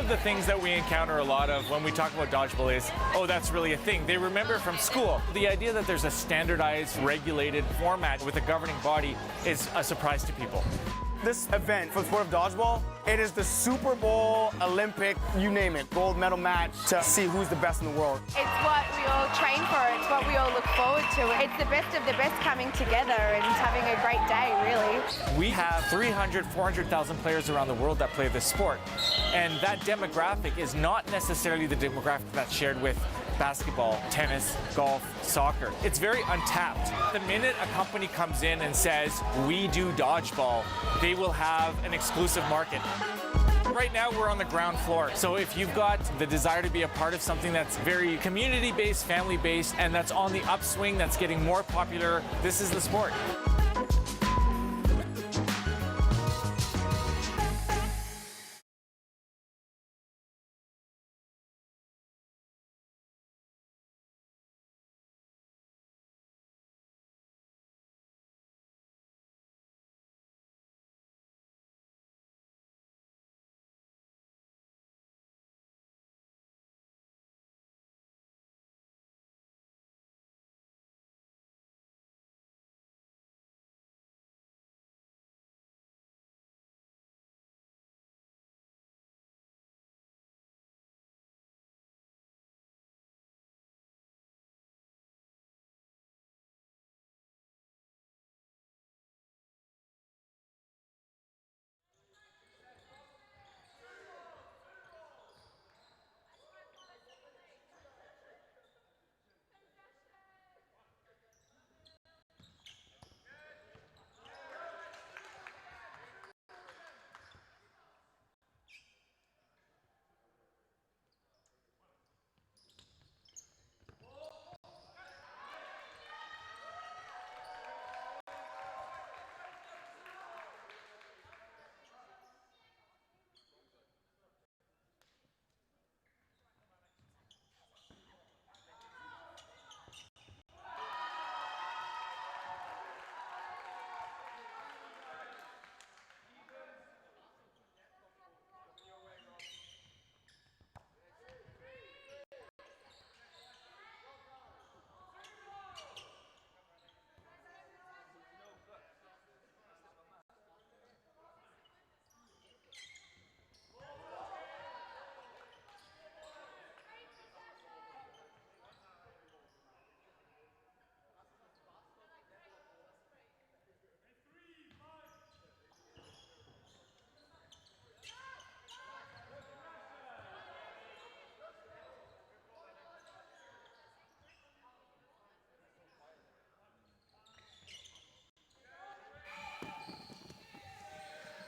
of the things that we encounter a lot of when we talk about dodgeball is, oh, that's really a thing. They remember from school. The idea that there's a standardized, regulated format with a governing body is a surprise to people. This event for the sport of dodgeball, it is the Super Bowl, Olympic, you name it, gold medal match to see who's the best in the world. It's what we all train for, it's what we all look forward to. It's the best of the best coming together and having a great day, really. We have 300, 400,000 players around the world that play this sport. And that demographic is not necessarily the demographic that's shared with basketball, tennis, golf, soccer. It's very untapped. The minute a company comes in and says, we do dodgeball, they will have an exclusive market. Right now, we're on the ground floor. So if you've got the desire to be a part of something that's very community-based, family-based, and that's on the upswing, that's getting more popular, this is the sport.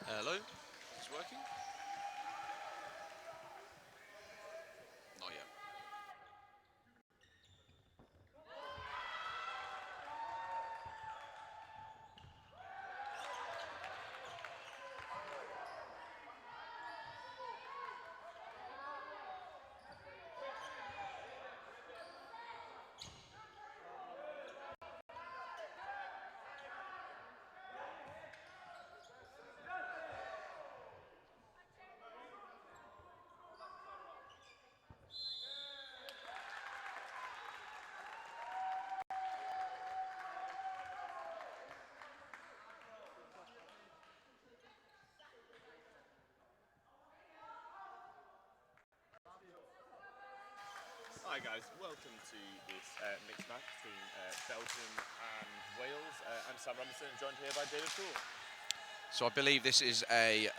Hello, is this working? Not yet. Hi guys, welcome to this mixed match between Belgium and Wales. I'm Sam Robinson, joined here by David Poole. So I believe this is a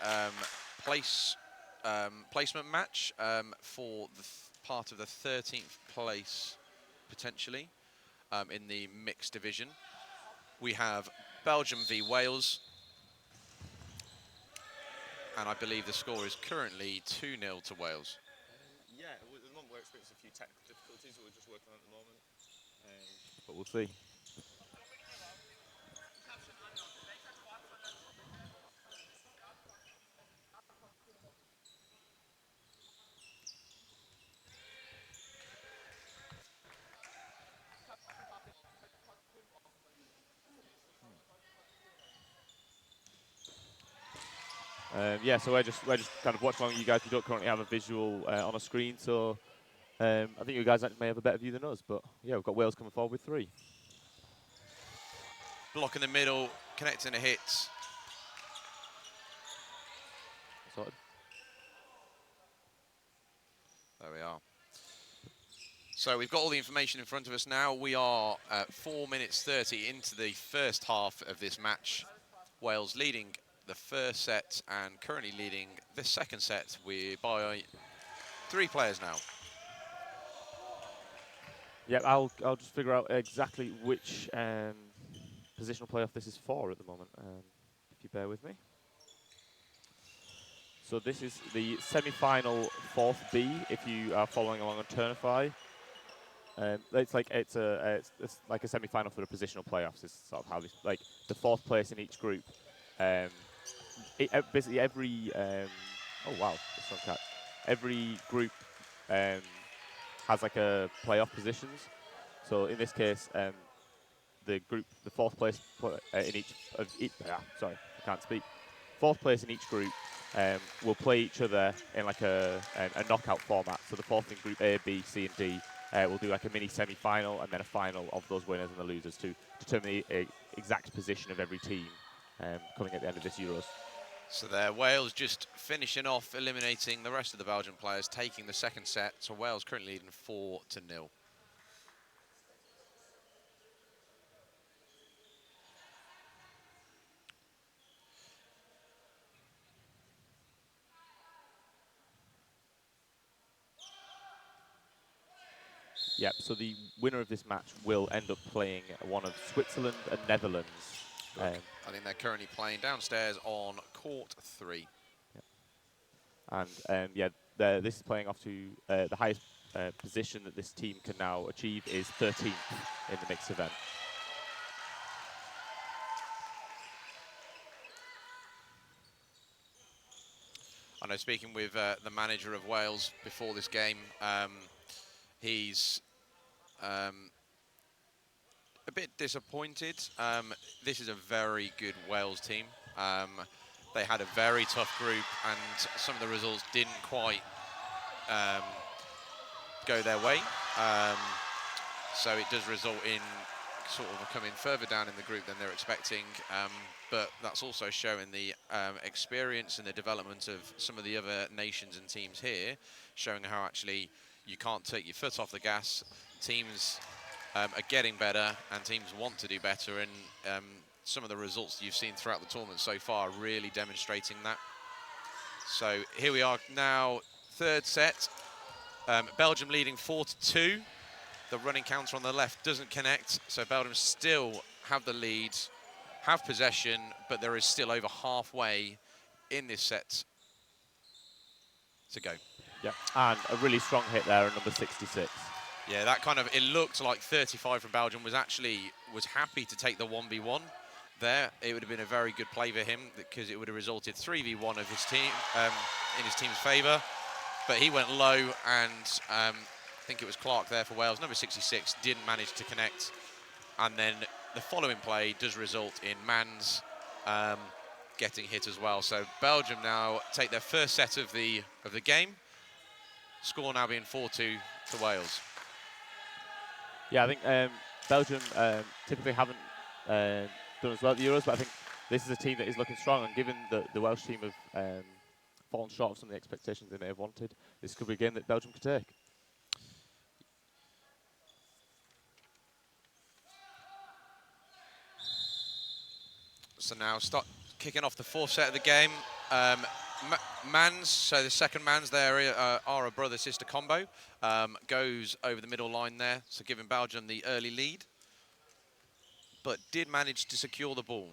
placement match for the part of the 13th place, potentially, in the mixed division. We have Belgium v Wales, and I believe the score is currently 2-0 to Wales. Yeah, at the moment we're experiencing a few technical difficulties that we're just working on at the moment, but we'll see. Yeah, so we're just kind of watching along. You guys, we don't currently have a visual on a screen, so I think you guys may have a better view than us. But yeah, we've got Wales coming forward with 3. Block in the middle, connecting a hit. Sorted. There we are. So we've got all the information in front of us now. We are 4 minutes 30 into the first half of this match. Wales leading the first set and currently leading the second set by 3 players now. Yeah, I'll just figure out exactly which positional playoff this is for at the moment. If you bear with me. So this is the semi-final 4th B. If you are following along on Turnify, it's like it's like a semi-final for the positional playoffs. Is sort of how this, like the 4th place in each group. Basically every oh wow, this one catch. Every group has like a playoff positions. So in this case, the 4th place in each of sorry, I can't speak. 4th place in each group will play each other in like a knockout format. So the 4th in Group A, B, C, and D will do like a mini semi-final and then a final of those winners and the losers to determine the exact position of every team coming at the end of this Euros. So there, Wales just finishing off, eliminating the rest of the Belgian players, taking the second set. So Wales currently leading 4-0. Yep, so the winner of this match will end up playing one of Switzerland and Netherlands. I think they're currently playing downstairs on court 3. Yep. And yeah, this is playing off to the highest position that this team can now achieve is 13th in the mixed event. I know, speaking with the manager of Wales before this game, he's a bit disappointed. This is a very good Wales team. They had a very tough group and some of the results didn't quite go their way. So it does result in sort of coming further down in the group than they're expecting. But that's also showing the experience and the development of some of the other nations and teams here, showing how actually you can't take your foot off the gas. Teams are getting better and teams want to do better, and some of the results you've seen throughout the tournament so far are really demonstrating that. So here we are now, third set. Belgium leading 4-2. The running counter on the left doesn't connect, so Belgium still have the lead, have possession, but there is still over halfway in this set to go. Yeah, and a really strong hit there at number 66. Yeah, that kind of, it looked like 35 from Belgium was happy to take the 1v1 there. It would have been a very good play for him because it would have resulted 3v1 of his team in his team's favour. But he went low, and I think it was Clark there for Wales, number 66, didn't manage to connect. And then the following play does result in Mans getting hit as well. So Belgium now take their first set of the game. Score now being 4-2 to Wales. Yeah, I think Belgium typically haven't done as well at the Euros, but I think this is a team that is looking strong, and given the Welsh team have fallen short of some of the expectations they may have wanted, this could be a game that Belgium could take. So now start kicking off the fourth set of the game. Mans, so the second Mans there are a brother-sister combo, goes over the middle line there, so giving Belgium the early lead, but did manage to secure the ball.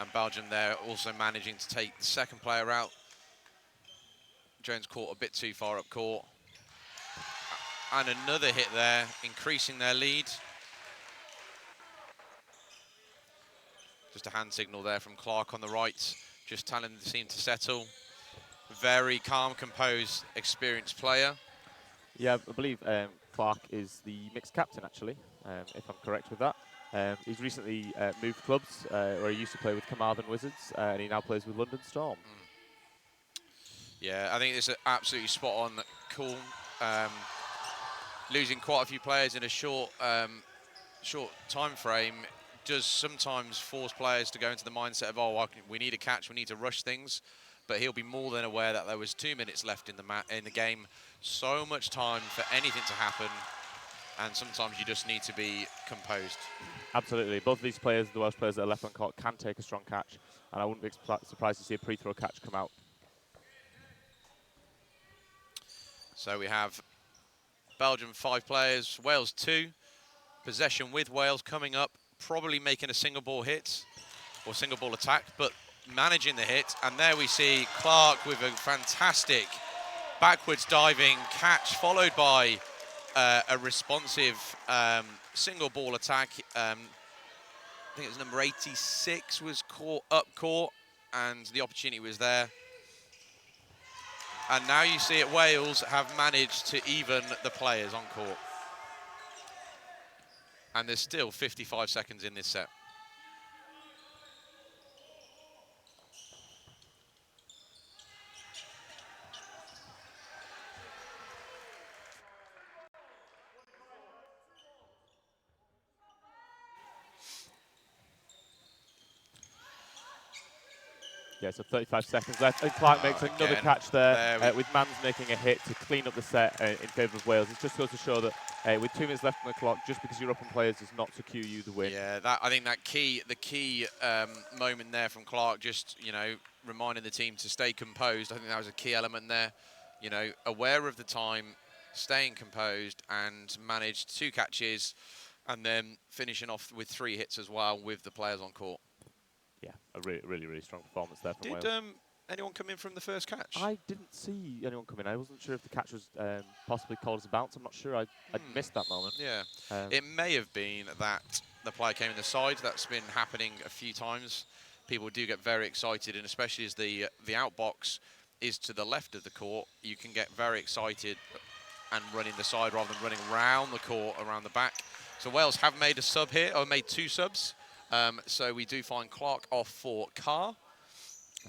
And Belgium there also managing to take the second player out. Jones caught a bit too far up court. And another hit there, increasing their lead. Just a hand signal there from Clark on the right, just telling the team to settle. Very calm, composed, experienced player. Yeah, I believe Clark is the mixed captain, actually. if I'm correct with that. He's recently moved clubs, where he used to play with Carmarthen Wizards, and he now plays with London Storm. Yeah, I think it's absolutely spot on call. Losing quite a few players in a short time frame does sometimes force players to go into the mindset of, oh, we need a catch, we need to rush things. But he'll be more than aware that there was 2 minutes left in the game. So much time for anything to happen, and sometimes you just need to be composed. Absolutely. Both of these players, the Welsh players that are left on court, can take a strong catch, and I wouldn't be surprised to see a pre-throw catch come out. So we have Belgium 5 players, Wales 2. Possession with Wales coming up, probably making a single ball hit or single ball attack, but managing the hit. And there we see Clark with a fantastic backwards diving catch, followed by a responsive single ball attack. I think it was number 86 was caught up court, and the opportunity was there. And now you see it, Wales have managed to even the players on court. And there's still 55 seconds in this set. Yeah, so 35 seconds left, and Clark makes another again, catch there with Mans making a hit to clean up the set in favour of Wales. It just goes to show that with 2 minutes left on the clock, just because you're up on players does not secure you the win. Yeah, I think the key moment there from Clark, just, you know, reminding the team to stay composed. I think that was a key element there. You know, aware of the time, staying composed, and managed 2 catches, and then finishing off with 3 hits as well with the players on court. Yeah, a really strong performance there from Did Wales. anyone come in from the first catch? I didn't see anyone come in. I wasn't sure if the catch was possibly called as a bounce. I'm not sure. I'd missed that moment. Yeah, it may have been that the player came in the side. That's been happening a few times. People do get very excited, and especially as the outbox is to the left of the court, you can get very excited and running the side rather than running around the court, around the back. So Wales have made a sub here, or made 2 subs. So we do find Clark off for Carr.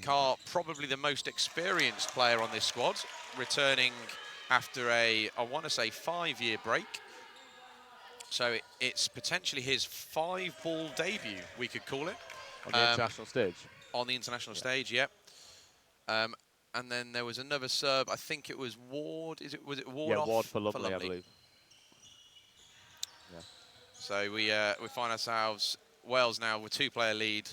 Carr, probably the most experienced player on this squad, returning after I want to say 5-year break. So it's potentially his 5-ball debut, we could call it. On the international stage. On the international stage, yep. And then there was another sub. I think it was Ward. Was it Ward? Yeah, off Ward for Lovely, I believe. Yeah. So we find ourselves Wales now with 2-player lead.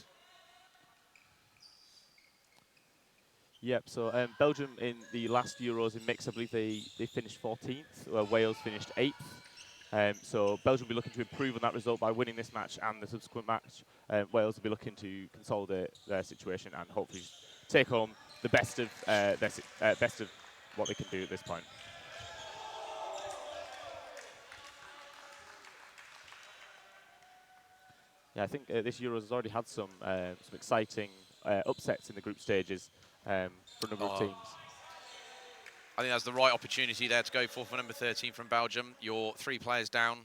Yep, so Belgium in the last Euros in mix, I believe they finished 14th, Wales finished 8th. So Belgium will be looking to improve on that result by winning this match and the subsequent match. Wales will be looking to consolidate their situation and hopefully take home the best of what they can do at this point. Yeah, I think this Euros has already had some exciting upsets in the group stages for a number of teams. I think that's the right opportunity there to go for number 13 from Belgium. You're 3 players down,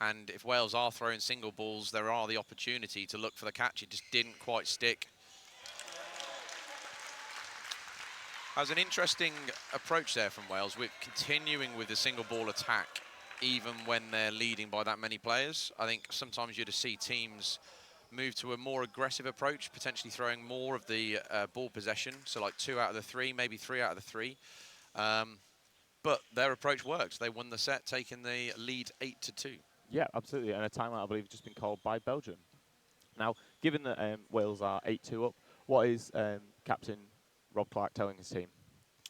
and if Wales are throwing single balls, there are the opportunity to look for the catch. It just didn't quite stick. That was an interesting approach there from Wales, with continuing with the single ball attack, even when they're leading by that many players. I think sometimes you just see teams move to a more aggressive approach, potentially throwing more of the ball possession, so like 2 out of the 3, maybe 3 out of the 3. But their approach worked. They won the set, taking the lead 8-2. Yeah, absolutely, and a timeout, I believe, has just been called by Belgium. Now, given that Wales are 8-2 up, what is Captain Rob Clark telling his team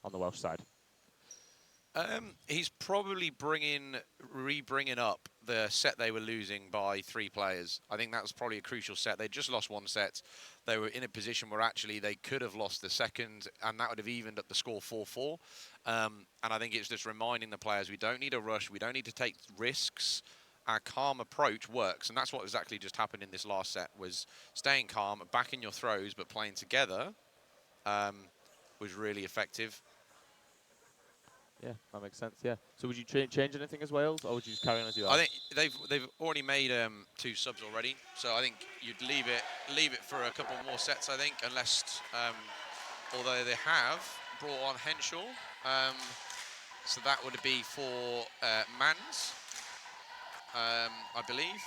on the Welsh side? He's probably re-bringing up the set they were losing by 3 players. I think that was probably a crucial set. They just lost 1 set. They were in a position where actually they could have lost the second, and that would have evened up the score 4-4. And I think it's just reminding the players, we don't need a rush, we don't need to take risks. Our calm approach works, and that's what exactly just happened in this last set, was staying calm, back in your throws, but playing together was really effective. Yeah, that makes sense. Yeah. So would you change anything as Wales, or would you just carry on as you are? I think they've already made 2 subs already, so I think you'd leave it for a couple more sets. I think, unless although they have brought on Henshaw, so that would be for Mans, I believe.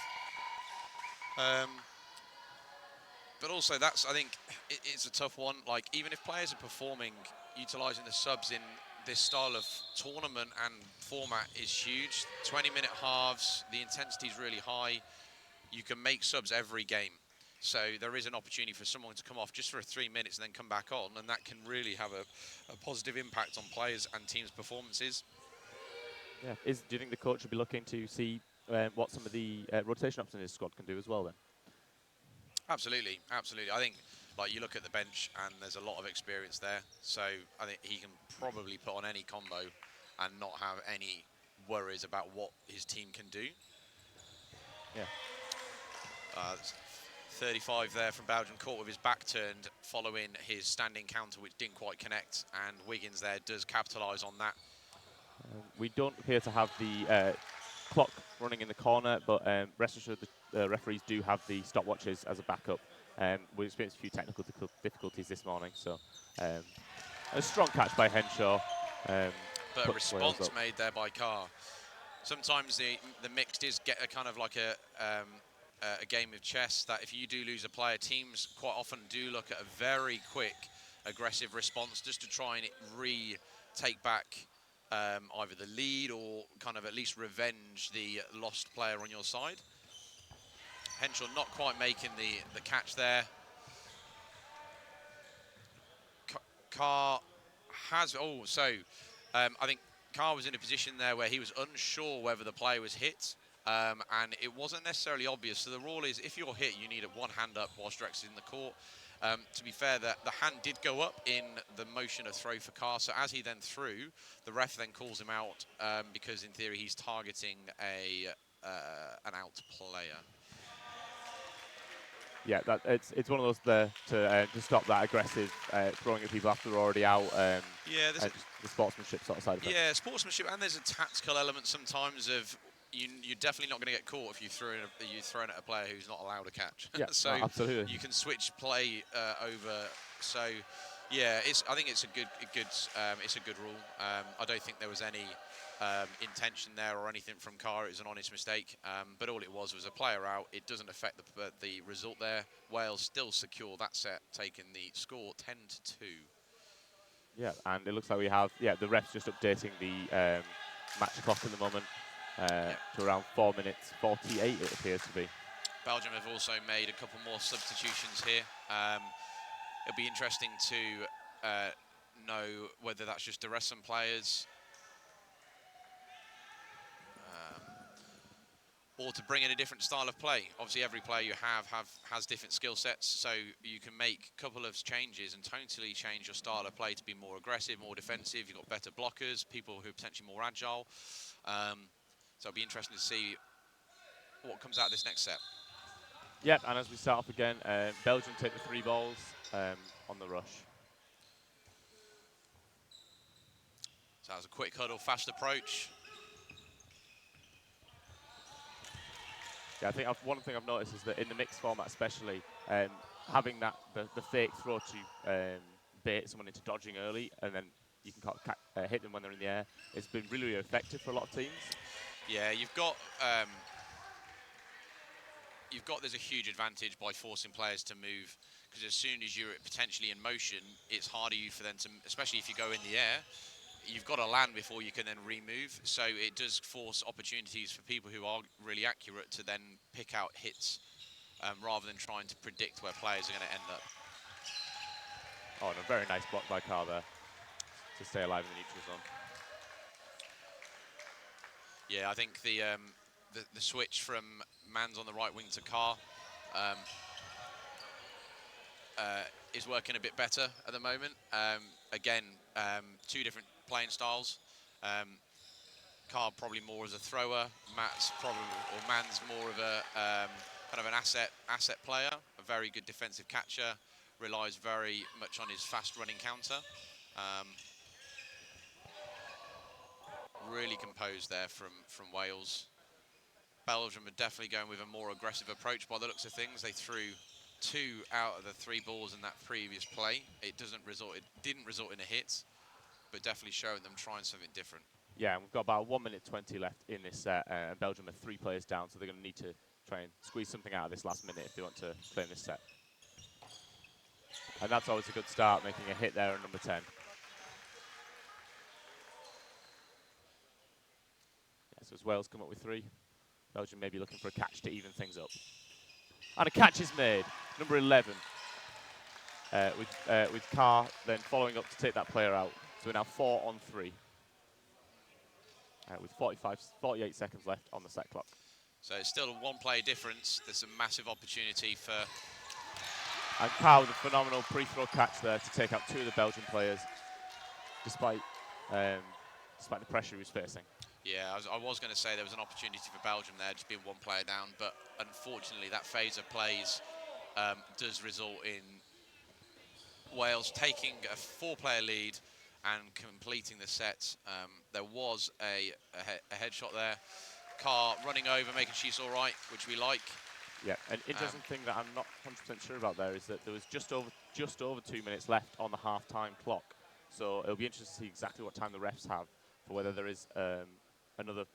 But also, I think it's a tough one. Like, even if players are performing, utilising the subs in this style of tournament and format is huge. 20-minute halves, the intensity is really high. You can make subs every game. So there is an opportunity for someone to come off just for 3 minutes and then come back on, and that can really have a positive impact on players and teams' performances. Yeah. Do you think the coach will be looking to see what some of the rotation options in his squad can do as well then? Absolutely, absolutely. I think, like, you look at the bench and there's a lot of experience there. So I think he can probably put on any combo and not have any worries about what his team can do. Yeah. 35 there from Belgium, caught with his back turned following his standing counter, which didn't quite connect, and Wiggins there does capitalise on that. We don't appear to have the clock running in the corner, but rest assured the referees do have the stopwatches as a backup. We experienced a few technical difficulties this morning, so a strong catch by Henshaw. But a puts Wales response up. made there by Carr. Sometimes the mixed is get a kind of like a game of chess, that if you do lose a player, teams quite often do look at a very quick, aggressive response just to try and take back either the lead or kind of at least revenge the lost player on your side. Henshaw not quite making the catch there. Carr has, I think Carr was in a position there where he was unsure whether the player was hit, and it wasn't necessarily obvious. So the rule is, if you're hit, you need one hand up whilst you're exiting the court. To be fair, the hand did go up in the motion of throw for Carr, so as he then threw, the ref then calls him out because in theory he's targeting an out player. Yeah, it's one of those there to stop that aggressive throwing at people after they're already out. Yeah, just the sportsmanship sort of side of it. Yeah, sportsmanship, and there's a tactical element sometimes of you're definitely not going to get caught if you're throwing at a player who's not allowed a catch. Yeah, so no, absolutely. you can switch play over. So yeah, I think it's a good rule. I don't think there was any intention there or anything from Carr. It was an honest mistake, but all it was a player out. It doesn't affect the result there. Wales still secure that set, taking the score 10-2. Yeah, and it looks like we have, the ref's just updating the match clock at the moment to around 4 minutes 48, it appears to be. Belgium have also made a couple more substitutions here. It'll be interesting to know whether that's just to rest some players or to bring in a different style of play. Obviously, every player you has different skill sets, so you can make a couple of changes and totally change your style of play to be more aggressive, more defensive. You've got better blockers, people who are potentially more agile. So it'll be interesting to see what comes out of this next set. Yep, and as we start off again, Belgium take the 3 balls on the rush. So that was a quick huddle, fast approach. Yeah, I think one thing I've noticed is that in the mixed format especially, having the fake throw to bait someone into dodging early, and then you can hit them when they're in the air, it's been really, really effective for a lot of teams. Yeah, there's a huge advantage by forcing players to move, because as soon as you're potentially in motion, it's harder for them to, especially if you go in the air, you've got to land before you can then remove. So it does force opportunities for people who are really accurate to then pick out hits rather than trying to predict where players are going to end up. Oh, and a very nice block by Carr there to stay alive in the neutral zone. Yeah, I think the switch from Mans on the right wing to Carr is working a bit better at the moment. Again, 2 different playing styles. Carr probably more as a thrower. Mans more of a kind of an asset player, a very good defensive catcher, relies very much on his fast running counter. really composed there from Wales. Belgium are definitely going with a more aggressive approach by the looks of things. They threw 2 out of the 3 balls in that previous play. It didn't result in a hit, but definitely showing them trying something different. Yeah, and we've got about 1 minute 20 left in this set, and Belgium are 3 players down, so they're going to need to try and squeeze something out of this last minute if they want to claim this set. And that's always a good start, making a hit there on number 10. Yeah, so as Wales come up with 3, Belgium may be looking for a catch to even things up. And a catch is made, number 11, with Carr then following up to take that player out. So we're now 4 on 3. With 48 seconds left on the set clock. So it's still a 1-player difference. There's a massive opportunity for... And Carr with a phenomenal pre-throw catch there to take out 2 of the Belgian players, despite the pressure he was facing. Yeah, I was going to say there was an opportunity for Belgium there, just being 1 player down, but unfortunately that phase of plays does result in Wales taking a 4-player lead and completing the set. There was a headshot there. Carr running over, making sure she's all right, which we like. Yeah, an interesting thing that I'm not 100% sure about there is that there was just over 2 minutes left on the half-time clock. So it'll be interesting to see exactly what time the refs have for whether there is another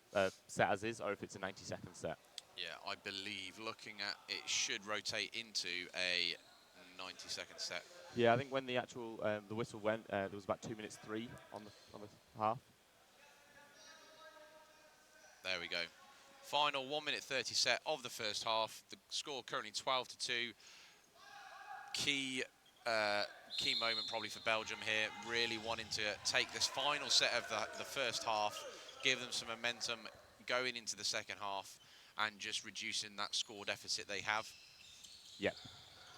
set as is or if it's a 90-second set. Yeah, I believe looking at it should rotate into a 90-second set. Yeah, I think when the actual the whistle went, there was about 2 minutes 3 on the half. There we go. Final 1 minute 30 set of the first half. The score currently 12-2. Key moment probably for Belgium here, really wanting to take this final set of the first half, give them some momentum going into the second half, and just reducing that score deficit they have. Yeah.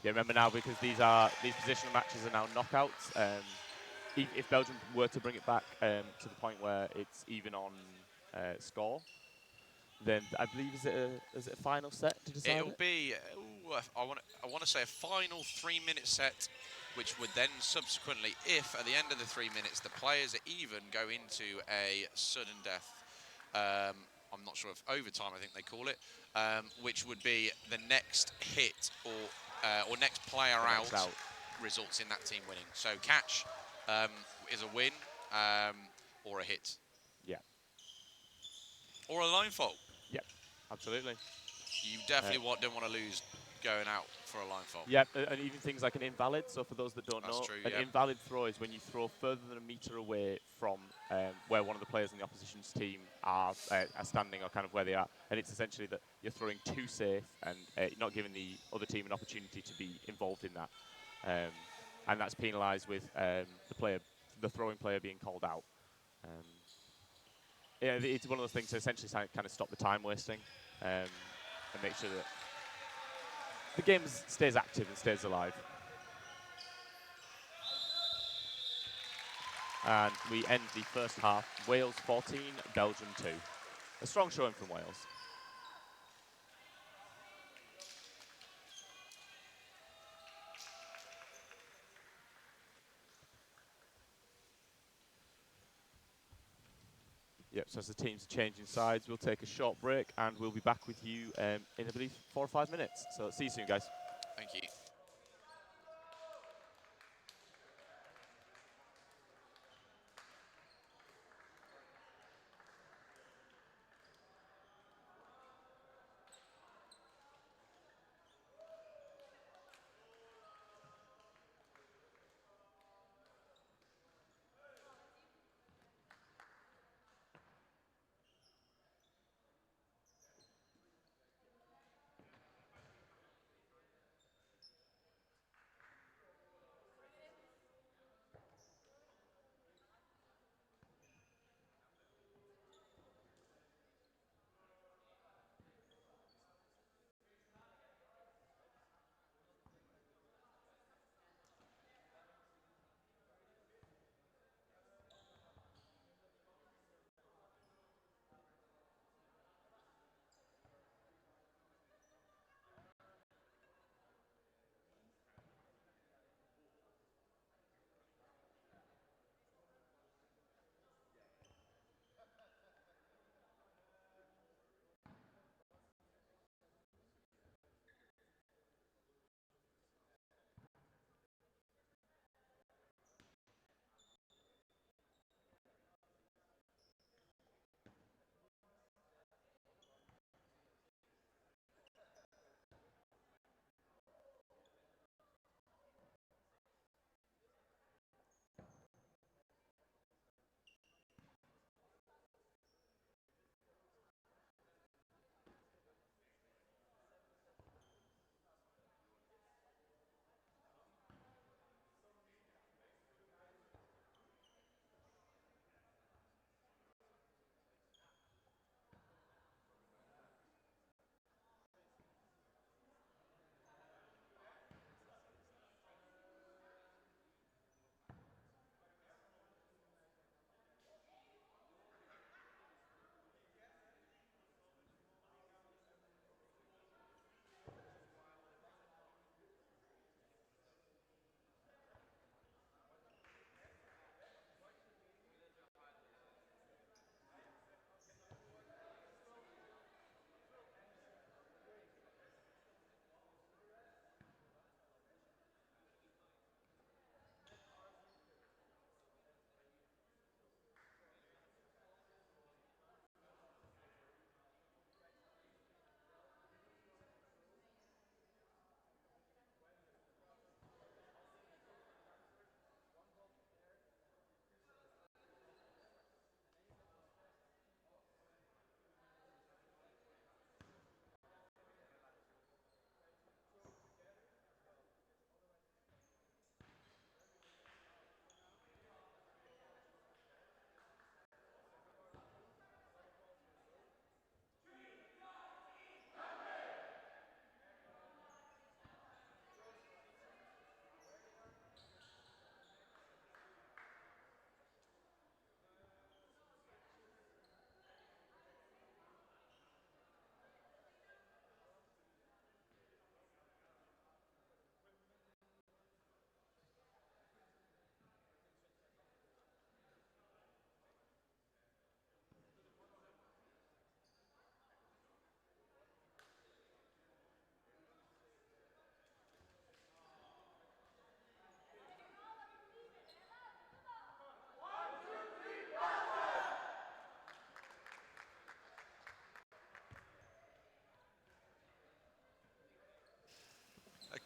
Yeah, remember now, because these positional matches are now knockouts. If Belgium were to bring it back to the point where it's even on score, then I believe is it a final set to decide? It'll be I want to say a final 3-minute set, which would then subsequently, if at the end of the 3 minutes the players are even, go into a sudden death. I'm not sure if overtime, I think they call it, which would be the next hit or next player out results in that team winning. So catch is a win or a hit. Yeah. Or a line fault. Yeah, absolutely. You definitely don't want to lose going out for a line fault. Yeah, and even things like an invalid. So for those that don't know, true, an invalid throw is when you throw further than a meter away from where one of the players in the opposition's team are standing, or kind of where they are. And it's essentially that you're throwing too safe and not giving the other team an opportunity to be involved in that. And that's penalised with the throwing player being called out. Yeah, it's one of those things to essentially kind of stop the time wasting and make sure that the game stays active and stays alive. And we end the first half, Wales 14, Belgium 2. A strong showing from Wales. Yep, so as the teams are changing sides, we'll take a short break and we'll be back with you in, I believe, 4 or 5 minutes. So see you soon, guys. Thank you.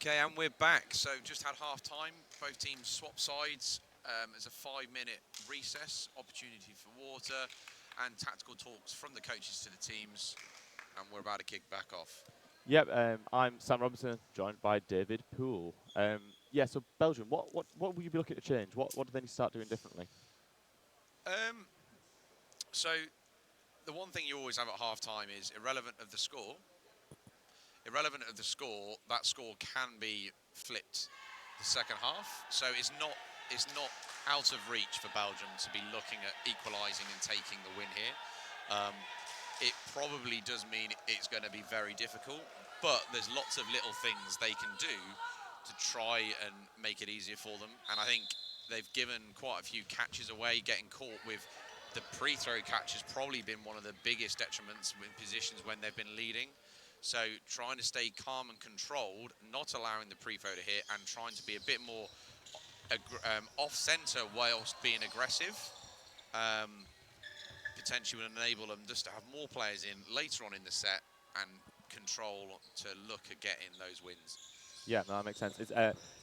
Okay, and we're back. So just had half time. Both teams swap sides. There's a 5-minute recess, opportunity for water, and tactical talks from the coaches to the teams. And we're about to kick back off. Yep, I'm Sam Robinson, joined by David Poole. Yeah, so Belgium, what will you be looking to change? What do they need to start doing differently? So the one thing you always have at half time is irrelevant of the score. Irrelevant of the score, that score can be flipped the second half. So it's not out of reach for Belgium to be looking at equalising and taking the win here. It probably does mean it's going to be very difficult, but there's lots of little things they can do to try and make it easier for them. And I think they've given quite a few catches away. Getting caught with the pre-throw catch has probably been one of the biggest detriments in positions when they've been leading. So trying to stay calm and controlled, not allowing the pre-throw to hit, and trying to be a bit more off-centre whilst being aggressive. Potentially will enable them just to have more players in later on in the set and control to look at getting those wins. Yeah, no, that makes sense. It's,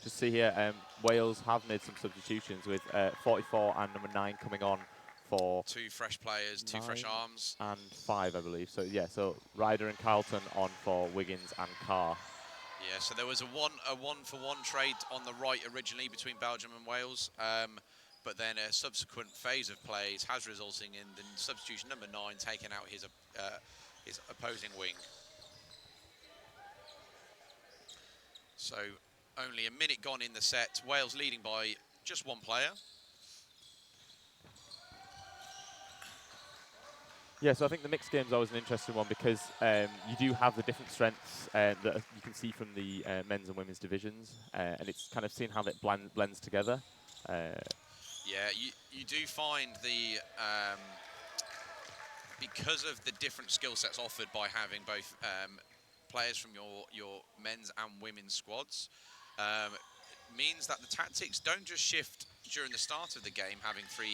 just see here, Wales have made some substitutions with 44 and number 9 coming on for 2 fresh players, 2 fresh arms. And 5, I believe. So, yeah, so Ryder and Carlton on for Wiggins and Carr. Yeah, so there was a one-for-one trade on the right originally between Belgium and Wales. But then a subsequent phase of plays has resulting in the substitution number 9 taking out his opposing wing. So only a minute gone in the set. Wales leading by just 1 player. Yeah, so I think the mixed game's always an interesting one because you do have the different strengths that you can see from the men's and women's divisions, and it's kind of seeing how that blends together. Yeah, you do find the because of the different skill sets offered by having both players from your men's and women's squads, means that the tactics don't just shift during the start of the game, having 3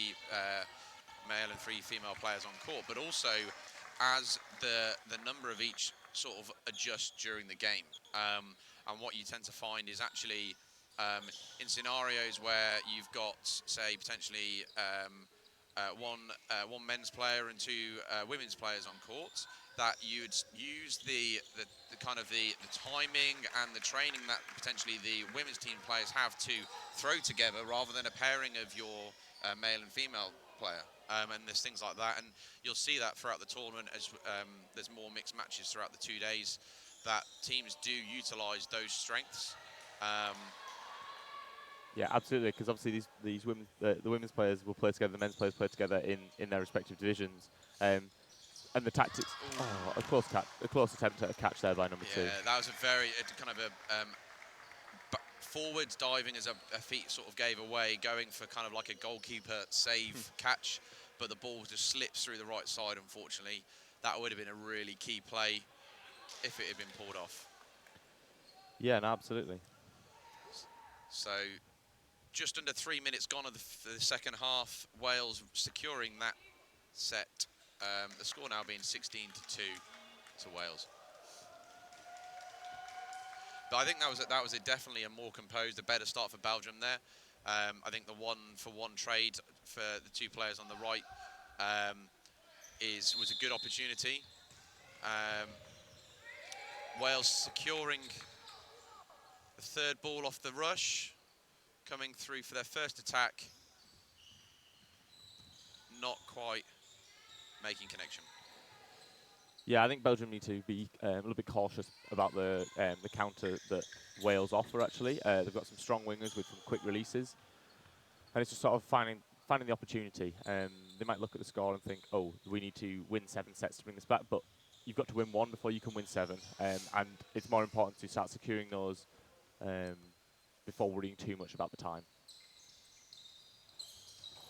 male and 3 female players on court, but also as the number of each sort of adjusts during the game. And what you tend to find is actually in scenarios where you've got, say, potentially one men's player and 2 women's players on court, that you'd use the kind of the timing and the training that potentially the women's team players have to throw together rather than a pairing of your male and female player. And there's things like that, and you'll see that throughout the tournament as there's more mixed matches throughout the 2 days, that teams do utilise those strengths. Yeah, absolutely, because obviously these women, the women's players will play together, the men's players play together in their respective divisions, and the tactics. Oh, a close attempt at a catch there by number 2. Yeah, that was a very kind of a forwards diving as a feet sort of gave away, going for kind of like a goalkeeper save catch, but the ball just slips through the right side. Unfortunately, that would have been a really key play if it had been pulled off. Yeah, no, absolutely. So just under 3 minutes gone of the second half. Wales securing that set. The score now being 16-2 to Wales. But I think that was definitely a more composed, a better start for Belgium there. I think the one-for-one trade for the 2 players on the right was a good opportunity. Wales securing the 3rd ball off the rush, coming through for their first attack, not quite making connection. Yeah, I think Belgium need to be a little bit cautious about the counter that Wales offer. Actually, they've got some strong wingers with some quick releases, and it's just sort of finding the opportunity. They might look at the score and think, "Oh, we need to win 7 sets to bring this back," but you've got to win 1 before you can win 7, and it's more important to start securing those before worrying too much about the time.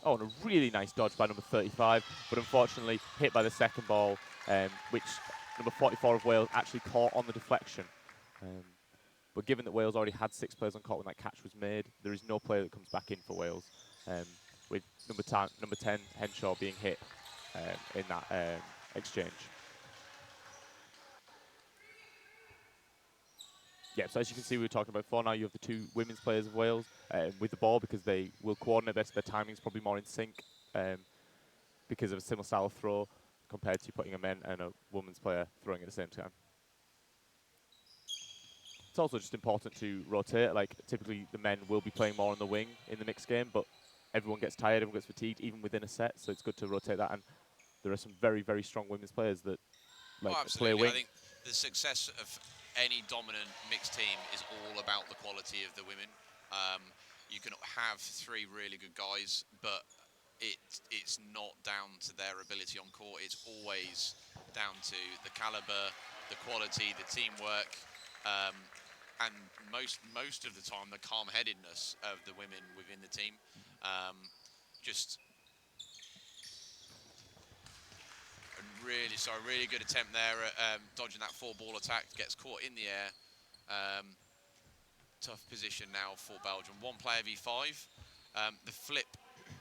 Oh, and a really nice dodge by number 35, but unfortunately hit by the second ball, which number 44 of Wales actually caught on the deflection. But given that Wales already had 6 players on court when that catch was made, there is no player that comes back in for Wales, with number 10, Henshaw, being hit in that exchange. Yeah, so as you can see, we were talking about before, now you have the two women's players of Wales with the ball because they will coordinate this. Their timing's probably more in sync because of a similar style of throw compared to putting a men and a women's player throwing at the same time. It's also just important to rotate. Like, typically the men will be playing more on the wing in the mixed game, but everyone gets tired, everyone gets fatigued, even within a set, so it's good to rotate that. And there are some very, very strong women's players that play absolutely. wing. I think the success of any dominant mixed team is all about the quality of the women. You can have three really good guys, but it's not down to their ability on court. It's always down to the caliber, the quality, the teamwork, and most of the time the calm-headedness of the women within the team. Just really good attempt there at dodging that four-ball attack. Gets caught in the air. Tough position now for Belgium. One player v5. The flip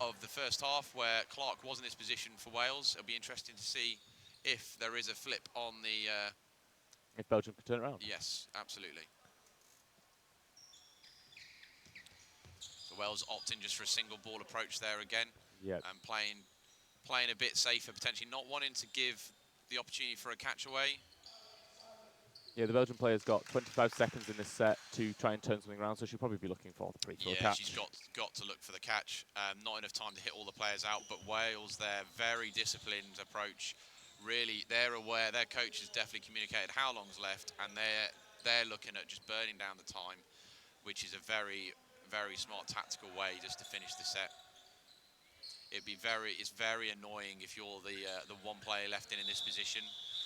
of the first half where Clark was in this position for Wales. It'll be interesting to see if there is a flip on the... if Belgium can turn it around. Yes, absolutely. So Wales opting just for a single ball approach there again. Yeah. And playing a bit safer, potentially not wanting to give the opportunity for a catch away. Yeah, the Belgian player's got 25 seconds in this set to try and turn something around, so she'll probably be looking for the pre-throw catch. She's got to look for the catch. Not enough time to hit all the players out, but Wales, their very disciplined approach, really, they're aware, their coach has definitely communicated how long's left, and they're looking at just burning down the time, which is a very, very smart tactical way just to finish the set. It's very annoying if you're the one player left in this position,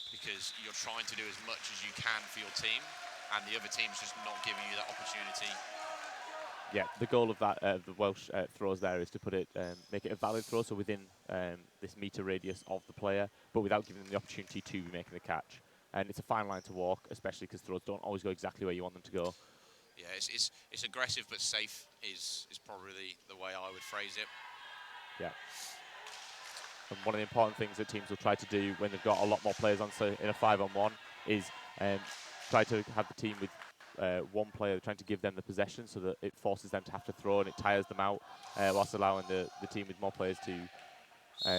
because you're trying to do as much as you can for your team, and the other team's just not giving you that opportunity. Yeah, the goal of that the Welsh throws there is to put it, make it a valid throw, so within this meter radius of the player, but without giving them the opportunity to be making the catch. And it's a fine line to walk, especially because throws don't always go exactly where you want them to go. Yeah, it's aggressive but safe is probably the way I would phrase it. Yeah. And one of the important things that teams will try to do when they've got a lot more players on, so in a 5-on-1, is try to have the team with one player trying to give them the possession so that it forces them to have to throw and it tires them out, whilst allowing the team with more players to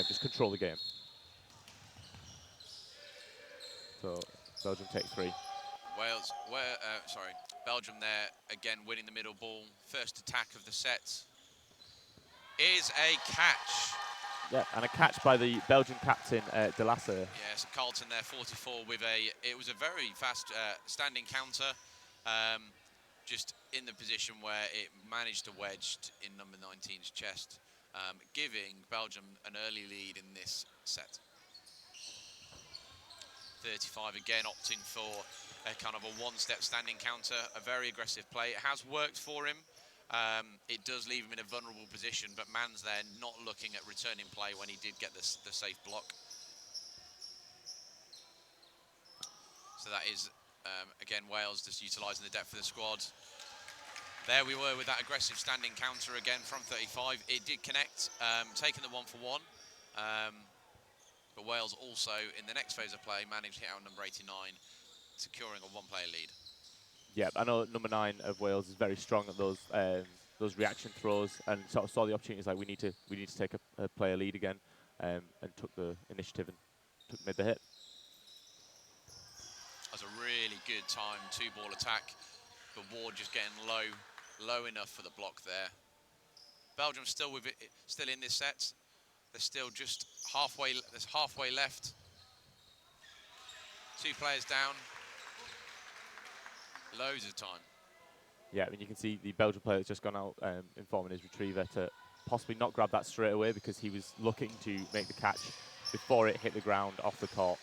just control the game. So Belgium take 3. Belgium there again winning the middle ball. First attack of the set is a catch. Yeah, and a catch by the Belgian captain, De Lasse. Yes, Carlton there, 44 with it was a very fast standing counter, just in the position where it managed to wedge in number 19's chest, giving Belgium an early lead in this set. 35 again, opting for a kind of a one-step standing counter, a very aggressive play. It has worked for him. It does leave him in a vulnerable position, but Mans there not looking at returning play when he did get the safe block. So that is, again, Wales just utilising the depth of the squad. There we were with that aggressive standing counter again from 35. It did connect, taking the 1-for-1. But Wales also, in the next phase of play, managed to hit out number 89, securing a one-player lead. Yeah, I know number 9 of Wales is very strong at those reaction throws, and sort of saw the opportunities like we need to take a player lead again, and took the initiative and made the hit. That was a really good time, 2-ball attack, but Ward just getting low enough for the block there. Belgium still with it, still in this set. They're still just halfway. There's halfway left. 2 players down. Loads of time. Yeah, and you can see the Belgian player that's just gone out informing his retriever to possibly not grab that straight away because he was looking to make the catch before it hit the ground off the court.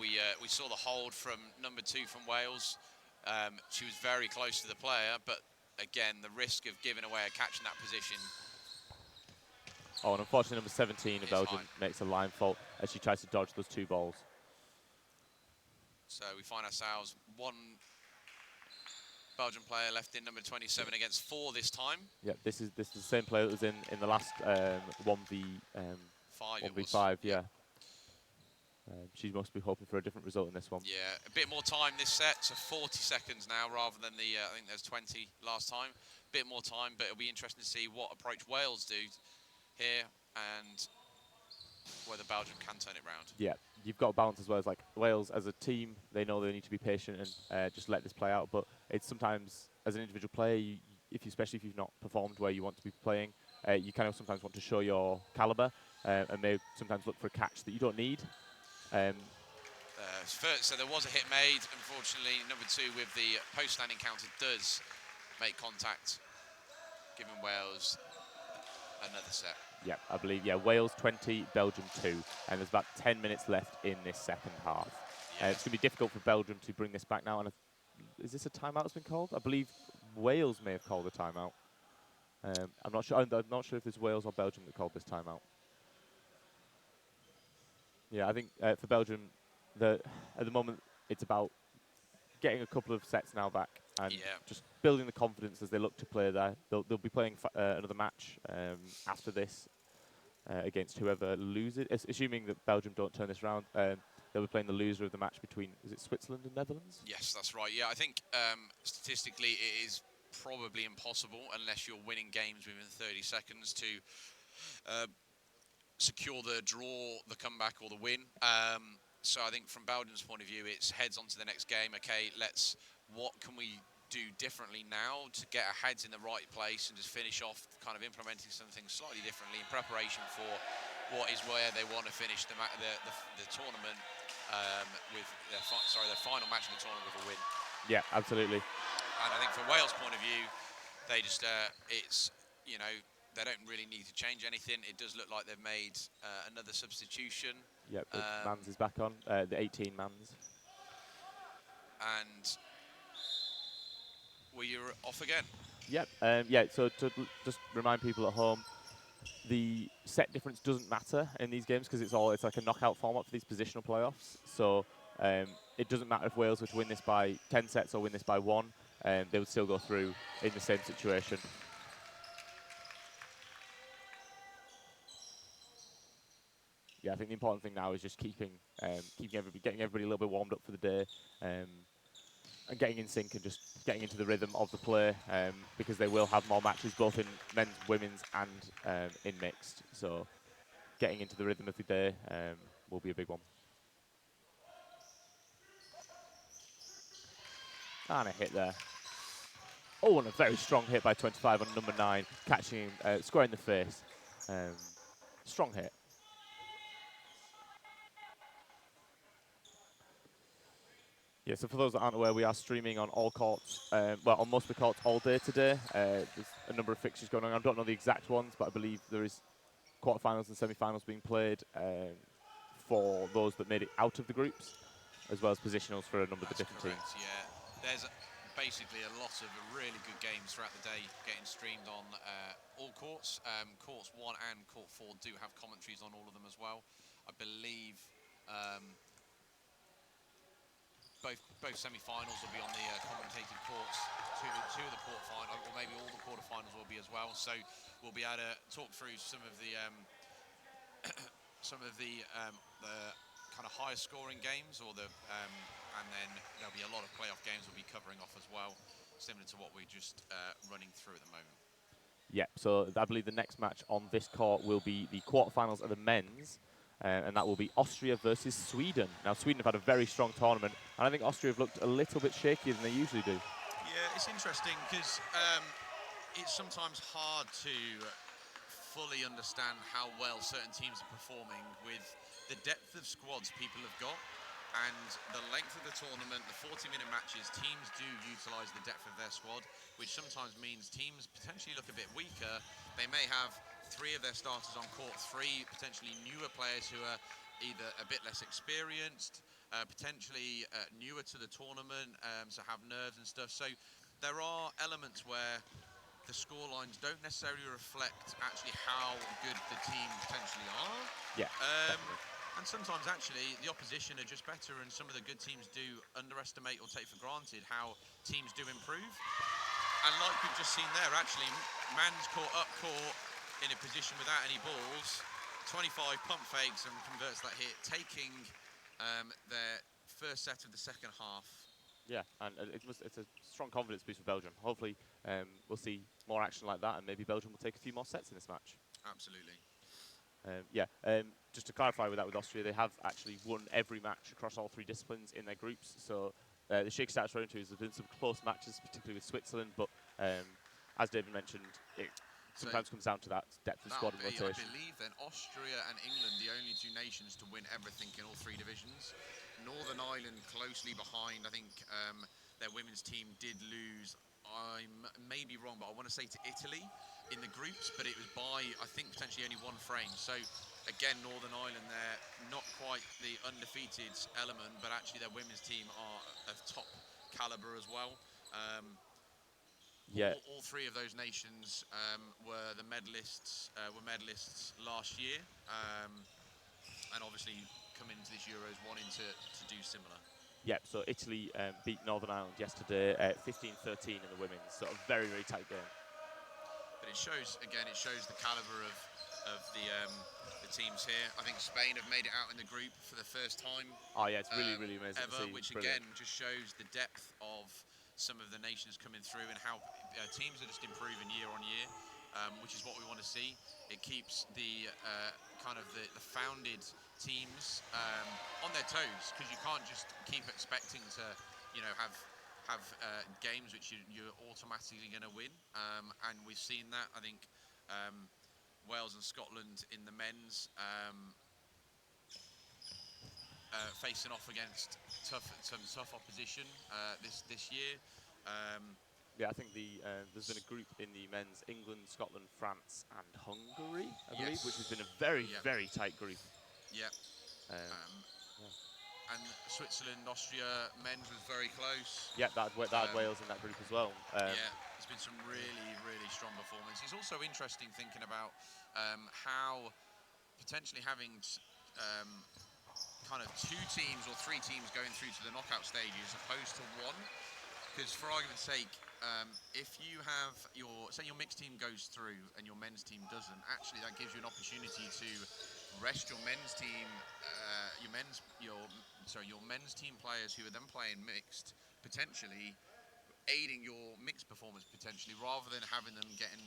We saw the hold from number 2 from Wales. She was very close to the player, but again, the risk of giving away a catch in that position. Oh, and unfortunately, number 17 of Belgium makes a line fault as she tries to dodge those 2 balls. So we find ourselves 1 Belgian player left in, number 27 against 4 this time. Yeah, this is the same player that was in the last 1v5. Yeah. She must be hoping for a different result in this one. Yeah, a bit more time this set, so 40 seconds now rather than the, I think there's 20 last time. Bit more time, but it'll be interesting to see what approach Wales do here and whether Belgium can turn it round. Yeah, you've got to balance as well as like Wales as a team. They know they need to be patient and just let this play out. But it's sometimes as an individual player, especially if you've not performed where you want to be playing, you kind of sometimes want to show your caliber and may sometimes look for a catch that you don't need. So there was a hit made. Unfortunately, number 2 with the post-landing counter does make contact, giving Wales another set. Yeah, I believe, Wales 20, Belgium 2. And there's about 10 minutes left in this second half. Yeah. It's going to be difficult for Belgium to bring this back now. And is this a timeout that's been called? I believe Wales may have called a timeout. I'm not sure. I'm not sure if it's Wales or Belgium that called this timeout. Yeah, I think for Belgium, at the moment, it's about getting a couple of sets now back and just building the confidence as they look to play there. They'll be playing another match after this against whoever loses, assuming that Belgium don't turn this round. They'll be playing the loser of the match between, is it Switzerland and Netherlands? Yes, that's right. Yeah, I think statistically it is probably impossible unless you're winning games within 30 seconds to secure the draw, the comeback or the win. So I think from Belgium's point of view, it's heads on to the next game. Okay, what can we do differently now to get our heads in the right place and just finish off kind of implementing something slightly differently in preparation for what is where they want to finish the tournament with their final match of the tournament with a win. Yeah, absolutely. And I think from Wales' point of view, they just, they don't really need to change anything. It does look like they've made another substitution. Yep, Mans is back on, the 18 Mans. And we're off again. Yep, so to just remind people at home, the set difference doesn't matter in these games because it's like a knockout format for these positional playoffs. So it doesn't matter if Wales were to win this by 10 sets or win this by 1, they would still go through in the same situation. Yeah, I think the important thing now is just getting everybody a little bit warmed up for the day, and getting in sync and just getting into the rhythm of the play, because they will have more matches both in men's, women's, and in mixed. So getting into the rhythm of the day will be a big one. And a hit there. Oh, and a very strong hit by 25 on number 9, catching him square in the face. Strong hit. Yeah, so for those that aren't aware, we are streaming on all courts, on most of the courts all day today. There's a number of fixtures going on. I don't know the exact ones, but I believe there is quarterfinals and semi-finals being played for those that made it out of the groups, as well as positionals for a number of the different teams. Yeah, there's basically a lot of really good games throughout the day getting streamed on all courts. Courts 1 and Court 4 do have commentaries on all of them as well. I believe both semi-finals will be on the commentated courts. Two of the quarterfinals, or maybe all the quarterfinals will be as well. So we'll be able to talk through some of the kind of higher scoring games, or and then there'll be a lot of playoff games we'll be covering off as well, similar to what we're just running through at the moment. Yeah, so I believe the next match on this court will be the quarterfinals of the men's. And that will be Austria versus Sweden. Now, Sweden have had a very strong tournament, and I think Austria have looked a little bit shakier than they usually do. Yeah, it's interesting because it's sometimes hard to fully understand how well certain teams are performing with the depth of squads people have got and the length of the tournament, the 40-minute matches. Teams do utilise the depth of their squad, which sometimes means teams potentially look a bit weaker. They may have 3 of their starters on court 3, potentially newer players who are either a bit less experienced, potentially newer to the tournament, so have nerves and stuff. So there are elements where the score lines don't necessarily reflect actually how good the team potentially are. Yeah. And sometimes actually the opposition are just better, and some of the good teams do underestimate or take for granted how teams do improve. And like we've just seen there, actually, Mans caught up court in a position without any balls, 25 pump fakes and converts that hit, taking their first set of the second half. Yeah, and it's a strong confidence boost for Belgium. Hopefully, we'll see more action like that, and maybe Belgium will take a few more sets in this match. Absolutely. Just to clarify with that, with Austria, they have actually won every match across all 3 disciplines in their groups. So the shake stats we're into is there's been some close matches, particularly with Switzerland, but as David mentioned, it sometimes comes down to that depth of squad and rotation. I believe then Austria and England, the only 2 nations to win everything in all 3 divisions. Northern Ireland closely behind. I think their women's team did lose. I may be wrong, but I want to say to Italy in the groups, but it was by, I think, potentially only 1 frame. So again, Northern Ireland, they're not quite the undefeated element, but actually their women's team are of top caliber as well. All 3 of those nations were medalists last year, and obviously come into this Euros wanting to do similar. Yeah, so Italy beat Northern Ireland yesterday at 15-13 in the women's. So a very, very tight game. But it shows, again, the caliber of the teams here. I think Spain have made it out in the group for the first time. Oh yeah, it's really, really amazing ever, to see. Which Brilliant. again just shows the depth of some of the nations coming through and how teams are just improving year on year, which is what we want to see. It keeps the kind of the founded teams on their toes, because you can't just keep expecting to, have games which you're automatically going to win, and we've seen that. I think Wales and Scotland in the men's facing off against some tough opposition this year. Yeah, I think there's been a group in the men's: England, Scotland, France, and Hungary, I believe, which has been a very, very tight group. Yeah. And Switzerland, Austria, men's was very close. Yeah, that had Wales in that group as well. Yeah, there's been some really, really strong performances. It's also interesting thinking about how potentially having kind of 2 teams or 3 teams going through to the knockout stage as opposed to 1. Because for argument's sake, if you have say your mixed team goes through and your men's team doesn't, actually that gives you an opportunity to rest your men's team, your men's team players who are then playing mixed, potentially aiding your mixed performance potentially, rather than having them getting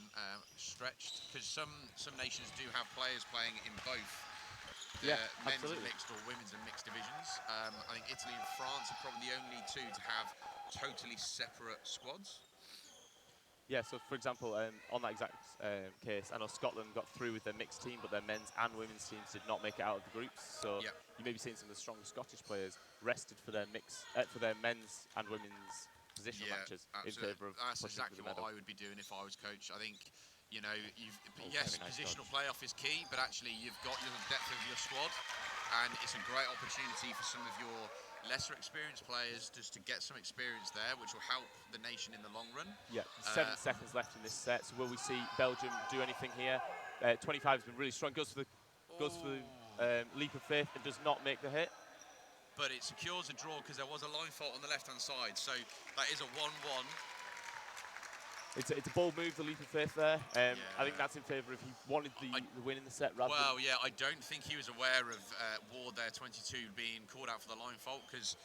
stretched. Because some nations do have players playing in both men's and mixed or women's and mixed divisions. I think Italy and France are probably the only 2 to have totally separate squads. Yeah, so for example, on that exact case, I know Scotland got through with their mixed team, but their men's and women's teams did not make it out of the groups. So you may be seeing some of the strong Scottish players rested for their men's and women's positional matches in favour of that's pushing exactly for the medal. what I would be doing if I was coach. I think, positional playoff is key, but actually you've got your depth of your squad, and it's a great opportunity for some of your lesser experienced players just to get some experience there, which will help the nation in the long run. Yeah, 7 seconds left in this set. So will we see Belgium do anything here? 25 has been really strong. Goes for the leap of faith and does not make the hit. But it secures a draw because there was a line fault on the left-hand side. So that is a 1-1. It's a bold move, the leap of faith there. I think that's in favour if he wanted the win in the set rather than... I don't think he was aware of Ward there, 22, being called out for the line fault, because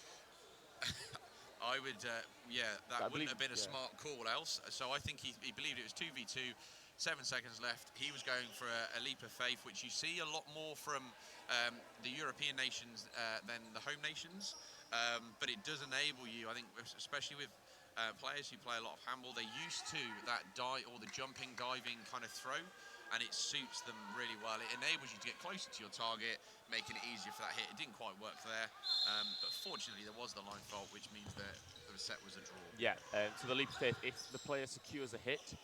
I would, that wouldn't have been a smart call else. So I think he believed it was 2v2, 7 seconds left. He was going for a leap of faith, which you see a lot more from the European nations than the home nations. But it does enable you, I think, especially with players who play a lot of handball, they're used to that or the jumping, diving kind of throw, and it suits them really well. It enables you to get closer to your target, making it easier for that hit. It didn't quite work there, but fortunately there was the line fault, which means that the set was a draw. Yeah, so the leap of faith, if the player secures a hit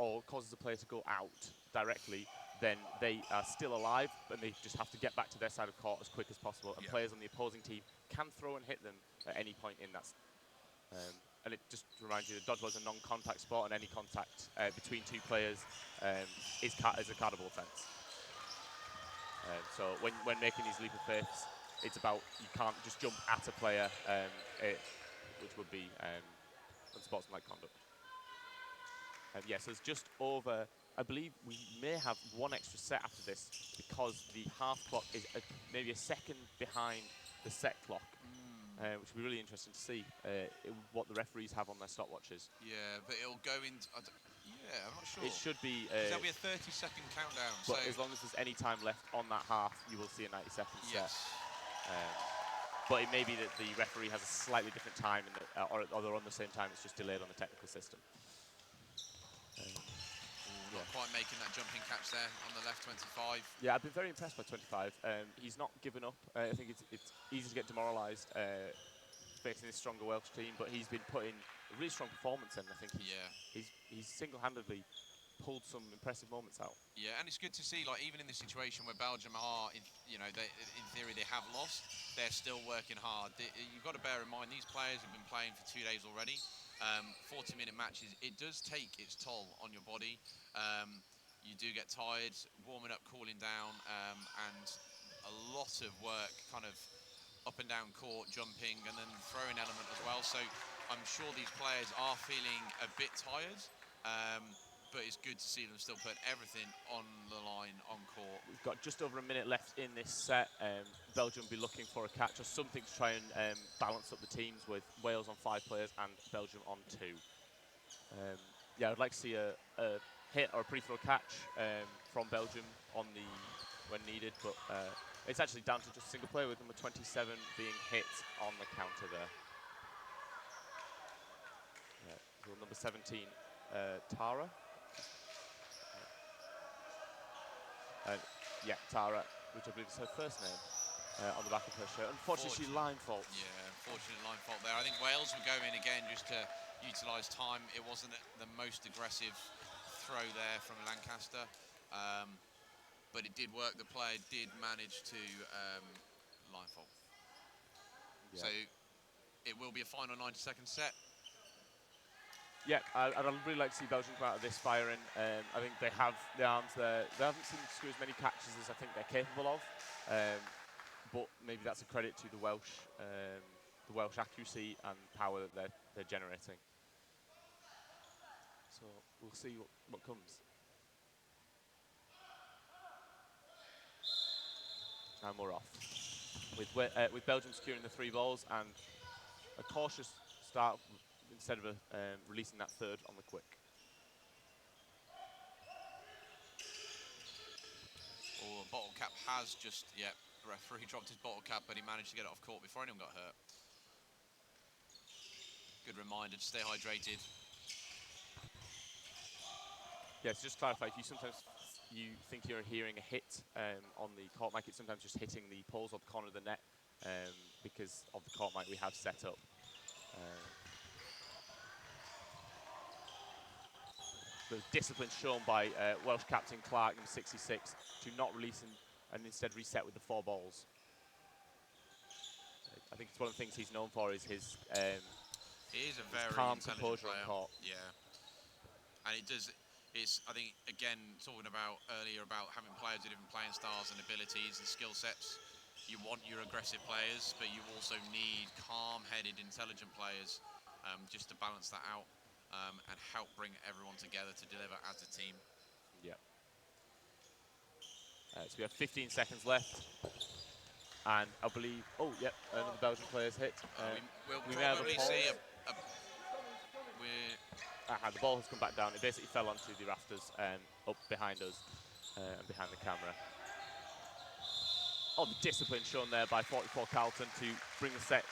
or causes the player to go out directly, then they are still alive, and they just have to get back to their side of court as quick as possible. And players on the opposing team can throw and hit them at any point in that. And it just reminds you that dodgeball is a non-contact sport, and any contact between 2 players is a cardable offence. So when making these leap of faiths, it's about you can't just jump at a player, which would be unsportsmanlike conduct. Yes, it's just over. I believe we may have 1 extra set after this because the half clock is maybe a second behind the set clock, which will be really interesting to see what the referees have on their stopwatches. Yeah, but it'll go in. Yeah, I'm not sure. It should be. 'Cause there'll be a 30-second countdown. But so as long as there's any time left on that half, you will see a 90-second set. yes. But it may be that the referee has a slightly different time, or they're on the same time. It's just delayed on the technical system. Not quite making that jumping catch there on the left 25. Yeah, I've been very impressed by 25. He's not given up. I think it's easy to get demoralised facing this stronger Welsh team, but he's been putting a really strong performance in. I think he's single-handedly pulled some impressive moments out. Yeah, and it's good to see, like, even in this situation where Belgium are, in theory, they have lost, they're still working hard. You've got to bear in mind, these players have been playing for 2 days already. 40-minute matches, it does take its toll on your body. You do get tired, warming up, cooling down, and a lot of work kind of up and down court, jumping, and then throwing element as well. So I'm sure these players are feeling a bit tired, but it's good to see them still put everything on the line on court. We've got just over a minute left in this set. Belgium will be looking for a catch or something to try and balance up the teams, with Wales on 5 players and Belgium on 2. Yeah, I'd like to see a hit or a pre-throw catch from Belgium when needed, but it's actually down to just a single player, with number 27 being hit on the counter there. So number 17, Tara. Yeah, Tara, which I believe is her first name, on the back of her shirt. Unfortunately, she line faults. Yeah, unfortunate line fault there. I think Wales would go in again just to utilise time. It wasn't the most aggressive throw there from Lancaster, but it did work. The player did manage to line fault. Yeah. So it will be a final 90-second set. Yeah, I'd really like to see Belgium come out of this firing. I think they have the arms there. They haven't seemed to screw as many catches as I think they're capable of, but maybe that's a credit to the Welsh accuracy and power that they're generating. So we'll see what comes. And we're off. With Belgium securing the 3 balls and a cautious start instead of releasing that third on the quick. Oh, bottle cap has just, the referee dropped his bottle cap, but he managed to get it off court before anyone got hurt. Good reminder to stay hydrated. Yeah, to just clarify, if you think you're hearing a hit on the court mic, it's sometimes just hitting the poles or the corner of the net because of the court mic we have set up. The discipline shown by Welsh captain Clark, number 66, to not release and instead reset with the 4 balls. I think it's one of the things he's known for is his He is a very calm intelligent composure player. on court. Yeah, and it does. It's, I think, again, talking about earlier about having players with different playing styles and abilities and skill sets. You want your aggressive players, but you also need calm-headed, intelligent players just to balance that out and help bring everyone together to deliver as a team. Yeah. So we have 15 seconds left. And I believe, another Belgian player's hit. We'll we may have probably a pause. see The ball has come back down. It basically fell onto the rafters up behind us and behind the camera. Oh, the discipline shown there by 44 Carlton to bring the set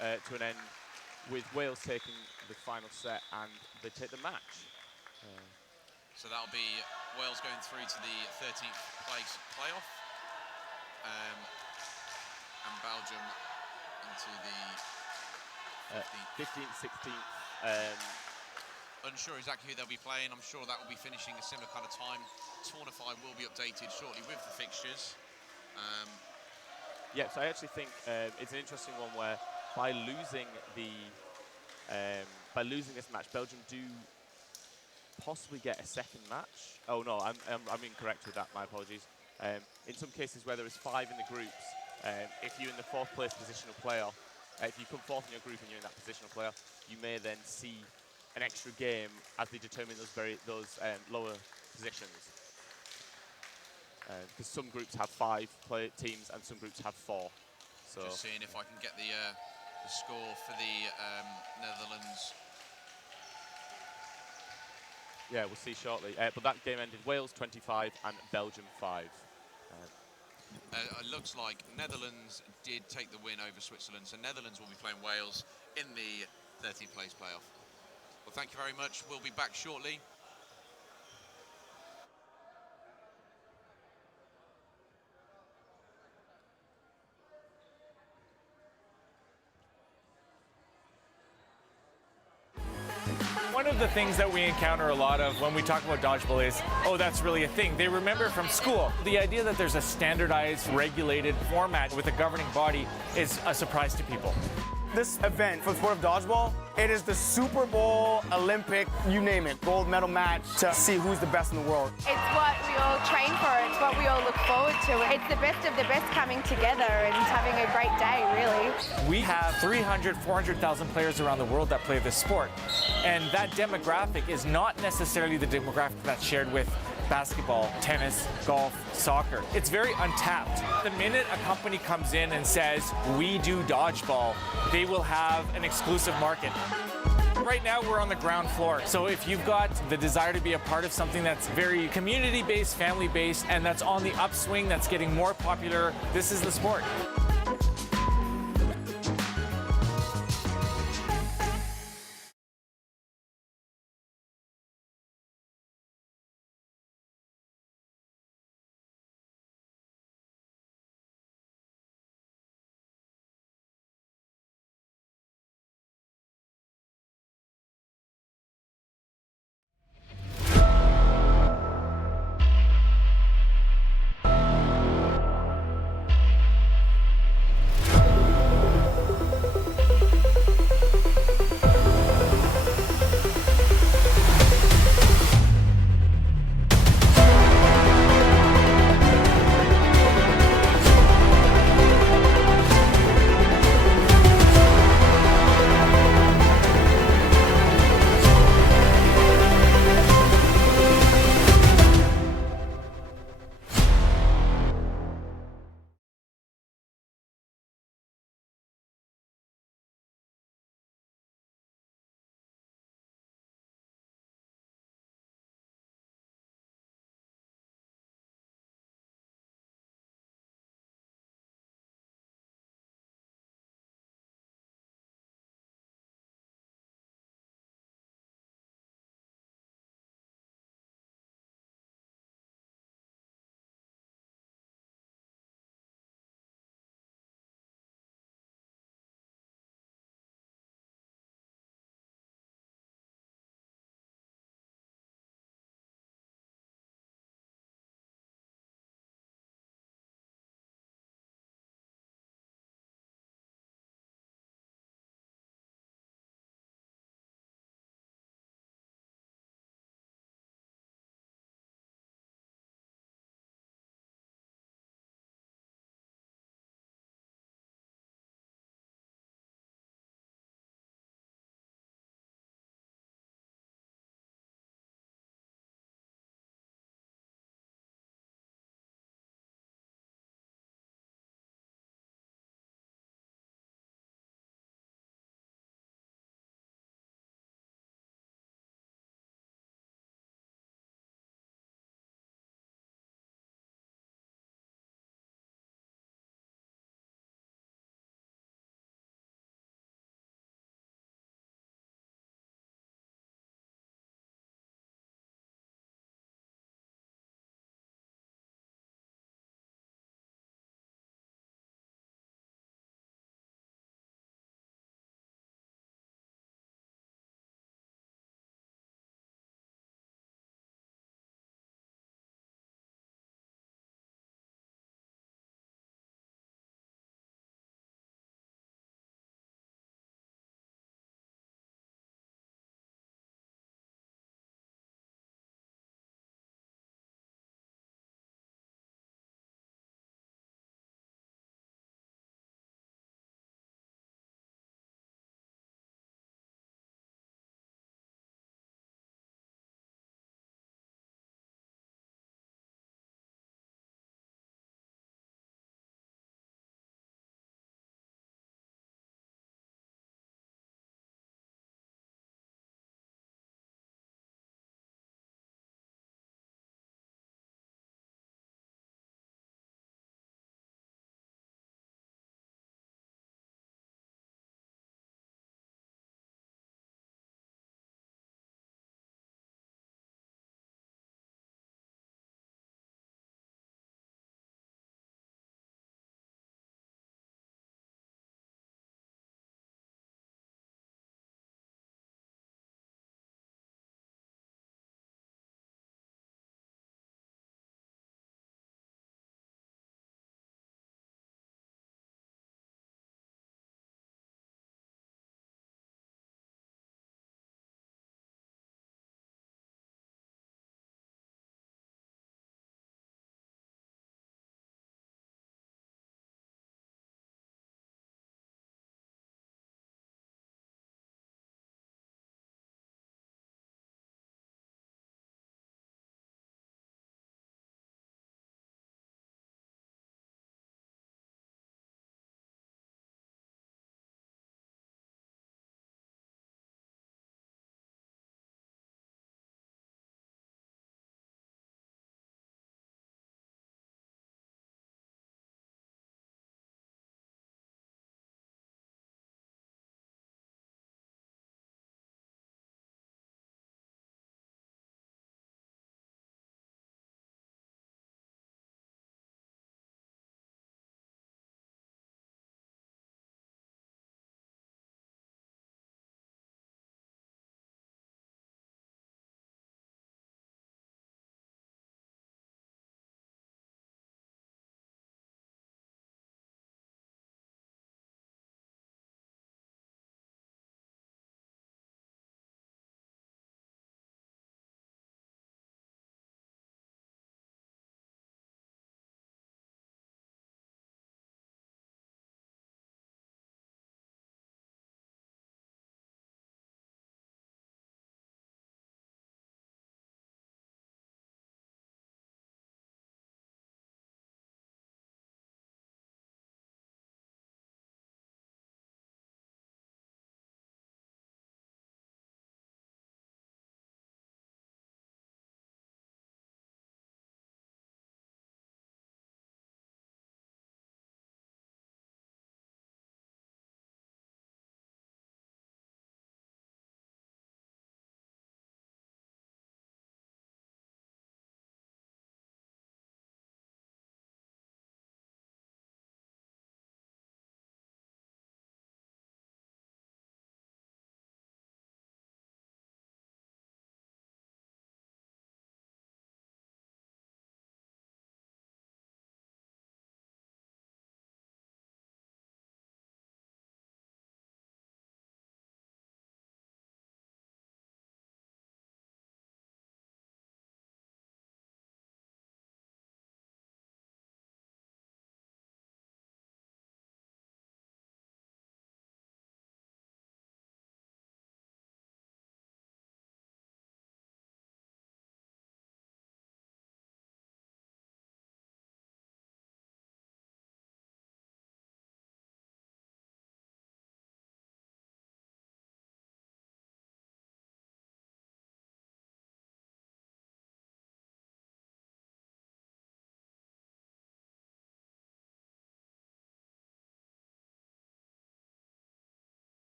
to an end, with Wales taking the final set and they take the match. So that'll be Wales going through to the 13th place playoff, and Belgium into the 15th, 16th. Unsure exactly who they'll be playing. I'm sure that will be finishing a similar kind of time. Tournify will be updated shortly with the fixtures. Yeah, so I actually think it's an interesting one where by losing this match, Belgium do possibly get a second match. Oh no, I'm incorrect with that. My apologies. In some cases where there is 5 in the groups, if you're in the 4th place positional playoff, if you come 4th in your group and you're in that positional playoff, you may then see an extra game as they determine those lower positions. Because some groups have 5 teams and some groups have 4. So just seeing if I can get the score for the Netherlands. yeah, we'll see shortly. But that game ended Wales 25 and Belgium 5. It looks like Netherlands did take the win over Switzerland, so Netherlands will be playing Wales in the 13th place playoff. Well, thank you very much. We'll be back shortly. One of the things that we encounter a lot of when we talk about dodgeball is, oh, that's really a thing. They remember from school. The idea that there's a standardized, regulated format with a governing body is a surprise to people. This event for the sport of dodgeball, it is the Super Bowl, Olympic, you name it, gold medal match to see who's the best in the world. It's what we all train for. It's what we all look forward to. It's the best of the best coming together and having a great day, really. We have 300, 400,000 players around the world that play this sport. And that demographic is not necessarily the demographic that's shared with basketball, tennis, golf, soccer. It's very untapped. The minute a company comes in and says, we do dodgeball, they will have an exclusive market. Right now we're on the ground floor. So if you've got the desire to be a part of something that's very community-based, family-based, and that's on the upswing, that's getting more popular, this is the sport.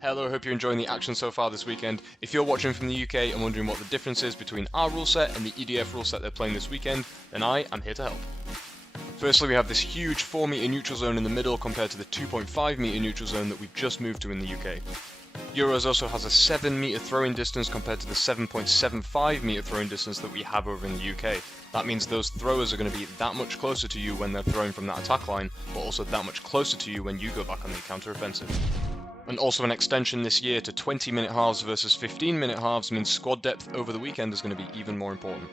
Hello, hope you're enjoying the action so far this weekend. If you're watching from the UK and wondering what the difference is between our rule set and the EDF rule set they're playing this weekend, then I am here to help. Firstly, we have this huge 4 metre neutral zone in the middle compared to the 2.5 metre neutral zone that we've just moved to in the UK. Euros also has a 7 metre throwing distance compared to the 7.75 metre throwing distance that we have over in the UK. That means those throwers are going to be that much closer to you when they're throwing from that attack line, but also that much closer to you when you go back on the counter-offensive. And also an extension this year to 20-minute halves versus 15-minute halves means squad depth over the weekend is going to be even more important.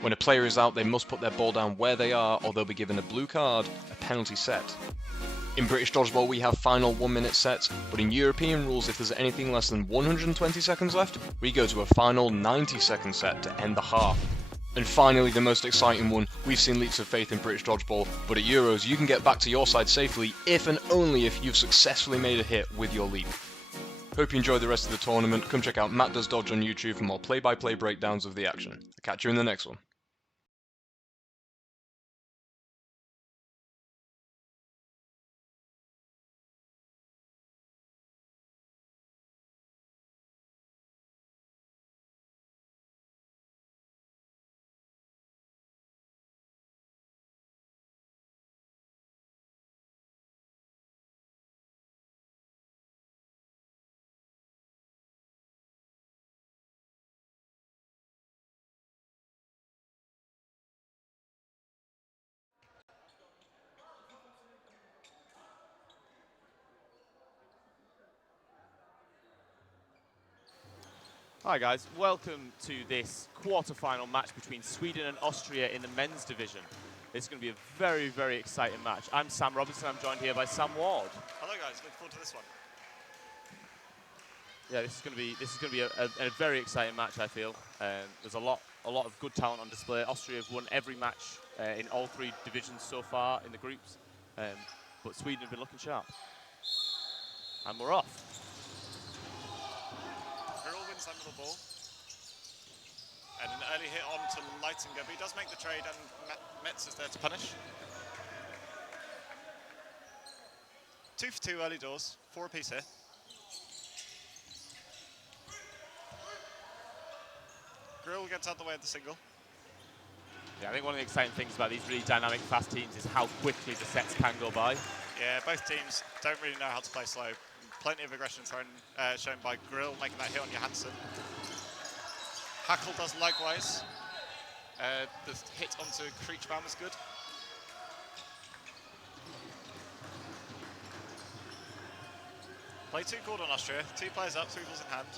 When a player is out, they must put their ball down where they are or they'll be given a blue card, a penalty set. In British Dodgeball we have final 1-minute sets, but in European rules if there's anything less than 120 seconds left, we go to a final 90-second set to end the half. And finally, the most exciting one, we've seen leaps of faith in British Dodgeball, but at Euros you can get back to your side safely if and only if you've successfully made a hit with your leap. Hope you enjoy the rest of the tournament. Come check out Matt Does Dodge on YouTube for more play-by-play breakdowns of the action. I'll catch you in the next one. Hi guys, welcome to this quarter-final match between Sweden and Austria in the men's division. It's going to be a very, very exciting match. I'm Sam Robinson, I'm joined here by Sam Ward. Hello guys, look forward to this one. Yeah, this is going to be a very exciting match, I feel. There's a lot of good talent on display. Austria have won every match in all 3 divisions so far in the groups, but Sweden have been looking sharp. And we're off. Wins that middle ball. And an early hit on to Leitinger, but he does make the trade and Metz is there to punish. 2 for 2 early doors, 4 apiece here. Grill gets out the way of the single. Yeah, I think one of the exciting things about these really dynamic, fast teams is how quickly the sets can go by. Yeah, both teams don't really know how to play slow. Plenty of aggression shown by Grill, making that hit on Johansson. Hackle does likewise. The hit onto Creechbaum was good. Play 2 called on Austria. 2 players up, 3 balls in hand.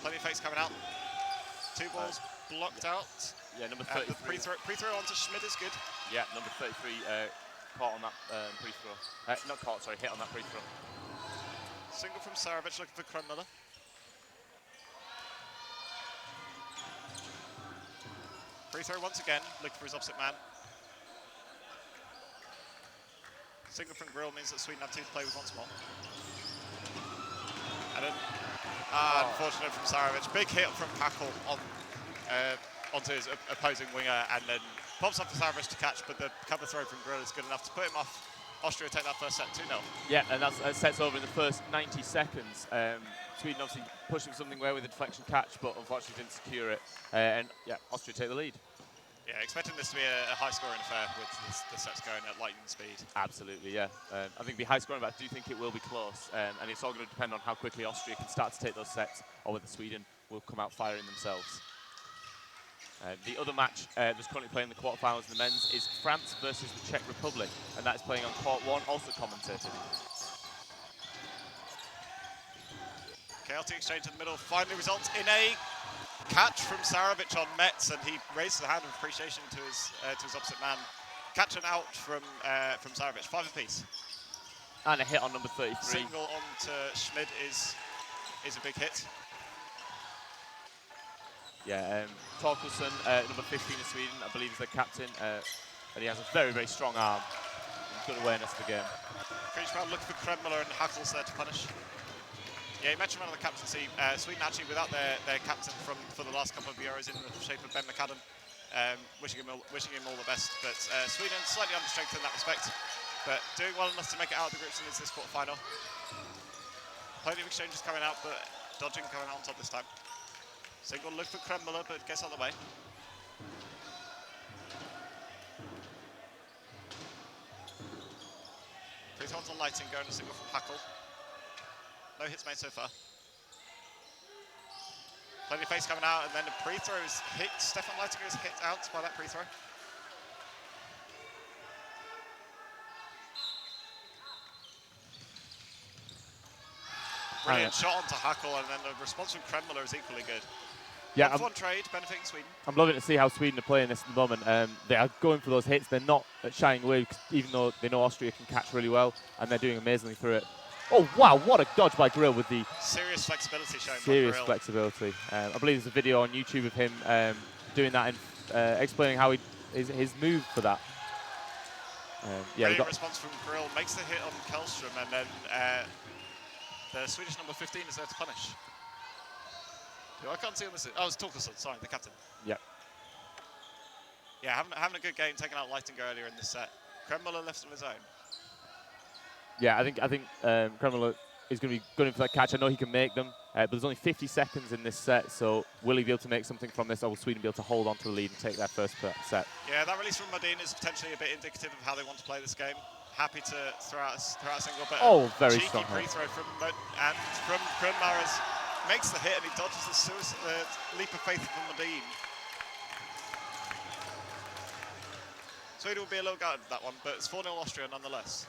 Plenty of fakes coming out. 2 balls blocked out. Yeah, number 33. The pre-throw onto Schmidt is good. Yeah, number 33 caught on that pre-throw. Not caught, sorry, hit on that pre-throw. Single from Sarovic looking for Kronmiller. Free throw once again, looking for his opposite man. Single from Grill means that Sweden have 2 to play with once more. And then, unfortunate from Sarovic. Big hit from Hackle onto his opposing winger, and then pops up for Sarovic to catch, but the cover throw from Grill is good enough to put him off. Austria take that first set 2-0. Yeah, and that sets over in the first 90 seconds. Sweden obviously pushing something away with a deflection catch, but unfortunately didn't secure it. And yeah, Austria take the lead. Yeah, expecting this to be a high-scoring affair with the sets going at lightning speed. Absolutely, yeah. I think it'll be high-scoring, but I do think it will be close. And it's all going to depend on how quickly Austria can start to take those sets, or whether Sweden will come out firing themselves. The other match that's currently playing the quarterfinals in the men's is France versus the Czech Republic, and that is playing on court 1, also commentated. Chaotic exchange in the middle finally results in a catch from Sarovic on Metz, and he raises a hand of appreciation to his opposite man. Catch and out from Sarovic, 5 apiece. And a hit on number 33. Single on to Schmid is a big hit. Yeah, Torkelson, number 15 of Sweden, I believe is the captain, and he has a very, very strong arm and good awareness of the game. Creechbaum looking for Krenmiller and Hackles there to punish. Yeah, you mentioned one of the captaincy. Sweden actually without their captain for the last couple of Euros in the shape of Ben McAdam. Wishing him all the best. But Sweden slightly understrength in that respect, but doing well enough to make it out of the groups and into this quarterfinal. Plenty of exchanges coming out, but dodging coming out on top this time. Single look for Kremmuller, but gets out of the way. Three throws on Lighting, going a single from Hackle. No hits made so far. Plenty of face coming out, and then the pre-throw is hit. Stefan Leitinger is hit out by that pre-throw. Brilliant shot onto Hackle, and then the response from Kremmuller is equally good. Yeah, One trade, benefiting Sweden. I'm loving to see how Sweden are playing this at the moment. They are going for those hits. They're not shying away, even though they know Austria can catch really well, and they're doing amazingly through it. Oh, wow, what a dodge by Grill with the serious flexibility shown by serious Grill. flexibility. I believe there's a video on YouTube of him doing that and explaining how his move for that. Yeah, Brilliant response from Grill, makes the hit on Kjellström, and then the Swedish number 15 is there to punish. Who I can't see on this. Oh, it's Torkelson, sorry, the captain. Yep. Yeah, having a good game, taking out Leitinger earlier in this set. Kremmuller left on his own. Yeah, I think Kremmuller is going to be good for that catch. I know he can make them, but there's only 50 seconds in this set, so will he be able to make something from this, or will Sweden be able to hold on to the lead and take that first set? Yeah, that release from Modin is potentially a bit indicative of how they want to play this game. Happy to throw out a single, but very cheeky strong pre-throw from Maris makes the hit, and he dodges the leap of faith from Modin. Sweden will be a little guarded that one, but it's 4-0 Austria nonetheless.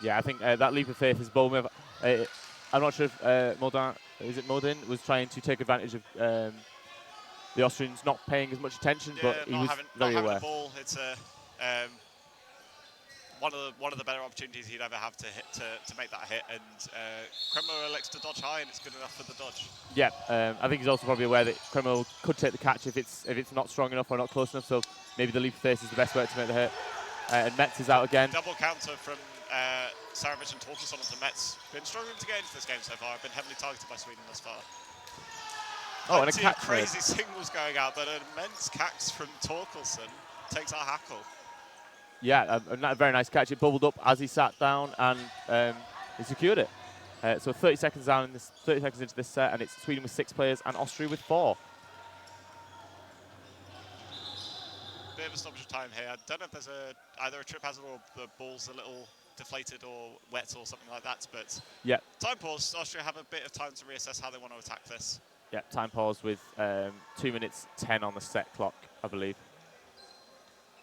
Yeah, I think that leap of faith is bold move. I'm not sure if Modin was trying to take advantage of the Austrians not paying as much attention, but he was very aware. The ball, it's one of the better opportunities he'd ever have to make that hit, and Kremmuller elects to dodge high, and it's good enough for the dodge. Yeah, I think he's also probably aware that Kremmuller could take the catch if it's not strong enough or not close enough. So maybe the leap of faith is the best way to make the hit. And Metz is out again. Double counter from Sarovic and Torkelson onto Metz. Been struggling to get into this game so far. Been heavily targeted by Sweden thus far. Oh, and a catch. Crazy singles going out, but an immense catch from Torkelson takes our Hackle. Yeah, a very nice catch. It bubbled up as he sat down, and he secured it. So 30 seconds into this set, and it's Sweden with 6 players and Austria with 4. Bit of a stoppage of time here. I don't know if there's either a trip hazard or the ball's a little deflated or wet or something like that, but yeah. Time pause. Austria have a bit of time to reassess how they want to attack this. Yeah, time pause with 2 minutes 10 on the set clock, I believe.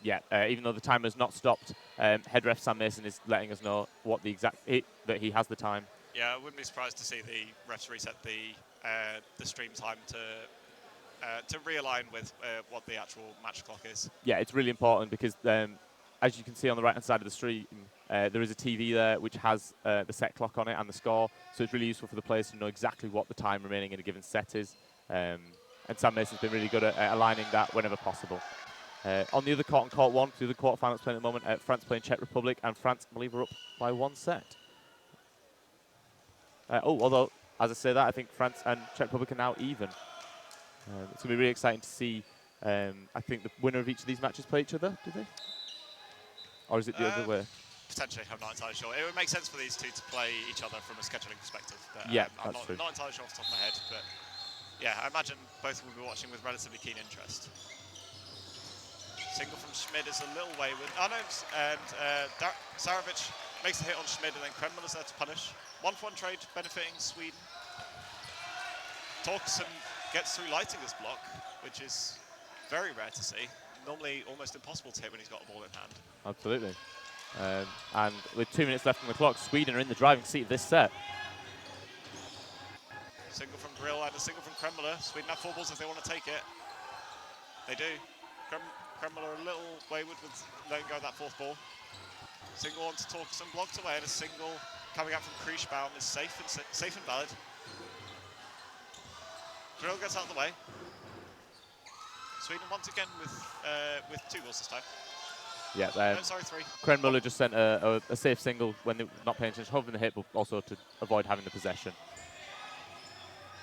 Yeah, even though the timer's not stopped, head ref Sam Mason is letting us know what the exact that he has the time. Yeah, I wouldn't be surprised to see the refs reset the stream time to realign with what the actual match clock is. Yeah, it's really important because as you can see on the right-hand side of the stream, there is a TV there which has the set clock on it and the score, so it's really useful for the players to know exactly what the time remaining in a given set is. And Sam Mason's been really good at aligning that whenever possible. On the other court, on court 1, the other quarterfinals playing at the moment, France playing Czech Republic, and France, I believe, are up by 1 set. Although, as I say that, I think France and Czech Republic are now even. It's going to be really exciting to see, I think, the winner of each of these matches play each other, do they? Or is it the other way? Potentially, I'm not entirely sure. It would make sense for these two to play each other from a scheduling perspective. But, yeah, I'm that's true. Not entirely sure off the top of my head, but yeah, I imagine both will be watching with relatively keen interest. Single from Schmid is a little wayward. And Sarovic makes a hit on Schmid, and then Kremluller's there to punish. 1-for-1 trade benefiting Sweden. Torkelson gets through Leitinger's block, which is very rare to see. Normally almost impossible to hit when he's got a ball in hand. Absolutely. And with 2 minutes left on the clock, Sweden are in the driving seat of this set. Single from Grill and a single from Kremmuller. Sweden have 4 balls if they want to take it. They do. Kremmuller a little wayward with letting go of that 4th ball. Single on to Torkelson, blocked away, and a single coming out from Kriechbaum is safe and valid. Grill gets out of the way. Sweden once again with 2 balls this time. Yeah, no, sorry, 3. Kremmuller just sent a safe single when they were not paying attention, hoping the hit, but also to avoid having the possession.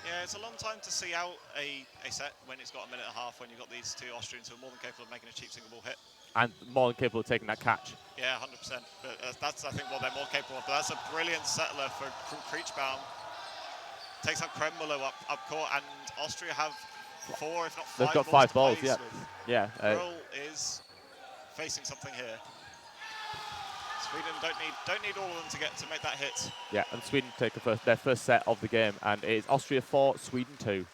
Yeah, it's a long time to see out a set when it's got a minute and a half, when you've got these two Austrians who are more than capable of making a cheap single ball hit. And more than capable of taking that catch. Yeah, 100%. But that's, I think, what they're more capable of. But that's a brilliant settler from Kriechbaum. Takes up Kremmuller up court, and Austria have 4, if not 5 They've got balls 5 to balls, play yeah. with. Yeah. Brill is facing something here. Sweden don't need all of them to make that hit. Yeah, and Sweden take their first set of the game, and it is Austria 4, Sweden 2.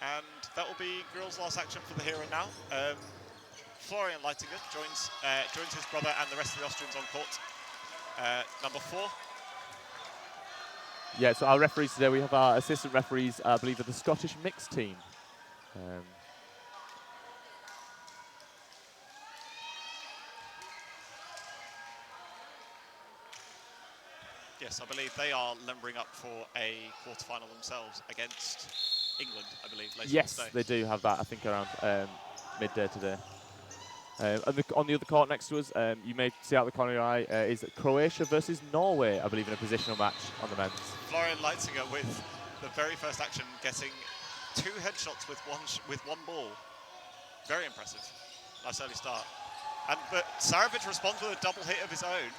And that will be Grill's last action for the here and now. Florian Leitinger joins his brother and the rest of the Austrians on court. Number 4. Yeah, so our referees today, we have our assistant referees, I believe, of the Scottish mixed team. Yes, I believe they are lumbering up for a quarter-final themselves against England, I believe, later Yes, today. they do have that, I think, around midday today. On the other court next to us, you may see out the corner of your eye, is Croatia versus Norway, I believe, in a positional match on the men's. Florian Leitzinger with the very first action, getting 2 headshots with one ball. Very impressive. Nice early start. But Saravic responds with a double hit of his own.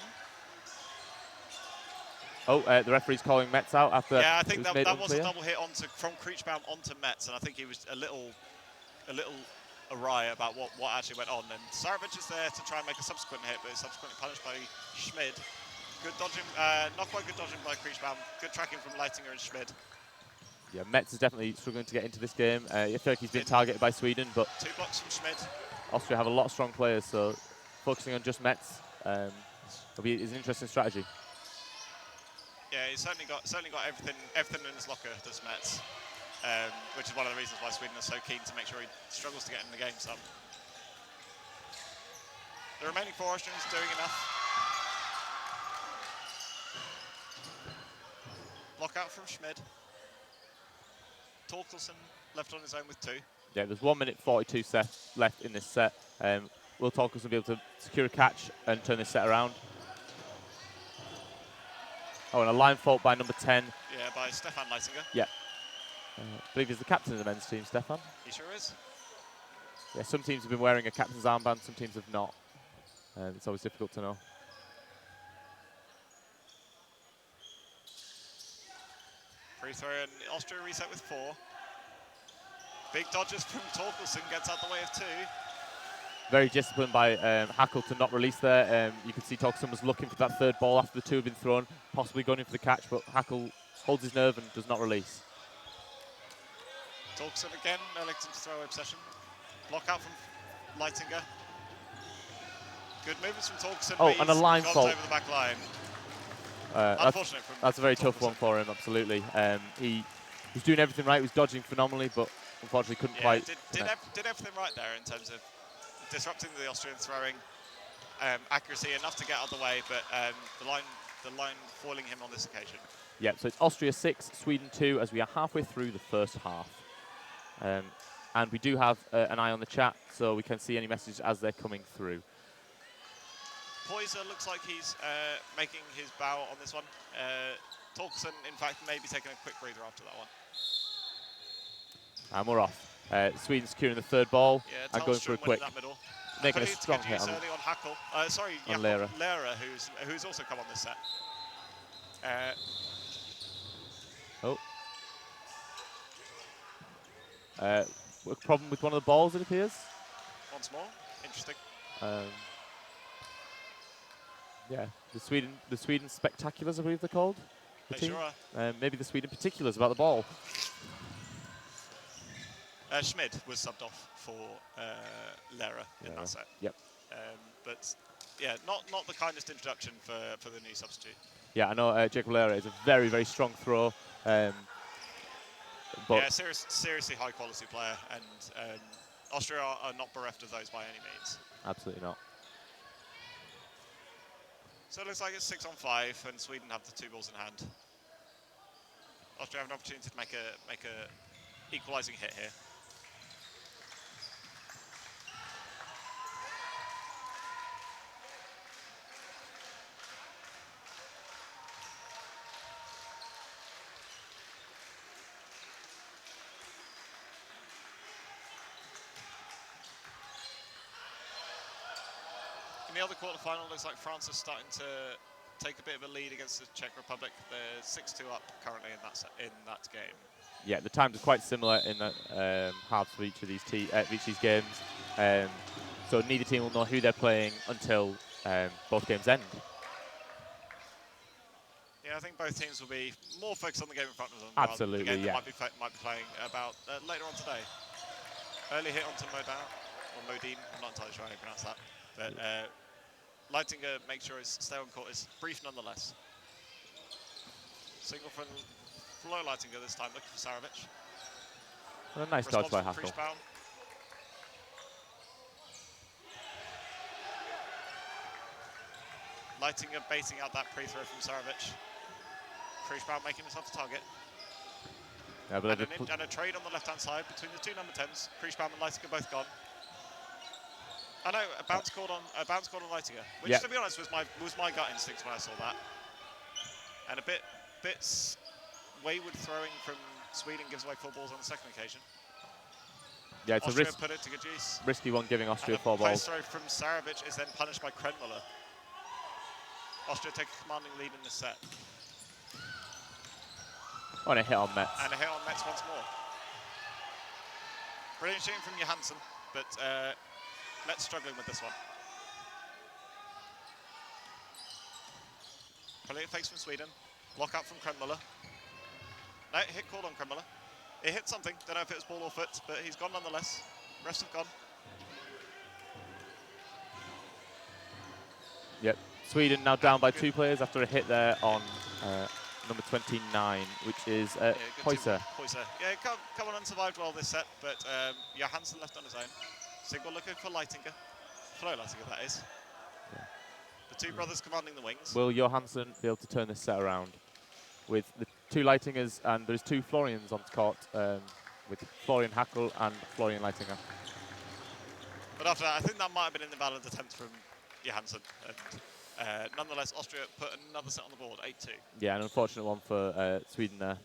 Oh, the referee's calling Metz out after. Yeah, I think that was unclear. a double hit from Kriechbaum onto Metz, and I think he was a little awry about what actually went on. And Saravic is there to try and make a subsequent hit, but is subsequently punished by Schmid. Good dodging, not quite good dodging by Kriechbaum. Good tracking from Leitinger and Schmid. Yeah, Metz is definitely struggling to get into this game. I feel like he's been targeted by Sweden, but 2 blocks from Schmid. Austria have a lot of strong players, so focusing on just Metz is an interesting strategy. Yeah, he's certainly got everything in his locker, does Metz, which is one of the reasons why Sweden are so keen to make sure he struggles to get in the game some. The remaining 4 Austrians doing enough. Block out from Schmid. Torkelson left on his own with 2. Yeah, there's 1 minute 42 left in this set. Will Torkelson be able to secure a catch and turn this set around? Oh, and a line fault by number 10. Yeah, by Stefan Leitinger. Yeah. I believe he's the captain of the men's team, Stefan. He sure is. Yeah, some teams have been wearing a captain's armband, some teams have not. It's always difficult to know. Free throw, and Austria reset with 4. Big dodges from Torkelson, gets out the way of 2. Very disciplined by Hackle to not release there. You can see Torkelson was looking for that 3rd ball after the 2 have been thrown, possibly going in for the catch, but Hackle holds his nerve and does not release. Torkelson again, electing to throw obsession. Block out from Leitinger. Good movements from Torkelson. Oh, and a line fault. Over the back line. Unfortunate that's a very tough one for him, absolutely. He was doing everything right, he was dodging phenomenally, but unfortunately couldn't quite. Did everything right there in terms of disrupting the Austrian throwing, accuracy enough to get out of the way, but the line foiling him on this occasion. Yeah, so it's Austria 6, Sweden 2, as we are halfway through the first half. And we do have an eye on the chat, so we can see any messages as they're coming through. Poyser looks like he's making his bow on this one. Torkelson, in fact, may be taking a quick breather after that one. And we're off. Sweden securing the 3rd ball and going for a quick. Making a strong hit on Hackle. on Lehrer. Lehrer, who's also come on this set. A problem with one of the balls, it appears. Once more, interesting. Yeah, the Sweden Spectaculars, I believe they're called. They sure are. Maybe the Sweden Particulars about the ball. Schmid was subbed off for Lehrer in that set. Yep. But yeah, not the kindest introduction for the new substitute. Yeah, I know Jacob Lehrer is a very, very strong throw. But yeah, seriously high quality player, and Austria are not bereft of those by any means. Absolutely not. So it looks like it's 6-on-5, and Sweden have the 2 balls in hand. Austria have an opportunity to make a equalising hit here. the other quarterfinal, looks like France is starting to take a bit of a lead against the Czech Republic. They're 6-2 up currently in that game. Yeah, the times are quite similar in the halves for each of these games. So neither team will know who they're playing until both games end. Yeah, I think both teams will be more focused on the game in front of them. Absolutely, rather than the game yeah. They might be playing about later on today. Early hit onto Modin, or Modine, I'm not entirely sure how you pronounce that. But Leitinger makes sure his stay on court is brief nonetheless. Single from Flo Leitinger this time, looking for Sarovic. Well, a nice dodge by Hackle. Leitinger baiting out that pre-throw from Sarovic. Kriesbaum making himself a target. Yeah, And a trade on the left-hand side between the two number 10s. Kriesbaum and Leitinger both gone. I know, a bounce called on Leitinger, which to be honest was my gut instinct when I saw that. And a bit wayward throwing from Sweden gives away 4 balls on the second occasion. Yeah, it's Austria put it to Gajis. Risky one, giving Austria 4 balls. Post throw from Sarovic is then punished by Krenmuller. Austria take a commanding lead in this set. Oh, and a hit on Metz. And a hit on Metz once more. Brilliant shooting from Johansson, but Metz struggling with this one. Brilliant fakes from Sweden. Block out from Krenmuller. No, hit called on Krenmuller. It hit something, don't know if it was ball or foot, but he's gone nonetheless. Rest have gone. Yep. Sweden now down by 2 players after a hit there on number 29, which is Poyser. Yeah, come on and survived well this set, but Johansson left on his own. Single looking for Leitinger. Flo Leitinger, that is. Yeah. The two brothers commanding the wings. Will Johansson be able to turn this set around? With the 2 Leitingers, and there's 2 Florians on the court, with Florian Hackl and Florian Leitinger. But after that, I think that might have been an invalid attempt from Johansson. And, nonetheless, Austria put another set on the board, 8-2. Yeah, an unfortunate one for Sweden there.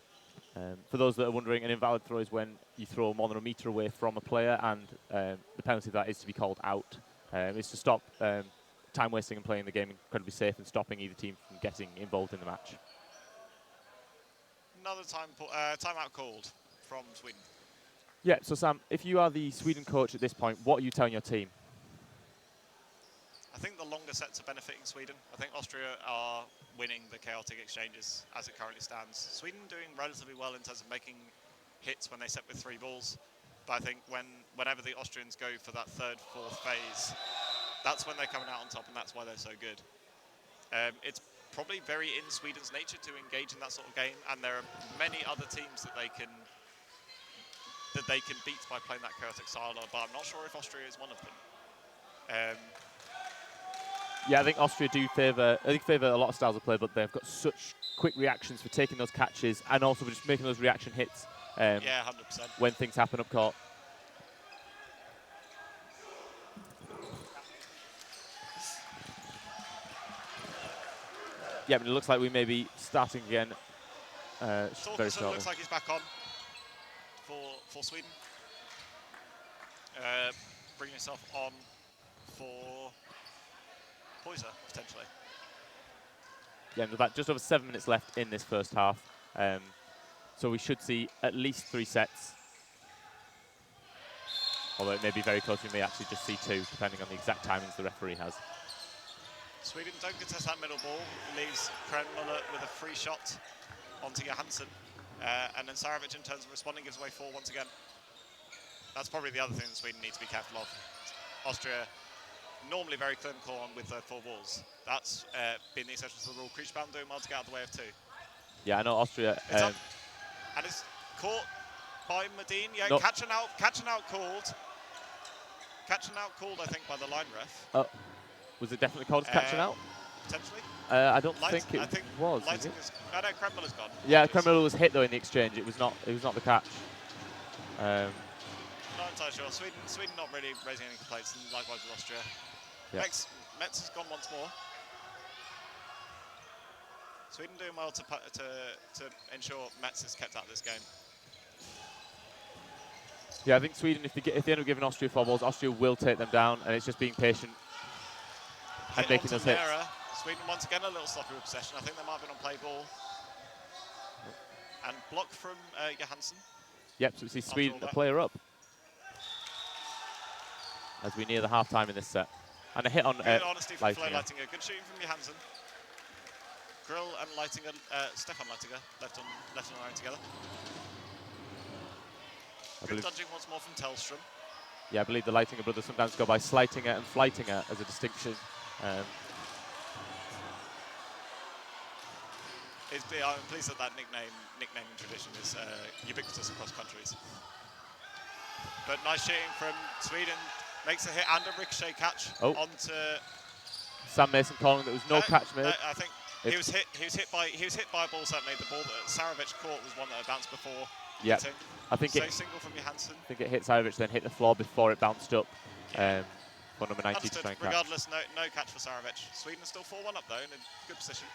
For those that are wondering, an invalid throw is when you throw more than a metre away from a player, and the penalty of that is to be called out. It's to stop time wasting and playing the game incredibly safe and stopping either team from getting involved in the match. Another timeout called from Sweden. Yeah, so Sam, if you are the Sweden coach at this point, what are you telling your team? I think the longer sets are benefiting Sweden. I think Austria are winning the chaotic exchanges as it currently stands. Sweden doing relatively well in terms of making hits when they set with 3 balls. But I think whenever the Austrians go for that 3rd, 4th phase, that's when they're coming out on top, and that's why they're so good. It's probably very in Sweden's nature to engage in that sort of game, and there are many other teams that they can beat by playing that chaotic style, but I'm not sure if Austria is one of them. Yeah, I think Austria do favour a lot of styles of play, but they've got such quick reactions for taking those catches and also for just making those reaction hits yeah, 100%. when things happen up court. Yeah, but it looks like we may be starting again very shortly. Looks like he's back on for Sweden. Bringing himself on for Poyser, potentially. Yeah, there's about just over 7 minutes left in this first half. So we should see at least 3 sets. Although it may be very close, we may actually just see 2, depending on the exact timings the referee has. Sweden don't contest that middle ball, leaves Krenmuller with a free shot onto Johansson. And then Sarovic, in terms of responding, gives away 4 once again. That's probably the other thing that Sweden needs to be careful of. Austria, normally very clinical on with their 4 balls. That's been the exception to the rule. Kriesbaum doing well to get out of the way of 2. Yeah, I know Austria. It's up, and it's caught by Modin. Yeah, no. Catch and out called. Catch and out called, I think, by the line ref. Oh, was it definitely called as catch and out? Potentially. I don't think it was. No, Krenmuller's gone. Yeah, Krenmuller was hit though in the exchange. It was not the catch. Not entirely sure. Sweden not really raising any complaints, and likewise with Austria. Yeah. Metz has gone once more. Sweden doing well to ensure Metz is kept out of this game. Yeah, I think Sweden, if they end up giving Austria 4 balls, Austria will take them down, and it's just being patient. and making those hits. Lera. Sweden once again a little sloppy with possession. I think they might have been on play ball. And block from Johansson. Yep, so we see Sweden a player up as we near the half time in this set. And a hit on good honesty from Flo Leitinger. Leitinger. Good shooting from Johansson. Grill and Leitinger, Stefan Leitinger, left and right together. Good dodging once more from Tellstrom. Yeah, I believe the Leitinger brothers sometimes go by Sleitinger and Fleitinger as a distinction. I'm pleased that nicknaming tradition is ubiquitous across countries. But nice shooting from Sweden. Makes a hit and a ricochet catch onto Sam Mason calling that there was no catch made. I think he was hit by a ball set made. The ball that Sarovic caught was one that had bounced before. Yeah, I think single from Johansson. I think it hit Sarovic, then hit the floor before it bounced up. For number 19 to try and catch. Regardless, no catch for Sarovic. Sweden is still 4-1 up though, in a good position.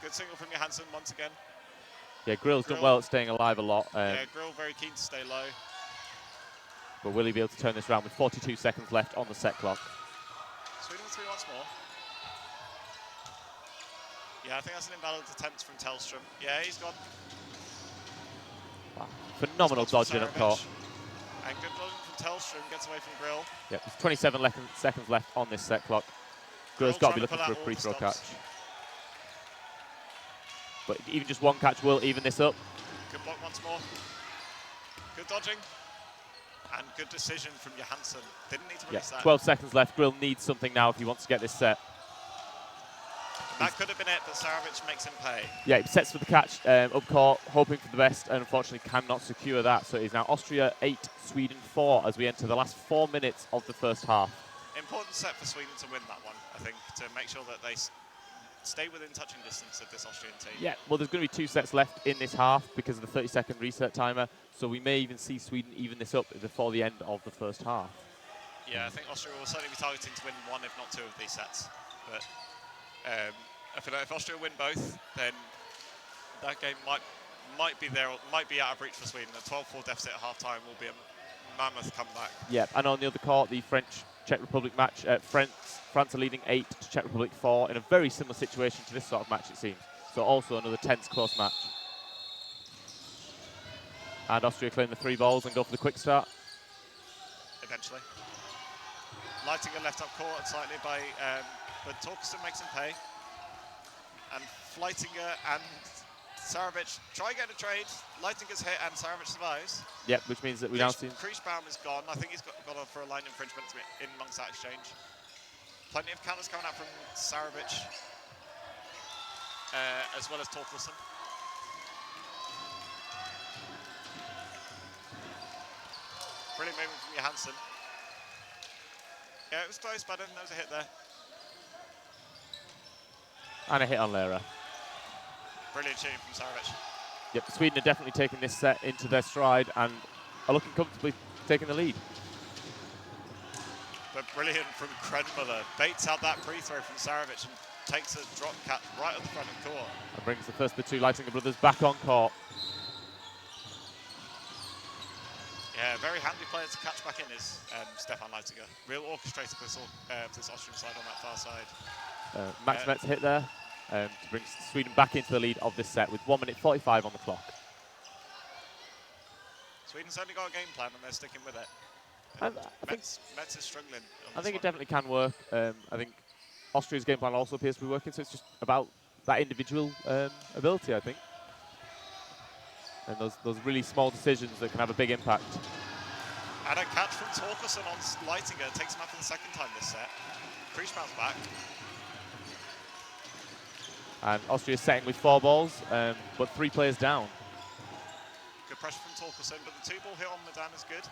Good single from Johansson once again. Yeah, Grill's done well at staying alive a lot. Yeah, Grill very keen to stay low. But will he be able to turn this around with 42 seconds left on the set clock? Sweden with 3 once more. Yeah, I think that's an invalid attempt from Tellstrom. Yeah, he's gone. Wow. Phenomenal dodging up court. And good dodging from Tellstrom, gets away from Grill. Yep, there's 27 seconds left on this set clock. Grill's got to be looking for a free throw catch. But even just one catch will even this up. Good block once more. Good dodging. And good decision from Johansson. Didn't need to release that. 12 seconds left. Grill needs something now if he wants to get this set. That could have been it, but Sarovic makes him pay. Yeah, he sets for the catch up court, hoping for the best, and unfortunately cannot secure that. So it is now Austria 8, Sweden 4 as we enter the last 4 minutes of the first half. Important set for Sweden to win that one, I think, to make sure that they stay within touching distance of this Austrian team. Yeah, well, there's going to be 2 sets left in this half because of the 30-second reset timer, so we may even see Sweden even this up before the end of the first half. Yeah, I think Austria will certainly be targeting to win 1, if not 2 of these sets. But I feel like if Austria win both, then that game might be there, might be out of reach for Sweden. A 12-4 deficit at half-time will be a mammoth comeback. Yeah, and on the other court, the French-Czech Republic match, France are leading 8 to Czech Republic 4 in a very similar situation to this sort of match, it seems. So also another tense, close match. And Austria claim the 3 balls and go for the quick start. Eventually. Leitinger left up court slightly by, but Torkelson makes him pay. And Fleitinger and Sarovic try getting a trade. Leitinger's hit and Sarovic survives. Yep, which means that we now see... Kriechbaum is gone. I think he's got on for a line infringement in amongst that exchange. Plenty of counters coming out from Sarovic, as well as Torkelson. Brilliant movement from Johansson. Yeah, it was close, but I didn't know there was a hit there. And a hit on Lera. Brilliant shooting from Sarovic. Yep, Sweden are definitely taking this set into their stride and are looking comfortably taking the lead. But brilliant from Krenmuller. Baits out that free throw from Sarovic and takes a drop catch right at the front of court. And brings the first of the 2 Leitinger brothers back on court. Yeah, very handy player to catch back in is Stefan Leitinger. Real orchestrator for this Austrian side on that far side. Max Metz hit there to bring Sweden back into the lead of this set with 1 minute 45 on the clock. Sweden's only got a game plan and they're sticking with it. I Metz is struggling. I think it definitely can work. I think Austria's game plan also appears to be working, so it's just about that individual ability, I think. And those really small decisions that can have a big impact. And a catch from Torkelson on Leitinger takes him out for the second time this set. Kriechbaum's back. And Austria's setting with 4 balls, but 3 players down. Good pressure from Torkelson, but the 2-ball hit on Medan is good.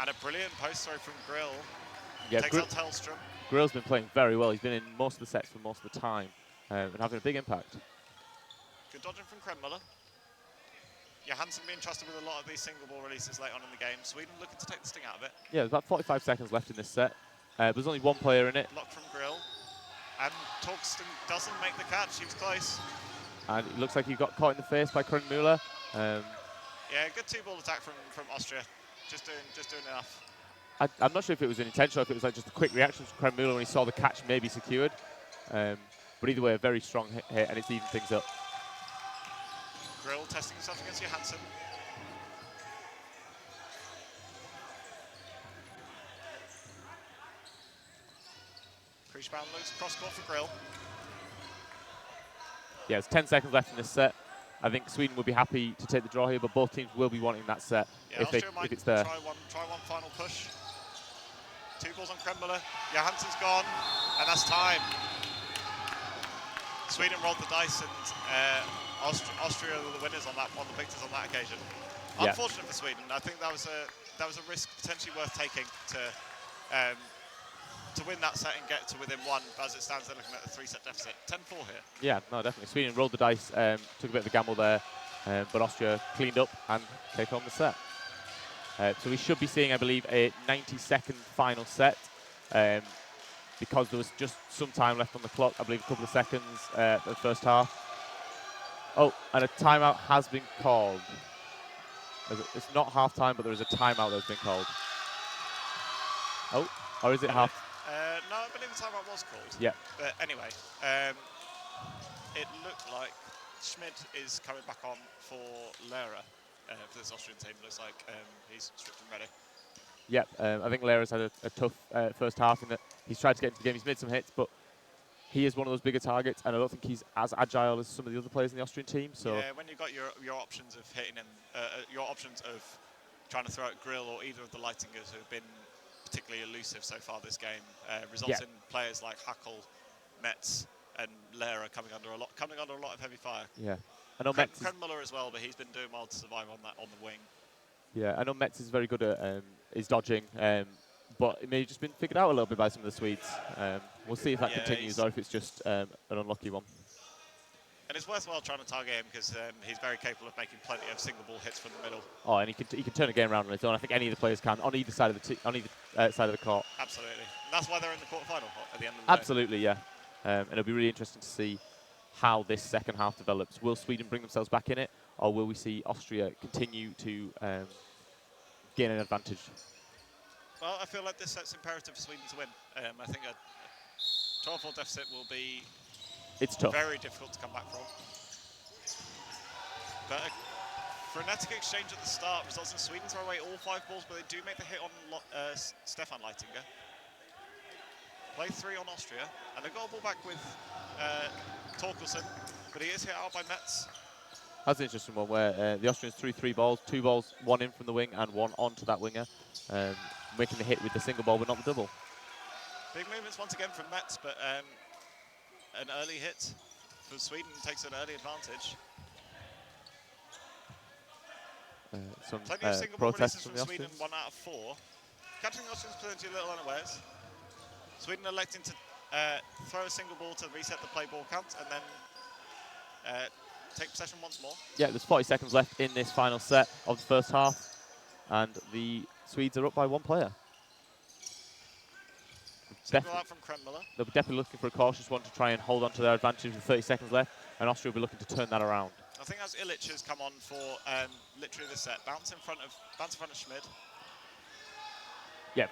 And a brilliant post throw from Grill. Yeah, takes out Tellstrom. Grill's been playing very well. He's been in most of the sets for most of the time and having a big impact. Good dodging from Krenmuller. Johansson being trusted with a lot of these single ball releases late on in the game. Sweden looking to take the sting out of it. Yeah, there's about 45 seconds left in this set. There's only 1 player in it. Block from Grill. And Torkelson doesn't make the catch. He was close. And it looks like he got caught in the face by Krenmuller. Yeah, good two-ball attack from Austria. Just doing enough. I'm not sure if it was an intentional, if it was like just a quick reaction from Kremula when he saw the catch maybe secured. But either way, a very strong hit, and it's even things up. Grill testing himself against Johansson. Kriechbaum looks cross-court for Grill. Yeah, there's 10 seconds left in this set. I think Sweden will be happy to take the draw here, but both teams will be wanting that set Yeah, if it's there. Try one final push. Two balls on Kremula. Johansson's gone, and that's time. Sweden rolled the dice, and Austria were the winners on the victors on that occasion. Yeah. Unfortunate for Sweden. I think that was a risk potentially worth taking to win that set and get to within one. As it stands, they're looking at a 3-set deficit. 10-4 here. Yeah, no, definitely. Sweden rolled the dice, took a bit of a gamble there, but Austria cleaned up and take home the set. So we should be seeing, I believe, a 90-second final set. Because there was just some time left on the clock, I believe a couple of seconds the first half. Oh, and a timeout has been called. It's not half-time, but there is a timeout that's been called. Oh, or is it half? No, I believe the timeout was called. Yeah. But anyway, it looked like Schmidt is coming back on for Lehrer for this Austrian team. Looks like he's stripped and ready. Yep, I think Lehres had a tough first half in that he's tried to get into the game. He's made some hits, but he is one of those bigger targets, and I don't think he's as agile as some of the other players in the Austrian team. So yeah, when you've got your options of hitting him, your options of trying to throw at Grill or either of the Leitingers who have been particularly elusive so far this game, results in players like Hackl, Metz, and Lehrer coming under a lot of heavy fire. Yeah, I know Metz. Kremula as well, but he's been doing well to survive on the wing. Yeah, I know Metz is very good at his dodging, but it may have just been figured out a little bit by some of the Swedes. We'll see if that continues or if it's just an unlucky one. And it's worthwhile trying to target him because he's very capable of making plenty of single ball hits from the middle. Oh, and he can turn a game around on his own. I think any of the players can on either side of the side of the court. Absolutely, and that's why they're in the quarterfinal at the end of the Absolutely, yeah. And it'll be really interesting to see how this second half develops. Will Sweden bring themselves back in it, or will we see Austria continue to gain an advantage? Well, I feel like this set's imperative for Sweden to win. I think a 12-4 deficit will be tough. Very difficult to come back from. But a frenetic exchange at the start results in Sweden throw away all 5 balls, but they do make the hit on Stefan Leitinger. Play 3 on Austria, and they've got a ball back with Torkelson, but he is hit out by Metz. That's an interesting one where the Austrians threw 3 balls, 2 balls, 1 in from the wing and 1 onto that winger, making the hit with the single ball but not the double. Big movements once again from Metz, but an early hit for Sweden takes an early advantage. Plenty of single ball releases from Sweden, 1 out of 4. Catching the Austrians potentially a little unawares. Sweden electing to throw a single ball to reset the play ball count and then take possession once more. Yeah, there's 40 seconds left in this final set of the first half, and the Swedes are up by 1 player. Single out from Kremula. They'll be definitely looking for a cautious one to try and hold on to their advantage with 30 seconds left, and Austria will be looking to turn that around. I think as Illich has come on for literally the set, bounce in front of Schmid. Yeah,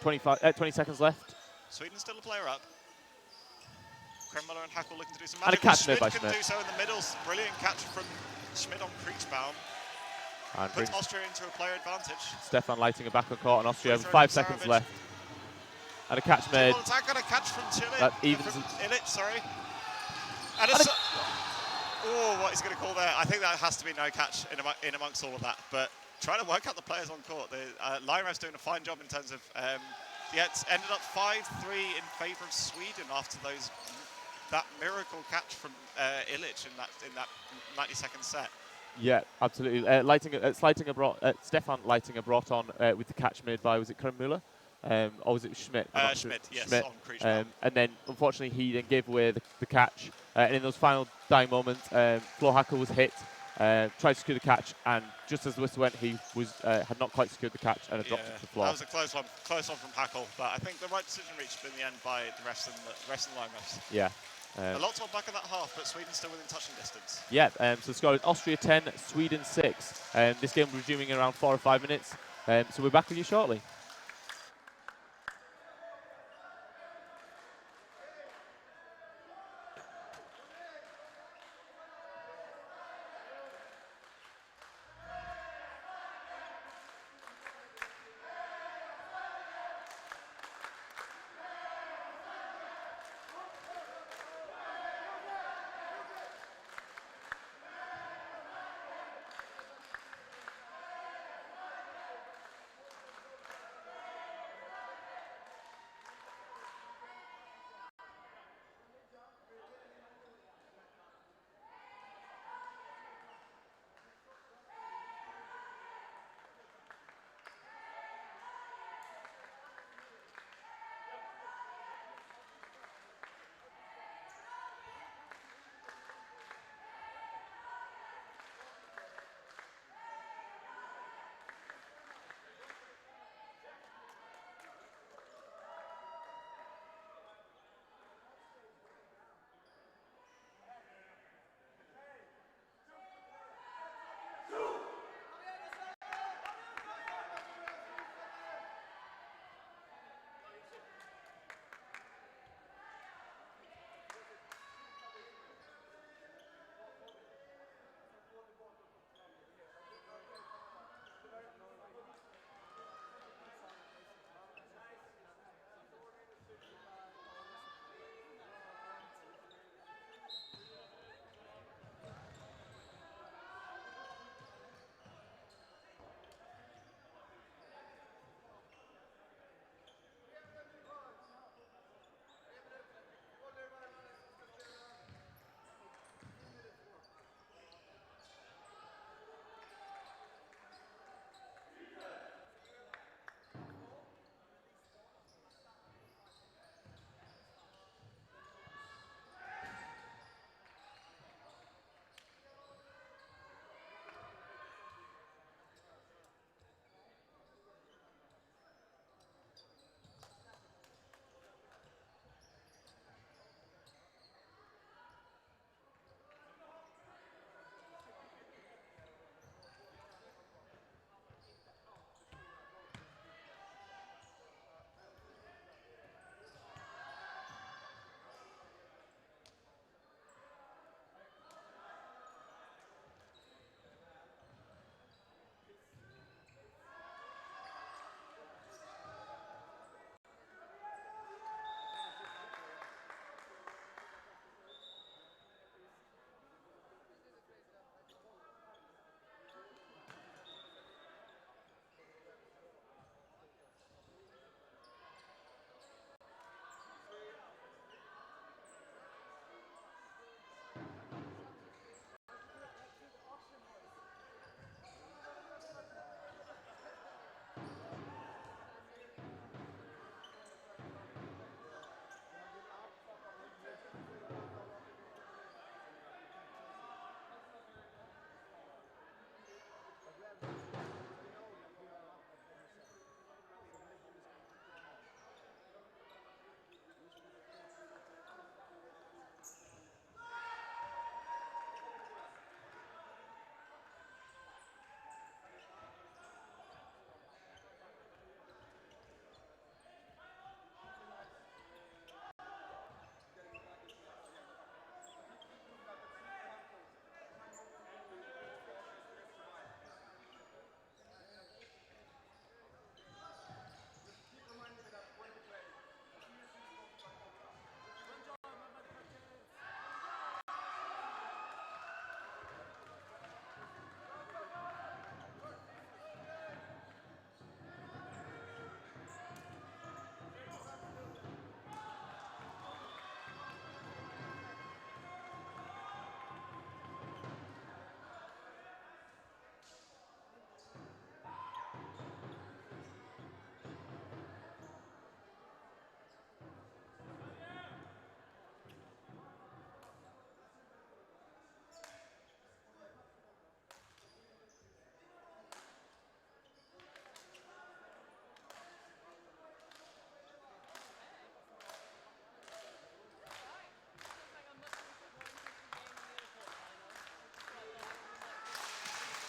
20 seconds left. Sweden still a player up. Kremula and Hackl looking to do some magic. And a catch Schmid by can Schmid. do so in the middle. Brilliant catch from Schmid on Kriechbaum. And puts Austria into a player advantage. Stefan Leitinger back on court, and Austria have 5 seconds left. And a catch made. Attack and a catch from That evens Illich, sorry. And what he's going to call there? I think that has to be no catch in amongst all of that. But trying to work out the players on court. Lyra's doing a fine job in terms of. It's ended up 5-3 in favour of Sweden after that miracle catch from Illich in that 90-second set. Yeah, absolutely. Stefan Leitinger brought on with the catch made by, was it Kremula? Or was it Schmidt? Schmidt, yes, on Kriechbaum. And then, unfortunately, he then gave away the catch. And in those final dying moments, Flo Hackl was hit, tried to secure the catch, and just as the whistle went, he had not quite secured the catch and had dropped it to the floor. That was a close one from Hackl, but I think the right decision reached in the end by the refs and line refs. Yeah. A lot to talk back in that half, but Sweden still within touching distance. Yeah, so the score is Austria 10, Sweden 6. This game resuming in around 4 or 5 minutes. So we're back with you shortly.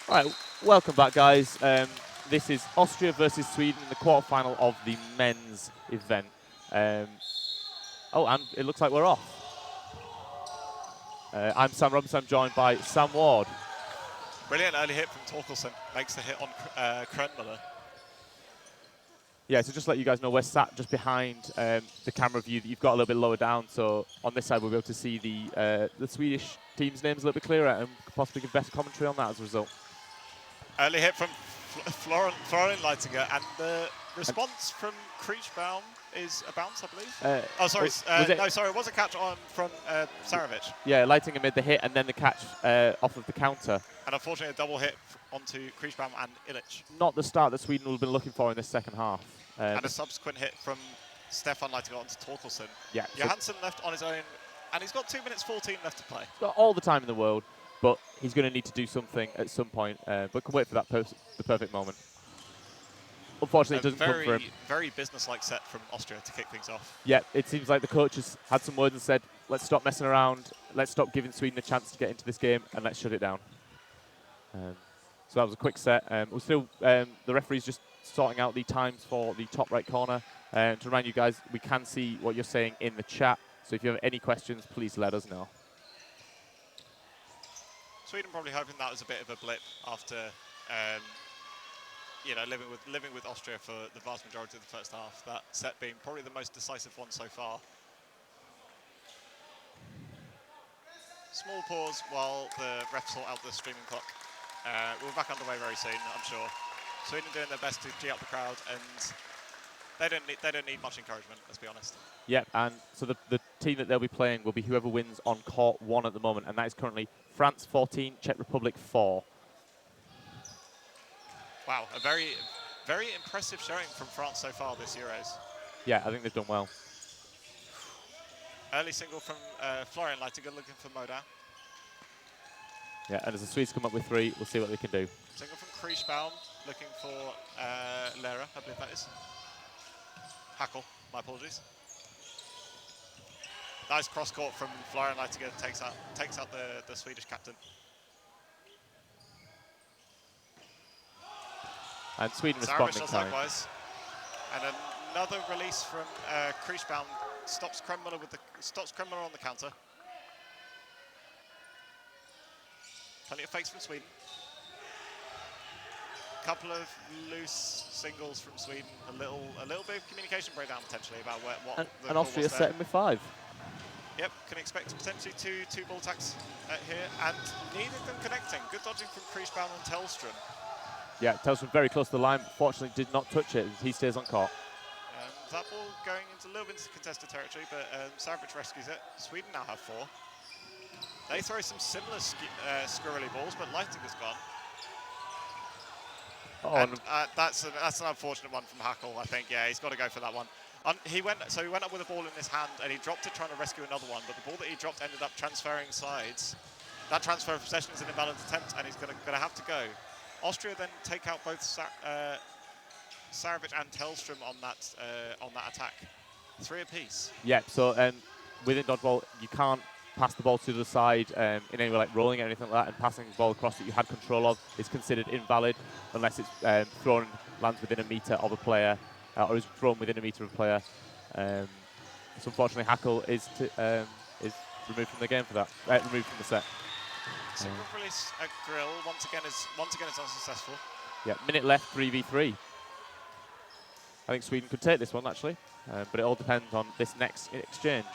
Right, welcome back, guys. This is Austria versus Sweden in the quarterfinal of the men's event. Oh, and it looks like we're off. I'm Sam Robinson. I'm joined by Sam Ward. Brilliant early hit from Torkelson. Makes the hit on Krenmiller. Yeah, so just to let you guys know, we're sat just behind the camera view that you've got a little bit lower down. So on this side, we'll be able to see the Swedish team's names a little bit clearer and possibly give better commentary on that as a result. Early hit from Florian Leitinger, and the response from Kriechbaum is a bounce, I believe. Oh, sorry. It was a catch on from Sarovic. Yeah, Leitinger made the hit and then the catch off of the counter. And unfortunately, a double hit onto Kriechbaum and Illich. Not the start that Sweden would have been looking for in this second half. And a subsequent hit from Stefan Leitinger onto Torkelson. Yeah. Johansson left on his own, and he's got 2 minutes 14 left to play. He's got all the time in the world, but he's going to need to do something at some point. But can wait for that the perfect moment. Unfortunately, it doesn't come for him. Very business-like set from Austria to kick things off. Yeah, it seems like the coach has had some words and said, let's stop messing around, let's stop giving Sweden a chance to get into this game, and let's shut it down. So that was a quick set. We're still, the referee's just sorting out the times for the top right corner. To remind you guys, we can see what you're saying in the chat, so if you have any questions, please let us know. Sweden probably hoping that was a bit of a blip after, living with Austria for the vast majority of the first half. That set being probably the most decisive one so far. Small pause while the refs sort out the streaming clock. We're back underway very soon, I'm sure. Sweden doing their best to G up the crowd, and they don't need much encouragement, let's be honest. Yeah, and so the team that they'll be playing will be whoever wins on court 1 at the moment, and that is currently France 14, Czech Republic 4. Wow, a very, very impressive showing from France so far this Euros. Yeah, I think they've done well. Early single from Florian Leitinger looking for Modin. Yeah, and as the Swedes come up with 3, we'll see what they can do. Single from Kriechbaum looking for Lehrer, I believe that is. Hackle, my apologies. Nice cross court from Florian Leitinger, takes out the Swedish captain. And Sweden responding does time. likewise. And another release from Kriechbaum stops Krenmiller on the counter. Plenty of fakes from Sweden. Couple of loose singles from Sweden. A little bit of communication breakdown potentially about what. And Austria setting with 5. Yep, can expect potentially two ball attacks here, and neither of them connecting. Good dodging from Kriechbaum and Tellström. Yeah, Tellström very close to the line, but fortunately did not touch it. He stays on court. That ball going into a little bit into contested territory, but Sarovic rescues it. Sweden now have 4. They throw some similar squirrely balls, but Leitinger's gone. Oh, and that's an unfortunate one from Hackle, I think. Yeah, he's got to go for that one. He went up with a ball in his hand, and he dropped it trying to rescue another one, but the ball that he dropped ended up transferring sides. That transfer of possession is an invalid attempt, and he's going to have to go. Austria then take out both Sarovic and Tellström on that attack. 3 apiece. Yeah, so within dodgeball, you can't pass the ball to the side in any way like rolling or anything like that, and passing the ball across that you had control of is considered invalid unless it's thrown, lands within a metre of a player, or is thrown within a metre of a player. So unfortunately, Hackle is removed from the game for that, removed from the set. Single release at Grill once again is unsuccessful. Yeah, minute left, 3v3. I think Sweden could take this one actually, but it all depends on this next exchange.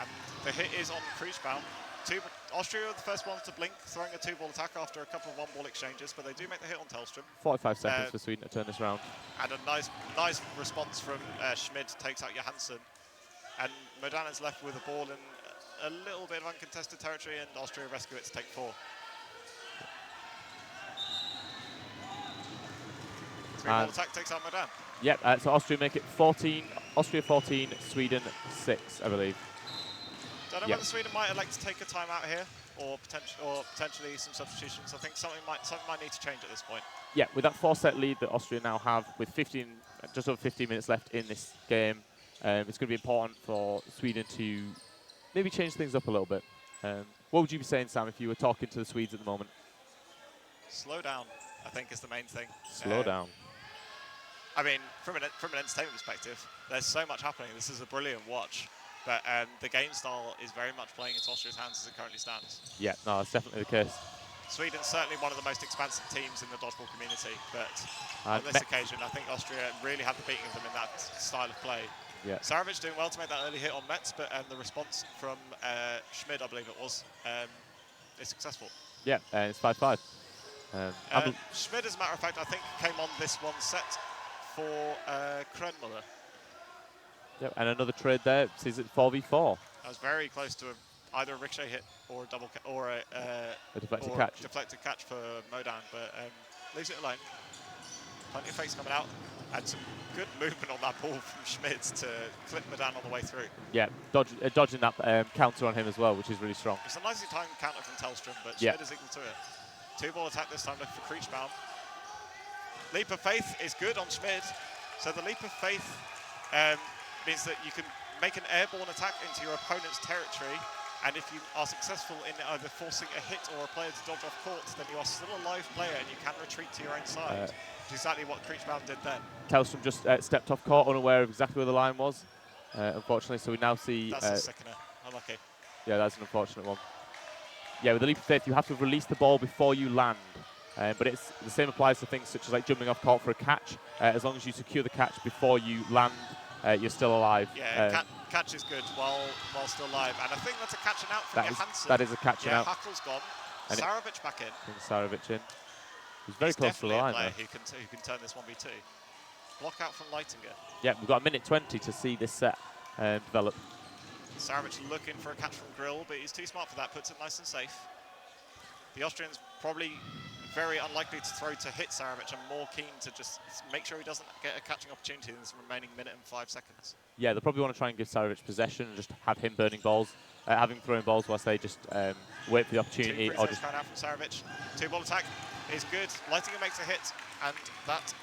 And the hit is on Kriechbaum. Austria are the first ones to blink, throwing a 2-ball attack after a couple of 1-ball exchanges, but they do make the hit on Tellström. 45 seconds for Sweden to turn this round. And a nice response from Schmid, takes out Johansson. And Modin is left with a ball in a little bit of uncontested territory, and Austria rescue it to take 4. 3-ball attack takes out Modin. Yep, so Austria make it 14, Austria 14, Sweden 6, I believe. Don't know whether Sweden might elect to take a timeout here, or potentially some substitutions. I think something might need to change at this point. Yeah, with that 4-set lead that Austria now have, with just over 15 minutes left in this game, it's going to be important for Sweden to maybe change things up a little bit. What would you be saying, Sam, if you were talking to the Swedes at the moment? Slow down, I think, is the main thing. Slow down. I mean, from an entertainment perspective, there's so much happening. This is a brilliant watch. But the game style is very much playing into Austria's hands as it currently stands. Yeah, no, that's definitely the case. Sweden's certainly one of the most expansive teams in the dodgeball community, but on this occasion, I think Austria really had the beating of them in that style of play. Yeah. Sarovic doing well to make that early hit on Metz, but the response from Schmid, I believe it was, is successful. Yeah, and it's 5-5. Schmid, as a matter of fact, I think came on this one set for Krenmuller. Yep, and another trade there sees it 4v4. I was very close to either a ricochet hit or a double or a deflected catch. Deflected catch for Modan, but leaves it alone. Plenty of fakes coming out, and some good movement on that ball from Schmidt to clip Modan on the way through. Yeah, dodging that counter on him as well, which is really strong. It's a nicely timed counter from Tellstrom, but yeah. Schmidt is equal to it. 2-ball attack this time looking for Kriechbaum. Leap of Faith is good on Schmidt, so the Leap of Faith means that you can make an airborne attack into your opponent's territory, and if you are successful in either forcing a hit or a player to dodge off court, then you are still a live player and you can retreat to your own side, which is exactly what Kriechbaum did then. Tellstrom just stepped off court, unaware of exactly where the line was, unfortunately, so we now see... That's a sickener, unlucky. Yeah, that's an unfortunate one. Yeah, with the Leap of Faith, you have to release the ball before you land, but it's the same applies to things such as like jumping off court for a catch. As long as you secure the catch before you land, you're still alive. Yeah, catch is good while still alive, and I think that's a catch and out from Johansson. That is a catch and out. Yeah, Hakel's gone. Sarovic back in. Sarovic in. He's very close to the line there. Who can turn this 1v2. Block out from Leitinger. Yeah, we've got a minute 20 to see this set develop. Sarovic looking for a catch from Grill, but he's too smart for that, puts it nice and safe. The Austrians probably very unlikely to throw to hit Sarovic and more keen to just make sure he doesn't get a catching opportunity in this remaining minute and 5 seconds. Yeah, they'll probably want to try and give Sarovic possession and just have him burning balls, having throwing balls whilst they just wait for the opportunity. Or just out from Sarovic. 2-ball attack is good. Leitinger makes a hit, and that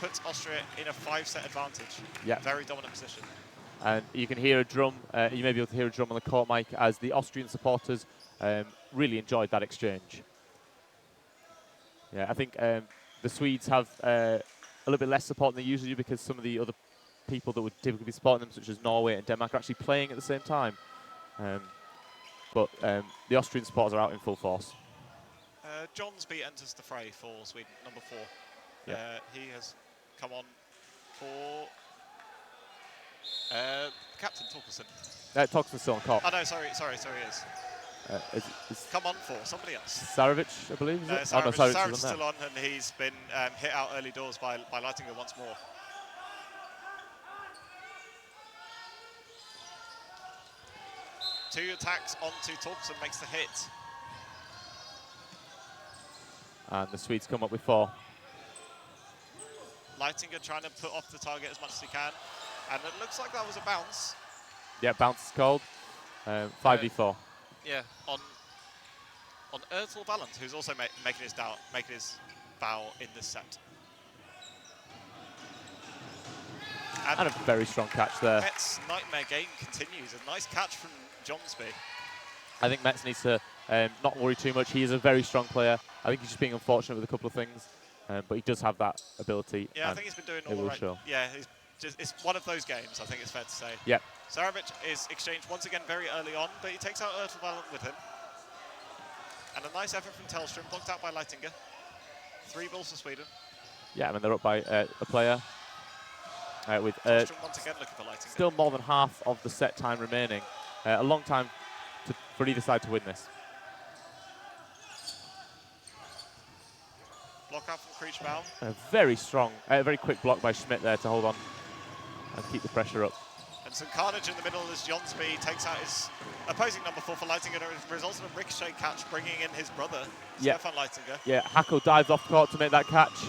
puts Austria in a 5-set advantage. Yeah. Very dominant position. And you can hear a drum, you may be able to hear a drum on the court mic as the Austrian supporters really enjoyed that exchange. Yeah, I think the Swedes have a little bit less support than they usually do because some of the other people that would typically be supporting them, such as Norway and Denmark, are actually playing at the same time. But the Austrian supporters are out in full force. Johnsby enters the fray for Sweden, number 4. Yeah. He has come on for Captain Torkelson. Torkelson's still on court. Oh no, sorry, he is. Come on for somebody else. Sarovic, I believe, is it? Sarevic's still on, and he's been hit out early doors by Leitinger once more. Two attacks onto Torkelson makes the hit. And the Swedes come up with 4. Leitinger trying to put off the target as much as he can. And it looks like that was a bounce. Yeah, bounce is called. 5v4. Yeah, on Ertel Valent, who's also making his bow in this set. And a very strong catch there. Metz' nightmare game continues. A nice catch from Johnsby. I think Metz needs to not worry too much. He is a very strong player. I think he's just being unfortunate with a couple of things, but he does have that ability. Yeah, I think he's been doing all right. Show. Yeah, it's one of those games, I think it's fair to say. Yeah. Sarovic is exchanged once again very early on, but he takes out Ertel Valent with him. And a nice effort from Tellstrom, blocked out by Leitinger. 3 balls for Sweden. Yeah, I mean, they're up by a player. With Tellstrom once again looking for Leitinger. Still more than half of the set time remaining. A long time for either side to win this. Block out from Kriechbaum. A very strong, very quick block by Schmidt there to hold on and keep the pressure up. And some carnage in the middle as Johnsby takes out his opposing number 4 for Leitinger. It results in a ricochet catch, bringing in his brother, Stefan Leitinger. Yeah, Hakel dives off court to make that catch.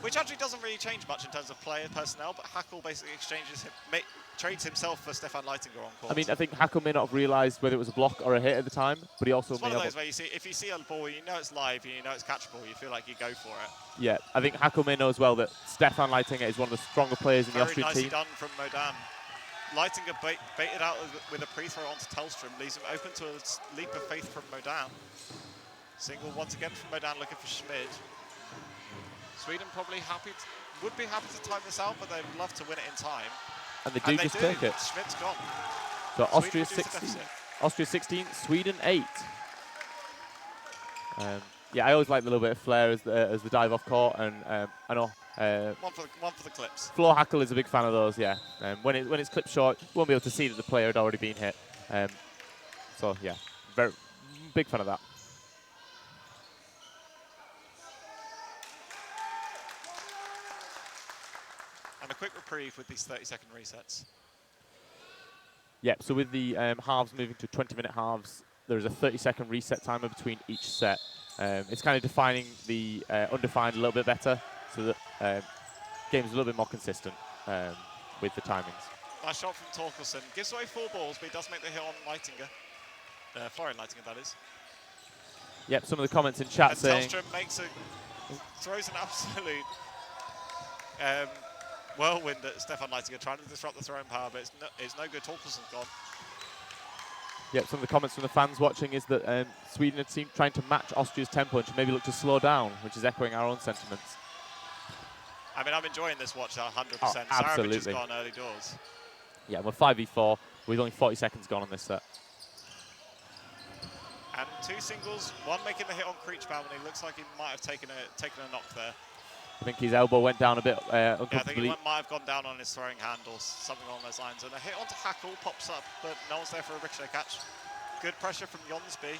Which actually doesn't really change much in terms of player personnel, but Hakel basically trades himself for Stefan Leitinger on court. I mean, I think Hakel may not have realised whether it was a block or a hit at the time, but he also it's one of those where you see, if you see a ball, you know it's live, and you know it's catchable, you feel like you go for it. Yeah, I think Hakel may know as well that Stefan Leitinger is one of the stronger players in the Austrian team. Very nicely done from Modan. Leitinger baited out with a pre-throw onto Tellstrom, leaves him open to a leap of faith from Modan. Single once again from Modan looking for Schmid. Sweden probably would be happy to time this out, but they'd love to win it in time. And they do just take it. Schmid's gone. So Sweden Austria reduced the 16, deficit. Austria 16, Sweden 8. Yeah, I always like the little bit of flair as the dive off court, and I know One for the clips. Flo Hackle is a big fan of those. Yeah, when it's clipped short, you won't be able to see that the player had already been hit. So yeah, very big fan of that. And a quick reprieve with these 30-second resets. Yeah, so with the halves moving to 20-minute halves, there is a 30-second reset timer between each set. It's kind of defining the undefined a little bit better, so that game's a little bit more consistent with the timings. Nice shot from Torkelson. Gives away 4 balls, but he does make the hit on Leitinger. Florian Leitinger, that is. Yep, some of the comments in chat and saying... Tellström throws an absolute whirlwind at Stefan Leitinger, trying to disrupt the throwing power, but it's no good. Torkelson's gone. Yep, some of the comments from the fans watching is that Sweden had seemed trying to match Austria's tempo and should maybe look to slow down, which is echoing our own sentiments. I mean, I'm enjoying this watch 100%. Oh, Saravic has absolutely. gone early doors. Yeah, we're 5v4 with only 40 seconds gone on this set. And 2 singles, one making the hit on Creechbaum, and he looks like he might have taken a knock there. I think his elbow went down a bit uncomfortably. Yeah, I think he might have gone down on his throwing hand or something along those lines. And a hit onto Hackle pops up, but no one's there for a ricochet catch. Good pressure from Jonsby,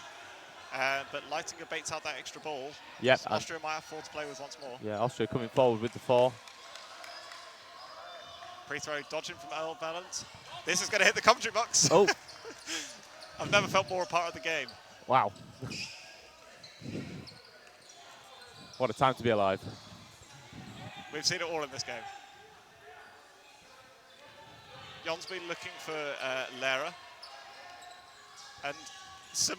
but Leitinger baits out that extra ball. Yep. So Austria might have 4 to play with once more. Yeah, Austria coming forward with the 4. Pre-throw dodging from Earl Valent. This is going to hit the commentary box. Oh. I've never felt more a part of the game. Wow. What a time to be alive. We've seen it all in this game. Jonsby looking for Lera. And some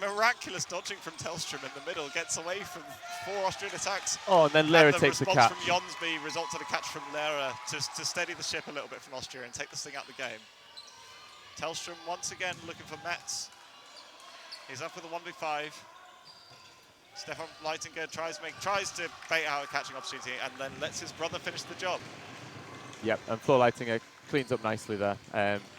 miraculous dodging from Tellström in the middle. Gets away from 4 Austrian attacks. Oh, and then Lera takes the catch. The response from Jonsby results in a catch from Lera to steady the ship a little bit from Austria and take this thing out of the game. Tellström once again looking for Metz. He's up with a 1v5. Stefan Leitinger tries to bait out a catching opportunity and then lets his brother finish the job. Yep, and Flo Leitinger cleans up nicely there,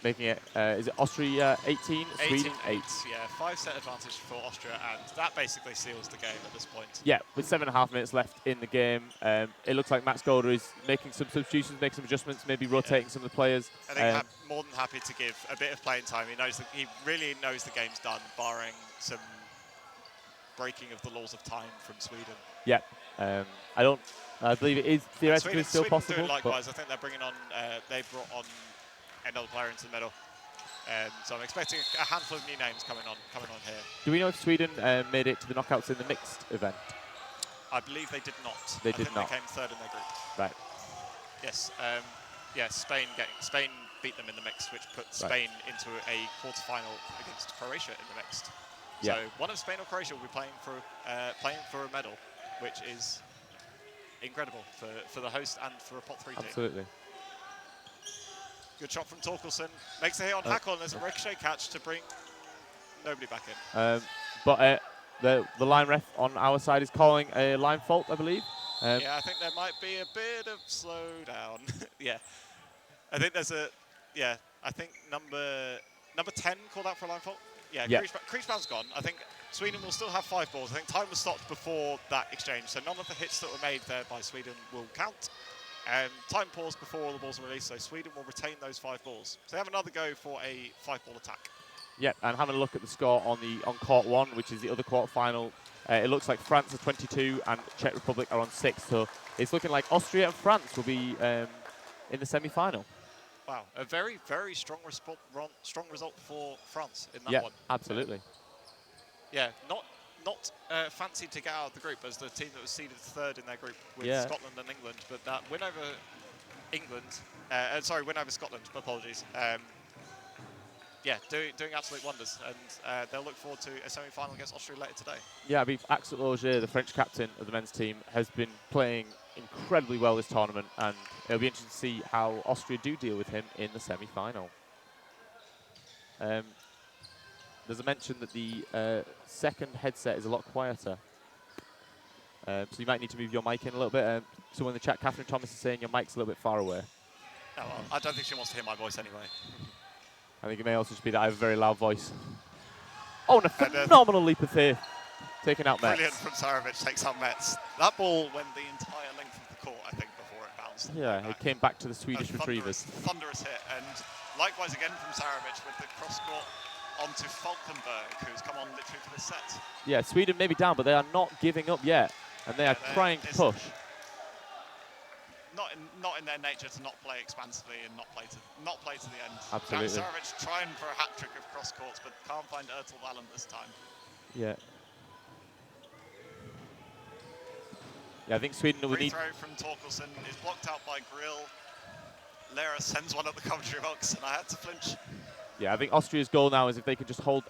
making it, is it Austria 18, Sweden 8? Yeah, 5-set advantage for Austria, and that basically seals the game at this point. Yeah, with 7.5 minutes left in the game, it looks like Max Golder is making some substitutions, making some adjustments, maybe rotating some of the players. I think more than happy to give a bit of playing time. He really knows the game's done, barring some breaking of the laws of time from Sweden. Yeah, I believe it is theoretically still Sweden possible. Do it likewise. I think they're bringing on, they brought on another player into the middle. So I'm expecting a handful of new names coming on here. Do we know if Sweden made it to the knockouts in the mixed event? I believe they did not. They did not. They came 3rd in their group. Right. Yes. Spain beat them in the mixed, which put Spain into a quarter-final against Croatia in the mixed. Yeah. So one of Spain or Croatia will be playing for a medal, which is incredible for the host and for a pot 3 team. Absolutely. Good shot from Torkelson. Makes a hit on Hackle, and there's a ricochet catch to bring nobody back in. But the line ref on our side is calling a line fault, I believe. Yeah, I think there might be a bit of slowdown. Yeah. I think there's I think number 10 called out for a line fault. Yeah, Creechbaum's gone. I think Sweden will still have 5 balls. I think time was stopped before that exchange, so none of the hits that were made there by Sweden will count. Time paused before all the balls were released, so Sweden will retain those 5 balls. So they have another go for a 5-ball attack. Yeah, and having a look at the score on court 1, which is the other quarter-final, it looks like France are 22 and Czech Republic are on 6. So it's looking like Austria and France will be in the semi-final. Wow, a very, very strong result for France in that one. Yeah, absolutely. Yeah, not fancied to get out of the group as the team that was seeded 3rd in their group with Scotland and England, but that win over win over Scotland, apologies. Doing absolute wonders, and they'll look forward to a semi-final against Austria later today. Yeah, I mean, Axel Auger, the French captain of the men's team, has been playing incredibly well this tournament, and it'll be interesting to see how Austria do deal with him in the semi-final. there's a mention that the second headset is a lot quieter. So you might need to move your mic in a little bit. Someone in the chat, Catherine Thomas, is saying your mic's a little bit far away. Oh, well, I don't think she wants to hear my voice anyway. I think it may also just be that I have a very loud voice. Oh, and a phenomenal leap of faith. Taking out Metz. Brilliant from Sarovic, takes out Metz. That ball went the entire length of the court, I think, before it bounced. Yeah, it came back to the Swedish retrievers. Thunderous hit, and likewise again from Sarovic with the cross-court onto Falkenberg, who's come on literally for the set. Yeah, Sweden may be down, but they are not giving up yet, and they are trying to push. Not in their nature to not play expansively and not play to the end. Absolutely. Sarovic trying for a hat trick of cross courts, but can't find Ertel Valent this time. Yeah. Yeah, I think Sweden will need. Free throw from Torkelson is blocked out by Grill. Lera sends one at the commentary box, and I had to flinch. Yeah, I think Austria's goal now is if they can just hold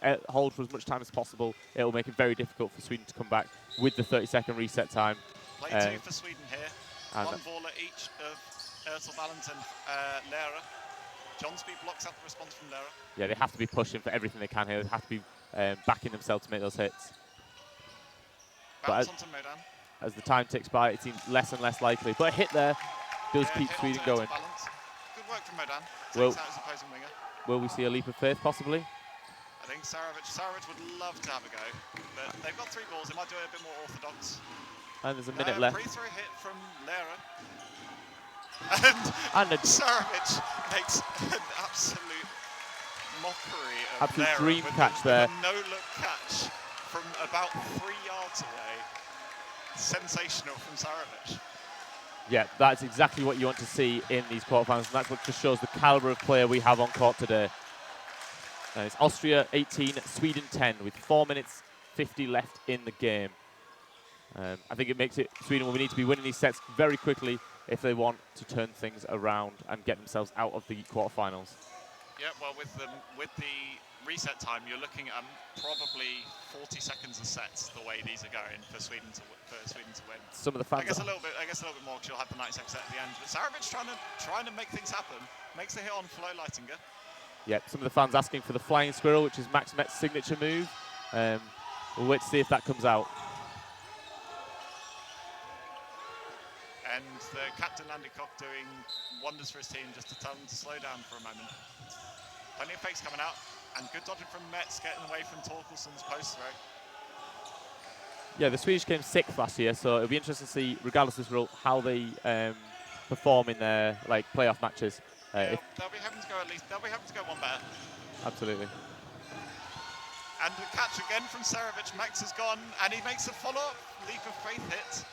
for as much time as possible, it will make it very difficult for Sweden to come back with the 30-second reset time. Play 2 for Sweden here. One ball at each of Ertel Valent and Lera. Johnsby blocks out the response from Lera. Yeah, they have to be pushing for everything they can here. They have to be backing themselves to make those hits. Bounce onto Modan. As the time ticks by, it seems less and less likely. But a hit there does keep Sweden going. Good work from Modan. Well, takes out his opposing winger. Will we see a leap of faith, possibly? I think Sarovic would love to have a go, but they've got 3 balls. They might do it a bit more orthodox. And there's a minute left. Free throw hit from Lera. And Sarovic makes an absolute mockery of absolute Lera dream with catch there. a no-look catch from about 3 yards away. Sensational from Sarovic. Yeah, that's exactly what you want to see in these quarterfinals, and that's what just shows the caliber of player we have on court today. It's Austria 18, Sweden 10, with 4 minutes 50 left in the game. I think it makes it Sweden will need to be winning these sets very quickly if they want to turn things around and get themselves out of the quarterfinals. Yeah, well, with the reset time, you're looking at probably 40 seconds a set. The way these are going for Sweden to win. Some of the fans. I guess a little bit more because you'll have the 90-second set at the end. But Sarovic trying to make things happen. Makes the hit on Flo Leitinger. Yeah, some of the fans asking for the flying squirrel, which is Max Metz's signature move. We'll wait to see if that comes out. And the captain Andy Koch doing wonders for his team just to tell them to slow down for a moment. Plenty of fakes coming out, and good dodging from Metz, getting away from Torkelson's post throw. Yeah, the Swedish came 6th last year, so it'll be interesting to see, regardless of this result, how they perform in their playoff matches. They'll be having to go They'll be having to go one better. Absolutely. And the catch again from Sarovic. Max is gone, and he makes a follow-up leap of faith hit.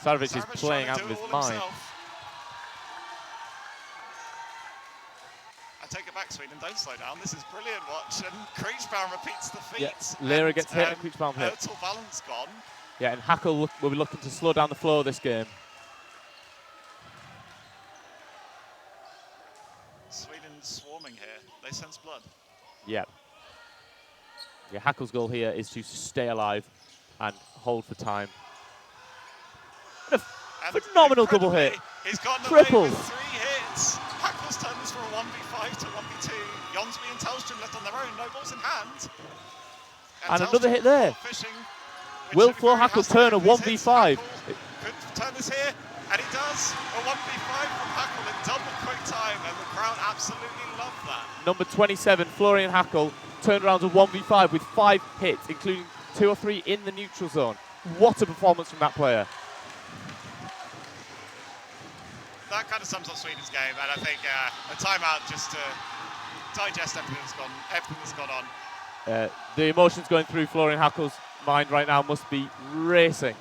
Sarovic is playing out of his mind. Himself. I take it back, Sweden. Don't slow down. This is brilliant watch. And Kriechbaum repeats the feat. Yeah, Lera gets hit and Kriechbaum hit. Ertel Valent's gone. Yeah, and Hackle will be looking to slow down the flow of this game. Sweden swarming here. They sense blood. Yeah. Yeah, Hackle's goal here is to stay alive and hold for time. And a phenomenal double hit. He's gotten Triple. away with 3 hits. Hackle's turned this from a 1v5 to 1v2. Jonsby and Tellström left on their own, no balls in hand. And another hit there. Fishing, Will Flo Hackle turn a 1v5? Could turn this here, and he does. A 1v5 from Hackle in double quick time, and the crowd absolutely love that. Number 27, Florian Hackle, turned around to 1v5 with 5 hits, including 2 or 3 in the neutral zone. What a performance from that player. That kind of sums up Sweden's game, and I think a timeout just to digest everything that's gone on. The emotions going through Florian Hackle's mind right now must be racing.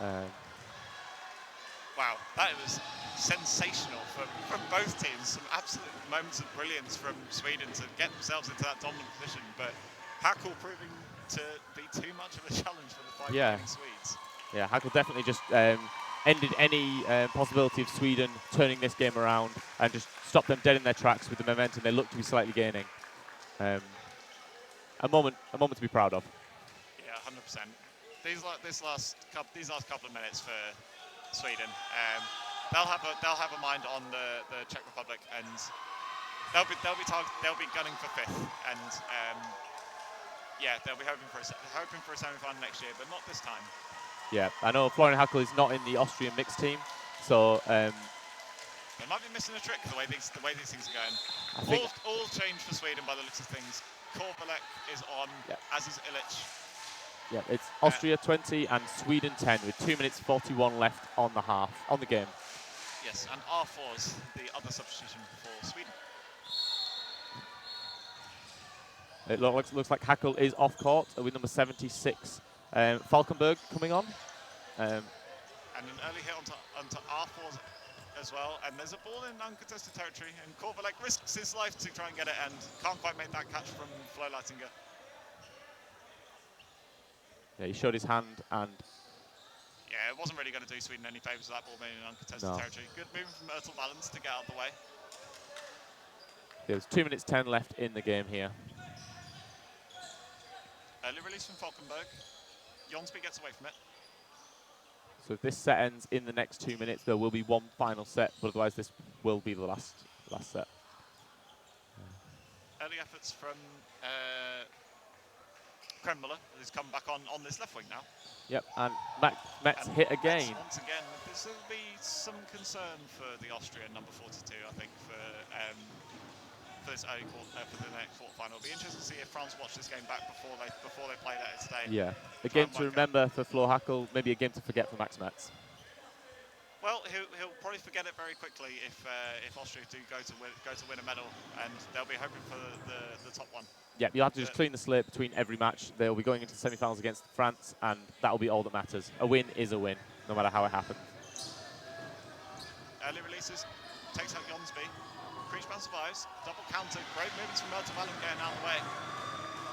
Wow, that was sensational from both teams. Some absolute moments of brilliance from Sweden to get themselves into that dominant position, but Hackle proving to be too much of a challenge for the 5 remaining Swedes. Yeah, Hackle definitely just ended any possibility of Sweden turning this game around and just stopped them dead in their tracks with the momentum they look to be slightly gaining. A moment to be proud of. Yeah, 100%. These last couple of minutes for Sweden, they'll have a mind on the Czech Republic, and they'll be gunning for 5th, and yeah, they'll be hoping for a semi-final next year, but not this time. Yeah, I know Florian Hackel is not in the Austrian mixed team, so they might be missing a trick the way these things are going. All change for Sweden by the looks of things. Korbalek is on, as is Illich. Yeah, it's Austria 20 and Sweden 10 with 2 minutes 41 left on the game. Yes, and R4's the other substitution for Sweden. It looks like Hackel is off court with number 76. Falkenberg coming on. And an early hit onto R4's as well. And there's a ball in uncontested territory, and Korbalek risks his life to try and get it and can't quite make that catch from Flo Leitinger. Yeah, he showed his hand and... Yeah, it wasn't really going to do Sweden any favours with that ball being in uncontested territory. Good movement from Ertel Valens to get out of the way. There's 2 minutes 10 left in the game here. Early release from Falkenberg. Jonsby gets away from it. So if this set ends in the next 2 minutes, there will be one final set, but otherwise this will be the last set. Early efforts from Kremmuller, who's come back on this left wing now. Yep, and Metz hit again. Metz once again. This will be some concern for the Austrian number 42, I think, for this early for the next quarterfinal. It'll be interesting to see if France watch this game back before they play that today. Yeah, a game to remember for Flo Hackel, maybe a game to forget for Max Metz. Well, he'll probably forget it very quickly if Austria do go to win a medal, and they'll be hoping for the top one. Yeah, you'll have to just clean the slate between every match. They'll be going into the semi-finals against France, and that'll be all that matters. A win is a win, no matter how it happens. Early releases, takes out Jonsby. Kriechmann survives. Double counter. Great movements from Ertel Valens getting out of the way.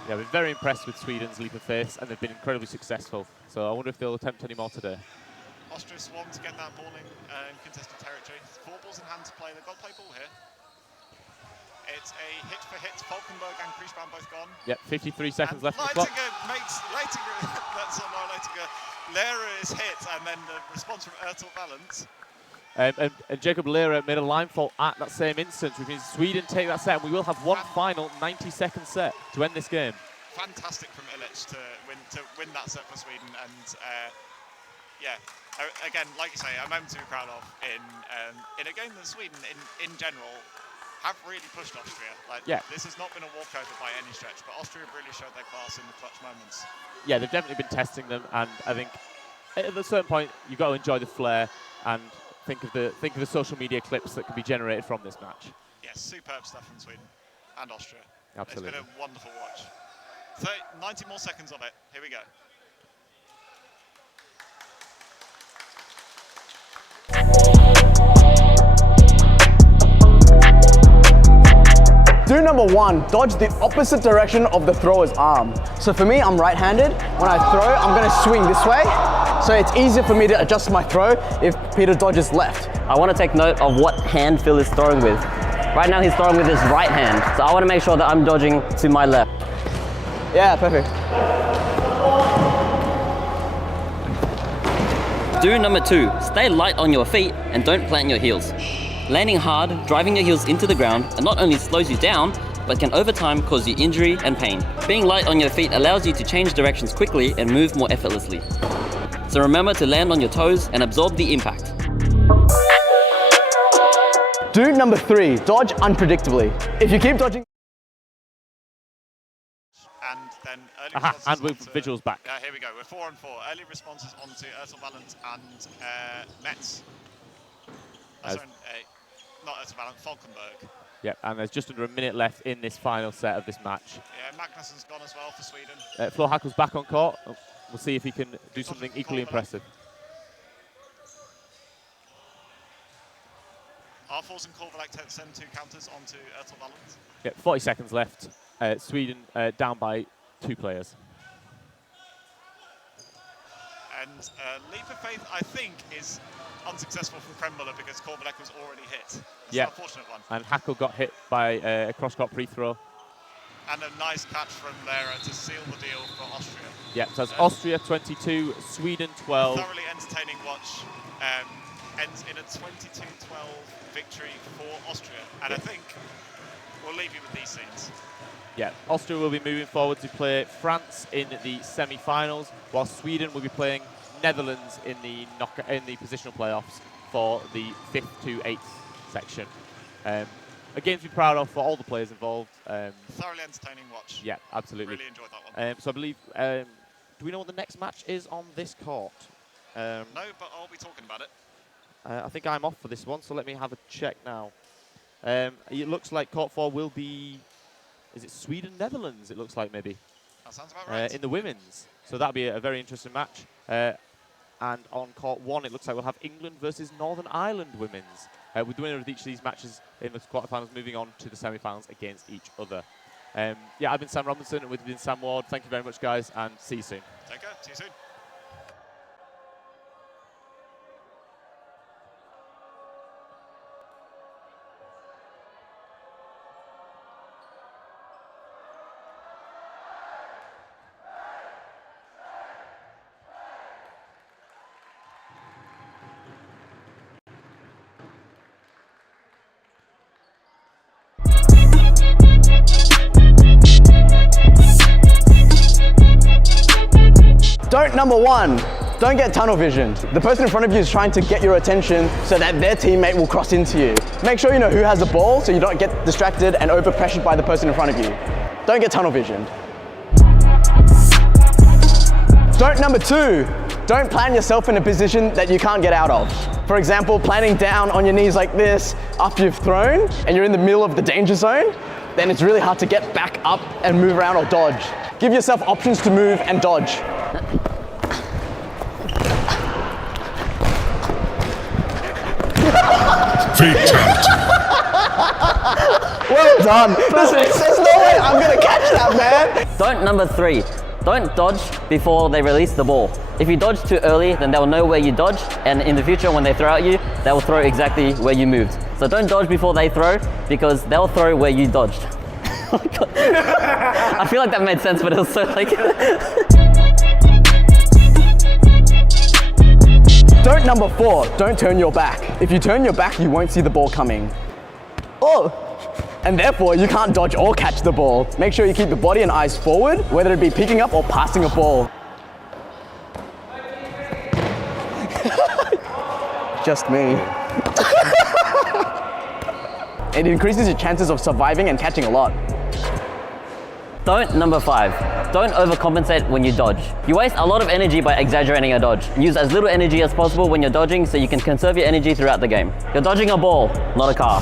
Yeah, we're very impressed with Sweden's leap of faith, and they've been incredibly successful. So I wonder if they'll attempt any more today. Austria swan to get that ball in contested territory. 4 balls in hand to play. They've got to play ball here. It's a hit for hit. Falkenberg and Kriechmann both gone. Yep, 53 seconds left on the clock. Leitinger, Lehrer is hit, and then the response from Ertel Valens. And Jacob Lehrer made a line fall at that same instance, which means Sweden take that set, and we will have one final 90-second set to end this game. Fantastic from Illich to win that set for Sweden, and yeah, again, like you say, a moment to be proud of in a game that Sweden, in general, have really pushed Austria. This has not been a walkover by any stretch, but Austria have really showed their class in the clutch moments. Yeah, they've definitely been testing them, and I think at a certain point you've got to enjoy the flair and think of the social media clips that can be generated from this match. Yes, superb stuff from Sweden and Austria. Absolutely. It's been a wonderful watch. 90 more seconds of it. Here we go. Do number 1, dodge the opposite direction of the thrower's arm. So for me, I'm right-handed. When I throw, I'm gonna swing this way. So it's easier for me to adjust my throw if Peter dodges left. I want to take note of what hand Phil is throwing with. Right now he's throwing with his right hand. So I want to make sure that I'm dodging to my left. Yeah, perfect. Do number 2, stay light on your feet and don't plant your heels. Landing hard, driving your heels into the ground, and not only slows you down, but can over time cause you injury and pain. Being light on your feet allows you to change directions quickly and move more effortlessly. So remember to land on your toes and absorb the impact. Do number 3, dodge unpredictably. If you keep dodging... And then early and with visuals back. Here we go, we're 4 and 4. Early responses onto Ertel Valens and Metz. Not Ertel Valens, Falkenberg. Yep, and there's just under a minute left in this final set of this match. Yeah, Magnussen's gone as well for Sweden. Flo Hackel's back on court. We'll see if he can do something equally impressive. R4's and Korbalek send 2 counters onto Ertel Valens. Yep, 40 seconds left. Sweden down by 2 players. And leap of faith, I think, is unsuccessful from Kremmuller because Korbalek was already hit. It's an unfortunate one. And Hackel got hit by a cross-court free throw. And a nice catch from Lehrer to seal the deal for Austria. Yeah, so it's Austria 22, Sweden 12. Thoroughly entertaining watch. Ends in a 22-12 victory for Austria. And I think we'll leave you with these scenes. Yeah, Austria will be moving forward to play France in the semi-finals, while Sweden will be playing Netherlands in the positional playoffs for the 5th to 8th section. A game to be proud of for all the players involved. Thoroughly entertaining watch. Yeah, absolutely. Really enjoyed that one. So I believe, do we know what the next match is on this court? No, but I'll be talking about it. I think I'm off for this one, so let me have a check now. It looks like court 4 will be, is it Sweden-Netherlands, it looks like maybe? That sounds about right. In the women's. So that'll be a very interesting match. And on court 1, it looks like we'll have England versus Northern Ireland women's, with the winner of each of these matches in the quarterfinals moving on to the semi-finals against each other. Yeah, I've been Sam Robinson, and we've been Sam Ward. Thank you very much, guys, and see you soon. Take care. See you soon. Don't number 1, don't get tunnel vision. The person in front of you is trying to get your attention so that their teammate will cross into you. Make sure you know who has the ball so you don't get distracted and over-pressured by the person in front of you. Don't get tunnel visioned. Don't number 2, don't plan yourself in a position that you can't get out of. For example, planning down on your knees like this after you've thrown and you're in the middle of the danger zone, then it's really hard to get back up and move around or dodge. Give yourself options to move and dodge. Fatality. Well done. There's no way I'm gonna catch that, man. Don't number 3. Don't dodge before they release the ball. If you dodge too early, then they'll know where you dodged, and in the future when they throw at you, they will throw exactly where you moved. So don't dodge before they throw, because they'll throw where you dodged. Oh my God. I feel like that made sense, but it was so like... Don't number 4, don't turn your back. If you turn your back, you won't see the ball coming. Oh! And therefore, you can't dodge or catch the ball. Make sure you keep the body and eyes forward, whether it be picking up or passing a ball. Just me. It increases your chances of surviving and catching a lot. Don't number 5. Don't overcompensate when you dodge. You waste a lot of energy by exaggerating a dodge. Use as little energy as possible when you're dodging so you can conserve your energy throughout the game. You're dodging a ball, not a car.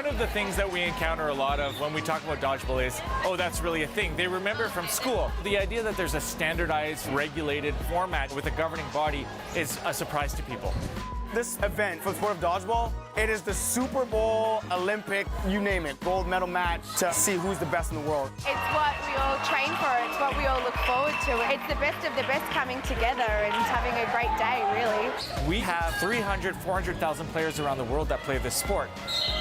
One of the things that we encounter a lot of when we talk about dodgeball is, oh, that's really a thing. They remember it from school. The idea that there's a standardized, regulated format with a governing body is a surprise to people. This event for the sport of dodgeball, it is the Super Bowl, Olympic, you name it, gold medal match to see who's the best in the world. It's what we all train for. It's what we all look forward to. It's the best of the best coming together and having a great day, really. We have 300, 400,000 players around the world that play this sport.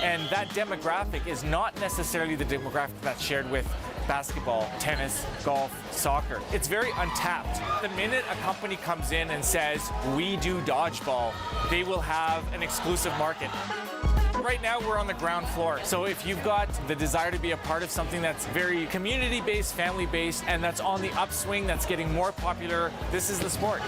And that demographic is not necessarily the demographic that's shared with basketball, tennis, golf, soccer. It's very untapped. The minute a company comes in and says, we do dodgeball, they will have an exclusive market. Right now, we're on the ground floor. So if you've got the desire to be a part of something that's very community-based, family-based, and that's on the upswing, that's getting more popular, this is the sport.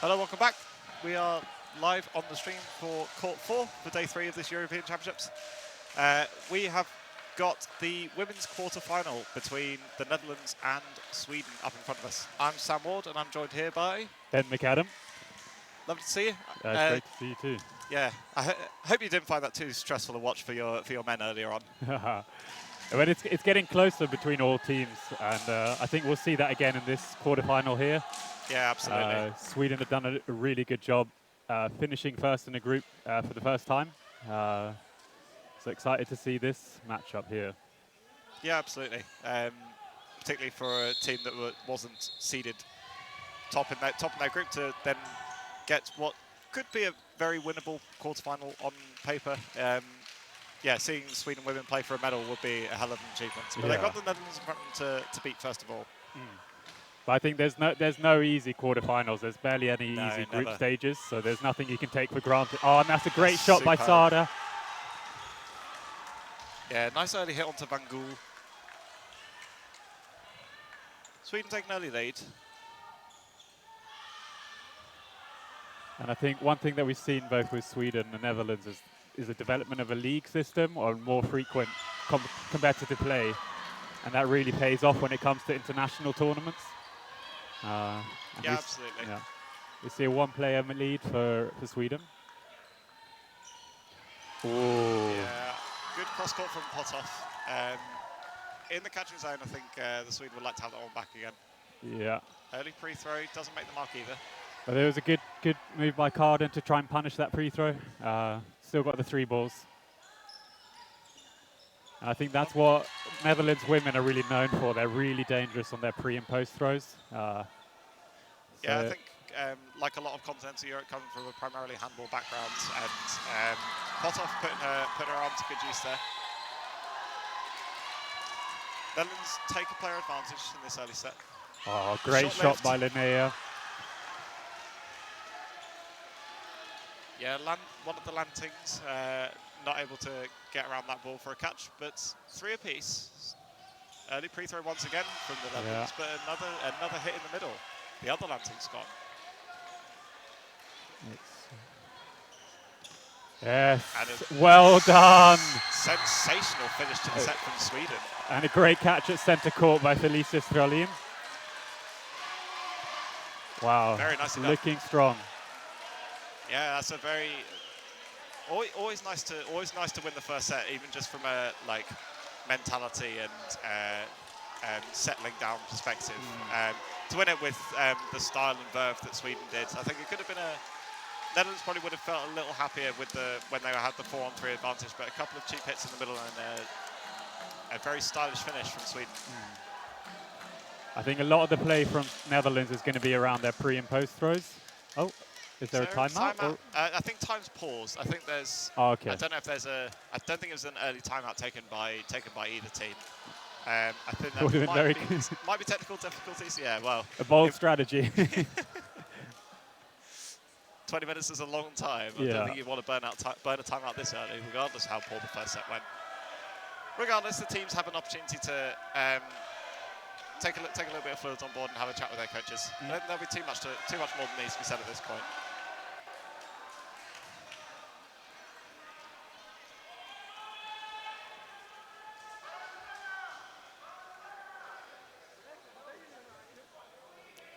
Hello, welcome back. We are live on the stream for Court 4 for day 3 of this European Championships. We have got the women's quarter-final between the Netherlands and Sweden up in front of us. I'm Sam Ward, and I'm joined here by Ben McAdam. Lovely to see you. It's great to see you too. Yeah, I hope you didn't find that too stressful to watch for your men earlier on. Well, it's getting closer between all teams, and I think we'll see that again in this quarter-final here. Yeah, absolutely. Sweden have done a really good job finishing first in a group for the first time. So excited to see this matchup here. Yeah, absolutely. Particularly for a team that wasn't seeded top in their group to then get what could be a very winnable quarterfinal on paper. Yeah, seeing Sweden women play for a medal would be a hell of an achievement. But they've got the Netherlands in front to beat first of all. But I think there's no easy quarterfinals. There's barely any easy group stages, so there's nothing you can take for granted. Oh, and that's a great shot by Sada. Yeah, nice early hit onto Van Gool. Sweden take an early lead. And I think one thing that we've seen both with Sweden and the Netherlands is the development of a league system or more frequent competitive play. And that really pays off when it comes to international tournaments. Yeah, absolutely. Yeah. We see a one-player lead for Sweden. Ooh. Yeah, good cross-court from Potov. In the catching zone, I think the Sweden would like to have that one back again. Yeah. Early pre-throw, doesn't make the mark either. But there was a good move by Carden to try and punish that pre-throw. Still got the 3 balls. And I think that's what Netherlands women are really known for. They're really dangerous on their pre and post throws. Yeah, I think like a lot of continents of Europe coming from a primarily handball background, and Potov put her arm to good use there. Netherlands take a player advantage in this early set. Oh, great shot by Linnea. Yeah, one of the Lantings not able to get around that ball for a catch, but 3 apiece. Early pre-throw once again from the Netherlands, but another hit in the middle. The other Lanting's gone. Yes, And well done. sensational finish to the set from Sweden. And a great catch at centre court by Felicia Stralin. Wow, Very nicely done. looking strong. Yeah, that's a very always nice to win the first set, even just from a mentality and settling down perspective. To win it with the style and verve that Sweden did, I think it could have been Netherlands probably would have felt a little happier with when they had the 4-on-3 advantage, but a couple of cheap hits in the middle and a very stylish finish from Sweden. I think a lot of the play from Netherlands is going to be around their pre and post throws. Oh, is there a timeout? I think time's paused. I think there's. Oh, okay. I don't know if there's a. I don't think it was an early timeout taken by either team. I think that Would have been very might be technical difficulties. Yeah, well. A bold strategy. 20 minutes is a long time. I Yeah. don't think you want to burn a timeout this early, regardless of how poor the first set went. Regardless, the teams have an opportunity to take a little bit of fluids on board and have a chat with their coaches. There'll be too much more than needs to be said at this point.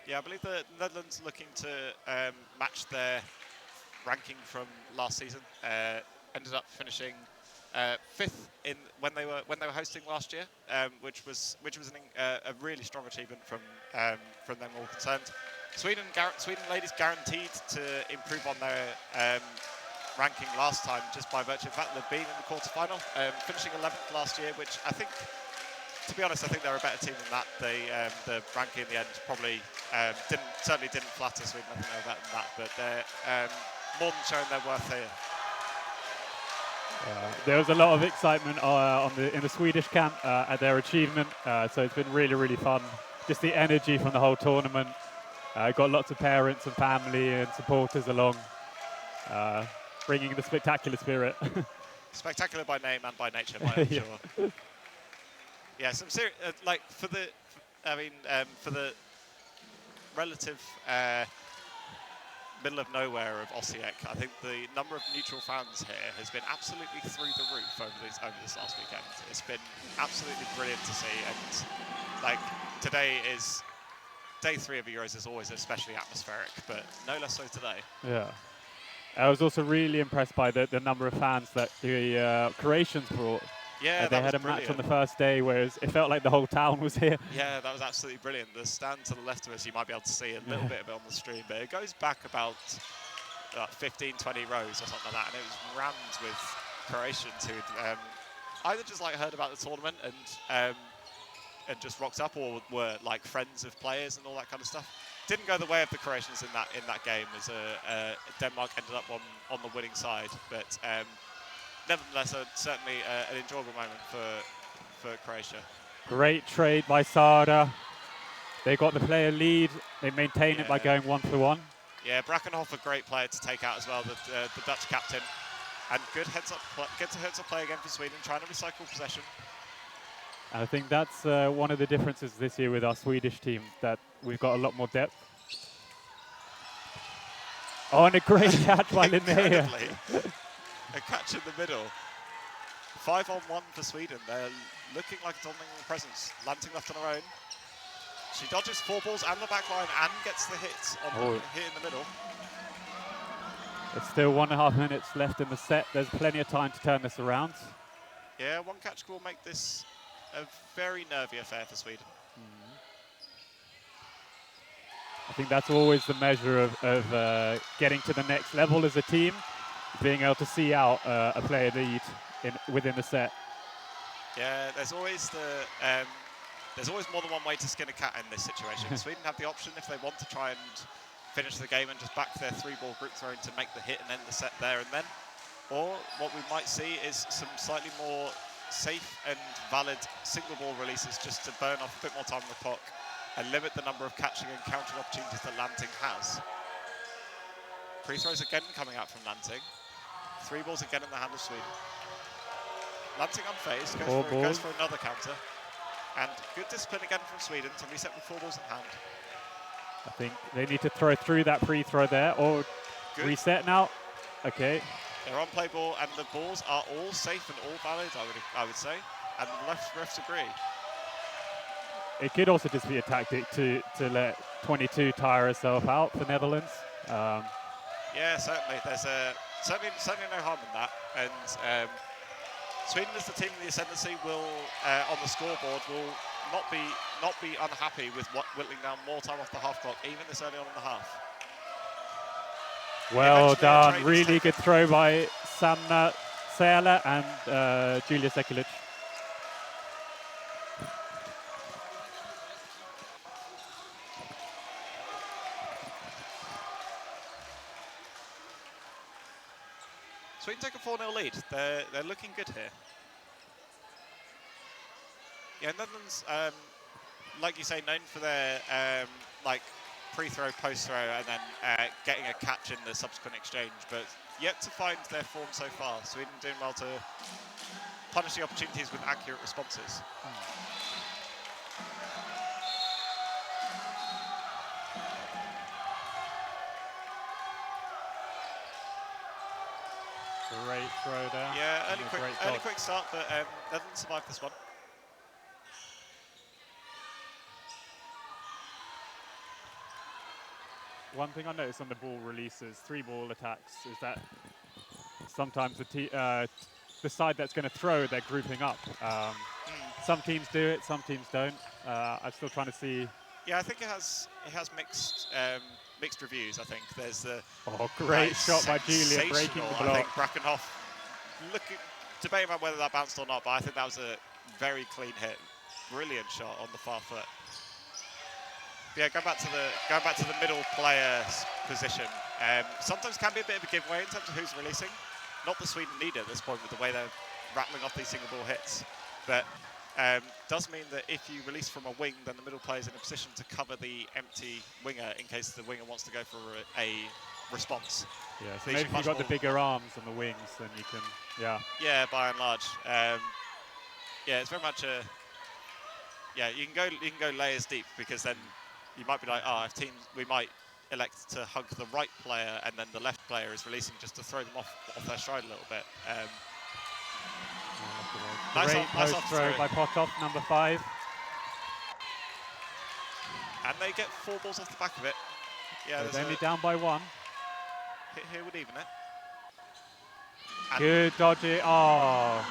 Yeah, I believe the Netherlands looking to match their ranking from last season. Ended up finishing 5th in when they were hosting last year, which was a really strong achievement from them all concerned. Sweden ladies guaranteed to improve on their ranking last time just by virtue of the fact they've been in the quarterfinal, finishing 11th last year, which I think. To be honest, I think they're a better team than that. The ranking in the end probably certainly didn't flatter Sweden. I think they were better than that, but they're more than showing their worth here. There was a lot of excitement in the Swedish camp at their achievement, so it's been really, really fun. Just the energy from the whole tournament. Got lots of parents and family and supporters along, bringing the spectacular spirit. Spectacular by name and by nature, I'm sure. Yeah, some serious for the relative middle of nowhere of Osijek, I think the number of neutral fans here has been absolutely through the roof over this last weekend. It's been absolutely brilliant to see, and today is day 3 of the Euros is always especially atmospheric, but no less so today. Yeah. I was also really impressed by the number of fans that the Croatians brought. Yeah, they had a match on the first day, whereas it felt like the whole town was here. Yeah, that was absolutely brilliant. The stand to the left of us, you might be able to see a little bit of it on the stream, but it goes back about 15, 20 rows or something like that, and it was rammed with Croatians who'd either just heard about the tournament and just rocked up, or were friends of players and all that kind of stuff. Didn't go the way of the Croatians in that game, as Denmark ended up on the winning side, but. Nevertheless, certainly an enjoyable moment for Croatia. Great trade by Sada. They got the player lead. They maintain it by going 1-for-1. Yeah, Brackenhoff, a great player to take out as well, the Dutch captain. And good heads-up play again for Sweden, trying to recycle possession. And I think that's one of the differences this year with our Swedish team, that we've got a lot more depth. Oh, and a great catch by Linnea. A catch in the middle. 5-on-1 for Sweden. They're looking like a dominating presence. Lanting left on her own. She dodges 4 balls and the back line and gets the hit hit in the middle. There's still 1.5 minutes left in the set. There's plenty of time to turn this around. Yeah, one catch will make this a very nervy affair for Sweden. I think that's always the measure of getting to the next level as a team. Being able to see out a player lead within the set. Yeah, there's always more than one way to skin a cat in this situation. Sweden have the option, if they want to try and finish the game and just back their 3-ball group throwing to make the hit and end the set there and then. Or what we might see is some slightly more safe and valid single ball releases, just to burn off a bit more time on the clock and limit the number of catching and countering opportunities that Lanting has. Free throws again coming out from Lanting. 3 balls again in the hand of Sweden. Lanting unfazed, goes for another counter. And good discipline again from Sweden to reset with 4 balls in hand. I think they need to throw through that free throw there, or reset now. Okay. They're on play ball, and the balls are all safe and all valid, I would say. And the refs agree. It could also just be a tactic to let 22 tire herself out for Netherlands. Yeah, certainly. There's certainly no harm in that. And Sweden, as the team in the ascendancy, will on the scoreboard will not be unhappy with whittling down more time off the half clock, even this early on in the half. Well done. Really good throw by Sanna Seala and Julia Sekulic. Sweden take a 4-0 lead. They're looking good here. Yeah, Netherlands, like you say, known for their like pre-throw, post-throw, and then getting a catch in the subsequent exchange, but yet to find their form so far. Sweden doing well to punish the opportunities with accurate responses. Great throw there. Yeah, early quick start, but Netherlands survived this one. One thing I noticed on the ball releases, 3 ball attacks, is that sometimes the side that's going to throw, they're grouping up. Some teams do it, some teams don't. I'm still trying to see. Yeah, I think it has mixed reviews. I think there's the great shot by Julia breaking the block. I think Brackenhoff debating about whether that bounced or not, but I think that was a very clean hit, brilliant shot on the far foot. Yeah, going back to the middle player's position. Sometimes can be a bit of a giveaway in terms of who's releasing. Not that Sweden need it at this point with the way they're rattling off these single ball hits, but does mean that if you release from a wing, then the middle player is in a position to cover the empty winger in case the winger wants to go for a response. Yeah, so maybe if you've got the bigger arms on the wings, then you can, yeah. Yeah, by and large. Yeah, it's very much a. Yeah, you can go layers deep, because then you might be like, we might elect to hug the right player, and then the left player is releasing just to throw them off their stride a little bit. Great post throw by Potov, number 5. And they get 4 balls off the back of it. Yeah, they're only down by 1. Hit here would even it. Good dodgy. Oh.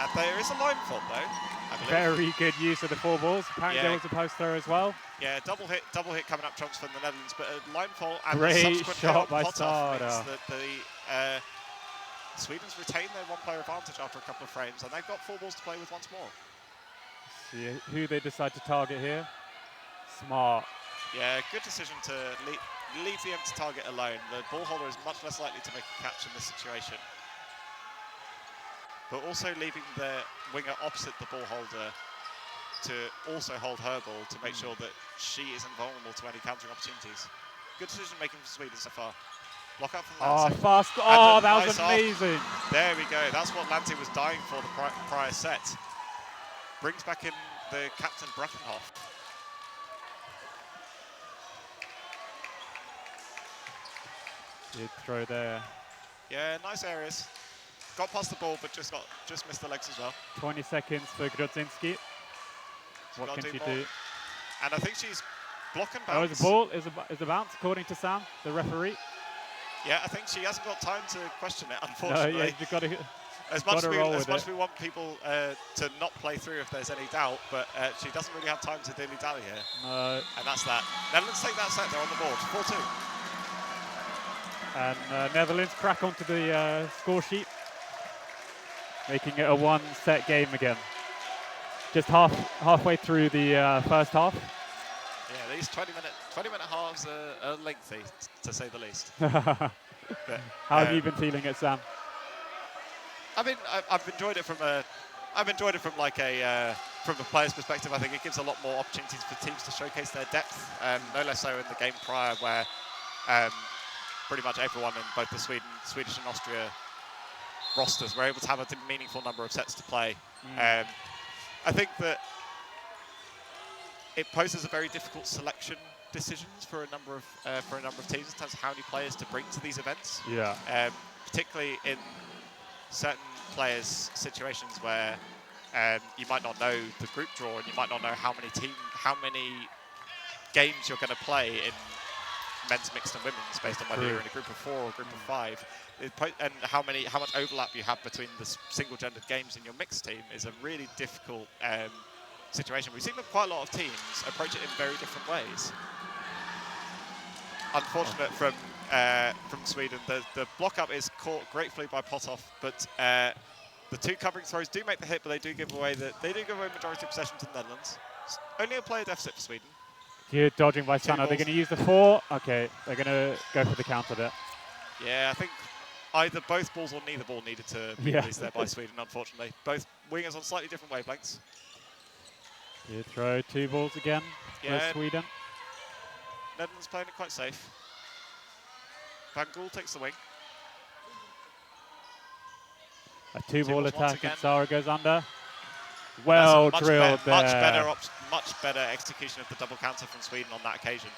And there is a line fault though, I believe. Very good use of the 4 balls. Apparently there was a post throw as well. Yeah, double hit coming up trumps from the Netherlands, but a line fault and great subsequent shot by Potov means that the Sweden's retained their 1-player advantage after a couple of frames, and they've got 4 balls to play with once more. See who they decide to target here. Smart. Yeah, good decision to leave the empty target alone. The ball holder is much less likely to make a catch in this situation. But also leaving the winger opposite the ball holder to also hold her ball to make sure that she is invulnerable to any countering opportunities. Good decision making for Sweden so far. Block up from Lante. Fast. Oh, that was amazing. There we go. That's what Lante was dying for the prior set. Brings back in the captain Brackenhoff. Good throw there. Yeah, nice areas. Got past the ball, but just missed the legs as well. 20 seconds for Grodzinski. What can she do? And I think she's blocking bounce. Oh, it's a ball. Is a bounce, according to Sam, the referee. Yeah, I think she hasn't got time to question it, unfortunately. No, yeah, you've got to. As much as we want people to not play through if there's any doubt, but she doesn't really have time to dilly-dally here. No. And that's that. Netherlands take that set. They're on the board. 4-2. And Netherlands crack onto the score sheet, making it a 1-set game again. Just halfway through the first half. Yeah, these 20-minute halves are lengthy, to say the least. But, how have you been feeling it, Sam? I mean, I've enjoyed it from a player's perspective. I think it gives a lot more opportunities for teams to showcase their depth, no less so in the game prior, where pretty much everyone in both the Swedish and Austria rosters were able to have a meaningful number of sets to play. I think that it poses a very difficult selection decisions for a number of teams in terms of how many players to bring to these events. Yeah. particularly in certain players' situations where you might not know the group draw and you might not know how many games you're going to play in men's mixed and women's based on whether you're in a group of 4 or a group of 5, and how much overlap you have between the single-gendered games in your mixed team is a really difficult situation. We've seen quite a lot of teams approach it in very different ways. Unfortunate from Sweden. The block up is caught gratefully by Potov, but the 2 covering throws do make the hit, but they do give away majority of possession to the Netherlands. It's only a player deficit for Sweden. Good dodging by Sun. Are they going to use the 4? Okay, they're going to go for the counter there. Yeah, I think either both balls or neither ball needed to be released there by Sweden, unfortunately. Both wingers on slightly different wavelengths. You throw 2 balls again for Sweden. Netherlands playing it quite safe. Van Gool takes the wing. A 2-ball attack and Sara goes under. Well drilled there. Much better execution of the double counter from Sweden on that occasion.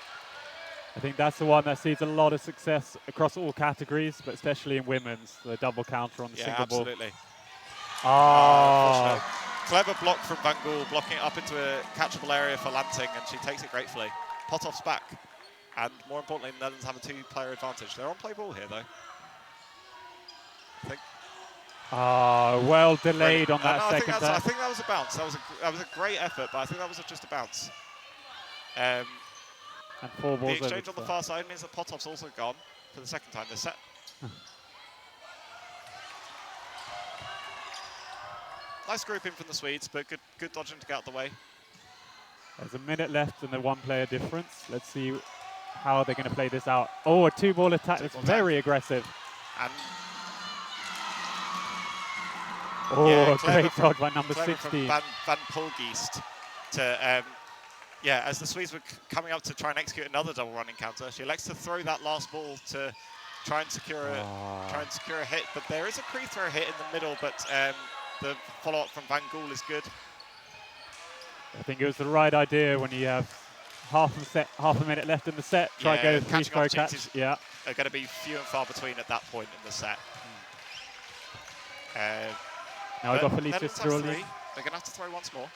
I think that's the one that sees a lot of success across all categories, but especially in women's, the double counter on the single ball. Absolutely. Oh. Clever block from Van Gool, blocking it up into a catchable area for Lanting, and she takes it gratefully. Potov's back, and more importantly, the Netherlands have a 2-player advantage. They're on play ball here, though. I think. Well delayed on that second I think that was a bounce. That was a great effort, but I think that was just a bounce. And 4 balls. The exchange on the far side means that Potov's also gone for the second time this set. Nice grouping from the Swedes, but good dodging to get out of the way. There's a minute left and the 1-player difference. Let's see how they're going to play this out. Oh, a 2-ball attack. That's very aggressive. And great dodge by number 16. Van Polgeest to, as the Swedes were coming up to try and execute another double running counter, she elects to throw that last ball to try and secure a hit. But there is a pre-throw hit in the middle, but the follow-up from Van Gool is good. I think it was the right idea when you have half a minute left in the set. Try to go free-throw catch. Yeah, are going to be few and far between at that point in the set. Now we've got Felicia Strolli. They're going to have to throw once more.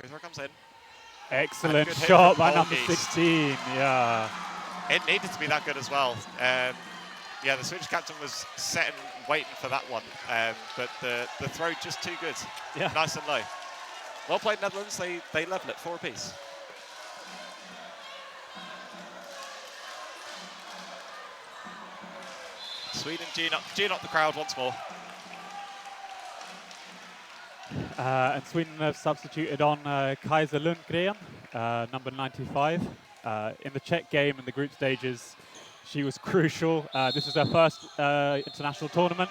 Free throw comes in. Excellent shot by number 16. Yeah. It needed to be that good as well. The Swedish captain was set and waiting for that one, but the throw just too good. Yeah. Nice and low. Well played, Netherlands. They level it 4 apiece. Sweden G'ing up the crowd once more. And Sweden have substituted on Kaiser Lundgren, number 95. In the Czech game in the group stages, she was crucial. This is her first international tournament.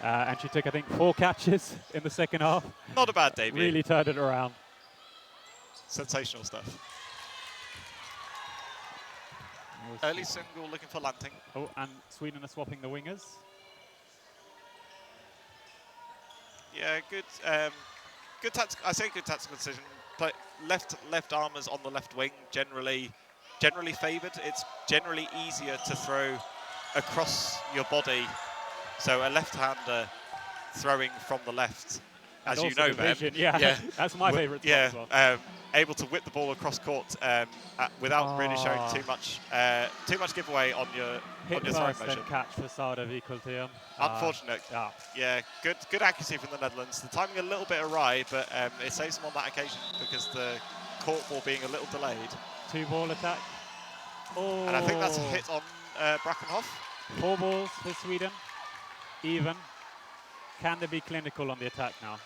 And she took, I think, 4 catches in the second half. Not a bad debut. Really turned it around. Sensational stuff. Early single looking for Lanting. Oh, and Sweden are swapping the wingers. Yeah, good. Good tactical. I say good tactical decision. But left armers on the left wing generally favoured. It's generally easier to throw across your body. So a left-hander throwing from the left, as you know, Ben. Yeah, that's my favourite. Yeah, as well. Able to whip the ball across court without really showing too much giveaway on your throwing motion. Catch for Sada Vikoltian. Unfortunate. Yeah, good accuracy from the Netherlands. The timing a little bit awry, but it saves them on that occasion because the court ball being a little delayed. 2-ball attack. Oh. And I think that's a hit on Brackenhoff. 4 balls for Sweden. Even. Can they be clinical on the attack now?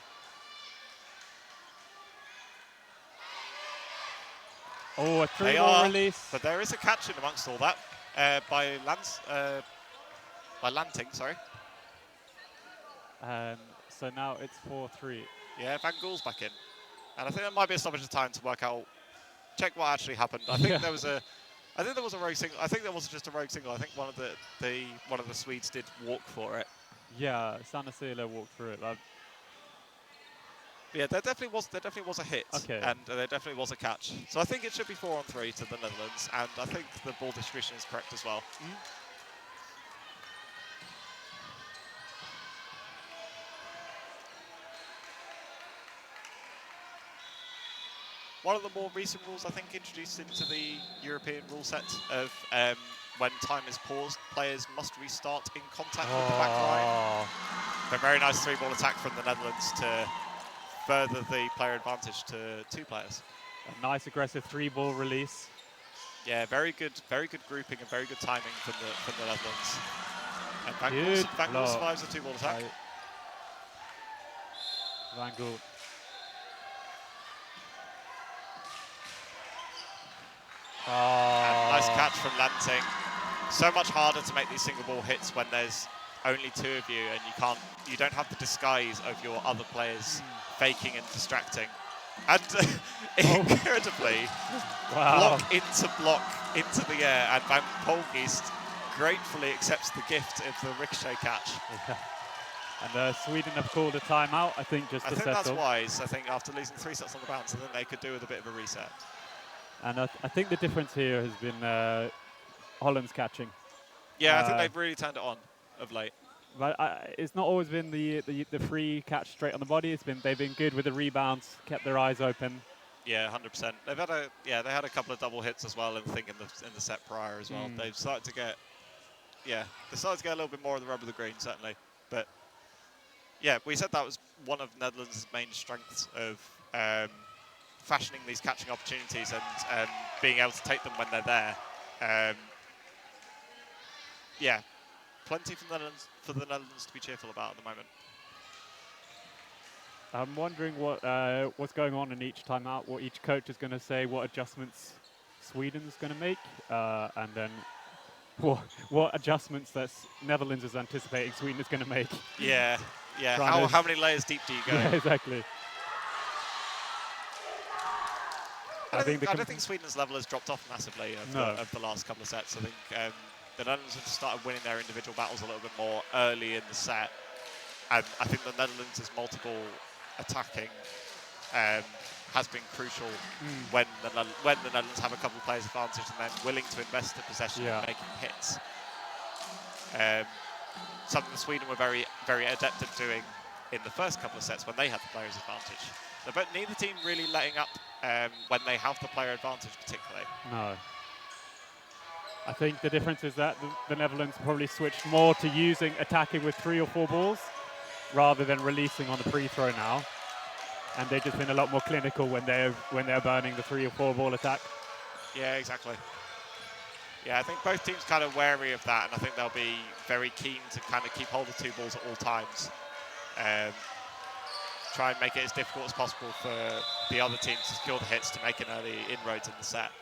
Oh, a 3-ball release. But there is a catch in amongst all that by Lanting, sorry. So now it's 4-3. Yeah, Van Gool's back in. And I think that might be a stoppage of time to work out, check what actually happened. I think there was a rogue single. I think there wasn't just a rogue single. I think one of the Swedes did walk for it. Yeah, Sanna Sela walked through it. Yeah, there definitely was a hit, and there definitely was a catch. So I think it should be 4-on-3 to the Netherlands, and I think the ball distribution is correct as well. one of the more recent rules, I think, introduced into the European rule set of when time is paused, players must restart in contact with the back line. A very nice 3-ball attack from the Netherlands to further the player advantage to 2 players. A nice aggressive 3-ball release. Yeah, very good grouping and very good timing from the Netherlands. And Van Gool survives the 2-ball attack. Van Gool. Nice catch from Lanting. So much harder to make these single ball hits when there's only 2 of you and you don't have the disguise of your other players faking and distracting. And incredibly, block into the air, and Van Polgeest gratefully accepts the gift of the ricochet catch. Yeah. And Sweden have called a timeout, I think, just to settle. I think that's wise. I think after losing 3 sets on the bounce, I think they could do with a bit of a reset. And I think the difference here has been Holland's catching. Yeah, I think they've really turned it on of late. But it's not always been the free catch straight on the body. They've been good with the rebounds, kept their eyes open. Yeah, 100%. They had a couple of double hits as well, and I think in the set prior as well. They've started to get a little bit more of the rub of the green, certainly. But yeah, we said that was one of Netherlands' main strengths of fashioning these catching opportunities and being able to take them when they're there. Yeah, plenty for the Netherlands to be cheerful about at the moment. I'm wondering what's going on in each timeout, what each coach is going to say, what adjustments Sweden's going to make, and then what adjustments that Netherlands is anticipating Sweden is going to make. Yeah. How many layers deep do you go? Yeah, exactly. I don't think Sweden's level has dropped off massively of the last couple of sets. I think the Netherlands have started winning their individual battles a little bit more early in the set. And I think the Netherlands' multiple attacking has been crucial when the Netherlands have a couple of players advantage and then willing to invest the possession in making hits. Something that Sweden were very, very adept at doing in the first couple of sets when they had the players advantage. So, but neither team really letting up when they have the player advantage particularly. No. I think the difference is that the Netherlands probably switched more to attacking with 3 or 4 balls rather than releasing on the free throw now. And they've just been a lot more clinical when they're burning the 3 or 4 ball attack. Yeah, exactly. Yeah, I think both teams kind of wary of that, and I think they'll be very keen to kind of keep hold of 2 balls at all times. Try and make it as difficult as possible for the other team to secure the hits to make an early inroads in the set.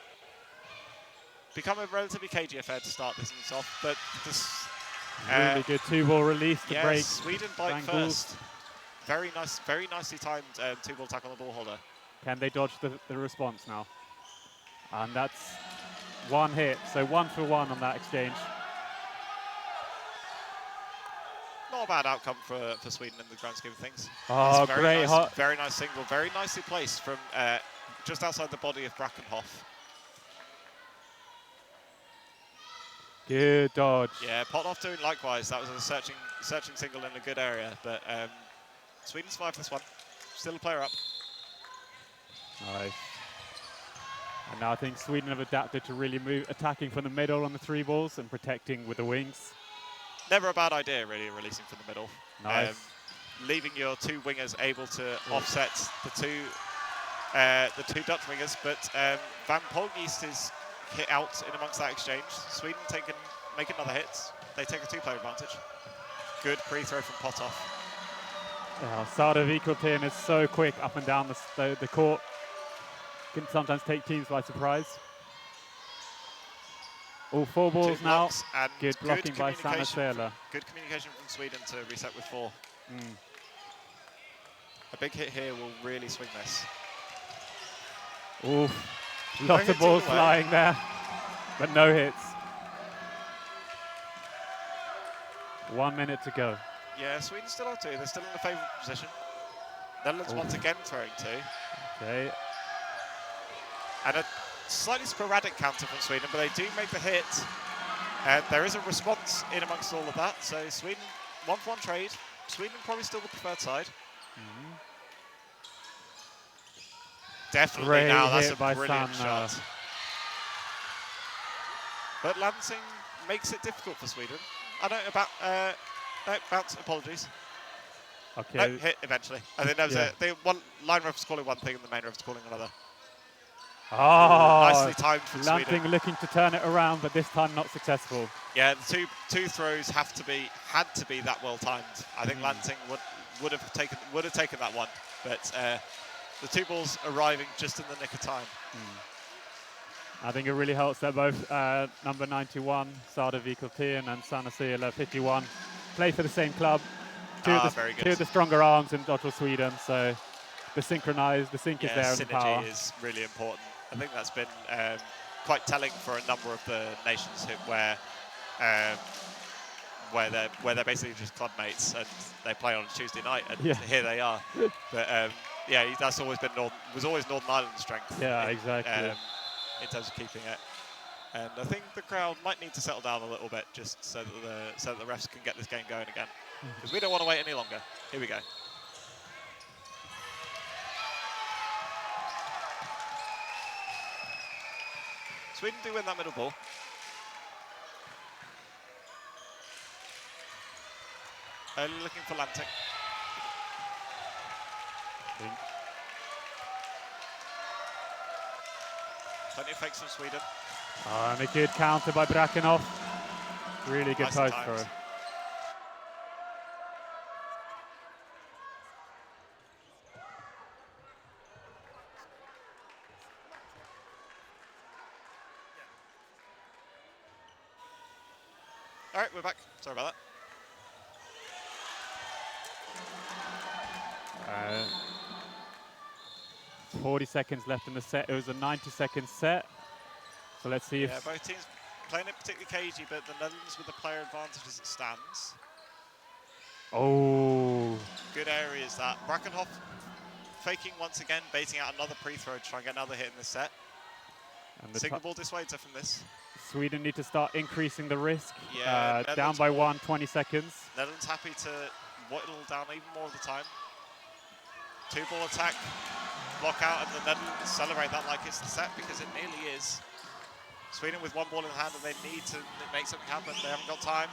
Become a relatively cagey affair to start this off, but this really good 2-ball release to break. Sweden bite first. Very nicely timed 2-ball attack on the ball holder. Can they dodge the response now? And that's 1 hit, so 1 for 1 on that exchange. Not a bad outcome for Sweden in the grand scheme of things. Oh, great. Very nice single, very nicely placed from just outside the body of Brackenhoff. Good dodge. Yeah, Pothoff doing likewise. That was a searching single in a good area, but Sweden survived this one. Still a player up. Nice. And now I think Sweden have adapted to really attacking from the middle on the 3 balls and protecting with the wings. Never a bad idea, really, releasing from the middle. Nice. Leaving your 2 wingers able to offset the two Dutch wingers, but Van Polgeest is hit out in amongst that exchange. Sweden make another hit. They take a 2-player advantage. Good pre-throw from Pothoff. Yeah, Sada Vikoltin is so quick up and down the court. Can sometimes take teams by surprise. All 4 balls now. And good blocking by Sanna Sela. Good communication from Sweden to reset with 4. A big hit here will really swing this. Oof. Lots of balls flying there, but no hits. 1 minute to go. Yeah, Sweden still have 2. They're still in a favourable position. Netherlands once again throwing 2. Okay. And a slightly sporadic counter from Sweden, but they do make the hit. There is a response in amongst all of that. So Sweden, 1-for-1 trade. Sweden probably still the preferred side. Definitely Great now. That's hit a by brilliant Sanna. shot. But Lansing makes it difficult for Sweden. I don't no, bounce. Apologies. Okay. No, hit eventually. I think that was one line ref's calling one thing and the main ref's calling another. Oh, nicely timed from Lansing Sweden. looking to turn it around, but this time not successful. Yeah, the two throws had to be that well timed. I think Lansing would have taken that one, but the two balls arriving just in the nick of time. I think it really helps that both number 91, Sada Vikoltin, and Sanna Sela, 51, play for the same club. Two of the stronger arms in Dodgeball Sweden, so the sync is there and the power. Synergy is really important. I think that's been quite telling for a number of the nations where they're basically just club mates and they play on Tuesday night, and here they are. But that's always been was always Northern Ireland's strength. Yeah, exactly. In terms of keeping it, and I think the crowd might need to settle down a little bit just so that the refs can get this game going again, because we don't want to wait any longer. Here we go. Sweden do win that middle ball. Early looking for Lantic. Plenty of fakes from Sweden. And a good counter by Brakenhoff. Really good post throw. All right, we're back. Sorry about that. 40 seconds left in the set. It was a 90-second set. So let's see if... both teams playing it particularly cagey, but the Netherlands with the player advantage as it stands. Oh. Good areas that. Brakenhoff faking once again, baiting out another pre-throw to try and get another hit in the set. Single ball dissuades her from this. Sweden need to start increasing the risk. Yeah, down by 20 seconds. Netherlands happy to whittle down even more of the time. Two ball attack, block out, and the Netherlands celebrate that like it's the set, because it nearly is. Sweden with one ball in hand and they need to make something happen. They haven't got time.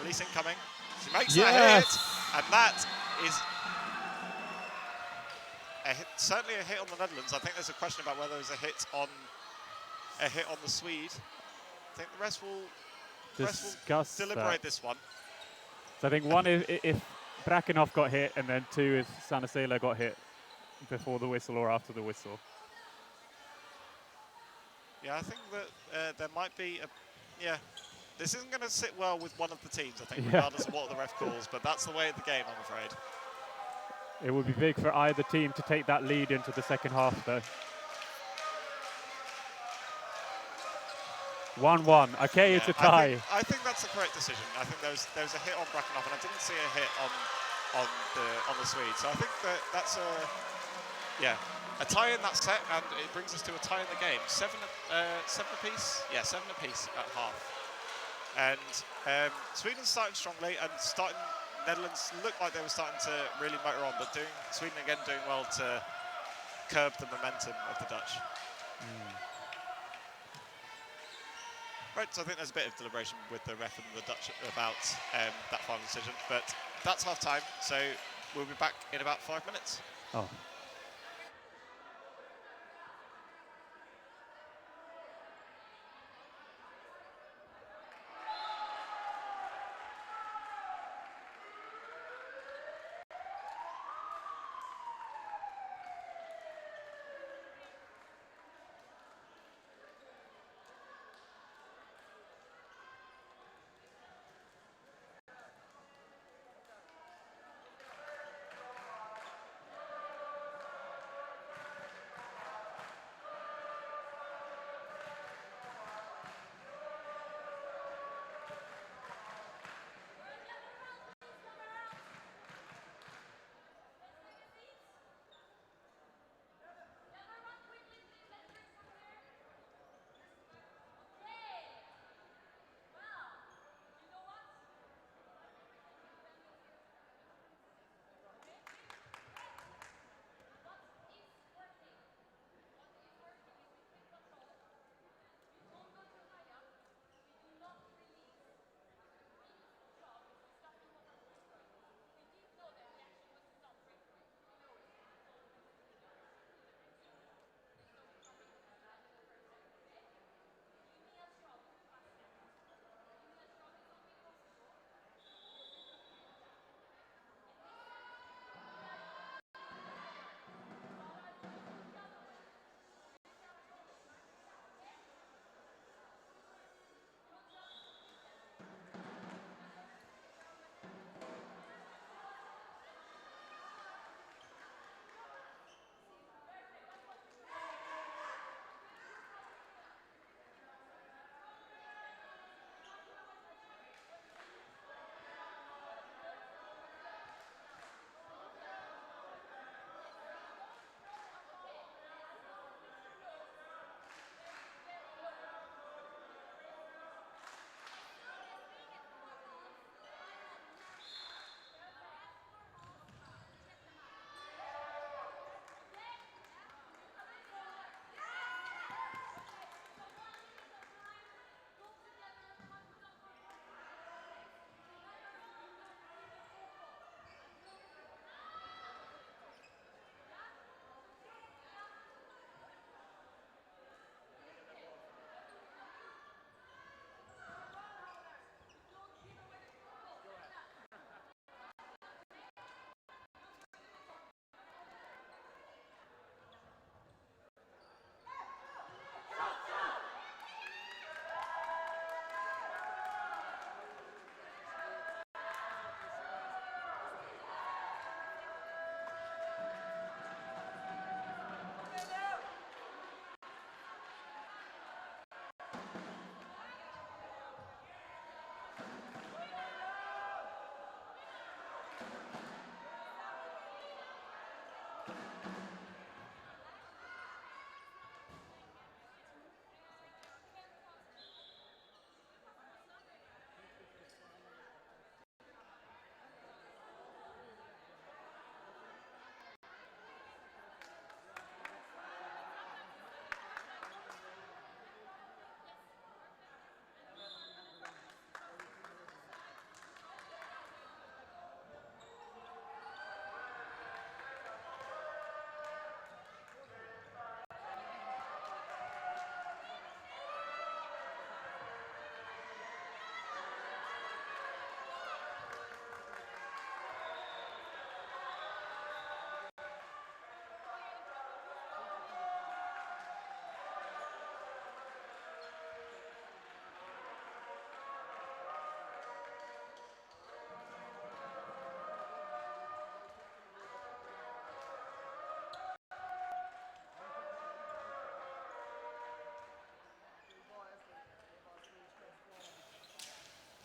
Release incoming. She makes that hit, and that is certainly a hit on the Netherlands. I think there's a question about whether there's a hit on the Swede. I think the rest will deliberate this one. So I think one if Brakenhoff got hit, and then two if Sanna Sela got hit before the whistle or after the whistle. Yeah, I think that there might be this isn't going to sit well with one of the teams, I think, regardless of what the ref calls, but that's the way of the game, I'm afraid. It would be big for either team to take that lead into the second half, though. 1-1. Okay, it's a tie. I think that's the correct decision. I think there was a hit on Brakenhoff, and I didn't see a hit on the Swede. So I think that's a tie in that set, and it brings us to a tie in the game. Seven apiece. Yeah, 7 apiece at half. And Sweden's starting strongly, and Netherlands looked like they were starting to really motor on, but Sweden again doing well to curb the momentum of the Dutch. Right, so I think there's a bit of deliberation with the ref and the Dutch about that final decision, but that's half time, so we'll be back in about 5 minutes. Oh.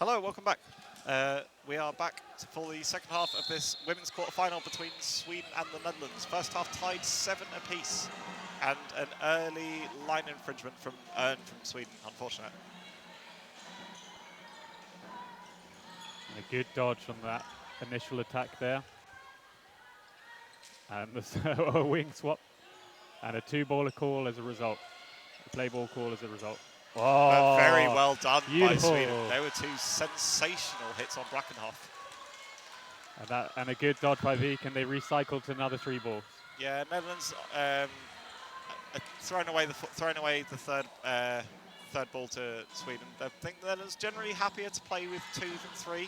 Hello, welcome back. We are back for the second half of this women's quarter-final between Sweden and the Netherlands. First half tied 7 apiece, and an early line infringement from Sweden, unfortunate. And a good dodge on that initial attack there. And a wing swap and a 2-baller call as a result. A play ball call as a result. Oh, very well done beautiful. by Sweden. They were 2 sensational hits on Brackenhoff. And a good dodge by Vik, and they recycled to another 3 balls. Yeah, Netherlands throwing away the third ball to Sweden. I think the Netherlands generally happier to play with 2 than 3,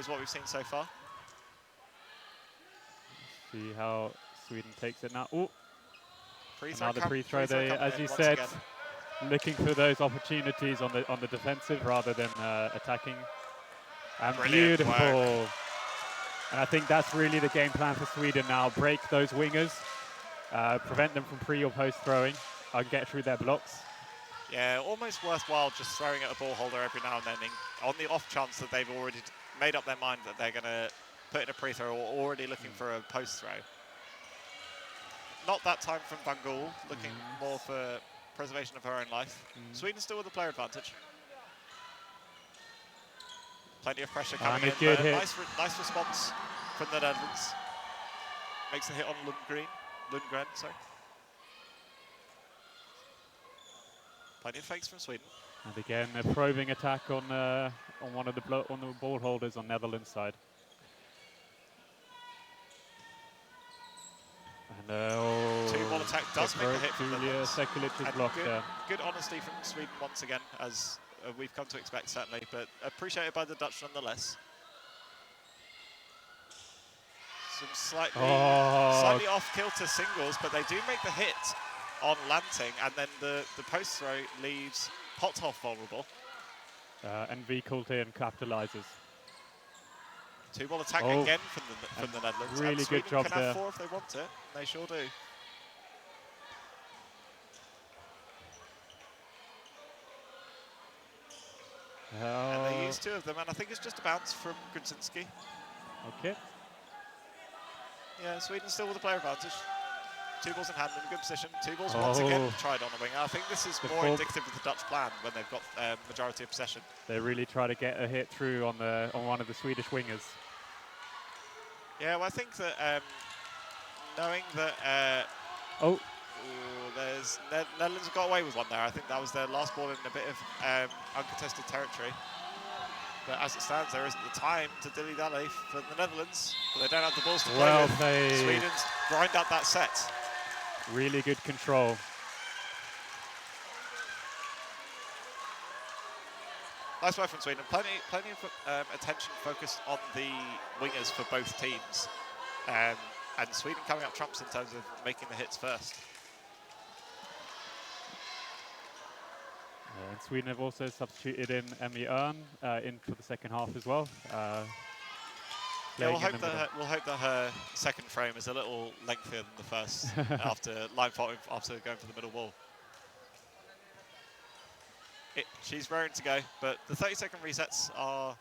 is what we've seen so far. See how Sweden takes it now. Ooh, free throw another free throw. They, as you said, looking for those opportunities on the defensive rather than attacking. And brilliant beautiful. work. And I think that's really the game plan for Sweden now. Break those wingers, prevent them from pre or post throwing, and get through their blocks. Yeah, almost worthwhile just throwing at a ball holder every now and then on the off chance that they've already made up their mind that they're going to put in a pre-throw or already looking for a post throw. Not that time from Van Gaal, looking more for preservation of her own life. Sweden still with the player advantage. Plenty of pressure coming in. Good hit. Nice response from the Netherlands. Makes the hit on Lundgren, sorry. Plenty of fakes from Sweden. And again, a probing attack on one of the ball holders on Netherlands side. And 2-ball attack does make a hit from the Netherlands. Sekulic's block there. Good honesty from Sweden once again, as we've come to expect certainly, but appreciated by the Dutch nonetheless. Some slightly off-kilter singles, but they do make the hit on Lanting, and then the post throw leaves Pothoff vulnerable. And Vikulten capitalizes. 2-ball attack again from the Netherlands. Really good job can there. have 4 if they want it. They sure do. And they use 2 of them, and I think it's just a bounce from Grudzinski. Okay. Yeah, Sweden still with the player advantage. 2 balls in hand in a good position. 2 balls once again tried on a wing. I think this is more indicative of the Dutch plan when they've got majority of possession. They really try to get a hit through on one of the Swedish wingers. Yeah, well, I think that knowing that there's Netherlands got away with one there. I think that was their last ball in a bit of uncontested territory. But as it stands, there isn't the time to dilly-dally for the Netherlands. But they don't have the balls to play with. Played. Sweden's grind out that set. Really good control. Nice work from Sweden. Plenty of attention focused on the wingers for both teams. And Sweden coming up trumps in terms of making the hits first. And Sweden have also substituted in Emmy Örn in for the second half as well. Yeah, we'll hope that her second frame is a little lengthier than the first after line faulting after going for the middle wall. She's raring to go, but the 30-second resets are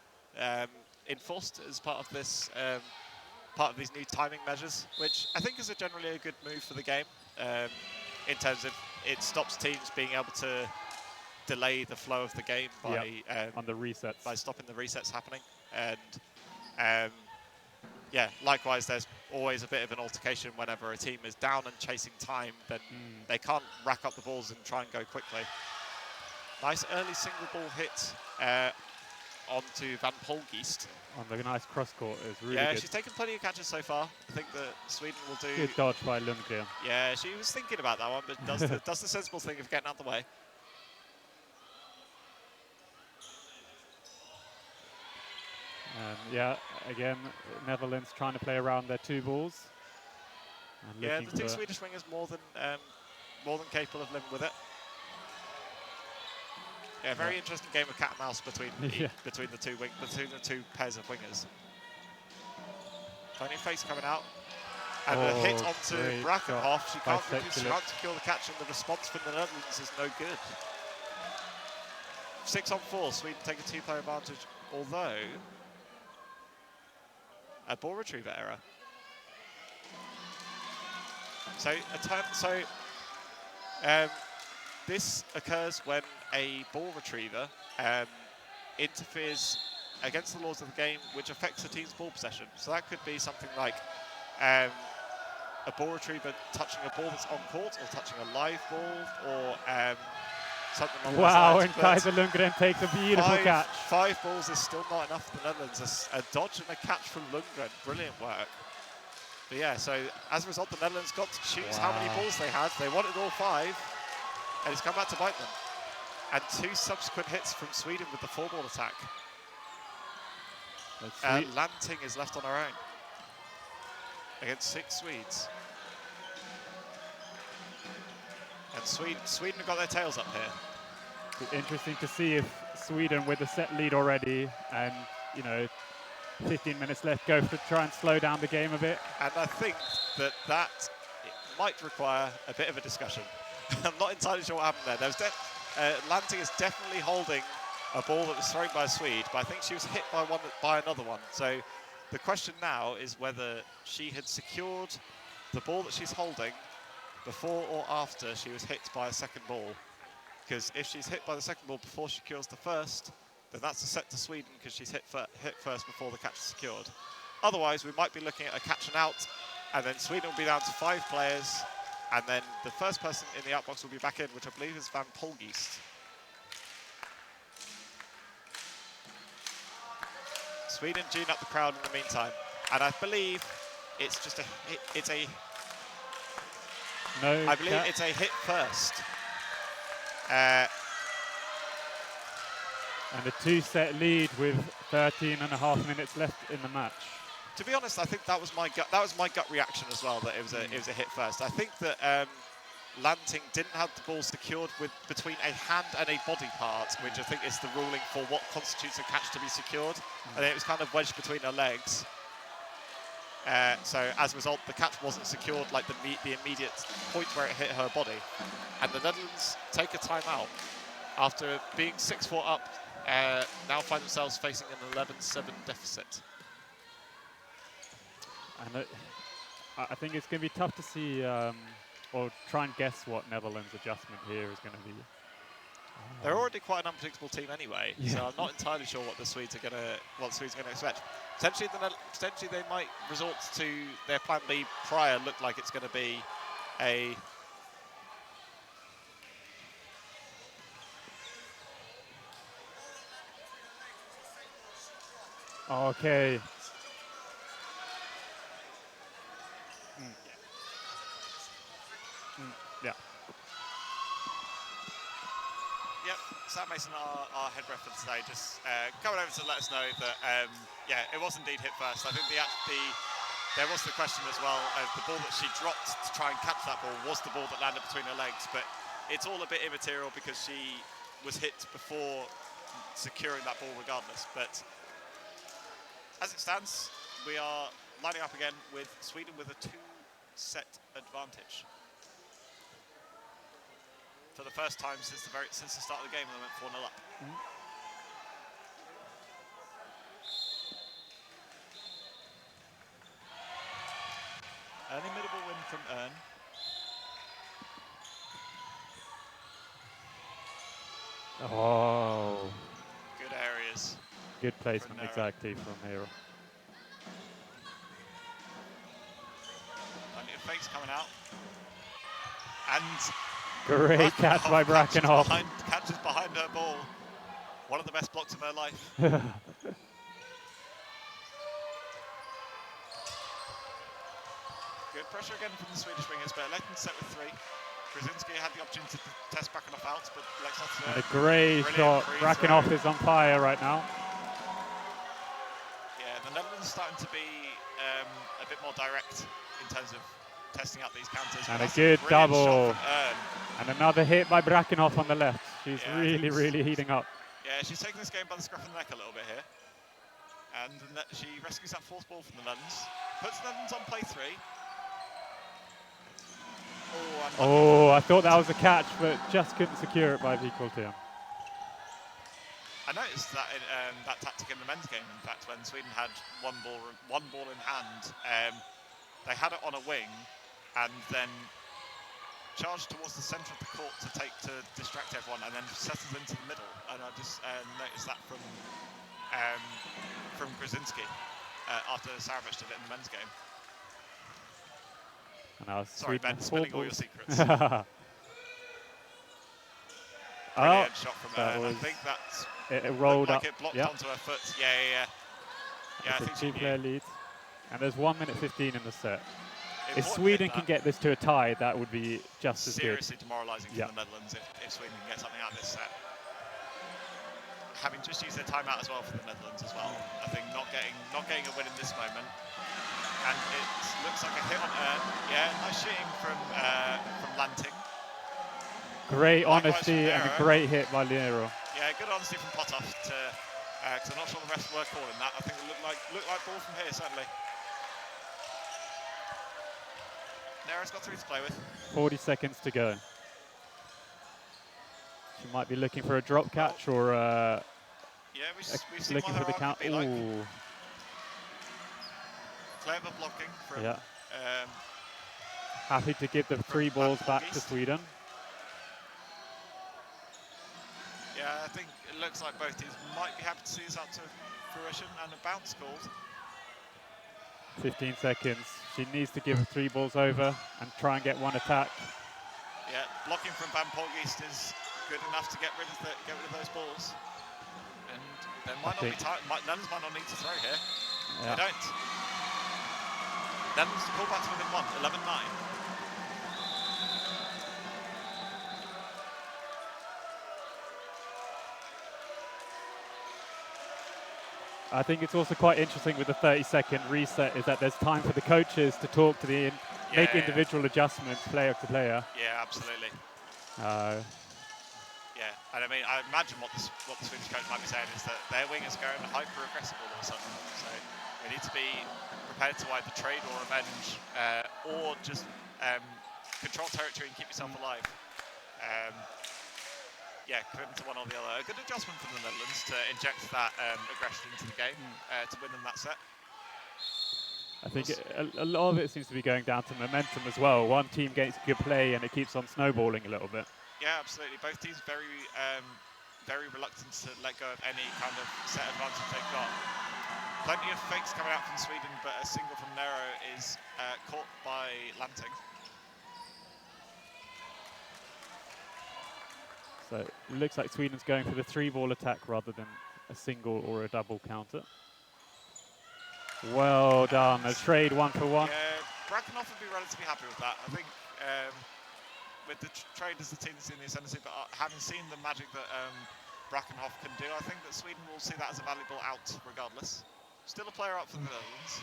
enforced as part of this part of these new timing measures, which I think is generally a good move for the game in terms of it stops teams being able to delay the flow of the game by on the resets, by stopping the resets happening. And yeah, likewise, there's always a bit of an altercation whenever a team is down and chasing time, then they can't rack up the balls and try and go quickly. Nice early single ball hit onto Van Polgeest. On the nice cross court is really good. Yeah, she's taken plenty of catches so far. I think that Sweden will do. Good dodge by Lundgren. Yeah, she was thinking about that one, but does the sensible thing of getting out of the way. Yeah, again, Netherlands trying to play around their 2 balls. Yeah, the 2 Swedish wingers more than capable of living with it. Yeah, very interesting game of cat and mouse between the two pairs of wingers. Plenty of face coming out, and a hit onto Brackenhoff. She can't secure the catch, and the response from the Netherlands is no good. 6 on 4, Sweden take a 2-player advantage although a ball retriever error. So this occurs when a ball retriever interferes against the laws of the game, which affects the team's ball possession. So that could be something like a ball retriever touching a ball that's on court, or touching a live ball, or something along those Wow, lines. and Kaiser Lundgren takes a beautiful catch. 5 balls is still not enough for the Netherlands. A dodge and a catch from Lundgren, brilliant work. But yeah, so as a result, the Netherlands got to choose how many balls they had. They wanted all 5, and it's come back to bite them. And 2 subsequent hits from Sweden with the 4-ball attack. Lanting is left on her own against 6 Swedes. And Sweden have got their tails up here. Be interesting to see if Sweden, with a set lead already, and 15 minutes left, go to try and slow down the game a bit. And I think that it might require a bit of a discussion. I'm not entirely sure what happened there. Lanting is definitely holding a ball that was thrown by a Swede, but I think she was hit by another one. So the question now is whether she had secured the ball that she's holding before or after she was hit by a second ball. Because if she's hit by the second ball before she secures the first, then that's a set to Sweden, because she's hit first before the catch is secured. Otherwise, we might be looking at a catch and out, and then Sweden will be down to 5 players, and then the first person in the outbox will be back in, which I believe is Van Polgeest. Sweden gene up the crowd in the meantime, and I believe it's just it's a hit first. And a 2-set lead with 13.5 minutes left in the match. To be honest, I think that was my gut reaction as well, that it was a hit first. I think that Lanting didn't have the ball secured between a hand and a body part, which I think is the ruling for what constitutes a catch to be secured. And then it was kind of wedged between her legs. So as a result, the catch wasn't secured like the immediate point where it hit her body. And the Netherlands take a timeout after being 6-4 up. Now find themselves facing an 11-7 deficit. And I think it's going to be tough to see, or try and guess what Netherlands' adjustment here is going to be. They're already quite an unpredictable team anyway, so I'm not entirely sure what the Swedes are going to expect. Potentially they might resort to their plan B prior. Look like it's going to be a Okay. Yeah. Yep, Sam Mason, our head ref for today, just coming over to let us know that it was indeed hit first. I think there was the question as well of the ball that she dropped to try and catch that ball was the ball that landed between her legs, but it's all a bit immaterial because she was hit before securing that ball regardless. But as it stands, we are lining up again with Sweden with a 2-set advantage. For the first time since the start of the game, they went 4-0 up. Early middle win from Ern. Oh. Good areas. Good placement, exactly, from here. Plenty of fakes coming out. And great catch by Brackenhoff. Catches behind her ball. One of the best blocks of her life. Good pressure again from the Swedish wingers, but Letten set with 3. Krasinski had the opportunity to test Brackenhoff out, but and a great shot. Brackenhoff is on fire right now. Yeah, the Netherlands are starting to be a bit more direct in terms of testing out these counters. And a good double. And another hit by Brackenhoff on the left. She's really heating up. Yeah, she's taking this game by the scruff of the neck a little bit here. And she rescues that 4th ball from the Netherlands. Puts the Netherlands on play 3. Oh, I thought that was a catch, but just couldn't secure it by Vikoltian. I noticed that that tactic in the men's game, in fact, when Sweden had one ball in hand, they had it on a wing and then charged towards the centre of the court to distract everyone, and then settled into the middle. And I just noticed that from Grzinski after Saravic did it in the men's game. And Sorry, Ben, spilling all your secrets. Brilliant shot from her. I think that's it rolled like up. It blocked Yep. onto her foot. Yeah, I think she two-player lead. And there's 1 minute 15 in the set. If Important Sweden hit can that. get this to a tie, that would be just as good. Seriously demoralising for the Netherlands if Sweden can get something out of this set. Having just used their timeout as well for the Netherlands as well. I think not getting a win in this moment. And it looks like a hit on her. Yeah, nice shooting from Lanting. Great Likewise honesty from and a Nero. great hit by Nero. Yeah, good honesty from Potov because I'm not sure the rest were calling that. I think it looked like ball from here, certainly. Nero's got 3 to play with. 40 seconds to go. She might be looking for a drop catch or we've seen looking what for the her count. arc could be like. Ooh. Clever blocking from Happy to give the 3 balls back to East. Sweden. Yeah, I think it looks like both teams might be happy to see this up to fruition, and a bounce called. 15 seconds. She needs to give 3 balls over and try and get 1 attack. Yeah, blocking from Van Polgeest is good enough to get rid of those balls. And there might not be time. Netherlands might not need to throw here. Yeah. They don't. Netherlands to pull back to within 1, 11-9. I think it's also quite interesting with the 30-second reset is that there's time for the coaches to talk to the make individual adjustments player to player. Yeah, absolutely. Yeah, and I mean, I imagine what the Swedish coach might be saying is that their wing is going hyper-aggressive all of a sudden. So we need to be prepared to either trade or avenge, or just control territory and keep yourself alive. Yeah, commitment to one or the other. A good adjustment from the Netherlands to inject that aggression into the game to win them that set. I think a lot of it seems to be going down to momentum as well. One team gets good play and it keeps on snowballing a little bit. Yeah, absolutely. Both teams very reluctant to let go of any kind of set advantage they've got. Plenty of fakes coming out from Sweden, but a single from Nero is caught by Lanting. So it looks like Sweden's going for the 3-ball attack rather than a single or a double counter. Well done, a trade 1 for 1. Yeah, Brackenhoff would be relatively happy with that. I think with the trade as the team that's in the ascendancy, but having seen the magic that Brackenhoff can do, I think that Sweden will see that as a valuable out regardless. Still a player up for the Netherlands.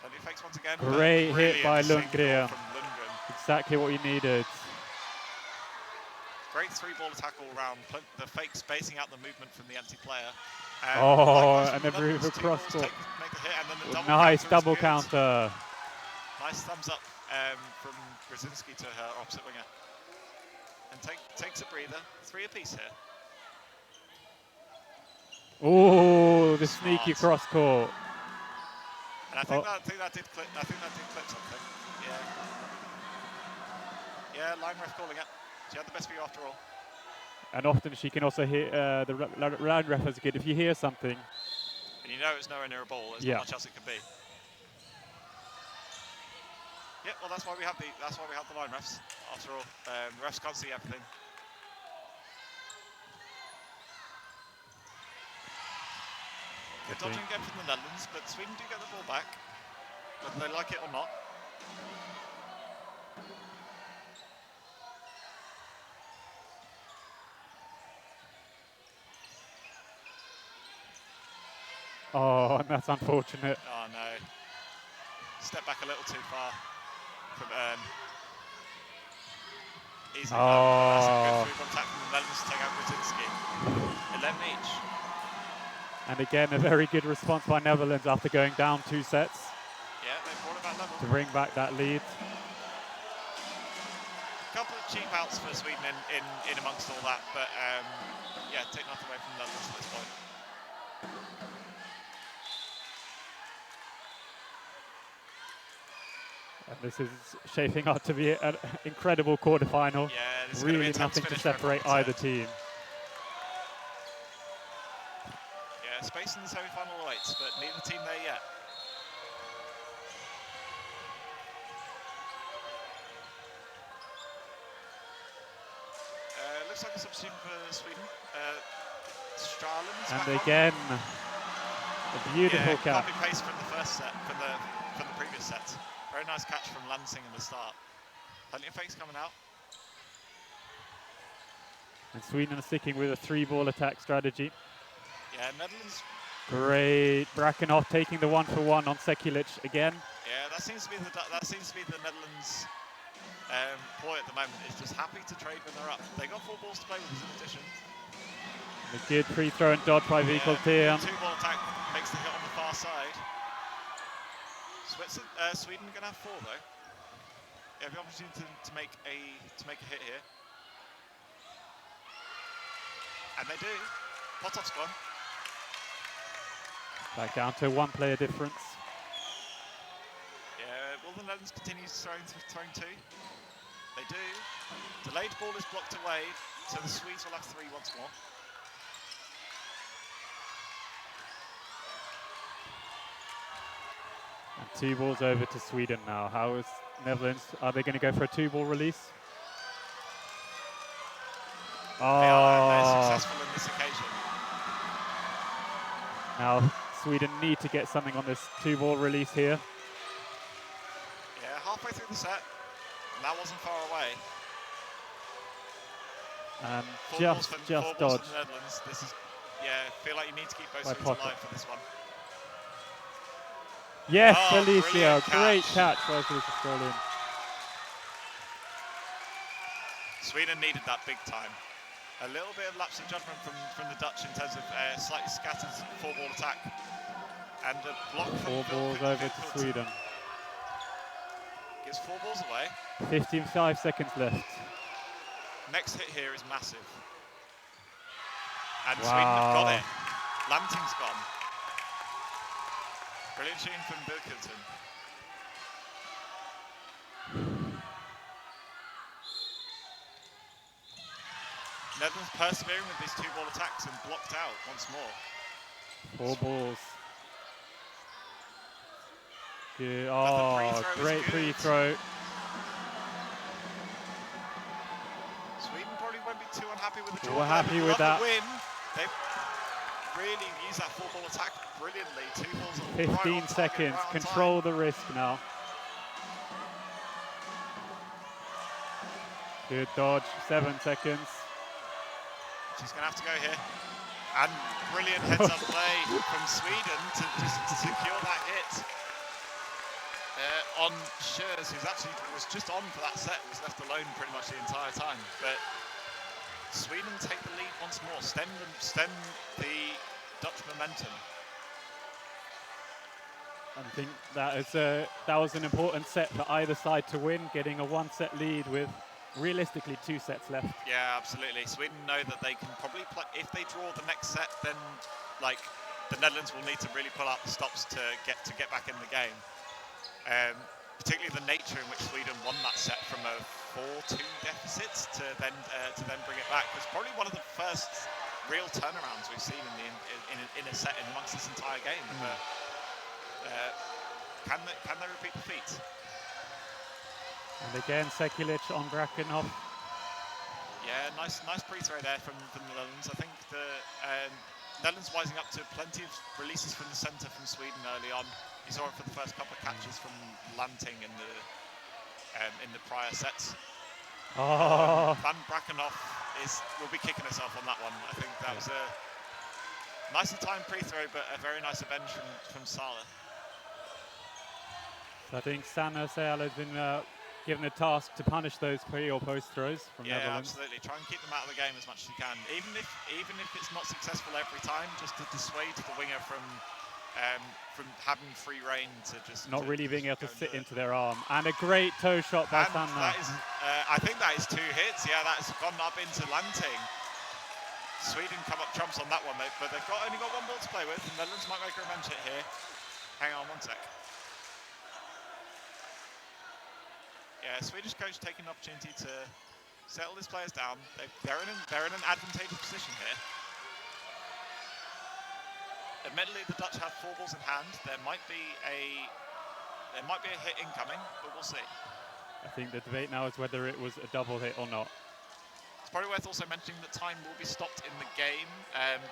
Plenty of fakes once again. Great hit by Lundgren. Lundgren. Exactly what you needed. Great 3-ball attack all round. The fake spacing out the movement from the empty player. And the move across court. Make the hit, and then the Nice double counter. Nice thumbs up from Grzinski to her opposite winger. And takes a breather. 3 apiece here. Oh, the sneaky cross court. And I think that did clip. I think that did clip something. Yeah. Yeah, line ref calling it. She had the best view after all. And often she can also hear, the round ref is good if you hear something. And you know it's nowhere near a ball, there's not much else it can be. Yeah, well that's why we have the line refs, after all. The refs can't see everything. Good dodging again from the Netherlands, but Sweden do get the ball back, whether they like it or not. Oh, and that's unfortunate. Oh no. Step back a little too far from easily. That's a good three-ball attack from the Netherlands to take out Grzinski. 11 each. And again, a very good response by Netherlands after going down 2 sets. Yeah, they brought it back level. To bring back that lead. Couple of cheap outs for Sweden in amongst all that, but yeah, take nothing away from the Netherlands at this point. And this is shaping up to be an incredible quarterfinal. Yeah, this is really be a nothing to finish separate either team. Yeah, space in the semi-final awaits, but neither team there yet. Looks like a substitution for Sweden. Stralen's And back again, on. a beautiful catch. Copy paste from the first set, from the previous set. Very nice catch from Lansing in the start. Plenty of fakes coming out. And Sweden are sticking with a 3-ball attack strategy. Yeah, Netherlands. Great. Brakenhoff taking the 1-for-1 on Sekulic again. Yeah, that seems to be the Netherlands ploy at the moment. Is just happy to trade when they're up. They got 4 balls to play with in addition. A good free throw and dodge by Vikol Tiam. 2-ball attack makes the hit on the far side. Sweden are going to have 4 though. They have the opportunity to make a hit here, and they do. Potov's gone. Back down to a 1-player difference. Yeah, will the Netherlands continue throwing 2? They do. Delayed ball is blocked away, so the Swedes will have 3 once more. And 2 balls over to Sweden now. How is Netherlands? Are they going to go for a 2-ball release? Oh. They are successful on this occasion. Now Sweden need to get something on this 2-ball release here. Yeah, halfway through the set, and that wasn't far away. And 4 just balls dodge. for the Netherlands. This is, yeah, feel like you need to keep both By Swedes Potter. alive for this one. Yes, Oh, Alicia, brilliant great catch. catch versus Australian. Sweden needed that big time. A little bit of lapse of judgment from the Dutch in terms of slightly scattered 4-ball attack. And a block from 4 balls over to Sweden. Gives 4 balls away. 55 seconds left. Next hit here is massive. And Wow. Sweden have got it. Lanting's gone. Brilliant shooting from Birkelton. Netherlands persevering with these 2-ball attacks and blocked out once more. 4 balls. Good. But Oh, the free throw is great good. free throw. Sweden probably won't be too unhappy with the draw. We're happy with that. The win. They've really used that 4-ball attack brilliantly. 2 balls on 15 right on target, seconds. right on Control time. the risk now. Good dodge. 7 seconds. She's going to have to go here. And brilliant heads-up play from Sweden to just secure that hit on Schurz, who's actually was just on for that set, was left alone pretty much the entire time. But Sweden take the lead once more, stem the Dutch momentum. I think that was an important set for either side to win, getting a 1-set lead with realistically 2 sets left. Yeah, absolutely. Sweden know that they can probably play. If they draw the next set, then like the Netherlands will need to really pull out the stops to get back in the game. Particularly the nature in which Sweden won that set from a 4-2 deficit to then bring it back was probably one of the first real turnarounds we've seen in a set in amongst this entire game. But can they repeat the feat? And again, Sekulic on Brakenhoff. Yeah, nice free throw there from the Netherlands. I think the Netherlands wising up to plenty of releases from the centre from Sweden early on. You saw it for the first couple of catches from Lanting in the prior sets. Oh. Van Brakenhoff will be kicking herself on that one. I think that was a nicely timed free throw, but a very nice avenge from Sala. So I think Sanna Seala has been given a task to punish those pre or post throws from Netherlands. Absolutely. Try and keep them out of the game as much as you can. Even if it's not successful every time, just to dissuade the winger from from having free reign to just Not really being able to go sit and do it. into their arm. And a great toe shot by And Sandler. that is, I think that is 2 hits. Yeah, that's gone up into Lanting. Sweden come up trumps on that one, but they've only got 1 ball to play with. The Netherlands might make a revenge hit here. Hang on 1 sec. Yeah, Swedish coach taking an opportunity to settle his players down. They're in an advantageous position here. Admittedly, the Dutch have 4 balls in hand. There might be a hit incoming, but we'll see. I think the debate now is whether it was a double hit or not. It's probably worth also mentioning that time will be stopped in the game.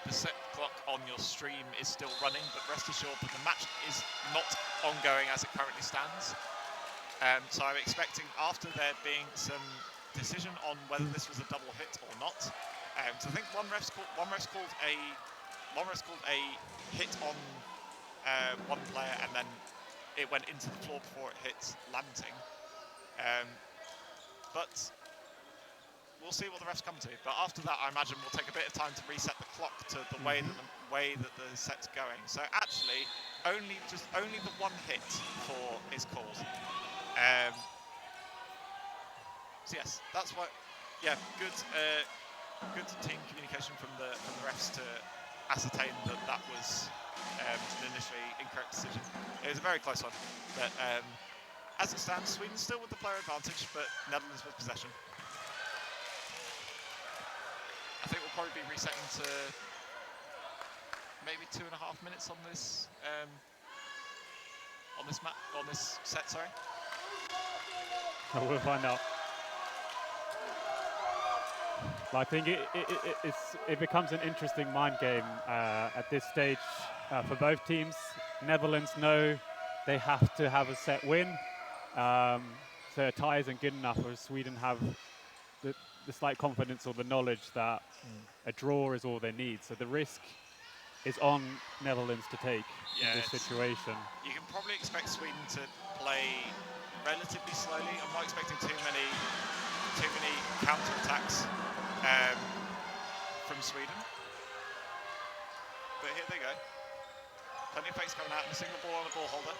The set clock on your stream is still running, but rest assured that the match is not ongoing as it currently stands. So I'm expecting, after there being some decision on whether this was a double hit or not. So I think one ref's called a hit on one player, and then it went into the floor before it hit Lanting. But we'll see what the refs come to. But after that, I imagine we'll take a bit of time to reset the clock to the way that the set's going. So actually, only the 1 hit is called. So yes, that's what. Yeah, good team communication from the refs to ascertain that was an initially incorrect decision. It was a very close one, but as it stands, Sweden still with the player advantage, but Netherlands with possession. I think we'll probably be resetting to maybe 2.5 minutes on this set. Sorry. We'll find out. I think it becomes an interesting mind game at this stage for both teams. Netherlands know they have to have a set win, so a tie isn't good enough, whereas Sweden have the slight confidence or the knowledge that a draw is all they need. So the risk is on Netherlands to take in this situation. You can probably expect Sweden to play relatively slowly. I'm not expecting too many counter-attacks from Sweden. But here they go. Plenty of fakes coming out and a single ball on the ball holder.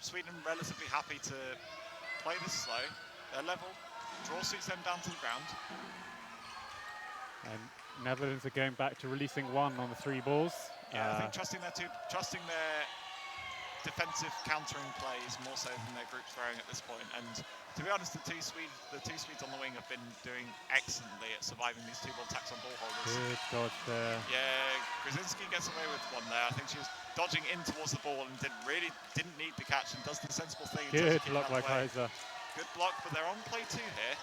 Sweden relatively happy to play this slow. They're level. Draw suits them down to the ground. And Netherlands are going back to releasing 1 on the 3 balls. Yeah, I think trusting their defensive countering plays more so than their group throwing at this point. And to be honest, the two Swedes on the wing have been doing excellently at surviving these 2 ball attacks on ball holders. Good dodge there. Yeah, Krasinski gets away with 1 there. I think she was dodging in towards the ball and didn't need the catch, and does the sensible thing. Good block by Kaiser. Good block, but they're on play 2 here.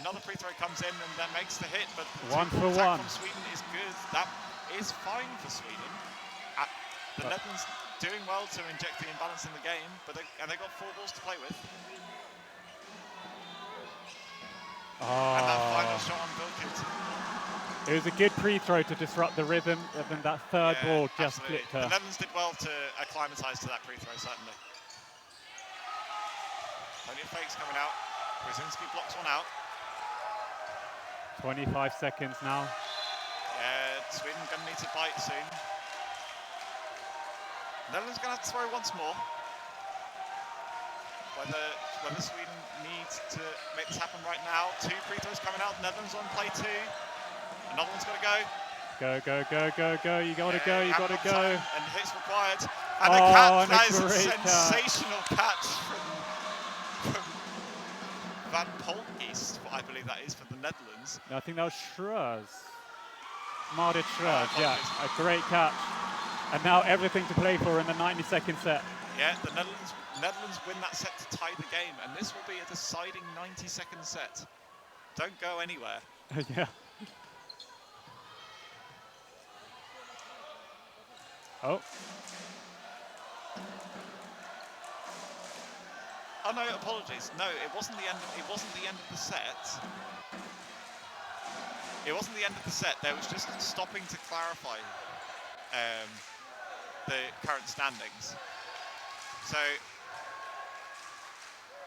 Another free throw comes in and then makes the hit, but the 1 for 1 attack from Sweden is good. That is fine for Sweden. The Netherlands doing well to inject the imbalance in the game, but they've got 4 balls to play with. And that final shot on Bilkins. It was a good pre-throw to disrupt the rhythm, and then that third ball just flipped her. The Netherlands did well to acclimatise to that free throw, certainly. Plenty of fakes coming out. Krasinski blocks 1 out. 25 seconds now. Yeah, Sweden going to need to bite soon. Netherlands going to have to throw once more. Whether Sweden needs to make this happen right now. 2 free throws coming out. Netherlands on play 2. Another one's got to go. Go, go, go, go, go. You got to go, you got to go. And hits required. And a catch. That is a sensational catch from Van Polgeest, I believe that is, for the Netherlands. No, I think that was Schreurs. Marit Schreurs, yeah. A great catch. And now everything to play for in the 90-second set. Yeah, the Netherlands win that set to tie the game, and this will be a deciding 90-second set. Don't go anywhere. Yeah. Oh. Oh no, apologies. No, it wasn't the end. It wasn't the end of the set. It wasn't the end of the set. There was just stopping to clarify the current standings. So,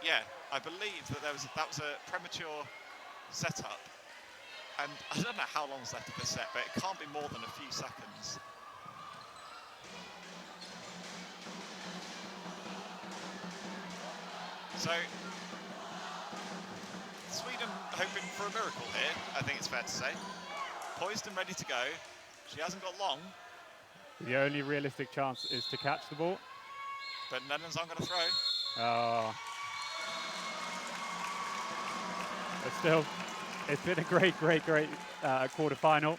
yeah, I believe that that was a premature setup, and I don't know how long's left of this set, but it can't be more than a few seconds. So, Sweden hoping for a miracle here, I think it's fair to say. Poised and ready to go. She hasn't got long. The only realistic chance is to catch the ball. But Netherlands aren't going to throw. Oh. But still, it's been a great quarter-final,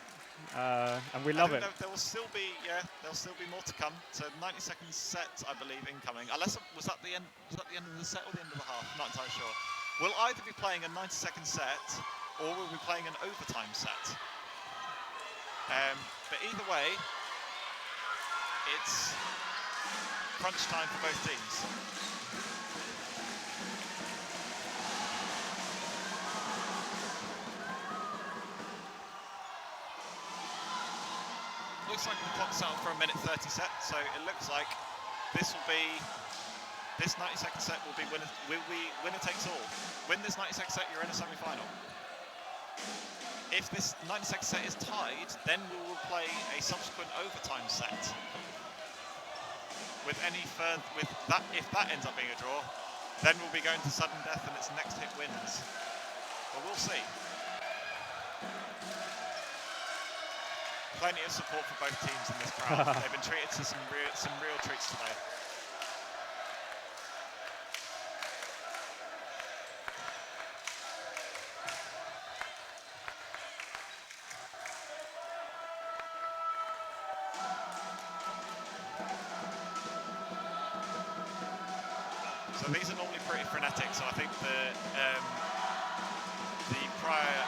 and we love it. There will still be, there'll still be more to come. So 90-second set, I believe, incoming. Unless was that the end of the set or the end of the half? Not entirely sure. We'll either be playing a 90-second set or we'll be playing an overtime set. But either way, it's crunch time for both teams. Looks like the clock's out for a minute 30 set, so it looks like this 90-second set will be winner takes all. Win this 90-second set, you're in a semi-final. If this 90-second set is tied, then we will play a subsequent overtime set. If that ends up being a draw, then we'll be going to sudden death and it's next hit wins. But we'll see. Plenty of support for both teams in this crowd. They've been treated to some real treats today. So these are normally pretty frenetic, so I think the prior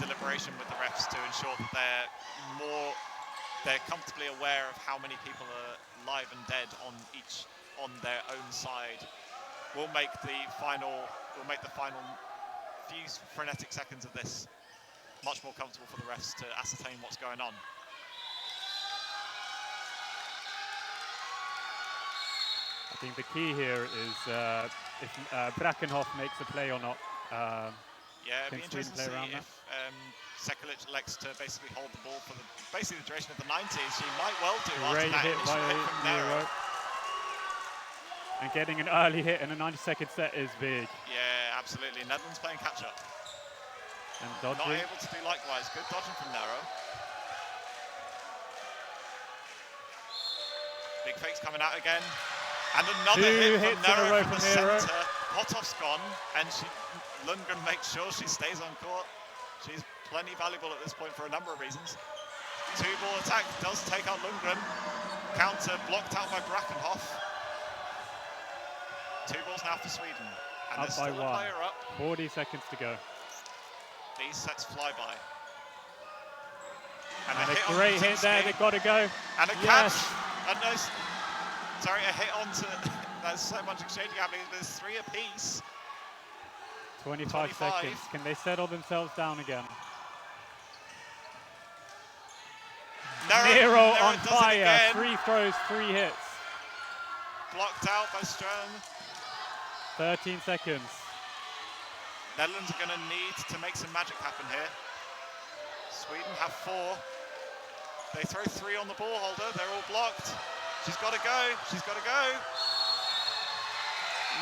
deliberation with the refs to ensure that they're comfortably aware of how many people are live and dead on their own side will make the final few frenetic seconds of this much more comfortable for the refs to ascertain what's going on. I think the key here is if Brackenhoff makes a play or not. Yeah, it'd be interesting to see if Sekulic elects to basically hold the ball for basically the duration of the 90s. She might well do after that initial hit from Nero. And getting an early hit in a 90-second set is big. Yeah, absolutely. Netherlands playing catch-up. And dodging. Not able to do likewise. Good dodging from Nero. Big fakes coming out again. And another hit from Nero from the centre. Hotoff's gone, and Lundgren makes sure she stays on court. She's plenty valuable at this point for a number of reasons. Two-ball attack does take out Lundgren. Counter blocked out by Brackenhoff. 2 balls now for Sweden. And Up by 1. Player up. 40 seconds to go. These sets fly by. And a great hit there, they've got to go. And a catch. And a hit onto... There's so much exchanging happening. There's 3 apiece. 25 seconds. Can they settle themselves down again? Nero on fire. 3 throws, 3 hits. Blocked out by Stern. 13 seconds. Netherlands are going to need to make some magic happen here. Sweden have 4. They throw 3 on the ball holder. They're all blocked. She's got to go. She's got to go.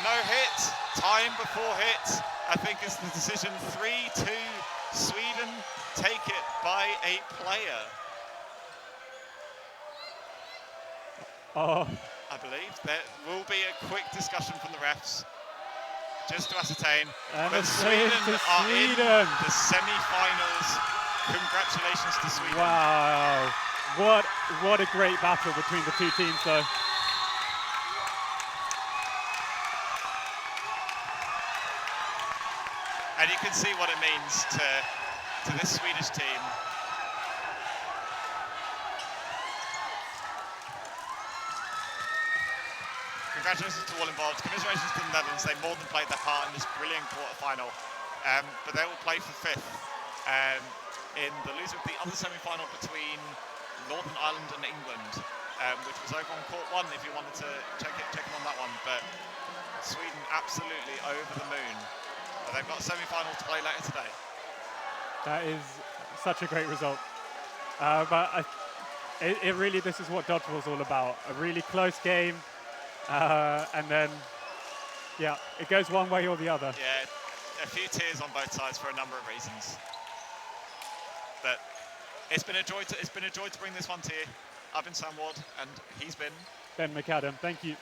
No hit. Time before hit, I think, is the decision. 3-2. Sweden take it by a player. Oh. I believe there will be a quick discussion from the refs just to ascertain. But Sweden are in the semi-finals. Congratulations to Sweden. Wow. What a great battle between the 2 teams, though. And you can see what it means to this Swedish team. Congratulations to all involved. Commiserations to the Netherlands. They more than played their part in this brilliant quarter-final. But they will play for 5th in the loser of the other semi-final between Northern Ireland and England, which was over on court 1 if you wanted to check in on that one. But Sweden absolutely over the moon. They've got a semi-final to play later today. That is such a great result. But it really, this is what dodgeball's all about. A really close game, and then Yeah, it goes one way or the other. Yeah, a few tears on both sides for a number of reasons. But it's been a joy to bring this one to you. I've been Sam Ward, and he's been Ben McAdam, thank you.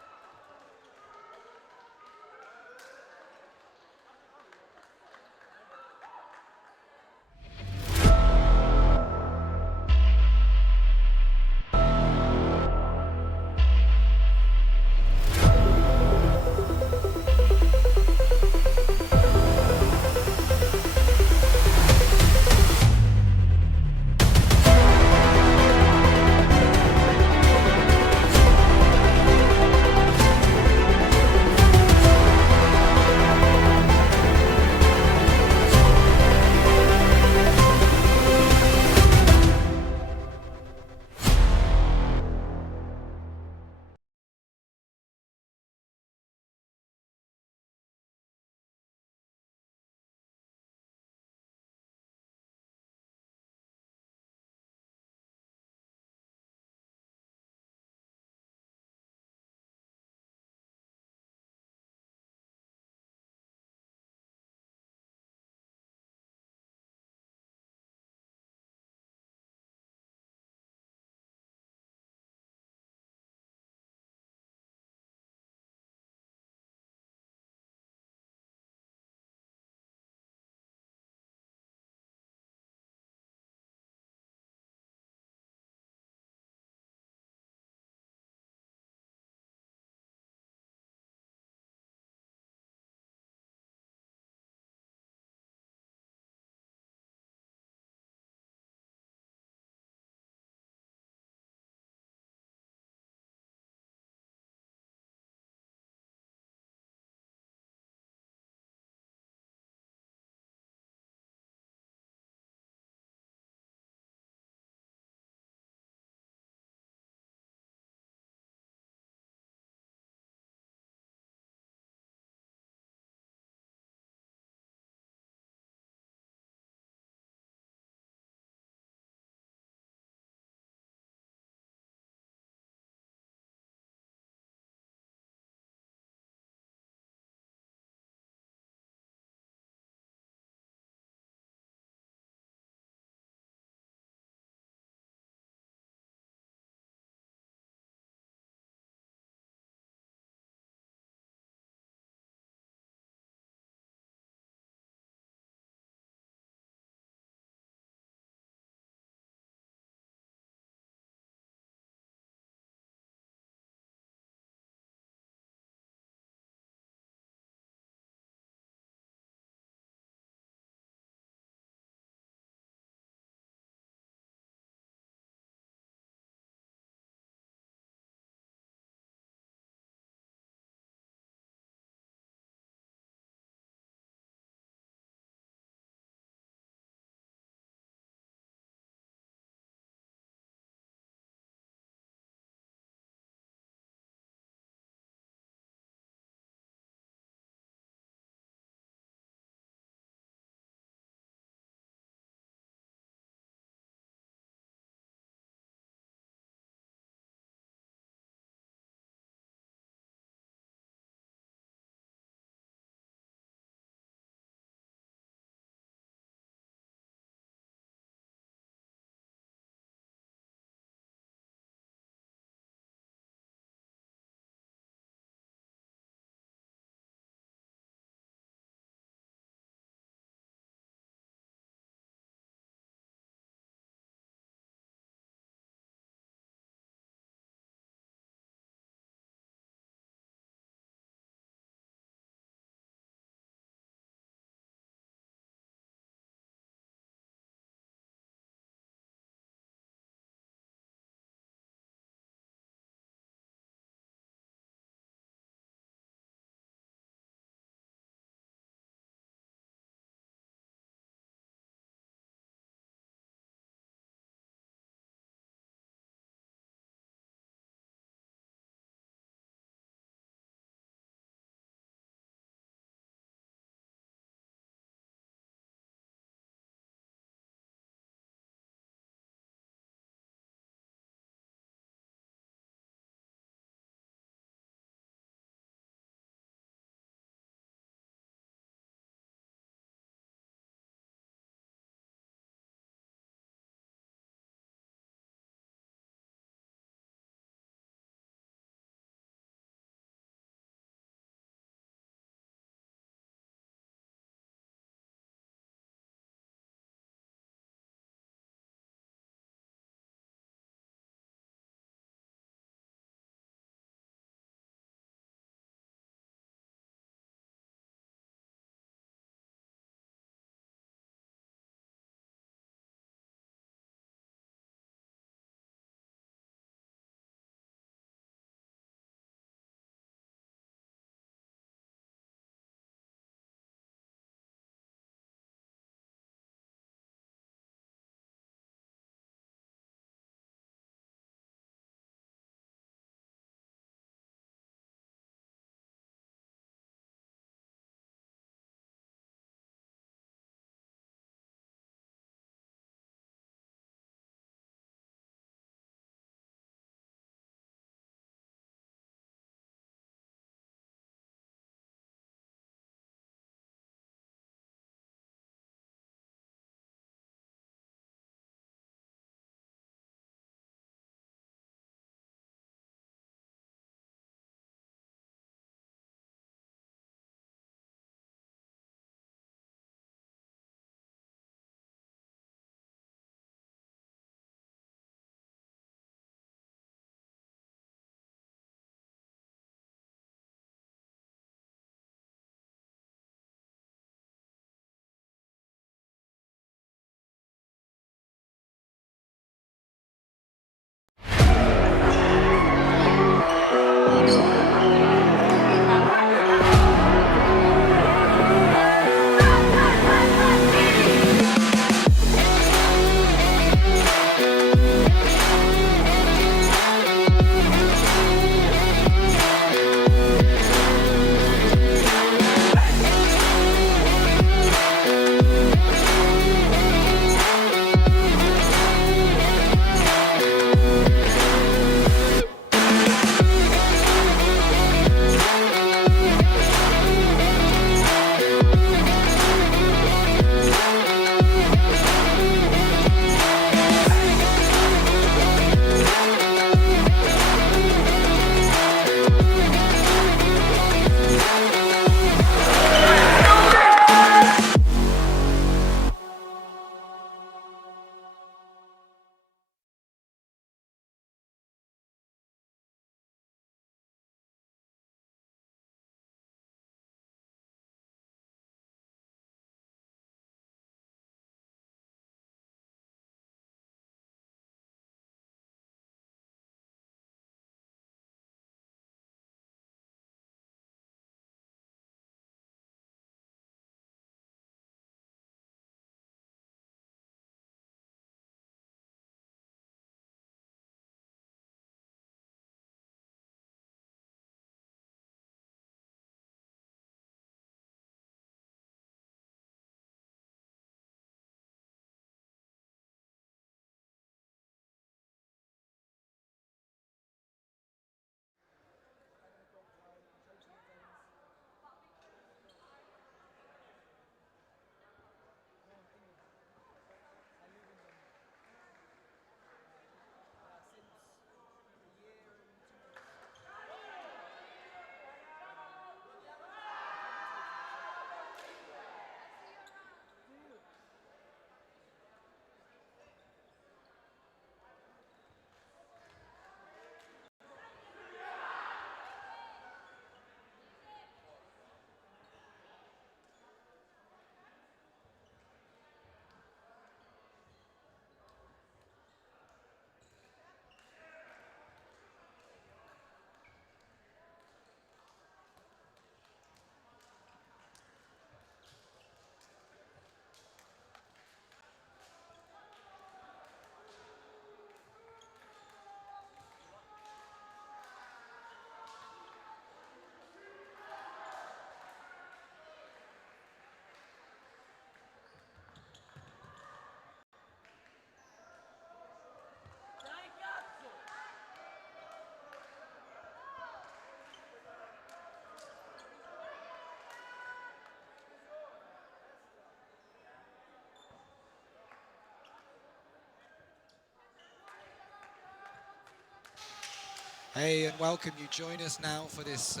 Hey, and welcome. You join us now for this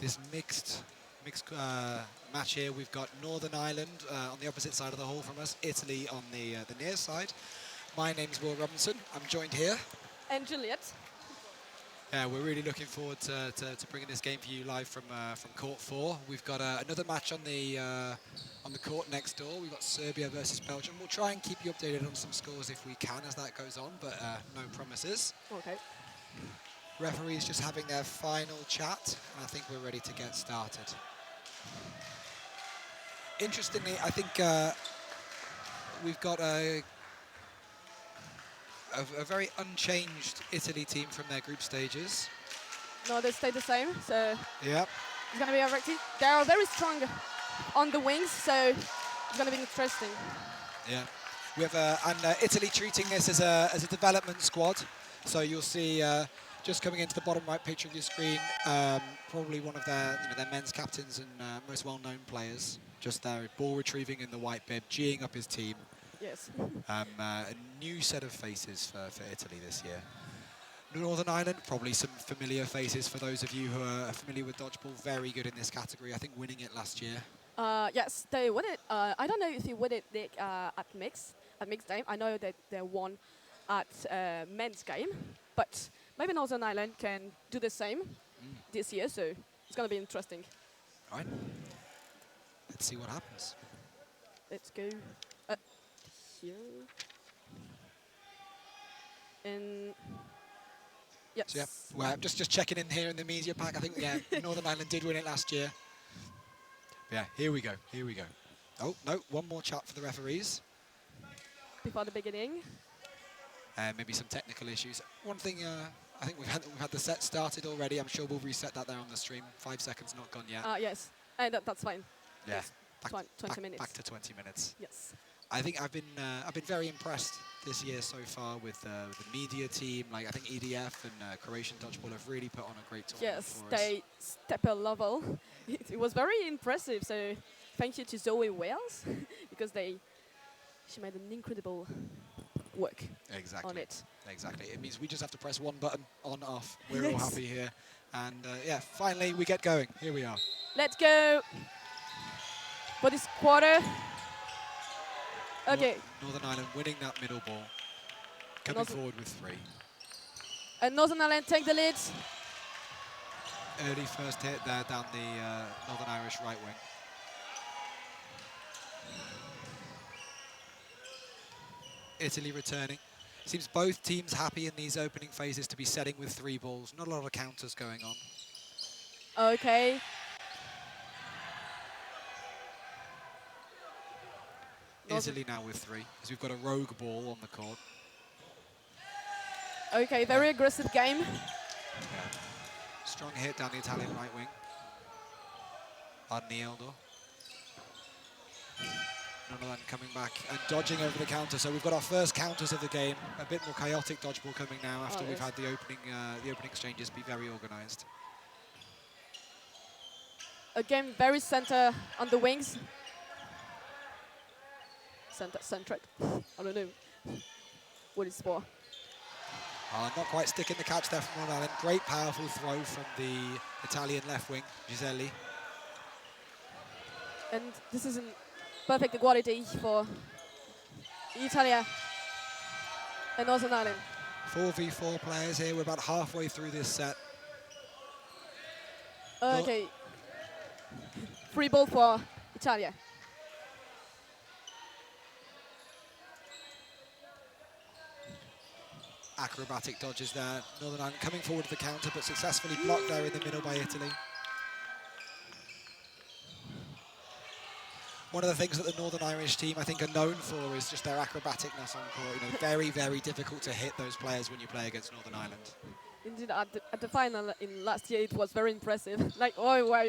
this mixed match here. We've got Northern Ireland on the opposite side of the hall from us, Italy on the near side. My name's Will Robinson. I'm joined here. And Juliet. Yeah, we're really looking forward to bringing this game for you live from Court 4. We've got another match on the court next door. We've got Serbia versus Belgium. We'll try and keep you updated on some scores if we can as that goes on, but no promises. Okay. Referees just having their final chat, and I think we're ready to get started. Interestingly, I think we've got a very unchanged Italy team from their group stages. No, they stay the same, so yep. It's going to be a very they are very strong on the wings, so it's going to be interesting. Yeah, we have Italy treating this as a development squad, so you'll see just coming into the bottom right picture of your screen, probably one of their men's captains and most well-known players, just there, ball retrieving in the white bib, geeing up his team. Yes. A new set of faces for Italy this year. Northern Ireland, probably some familiar faces for those of you who are familiar with dodgeball. Very good in this category. I think winning it last year. Yes, they won it. I don't know if they won it at mixed game. I know that they won at men's game, but maybe Northern Ireland can do the same this year. So it's going to be interesting. All right. Let's see what happens. Let's go. Here. And yes. So yeah, well, just checking in here in the media pack. I think Northern Ireland did win it last year. Yeah, here we go. Here we go. Oh no, one more chat for the referees. Before the beginning. Maybe some technical issues. One thing, I think we've had the set started already. I'm sure we'll reset that there on the stream. 5 seconds not gone yet. Yes, that's fine. Yeah, yes. 20 minutes. Back to 20 minutes. Yes. I think I've been very impressed this year so far with the media team. Like I think EDF and Croatian Dodgeball have really put on a great tournament for us. Yes, they step a level. It was very impressive. So thank you to Zoe Wales because she made an incredible work on it. Exactly. It means we just have to press one button on off. We're all happy here, and yeah, finally we get going. Here we are. Let's go for this quarter. Okay. Northern Ireland winning that middle ball. Coming forward with 3. And Northern Ireland take the lead. Early first hit there down the Northern Irish right wing. Italy returning. Seems both teams happy in these opening phases to be setting with 3 balls. Not a lot of counters going on. Okay. Italy now with 3, because we've got a rogue ball on the court. Okay, very aggressive game. Yeah. Strong hit down the Italian right wing. Arnildo. None coming back and dodging over the counter. So we've got our first counters of the game. A bit more chaotic dodgeball coming now after we've had the opening exchanges be very organised. Again, very center on the wings. Centered. I don't know what it's for. Not quite sticking the catch there from Northern Ireland. Great powerful throw from the Italian left wing, Giselli. And this is a perfect equality for Italia and Northern Ireland. 4v4 players here. We're about halfway through this set. Okay. Free ball for Italia. Acrobatic dodges there. Northern Ireland coming forward to the counter, but successfully blocked there in the middle by Italy. One of the things that the Northern Irish team, I think, are known for is just their acrobaticness on court. Very, very difficult to hit those players when you play against Northern Ireland. Indeed, at the final in last year, it was very impressive. Like, oh, wow.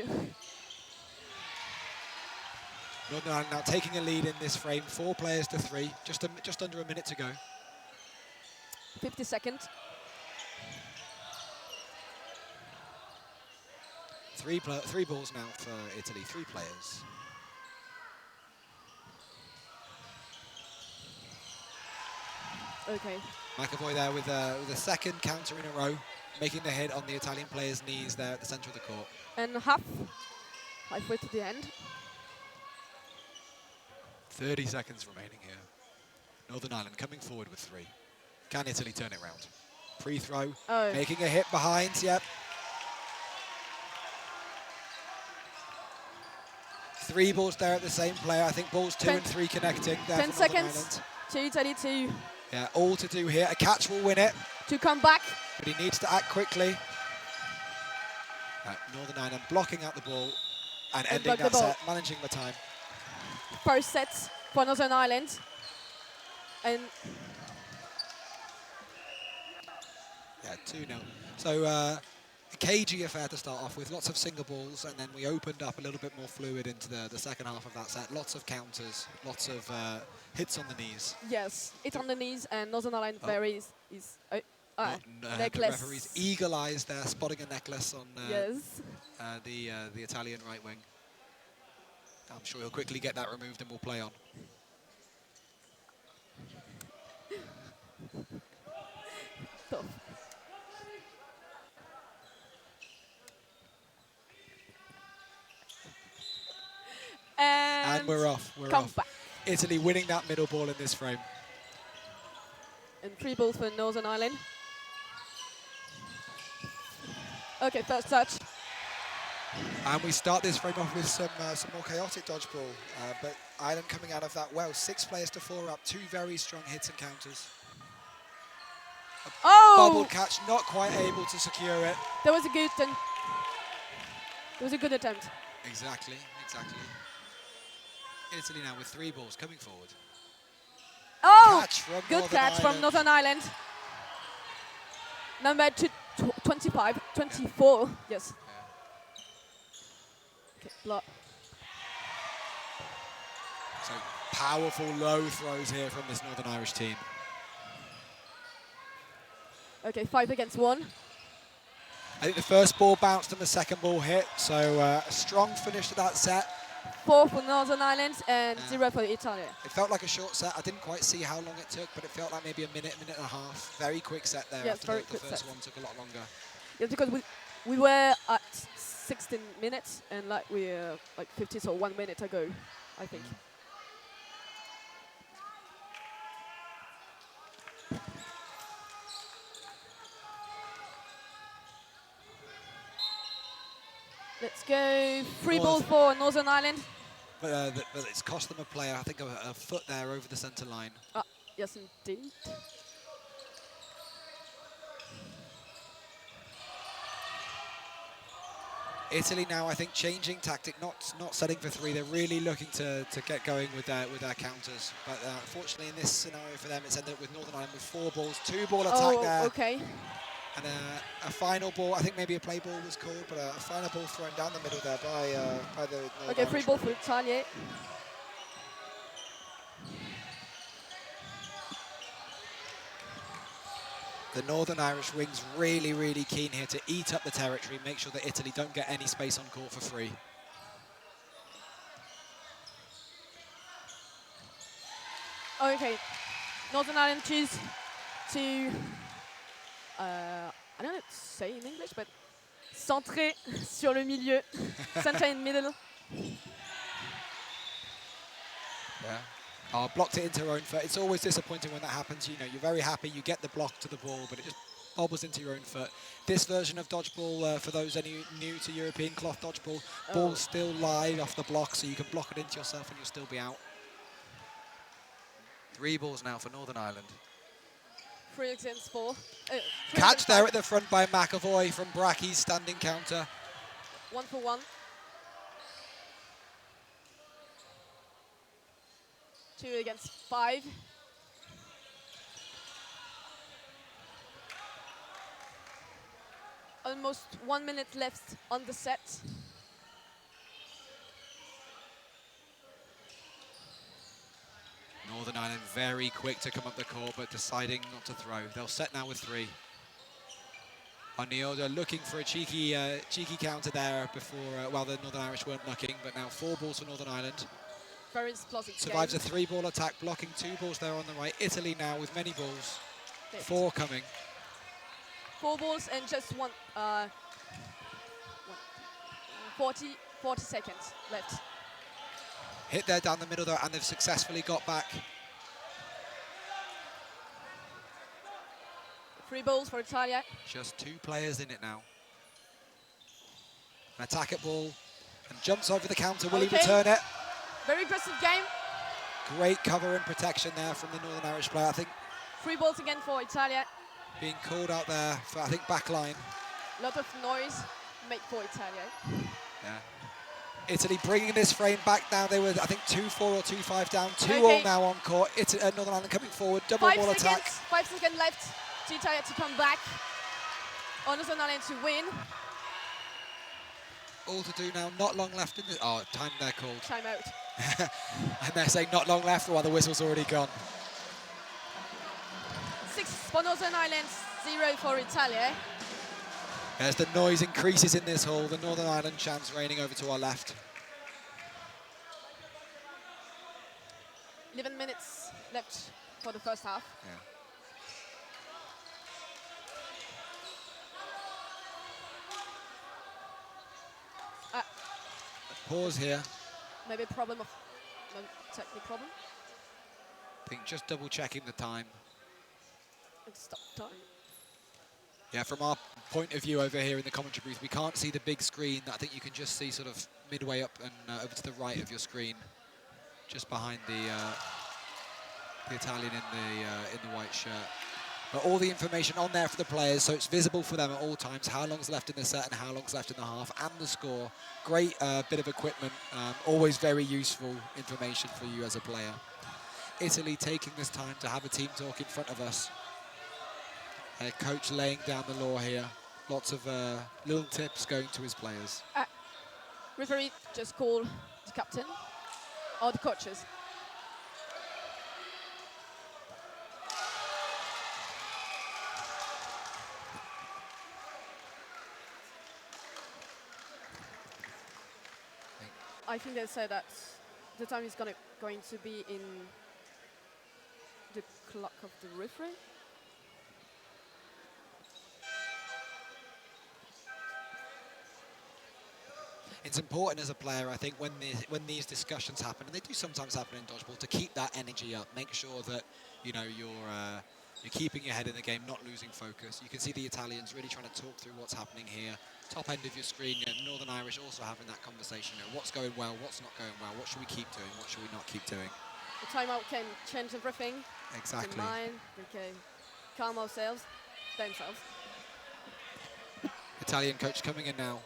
Northern Ireland now taking a lead in this frame. 4 players to 3. Just under a minute to go. 50 seconds. 3 balls now for Italy. 3 players. Okay. McAvoy there with a second counter in a row. making the hit on the Italian player's knees there at the centre of the court. And halfway to the end. 30 seconds remaining here. Northern Ireland coming forward with 3. Can Italy turn it round? Pre-throw, making a hit behind, yep. 3 balls there at the same player. I think balls 2 and 3 connecting there. 10 seconds to Italy to... Yeah, all to do here. A catch will win it. To come back. But he needs to act quickly. Northern Ireland blocking out the ball and ending that set, managing the time. First set for Northern Ireland. And... Yeah, 2-0. So a cagey affair to start off with, lots of single balls, and then we opened up a little bit more fluid into the second half of that set. Lots of counters, lots of hits on the knees. Yes, it's on the knees, and Northern Ireland necklace. The referee's eagle eyes there, spotting a necklace on yes. The Italian right wing. I'm sure he'll quickly get that removed and we'll play on. And we're off. We're off. Back. Italy winning that middle ball in this frame. And 3 balls for Northern Ireland. Okay, first touch. And we start this frame off with some more chaotic dodgeball. But Ireland coming out of that well. 6 players to 4 up. 2 very strong hits and counters. Bubble catch, not quite able to secure it. There was a good attempt. Exactly. Italy now with 3 balls coming forward. Good catch from Northern Ireland. Number 24, yes. Okay, block. So powerful low throws here from this Northern Irish team. Okay, 5 against 1. I think the first ball bounced and the second ball hit, so a strong finish to that set. 4 for Northern Ireland and 0 for Italy. It felt like a short set. I didn't quite see how long it took, but it felt like maybe a minute and a half. Very quick set there. Yes, after the first one took a lot longer. Yes, because we were at 16 minutes and like we 50, so 1 minute ago, I think. Let's go. 3 balls for Northern Ireland. But it's cost them a player, I think a foot there over the centre line. Yes, indeed. Italy now, I think, changing tactic, not setting for 3. They're really looking to get going with their counters. But unfortunately, in this scenario for them, it's ended up with Northern Ireland with 4 balls, 2 ball attack there. Okay. And a final ball, I think maybe a play ball was called, but a final ball thrown down the middle there by the Northern Okay, 3 ball for Italy. The Northern Irish wings really, really keen here to eat up the territory, make sure that Italy don't get any space on court for free. Okay, Northern Ireland choose to, I don't know what to say in English, but centrer sur le milieu, center in middle. Yeah. Blocked it into her own foot. It's always disappointing when that happens. You know, you're very happy, you get the block to the ball, but it just bobbles into your own foot. This version of dodgeball, for those any new to European cloth dodgeball, ball's still live off the block, so you can block it into yourself and you'll still be out. 3 balls now for Northern Ireland. 3 against 4. Catch there at the front by McAvoy from Bracky's standing counter. 1 for 1. 2 against 5. Almost 1 minute left on the set. Northern Ireland very quick to come up the court, but deciding not to throw. They'll set now with 3. Onioda looking for a cheeky counter there before, well, the Northern Irish weren't looking, but now 4 balls for Northern Ireland. Very explosive Survives game. a 3 ball attack, blocking 2 balls there on the right. Italy now with many balls. 4 coming. 4 balls and just 40 seconds left. Hit there down the middle though, and they've successfully got back. 3 balls for Italia. Just 2 players in it now. An attack at ball, and jumps over the counter. Will he return it? Very aggressive game. Great cover and protection there from the Northern Irish player. I think 3 balls again for Italia. being called out there for, I think, back line. Lot of noise made for Italia. Yeah. Italy bringing this frame back now. They were, I think, 2-4 or 2-5 down. 2-all now on court. Northern Ireland coming forward. Double ball attack. 5 seconds left to Italia to come back. On Northern Ireland to win. All to do now. Not long left in the... Oh, time they're called. Time out. And they're saying not long left while the whistle's already gone. 6 for Northern Ireland, 0 for Italia. As the noise increases in this hall, the Northern Ireland chants raining over to our left. 11 minutes left for the first half. Yeah. Pause here. Maybe a problem of no technical problem. I think just double checking the time. And stop time. Yeah, from our point of view over here in the commentary booth, we can't see the big screen. I think you can just see sort of midway up and over to the right of your screen, just behind the Italian in the white shirt. But all the information on there for the players, so it's visible for them at all times, how long's left in the set and how long's left in the half, and the score. Great bit of equipment, always very useful information for you as a player. Italy taking this time to have a team talk in front of us. Coach laying down the law here. Lots of little tips going to his players. Referee just call the captain or the coaches. I think they said that the time is going to be in the clock of the referee. It's important as a player, I think, when these discussions happen, and they do sometimes happen in dodgeball, to keep that energy up. Make sure that you're keeping your head in the game, not losing focus. You can see the Italians really trying to talk through what's happening here. Top end of your screen, Northern Irish also having that conversation. What's going well, what's not going well, what should we keep doing, what should we not keep doing? The timeout can change everything. Exactly. We can calm themselves. Italian coach coming in now.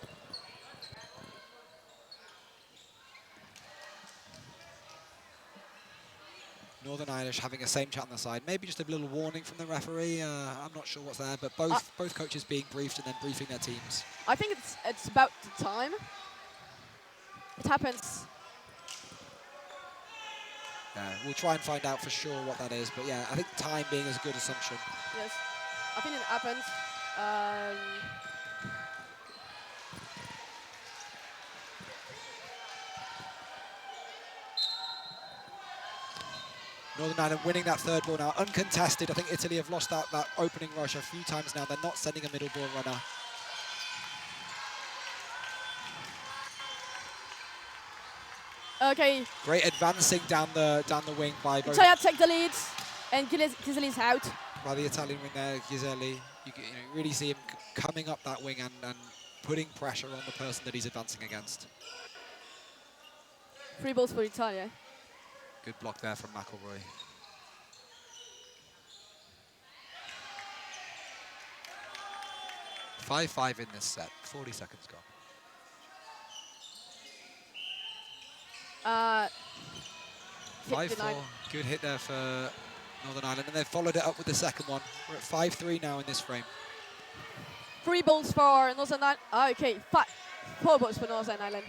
Northern Irish having a same chat on the side. Maybe just a little warning from the referee. I'm not sure what's there, but both coaches being briefed and then briefing their teams. I think it's about the time. It happens. We'll try and find out for sure what that is, but yeah, I think time being is a good assumption. Yes, I think it happens. Northern Ireland winning that third ball now, uncontested. I think Italy have lost that opening rush a few times now. They're not sending a middle ball runner. Okay. Great advancing down the wing by both. Italia take the lead, and Giseli's out. By the Italian wing there, Giseli. You really see him coming up that wing and putting pressure on the person that he's advancing against. 3 balls for Italia. Good block there from McElroy. Five in this set. 40 seconds gone. 5-4. Good hit there for Northern Ireland, and they've followed it up with the second one. We're at 5-3 now in this frame. 3 balls for Northern Ireland. Okay, 4 balls for Northern Ireland.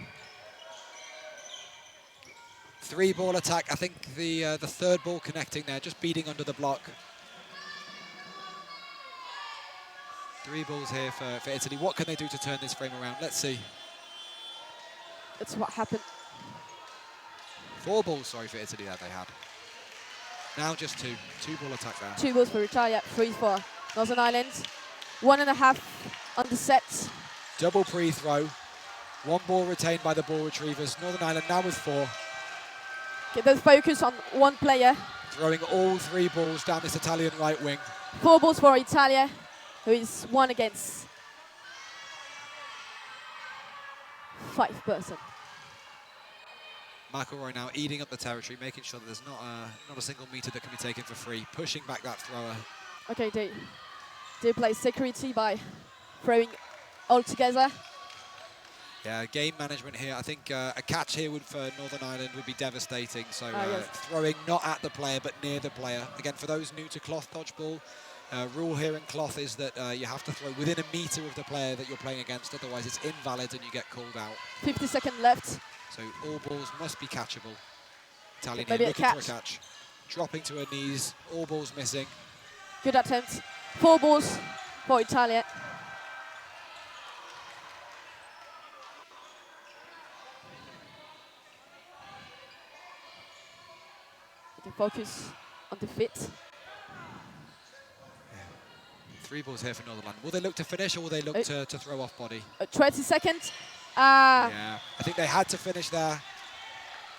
3 ball attack. I think the third ball connecting there, just beating under the block. 3 balls here for Italy. What can they do to turn this frame around? Let's see. That's what happened. 4 balls, sorry, for Italy that they had. Now just 2. 2 ball attack there. 2 balls for Italia, 3 for Northern Ireland. 1.5 on the set. Double pre-throw. 1 ball retained by the ball retrievers. Northern Ireland now with 4. Okay, there's focus on 1 player. Throwing all 3 balls down this Italian right wing. 4 balls for Italia, who is 1 against 5 person. McElroy now eating up the territory, making sure that there's not a single meter that can be taken for free, pushing back that thrower. Okay, they play security by throwing all together. Yeah, game management here. I think a catch here for Northern Ireland would be devastating. So yes. throwing not at the player, but near the player. Again, for those new to cloth dodgeball, rule here in cloth is that you have to throw within a meter of the player that you're playing against. Otherwise, it's invalid and you get called out. 50 seconds left. So all balls must be catchable. Italian Maybe here a looking for a catch. Dropping to her knees, all balls missing. Good attempt. 4 balls for Italia. You can focus on the fit. 3 balls here for Northern Ireland. Will they look to finish or will they look to throw off body? 20 seconds. Yeah, I think they had to finish there.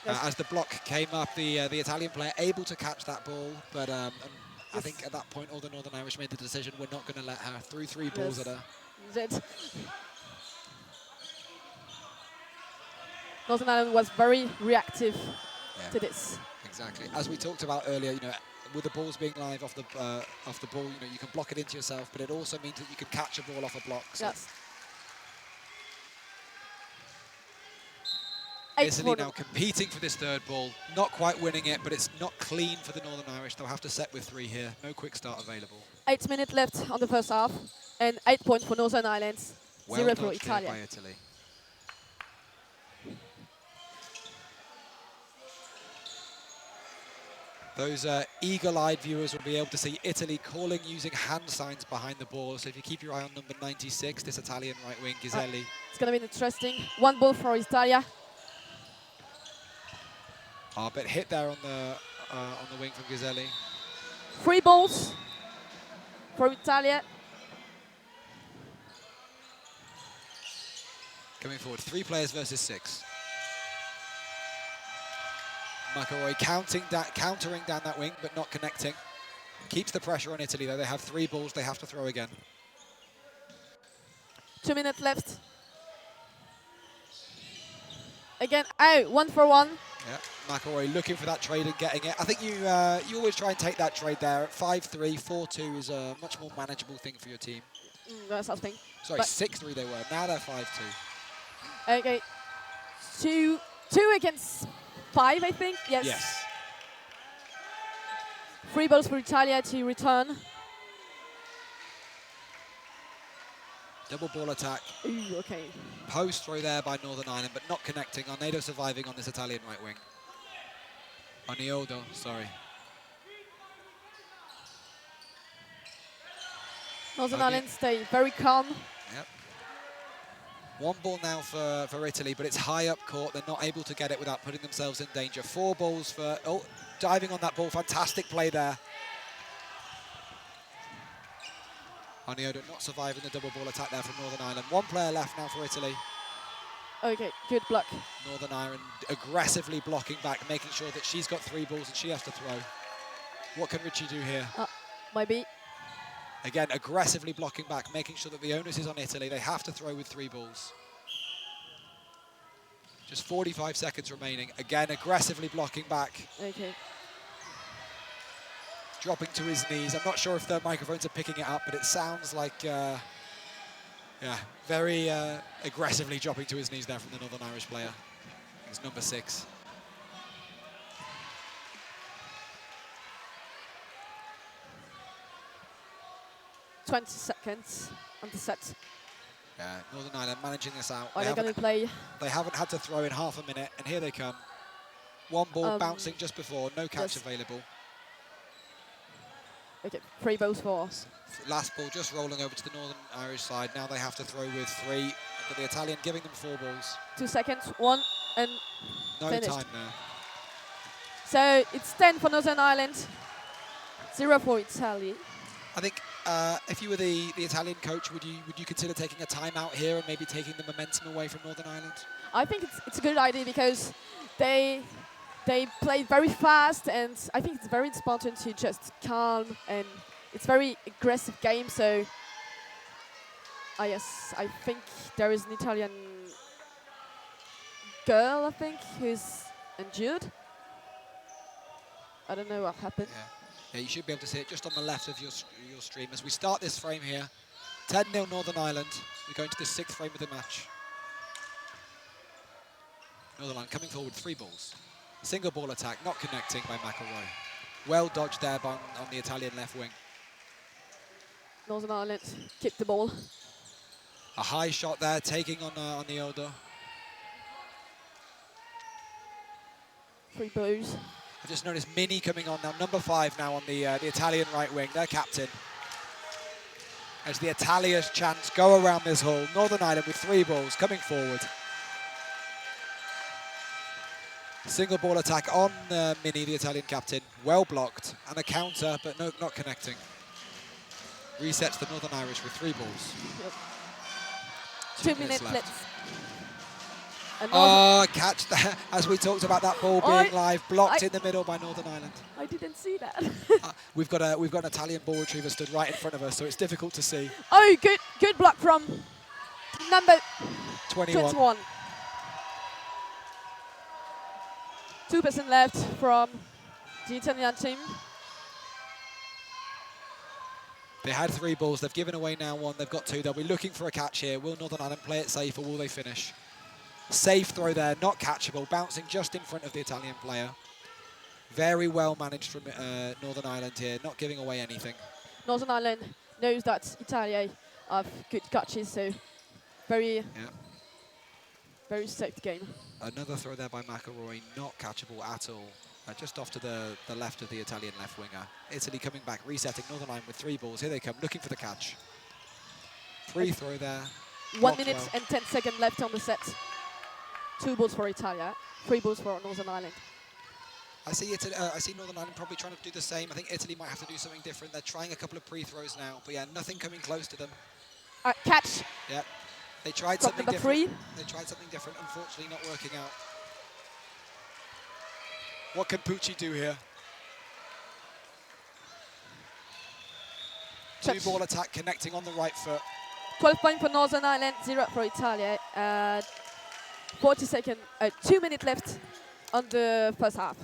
As the block came up, the Italian player able to catch that ball, but I think at that point all the Northern Irish made the decision we're not going to let her through 3 balls at her. Northern Ireland was very reactive to this. Exactly. As we talked about earlier, with the balls being live off the ball, you can block it into yourself, but it also means that you can catch a ball off a block. So. Yes. Italy now competing for this 3rd ball, not quite winning it, but it's not clean for the Northern Irish. They'll have to set with 3 here. No quick start available. 8 minutes left on the first half, and 8 points for Northern Ireland, 0 for dodged here Italia. by Italy. Those eagle-eyed viewers will be able to see Italy calling using hand signs behind the ball. So if you keep your eye on number 96, this Italian right wing, Ghiselli. It's going to be interesting. 1 ball for Italia. But hit there on the wing from Ghiselli. 3 balls for Italia. Coming forward, 3 players versus 6. McElroy countering down that wing, but not connecting. Keeps the pressure on Italy, though. They have 3 balls they have to throw again. 2 minutes left. Again, out, 1 for 1. Yeah, McElroy looking for that trade and getting it. I think you always try and take that trade there. At 5-3, 4-2 is a much more manageable thing for your team. That's something. Sorry, 6-3 they were. Now they're 5-2. Okay. 2 against 5, I think. Yes. Yes. 3 balls for Italia to return. Double ball attack. Ooh, okay. Post throw there by Northern Ireland, but not connecting. Arnedo surviving on this Italian right wing. Oniodo, sorry. Northern Ireland stay very calm. Yep. 1 ball now for Italy, but it's high up court. They're not able to get it without putting themselves in danger. 4 balls for, diving on that ball. Fantastic play there. Oniodo not surviving the double ball attack there from Northern Ireland. 1 player left now for Italy. Okay, good block. Northern Ireland aggressively blocking back, making sure that she's got 3 balls and she has to throw. What can Richie do here? Maybe. Again, aggressively blocking back, making sure that the onus is on Italy. They have to throw with 3 balls. Just 45 seconds remaining. Again, aggressively blocking back. Okay. Dropping to his knees. I'm not sure if the microphones are picking it up, but it sounds like, very aggressively dropping to his knees there from the Northern Irish player. It's number 6. $20 seconds on the set. Yeah, Northern Ireland managing this out. Are they going to play? They haven't had to throw in half a minute, and here they come. 1 ball bouncing just before, no catch available. Okay, 3 balls for us. Last ball just rolling over to the Northern Irish side. Now they have to throw with 3, but the Italian giving them 4 balls. 2 seconds, 1, and no finished. time there. So it's 10 for Northern Ireland, 0 for Italy. I think if you were the Italian coach, would you consider taking a timeout here and maybe taking the momentum away from Northern Ireland? I think it's a good idea because they play very fast, and I think it's very important to just calm, and it's very aggressive game. So yes, I think there is an Italian girl, I think, who's injured. I don't know what happened. Yeah, you should be able to see it just on the left of your stream. As we start this frame here, 10-0 Northern Ireland. We're going to the 6th frame of the match. Northern Ireland coming forward, 3 balls. Single ball attack, not connecting by McElroy. Well dodged there on the Italian left wing. Northern Ireland keep the ball. A high shot there, taking on the Odo. 3 bows. I've just noticed Mini coming on now, number 5 now on the Italian right wing, their captain. As the Italia's chants go around this hall, Northern Ireland with 3 balls coming forward. Single ball attack on Mini, the Italian captain, well blocked, and a counter, but no, not connecting. Resets the Northern Irish with 3 balls. Yep. 2 minutes left. Catch there, as we talked about that ball being live, blocked in the middle by Northern Ireland. I didn't see that. We've got an Italian ball retriever stood right in front of us, so it's difficult to see. Oh, good block from number 21. 2% left from the Italian team. They had 3 balls, they've given away now 1, they've got 2. They'll be looking for a catch here. Will Northern Ireland play it safe, or will they finish? Safe throw there, not catchable, bouncing just in front of the Italian player. Very well managed from Northern Ireland here, not giving away anything. Northern Ireland knows that Italia have good catches, so very safe game. Another throw there by McElroy, not catchable at all. Just off to the left of the Italian left winger. Italy coming back, resetting Northern Ireland with 3 balls. Here they come, looking for the catch. Free throw there. 1 minute and 10 seconds left on the set. 2 balls for Italia, 3 balls for Northern Ireland. I see Northern Ireland probably trying to do the same. I think Italy might have to do something different. They're trying a couple of pre-throws now, but yeah, nothing coming close to them. Catch. Yeah, they tried Drop something number different. 3. They tried something different, unfortunately not working out. What can Pucci do here? Touch. 2-ball attack connecting on the right foot. 12 points for Northern Ireland, 0 for Italia. 2 minutes left on the first half.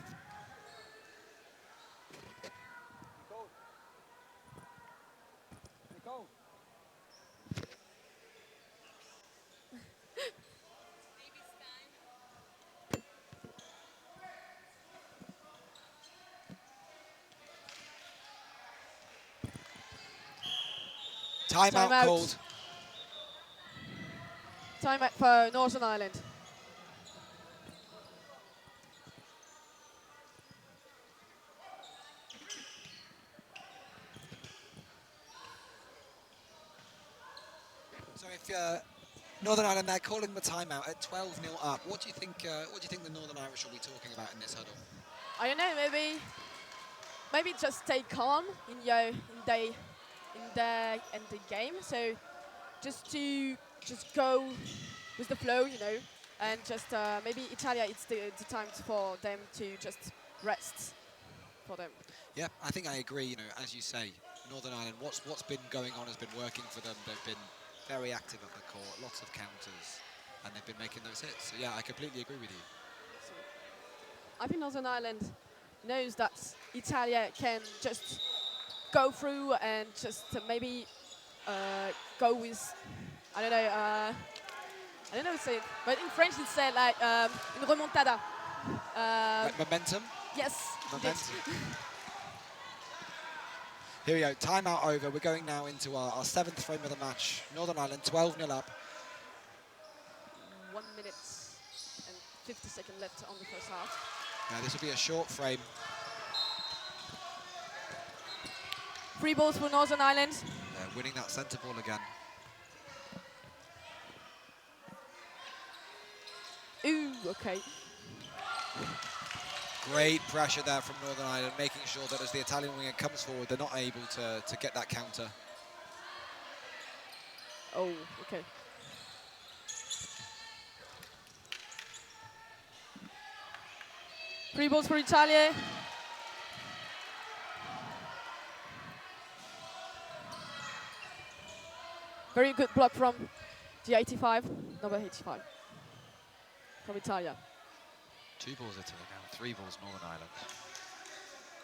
Timeout called. Timeout for Northern Ireland. So if Northern Ireland, they're calling the timeout at 12-0 up. What do you think? What do you think the Northern Irish will be talking about in this huddle? I don't know. Maybe just stay calm in the game. So just go with the flow, and just maybe Italia. It's the time for them to just rest for them. Yeah, I think I agree. As you say, Northern Ireland. What's been going on has been working for them. They've been very active at the court, lots of counters, and they've been making those hits. So yeah, I completely agree with you. I think Northern Ireland knows that Italia can just go through and just maybe go with, I don't know how to say it, but in French it's said like une remontada. Like momentum? Yes. Momentum. Here we go, timeout over. We're going now into our 7th frame of the match. Northern Ireland 12-0 up. 1 minute and 50 seconds left on the first half. Now this will be a short frame. 3 balls for Northern Ireland. They're winning that centre ball again. Ooh, okay. Great pressure there from Northern Ireland, making sure that as the Italian winger comes forward, they're not able to get that counter. Oh, okay. Three balls for Italia. Very good block from the 85, number 85 from Italia. 2 balls Italy now, 3 balls Northern Ireland.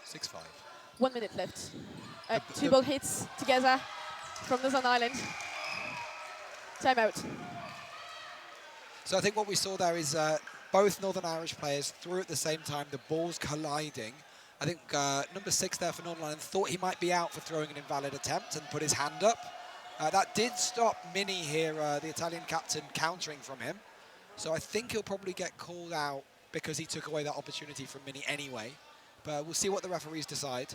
6-5. 1 minute left. Two ball hits together from Northern Ireland. Timeout. So I think what we saw there is both Northern Irish players threw at the same time, the balls colliding. I think number 6 there for Northern Ireland thought he might be out for throwing an invalid attempt and put his hand up. That did stop Mini here, the Italian captain, countering from him. So I think he'll probably get called out because he took away that opportunity from Mini anyway. But we'll see what the referees decide.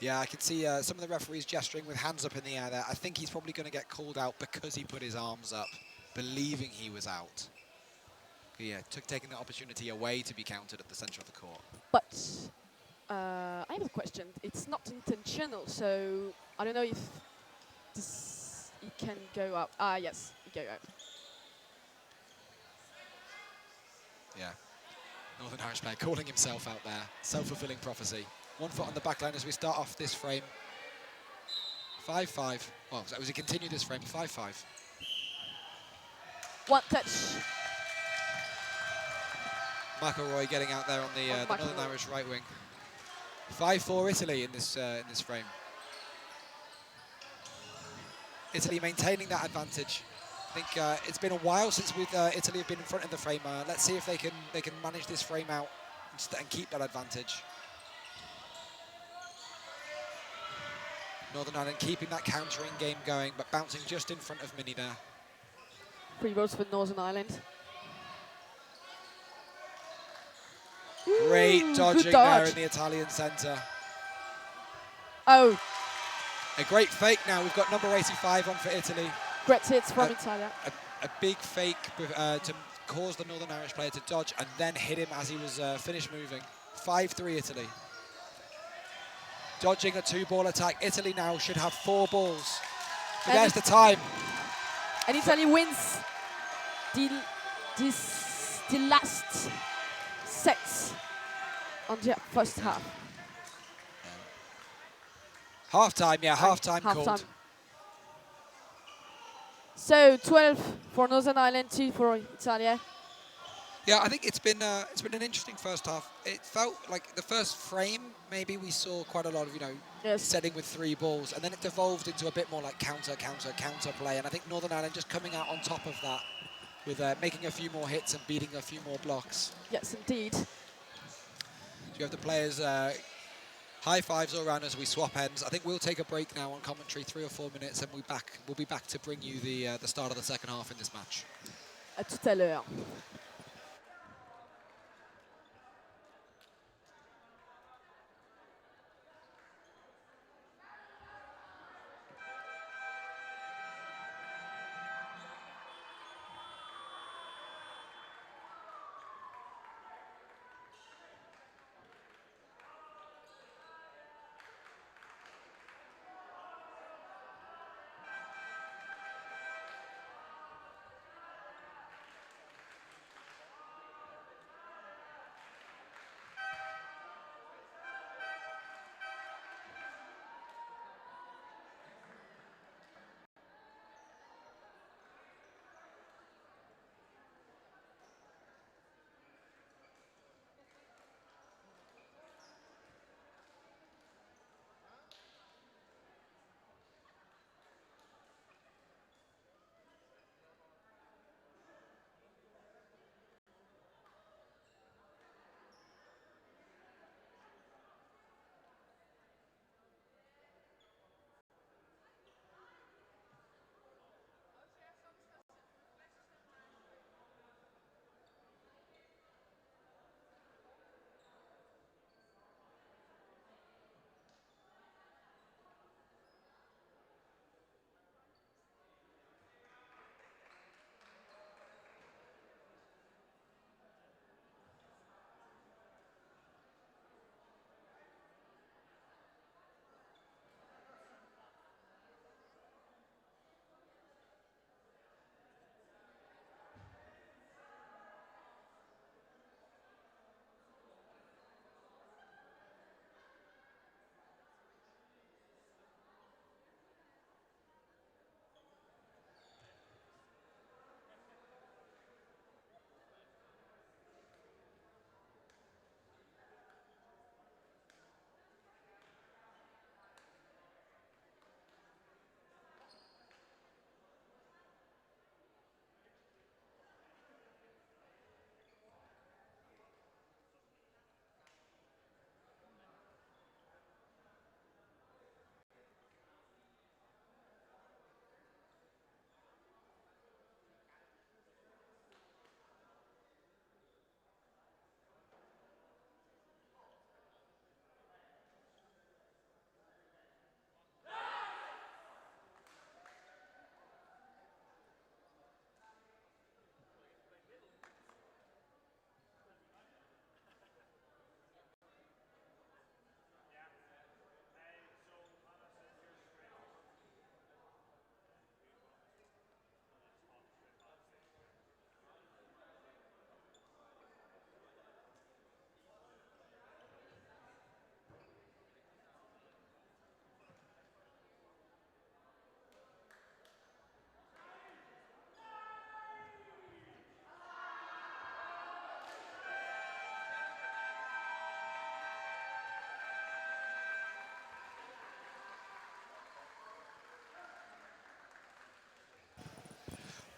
Yeah, I can see some of the referees gesturing with hands up in the air there. I think he's probably going to get called out because he put his arms up, believing he was out. Yeah, taking the opportunity away to be counted at the centre of the court. But I have a question. It's not intentional, so I don't know if this it can go out. Ah, yes, it go out. Yeah, Northern Irish player calling himself out there. Self-fulfilling prophecy. 1 foot on the back line as we start off this frame. 5-5. Well, as we continue this frame, 5-5. One touch. McElroy getting out there on the Northern Irish right wing. 5-4 Italy in this frame. Italy maintaining that advantage. I think it's been a while since Italy have been in front of the frame. Let's see if they can manage this frame out and keep that advantage. Northern Ireland keeping that countering game going, but bouncing just in front of Mini there. 3 balls for Northern Ireland. Great dodging there in the Italian centre. Oh. A great fake now. We've got number 85 on for Italy. Great hits from Italia. A big fake to cause the Northern Irish player to dodge and then hit him as he was finished moving. 5-3 Italy. Dodging a 2-ball attack. Italy now should have 4 balls. But there's the time. And Italy wins the last set on the first half. Half-time, yeah, half-time called. So 12 for Northern Ireland, 2 for Italia. Yeah, I think it's been an interesting first half. It felt like the first frame, maybe we saw quite a lot of, setting with 3 balls, and then it devolved into a bit more like counter play. And I think Northern Ireland just coming out on top of that with making a few more hits and beating a few more blocks. Yes, indeed. So you have the players high fives all around as we swap ends. I think we'll take a break now on commentary, 3 or 4 minutes, and we'll be back to bring you the start of the second half in this match. À tout à l'heure.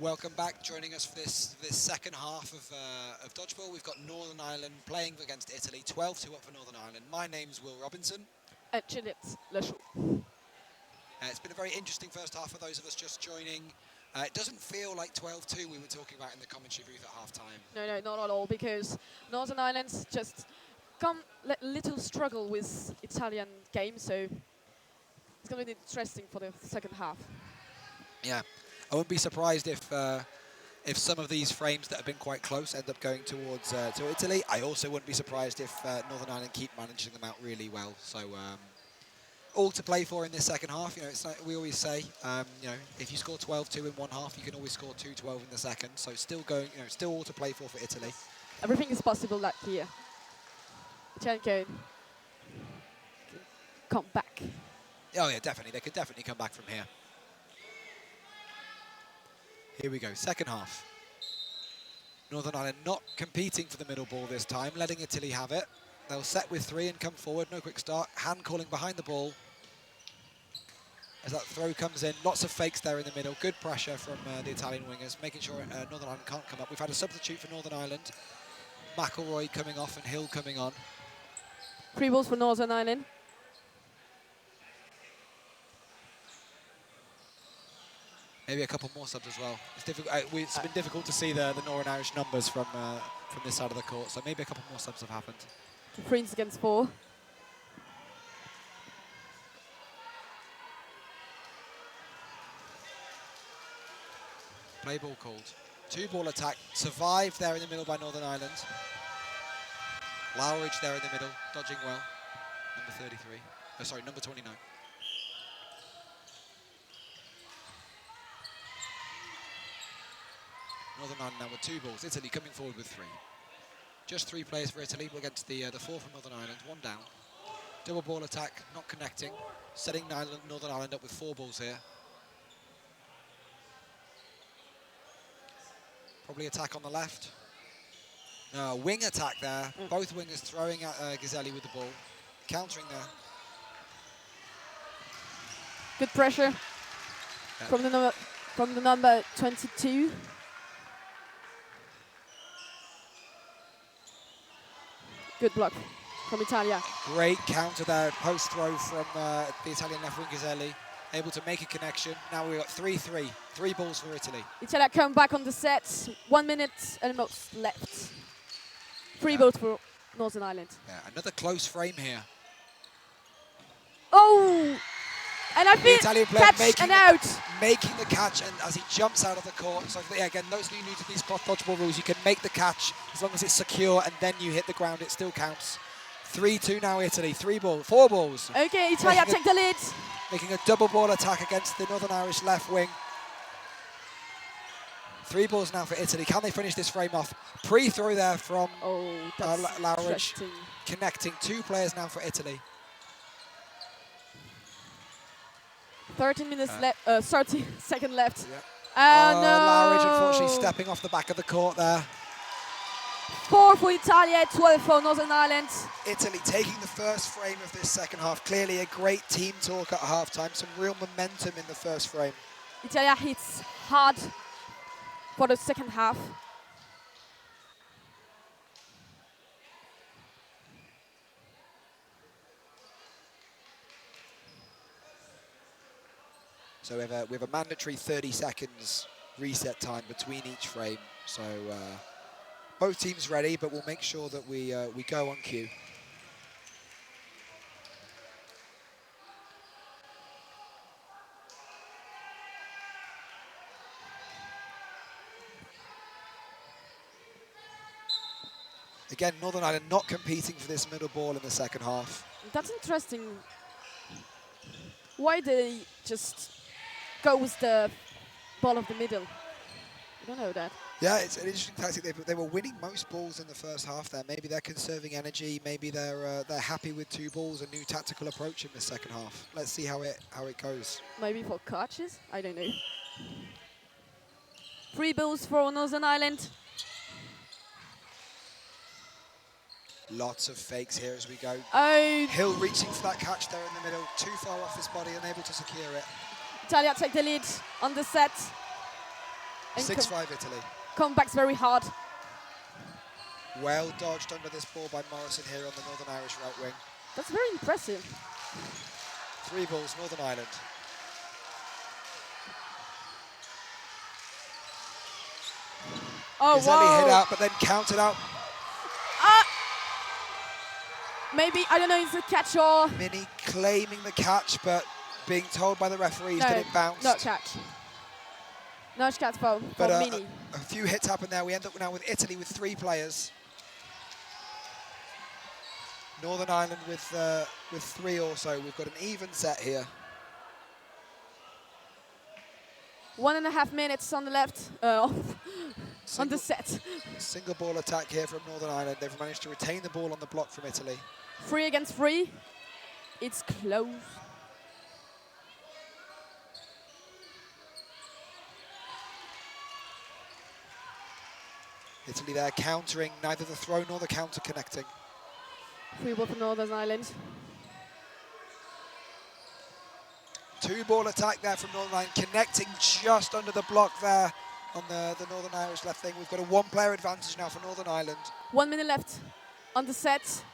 Welcome back. Joining us for this second half of Dodgeball, we've got Northern Ireland playing against Italy. 12-2 up for Northern Ireland. My name's Will Robinson. And Jeanette Lachaud. It's been a very interesting first half for those of us just joining. It doesn't feel like 12-2 we were talking about in the commentary booth at half-time. No, not at all, because Northern Ireland's just come little struggle with Italian game, so it's going to be interesting for the second half. Yeah, I wouldn't be surprised if some of these frames that have been quite close end up going towards to Italy. I also wouldn't be surprised if Northern Ireland keep managing them out really well. So all to play for in this second half. You know, it's like we always say, you know, if you score 12-2 in one half, you can always score 2-12 in the second. So still going, you know, still all to play for Italy. Everything is possible like here. Italy can come back. Oh yeah, definitely. They could definitely come back from here. Here we go, second half. Northern Ireland not competing for the middle ball this time, letting Italy have it. They'll set with 3 and come forward, no quick start. Hand calling behind the ball. As that throw comes in, lots of fakes there in the middle. Good pressure from the Italian wingers, making sure Northern Ireland can't come up. We've had a substitute for Northern Ireland. McElroy coming off and Hill coming on. 3 balls for Northern Ireland. Maybe a couple more subs as well. It's difficult. It's been difficult to see the Northern Irish numbers from this side of the court, so maybe a couple more subs have happened. 3 against 4. Play ball called. 2-ball attack. Survived there in the middle by Northern Ireland. Lowridge there in the middle, dodging well. Number 33. Oh, sorry, number 29. Northern Ireland now with 2 balls. Italy coming forward with 3. Just 3 players for Italy against the 4 from Northern Ireland. 1 down. Double ball attack, not connecting. Setting Northern Ireland up with 4 balls here. Probably attack on the left. No, wing attack there. Both wingers throwing at Ghiselli with the ball. Countering there. Good pressure from the number 22. Good block from Italia. Great counter there, post throw from the Italian left wing Ghiselli. Able to make a connection. Now we've got 3-3. 3 balls for Italy. Italia come back on the set. 1 minute almost left. 3 balls for Northern Ireland. Yeah, another close frame here. Oh! And I feel catch and out. Making the catch, and as he jumps out of the court. So yeah, again, those who are new to these dodgeball rules, you can make the catch as long as it's secure, and then you hit the ground. It still counts. 3-2 now, Italy. 4 balls. Okay, Italia take the lead. Making a double ball attack against the Northern Irish left wing. 3 balls now for Italy. Can they finish this frame off? Pre-throw there from Lowridge. Connecting 2 players now for Italy. 13 minutes left, 30 seconds left. Yeah. No. Lowridge unfortunately stepping off the back of the court there. 4 for Italia, 12 for Northern Ireland. Italy taking the first frame of this second half. Clearly a great team talk at halftime. Some real momentum in the first frame. Italia hits hard for the second half. So we have a mandatory 30 seconds reset time between each frame. So both teams ready, but we'll make sure that we go on cue. Again, Northern Ireland not competing for this middle ball in the second half. That's interesting. Why they just go with the ball of the middle? I don't know that. Yeah, it's an interesting tactic. They were winning most balls in the first half there. Maybe they're conserving energy. Maybe they're happy with 2 balls, a new tactical approach in the second half. Let's see how it goes. Maybe for coaches? I don't know. 3 balls for Northern Ireland. Lots of fakes here as we go. Oh. Hill reaching for that catch there in the middle. Too far off his body, unable to secure it. Italia take the lead on the set. And 6-5 Italy. Comebacks very hard. Well dodged under this ball by Morrison here on the Northern Irish right wing. That's very impressive. 3 balls, Northern Ireland. Oh, Ghiselli hit wow. out, but then counted out. Maybe, I don't know, it's a catch or... Mini claiming the catch, but being told by the referees No, that it bounced. not catch. No catch for But Mini. a few hits happened there. We end up now with Italy with 3 players. Northern Ireland with 3 also. We've got an even set here. 1.5 minutes on the left, on the set. Single ball attack here from Northern Ireland. They've managed to retain the ball on the block from Italy. 3 against 3. It's close. Italy there countering, neither the throw nor the counter connecting. 3 ball for Northern Ireland. 2 ball attack there from Northern Ireland, connecting just under the block there on the Northern Irish left thing. We've got a 1 player advantage now for Northern Ireland. 1 minute left on the set. It's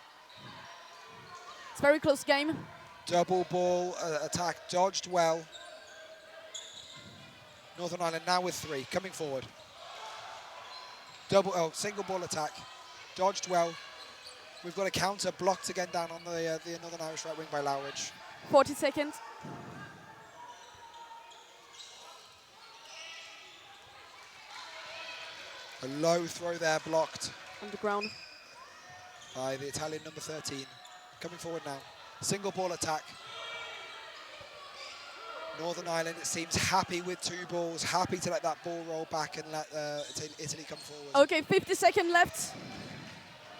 a very close game. Double ball attack, dodged well. Northern Ireland now with 3, coming forward. Single ball attack, dodged well. We've got a counter blocked again down on the Northern Irish right wing by Lowridge. 40 seconds. A low throw there blocked. On the ground. By the Italian number 13. Coming forward now. Single ball attack. Northern Ireland, it seems, happy with 2 balls, happy to let that ball roll back and let Italy come forward. Okay, 50 seconds left.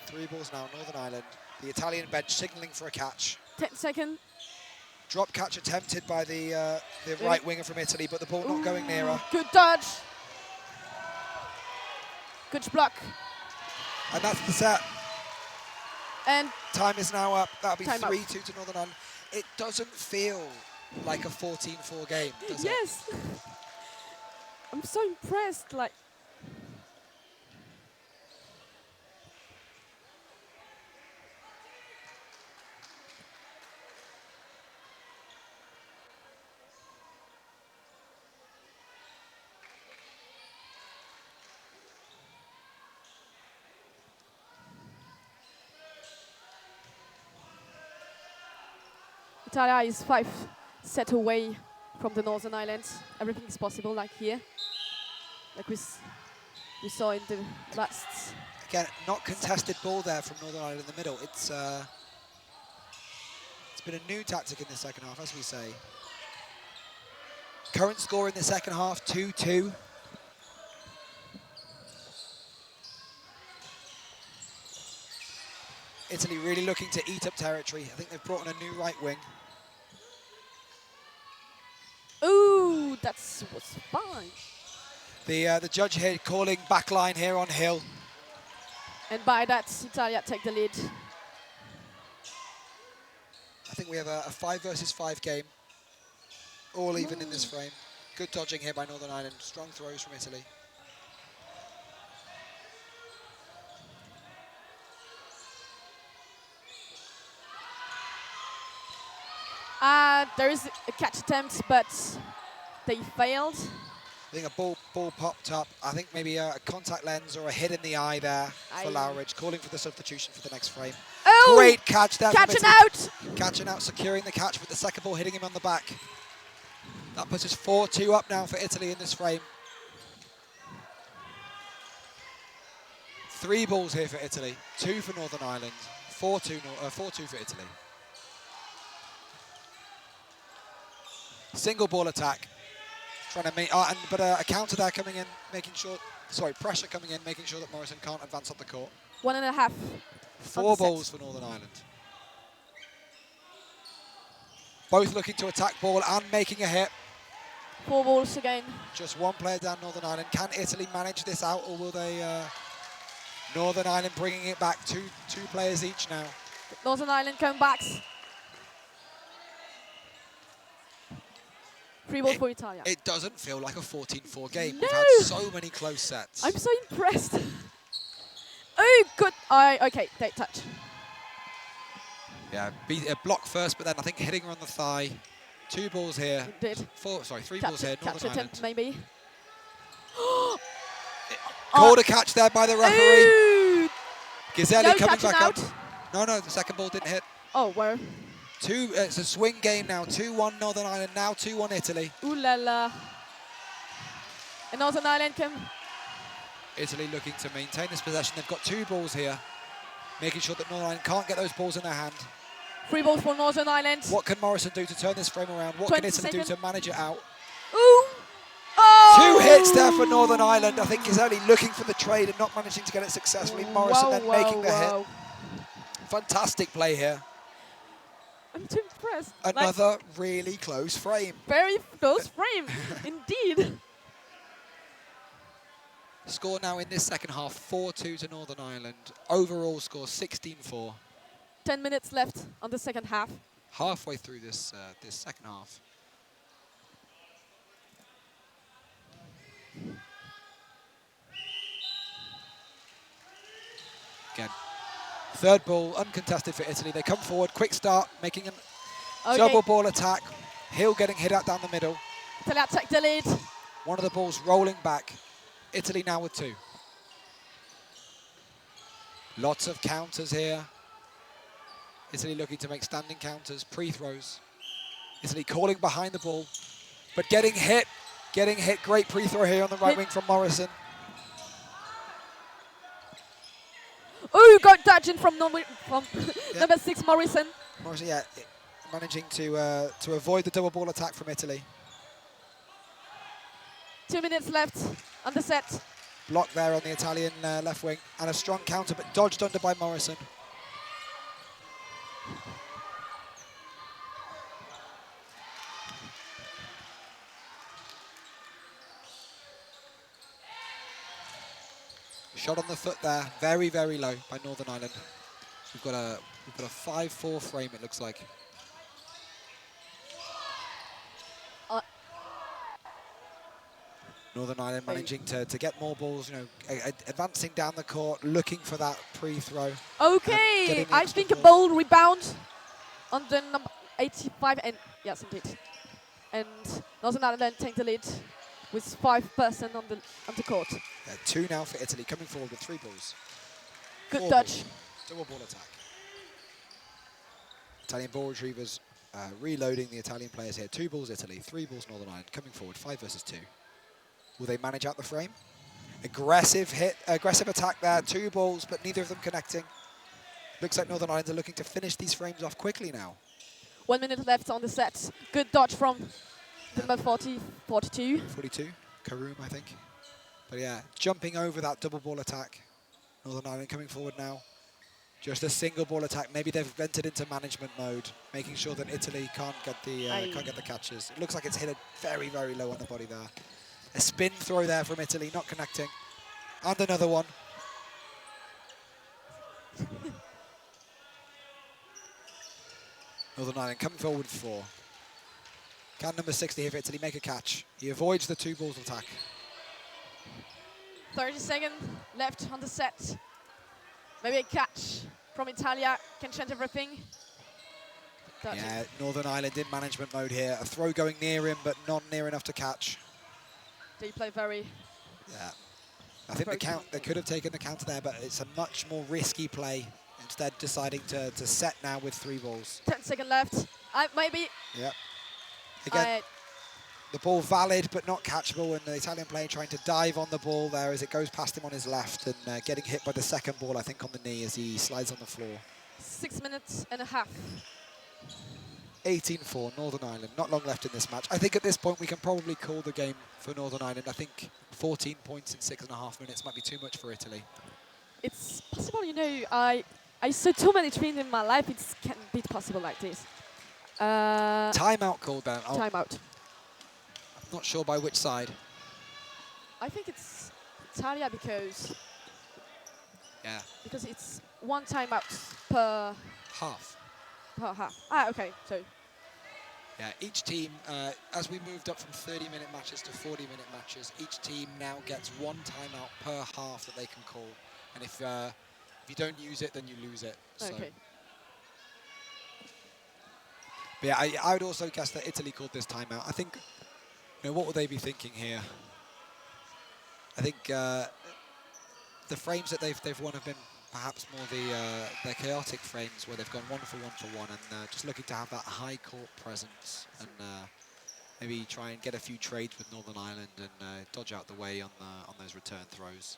3 balls now, Northern Ireland. The Italian bench signalling for a catch. 10 seconds. Drop catch attempted by the right winger from Italy, but the ball not going nearer. Good dodge. Good block. And that's the set. And time is now up. That'll be time 3-2 to Northern Ireland. It doesn't feel like a 14-4 game, does it? Yes. I'm so impressed. Like, Italia is 5 set away from the Northern Ireland. Everything is possible, like here, like we saw in the last. Again, not contested ball there from Northern Ireland in the middle. It's been a new tactic in the second half, as we say. Current score in the second half, 2-2. Italy really looking to eat up territory. I think they've brought in a new right wing. Ooh, that was fine. The judge here calling backline here on Hill. And by that, Italia take the lead. I think we have a 5 versus 5 game. All even in this frame. Good dodging here by Northern Ireland. Strong throws from Italy. There is a catch attempt, but they failed. I think a ball popped up. I think maybe a contact lens or a hit in the eye there for Lowridge, calling for the substitution for the next frame. Oh! Great catch there. Catching out! Catching out, securing the catch with the second ball hitting him on the back. That puts us 4-2 up now for Italy in this frame. 3 balls here for Italy, 2 for Northern Ireland, 4-2 for Italy. Single ball attack. Trying to make, but a counter there coming in, pressure coming in, making sure that Morrison can't advance up the court. 1.5. 4 balls for Northern Ireland. Both looking to attack ball and making a hit. 4 balls again. Just 1 player down Northern Ireland. Can Italy manage this out, or will they? Northern Ireland bringing it back, two players each now. Northern Ireland comebacks. 3 balls for Italia. It doesn't feel like a 14-4 game. No! We've had so many close sets. I'm so impressed. Oh, good. Okay, they touch. Yeah, block first, but then I think hitting her on the thigh. 2 balls here. Did. 3 balls here. Catch Northern attempt, Ireland. maybe. Called a catch there by the referee. Ooh. Ghiselli No coming catching back out. up. No, the second ball didn't hit. Oh, well. It's a swing game now. 2-1 Northern Ireland, now 2-1 Italy. Ooh la la. And Northern Ireland can... Italy looking to maintain this possession. They've got 2 balls here, making sure that Northern Ireland can't get those balls in their hand. 3 balls for Northern Ireland. What can Morrison do to turn this frame around? What can 20 Italy do seconds. to manage it out? Ooh. Oh. 2 hits there for Northern Ireland. I think Ghiselli looking for the trade and not managing to get it successfully. Morrison then making the hit. Fantastic play here. I'm too impressed. Another really close frame. Very close frame, indeed. Score now in this second half, 4-2 to Northern Ireland. Overall score 16-4. 10 minutes left on the second half. Halfway through this this second half. Again, third ball uncontested for Italy. They come forward, quick start, making a double ball attack. Hill getting hit out down the middle. Italy take the lead. One of the balls rolling back. Italy now with 2. Lots of counters here. Italy looking to make standing counters, pre-throws. Italy calling behind the ball, but getting hit. Great pre-throw here on the right wing from Morrison. Oh, got dodging from number 6, Morrison. Morrison, yeah, managing to avoid the double ball attack from Italy. 2 minutes left on the set. Block there on the Italian left wing, and a strong counter, but dodged under by Morrison. Shot on the foot there, very, very low by Northern Ireland. We've got a 5-4 frame, it looks like. Northern Ireland managing to get more balls, advancing down the court, looking for that pre-throw. Okay, I think a ball rebound on the number 85, and yes, indeed. And Northern Ireland take the lead with 5% on the court. 2 now for Italy, coming forward with 3 balls. Good 4 touch. balls. Double ball attack. Italian ball retrievers reloading the Italian players here. 2 balls Italy, 3 balls Northern Ireland, coming forward, 5 versus 2. Will they manage out the frame? Aggressive hit, aggressive attack there. 2 balls, but neither of them connecting. Looks like Northern Ireland are looking to finish these frames off quickly now. 1 minute left on the set. Good dodge from number 42. 42, Karoum, I think. But yeah, jumping over that double ball attack. Northern Ireland coming forward now. Just a single ball attack. Maybe they've entered into management mode, making sure that Italy can't get the catches. It looks like it's hit it very, very low on the body there. A spin throw there from Italy, not connecting. And another one. Northern Ireland coming forward with 4. Can number 60 here for Italy make a catch? He avoids the 2 balls attack. 30 seconds left on the set. Maybe a catch from Italia can change everything. Yeah, Northern Ireland in management mode here. A throw going near him, but not near enough to catch. They play very... Yeah. I think they could have taken the counter there, but it's a much more risky play. Instead, deciding to set now with 3 balls. 10 seconds left. Maybe... Yep. Again, the ball valid, but not catchable, and the Italian player trying to dive on the ball there as it goes past him on his left, and getting hit by the second ball, I think, on the knee as he slides on the floor. 6 minutes and a half. 18-4, Northern Ireland. Not long left in this match. I think at this point we can probably call the game for Northern Ireland. I think 14 points in 6.5 minutes might be too much for Italy. It's possible, I saw too many trains in my life. It can't be possible like this. Timeout called down. Timeout. I'm not sure by which side. I think it's Italia because it's 1 timeout per half. Per half. Ah, okay. So Yeah, each team, as we moved up from 30-minute matches to 40-minute matches, each team now gets 1 timeout per half that they can call. And if you don't use it, then you lose it. So. Okay. But yeah, I would also guess that Italy called this timeout. I think, what would they be thinking here? I think the frames that they've won have been perhaps more their chaotic frames where they've gone 1 for 1 for 1 and just looking to have that high court presence and maybe try and get a few trades with Northern Ireland and dodge out the way on those return throws.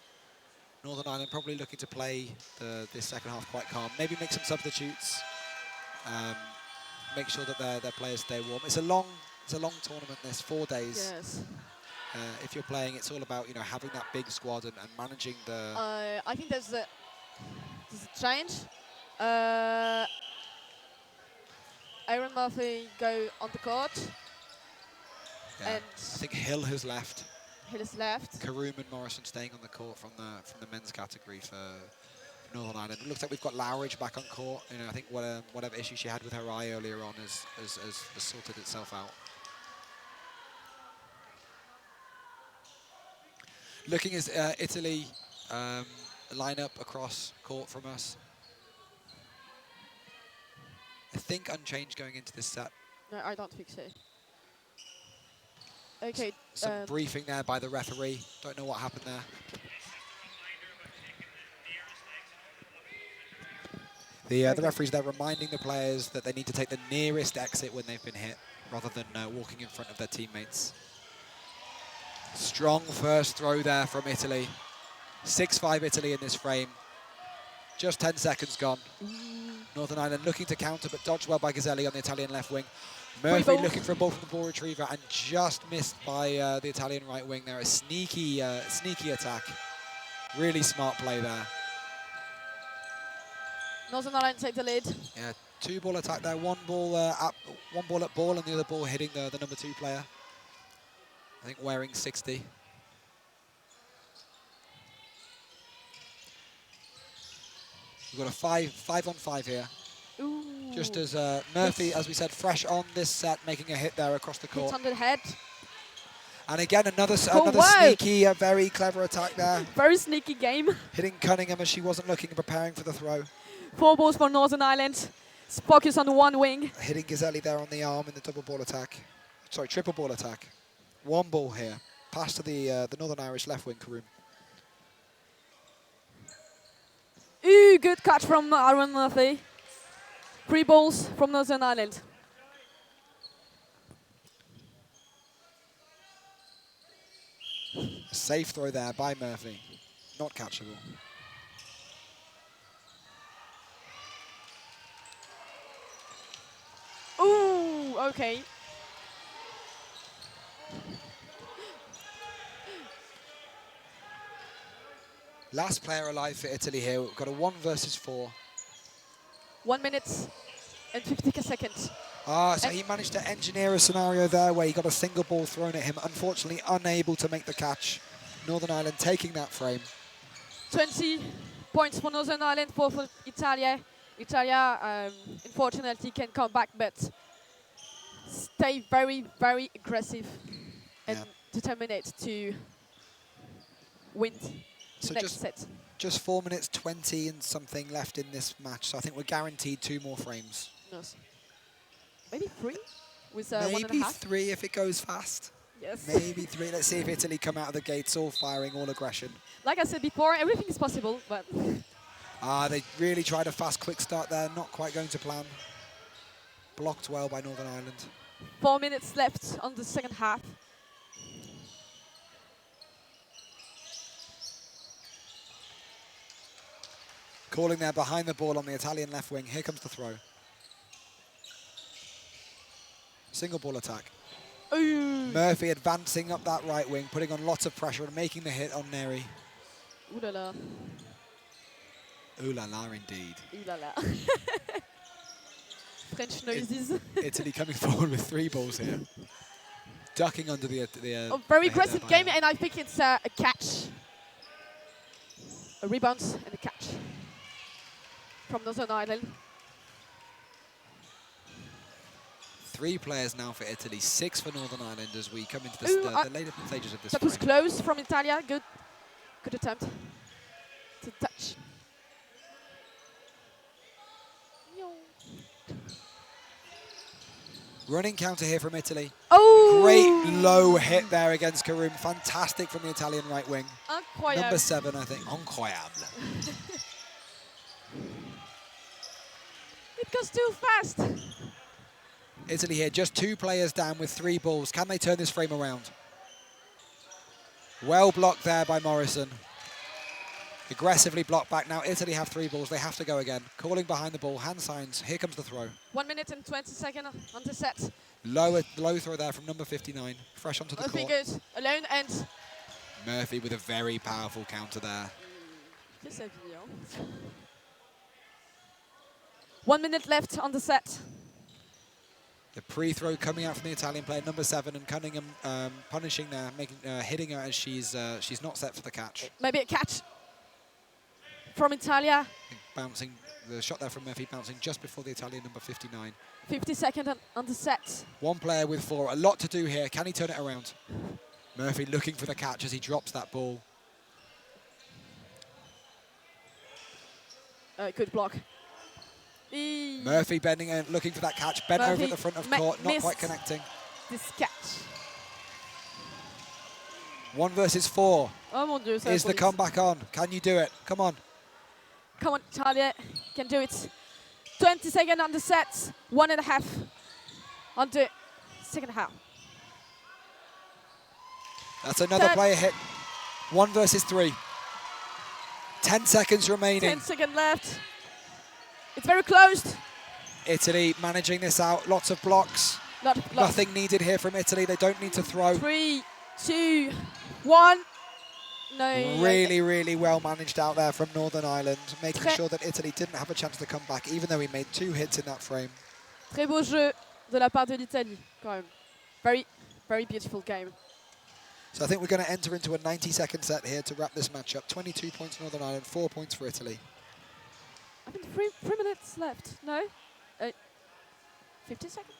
Northern Ireland probably looking to play this second half quite calm. Maybe make some substitutes. Make sure that their players stay warm. It's a long tournament. There's 4 days. Yes. If you're playing, it's all about having that big squad and managing the. I think there's a change. Aaron Murphy go on the court. Yeah. And I think Hill has left. Hill is left. Karoom and Morrison staying on the court from the men's category for Northern Ireland. It looks like we've got Lowridge back on court. I think whatever issue she had with her eye earlier on has sorted itself out. Looking as Italy line up across court from us. I think unchanged going into this set. No, I don't think so. Okay. Some briefing there by the referee. Don't know what happened there. The referee's there reminding the players that they need to take the nearest exit when they've been hit, rather than walking in front of their teammates. Strong first throw there from Italy. 6-5 Italy in this frame. Just 10 seconds gone. Northern Ireland looking to counter, but dodged well by Gazzelli on the Italian left wing. Murphy looking for a ball from the ball retriever and just missed by the Italian right wing there. A sneaky attack. Really smart play there. Northern Ireland take the lead. Yeah, 2-ball attack there. One ball at ball, and the other ball hitting the number 2 player. I think wearing 60. We've got a 5-on-5 here. Ooh. Just as Murphy, as we said, fresh on this set, making a hit there across the court. Hit on the head. And again, another sneaky, very clever attack there. Very sneaky game. Hitting Cunningham as she wasn't looking and preparing for the throw. 4 balls for Northern Ireland. Focus on one wing. Hitting Gazzelli there on the arm in the triple ball attack. 1 ball here. Pass to the Northern Irish left wing, Karoom. Ooh, good catch from Aaron Murphy. 3 balls from Northern Ireland. A safe throw there by Murphy. Not catchable. Ooh, okay. Last player alive for Italy here. We've got a 1 versus 4. 1 minute and 50 seconds. So he managed to engineer a scenario there where he got a single ball thrown at him. Unfortunately, unable to make the catch. Northern Ireland taking that frame. 20 points for Northern Ireland, 4 for Italia. Italia, unfortunately, can come back, but stay very, very aggressive and determined to win the next set. Just 4 minutes 20 and something left in this match, so I think we're guaranteed 2 more frames. Yes. Maybe 3 with maybe 1.5. 3 if it goes fast. Yes. Maybe 3. Let's see if Italy come out of the gates all firing, all aggression. Like I said before, everything is possible, but... They really tried a fast, quick start there. Not quite going to plan. Blocked well by Northern Ireland. 4 minutes left on the second half. Calling there behind the ball on the Italian left wing. Here comes the throw. Single ball attack. Ooh. Murphy advancing up that right wing, putting on lots of pressure and making the hit on Neri. Ooh la la. Ooh la la indeed. Ooh la la. French noises. Italy coming forward with 3 balls here. Ducking under the very aggressive game, and I think it's a catch. A rebound and a catch from Northern Ireland. 3 players now for Italy, 6 for Northern Ireland as we come into the later stages of this That was frame. close from Italia. Good attempt to touch. Running counter here from Italy. Oh! Great low hit there against Karoum. Fantastic from the Italian right wing. Incroyable. Number 7, I think. Incroyable. It goes too fast. Italy here, just 2 players down with 3 balls. Can they turn this frame around? Well blocked there by Morrison. Aggressively blocked back. Now Italy have 3 balls. They have to go again. Calling behind the ball. Hand signs. Here comes the throw. 1 minute and 20 seconds on the set. Low throw there from number 59. Fresh onto the Murphy court. good. Alone and... Murphy with a very powerful counter there. 1 minute left on the set. The pre-throw coming out from the Italian player, number 7, and Cunningham punishing there, hitting her as she's not set for the catch. Maybe a catch from Italia. Bouncing, the shot there from Murphy bouncing just before the Italian number 59. 50 seconds on the set. 1 player with 4, a lot to do here. Can he turn it around? Murphy looking for the catch as he drops that ball. Good block. Murphy bending and looking for that catch. Bent over at the front of court, not quite connecting. This catch. 1 versus 4. Oh mon Dieu, Is the comeback on? Can you do it? Come on. Come on, Charlie, can do it. 20 seconds on the set. 1.5 on the second half. That's another player hit. 1 versus 3. 10 seconds remaining. 10 seconds left. It's very close. Italy managing this out. Lots of blocks. Nothing needed here from Italy. They don't need to throw. 3, 2, 1. No. Really, really well managed out there from Northern Ireland, making sure that Italy didn't have a chance to come back, even though he made 2 hits in that frame. Très beau jeu de la part de l'Italie, quand même. Very, very beautiful game. So I think we're going to enter into a 90-second set here to wrap this match up. 22 points Northern Ireland, 4 points for Italy. I think 3 minutes left. No? 50 seconds?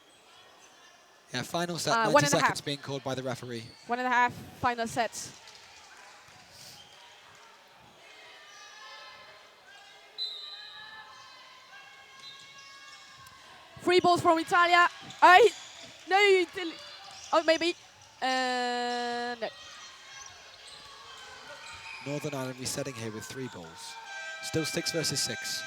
Yeah, final set, 90 1.5 seconds being called by the referee. 1.5, final set. Free balls from Italia. No, Italy. Oh, maybe. No. Northern Ireland resetting here with 3 balls. Still 6 versus 6.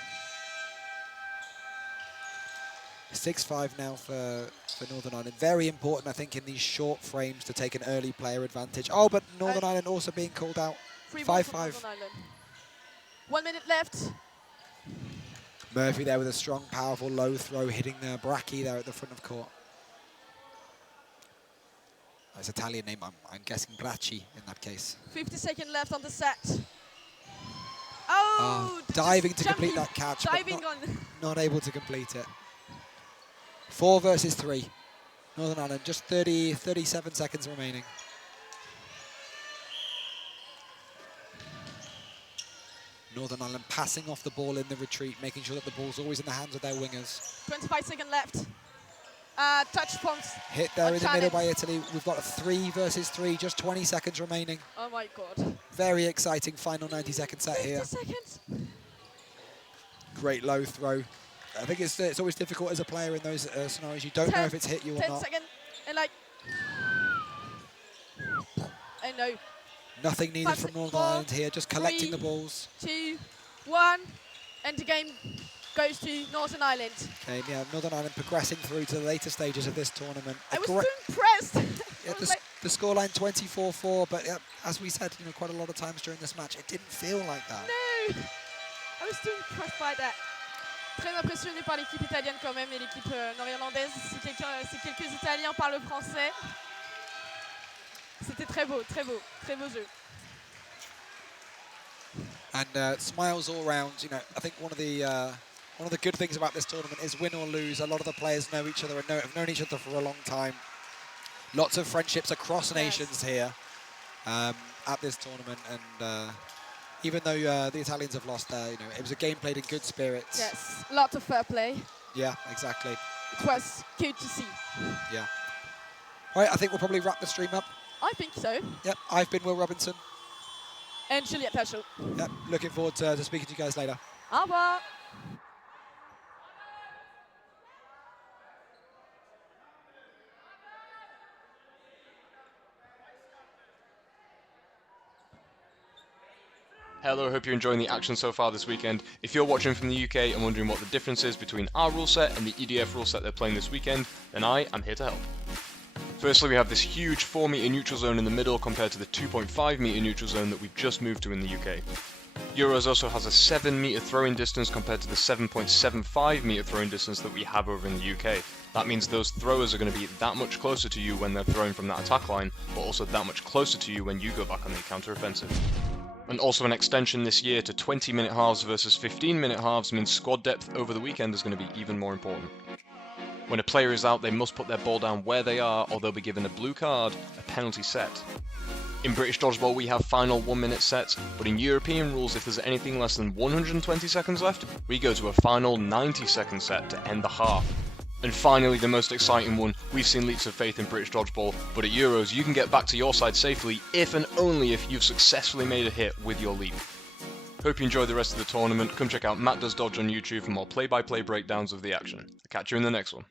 6-5 now for Northern Ireland. Very important, I think, in these short frames to take an early player advantage. Oh, but Northern Ireland also being called out. 5-5. 1 minute left. Murphy there with a strong, powerful low throw, hitting the Bracchi there at the front of court. That's Italian name, I'm guessing Bracci in that case. 50 seconds left on the set. Oh, diving to complete that catch, diving but on. not able to complete it. 4 versus 3. Northern Ireland, just 37 seconds remaining. Northern Ireland passing off the ball in the retreat, making sure that the ball's always in the hands of their wingers. 25 seconds left. Touch points. Hit there in the middle by Italy. We've got a 3 versus 3, just 20 seconds remaining. Oh my God. Very exciting final 90-second set here. 50 seconds. Great low throw. I think it's always difficult as a player in those scenarios. You don't know if it's hit you or 10 not. seconds. And like. I know. Nothing needed from Northern Ireland here, just collecting 3, the balls. 2, 1, and the game goes to Northern Ireland. Okay, yeah, Northern Ireland progressing through to the later stages of this tournament. I was too impressed. Yeah, the scoreline 24-4, but as we said, quite a lot of times during this match, it didn't feel like that. No, I was too impressed by that. Très impressionné par l'équipe italienne quand même et l'équipe nord-irlandaise. Si quelques Italiens parlent français, c'était très beau jeu. And smiles all round. I think one of the good things about this tournament is win or lose. A lot of the players know each other and have known each other for a long time. Lots of friendships across nations here at this tournament. And even though the Italians have lost there, it was a game played in good spirits. Yes, lot of fair play. Yeah, exactly. it was good to see. Yeah. All right, I think we'll probably wrap the stream up. I think so. Yep, I've been Will Robinson. And Juliette Pachot. Yep, looking forward to speaking to you guys later. Au revoir. Hello, hope you're enjoying the action so far this weekend. If you're watching from the UK and wondering what the difference is between our rule set and the EDF rule set they're playing this weekend, then I am here to help. Firstly, we have this huge 4 meter neutral zone in the middle compared to the 2.5 meter neutral zone that we've just moved to in the UK. Euros also has a 7 meter throwing distance compared to the 7.75 meter throwing distance that we have over in the UK. That means those throwers are going to be that much closer to you when they're throwing from that attack line, but also that much closer to you when you go back on the counter-offensive. And also an extension this year to 20-minute halves versus 15-minute halves means squad depth over the weekend is going to be even more important. When a player is out, they must put their ball down where they are, or they'll be given a blue card, a penalty set. In British Dodgeball we have final 1-minute sets, but in European rules if there's anything less than 120 seconds left, we go to a final 90-second set to end the half. And finally, the most exciting one, we've seen leaps of faith in British Dodgeball, but at Euros you can get back to your side safely if and only if you've successfully made a hit with your leap. Hope you enjoy the rest of the tournament. Come check out Matt Does Dodge on YouTube for more play-by-play breakdowns of the action. I'll catch you in the next one.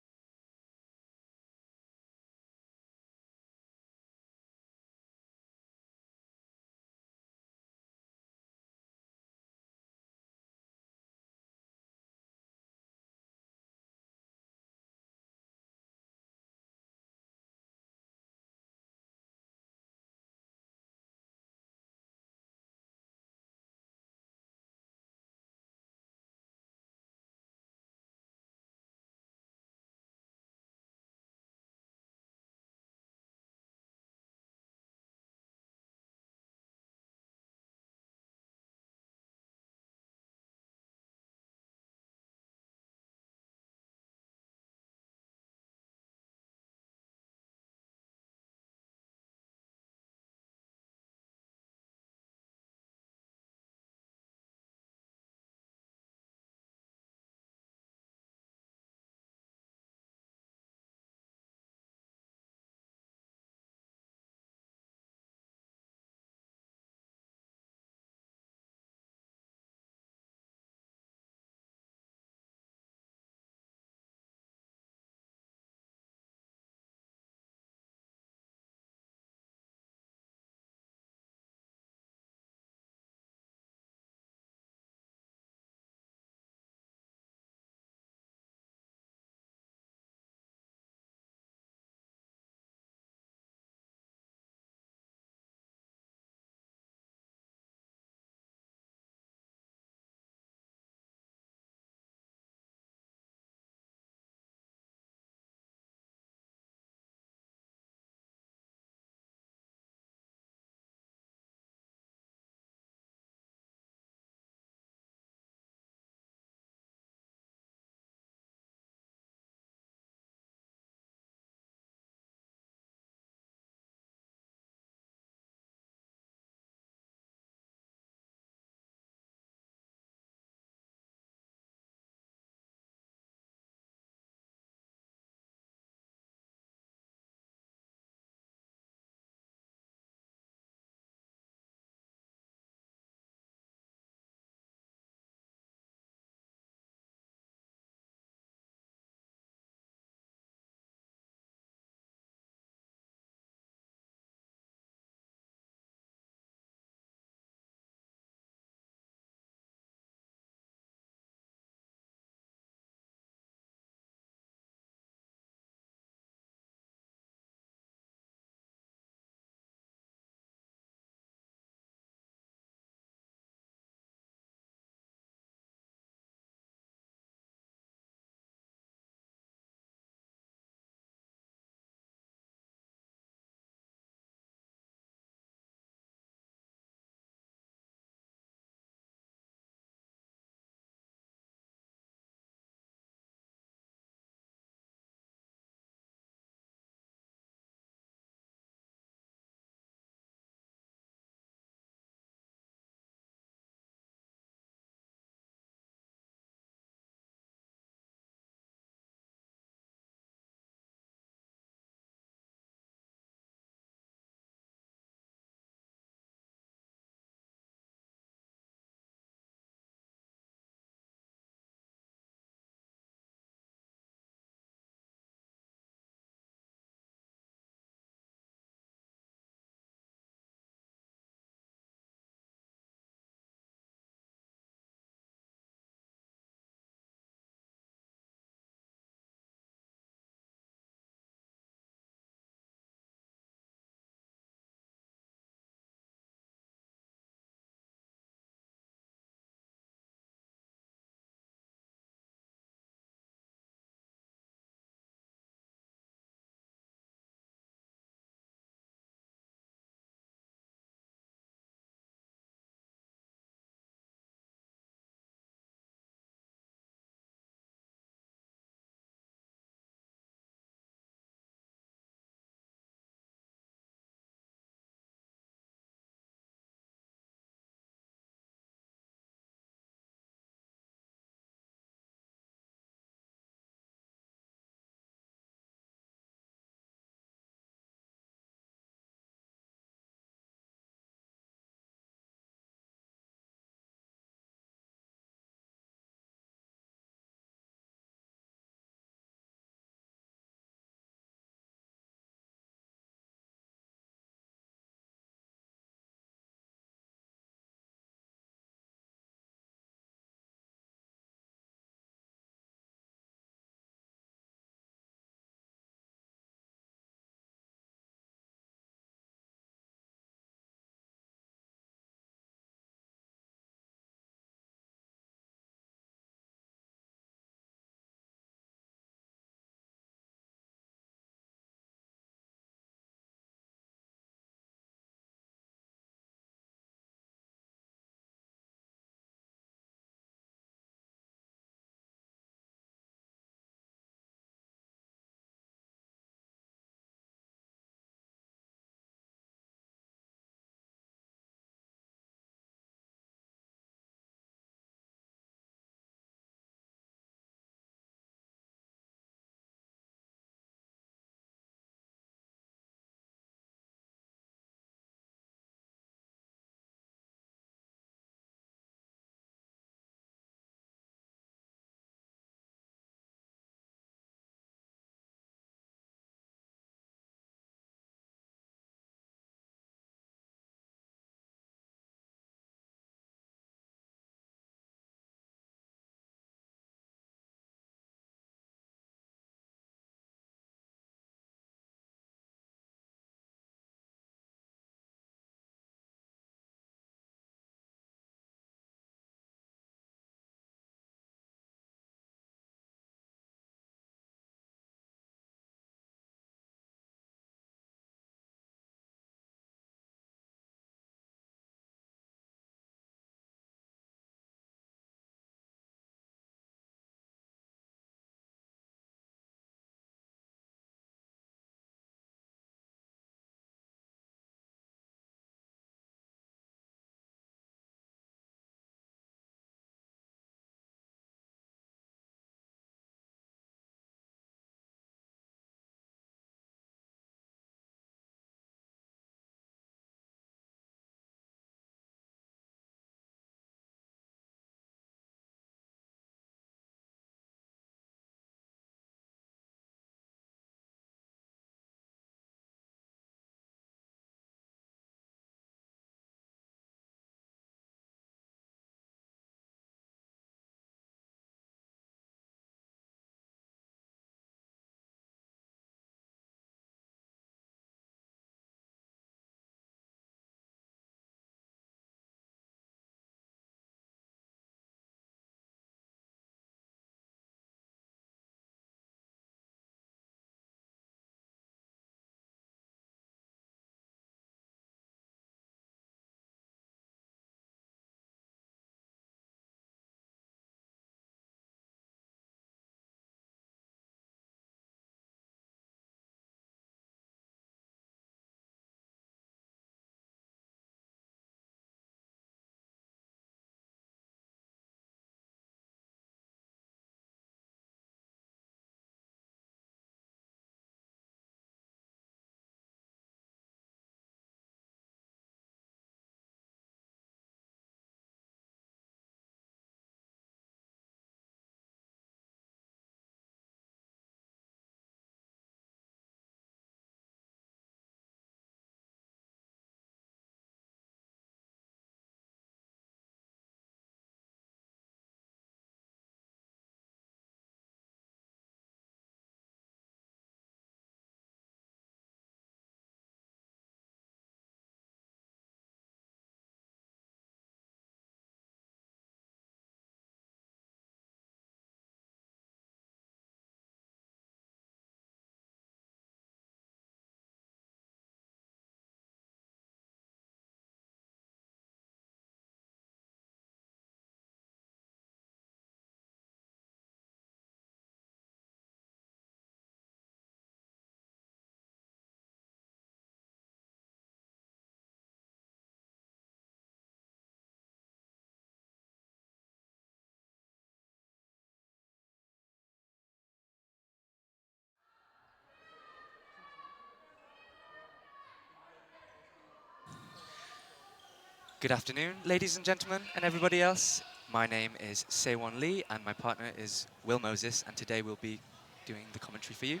Good afternoon, ladies and gentlemen, and everybody else. My name is Sewon Lee, and my partner is Will Moses, and today we'll be doing the commentary for you.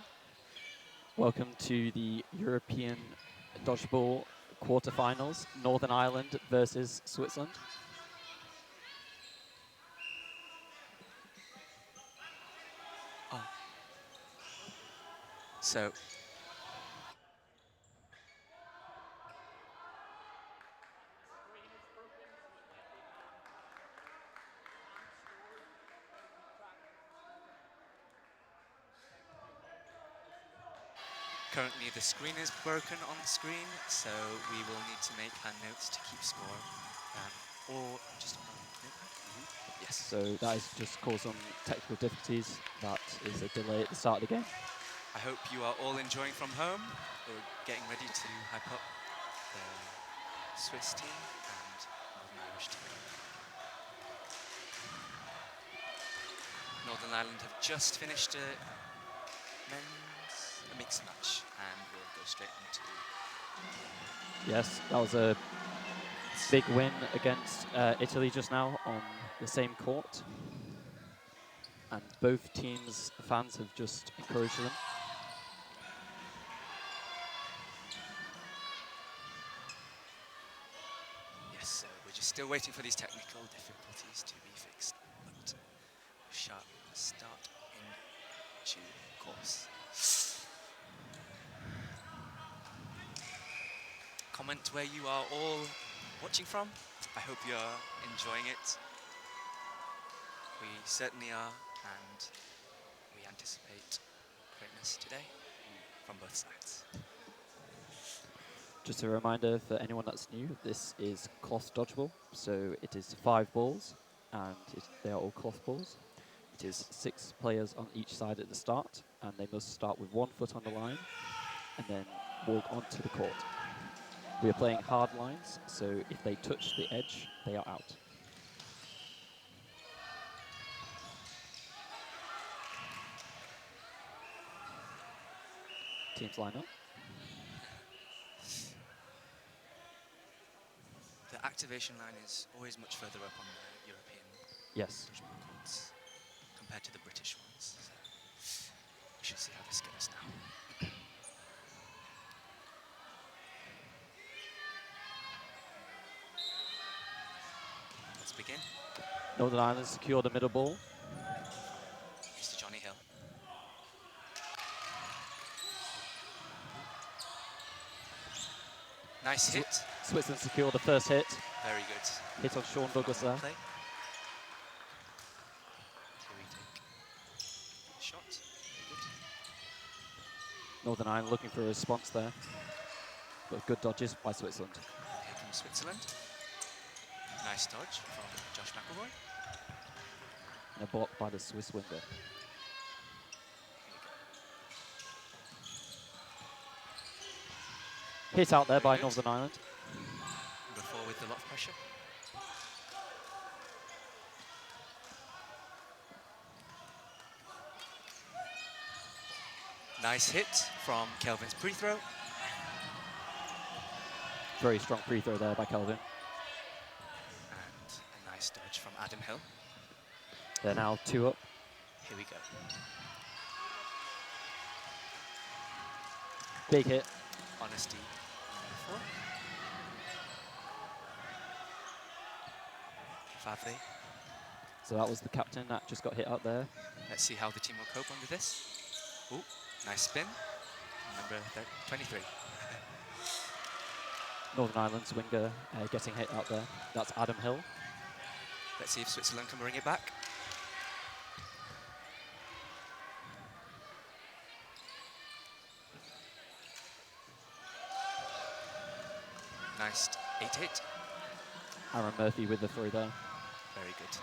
Welcome to the European Dodgeball quarterfinals, Northern Ireland versus Switzerland. So, currently the screen is broken on the screen, so we will need to make our notes to keep score. Or just on the notepad. Yes. So that has just caused some technical difficulties. That is a delay at the start of the game. I hope you are all enjoying from home, or getting ready to hype up the Swiss team and Northern Irish team. Northern Ireland have just finished a mixed match, and we'll go straight into. Yes, that was a big win against Italy just now on the same court. And both teams' fans have just encouraged them. Yes, so we're just still waiting for these technical difficulties to be fixed, but we shall start in due course. Comment where you are all watching from. I hope you're enjoying it. We certainly are, and we anticipate greatness today from both sides. Just a reminder for anyone that's new, this is cloth dodgeball, so it is 5 balls, and they are all cloth balls. It is 6 players on each side at the start, and they must start with 1 foot on the line, and then walk onto the court. We are playing hard lines, so if they touch the edge, they are out. Teams line up. The activation line is always much further up on the European dodgeball courts compared to the British ones. So we shall see how this goes now. Let's begin. Northern Ireland secure the middle ball. Mr. Johnny Hill. Nice hit. Switzerland secure the first hit. Very good. Hit on Sean Douglas there. Play. Here we take a shot. Very good. Northern Ireland looking for a response there. But good dodges by Switzerland. Here comes Switzerland. Nice dodge from Josh McElroy. And a block by the Swiss winger. Hit out there by Northern Ireland. Number 4 with a lot of pressure. Nice hit from Kelvin's pre-throw. Very strong free throw there by Kelvin. And a nice dodge from Adam Hill. They're now 2 up. Here we go. Big hit. Honesty. 4. Favre. So that was the captain that just got hit out there. Let's see how the team will cope under this. Ooh, nice spin. Number 23. Northern Ireland's winger getting hit out there. That's Adam Hill. Let's see if Switzerland can bring it back. Nice 8-hit. Aaron Murphy with the throw there. Very good.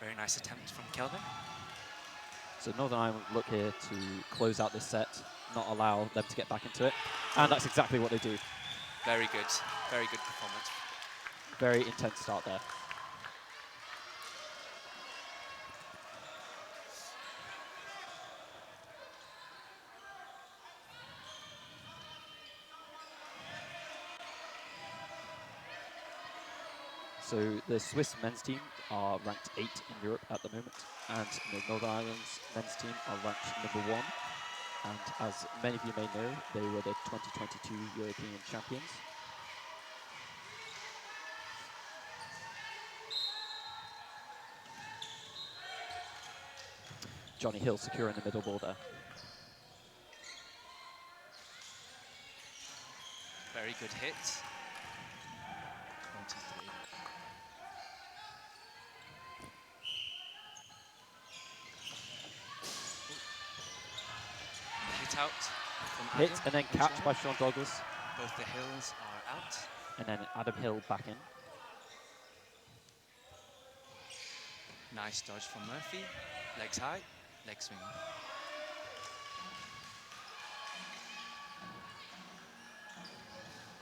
Very nice attempt from Kelvin. So Northern Ireland look here to close out this set, not allow them to get back into it. And that's exactly what they do. Very good. Very good performance. Very intense start there. So the Swiss men's team are ranked 8 in Europe at the moment, and the Northern Ireland's men's team are ranked number 1. And as many of you may know, they were the 2022 European champions. Johnny Hill securing the middle ball there. Very good hit. 23. Hit out from Hit Adam and then from catch Sean. by Sean Douglas. Both the Hills are out. And then Adam Hill back in. Nice dodge from Murphy. Legs high, leg swing.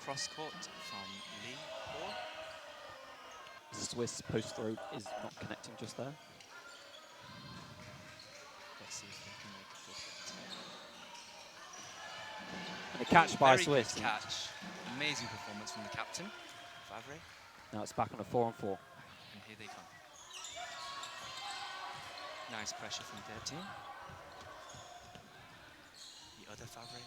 Cross court from Lee Hall. Swiss post throw is not connecting just there. Let's see if they can make a good hit. And a catch by Very Swiss. Good catch. Amazing performance from the captain, Favre. Now it's back on a 4-on-4. And here they come. Nice pressure from 13. The other Favre.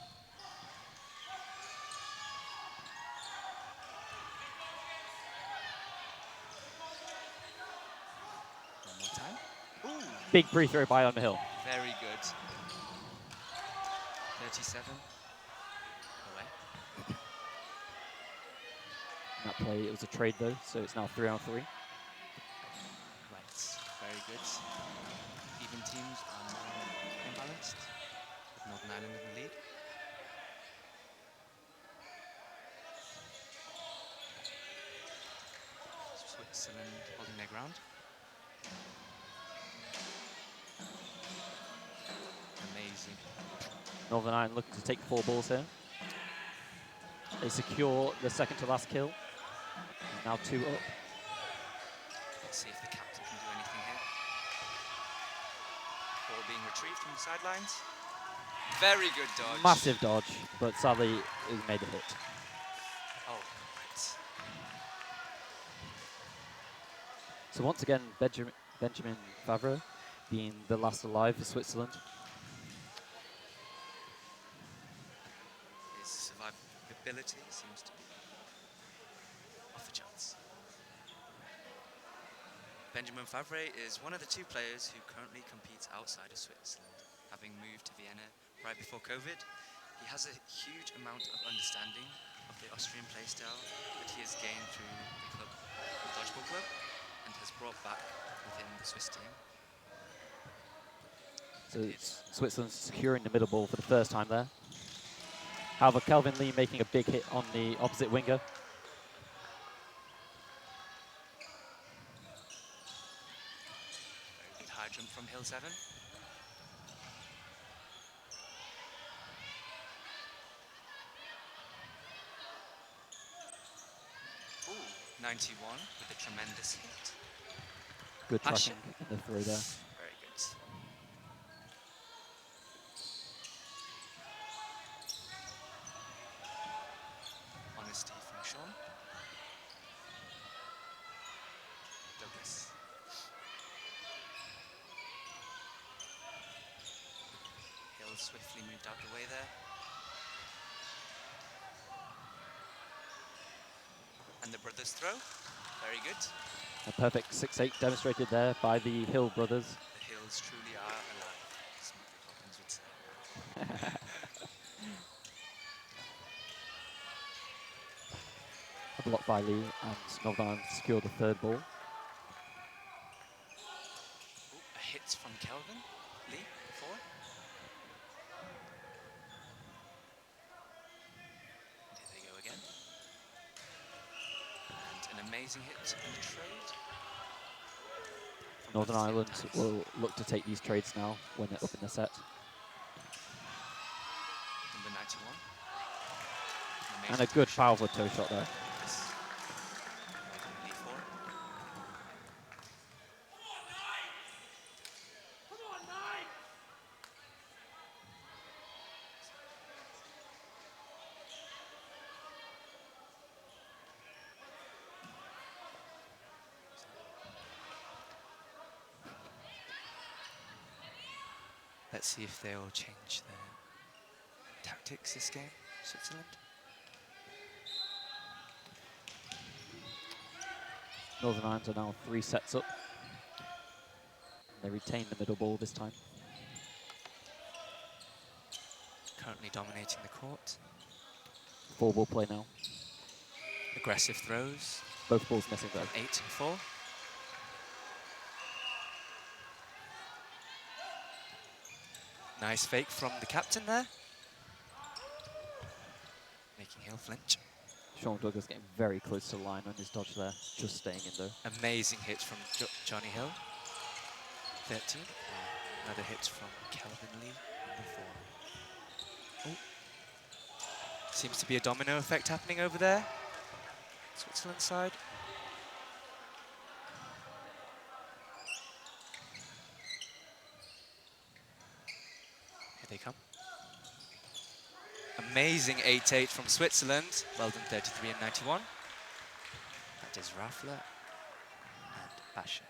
One more time. Ooh. Big free throw by Underhill. Very good. 37. Away. In that play, it was a trade though, so it's now 3-on-3. Right. Very good. Even teams are now imbalanced. With Northern Ireland in the lead. Switzerland holding their ground. Amazing. Northern Ireland looking to take 4 balls here. They secure the second to last kill. Now 2 up. Let's see if the captain can do anything here. Ball being retrieved from the sidelines. Very good dodge. Massive dodge, but sadly he made a hit. Oh, right. So once again, Benjamin Favre being the last alive for Switzerland. His survivability seems to be off a chance. Benjamin Favre is one of the 2 players who currently competes outside of Switzerland. Having moved to Vienna right before COVID, he has a huge amount of understanding of the Austrian playstyle that he has gained through the club, the Dodgeball Club, and has brought back within the Swiss team. So it's Switzerland securing the middle ball for the first time there. However, Calvin Lee making a big hit on the opposite winger. Very good high jump from Hill 7. Ooh, 91 with a tremendous hit. Good Passion. tracking in the throw there. Very good. Honesty from Sean. Douglas. Hill swiftly moved out the way there. And the brothers throw. Very good. A perfect 6-8 demonstrated there by the Hill brothers. The Hills truly are alive, as Smokey Poppins would say. A block by Lee, and Northern Ireland secured the 3rd ball. Ooh, a hit from Kelvin. Lee, 4. And here they go again. And an amazing hit in the trade. Northern Ireland will look to take these trades now when they're up in the set. Number 91. And a good powerful toe shot there. Lee 4. Let's see if they will change their tactics this game, Switzerland. Northern Ireland are now 3 sets up. They retain the middle ball this time. Currently dominating the court. 4-ball play now. Aggressive throws. Both balls missing though. 8 and 4. Nice fake from the captain there. Making Hill flinch. Sean Douglas getting very close to the line on his dodge there. Just staying in though. Amazing hit from Johnny Hill. 13. Another hit from Calvin Lee, number 4. Oh. Seems to be a domino effect happening over there. Switzerland side. Here they come. Amazing 8-8 from Switzerland. Well done, 33 and 91. That is Raffler and Basher.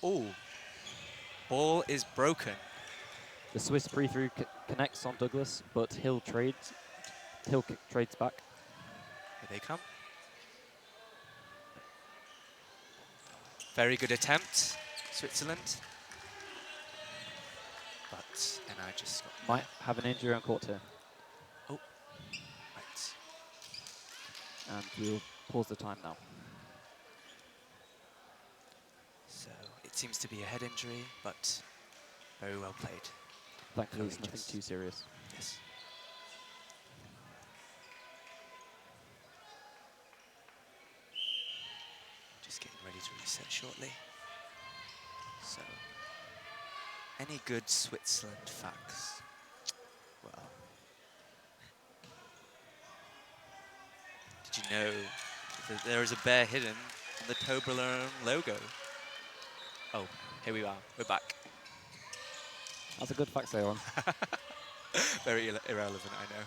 Oh, ball is broken. The Swiss pre-through connects on Douglas, but Hill trades back. Here they come. Very good attempt, Switzerland. But NI just got Might have an injury on court here. Oh, right. And we'll pause the time now. So it seems to be a head injury, but very well played. Thankfully, it's nothing too serious. Yes. Just getting ready to reset shortly. So, any good Switzerland facts? Well, did you know that there is a bear hidden on the Toblerone logo? Oh, here we are. We're back. That's a good fact, Aaron. Very irrelevant, I know.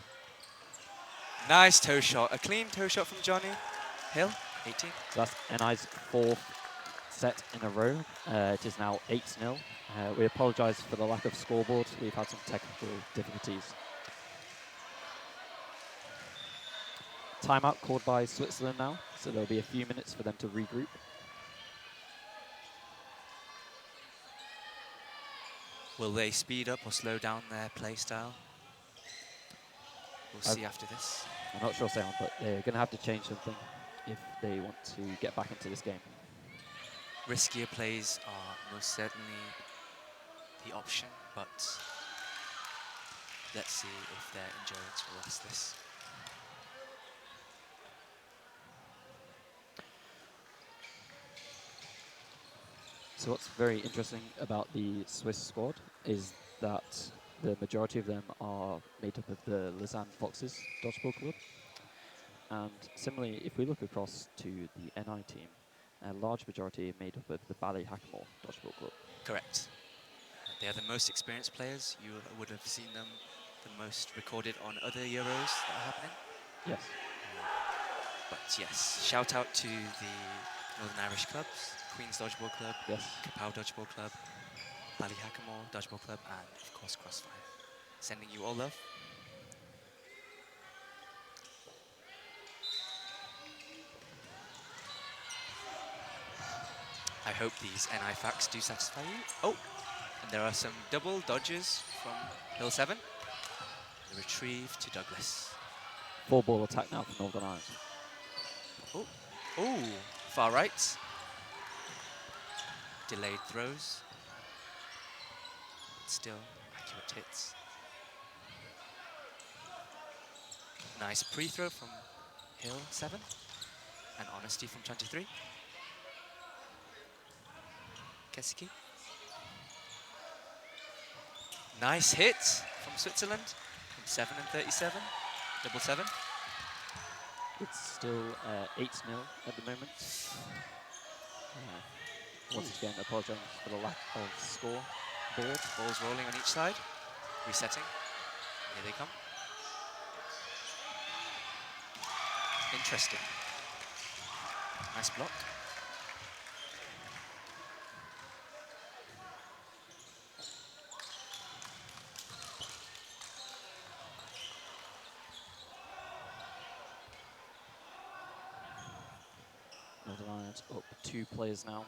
Nice toe shot. A clean toe shot from Johnny Hill, 18. So that's NI's 4th set in a row. It is now 8-0. We apologise for the lack of scoreboard. We've had some technical difficulties. Timeout called by Switzerland now, so there'll be a few minutes for them to regroup. Will they speed up or slow down their play style? We'll see after this. I'm not sure, Sam, but they're going to have to change something if they want to get back into this game. Riskier plays are most certainly the option, but let's see if their endurance will last this. So what's very interesting about the Swiss squad is that the majority of them are made up of the Lausanne Foxes Dodgeball Club. And similarly, if we look across to the NI team, a large majority are made up of the Ballyhackamore Dodgeball Club. Correct. They are the most experienced players. You would have seen them the most recorded on other Euros that are happening. Yes. But yes, shout out to the Northern Irish clubs, Queen's Dodgeball Club, yes, Kapow Dodgeball Club, Ballyhackamore Dodgeball Club, and of course Crossfire. Sending you all love. I hope these NI facts do satisfy you. Oh, and there are some double dodges from Hill 7. The retrieve to Douglas. 4-ball attack now from Northern Ireland. Oh, oh, far right. Delayed throws. But still accurate hits. Nice pre-throw from Hill 7. And honesty from 23. Kesiki. Nice hit from Switzerland from 7 and 37. Double 7. It's still 8-0 at the moment. Once again, apologise for the lack of score board. Balls rolling on each side. Resetting. Here they come. Interesting. Nice block. Ireland up 2 players now.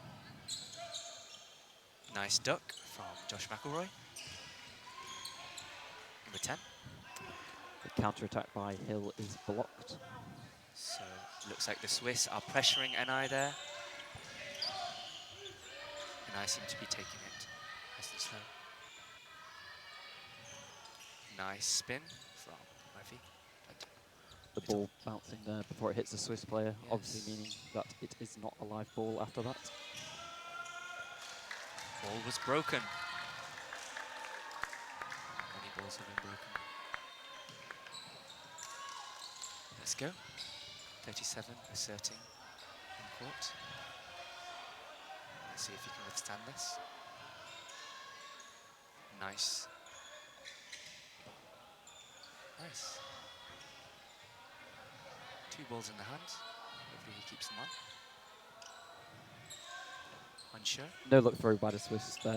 Nice duck from Josh McElroy. Number 10. The counter-attack by Hill is blocked. So looks like the Swiss are pressuring NI there. NI seem to be taking it nice and slow. Nice spin from Murphy. The ball bouncing there before it hits the Swiss player, obviously meaning that it is not a live ball after that. Ball was broken. Many balls have been broken. Let's go. 37 asserting in court. Let's see if you can withstand this. Nice. Nice. 2 balls in the hand. Hopefully he keeps them on. Unsure. No look throw by the Swiss there.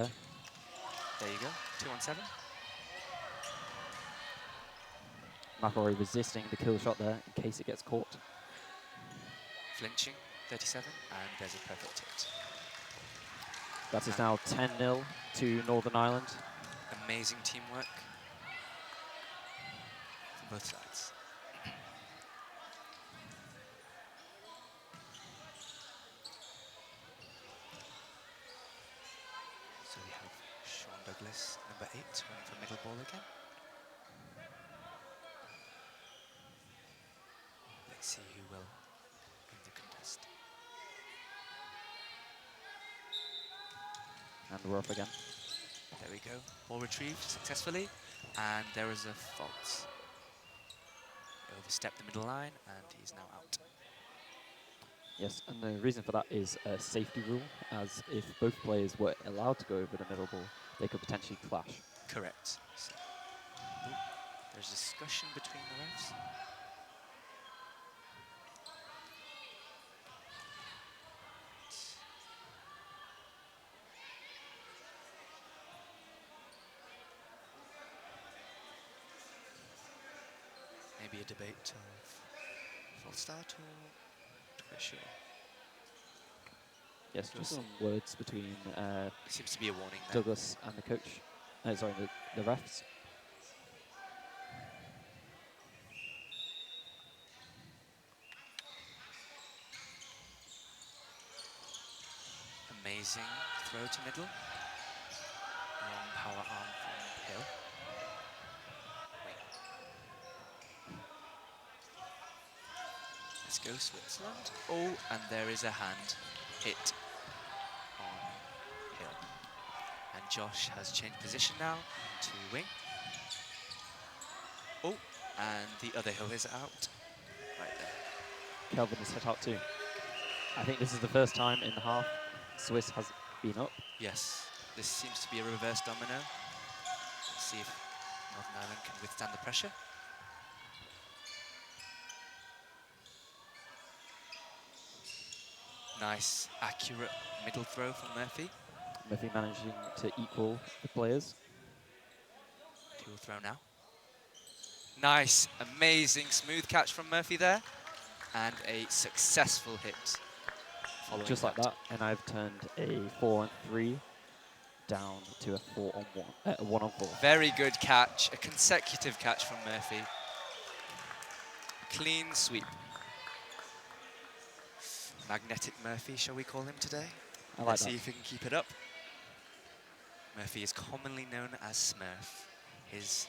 There you go. 2 on 7. McElroy resisting the kill shot there in case it gets caught. Flinching. 37. And there's a perfect hit. That is now 10-0 to Northern Ireland. Amazing teamwork from both sides. So we have Sean Douglas, number 8, running for middle ball again. Let's see who will win the contest. And we're up again. There we go. Ball retrieved successfully, and there is a fault. He overstepped the middle line, and he's now out. Yes, and the reason for that is a safety rule, as if both players were allowed to go over the middle ball, they could potentially clash. Correct. So, there's discussion between the refs. Maybe a debate of false start or not quite sure. Yes, just some words between seems to be a warning there. Douglas and the coach. Sorry, the refs. Amazing throw to middle. Long power arm from Hill. Let's go Switzerland. Oh, and there is a hand hit on Hill. And Josh has changed position now to wing. Oh, and the other Hill is out. Right there. Kelvin is hit out too. I think this is the first time in the half Swiss has been up. Yes, this seems to be a reverse domino. Let's see if Northern Ireland can withstand the pressure. Nice, accurate middle throw from Murphy. Murphy managing to equal the players. Dual throw now. Nice, amazing smooth catch from Murphy there. And a successful hit. Just like that, and I've turned a 4-on-3 down to a 1-on-4. Very good catch, a consecutive catch from Murphy. Clean sweep. Magnetic Murphy, shall we call him today? I like Let's that. see if he can keep it up. Murphy is commonly known as Smurf. His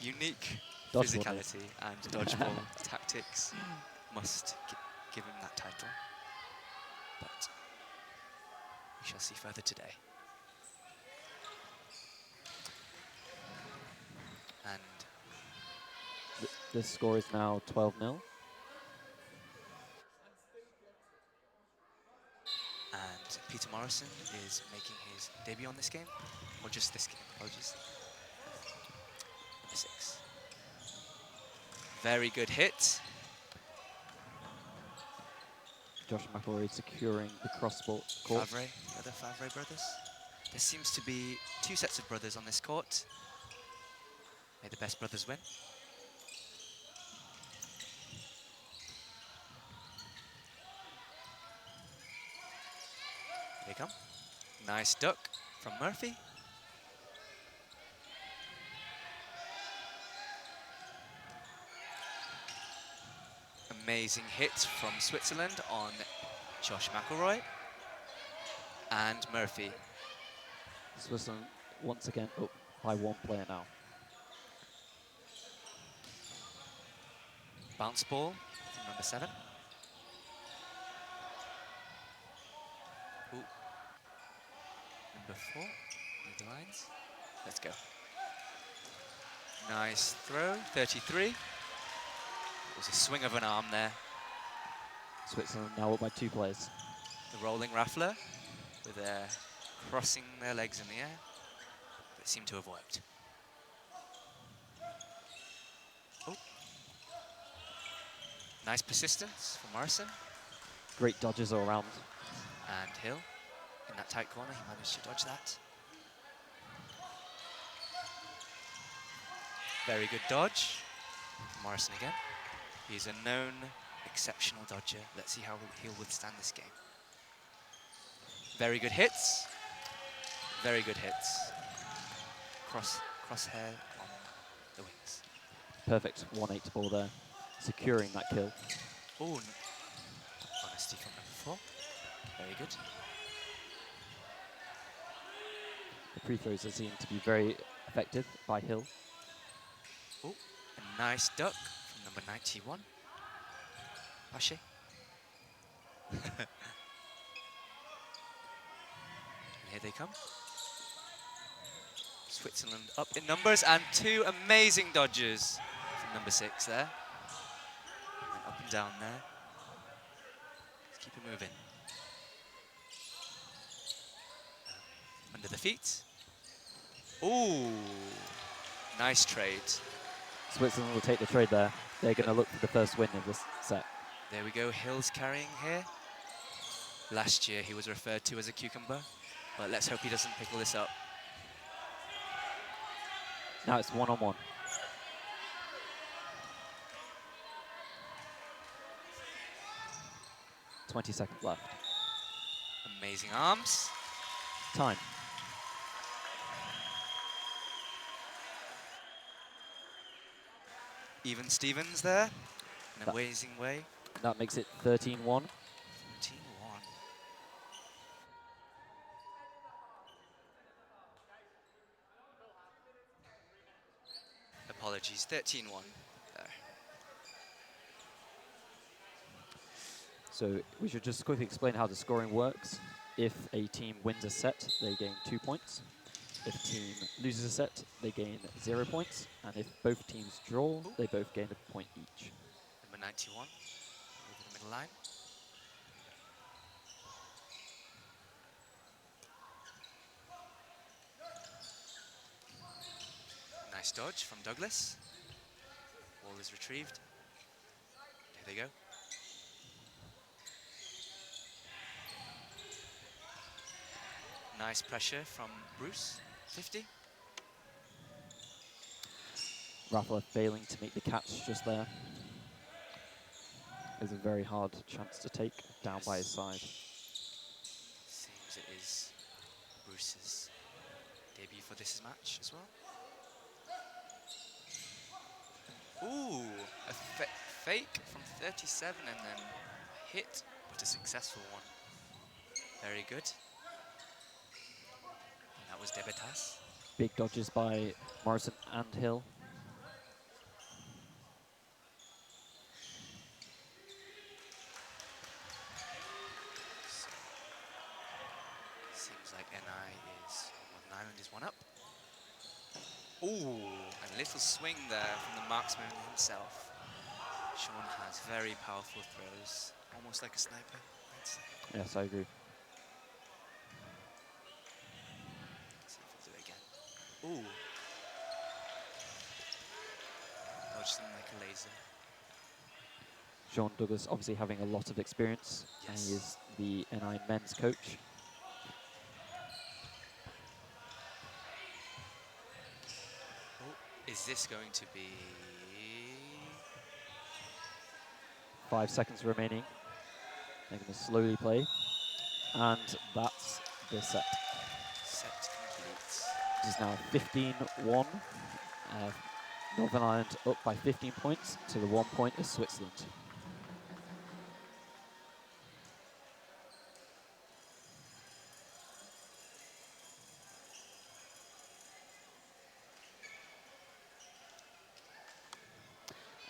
unique physicality and dodgeball tactics must give him that title. But we shall see further today. And The score is now 12-0. And Peter Morrison is making his debut on this game, or just this game, apologies. Number 6. Very good hit. Josh McElroy securing the cross-court. Favre, the other Favre brothers. There seems to be 2 sets of brothers on this court. May the best brothers win. Here they come. Nice duck from Murphy. Amazing hit from Switzerland on Josh McElroy and Murphy. Switzerland once again up by one player now. Bounce ball from number 7. Ooh. Number 4, near the lines. Let's go. Nice throw, 33. It was a swing of an arm there. Switzerland now up by 2 players. The rolling raffler with crossing their legs in the air, but it seemed to have worked. Oh. Nice persistence from Morrison. Great dodges all around. And Hill in that tight corner, he managed to dodge that. Very good dodge from Morrison again. He's a known exceptional dodger. Let's see how he'll withstand this game. Very good hits. Very good hits. Crosshair on the wings. Perfect 1-8 ball there, securing that kill. Oh, honesty from number 4. Very good. The free throws are seen to be very effective by Hill. Oh, a nice duck from number 91. Pache. And here they come. Switzerland up in numbers, and 2 amazing dodges from number 6 there. And up and down there. Let's keep it moving. Under the feet. Ooh, nice trade. Switzerland will take the trade there. They're going to look for the first win in this set. There we go, Hill's carrying here. Last year he was referred to as a cucumber, but let's hope he doesn't pickle this up. Now it's 1-on-1. .20 seconds left. Amazing arms. Time. Even Stevens there, in a amazing way. That makes it 13-1. 13-1. Apologies, 13-1 there. So we should just quickly explain how the scoring works. If a team wins a set, they gain 2 points. If a team loses a set, they gain 0 points. And if both teams draw, they both gain a point each. Number 91, over the middle line. Nice dodge from Douglas. Ball is retrieved. Here they go. Nice pressure from Bruce, 50. Raffler failing to make the catch just there. It's a very hard chance to take down by his side. Seems it is Bruce's debut for this match as well. Ooh, a fake from 37 and then a hit, but a successful one. Very good. And that was Debetas. Big dodges by Morrison and Hill. Seems like NI is, Northern Ireland is 1 up. Ooh, a little swing there from the marksman himself. Sean has very powerful throws, almost like a sniper, I'd say. Yes, I agree. Let's see if he'll do it again. Ooh. Dodged them like a laser. Sean Douglas obviously having a lot of experience. Yes. And he is the NI men's coach. Is this going to be... 5 seconds remaining. They're going to slowly play. And that's the set. Set complete. It is now 15-1. Northern Ireland up by 15 points to the 1 point of Switzerland.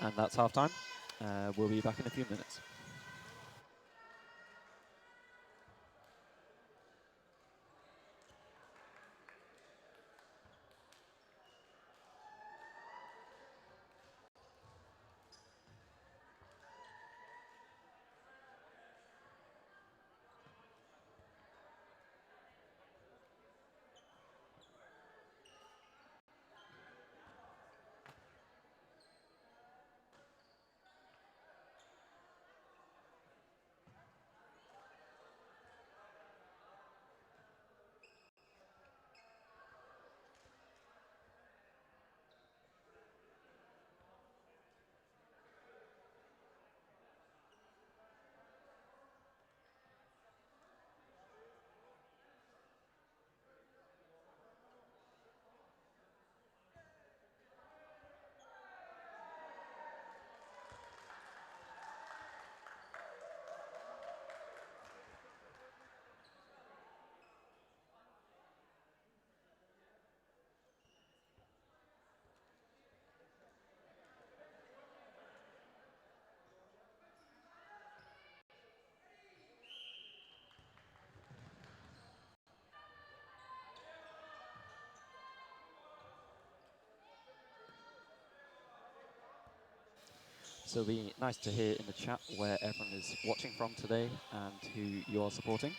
And that's half time. We'll be back in a few minutes. So it'll be nice to hear in the chat where everyone is watching from today and who you are supporting.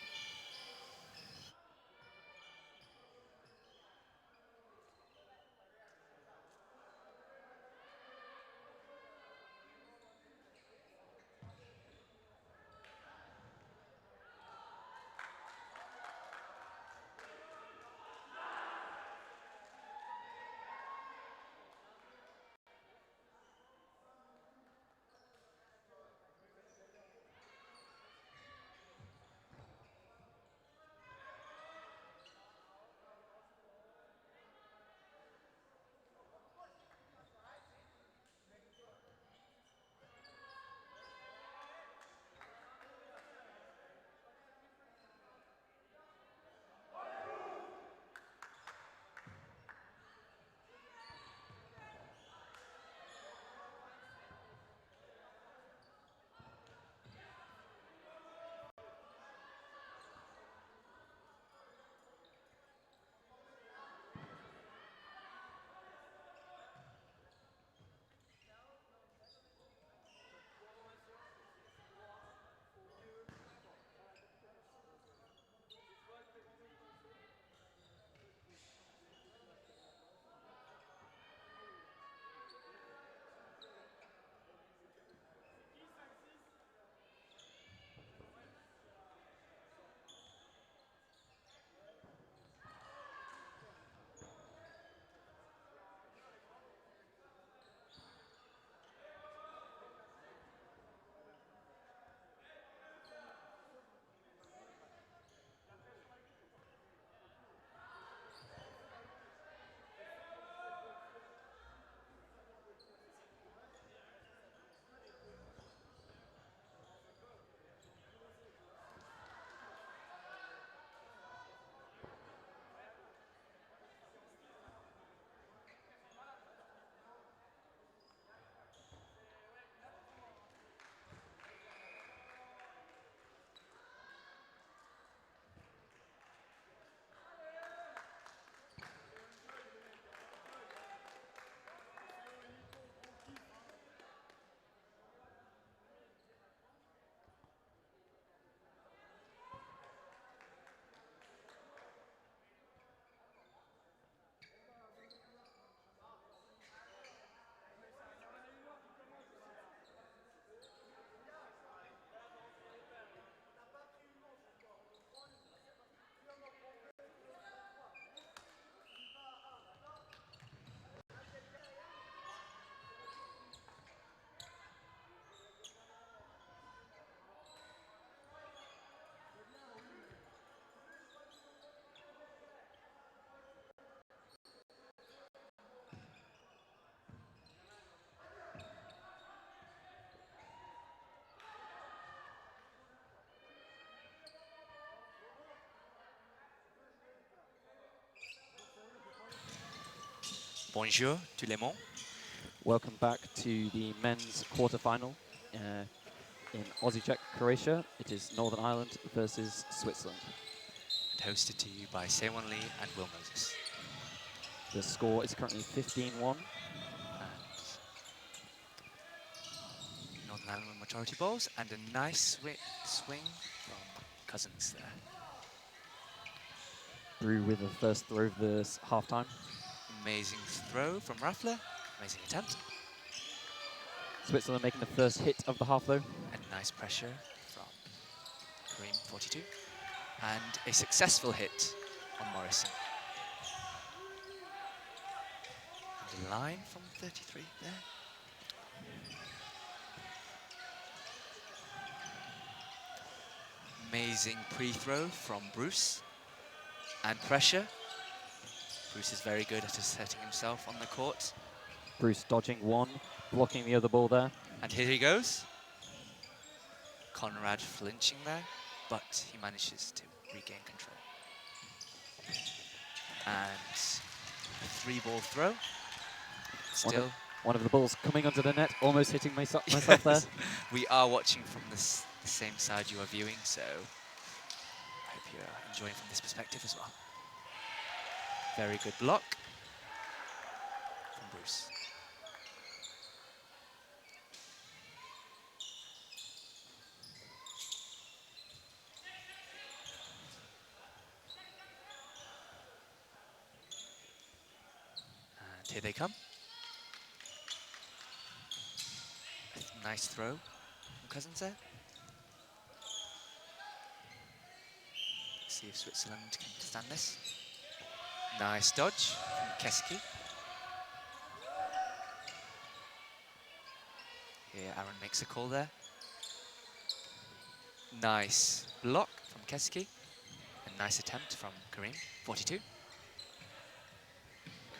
Bonjour tout le monde. Welcome back to the men's quarterfinal in Aussie Czech, Croatia. It is Northern Ireland versus Switzerland. And hosted to you by Sewon Lee and Will Moses. The score is currently 15-1. Northern Ireland with majority balls and a nice swing from Cousins there. Brew with the first throw of this half-time. Amazing throw from Raffler. Amazing attempt. Switzerland making the first hit of the half, though. And nice pressure from Kareem, 42. And a successful hit on Morrison. And a line from 33 there. Amazing pre-throw from Bruce. And pressure. Bruce is very good at setting himself on the court. Bruce dodging one, blocking the other ball there. And here he goes. Conrad flinching there, but he manages to regain control. And a 3-ball throw. Still. One of the balls coming under the net, almost hitting myself there. We are watching from the same side you are viewing, so I hope you're enjoying from this perspective as well. Very good block from Bruce. And here they come. A nice throw from Cousins there. Let's see if Switzerland can stand this. Nice dodge from Keski. Here Aaron makes a call there. Nice block from Keski. A nice attempt from Kareem, 42.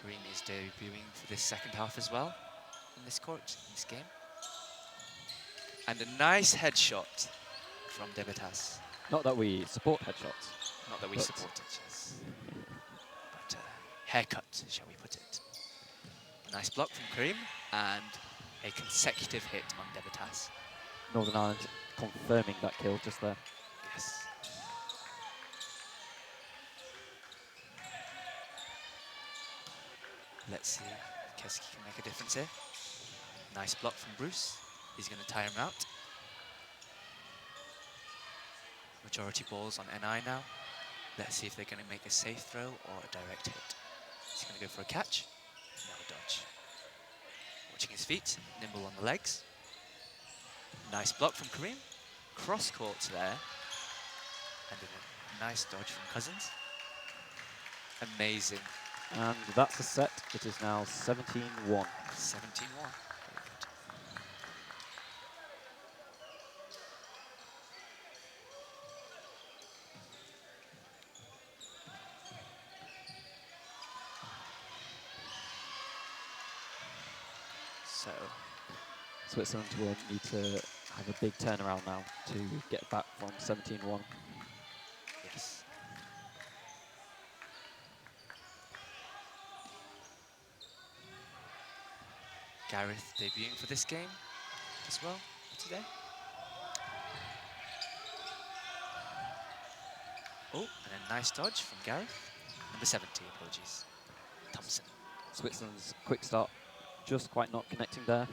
Kareem is debuting for this second half as well in this court, in this game. And a nice headshot from Debitas. Not that we support headshots. Not that we support it, yes. But haircut, shall we put it. Nice block from Kareem and a consecutive hit on Debitas. Northern Ireland confirming that kill just there. Yes. Let's see if Keski can make a difference here. Nice block from Bruce. He's going to tire him out. Majority balls on NI now. Let's see if they're going to make a safe throw or a direct hit. He's going to go for a catch. Now a dodge. Watching his feet, nimble on the legs. Nice block from Kareem. Cross court there. And a nice dodge from Cousins. Amazing. And that's a set. It is now 17-1. 17-1. So Switzerland will need to have a big turnaround now to get back from 17-1. Yes. Gareth debuting for this game as well today. Oh, and a nice dodge from Gareth. Number 70, apologies. Thompson. Switzerland's quick start just quite not connecting there,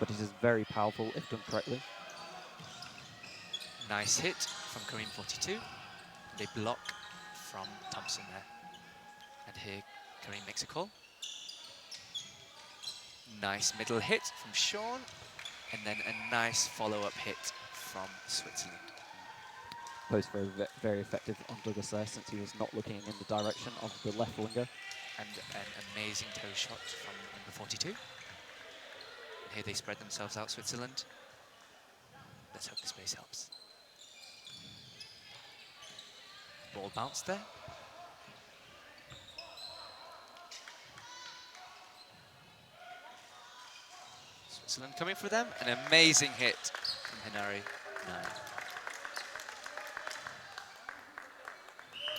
but it is very powerful if done correctly. Nice hit from Kareem, 42. They block from Thompson there. And here Kareem makes a call. Nice middle hit from Sean, and then a nice follow-up hit from Switzerland. Post very effective on Douglas there, since he was not looking in the direction of the left winger. And an amazing toe shot from number 42. And here they spread themselves out, Switzerland. Let's hope the space helps. Ball bounced there. Switzerland coming for them. An amazing hit from Hinari. 9.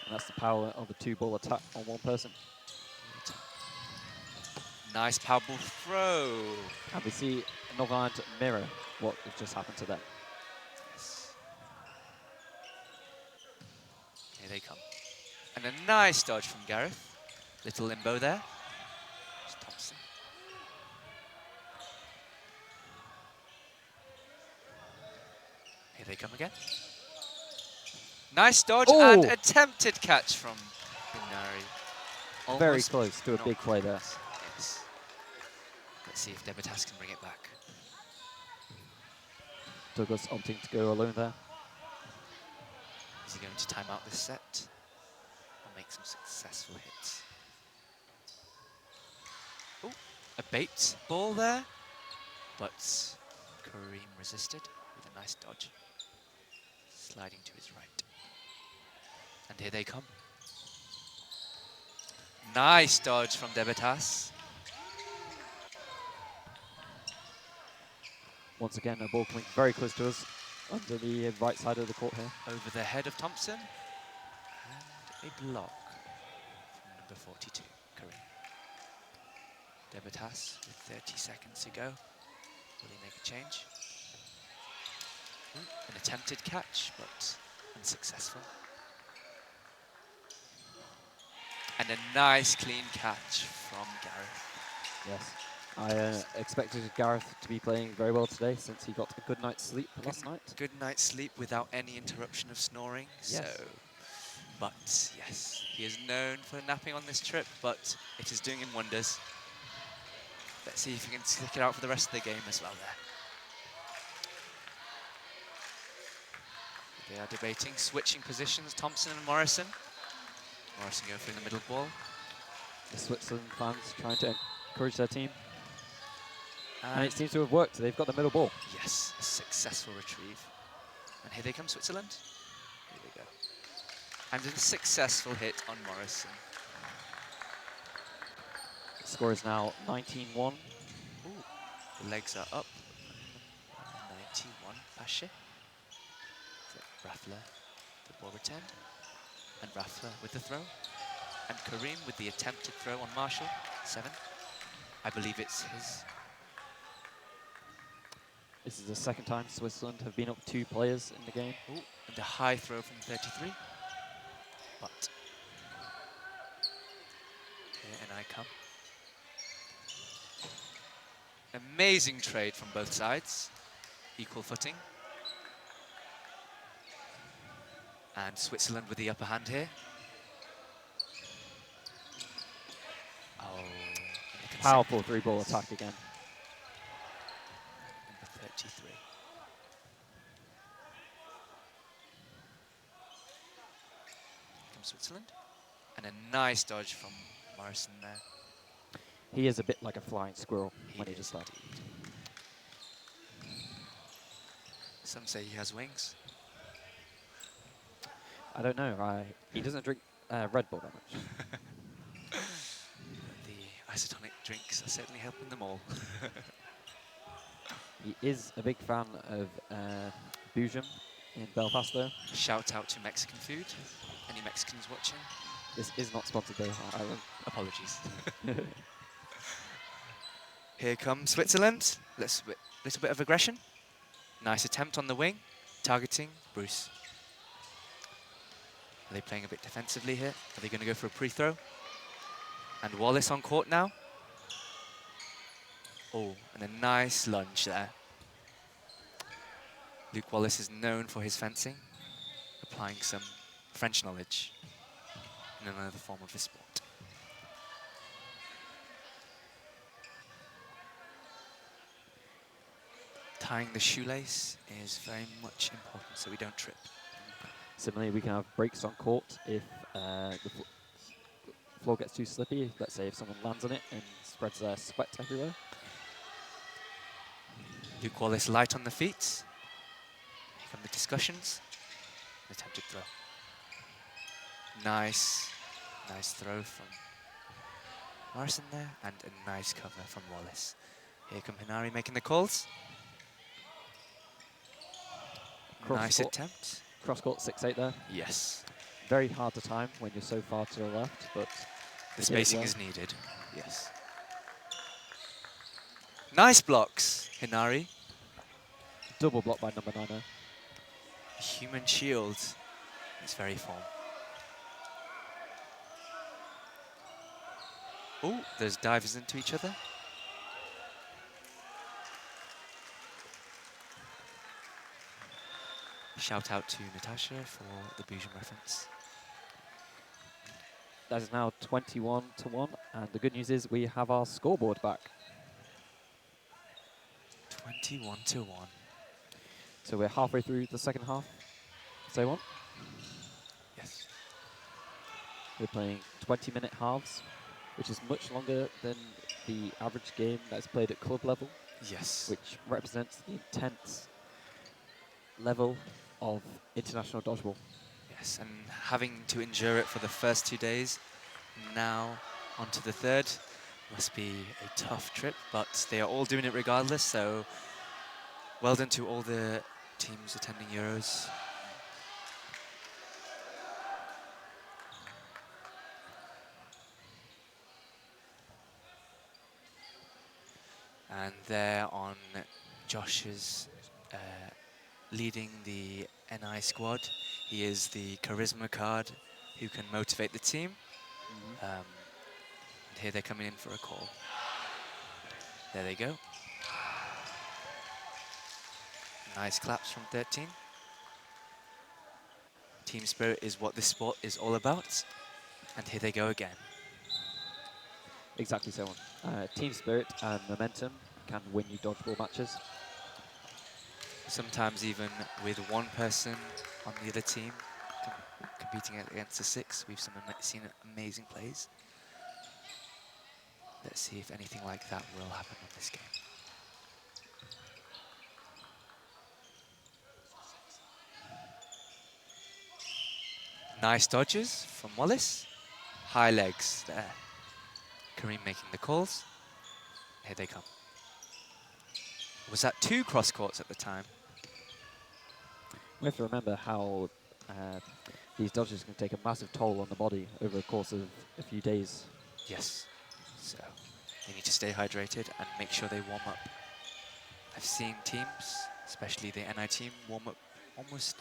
And that's the power of a two-ball attack on one person. Nice powerball throw. And we see Northern Ireland mirror what just happened to them. Yes. Here they come. And a nice dodge from Gareth. Little limbo there. It's Thompson. Here they come again. Nice dodge and attempted catch from Binari. Very close to a big play there. Yes. Let's see if Debitas can bring it back. Douglas opting to go alone there. Is he going to time out this set or make some successful hits? Oh, a bait ball there, but Kareem resisted with a nice dodge, sliding to his right. And here they come. Nice dodge from Debitas. Once again, a ball coming very close to us under the right side of the court here. Over the head of Thompson. And a block from number 42, Kareem. Debitas with 30 seconds to go. Will he make a change? An attempted catch, but unsuccessful. And a nice clean catch from Gareth. Yes. I expected Gareth to be playing very well today since he got a good night's sleep last night. Good night's sleep without any interruption of snoring. Yes. But yes, he is known for napping on this trip, but it is doing him wonders. Let's see if he can stick it out for the rest of the game as well there. They are debating, switching positions, Thompson and Morrison. Morrison going for the middle ball. The Switzerland fans trying to encourage their team. And it seems to have worked. They've got the middle ball. Yes, a successful retrieve. And here they come, Switzerland. Here we go. And a successful hit on Morrison. The score is now 19-1. Ooh, the legs are up. 91, Pashe. Raffler, the ball returned. And Raffler with the throw. And Kareem with the attempted throw on Marshall. 7. I believe it's his. This is the second time Switzerland have been up 2 players in the game. Ooh, and a high throw from 33. But here and I come. Amazing trade from both sides. Equal footing. And Switzerland with the upper hand here. Oh, Powerful 3-ball attack again. Number 33. Here comes Switzerland. And a nice dodge from Morrison there. He is a bit like a flying squirrel when he does that. Some say he has wings. I don't know. He doesn't drink Red Bull that much. The isotonic drinks are certainly helping them all. He is a big fan of Boujum in Belfast, though. Shout out to Mexican food. Any Mexicans watching? This is not sponsored, though. Apologies. Here comes Switzerland. Little bit of aggression. Nice attempt on the wing. Targeting Bruce. Are they playing a bit defensively here? Are they going to go for a pre-throw? And Wallace on court now. Oh, and a nice lunge there. Luke Wallace is known for his fencing, applying some French knowledge in another form of the sport. Tying the shoelace is very much important so we don't trip. Similarly, we can have breaks on court if the floor gets too slippy. Let's say if someone lands on it and spreads their sweat everywhere. Luke Wallace light on the feet. Here come the discussions. Attempted throw. Nice throw from Morrison there, and a nice cover from Wallace. Here come Hinari making the calls. Nice attempt. Cross-court 6-8 there. Yes. Very hard to time when you're so far to the left, but the spacing is needed. Yes. Nice blocks, Hinari. Double block by number 9. Human shield. It's very form. Oh, there's divers into each other. Shout out to Natasha for the Boujon reference. That is now 21-1, and the good news is we have our scoreboard back. 21-1. So we're halfway through the second half. Say what? Yes. We're playing 20-minute halves, which is much longer than the average game that's played at club level. Yes. Which represents the intense level of international dodgeball. Yes, and having to endure it for the first 2 days, now onto the third, must be a tough trip, but they are all doing it regardless, so well done to all the teams attending Euros. And there on Josh's leading the NI squad. He is the charisma card who can motivate the team. And here they're coming in for a call. There they go. Nice claps from 13. Team spirit is what this sport is all about. And here they go again. Exactly so. Team spirit and momentum can win you dodgeball matches. Sometimes even with one person on the other team competing against a 6, we've seen amazing plays. Let's see if anything like that will happen on this game. Nice dodges from Wallace. High legs there. Kareem making the calls. Here they come. Was that 2 cross courts at the time? We have to remember how these dodges can take a massive toll on the body over the course of a few days. Yes. So they need to stay hydrated and make sure they warm up. I've seen teams, especially the NI team, warm up almost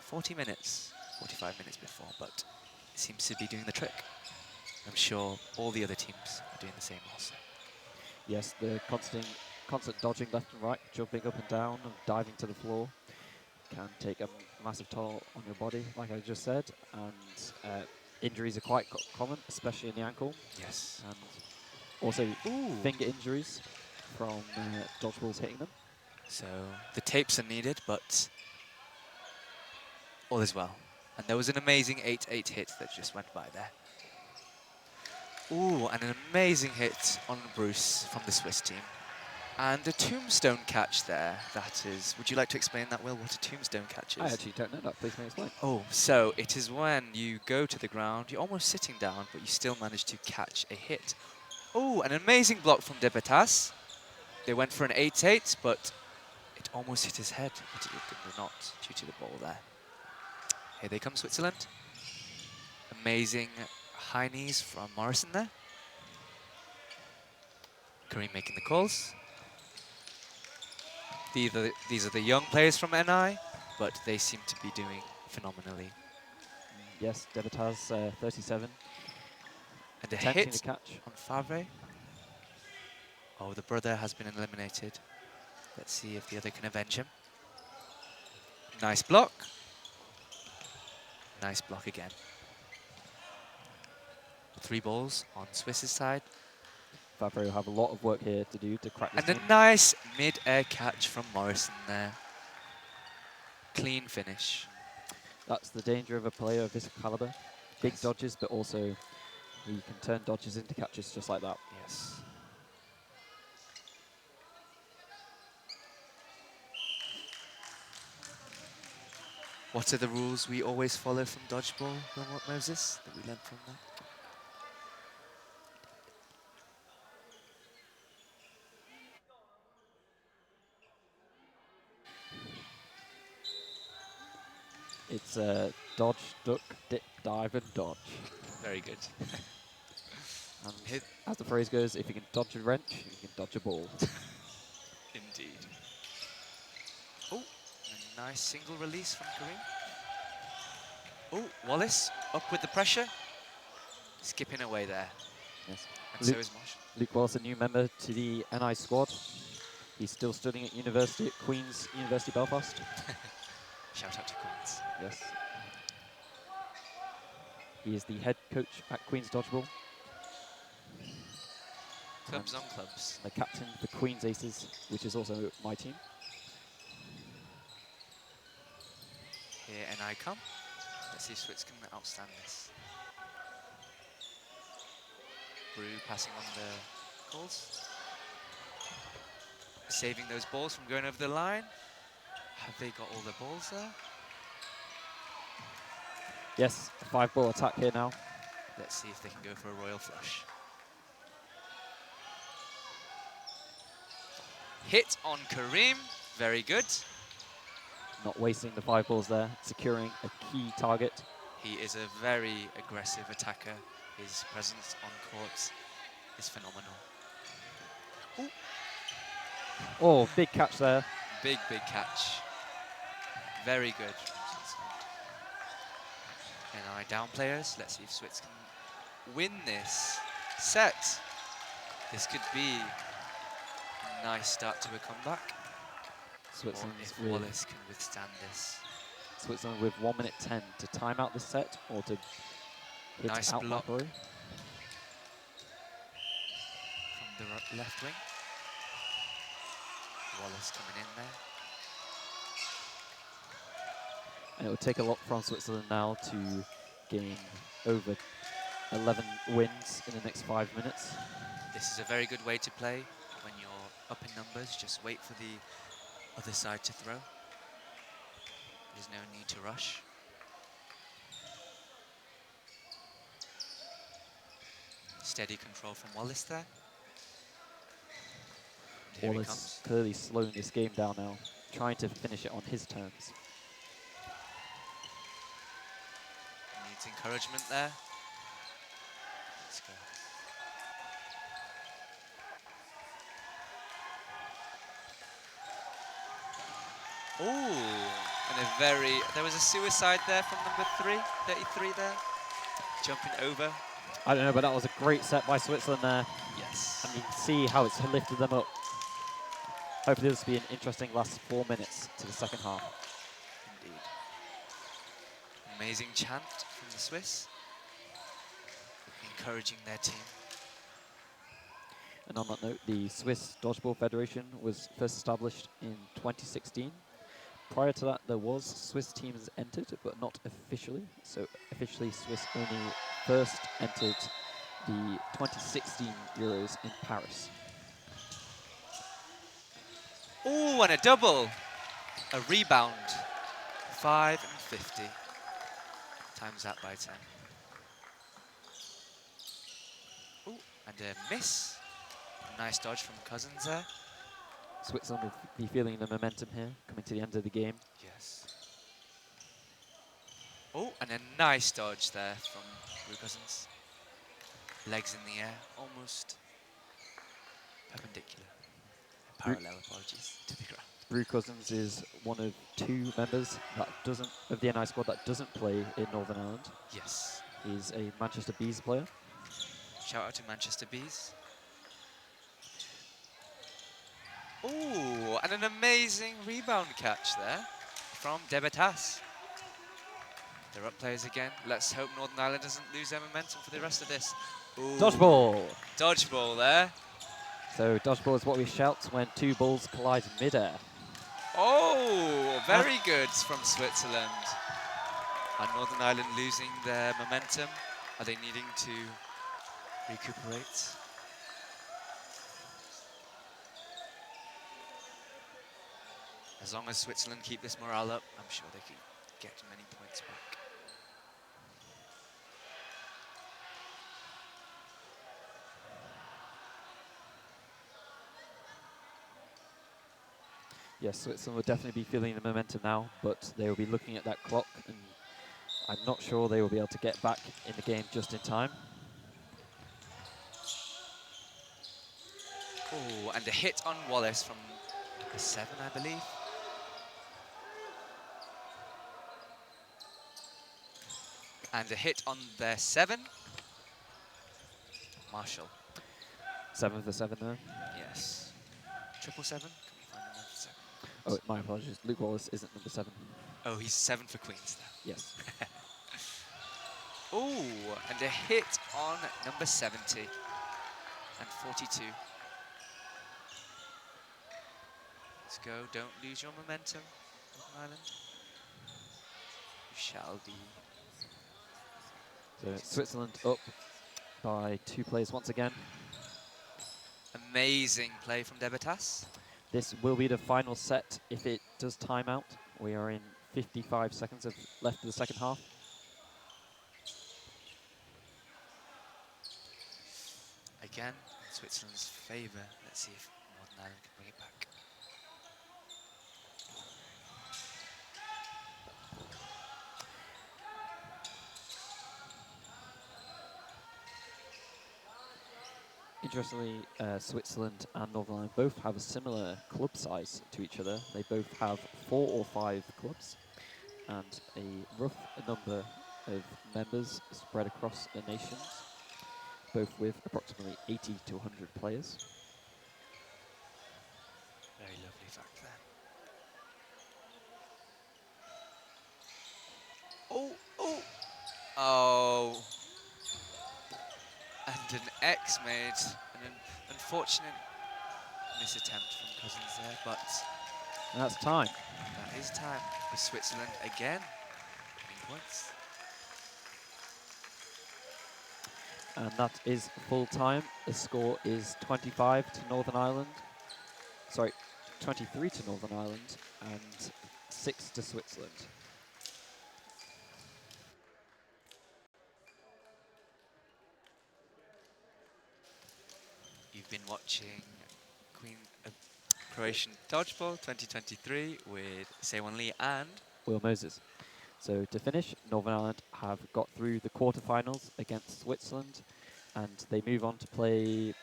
40 minutes, 45 minutes before, but it seems to be doing the trick. I'm sure all the other teams are doing the same also. Yes, the constant dodging left and right, jumping up and down and diving to the floor can take a massive toll on your body, like I just said, and injuries are quite common, especially in the ankle. Yes. And also finger injuries from dodgeballs hitting them. So the tapes are needed, but all is well. And there was an amazing 8-8 hit that just went by there. Ooh, and an amazing hit on Bruce from the Swiss team. And a tombstone catch there, that is. Would you like to explain that, Will, what a tombstone catch is? I actually don't know that. Please may explain. Oh, so it is when you go to the ground, you're almost sitting down, but you still manage to catch a hit. Oh, an amazing block from Debetas. They went for an 8-8, but it almost hit his head, but it did not due to the ball there. Here they come, Switzerland. Amazing high knees from Morrison there. Kareem making the calls. These are the young players from NI, but they seem to be doing phenomenally. Yes, Debetas 37. And a Attempting hit the catch on Favre. Oh, the brother has been eliminated. Let's see if the other can avenge him. Nice block. Nice block again. 3 balls on Swiss's side. Favre will have a lot of work here to do to crack this And game. a nice mid-air catch from Morrison there. Clean finish. That's the danger of a player of this caliber. Big Yes. dodges, but also he can turn dodges into catches just like that. Yes. What are the rules we always follow from Dodgeball, Moses, that we learned from that? It's dodge, duck, dip, dive, and dodge. Very good. And as the phrase goes, if you can dodge a wrench, you can dodge a ball. Nice single release from Kareem. Oh, Wallace up with the pressure. Skipping away there. Yes. And so is Marshall. Luke Wallace, a new member to the NI squad. He's still studying at university at Queen's University Belfast. Shout out to Queen's. Yes. He is the head coach at Queen's Dodgeball. Clubs on clubs. The captain for Queen's Aces, which is also my team. Here NI come. Let's see if Switz can outstand this. Brew passing on the calls. Saving those balls from going over the line. Have they got all the balls there? Yes, a 5-ball attack here now. Let's see if they can go for a royal flush. Hit on Kareem. Very good. Not wasting the 5 balls there, securing a key target. He is a very aggressive attacker. His presence on court is phenomenal. Ooh. Oh, big catch there. Big catch. Very good. NI down players. Let's see if Switz can win this set. This could be a nice start to a comeback. Switzerland if Wallace can withstand this. Switzerland with 1 minute 10 to time out this set or to hit Nice out block Macquarie. from the left wing. Wallace coming in there. And it would take a lot from Switzerland now to gain over 11 wins in the next 5 minutes. This is a very good way to play when you're up in numbers. Just wait for the other side to throw. There's no need to rush. Steady control from Wallace there. And here he Wallace comes. clearly slowing this game down now, trying to finish it on his terms. Needs encouragement there. Let's go. Oh, and there was a suicide there from number 33 there. Jumping over. I don't know, but that was a great set by Switzerland there. Yes. And you can see how it's lifted them up. Hopefully this will be an interesting last 4 minutes to the second half. Indeed. Amazing chant from the Swiss. Encouraging their team. And on that note, the Swiss Dodgeball Federation was first established in 2016. Prior to that, there was Swiss teams entered, but not officially. So officially, Swiss only first entered the 2016 Euros in Paris. Oh, and a double. A rebound. 5 and 50. Times that by 10. Oh, and a miss. A nice dodge from Cousins there. Switzerland will be feeling the momentum here, coming to the end of the game. Yes. Oh, and a nice dodge there from Blue Cousins. Legs in the air, almost perpendicular. Parallel, apologies, to the ground. Brew Cousins is one of 2 members that of the NI squad that doesn't play in Northern Ireland. Yes. He's a Manchester Bees player. Shout out to Manchester Bees. Oh, and an amazing rebound catch there from Debetas. They're up players again. Let's hope Northern Ireland doesn't lose their momentum for the rest of this. Ooh. Dodgeball. Dodgeball there. So dodgeball is what we shout when 2 balls collide mid-air. Oh, very good from Switzerland. Are Northern Ireland losing their momentum? Are they needing to recuperate? As long as Switzerland keep this morale up, I'm sure they can get many points back. Yes, Switzerland will definitely be feeling the momentum now, but they will be looking at that clock, and I'm not sure they will be able to get back in the game just in time. Oh, and a hit on Wallace from the 7, I believe. And a hit on their 7. Marshall. 7 for 7 there. Yes. 777? Can we find another 7? Oh, my apologies. Luke Wallace isn't number 7. Oh, he's 7 for Queens now. Yes. Ooh, and a hit on number 70 and 42. Let's go. Don't lose your momentum, Northern Ireland. You shall be. So Switzerland up by 2 players once again. Amazing play from Debitas. This will be the final set if it does time out. We are in 55 seconds left of the second half. Again, in Switzerland's favour. Let's see if Northern Ireland can bring it back. Interestingly, Switzerland and Northern Ireland both have a similar club size to each other. They both have 4 or 5 clubs and a rough number of members spread across the nations, both with approximately 80 to 100 players. Very lovely fact there. Oh, oh, oh. And an X made an unfortunate misattempt from Cousins there, but And that's time. that is time for Switzerland again. Points. And that is full time. The score is 25 to Northern Ireland. Sorry, 23 to Northern Ireland and 6 to Switzerland. You've been watching Croatian Dodgeball 2023 with Sewon Lee and Will Moses. So to finish, Northern Ireland have got through the quarterfinals against Switzerland, and they move on to play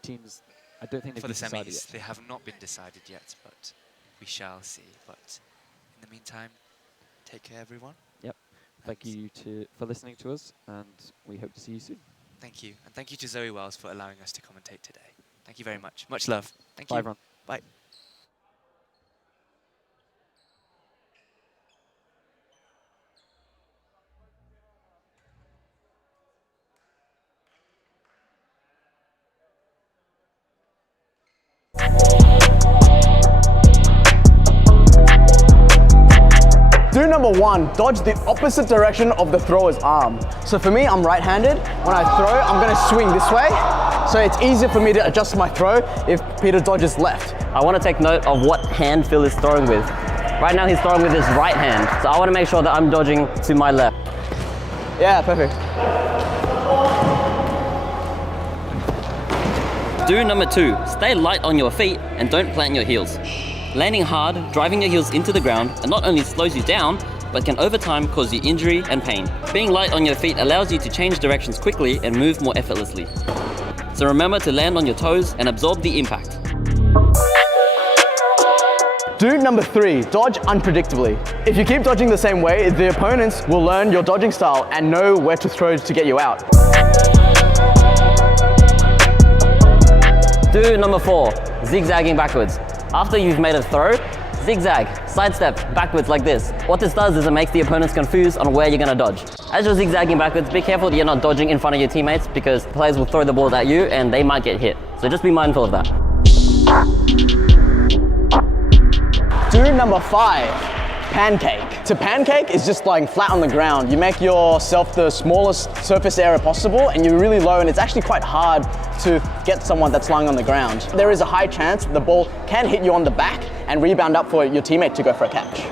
teams. I don't think they've for the been decided semis. yet. They have not been decided yet, but we shall see. But in the meantime, take care, everyone. Yep. Thank you for listening to us, and we hope to see you soon. Thank you, and thank you to Zoe Wells for allowing us to commentate today. Thank you very much. Much love. Thank Bye, you. everyone. Bye. Do number 1, dodge the opposite direction of the thrower's arm. So for me, I'm right-handed. When I throw, I'm gonna swing this way. So it's easier for me to adjust my throw if Peter dodges left. I want to take note of what hand Phil is throwing with. Right now he's throwing with his right hand, so I want to make sure that I'm dodging to my left. Yeah, perfect. Do number 2, stay light on your feet and don't plant your heels. Landing hard, driving your heels into the ground, and not only slows you down, but can over time cause you injury and pain. Being light on your feet allows you to change directions quickly and move more effortlessly. So remember to land on your toes and absorb the impact. Do number 3, dodge unpredictably. If you keep dodging the same way, the opponents will learn your dodging style and know where to throw to get you out. Do number 4, zigzagging backwards. After you've made a throw, zigzag, sidestep backwards like this. What this does is it makes the opponents confused on where you're going to dodge. As you're zigzagging backwards, be careful that you're not dodging in front of your teammates because players will throw the ball at you and they might get hit. So just be mindful of that. Do number 5, pancake. To pancake is just lying flat on the ground. You make yourself the smallest surface area possible and you're really low, and it's actually quite hard to get someone that's lying on the ground. There is a high chance the ball can hit you on the back and rebound up for your teammate to go for a catch.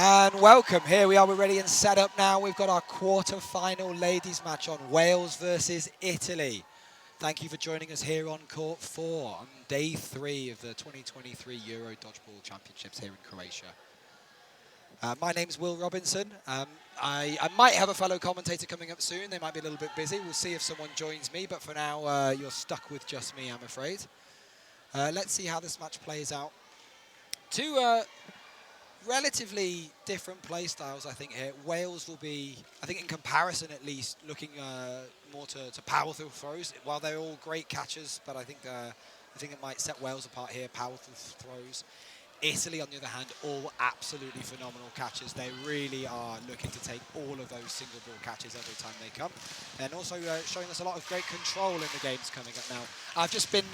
And welcome, here we are, we're ready and set up now. We've got our quarter-final ladies match on, Wales versus Italy. Thank you for joining us here on Court 4 on day 3 of the 2023 Euro Dodgeball Championships here in Croatia. My name's Will Robinson. I might have a fellow commentator coming up soon. They might be a little bit busy. We'll see if someone joins me, but for now, you're stuck with just me, I'm afraid. Let's see how this match plays out. Two relatively different play styles, I think, here. Wales will be, I think in comparison at least, looking more to powerful throws. While they're all great catchers, but I think it might set Wales apart here, powerful throws. Italy, on the other hand, all absolutely phenomenal catchers. They really are looking to take all of those single ball catches every time they come. And also showing us a lot of great control in the games coming up now. I've just been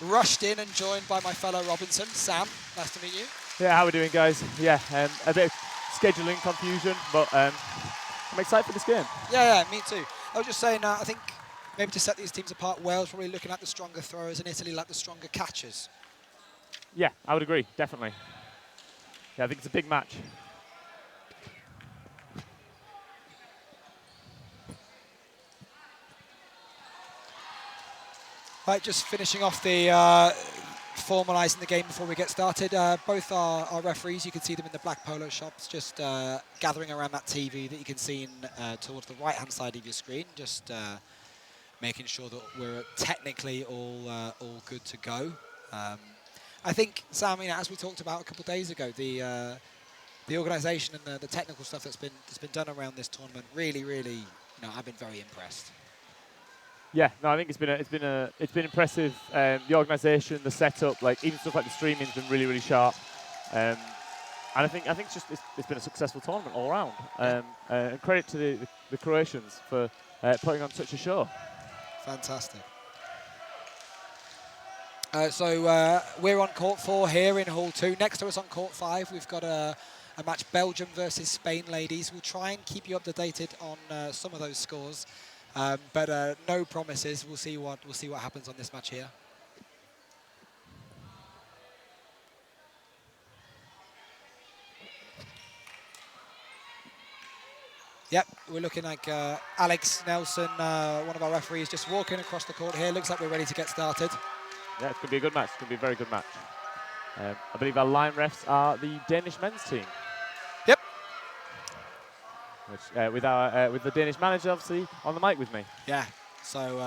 rushed in and joined by my fellow Robinson, Sam. Nice to meet you. Yeah, how are we doing, guys? Yeah, a bit of scheduling confusion, but I'm excited for this game. Yeah, me too. I was just saying, I think maybe to set these teams apart, Wales probably looking at the stronger throwers and Italy like the stronger catchers. Yeah, I would agree, definitely. Yeah, I think it's a big match. Right, just finishing off the formalising the game before we get started. Both our referees, you can see them in the black polo shops, just gathering around that TV that you can see towards the right-hand side of your screen, just making sure that we're technically all good to go. I think, Sam, as we talked about a couple of days ago, the organisation and the technical stuff that's been done around this tournament really, I've been very impressed. Yeah, no, I think it's been impressive. The organisation, the setup, like even stuff like the streaming's been really sharp. And I think it's been a successful tournament all around. And credit to the Croatians for putting on such a show. Fantastic. So we're on Court 4 here in Hall 2. Next to us on Court 5, we've got a match, Belgium versus Spain ladies. We'll try and keep you updated on some of those scores, but no promises. We'll see what happens on this match here. Yep, we're looking like Alex Nelson, one of our referees, just walking across the court here. Looks like we're ready to get started. Yeah, it's going to be a good match. It's going to be a very good match. I believe our line refs are the Danish men's team. Yep. Which, with the Danish manager, obviously, on the mic with me. Yeah, so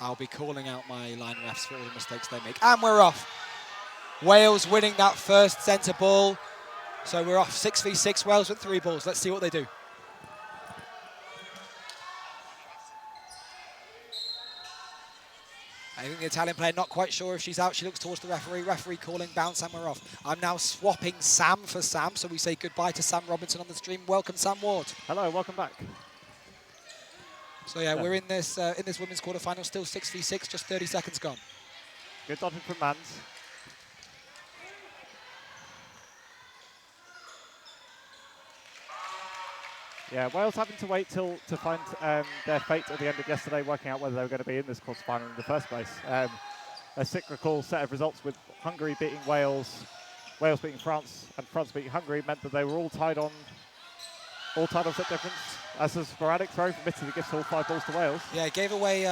I'll be calling out my line refs for all the mistakes they make. And we're off. Wales winning that first centre ball. So we're off 6v6, Wales with 3 balls. Let's see what they do. I think the Italian player not quite sure if she's out. She looks towards the referee. Referee calling bounce and we're off. I'm now swapping Sam for Sam, so we say goodbye to Sam Robinson on the stream. Welcome, Sam Ward. Hello, welcome back. So yeah, we're in this women's quarterfinal, still 6v6, just 30 seconds gone. Good dodging from Mans. Yeah, Wales having to wait to find their fate at the end of yesterday, working out whether they were going to be in this quarterfinal in the first place. A cyclical set of results with Hungary beating Wales, Wales beating France, and France beating Hungary meant that they were all tied on set difference. As a sporadic throw from Italy gives all 5 balls to Wales. Yeah, it gave away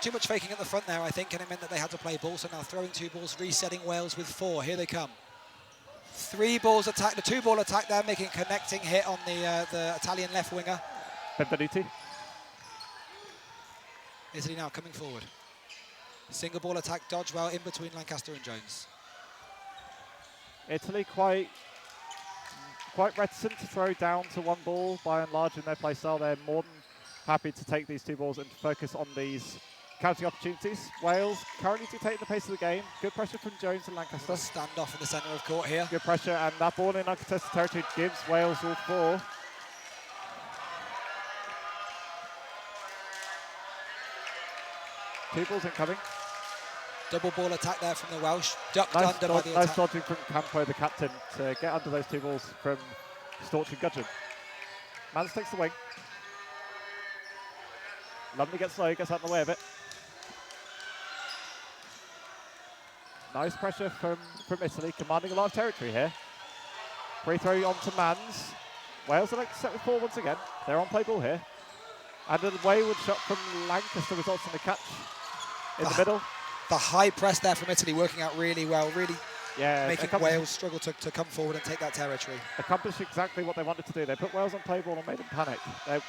too much faking at the front there, I think, and it meant that they had to play ball. So now throwing 2 balls, resetting Wales with 4. Here they come. 3 balls attack, the 2 ball attack there, making a connecting hit on the Italian left winger. Benvenuti. Italy now coming forward. Single ball attack, dodge well in between Lancaster and Jones. Italy quite reticent to throw down to 1 ball by and large in their play style. They're more than happy to take these 2 balls and focus on these counting opportunities. Wales currently dictating the pace of the game. Good pressure from Jones and Lancaster. Stand off in the centre of court here. Good pressure, and that ball in uncontested territory gives Wales all 4. Two balls incoming. Double ball attack there from the Welsh. Ducked Nice under by the nice attack. dodging from Campo, the captain, to get under those 2 balls from Storch and Gudgeon. Mans takes the wing. Lumley gets low, gets out of the way of it. Nice pressure from Italy, commanding a lot of territory here. Free throw onto Mans. Wales are like set with 4 once again. They're on play ball here. And a wayward shot from Lancaster results in a catch in the middle. The high press there from Italy working out really well, really making Wales struggle to come forward and take that territory. Accomplished exactly what they wanted to do. They put Wales on play ball and made them panic.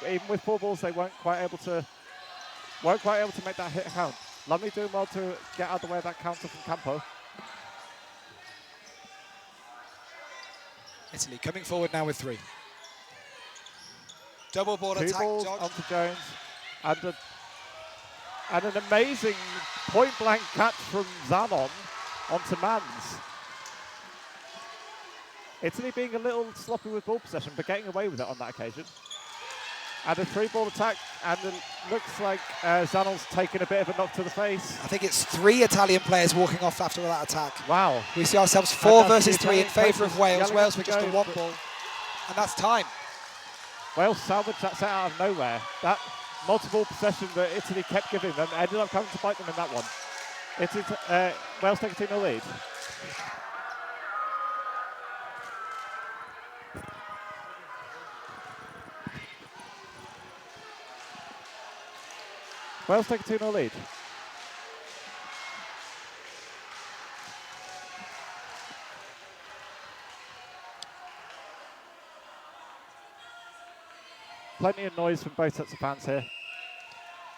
Even with 4 balls, they weren't quite able to make that hit count. Lumley doing well to get out of the way of that counter from Campo. Italy coming forward now with 3. Double ball 2 attack. balls Dodge. onto Jones. And an amazing point-blank catch from Zanon onto Mans. Italy being a little sloppy with ball possession, but getting away with it on that occasion. And a 3-ball attack, and it looks like Zanon's taken a bit of a knock to the face. I think it's 3 Italian players walking off after that attack. Wow. We see ourselves 4 versus 3 in favour of Wales. Wales with just a 1 ball. And that's time. Wales salvaged that set out of nowhere. That multiple possession that Italy kept giving them ended up coming to bite them in that one. Wales take a 2-0 lead. Wales take a 2-0 lead. Plenty of noise from both sets of fans here.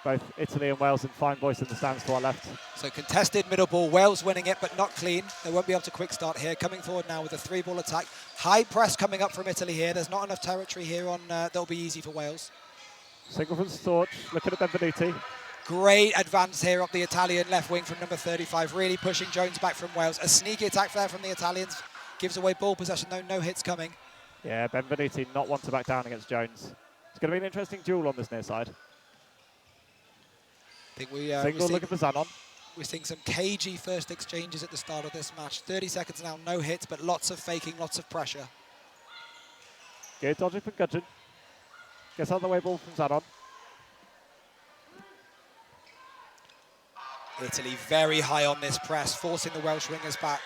Both Italy and Wales in fine voice in the stands to our left. So contested middle ball, Wales winning it, but not clean. They won't be able to quick start here. Coming forward now with a 3-ball attack. High press coming up from Italy here. There's not enough territory here on that'll be easy for Wales. Single from Storch, looking at Benvenuti. Great advance here up the Italian left wing from number 35, really pushing Jones back from Wales. A sneaky attack there from the Italians. Gives away ball possession, no hits coming. Yeah, Benvenuti not one to back down against Jones. It's going to be an interesting duel on this near side. I think Single looking for Zanon. We're seeing some cagey first exchanges at the start of this match. 30 seconds now, no hits, but lots of faking, lots of pressure. Good dodging from Gudgeon. Gets out of the way ball from Zanon. Italy very high on this press, forcing the Welsh wingers back.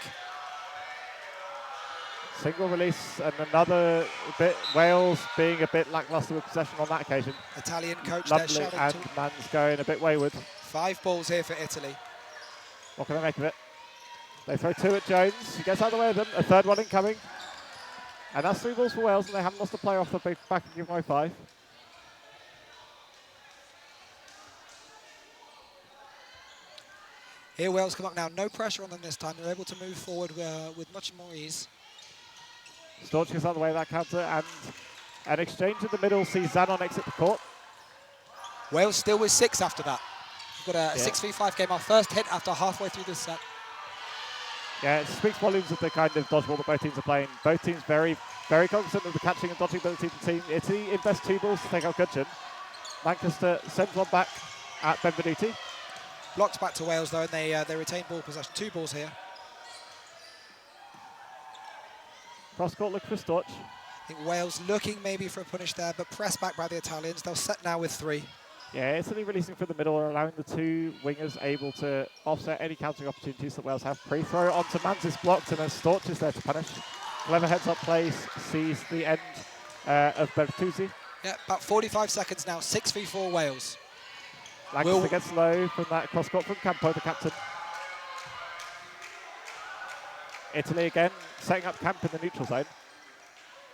Single release and another bit, Wales being a bit lacklustre with possession on that occasion. Italian coach Lovely, there shouting and to Mans going a bit wayward. 5 balls here for Italy. What can they make of it? They throw 2 at Jones. He gets out of the way of them. A 3rd one incoming. And that's 3 balls for Wales, and they haven't lost a play off the back and give away 5. Here Wales come up now, no pressure on them this time. They're able to move forward with much more ease. Storch gets out of the way of that counter, and an exchange in the middle sees Zanon exit the court. Wales still with 6 after that. We've got a 6v5 game, our first hit after halfway through this set. Yeah, it speaks volumes of the kind of dodgeball that both teams are playing. Both teams very, very cognizant of the catching and dodging ability of the team. Italy invests 2 balls to take out Gudgeon. Lancaster sends one back at Benvenuti. Blocks back to Wales though, and they retain ball possession. 2 balls here. Cross court look for Storch. I think Wales looking maybe for a punish there, but pressed back by the Italians. They'll set now with 3. Yeah, Italy releasing from the middle, allowing the 2 wingers able to offset any countering opportunities that Wales have. Pre-throw onto Mans is blocked, and then Storch is there to punish. Clever heads-up play sees the end of Bertuzzi. Yeah, about 45 seconds now, 6v4 Wales. Lancaster gets low from that cross-court from Campo, the captain. Italy again, setting up camp in the neutral zone.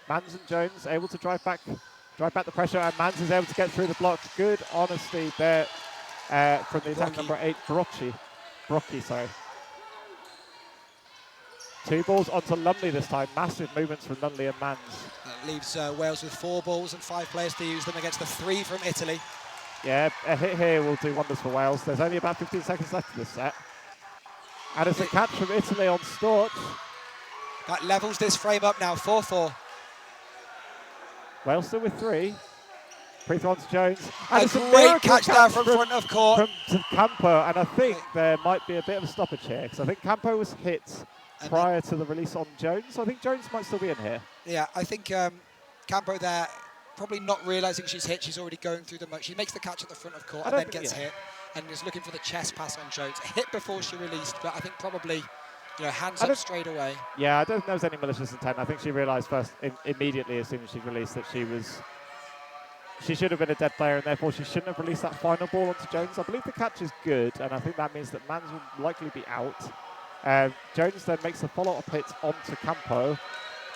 Mans and Jones able to drive back the pressure, and Mans is able to get through the block. Good honesty there from the attack number 8, Brocchi, sorry. 2 balls onto Lumley this time. Massive movements from Lumley and Mans. That leaves Wales with 4 balls and 5 players to use them against the 3 from Italy. Yeah, a hit here will do wonders for Wales. There's only about 15 seconds left in this set. And it's a catch from Italy on Storch. That levels this frame up now, 4-4. Wales still with 3. Pre-throw on to Jones. And a great catch there from front of court. From Campo, and I think there might be a bit of a stoppage here, because I think Campo was hit prior to the release on Jones. So I think Jones might still be in here. Yeah, I think Campo there, probably not realising she's hit. She's already going through the motion. She makes the catch at the front of court and then gets hit. And is looking for the chest pass on Jones. Hit before she released, but I think probably hands I up don't- straight away. Yeah, I don't think there was any malicious intent. I think she realised immediately as soon as she released that she should have been a dead player, and therefore she shouldn't have released that final ball onto Jones. I believe the catch is good, and I think that means that Mans will likely be out. Jones then makes the follow-up hit onto Campo,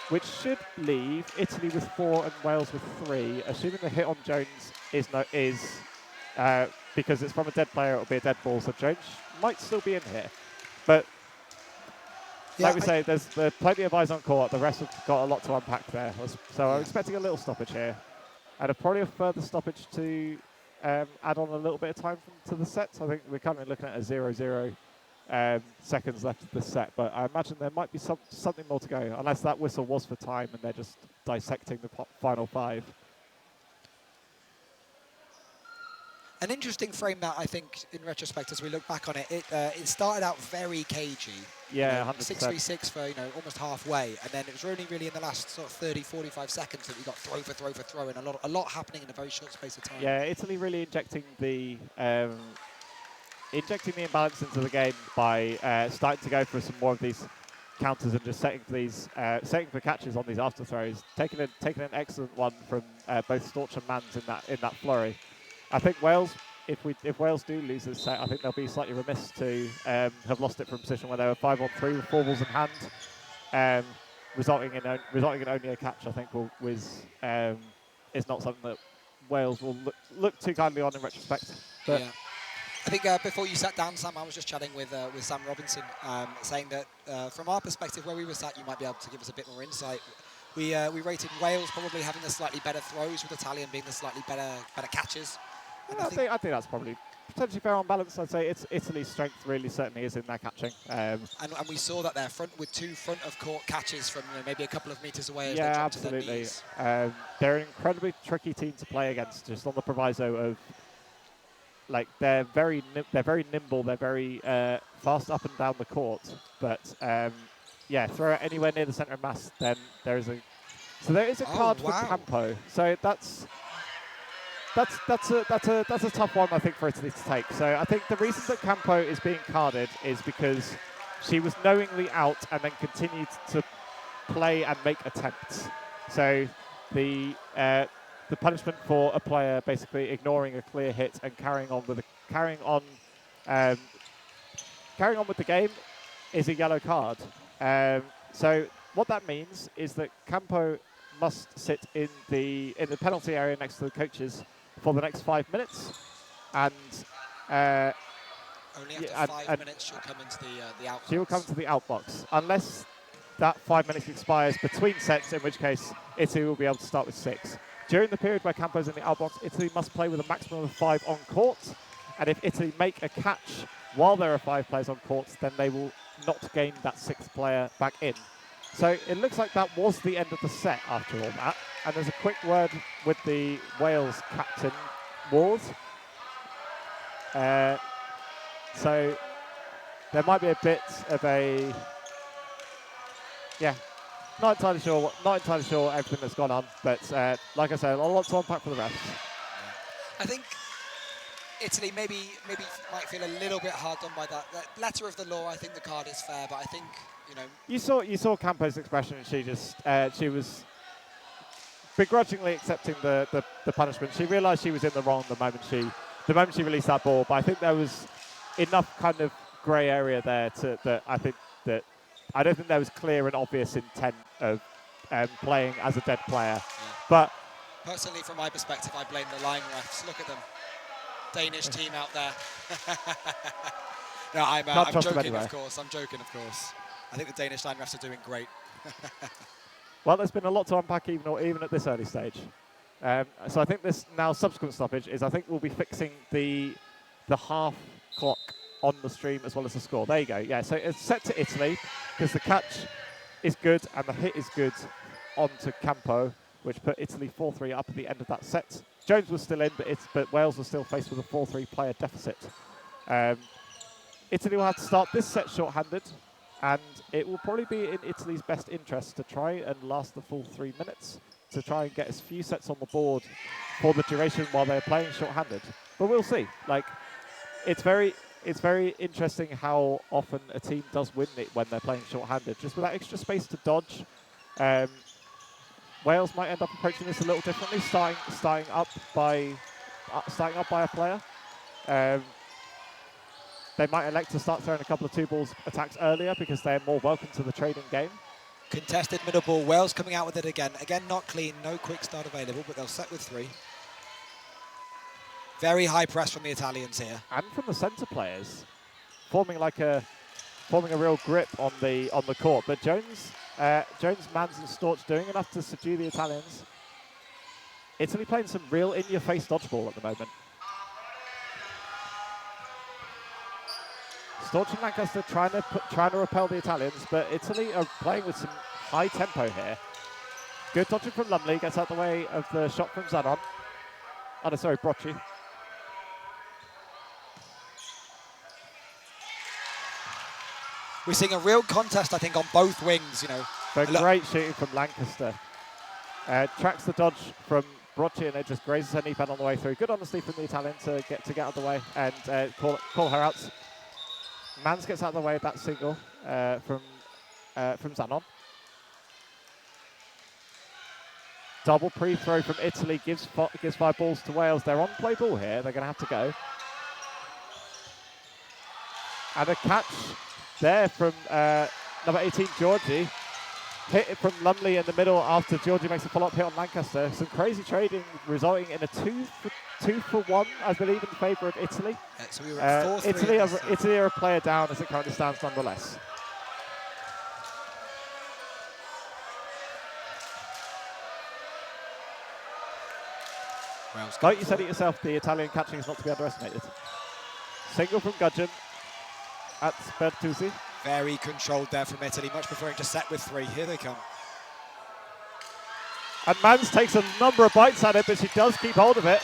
which should leave Italy with 4 and Wales with 3. Assuming the hit on Jones is because it's from a dead player, it'll be a dead ball, so Jones might still be in here. But like we say, there's plenty of eyes on court. The rest have got a lot to unpack there. So I'm expecting a little stoppage here. And probably a further stoppage to add on a little bit of time to the set. So I think we're currently looking at a 0-0 seconds left of the set. But I imagine there might be something more to go, unless that whistle was for time and they're just dissecting the final 5. An interesting frame that I think, in retrospect, as we look back on it, it started out very cagey. Yeah, 100%. 6-3-6 for almost halfway, and then it was only really in the last sort of 30-45 seconds that we got throw for throw for throw, and a lot happening in a very short space of time. Yeah, Italy really injecting the imbalance into the game by starting to go for some more of these counters and just setting for catches on these after throws. Taking an excellent one from both Storch and Mans in that flurry. I think Wales, if Wales do lose this set, I think they'll be slightly remiss to have lost it from a position where they were 5-on-3 with 4 balls in hand, resulting in only a catch. I think is not something that Wales will look too kindly on in retrospect. But yeah. I think before you sat down, Sam, I was just chatting with Sam Robinson, saying that from our perspective, where we were sat, you might be able to give us a bit more insight. We rated Wales probably having the slightly better throws, with Italian being the slightly better catches. I think that's probably potentially fair on balance. I'd say Italy's strength really certainly is in their catching. And we saw that there, with 2 front of court catches from maybe a couple of metres away. Yeah, absolutely. They're an incredibly tricky team to play against, just on the proviso of they're very nimble. They're very fast up and down the court. But throw it anywhere near the centre of mass, then there is a card for Campo. So that's a tough one, I think, for Italy to take. So I think the reason that Campo is being carded is because she was knowingly out and then continued to play and make attempts. So the punishment for a player basically ignoring a clear hit and carrying on with the game is a yellow card. So what that means is that Campo must sit in the penalty area next to the coaches for the next 5 minutes, and only after 5 minutes she'll come into the outbox. She will come to the outbox unless that 5 minutes expires between sets, in which case Italy will be able to start with 6. During the period where Campo's in the outbox, Italy must play with a maximum of 5 on court, and if Italy make a catch while there are 5 players on court, then they will not gain that 6th player back in. So it looks like that was the end of the set after all that. And there's a quick word with the Wales captain, Ward. So there might be a bit of a, not entirely sure everything that's gone on. But like I said, a lot to unpack for the refs. I think Italy maybe might feel a little bit hard done by that. The letter of the law, I think the card is fair, but I think You saw Campo's expression. She was begrudgingly accepting the punishment. She realised she was in the wrong the moment she released that ball. But I think there was enough kind of grey area there I don't think there was clear and obvious intent of playing as a dead player. Yeah. But personally, from my perspective, I blame the line refs. Look at them, Danish team out there. No, I'm joking, anyway. Of course. I'm joking, of course. I think the Danish line refs are doing great. Well, there's been a lot to unpack even at this early stage. So I think this now subsequent stoppage is, I think we'll be fixing the half clock on the stream as well as the score. There you go. Yeah, so it's set to Italy because the catch is good and the hit is good onto Campo, which put Italy 4-3 up at the end of that set. Jones was still in, but Wales was still faced with a 4-3 player deficit. Italy will have to start this set short-handed, and it will probably be in Italy's best interest to try and last the full 3 minutes, to try and get as few sets on the board for the duration while they're playing short-handed. But we'll see. It's very it's very interesting how often a team does win it when they're playing short-handed. Just with that extra space to dodge, Wales might end up approaching this a little differently, starting up by a player. They might elect to start throwing a couple of two balls attacks earlier because they're more welcome to the trading game. Contested middle ball. Wales coming out with it again. Again, not clean. No quick start available, but they'll set with 3. Very high press from the Italians here. And from the centre players, forming a real grip on the court. But Jones, Mans and Storch doing enough to subdue the Italians. Italy playing some real in-your-face dodgeball at the moment. Storch and Lancaster trying to repel the Italians, but Italy are playing with some high tempo here. Good dodging from Lumley, gets out the way of the shot from Zanon. Oh, no, sorry, Brocci. We're seeing a real contest, I think, on both wings, you know. But great shooting from Lancaster. Tracks the dodge from Brocci and it just grazes her knee pad on the way through. Good honesty from the Italian to get out of the way and call her out. Mans gets out of the way of that single from Zanon. Double pre-throw from Italy gives 5 balls to Wales. They're on play ball here. They're going to have to go. And a catch there from number 18, Georgie. Hit it from Lumley in the middle after Georgie makes a follow-up hit on Lancaster. Some crazy trading resulting in a 2-for-1, I believe, in favour of Italy. So we were at 4-3. Italy are a player down as it currently stands nonetheless. Like you said it yourself, the Italian catching is not to be underestimated. Single from Gudgeon at Bertuzzi. Very controlled there from Italy, much preferring to set with 3. Here they come. And Mans takes a number of bites at it, but she does keep hold of it.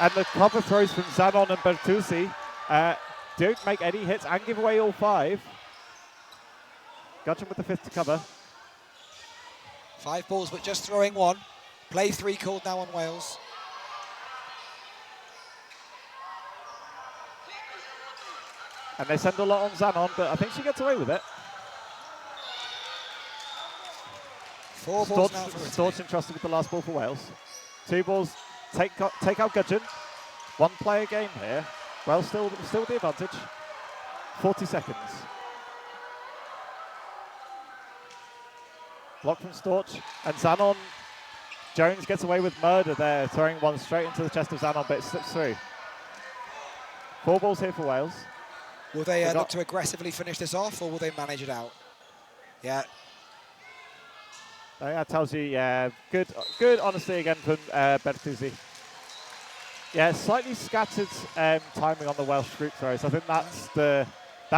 And the cover throws from Zanon and Bertuzzi don't make any hits and give away all 5. Gudgeon with the 5th to cover. 5 balls, but just throwing 1. Play 3 called now on Wales. And they send a lot on Zanon, but I think she gets away with it. 4 balls now for Italy. Storch entrusted with the last ball for Wales. 2 balls, take out Gudgeon. 1 player game here. Wales still with the advantage. 40 seconds. Block from Storch, and Zanon. Jones gets away with murder there, throwing one straight into the chest of Zanon, but it slips through. 4 balls here for Wales. Will they look to aggressively finish this off, or will they manage it out? Yeah. That tells you, yeah, good honesty again from Bertuzzi. Yeah, slightly scattered timing on the Welsh group throws. I think that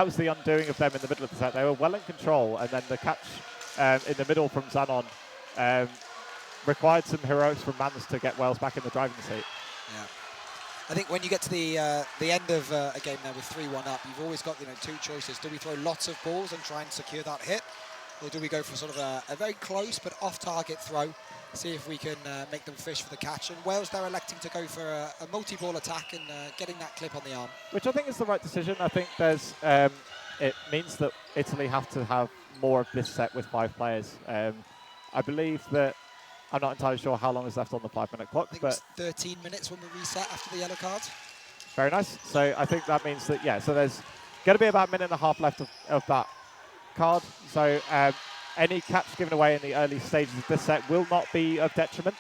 was the undoing of them in the middle of the set. They were well in control, and then the catch in the middle from Zanon required some heroics from Mans to get Wales back in the driving seat. Yeah. I think when you get to the end of a game now with 3-1 up, you've always got 2 choices. Do we throw lots of balls and try and secure that hit? Or do we go for sort of a very close but off-target throw, see if we can make them fish for the catch? And Wales, they're electing to go for a multi-ball attack and getting that clip on the arm. Which I think is the right decision. I think there's it means that Italy have to have more of this set with 5 players. I believe that, I'm not entirely sure how long is left on the 5-minute clock. I think it's 13 minutes when we reset after the yellow card. Very nice. So I think that means that, yeah, so there's going to be about a minute and a half left of that card. So any catch given away in the early stages of this set will not be of detriment.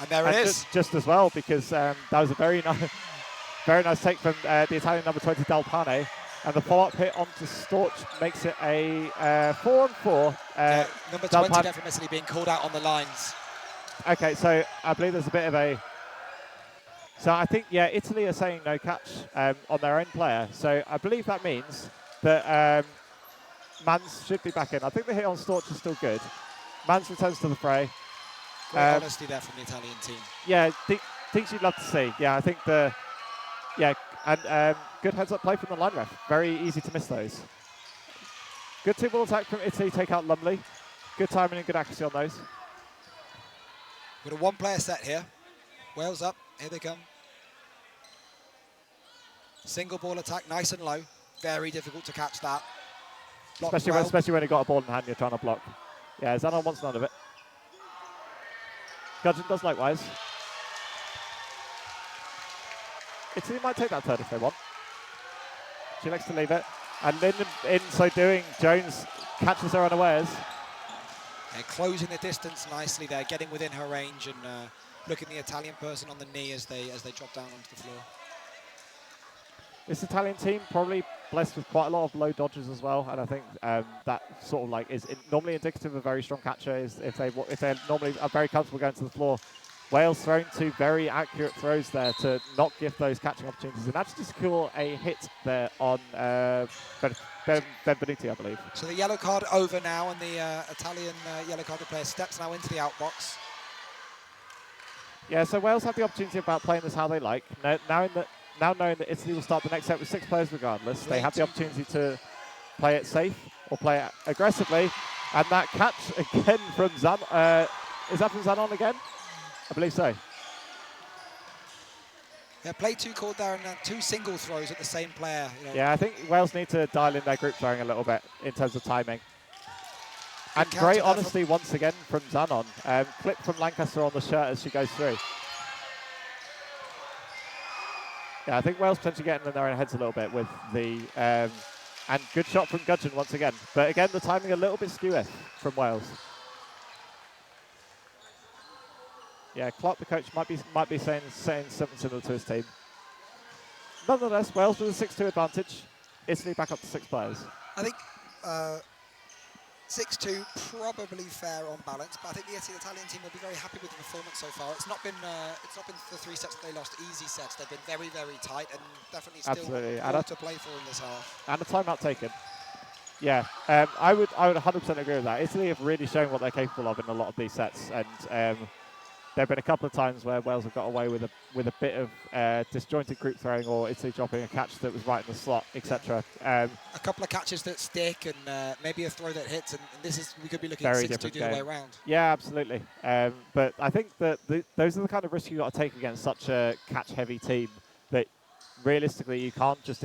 And there it is. Just as well, because that was a very nice take from the Italian number 20, Dal Pane. And the follow-up hit onto Storch makes it a 4-on-4. Number 20 there from Italy being called out on the lines. Okay, so I believe there's a bit of a... So I think, yeah, Italy are saying no catch on their own player. So I believe that means that Mans should be back in. I think the hit on Storch is still good. Mans returns to the fray. Great honesty there from the Italian team. Yeah, things you'd love to see. Yeah, I think and good heads-up play from the line ref. Very easy to miss those. Good 2-ball attack from Italy, take out Lumley. Good timing and good accuracy on those. We've got a 1-player set here. Wales up, here they come. Single ball attack, nice and low. Very difficult to catch that. Especially when you got a ball in hand, you're trying to block. Yeah, Zanon wants none of it. Gudgeon does likewise. Italy might take that third if they want. She likes to leave it. And in so doing, Jones catches her unawares. And closing the distance nicely there, getting within her range and looking the Italian person on the knee as they drop down onto the floor. This Italian team probably blessed with quite a lot of low dodges as well, and I think that sort of like is normally indicative of a very strong catcher. Is if they normally are very comfortable going to the floor. Wales thrown 2 very accurate throws there to not give those catching opportunities, and actually secure a hit there on Benvenuti, I believe. So the yellow card over now, and the Italian yellow carded player steps now into the outbox. Yeah, so Wales have the opportunity about playing this how they like. Now knowing that Italy will start the next set with 6 players regardless, they have the opportunity to play it safe or play it aggressively. And that catch again from Zanon. Is that from Zanon again? I believe so. Yeah, play 2 called there, and 2 single throws at the same player. You know. Yeah, I think Wales need to dial in their group throwing a little bit in terms of timing. And great honesty once again from Zanon. Clip from Lancaster on the shirt as she goes through. Yeah, I think Wales potentially getting in their own heads a little bit with the... and good shot from Gudgeon once again. But again, the timing a little bit skew from Wales. Yeah, Clark, the coach, might be saying something similar to his team. Nonetheless, Wales with a 6-2 advantage. Italy back up to 6 players. I think 6-2 probably fair on balance, but I think the Italian team will be very happy with the performance so far. It's not been the 3 sets that they lost easy sets. They've been very, very tight and definitely still more to play for in this half. And a timeout taken. Yeah, I would 100% agree with that. Italy have really shown what they're capable of in a lot of these sets, and there have been a couple of times where Wales have got away with a bit of disjointed group throwing, or Italy dropping a catch that was right in the slot, etc. A couple of catches that stick, and maybe a throw that hits, and we could be looking at 6-2 the other way around. Yeah, absolutely. But I think that those are the kind of risks you got to take against such a catch-heavy team. That realistically you can't just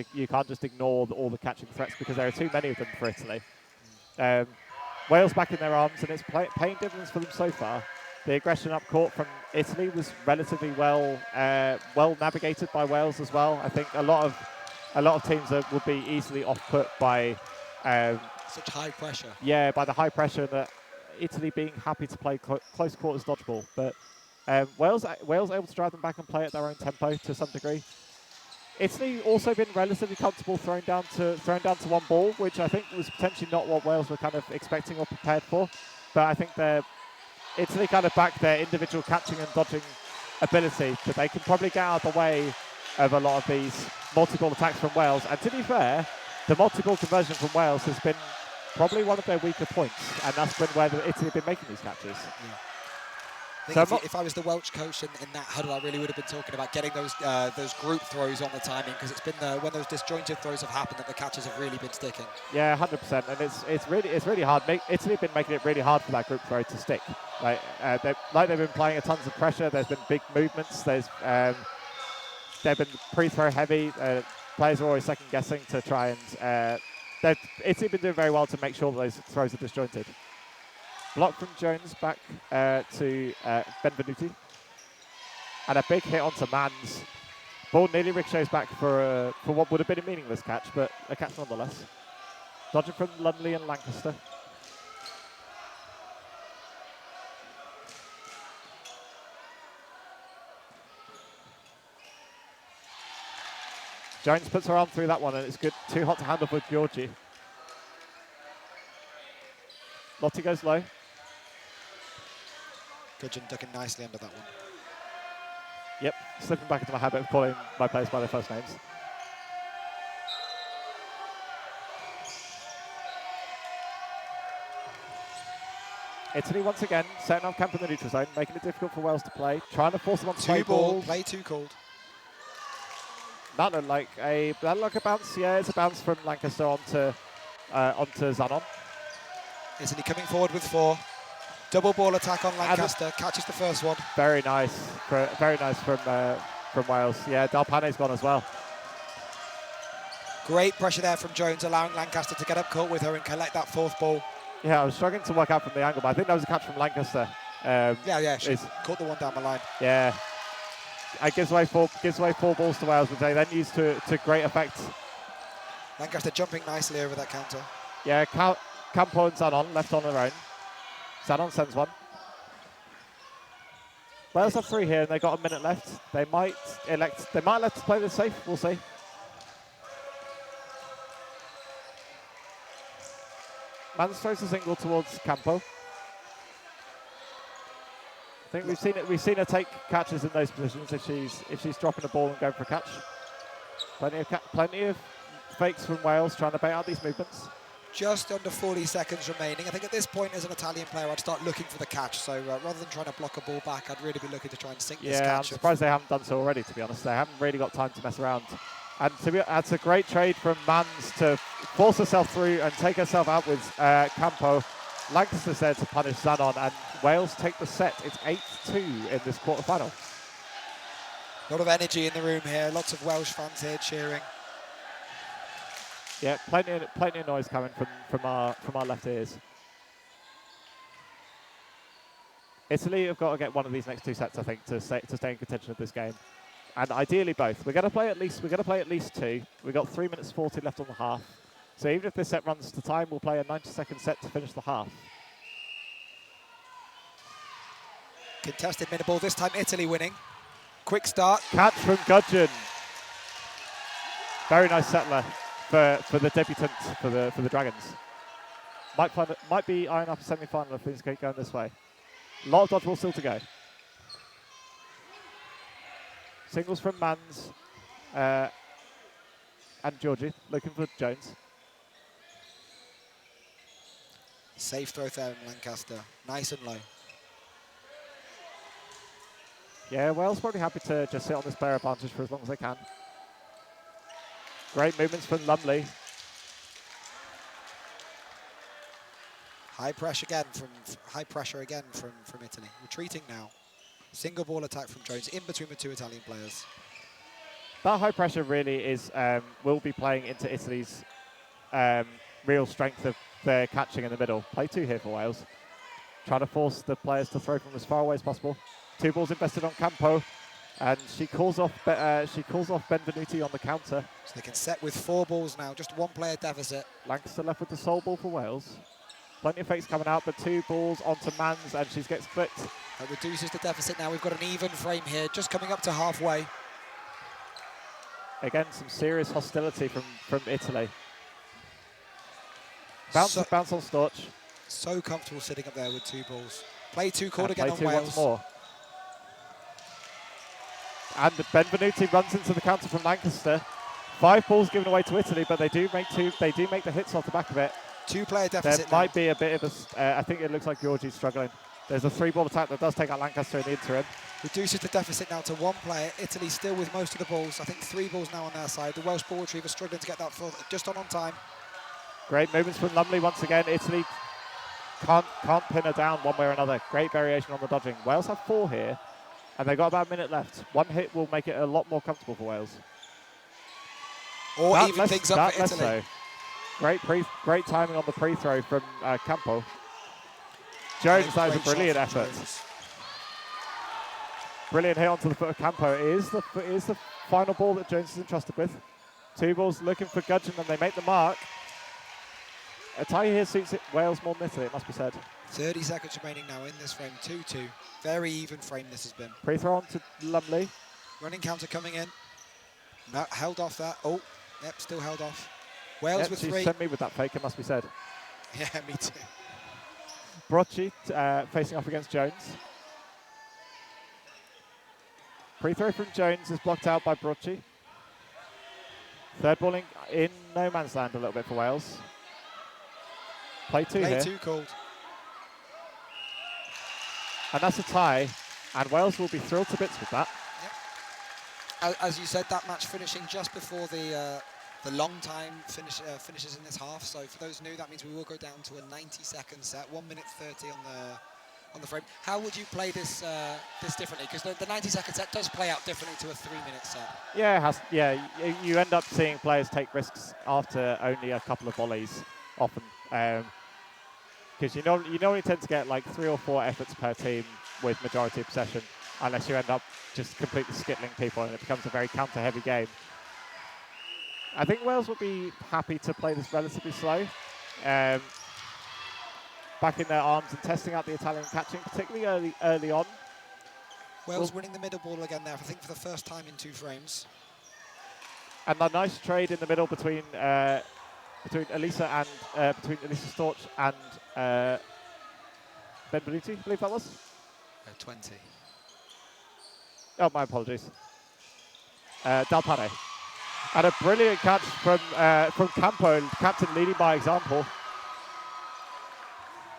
ignore all the catching threats, because there are too many of them for Italy. Wales back in their arms, and it's paying dividends for them so far. The aggression up court from Italy was relatively well navigated by Wales as well. I think a lot of teams would be easily off put by such high pressure. Yeah, by the high pressure, that Italy being happy to play close quarters dodgeball. But Wales able to drive them back and play at their own tempo to some degree. Italy also been relatively comfortable throwing down to 1 ball, which I think was potentially not what Wales were kind of expecting or prepared for. But I think Italy kind of back their individual catching and dodging ability, that they can probably get out of the way of a lot of these multi-ball attacks from Wales. And to be fair, the multi-ball conversion from Wales has been probably one of their weaker points, and that's been where Italy have been making these catches. Yeah. I think if I was the Welsh coach in that huddle, I really would have been talking about getting those group throws on the timing, because it's been when those disjointed throws have happened that the catches have really been sticking. Yeah, 100%, and it's really hard. Italy have been making it really hard for that group throw to stick. They've been applying a tons of pressure. There's been big movements. They've been pre-throw heavy. Players are always second guessing to try and. Italy been doing very well to make sure that those throws are disjointed. Block from Jones back to Benvenuti. And a big hit onto Mans. Ball nearly ricochets back for what would have been a meaningless catch, but a catch nonetheless. Dodging from Lumley and Lancaster. Jones puts her arm through that one, and it's good. Too hot to handle for Georgie. Lottie goes low. Gudgeon ducking nicely under that one. Yep, slipping back into my habit of calling my players by their first names. Italy once again setting up camp in the neutral zone, making it difficult for Wales to play, trying to force them on to play balls. Play 2 called. That looked like a bounce. Yeah, it's a bounce from Lancaster onto Zanon. Italy coming forward with 4. Double ball attack on Lancaster, catches the first one. Very nice from Wales. Yeah, Dalpane's gone as well. Great pressure there from Jones, allowing Lancaster to get up court with her and collect that fourth ball. Yeah, I was struggling to work out from the angle, but I think that was a catch from Lancaster. Yeah, she caught the one down the line. Yeah. It gives away four balls to Wales, which they then use to great effect. Lancaster jumping nicely over that counter. Yeah, Campo and Zanon left on their own. Zanon sends one. Wales have 3 here, and they've got a minute left. They might elect to play this safe. We'll see. Mans throws a single towards Campo. I think we've seen her take catches in those positions if she's dropping a ball and going for a catch. Plenty of fakes from Wales trying to bait out these movements. Just under 40 seconds remaining. I think at this point, as an Italian player, I'd start looking for the catch. So rather than trying to block a ball back, I'd really be looking to try and sink this catch. Yeah, I'm surprised they haven't done so already, to be honest. They haven't really got time to mess around. And that's a great trade from Mans to force herself through and take herself out with Campo. Lancaster's there to punish Zanon, and Wales take the set. It's 8-2 in this quarterfinal. A lot of energy in the room here. Lots of Welsh fans here cheering. Yeah, plenty of noise coming from our left ears. Italy have got to get one of these next 2 sets, I think, to stay in contention of this game, and ideally both. We're going to play at least 2. We've got 3 minutes 40 left on the half, so even if this set runs to time, we'll play a 90-second set to finish the half. Contested minute ball. This time Italy winning. Quick start. Catch from Gudgeon. Very nice settler for the debutant for the Dragons. Might be eyeing up a semi-final if things keep going this way. A lot of dodgeball still to go. Singles from Mans and Georgie looking for Jones. Safe throw there in Lancaster. Nice and low. Yeah, Wales probably happy to just sit on this player advantage for as long as they can. Great movements from Lumley. High pressure again from Italy. Retreating now. Single ball attack from Jones in between the 2 Italian players. That high pressure really is will be playing into Italy's real strength of their catching in the middle. Play 2 here for Wales. Trying to force the players to throw from as far away as possible. 2 balls invested on Campo, and she calls off Benvenuti on the counter. So they can set with 4 balls now, just 1 player deficit. Lancaster left with the sole ball for Wales. Plenty of fakes coming out, but 2 balls onto Mans, and she gets flipped. That reduces the deficit now. We've got an even frame here, just coming up to halfway. Again, some serious hostility from Italy. Bounce on Storch. So comfortable sitting up there with 2 balls. Play 2 called And again play on 2 Wales. once more. And Benvenuti runs into the counter from Lancaster. 5 balls given away to Italy, but they do make the hits off the back of it. 2 player deficit. There might be a bit of a. I think it looks like Georgie's struggling. There's a 3-ball attack that does take out Lancaster in the interim. Reduces the deficit now to 1 player. Italy still with most of the balls. I think 3 balls now on their side. The Welsh ball retriever struggling to get that just on time. Great movements from Lumley once again. Italy can't pin her down one way or another. Great variation on the dodging. Wales have 4 here, and they've got about a minute left. 1 hit will make it a lot more comfortable for Wales. Or even things up for Italy. Great timing on the pre-throw from Campo. Jones, that is a brilliant effort. Brilliant hit onto the foot of Campo. It is the final ball that Jones is entrusted with. 2 balls looking for Gudgeon, and they make the mark. A tie here suits Wales more than Italy, it must be said. 30 seconds remaining now in this frame, 2-2. Very even frame this has been. Pre-throw on to Lumley. Running counter coming in. No, held off that. Oh, yep, still held off. Wales with 3. She sent me with that fake, it must be said. Yeah, me too. Brocci facing off against Jones. Pre-throw from Jones is blocked out by Brocci. 3rd ball in no man's land a little bit for Wales. Play 2 here. Play 2 called. And that's a tie, and Wales will be thrilled to bits with that. Yep. As you said, that match finishing just before the long time finishes in this half. So for those new, that means we will go down to a 90-second set, 1 minute 30 on the frame. How would you play this this differently? Because the 90-second set does play out differently to a 3-minute set. Yeah, it has. Yeah, you end up seeing players take risks after only a couple of volleys, often, because you normally tend to get like 3 or 4 efforts per team with majority of possession, unless you end up just completely skittling people and it becomes a very counter-heavy game. I think Wales will be happy to play this relatively slow, backing their arms and testing out the Italian catching, particularly early on. Wales winning the middle ball again there, I think, for the first time in 2 frames. And a nice trade in the middle between Elisa Storch and Benvenuti, I believe that was. 20. Oh, my apologies. Dal Pane. And a brilliant catch from Campo, captain leading by example.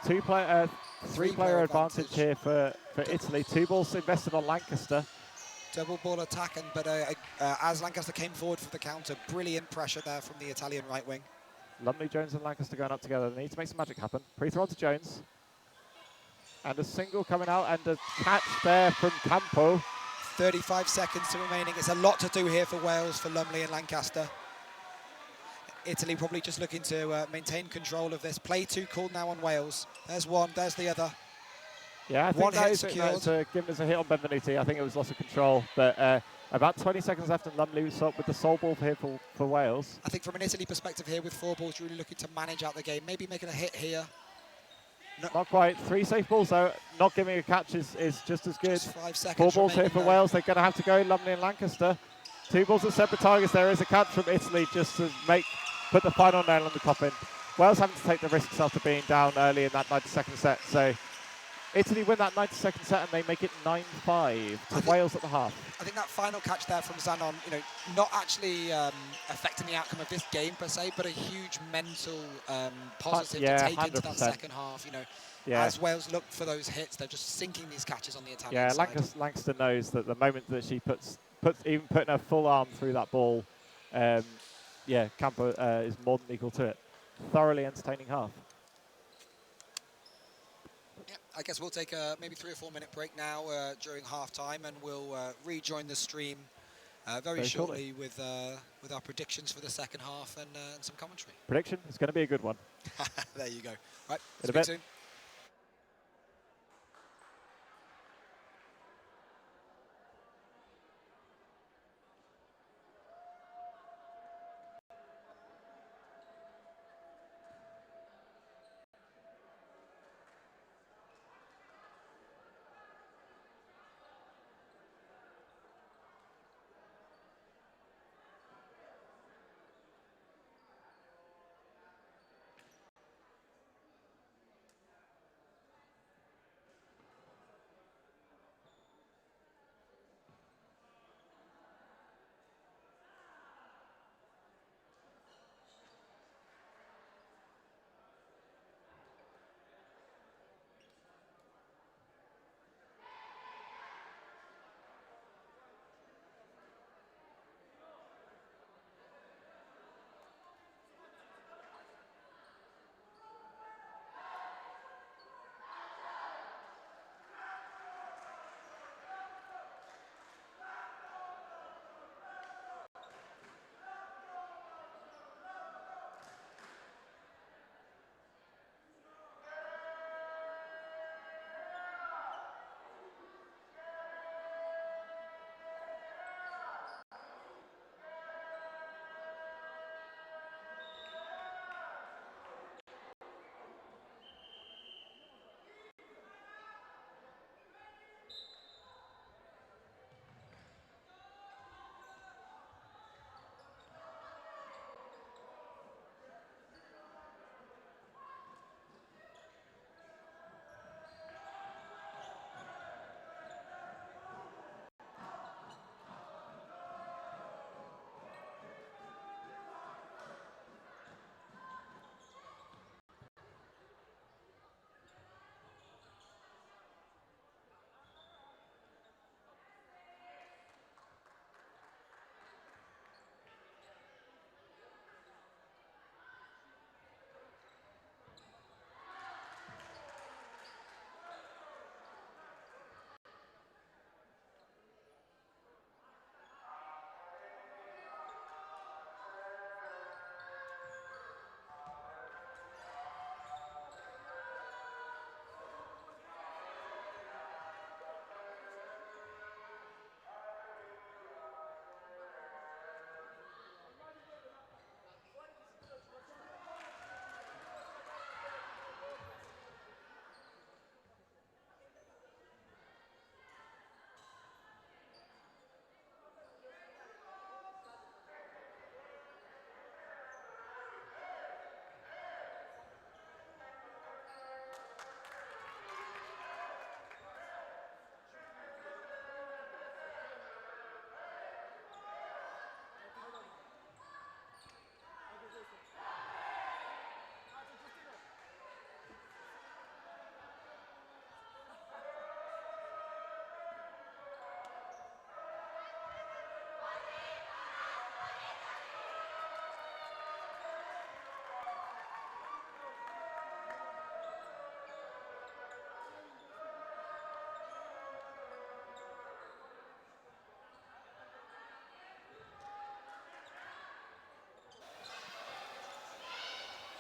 3-player advantage here for Italy. 2 balls invested on Lancaster. Double ball attacking, but as Lancaster came forward for the counter, brilliant pressure there from the Italian right wing. Lumley, Jones and Lancaster going up together. They need to make some magic happen. Pre-throw to Jones. And a single coming out and a catch there from Campo. 35 seconds to remaining. It's a lot to do here for Wales, for Lumley and Lancaster. Italy probably just looking to maintain control of this. Play 2 called now on Wales. There's one, there's the other. Yeah, I think that's given us a hit on Benvenuti. I think it was loss of control. But about 20 seconds left and Lumley was up with the sole ball here for Wales. I think from an Italy perspective here with 4 balls, really looking to manage out the game. Maybe making a hit here. Not quite. 3 safe balls though. Not giving a catch is just as good. Just 5 seconds 4 balls here for Wales. They're going to have to go. Lumley and Lancaster. 2 balls at separate targets. There is a catch from Italy just to put the final nail on the coffin. Wales having to take the risks after being down early in that 90-second set. So Italy win that 90-second set and they make it 9-5 to Wales at the half. I think that final catch there from Zanon, not actually affecting the outcome of this game per se, but a huge mental positive to take 100%. Into that second half. As Wales look for those hits, they're just sinking these catches on the Italian side. Lancaster knows that the moment that she puts even putting her full arm through that ball, Campo is more than equal to it. Thoroughly entertaining half. I guess we'll take maybe 3 or 4 minute break now during half time, and we'll rejoin the stream very shortly with our predictions for the second half and some commentary. Prediction? It's going to be a good one. There you go. Right, speak soon.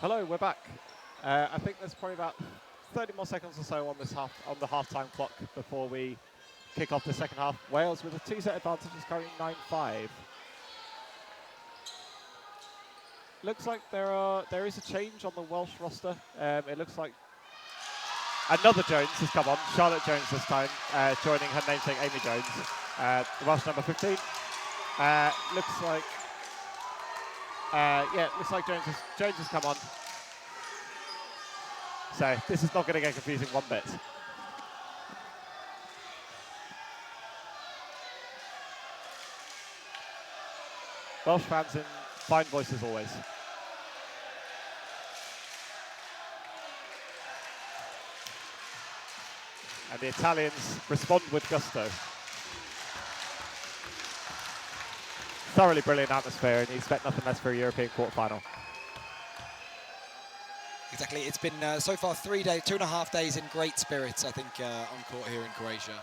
Hello, we're back. I think there's probably about 30 more seconds or so on the half-time clock before we kick off the second half. Wales with a 2-set advantage is currently 9-5. Looks like there is a change on the Welsh roster. It looks like another Jones has come on, Charlotte Jones this time, joining her namesake Amy Jones, the Welsh number 15. Looks like Jones has come on. So this is not going to get confusing one bit. Welsh fans in fine voice as always. And the Italians respond with gusto. Thoroughly brilliant atmosphere, and you expect nothing less for a European quarterfinal. Exactly. It's been so far 2.5 days in great spirits, I think, on court here in Croatia.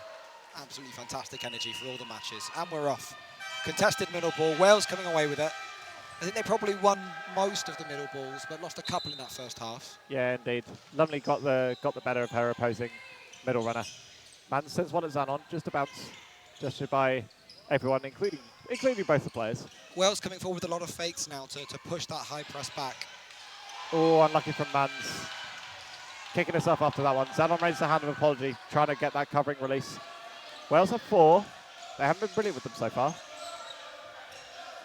Absolutely fantastic energy for all the matches. And we're off. Contested middle ball. Wales coming away with it. I think they probably won most of the middle balls, but lost a couple in that first half. Yeah, indeed. Lumley got the better of her opposing middle runner. Man sends one at Zanon, just a bounce, gestured by everyone, including both the players. Wales coming forward with a lot of fakes now to push that high press back. Oh, unlucky from Mans. Kicking herself after that one. Zanon raises a hand of apology, trying to get that covering release. Wales have 4. They haven't been brilliant with them so far.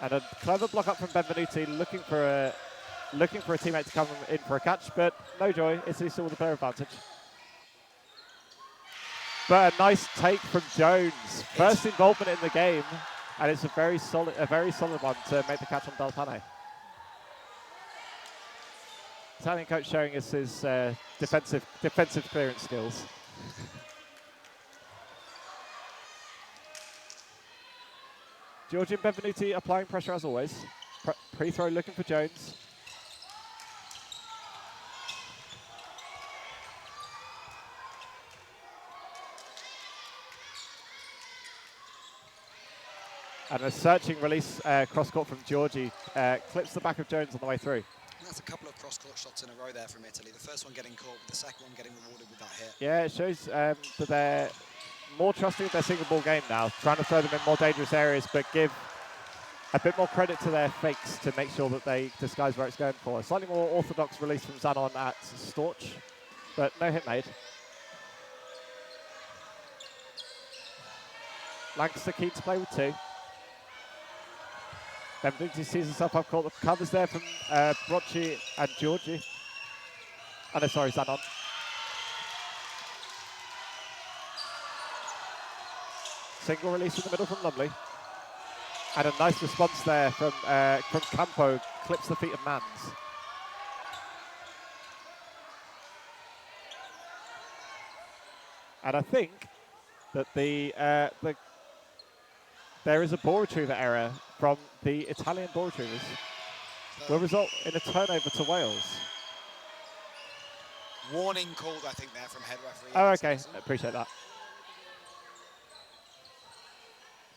And a clever block up from Benvenuti, looking for a teammate to come in for a catch, but no joy. Italy still with the player advantage. But a nice take from Jones. First involvement in the game, and it's a very solid one to make the catch on Del Pane. Italian coach showing us his defensive clearance skills. Georgian Benvenuti applying pressure as always. Pre-throw looking for Jones. And a searching release cross-court from Georgie. Clips the back of Jones on the way through. That's a couple of cross-court shots in a row there from Italy. The first one getting caught, the second one getting rewarded with that hit. Yeah, it shows that they're more trusting of their single ball game now, trying to throw them in more dangerous areas, but give a bit more credit to their fakes to make sure that they disguise where it's going for. A slightly more orthodox release from Zanon at Storch, but no hit made. Lancaster keen to play with 2. Benvenuti sees himself up court. The covers there from Brocci and Georgie. Oh no, sorry, Zanon. Single release in the middle from Lumley. And a nice response there from Campo. Clips the feet of Mans. And I think that there is a ball retriever error from the Italian ball retrievers. Will result in a turnover to Wales. Warning called, I think, there from head referee. Oh, okay. Appreciate that.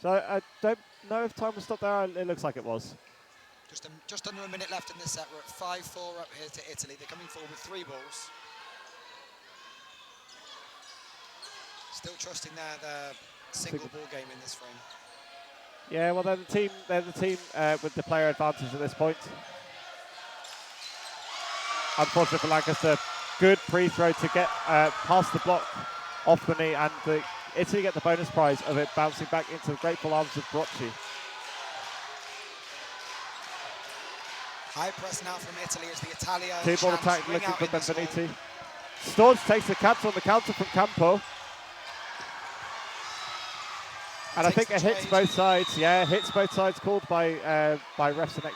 So I don't know if time was stopped there. It looks like it was. Just under a minute left in this set. We're at 5-4 up here to Italy. They're coming forward with 3 balls. Still trusting their single ball game in this frame. Yeah, well, they're the team with the player advantage at this point. Unfortunately for Lancaster, good pre-throw to get past the block off the knee, and Italy get the bonus prize of it bouncing back into the grateful arms of Brocci. High press now from Italy as the Italia 2-ball attack looking for Benvenuti. Storch takes the catch on the counter from Campo. And I think it hits both sides. Yeah, hits both sides, called by refs and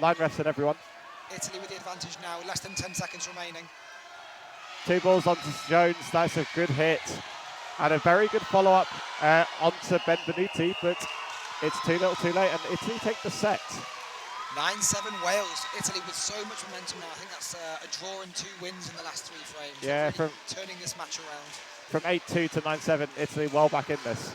line refs and everyone. Italy with the advantage now, less than 10 seconds remaining. 2 balls onto Jones. That's a good hit, and a very good follow-up onto Benvenuti, but it's too little, too late, and Italy take the set. 9-7 Wales. Italy with so much momentum now. I think that's a draw and 2 wins in the last 3 frames. Yeah, really from turning this match around. From 8-2 to 9-7, Italy well back in this.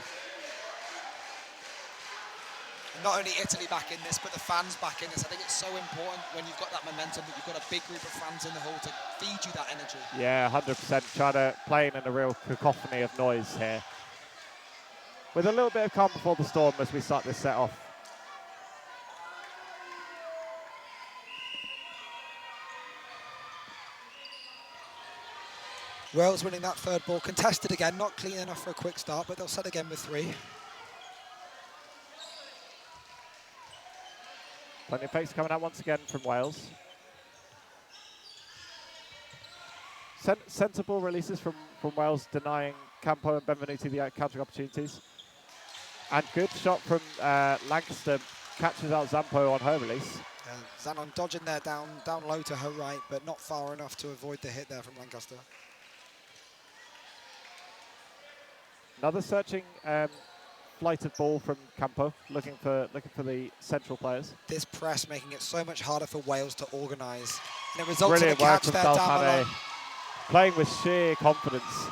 Not only Italy back in this, but the fans back in this. I think it's so important when you've got that momentum that you've got a big group of fans in the hall to feed you that energy. Yeah, 100%. Trying to play in a real cacophony of noise here. With a little bit of calm before the storm as we start this set off. Wales winning that third ball. Contested again, not clean enough for a quick start, but they'll set again with 3. Plenty of fakes coming out once again from Wales. Sensible releases from Wales, denying Campo and Benvenuti the counter opportunities. And good shot from Lancaster, catches out Zampo on her release. Zanon dodging there down low to her right, but not far enough to avoid the hit there from Lancaster. Another searching flight of ball from Campo, looking for the central players. This press making it so much harder for Wales to organise. And it results Brilliant in a work catch from there down the Dalpane, line. playing with sheer confidence.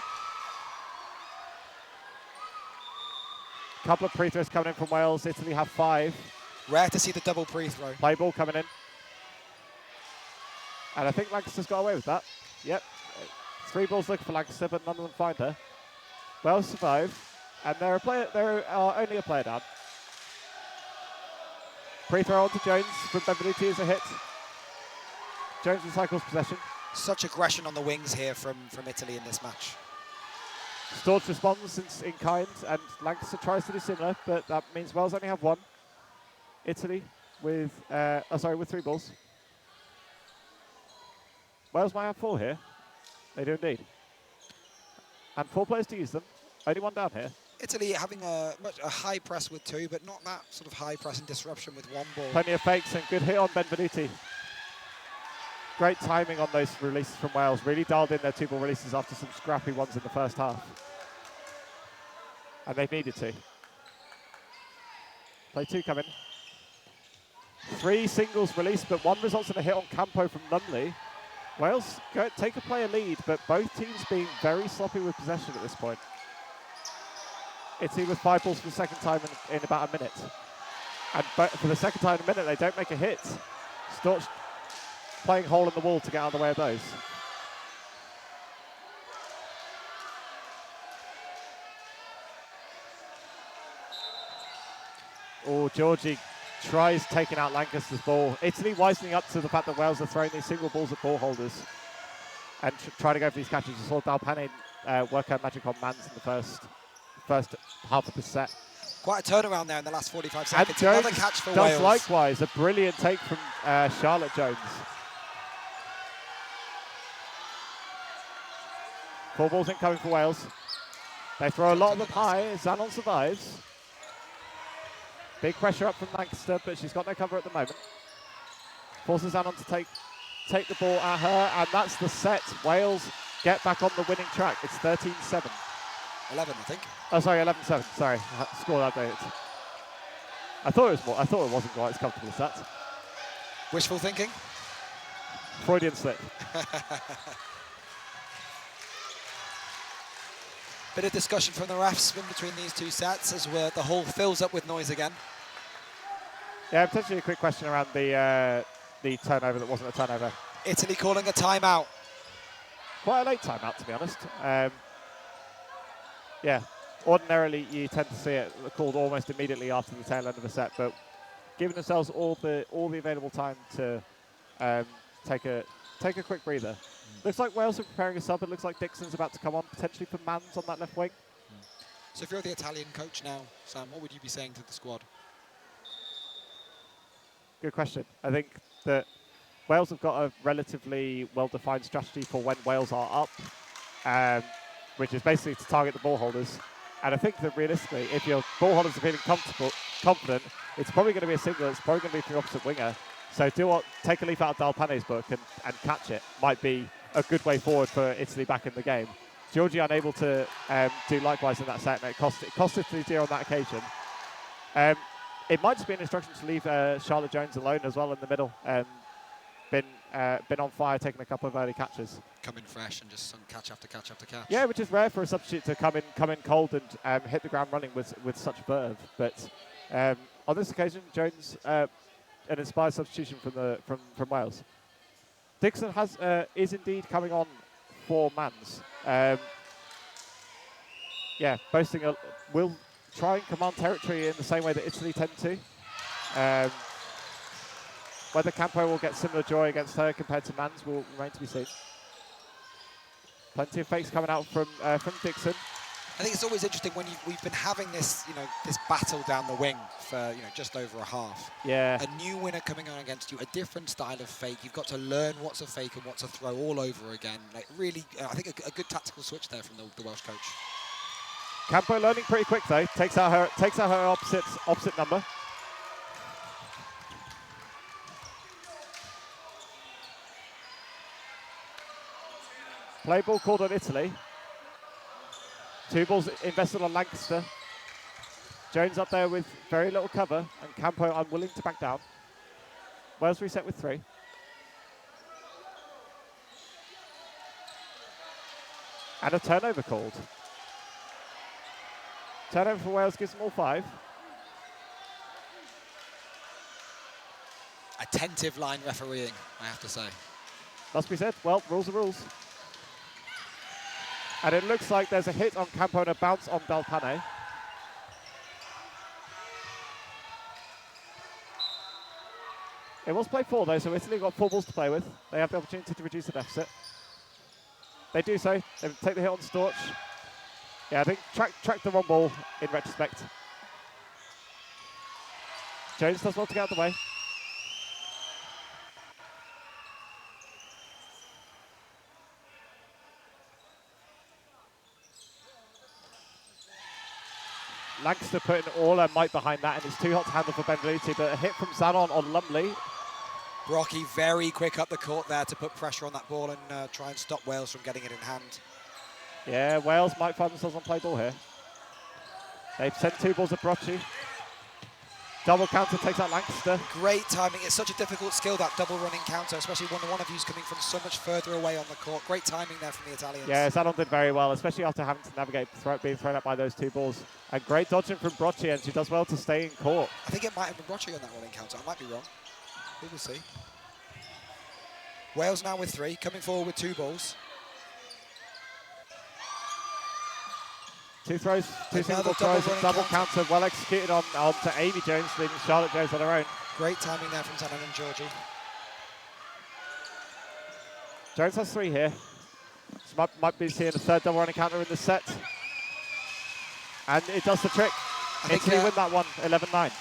Couple of free throws coming in from Wales. Italy have 5. Rare to see the double pre-throw. Play ball coming in. And I think Lancaster's got away with that. Yep. 3 balls looking for Lancaster, but none of them find her. Wales survive. And they're only a player down. Free throw onto Jones from Benvenuti is a hit. Jones recycles possession. Such aggression on the wings here from Italy in this match. Storch responds in kind, and Lancaster tries to do similar, but that means Wales only have 1. Italy with 3 balls. Wales might have 4 here. They do indeed. And 4 players to use them. Only 1 down here. Italy having a high press with 2, but not that sort of high press and disruption with 1 ball. Plenty of fakes and good hit on Benvenuti. Great timing on those releases from Wales. Really dialed in their 2-ball releases after some scrappy ones in the first half. And they needed to. Play 2 coming. 3 singles released, but 1 results in a hit on Campo from Nunley. Wales take a player lead, but both teams being very sloppy with possession at this point. Italy with 5 balls for the second time in about a minute. And for the second time in a minute, they don't make a hit. Storch playing hole in the wall to get out of the way of those. Oh, Georgie tries taking out Lancaster's ball. Italy wisening up to the fact that Wales are throwing these single balls at ball holders and trying to go for these catches. You saw Dalpane work her magic on Mans in the first half of the set. Quite a turnaround there in the last 45 seconds. And Jones Another catch for does Wales. likewise. A brilliant take from Charlotte Jones. 4 balls incoming for Wales. They throw a lot of them high. Zanon survives. Big pressure up from Lancaster, but she's got no cover at the moment. Forces Zanon to take the ball at her, and that's the set. Wales get back on the winning track. It's 13-7. 11, I think. Oh, sorry, 11-7. Sorry, score update. I thought it was more. I thought it wasn't quite as comfortable as that. Wishful thinking. Freudian slip. Bit of discussion from the refs in between these 2 sets as the hall fills up with noise again. Yeah, potentially a quick question around the turnover that wasn't a turnover. Italy calling a timeout. Quite a late timeout, to be honest. Yeah, ordinarily you tend to see it called almost immediately after the tail end of a set, but giving themselves all the available time to take a quick breather. Looks like Wales are preparing a sub. It looks like Dixon's about to come on, potentially for Mans on that left wing. So if you're the Italian coach now, Sam, what would you be saying to the squad? Good question. I think that Wales have got a relatively well-defined strategy for when Wales are up, which is basically to target the ball holders. And I think that realistically, if your ball holders are feeling confident, it's probably going to be a single. It's probably going to be from the opposite winger. So take a leaf out of Dalpane's book and catch it. Might be a good way forward for Italy back in the game. Georgie unable to do likewise in that set, and it cost Italy 0 on that occasion. It might just be an instruction to leave Charlotte Jones alone as well in the middle. Been on fire, taking a couple of early catches. Coming fresh and just some catch after catch after catch. Yeah, which is rare for a substitute to come in cold and hit the ground running with such verve. But On this occasion, Jones, an inspired substitution from Wales. Dixon is indeed coming on for Mans. Yeah, will try and command territory in the same way that Italy tend to. Whether Campo will get similar joy against her compared to Mans will remain to be seen. Plenty of fakes coming out from Dixon. I think it's always interesting when we've been having this, this battle down the wing for, just over a half. Yeah. A new winner coming on against you, a different style of fake. You've got to learn what's a fake and what's a throw all over again. Like really, I think a good tactical switch there from the Welsh coach. Campo learning pretty quick though. Takes out her opposite number. Play ball called on Italy. 2 balls invested on Lancaster. Jones up there with very little cover, and Campo unwilling to back down. Wales reset with 3. And a turnover called. Turnover for Wales gives them all 5. Attentive line refereeing, I have to say. Must be said. Well, rules are rules. And it looks like there's a hit on Campo and a bounce on Belpane. It was play 4 though, so Italy got 4 balls to play with. They have the opportunity to reduce the deficit. They do so. They take the hit on Storch. Yeah, I think track the wrong ball in retrospect. Jones does well to get out of the way. Lancaster putting all her might behind that, and it's too hot to handle for Benvenuti, but a hit from Zanon on Lumley. Brocky very quick up the court there to put pressure on that ball and try and stop Wales from getting it in hand. Yeah, Wales might find themselves on play ball here. They've sent 2 balls at Brocci. Double counter takes out Lancaster. Great timing. It's such a difficult skill, that double running counter, especially when one of you's coming from so much further away on the court. Great timing there from the Italians. Yeah, Zanon did very well, especially after having to navigate being thrown out by those 2 balls. And great dodging from Brocci, and she does well to stay in court. I think it might have been Brocci on that running counter. I might be wrong. We will see. Wales now with 3, coming forward with 2 balls. 2 throws, 2 single throws, and double counter well executed on to Amy Jones, leaving Charlotte Jones on her own. Great timing there from Zanon and Georgie. Jones has 3 here. She might be seeing a 3rd double running counter in the set. And it does the trick. Italy win that one, 11-9.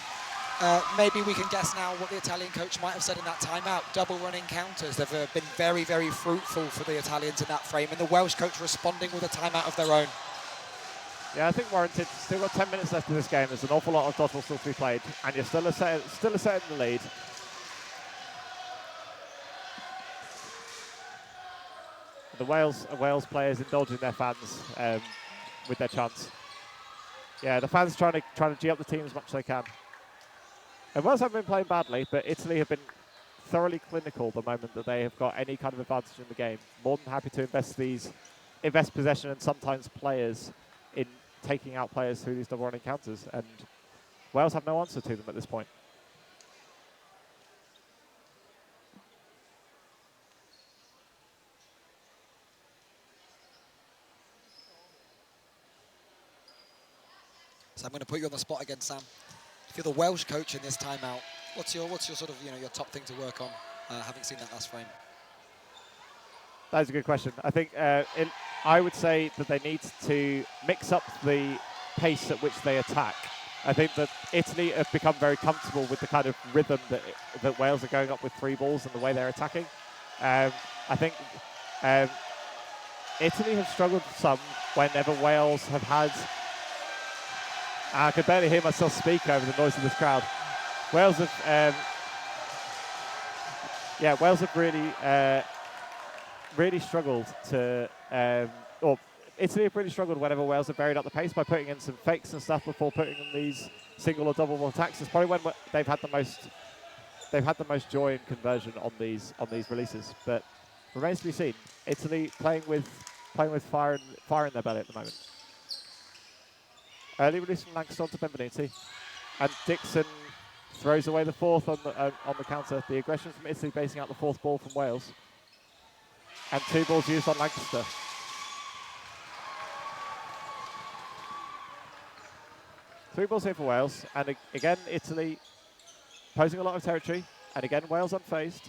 Maybe we can guess now what the Italian coach might have said in that timeout. Double running counters. They've been very, very fruitful for the Italians in that frame, and the Welsh coach responding with a timeout of their own. Yeah, I think warranted. Still got 10 minutes left in this game. There's an awful lot of dodgeball still to be played, and you're still a set in the lead. The Wales players indulging their fans with their chants. Yeah, the fans trying to G up the team as much as they can. And Wales haven't been playing badly, but Italy have been thoroughly clinical the moment that they have got any kind of advantage in the game. More than happy to invest possession and sometimes players in taking out players through these double running counters, and Wales have no answer to them at this point. So I'm going to put you on the spot again, Sam. If you're the Welsh coach in this timeout, what's your sort of your top thing to work on, having seen that last frame? That is a good question. I think I would say that they need to mix up the pace at which they attack. I think that Italy have become very comfortable with the kind of rhythm that Wales are going up with 3 balls and the way they're attacking. I think Italy have struggled some whenever Wales have had... I can barely hear myself speak over the noise of this crowd. Wales have... Wales have really struggled to... or Italy have really struggled whenever Wales have varied up the pace by putting in some fakes and stuff before putting in these single or double ball attacks. It's probably when they've had the most joy and conversion on these releases. But remains to be seen. Italy playing with fire in their belly at the moment. Early release from Lancaster to Benvenuti. And Dixon throws away the fourth on the counter. The aggression from Italy basing out the fourth ball from Wales. And 2 balls used on Lancaster. Three balls here for Wales. And again, Italy posing a lot of territory. And again, Wales unfazed.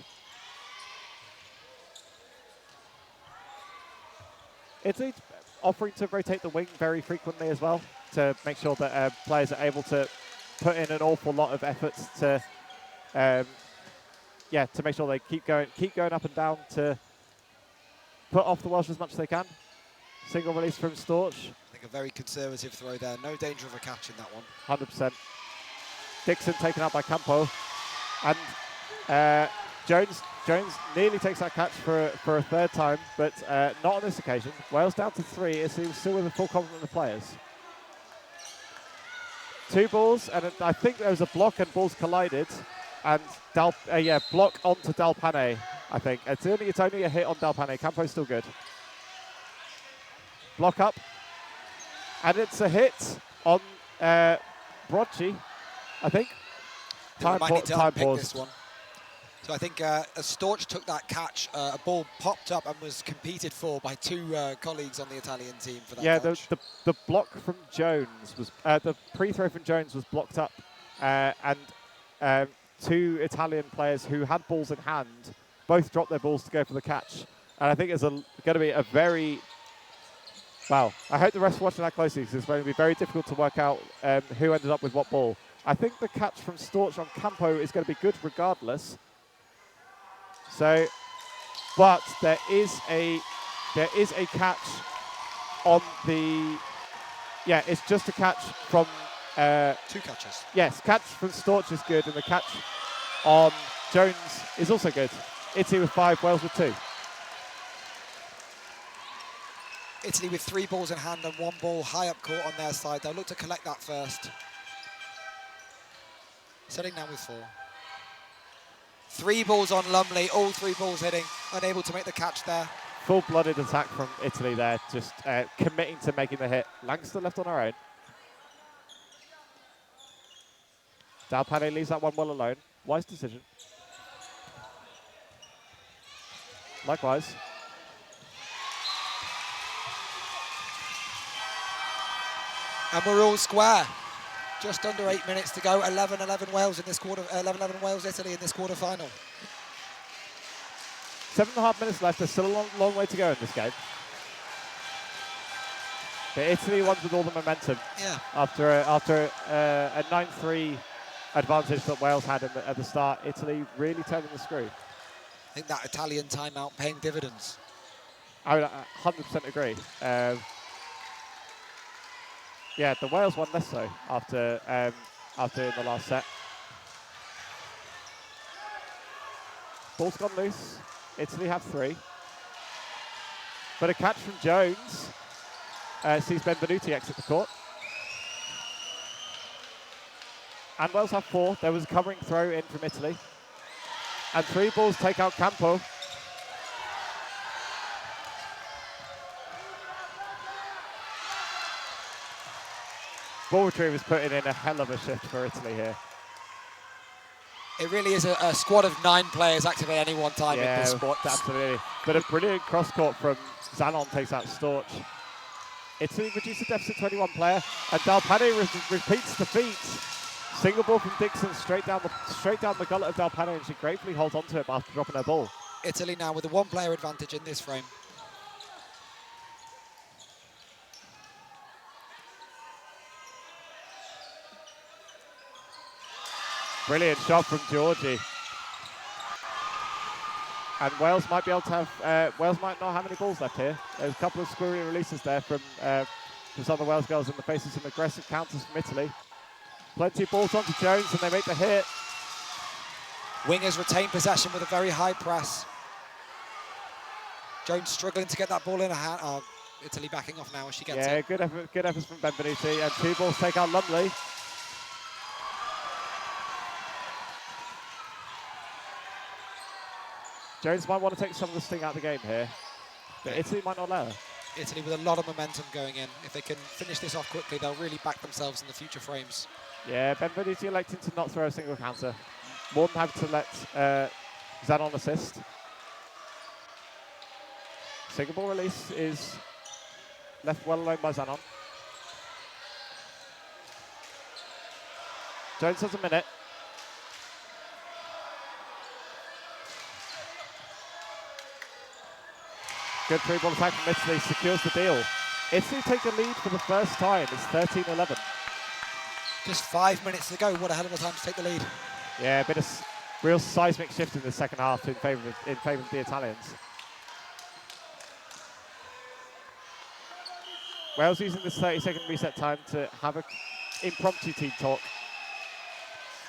Italy offering to rotate the wing very frequently as well to make sure that players are able to put in an awful lot of efforts to, to make sure they keep going up and down to put off the Welsh as much as they can. Single release from Storch. I think a very conservative throw there. No danger of a catch in that one. 100%. Dixon taken out by Campo. And Jones nearly takes that catch for a third time, but not on this occasion. Wales down to 3. It's still with a full complement of players. 2 balls, and I think there was a block and balls collided. And block onto Dalpane, I think. It's only a hit on Dalpane. Campo's still good. Block up. And it's a hit on Brocci, I think. Time pause. This one. So I think as Storch took that catch, a ball popped up and was competed for by 2 colleagues on the Italian team for that catch. The block from Jones was, the pre-throw from Jones was blocked up, and 2 Italian players who had balls in hand both dropped their balls to go for the catch. And I think it's going to be a very, I hope the refs are watching that closely because it's going to be very difficult to work out who ended up with what ball. I think the catch from Storch on Campo is going to be good regardless. So, but there is a catch on the, it's just a catch from 2 catches. Yes, catch from Storch is good, and the catch on Jones is also good. Italy with 5, Wales with 2. Italy with 3 balls in hand and 1 ball high up court on their side. They'll look to collect that first. Setting down with 4. 3 balls on Lumley, all 3 balls hitting, unable to make the catch there. Full-blooded attack from Italy there, just committing to making the hit. Lancaster left on her own. Dalpane leaves that one well alone. Wise decision. Likewise. And we're all square. Just under 8 minutes to go. 11-11 Wales in this quarter. 11-11 Wales Italy in this quarter final. 7.5 minutes left. There's still a long way to go in this game. But Italy won with all the momentum. Yeah. After a 9-3 advantage that Wales had at the start, Italy really turning the screw. I think that Italian timeout paying dividends. I would 100% agree. The Wales one less so after the last set. Ball's gone loose. Italy have 3. But a catch from Jones sees Benvenuti exit the court. And Wales have 4. There was a covering throw in from Italy. And 3 balls take out Campo. Ball retrievers putting in a hell of a shift for Italy here. It really is a squad of 9 players active at any one time in this sport. Absolutely. But a brilliant cross-court from Zanon takes out Storch. Italy reduce the deficit to 21 player, and Dalpane repeats the feat. Single ball from Dixon straight down the gullet of Dalpane, and she gratefully holds onto it after dropping her ball. Italy now with a 1-player advantage in this frame. Brilliant shot from Georgie. And Wales might be able to have, Wales might not have any balls left here. There's a couple of squirrely releases there from some of the Wales girls in the face of some aggressive counters from Italy. Plenty of balls onto Jones and they make the hit. Wingers retain possession with a very high press. Jones struggling to get that ball in her hand. Oh, Italy backing off now as she gets it. Yeah, good efforts from Benvenuti, and 2 balls take out Lumley. Jones might want to take some of the sting out of the game here, but Italy might not let her. Italy with a lot of momentum going in. If they can finish this off quickly, they'll really back themselves in the future frames. Yeah, Benvenuti electing to not throw a single counter. More than happy to let Zanon assist. Single ball release is left well alone by Zanon. Jones has a minute. Good three ball attack from Italy, secures the deal. Italy take the lead for the first time. It's 13-11. Just 5 minutes to go. What a hell of a time to take the lead. Yeah, a bit of real seismic shift in the second half in favour of the Italians. Wales using this 30-second reset time to have an impromptu team talk.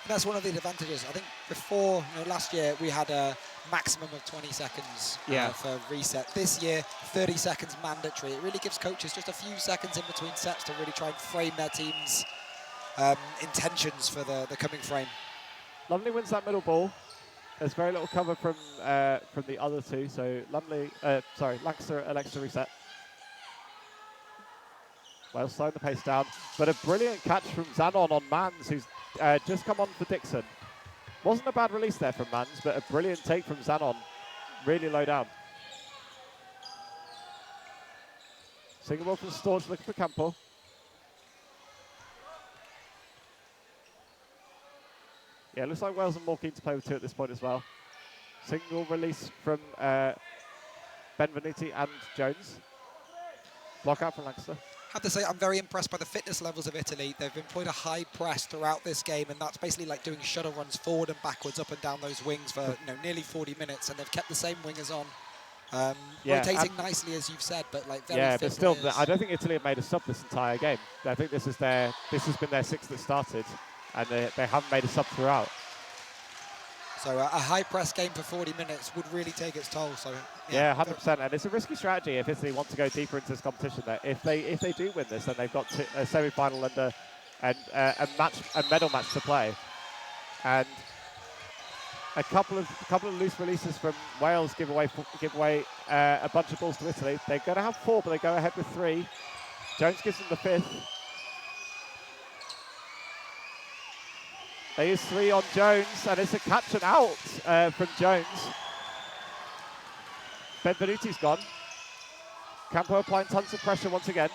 And that's one of the advantages. I think before, last year we had a maximum of 20 seconds for reset. This year, 30 seconds mandatory. It really gives coaches just a few seconds in between sets to really try and frame their team's intentions for the coming frame. Lumley wins that middle ball. There's very little cover from the other two, so Lancaster elects to reset. Well, slowing the pace down, but a brilliant catch from Zanon on Mans, who's just come on for Dixon. Wasn't a bad release there from Mans, but a brilliant take from Zanon. Really low down. Single ball from Storch looking for Campo. Yeah, looks like Wales are more keen to play with two at this point as well. Single release from Benvenuti and Jones. Block out from Lancaster. I have to say, I'm very impressed by the fitness levels of Italy. They've employed a high press throughout this game, and that's basically like doing shuttle runs forward and backwards, up and down those wings for nearly 40 minutes, and they've kept the same wingers on. Rotating nicely, as you've said, but like very fit but still, players. I don't think Italy have made a sub this entire game. I think this has been their sixth that started, and they haven't made a sub throughout. So a high press game for 40 minutes would really take its toll. So yeah, 100%, and it's a risky strategy if Italy want to go deeper into this competition. That if they do win this, then they've got a semi-final and a medal match to play, and a couple of loose releases from Wales give away a bunch of balls to Italy. They're going to have 4, but they go ahead with 3. Jones gives them the 5th. They use 3 on Jones, and it's a catch and out from Jones. Benvenuti's gone. Campo applying tons of pressure once again.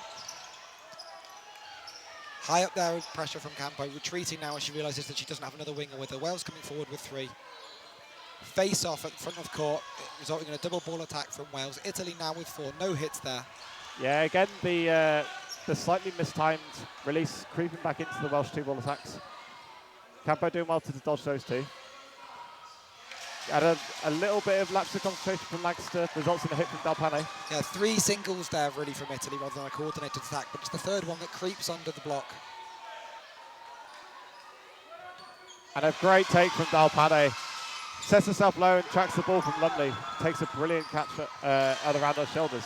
High up there with pressure from Campo, retreating now as she realises that she doesn't have another winger with her. Wales coming forward with 3. Face off at the front of court, resulting in a double ball attack from Wales. Italy now with 4, no hits there. Yeah, again, the slightly mistimed release creeping back into the Welsh 2-ball attacks. Campo doing well to dodge those 2. And a little bit of lapse of concentration from Lancaster, results in a hit from Dalpane. Yeah, 3 singles there really from Italy rather than a coordinated attack, but it's the 3rd one that creeps under the block. And a great take from Dalpane. Sets herself low and tracks the ball from Lumley. Takes a brilliant catch at around her shoulders.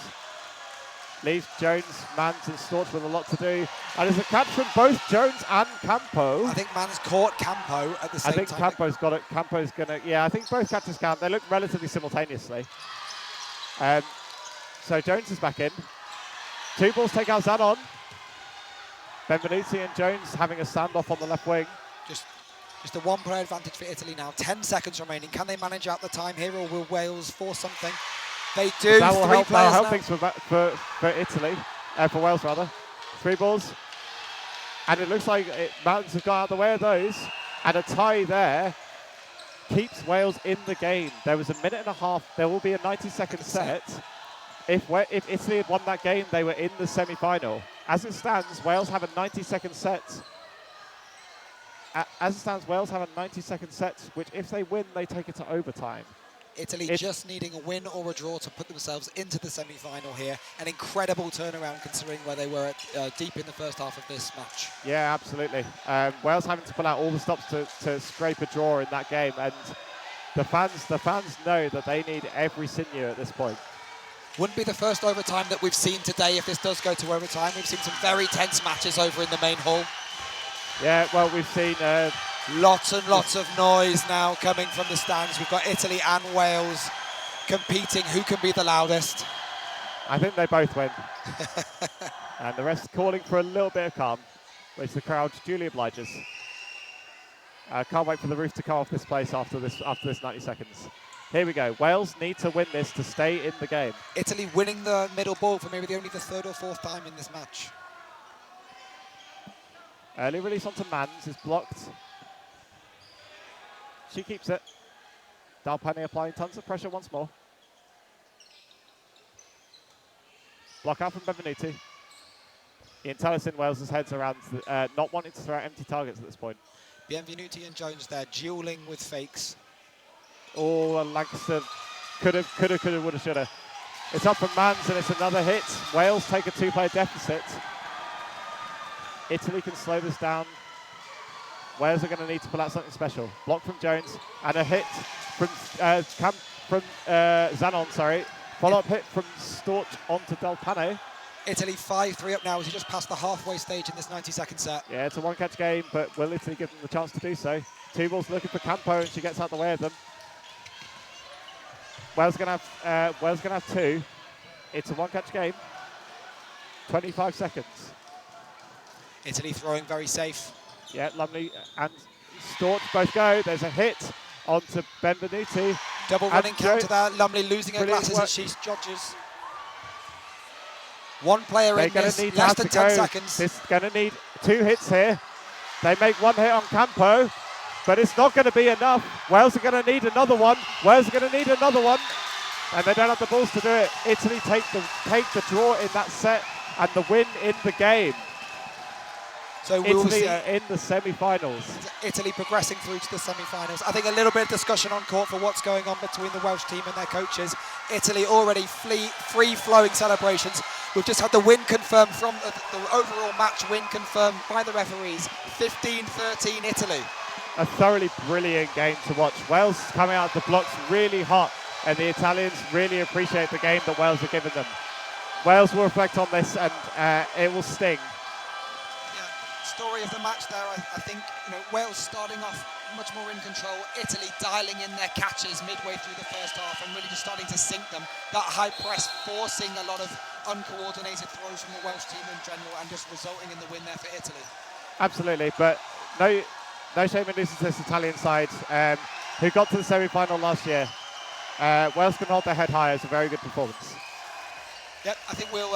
Leaves Jones, Mans and Storch with a lot to do. And it's a catch from both Jones and Campo. I think Mans caught Campo at the same time. I think Campo's got it. Campo's going to... Yeah, I think both catches count. They look relatively simultaneously. So Jones is back in. 2 balls take out Zanon. Benvenuti and Jones having a standoff on the left wing. Just a 1-player advantage for Italy now. 10 seconds remaining. Can they manage out the time here, or will Wales force something? They do. That will help things for Italy, for Wales rather. 3 balls. And it looks like Mountains have got out of the way of those. And a tie there keeps Wales in the game. There was a minute and a half. There will be a 90-second set. If Italy had won that game, they were in the semi-final. As it stands, Wales have a 90-second set. As it stands, Wales have a 90-second set, which if they win, they take it to overtime. Italy just needing a win or a draw to put themselves into the semi-final here. An incredible turnaround considering where they were deep in the first half of this match. Yeah, absolutely. Wales having to pull out all the stops to scrape a draw in that game, and the fans know that they need every sinew at this point. Wouldn't be the first overtime that we've seen today if this does go to overtime. We've seen some very tense matches over in the main hall. Yeah, well, we've seen... lots and lots of noise now coming from the stands. We've got Italy and Wales competing. Who can be the loudest? I think they both win. And the rest calling for a little bit of calm, which the crowd duly obliges. Can't wait for the roof to come off this place after this 90 seconds. Here we go. Wales need to win this to stay in the game. Italy winning the middle ball for maybe only the third or fourth time in this match. Early release onto Mans is blocked. She keeps it. Dalpani applying tons of pressure once more. Block out from Benvenuti. Ian Tallis in Wales' heads around not wanting to throw out empty targets at this point. Benvenuti and Jones there dueling with fakes. Oh, Lancaster coulda, woulda, shoulda. It's up from Mans and it's another hit. Wales take a 2-player deficit. Italy can slow this down. Wales are going to need to pull out something special. Block from Jones and a hit from Zanon, sorry. Follow-up hit from Storch onto Del Pane. Italy 5-3 up now as he just passed the halfway stage in this 90-second set. Yeah, it's a one-catch game, but will Italy give them the chance to do so? Two balls looking for Campo, and she gets out the way of them. Wales going to have two. It's a one-catch game. 25 seconds. Italy throwing very safe. Yeah, Lumley and Storch both go. There's a hit onto Benvenuti. Double running counter there. Lumley losing her glasses as she judges. One player in this, less than 10 seconds. This is going to need 2 hits here. They make 1 hit on Campo, but it's not going to be enough. Wales are going to need another one. Wales are going to need another one, and they don't have the balls to do it. Italy take the draw in that set and the win in the game. So we will see in the semi-finals. Italy progressing through to the semi-finals. I think a little bit of discussion on court for what's going on between the Welsh team and their coaches. Italy already free-flowing celebrations. We've just had the win confirmed from the overall match win confirmed by the referees. 15-13 Italy. A thoroughly brilliant game to watch. Wales coming out of the blocks really hot, and the Italians really appreciate the game that Wales are giving them. Wales will reflect on this, and it will sting. Story of the match there, I think, Wales starting off much more in control, Italy dialing in their catches midway through the first half and really just starting to sink them. That high press forcing a lot of uncoordinated throws from the Welsh team in general and just resulting in the win there for Italy. Absolutely, but no shame in losing to this Italian side who got to the semi-final last year. Wales can hold their head high. It's a very good performance. Yep, I think we'll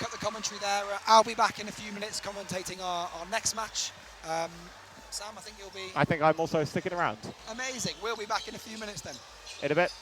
cut the commentary there. I'll be back in a few minutes commentating our next match. Sam, I think you'll be... I think I'm also sticking around. Amazing. We'll be back in a few minutes then. In a bit.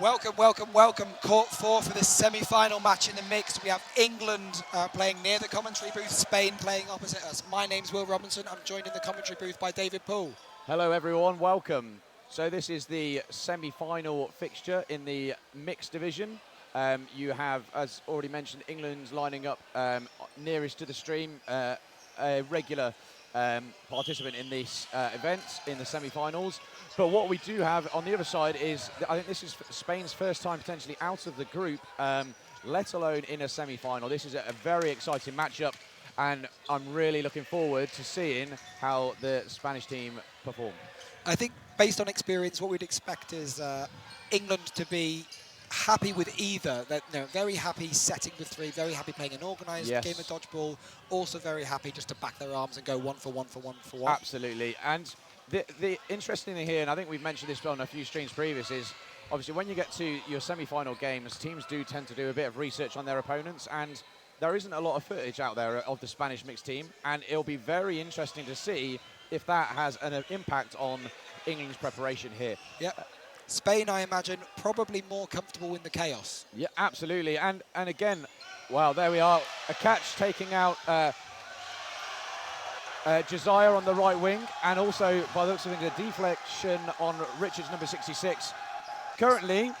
Welcome, welcome, welcome. Court 4 for this semi-final match in the mixed. We have England playing near the commentary booth, Spain playing opposite us. My name's Will Robinson. I'm joined in the commentary booth by David Poole. Hello everyone, welcome. So this is the semi-final fixture in the mixed division. You have, as already mentioned, England lining up nearest to the stream, a regular participant in this event in the semi-finals. But what we do have on the other side is, I think this is Spain's first time potentially out of the group, let alone in a semi-final. This is a very exciting matchup, and I'm really looking forward to seeing how the Spanish team perform. I think based on experience, what we'd expect is England to be happy with either. They're very happy setting with three, very happy playing an organised game of dodgeball, also very happy just to back their arms and go one for one for one for one. Absolutely. And the interesting thing here, and I think we've mentioned this on a few streams previous, is obviously when you get to your semi-final games, teams do tend to do a bit of research on their opponents, and there isn't a lot of footage out there of the Spanish mixed team, and it'll be very interesting to see if that has an impact on England's preparation here. Yeah. Spain, I imagine, probably more comfortable in the chaos. Yeah, absolutely. And again, wow, there we are. A catch taking out Josiah on the right wing, and also, by the looks of things, a deflection on Richards, number 66. Currently,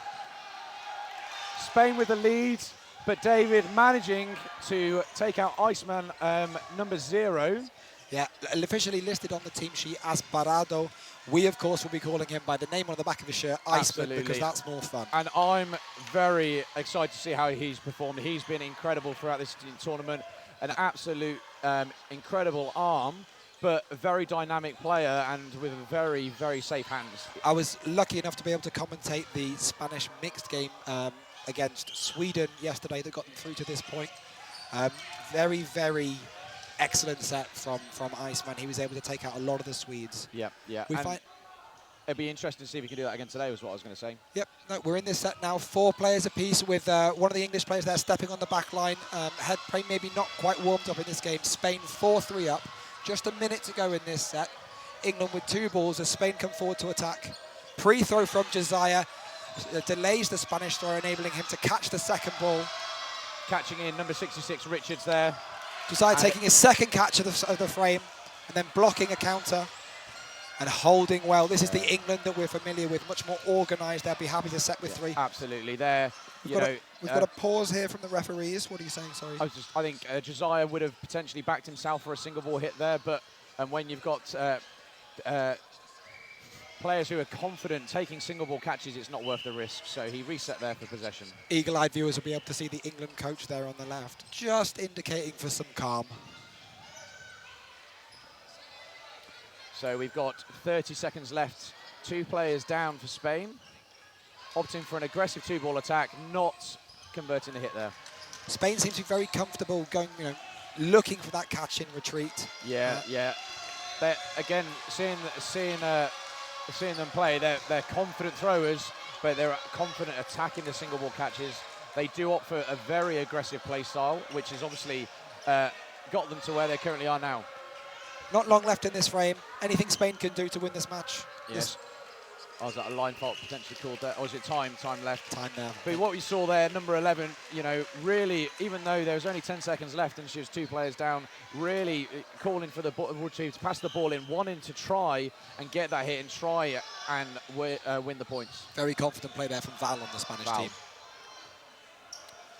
Spain with the lead, but David managing to take out Iceman, number 0. Yeah, officially listed on the team sheet as Parado. We, of course, will be calling him by the name on the back of his shirt, Iceman, because that's more fun. And I'm very excited to see how he's performed. He's been incredible throughout this tournament. An absolute incredible arm, but a very dynamic player and with very, very safe hands. I was lucky enough to be able to commentate the Spanish mixed game against Sweden yesterday that got them through to this point. Very, very excellent set from Iceman. He was able to take out a lot of the Swedes. Yeah, yeah. It'd be interesting to see if we can do that again today, was what I was going to say. Yep, no, we're in this set now, 4 players apiece, with one of the English players there stepping on the back line. Had maybe not quite warmed up in this game. Spain 4-3 up. Just a minute to go in this set. England with 2 balls as Spain come forward to attack. Pre-throw from Josiah delays the Spanish throw, enabling him to catch the second ball. Catching in number 66, Richards there. Josiah taking his second catch of the frame and then blocking a counter and holding well. This is the England that we're familiar with, much more organised. They'll be happy to set with 3. Absolutely. There, we've got a pause here from the referees. What are you saying? Sorry. I think Josiah would have potentially backed himself for a single ball hit there, but when you've got players who are confident taking single ball catches, it's not worth the risk. So he reset there for possession. Eagle-eyed viewers will be able to see the England coach there on the left, just indicating for some calm. So we've got 30 seconds left. 2 players down for Spain. Opting for an aggressive 2-ball attack, not converting the hit there. Spain seems to be very comfortable going, looking for that catch in retreat. Yeah, yeah. Again, seeing them play, they're confident throwers, but they're confident attacking the single ball catches. They do opt for a very aggressive play style, which has obviously got them to where they currently are now. Not long left in this frame. Anything Spain can do to win this match? Yes. Oh, was that a line fault potentially called there? Or is it time? Time left. Time now. But what we saw there, number 11, really, even though there was only 10 seconds left and she was 2 players down, really calling for the ball to pass the ball in, wanting to try and get that hit and try and win the points. Very confident play there from Val on the Spanish team.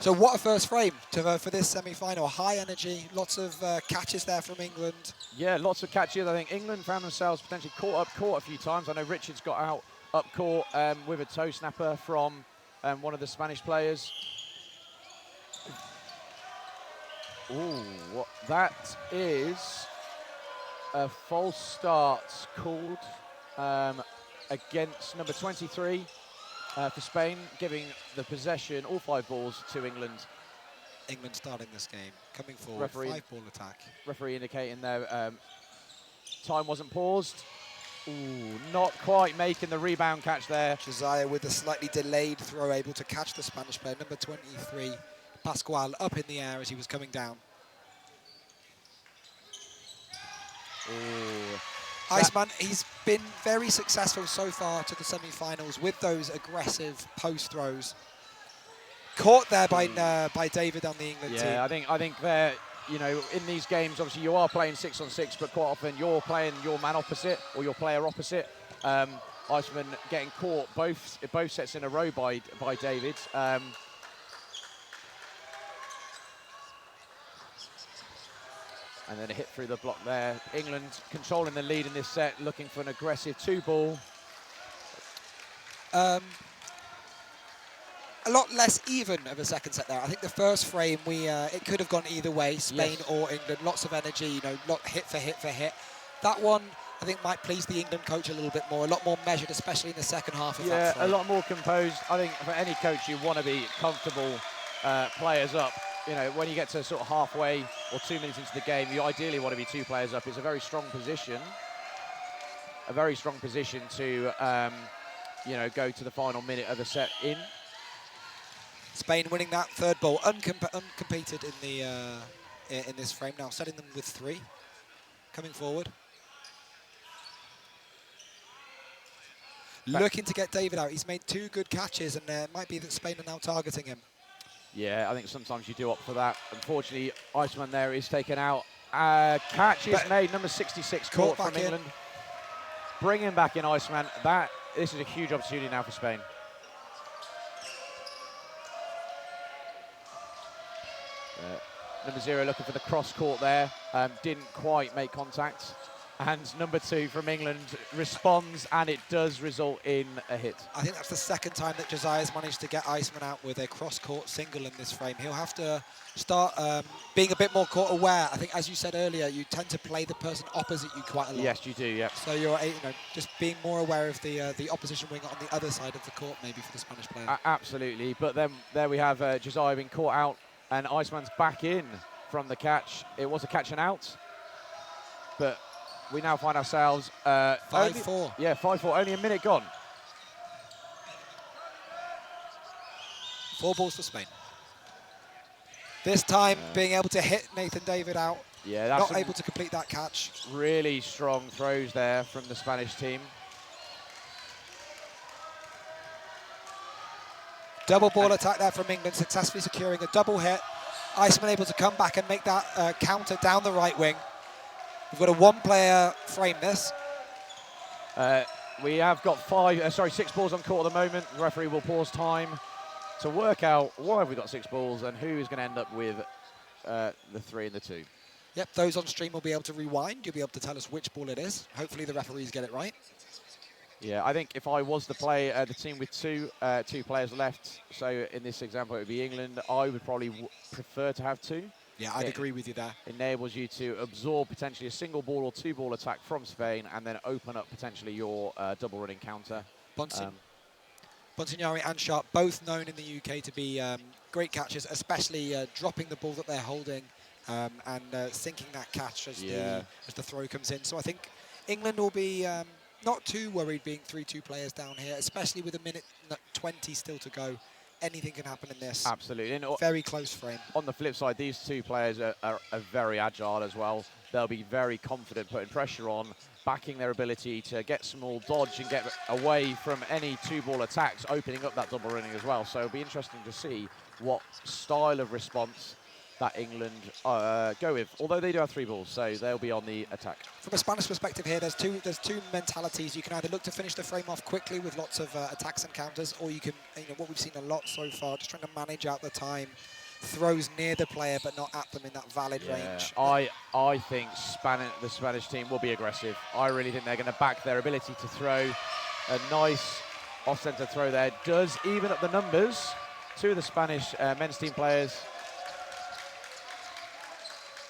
So what a first frame for this semi-final. High energy, lots of catches there from England. Yeah, lots of catches. I think England found themselves potentially caught up court a few times. I know Richards got out up court with a toe snapper from one of the Spanish players. Ooh, that is a false start called against number 23. For Spain, giving the possession, all 5 balls to England. England starting this game, coming forward, 5-ball attack. Referee indicating their time wasn't paused. Ooh, not quite making the rebound catch there. Josiah with a slightly delayed throw, able to catch the Spanish player, number 23, Pascual, up in the air as he was coming down. Ooh. Iceman, he's been very successful so far to the semi-finals with those aggressive post throws. Caught there by David on the England team. Yeah, I think they're, you know, in these games, obviously you are playing 6-on-6, but quite often you're playing your man opposite or your player opposite. Iceman getting caught both sets in a row by David. And then a hit through the block there. England controlling the lead in this set, looking for an aggressive 2-ball. A lot less even of a second set there. I think the first frame, it could have gone either way, Spain or England. Lots of energy, you know, hit for hit for hit. That one, I think, might please the England coach a little bit more, a lot more measured, especially in the second half of that frame. Yeah, a lot more composed. I think for any coach, you want to be comfortable players up. You know, when you get to sort of halfway or 2 minutes into the game, you ideally want to be 2 players up. It's a very strong position. A very strong position to, you know, go to the final minute of a set in. Spain winning that third ball, uncompeted in the in this frame now, setting them with 3, coming forward. Looking to get David out. He's made 2 good catches, and it might be that Spain are now targeting him. Yeah, I think sometimes you do opt for that. Unfortunately, Iceman there is taken out. Catch is made, number 66 caught from England. Bring him back in, Iceman. This is a huge opportunity now for Spain. Number 0 looking for the cross court there. Didn't quite make contact. And number 2 from England responds, and it does result in a hit. I think that's the second time that Josiah's managed to get Iceman out with a cross-court single in this frame. He'll have to start being a bit more court aware. I think, as you said earlier, you tend to play the person opposite you quite a lot. Yes, you do, yeah. So you're, you know, just being more aware of the opposition wing on the other side of the court, maybe, for the Spanish player. Absolutely, but then there we have Josiah being caught out, and Iceman's back in from the catch. It was a catch and out, but we now find ourselves 5-4. Yeah, 5-4. Only a minute gone. 4 balls for Spain. This time, being able to hit Nathan David out. Yeah, that's not able to complete that catch. Really strong throws there from the Spanish team. Double ball attack there from England, successfully securing a double hit. Iceman able to come back and make that counter down the right wing. We've got a 1-player frame this. We have got 6 balls on court at the moment. The referee will pause time to work out why have we got 6 balls and who is going to end up with the 3 and the 2. Yep, those on stream will be able to rewind. You'll be able to tell us which ball it is. Hopefully the referees get it right. Yeah, I think if I was the team with two players left, so in this example it would be England, I would probably prefer to have 2. Yeah, I'd agree with you there. Enables you to absorb potentially a single ball or 2 ball attack from Spain and then open up potentially your double running counter. Bonsignori and Sharp, both known in the UK to be great catchers, especially dropping the ball that they're holding and sinking that catch as the throw comes in. So I think England will be not too worried being 3-2 players down here, especially with a minute 20 still to go. Anything can happen in this. Absolutely. And very close frame. On the flip side, these 2 players are very agile as well. They'll be very confident putting pressure on, backing their ability to get small dodge and get away from any 2-ball attacks, opening up that double running as well. So it'll be interesting to see what style of response that England go with, although they do have 3 balls, so they'll be on the attack. From a Spanish perspective here, there's two mentalities. You can either look to finish the frame off quickly with lots of attacks and counters, or you can, what we've seen a lot so far, just trying to manage out the time, throws near the player but not at them in that valid range. I think the Spanish team will be aggressive. I really think they're going to back their ability to throw. A nice off-centre throw there does even up the numbers. 2 of the Spanish men's team players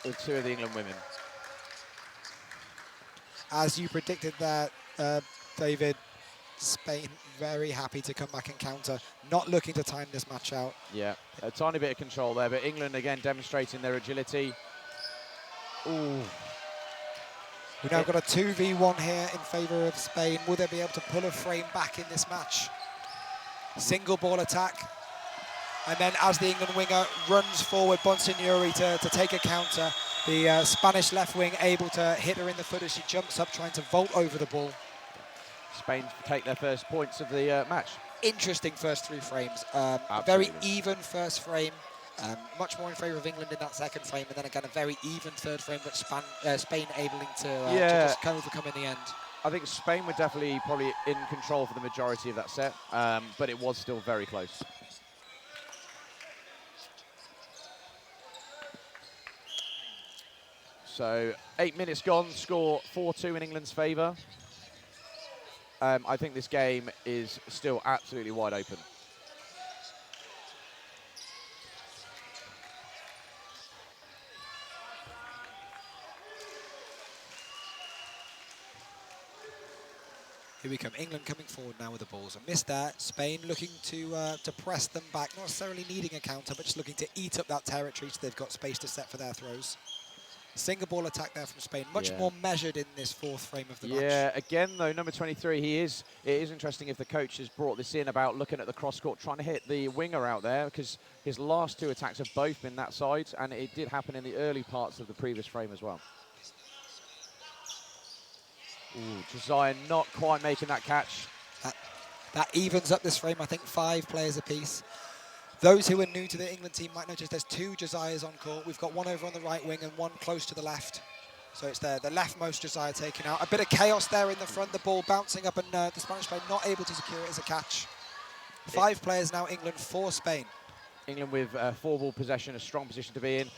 with 2 of the England women. As you predicted that, David, Spain very happy to come back and counter, not looking to time this match out. Yeah, a tiny bit of control there, but England again demonstrating their agility. Ooh. We've now got a 2v1 here in favour of Spain. Will they be able to pull a frame back in this match? Single ball attack. And then as the England winger runs forward, Bonsignori to take a counter. The Spanish left wing able to hit her in the foot as she jumps up, trying to vault over the ball. Spain take their first points of the match. Interesting first 3 frames. A Absolutely. very even first frame. Much more in favour of England in that second frame, and then again a very even third frame, but Spain able to just overcome in the end. I think Spain were definitely probably in control for the majority of that set, but it was still very close. So 8 minutes gone, score 4-2 in England's favour. I think this game is still absolutely wide open. Here we come, England coming forward now with the balls. I missed that. Spain looking to press them back, not necessarily needing a counter, but just looking to eat up that territory so they've got space to set for their throws. Single ball attack there from Spain, much more measured in this 4th frame of the match. Yeah, again though, number 23, it is interesting if the coach has brought this in about looking at the cross court, trying to hit the winger out there, because his last 2 attacks have both been that side, and it did happen in the early parts of the previous frame as well. Ooh, Josiah not quite making that catch. That evens up this frame, I think 5 players apiece. Those who are new to the England team might notice there's 2 Josiahs on court. We've got one over on the right wing and one close to the left. So it's the leftmost Josiah taken out. A bit of chaos there in the front, the ball bouncing up, and the Spanish player not able to secure it as a catch. 5 players now, England, 4 Spain. England with 4 ball possession, a strong position to be in.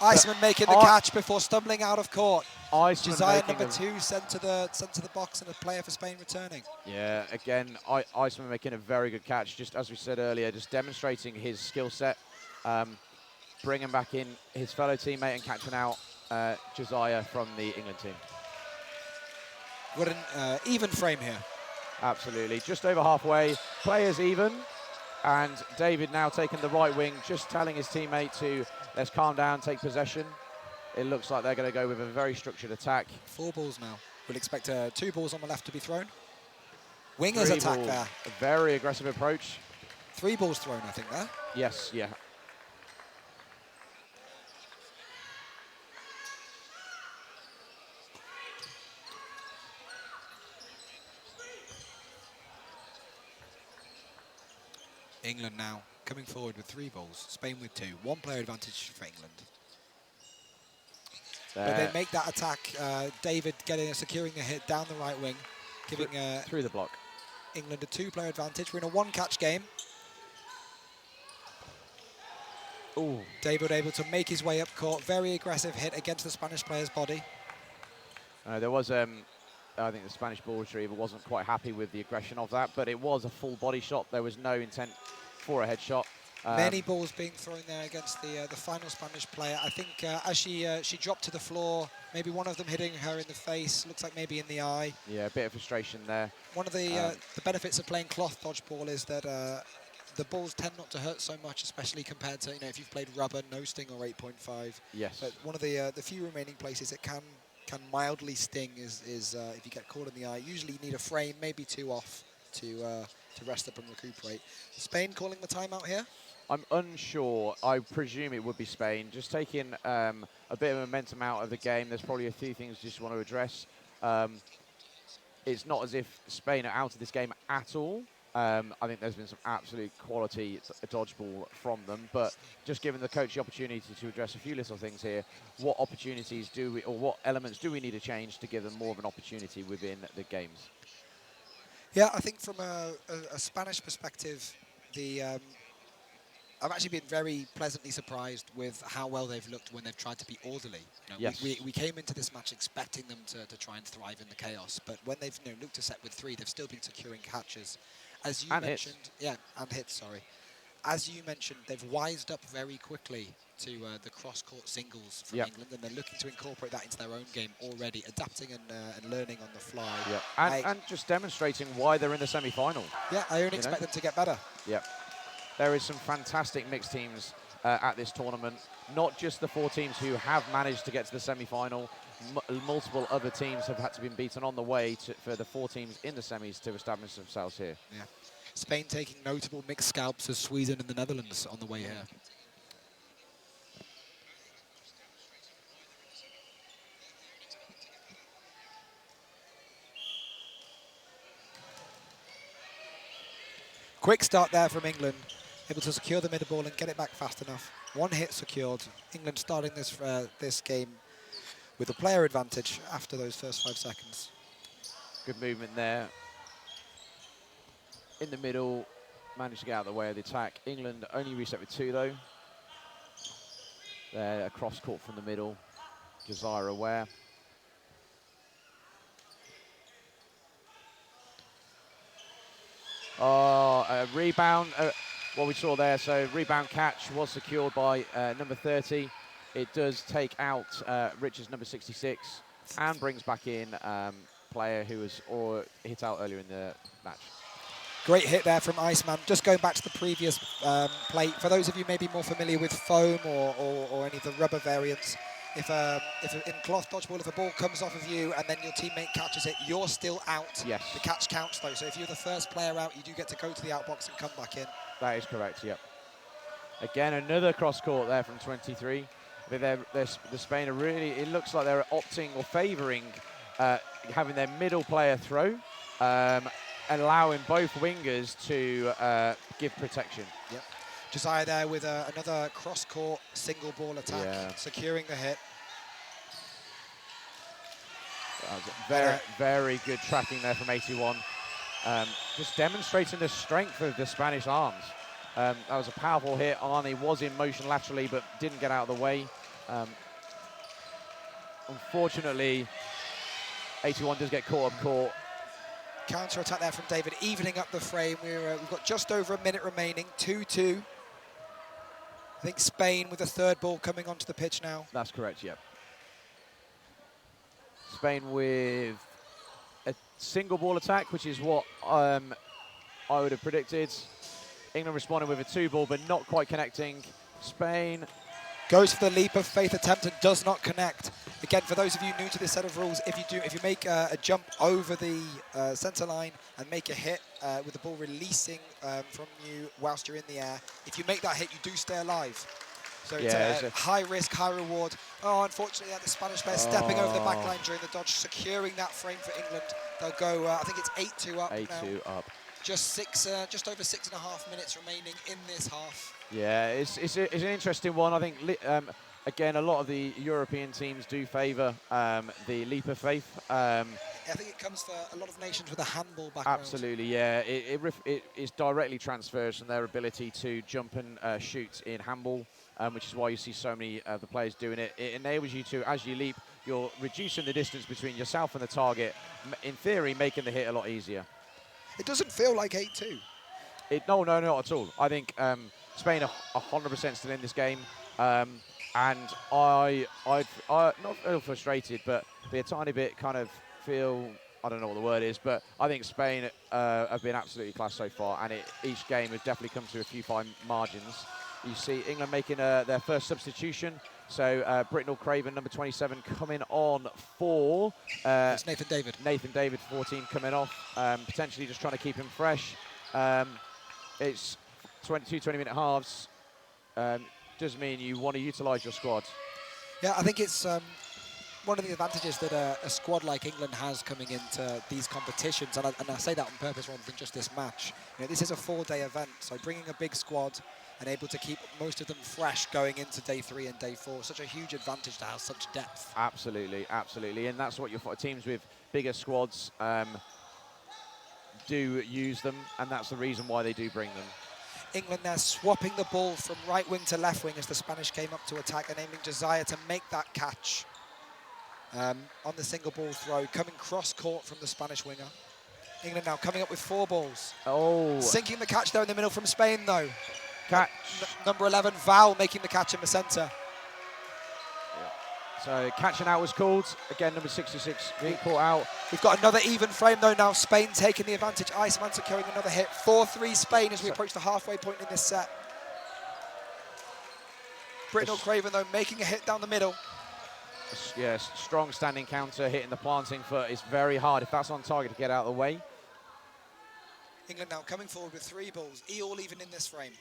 Iceman making the catch before stumbling out of court. Iceman Josiah number 2 sent to the box, and a player for Spain returning. Yeah, again, Iceman making a very good catch, just as we said earlier, just demonstrating his skill set, bringing back in his fellow teammate and catching out Josiah from the England team. What an even frame here. Absolutely, just over halfway, players even, and David now taking the right wing, just telling his teammate to let's calm down, take possession. It looks like they're going to go with a very structured attack. 4 balls now. We'll expect 2 balls on the left to be thrown. Wingers attack there. A very aggressive approach. 3 balls thrown, I think, there. Yes, yeah. England now coming forward with 3 balls. Spain with 2. 1 player advantage for England. But they make that attack. David securing the hit down the right wing, giving through the block. England a 2-player advantage. We're in a 1-catch game. Ooh. David able to make his way up court. Very aggressive hit against the Spanish player's body. There was, I think the Spanish ball retriever wasn't quite happy with the aggression of that, but it was a full body shot. There was no intent for a headshot. Many balls being thrown there against the final Spanish player. I think as she dropped to the floor, maybe one of them hitting her in the face. Looks like maybe in the eye. Yeah, a bit of frustration there. One of the benefits of playing cloth dodgeball is that the balls tend not to hurt so much, especially compared to if you've played rubber, no sting or 8.5. Yes. But one of the few remaining places it can mildly sting is if you get caught in the eye. Usually you need a frame, maybe 2 off to rest up and recuperate. Spain calling the timeout here? I'm unsure. I presume it would be Spain. Just taking a bit of momentum out of the game. There's probably a few things just want to address. It's not as if Spain are out of this game at all. I think there's been some absolute quality dodgeball from them, but just giving the coach the opportunity to address a few little things here. What opportunities do we, or what elements do we need to change to give them more of an opportunity within the games? Yeah, I think from a Spanish perspective, I've actually been very pleasantly surprised with how well they've looked when they've tried to be orderly. Yes. We came into this match expecting them to try and thrive in the chaos, but when they've looked to set with 3, they've still been securing catches. As you mentioned, and hits, sorry. As you mentioned, they've wised up very quickly to the cross-court singles from England, and they're looking to incorporate that into their own game already, adapting and learning on the fly. Yeah. And just demonstrating why they're in the semi-final. Yeah, I only expect them to get better. Yeah. There is some fantastic mixed teams at this tournament. Not just the 4 teams who have managed to get to the semi-final. Multiple other teams have had to be beaten on the way for the 4 teams in the semis to establish themselves here. Yeah. Spain taking notable mixed scalps as Sweden and the Netherlands on the way here. Quick start there from England, able to secure the middle ball and get it back fast enough. One hit secured. England starting this game with a player advantage after those first 5 seconds. Good movement there. In the middle, managed to get out of the way of the attack. England only reset with 2 though. There, a cross court from the middle. Josiah aware. A rebound, what we saw there, so rebound catch was secured by number 30. It does take out Richards, number 66, and brings back in player who was hit out earlier in the match. Great hit there from Iceman. Just going back to the previous play, for those of you maybe more familiar with foam or any of the rubber variants, if in cloth dodgeball, if a ball comes off of you and then your teammate catches it, you're still out. Yes. The catch counts though, so if you're the first player out, you do get to go to the outbox and come back in. That is correct, yep. Again, another cross court there from 23. The Spain are really, it looks like they're opting or favouring having their middle player throw, allowing both wingers to give protection. Yep. Josiah there with another cross-court single ball attack, securing the hit. That was very good tracking there from 81. Just demonstrating the strength of the Spanish arms. That was a powerful hit. Arnie was in motion laterally, but didn't get out of the way. Unfortunately, 81 does get caught up court. Counter-attack there from David, evening up the frame. We've got just over a minute remaining, 2-2. I think Spain with the third ball coming onto the pitch now. That's correct, yep. Spain with a single ball attack, which is what I would have predicted. England responding with a 2 ball, but not quite connecting. Spain goes for the leap of faith attempt and does not connect. Again, for those of you new to this set of rules, if you make a jump over the centre line and make a hit with the ball releasing from you whilst you're in the air, if you make that hit, you do stay alive. So it's a high risk, high reward. Oh, unfortunately, the Spanish player stepping over the back line during the dodge, securing that frame for England. They'll go, I think it's 8-2 up 8-2 up. Just over 6.5 minutes remaining in this half. Yeah, it's an interesting one. I think, again, a lot of the European teams do favour the leap of faith. I think it comes for a lot of nations with a handball background. Absolutely, yeah. It is directly transfers from their ability to jump and shoot in handball, which is why you see so many of the players doing it. It enables you to, as you leap, you're reducing the distance between yourself and the target, in theory, making the hit a lot easier. It doesn't feel like 8-2. No, not at all. I think Spain are 100% still in this game, and I not feel frustrated, but be a tiny bit kind of feel, I don't know what the word is, but I think Spain have been absolutely class so far, and each game has definitely come to a few fine margins. You see England making their first substitution, so Britnell Craven, number 27, coming on for... it's Nathan David. Nathan David, 14, coming off, potentially just trying to keep him fresh. It's 20-minute halves. Does mean you want to utilise your squad. Yeah, I think it's one of the advantages that a squad like England has coming into these competitions, and I say that on purpose rather than just this match. You know, this is a 4-day event, so bringing a big squad and able to keep most of them fresh going into day 3 and day 4, such a huge advantage to have such depth. Absolutely, absolutely, and that's what your teams with bigger squads do use them, and that's the reason why they do bring them. England now swapping the ball from right wing to left wing as the Spanish came up to attack, enabling Josiah to make that catch on the single ball throw, coming cross court from the Spanish winger. England now coming up with 4 balls. Oh. Sinking the catch there in the middle from Spain though. Catch. Number 11, Val, making the catch in the centre. So catching out was called. Again, number 66 being caught out. We've got another even frame though now. Spain taking the advantage. Iceman securing another hit. 4-3 Spain as we approach the halfway point in this set. Britnell Craven though making a hit down the middle. Yes, strong standing counter, hitting the planting foot. It's very hard if that's on target to get out of the way. England now coming forward with 3 balls. All even in this frame.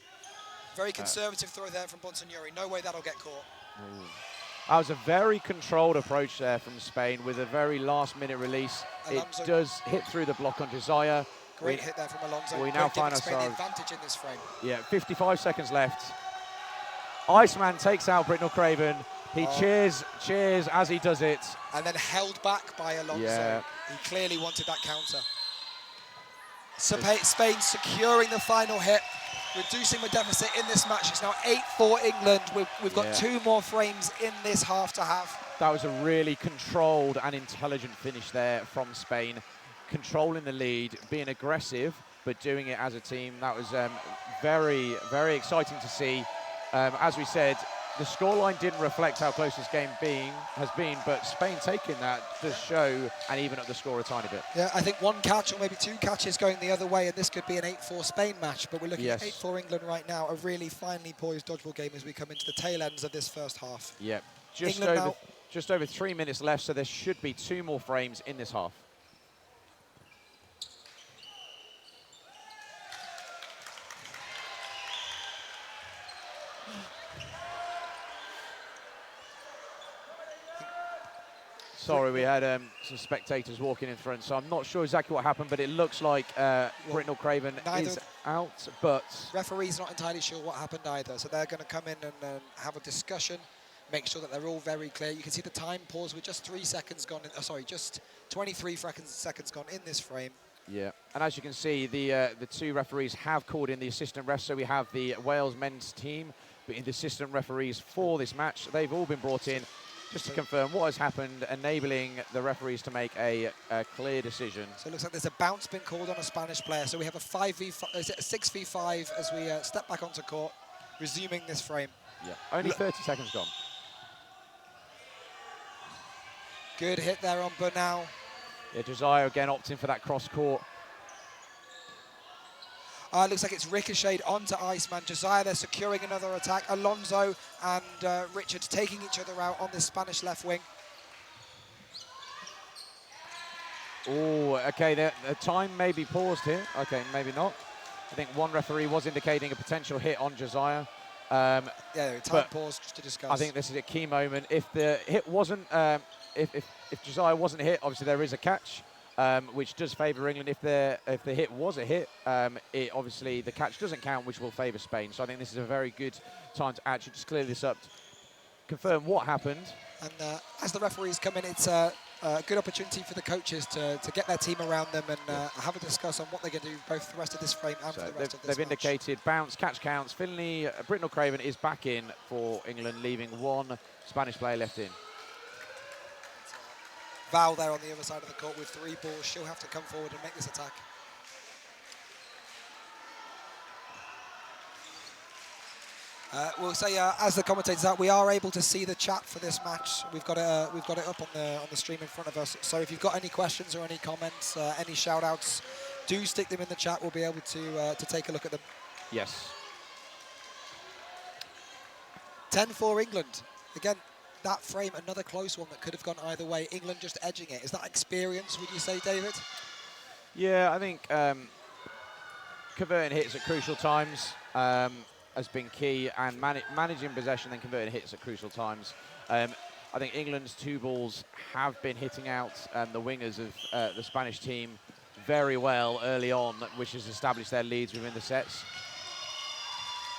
Very conservative throw there from Bonsignori. No way that'll get caught. Ooh. That was a very controlled approach there from Spain with a very last-minute release. Alonso. It does hit through the block on Josiah. Great hit there from Alonso. We now find giving Spain the ourselves. advantage in this frame. Yeah, 55 seconds left. Iceman takes out Britnell Craven. He cheers as he does it. And then held back by Alonso. Yeah. He clearly wanted that counter. Spain securing the final hit, reducing the deficit in this match. It's now 8-4 England. We've got 2 more frames in this half to have. That was a really controlled and intelligent finish there from Spain. Controlling the lead, being aggressive, but doing it as a team. That was very, very exciting to see. As we said, the scoreline didn't reflect how close this game has been, but Spain taking that does show and even up the score a tiny bit. Yeah, I think 1 catch or maybe 2 catches going the other way, and this could be an 8-4 Spain match, but we're looking at 8-4 England right now, a really finely poised dodgeball game as we come into the tail ends of this first half. Yeah, just over 3 minutes left, so there should be 2 more frames in this half. Sorry, we had some spectators walking in front, so I'm not sure exactly what happened, but it looks like Britnell Craven is out, but... Referee's not entirely sure what happened either, so they're going to come in and have a discussion, make sure that they're all very clear. You can see the time pause with just 3 seconds gone, just 23 seconds gone in this frame. Yeah, and as you can see, the 2 referees have called in the assistant refs, so we have the Wales men's team, the assistant referees for this match. They've all been brought in just to confirm what has happened, enabling the referees to make a clear decision. So it looks like there's a bounce been called on a Spanish player. So we have a 6v5 as we step back onto court, resuming this frame. Yeah, only 30 seconds gone. Good hit there on Bernal. Yeah, Josiah again opting for that cross court. It looks like it's ricocheted onto Iceman. Josiah, they're securing another attack. Alonso and Richards taking each other out on this Spanish left wing. Oh, okay, the time may be paused here. Okay, maybe not. I think one referee was indicating a potential hit on Josiah. Yeah, time pause just to discuss. I think this is a key moment. If the hit wasn't, if Josiah wasn't hit, obviously there is a catch. Which does favour England. If the hit was a hit, obviously the catch doesn't count, which will favour Spain. So I think this is a very good time to actually just clear this up, confirm what happened. And as the referees come in, it's a good opportunity for the coaches to get their team around them and have a discuss on what they're going to do both the rest of this frame and for the rest of this They've indicated bounce, catch counts. Finley, Britnell Craven is back in for England, leaving 1 Spanish player left in. Val there on the other side of the court with 3 balls. She'll have to come forward and make this attack. We'll say, as the commentators out, we are able to see the chat for this match. We've got it up on the stream in front of us. So if you've got any questions or any comments, any shout-outs, do stick them in the chat. We'll be able to take a look at them. Yes. 10-4 England. Again, that frame, another close one that could have gone either way. England just edging it. Is that experience, would you say, David? Yeah, I think converting hits at crucial times has been key, and managing possession and converting hits at crucial times. I think England's 2 balls have been hitting out the wingers of the Spanish team very well early on, which has established their leads within the sets.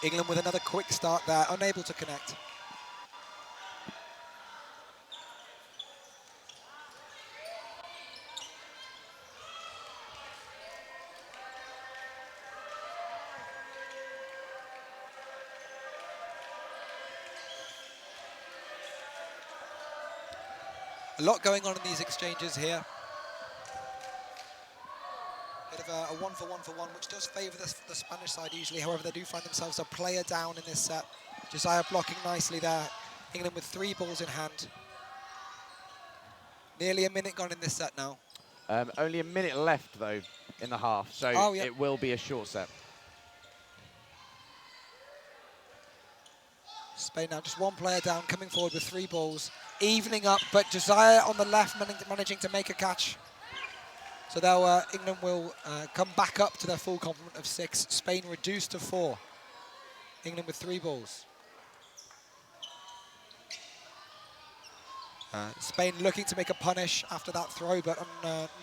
England with another quick start there, unable to connect. A lot going on in these exchanges here. Bit of a 1-for-1, which does favour the Spanish side usually. However, they do find themselves a player down in this set. Josiah blocking nicely there. England with 3 balls in hand. Nearly a minute gone in this set now. Only a minute left, though, in the half, so it will be a short set. Spain now just 1 player down, coming forward with 3 balls. Evening up, but Josiah on the left managing to make a catch. So now England will come back up to their full complement of 6. Spain reduced to 4. England with 3 balls. Spain looking to make a punish after that throw, but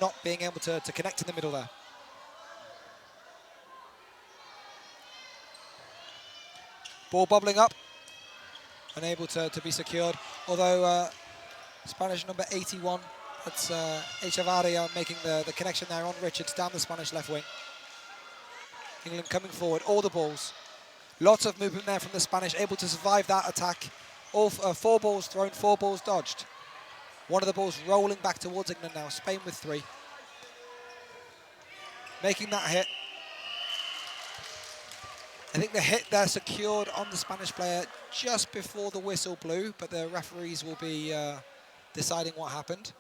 not being able to connect in the middle there. Ball bobbling up, unable to be secured. Although Spanish number 81, that's Echevarria making the connection there on Richards down the Spanish left wing. England coming forward, all the balls. Lots of movement there from the Spanish, able to survive that attack. All 4 balls thrown, 4 balls dodged. One of the balls rolling back towards England now, Spain with 3. Making that hit. I think the hit there secured on the Spanish player just before the whistle blew, but the referees will be deciding what happened.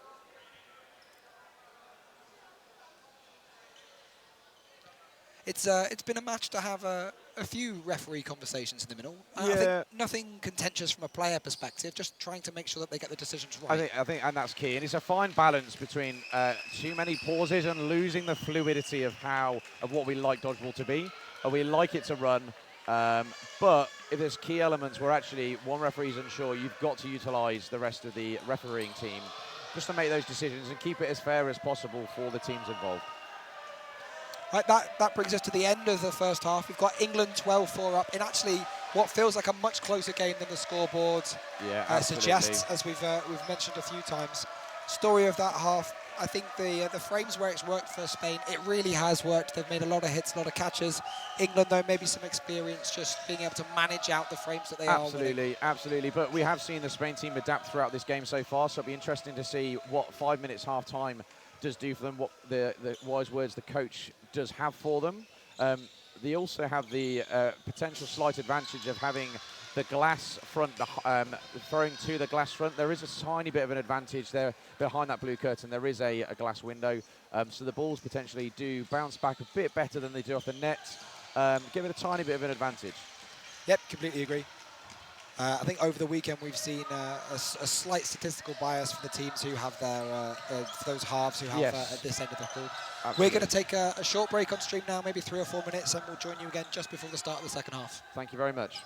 It's been a match to have a few referee conversations in the middle. I think nothing contentious from a player perspective, just trying to make sure that they get the decisions right. I think, and that's key. And it's a fine balance between too many pauses and losing the fluidity of what we like dodgeball to be. We like it to run, but if there's key elements where actually one referee's unsure, you've got to utilise the rest of the refereeing team just to make those decisions and keep it as fair as possible for the teams involved. Right, that brings us to the end of the first half. We've got England 12-4 up in actually what feels like a much closer game than the scoreboard suggests, as we've mentioned a few times. Story of that half, I think the frames where it's worked for Spain, it really has worked. They've made a lot of hits, a lot of catches. England, though, maybe some experience just being able to manage out the frames that they are winning. Absolutely. But we have seen the Spain team adapt throughout this game so far, so it'll be interesting to see what 5 minutes half-time does do for them, what the wise words the coach does have for them. They also have the potential slight advantage of having the glass front, throwing to the glass front. There is a tiny bit of an advantage there behind that blue curtain. There is a glass window, so the balls potentially do bounce back a bit better than they do off the net. Give it a tiny bit of an advantage. Yep, completely agree. I think over the weekend we've seen a slight statistical bias for the teams who have for those halves who have at this end of the pool. We're going to take a short break on stream now, maybe 3 or 4 minutes, and we'll join you again just before the start of the second half. Thank you very much.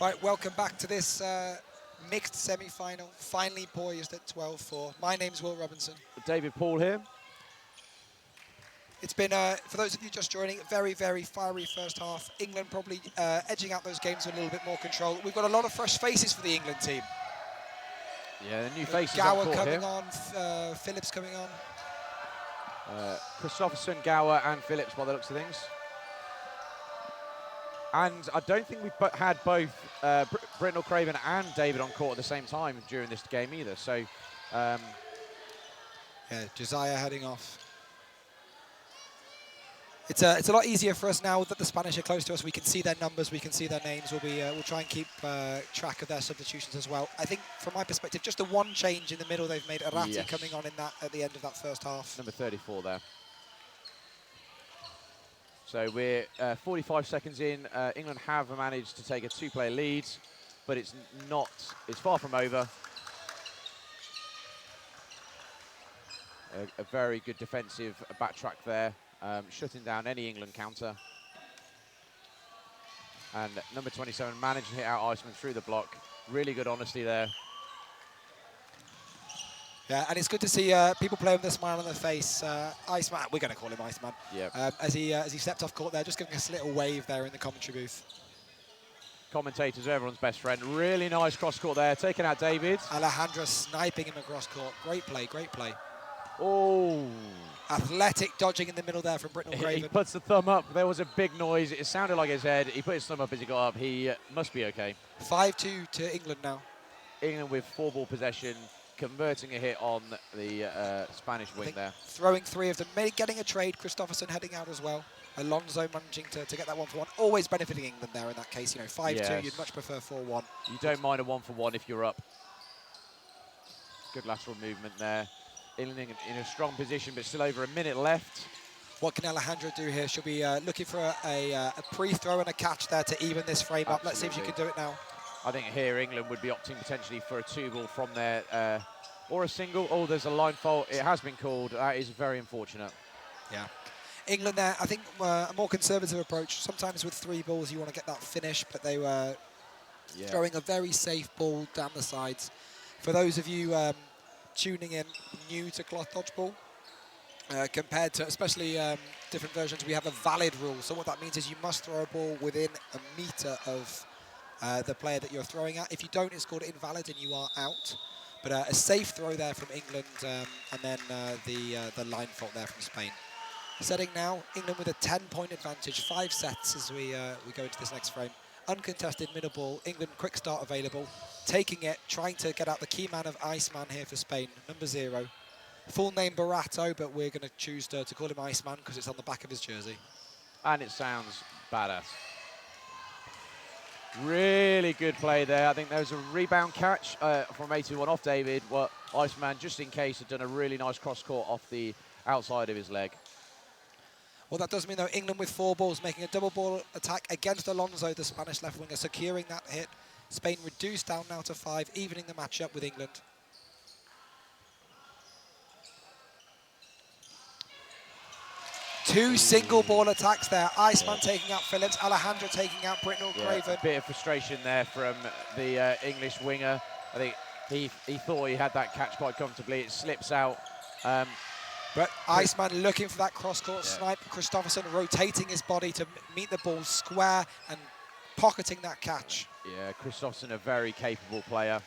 Right, welcome back to this mixed semi-final, finally poised at 12-4. My name's Will Robinson. David Paul here. It's been, for those of you just joining, a very, very fiery first half. England probably edging out those games with a little bit more control. We've got a lot of fresh faces for the England team. Yeah, the new faces Gower on court coming here. on, Phillips coming on. Christopherson, Gower and Phillips by the looks of things. And I don't think we've had both Britnell Craven and David on court at the same time during this game either. So, yeah, Josiah heading off. It's a lot easier for us now that the Spanish are close to us. We can see their numbers, we can see their names. We'll try and keep track of their substitutions as well. I think, from my perspective, just the one change in the middle they've made. Arati coming on in that at the end of that first half. Number 34 there. So we're 45 seconds in. England have managed to take a two-player lead, but it's far from over. A very good defensive backtrack there, shutting down any England counter. And number 27 managed to hit out Iceman through the block. Really good honesty there. Yeah, and it's good to see people play with a smile on their face. Iceman, we're going to call him Iceman. Yeah. As he stepped off court there, just giving us a little wave there in the commentary booth. Commentators are everyone's best friend. Really nice cross court there, taking out David. Alejandro sniping him across court. Great play, great play. Oh. Athletic dodging in the middle there from Britnell Craven. He puts the thumb up. There was a big noise. It sounded like his head. He put his thumb up as he got up. He must be okay. 5-2 to England now. England with 4-ball possession, converting a hit on the Spanish wing there. Throwing three of them, getting a trade. Christopherson heading out as well. Alonso managing to get that 1-for-1. Always benefiting England there in that case. You know, 5-2, yes. You'd much prefer 4-1. You don't mind a 1-for-1 if you're up. Good lateral movement there. England in a strong position, but still over a minute left. What can Alejandro do here? She'll be looking for a pre-throw and a catch there to even this frame up. Let's see if she can do it now. I think here England would be opting potentially for a 2-ball from there, or a single. Oh, there's a line fault. It has been called. That is very unfortunate. Yeah. England there, I think a more conservative approach. Sometimes with 3 balls you want to get that finish, but they were throwing a very safe ball down the sides. For those of you tuning in new to cloth dodgeball, compared to especially different versions, we have a valid rule. So what that means is you must throw a ball within a meter of the player that you're throwing at. If you don't, it's called invalid and you are out. But a safe throw there from England, and then the line fault there from Spain. Setting now, England with a 10-point advantage, 5 sets as we go into this next frame. Uncontested middle ball, England quick start available, taking it, trying to get out the key man of Iceman here for Spain, number 0. Full name Barato, but we're going to choose to call him Iceman because it's on the back of his jersey. And it sounds badass. Really good play there. I think there was a rebound catch from 81 off David. What Iceman, just in case, had done a really nice cross court off the outside of his leg. Well, that does mean, though, England with 4 balls, making a double ball attack against Alonso, the Spanish left winger, securing that hit. Spain reduced down now to 5, evening the match up with England. Two single ball attacks there. Iceman taking out Phillips, Alejandro taking out Britnell Craven. A bit of frustration there from the English winger. I think he thought he had that catch quite comfortably. It slips out. But Iceman looking for that cross-court snipe. Christopherson rotating his body to meet the ball square and pocketing that catch. Yeah, Christopherson, a very capable player.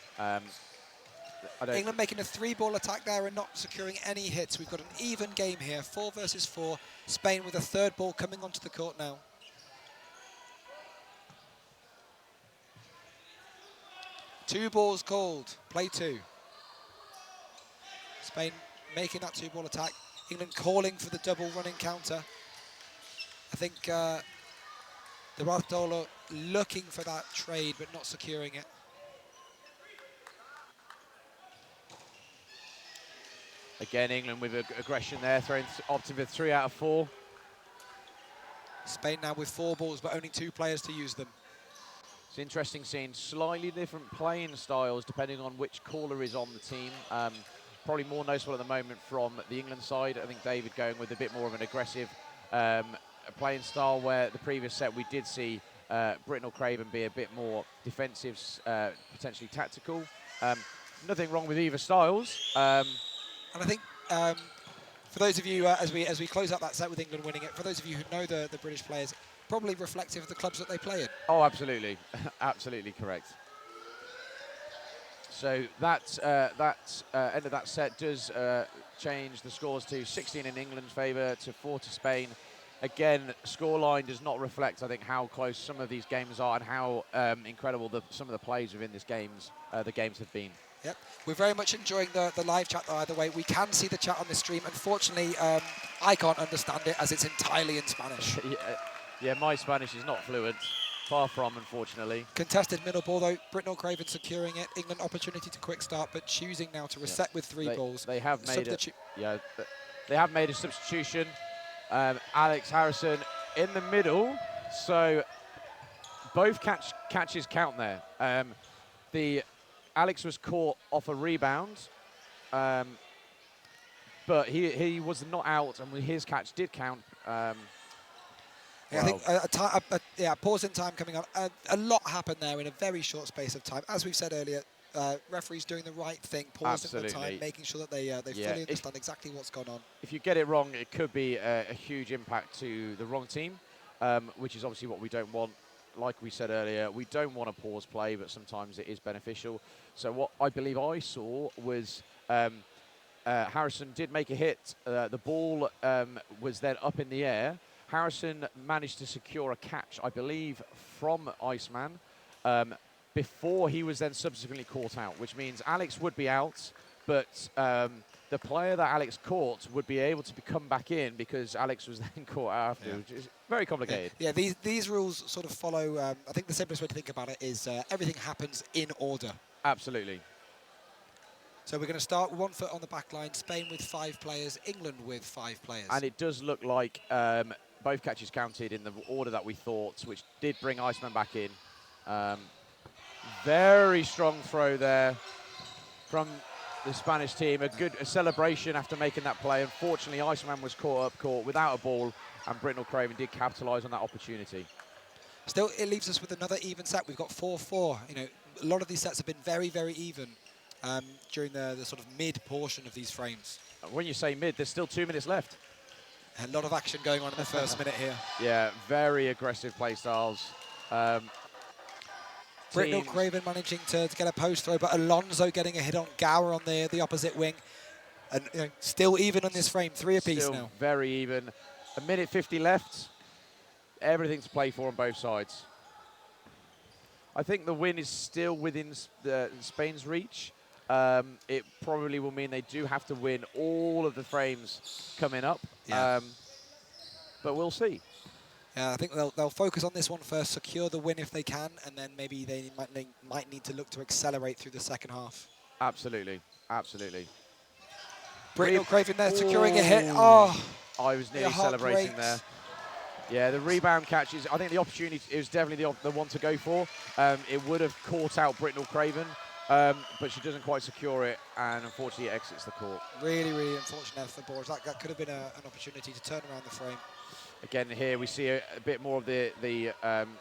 England making a 3-ball attack there and not securing any hits. We've got an even game here, 4 versus 4. Spain with a 3rd ball coming onto the court now. Two balls called, play 2. Spain making that 2-ball attack. England calling for the double running counter. I think the Bartolo looking for that trade but not securing it. Again, England with aggression there, opting for 3 out of 4. Spain now with 4 balls but only 2 players to use them. It's interesting seeing slightly different playing styles depending on which caller is on the team. Probably more noticeable at the moment from the England side. I think David going with a bit more of an aggressive playing style, where the previous set we did see Britnell Craven be a bit more defensive, potentially tactical. Nothing wrong with either styles. And I think for those of you, as we close out that set with England winning it, for those of you who know the British players, probably reflective of the clubs that they play in. Oh, absolutely. Absolutely correct. So that end of that set does change the scores to 16 in England's favour to 4 to Spain. Again, scoreline does not reflect, I think, how close some of these games are and how incredible some of the plays within the games have been. Yep, we're very much enjoying the live chat though, either way. We can see the chat on the stream. Unfortunately, I can't understand it as it's entirely in Spanish. Yeah, my Spanish is not fluent. Far from, unfortunately. Contested middle ball though, Britnell Craven securing it. England opportunity to quick start, but choosing now to reset with three balls. They have made they have made a substitution. Alex Harrison in the middle, so both catches count there. Alex was caught off a rebound, but he was not out, and his catch did count. I think a pause in time coming on. A lot happened there in a very short space of time. As we've said earlier, referees doing the right thing, pausing the time, making sure that they fully understand exactly what's gone on. If you get it wrong, it could be a huge impact to the wrong team, which is obviously what we don't want. Like we said earlier, we don't want to pause play, but sometimes it is beneficial. So what I believe I saw was Harrison did make a hit. The ball was then up in the air. Harrison managed to secure a catch, I believe, from Iceman before he was then subsequently caught out, which means Alex would be out, but the player that Alex caught would be able to come back in because Alex was then caught out after, which is very complicated. Yeah, these rules sort of follow, I think the simplest way to think about it is everything happens in order. Absolutely. So we're going to start with 1 foot on the back line, Spain with 5 players, England with 5 players. And it does look like both catches counted in the order that we thought, which did bring Iceman back in. Very strong throw there from the Spanish team. A celebration after making that play. Unfortunately, Iceman was caught without a ball, and Britnell Craven did capitalise on that opportunity. Still, it leaves us with another even set. We've got 4-4. You know, a lot of these sets have been very, very even during the sort of mid portion of these frames. When you say mid, there's still 2 minutes left. A lot of action going on in the first minute here. Yeah, very aggressive play styles. Britnell Craven managing to get a post throw, but Alonso getting a hit on Gower on the opposite wing. And still even on this frame, 3 apiece now. Very even. 1:50 left. Everything to play for on both sides. I think the win is still within Spain's reach. It probably will mean they do have to win all of the frames coming up. Yeah. But we'll see. Yeah, I think they'll focus on this one first, secure the win if they can, and then maybe they might need to look to accelerate through the second half. Absolutely, absolutely. Britnell Craven there securing a hit. Oh, I was nearly celebrating there. Yeah, the rebound catches. I think the opportunity is definitely the one to go for. It would have caught out Britnell Craven, but she doesn't quite secure it, and unfortunately it exits the court. Really, really unfortunate for the boards. That could have been an opportunity to turn around the frame. Again, here we see a bit more of the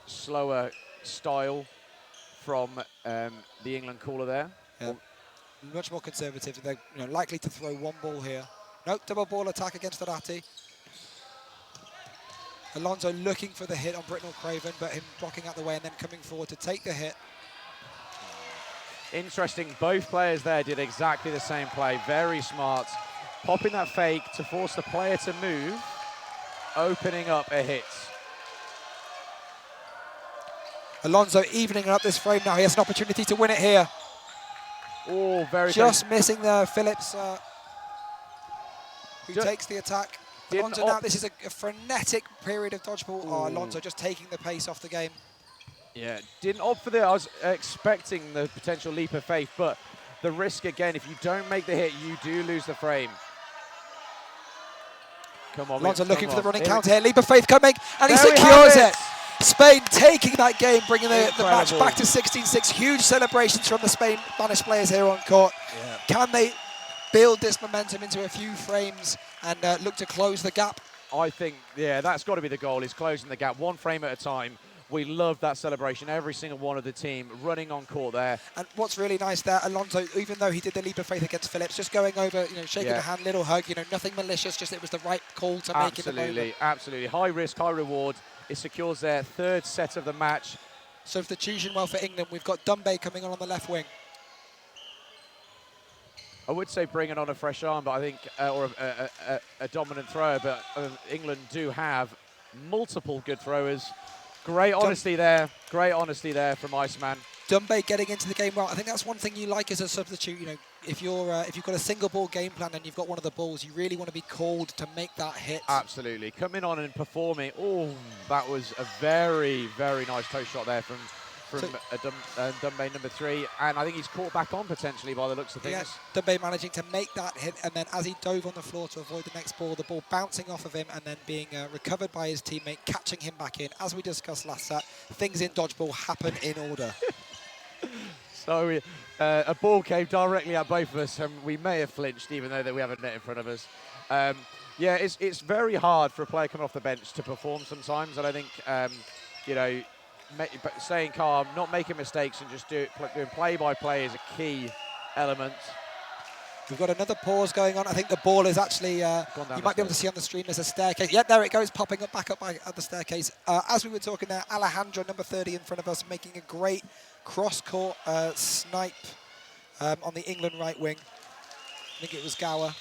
slower style from the England caller there. Yeah. Much more conservative. They're likely to throw one ball here. Nope, double ball attack against Arati. Alonso looking for the hit on Britnell Craven, but him blocking out the way and then coming forward to take the hit. Interesting, both players there did exactly the same play. Very smart. Popping that fake to force the player to move, opening up a hit. Alonso evening up this frame now. He has an opportunity to win it here. Oh, very just missing there. Phillips, who takes the attack. Alonso now, this is a frenetic period of dodgeball. Oh, Alonso just taking the pace off the game. Yeah, didn't opt for that. I was expecting the potential leap of faith, but the risk again, if you don't make the hit, you do lose the frame. Come on, Alonso looking for the running counter here. Leap of faith coming, and he secures it. Spain taking that game, bringing the match back to 16-6. Huge celebrations from the Spanish players here on court. Yeah. Can they build this momentum into a few frames and look to close the gap? I think, yeah, that's got to be the goal, is closing the gap. 1 frame at a time. We love that celebration. Every single one of the team running on court there. And what's really nice there, Alonso, even though he did the leap of faith against Phillips, just going over, shaking a hand, little hug, nothing malicious, just it was the right call to make in the moment. Absolutely. High risk, high reward. It secures their third set of the match. Substitution well for England. We've got Dunbay coming on the left wing. I would say bringing on a fresh arm, but I think, or a dominant thrower, but England do have multiple good throwers. Great honesty there from Iceman. Dunbay getting into the game well. I think that's one thing you like as a substitute. If you've got a single ball game plan and you've got one of the balls, you really want to be called to make that hit. Absolutely. Coming on and performing. Oh, that was a very, very nice toe shot there from Dunbay number 3, and I think he's caught back on potentially by the looks of things. Yes, Dunbay managing to make that hit, and then as he dove on the floor to avoid the next ball, the ball bouncing off of him and then being recovered by his teammate, catching him back in. As we discussed last set, things in dodgeball happen in order. So a ball came directly at both of us, and we may have flinched, even though that we have a net in front of us. Yeah, it's very hard for a player coming off the bench to perform sometimes, and I think, but staying calm, not making mistakes, and just doing play-by-play is a key element. We've got another pause going on. I think the ball is actually, you might be able to see on the screen, there's a staircase. Yep, there it goes, popping up back up at the staircase. As we were talking there, Alejandro, number 30 in front of us, making a great cross-court snipe on the England right wing. I think it was Gower.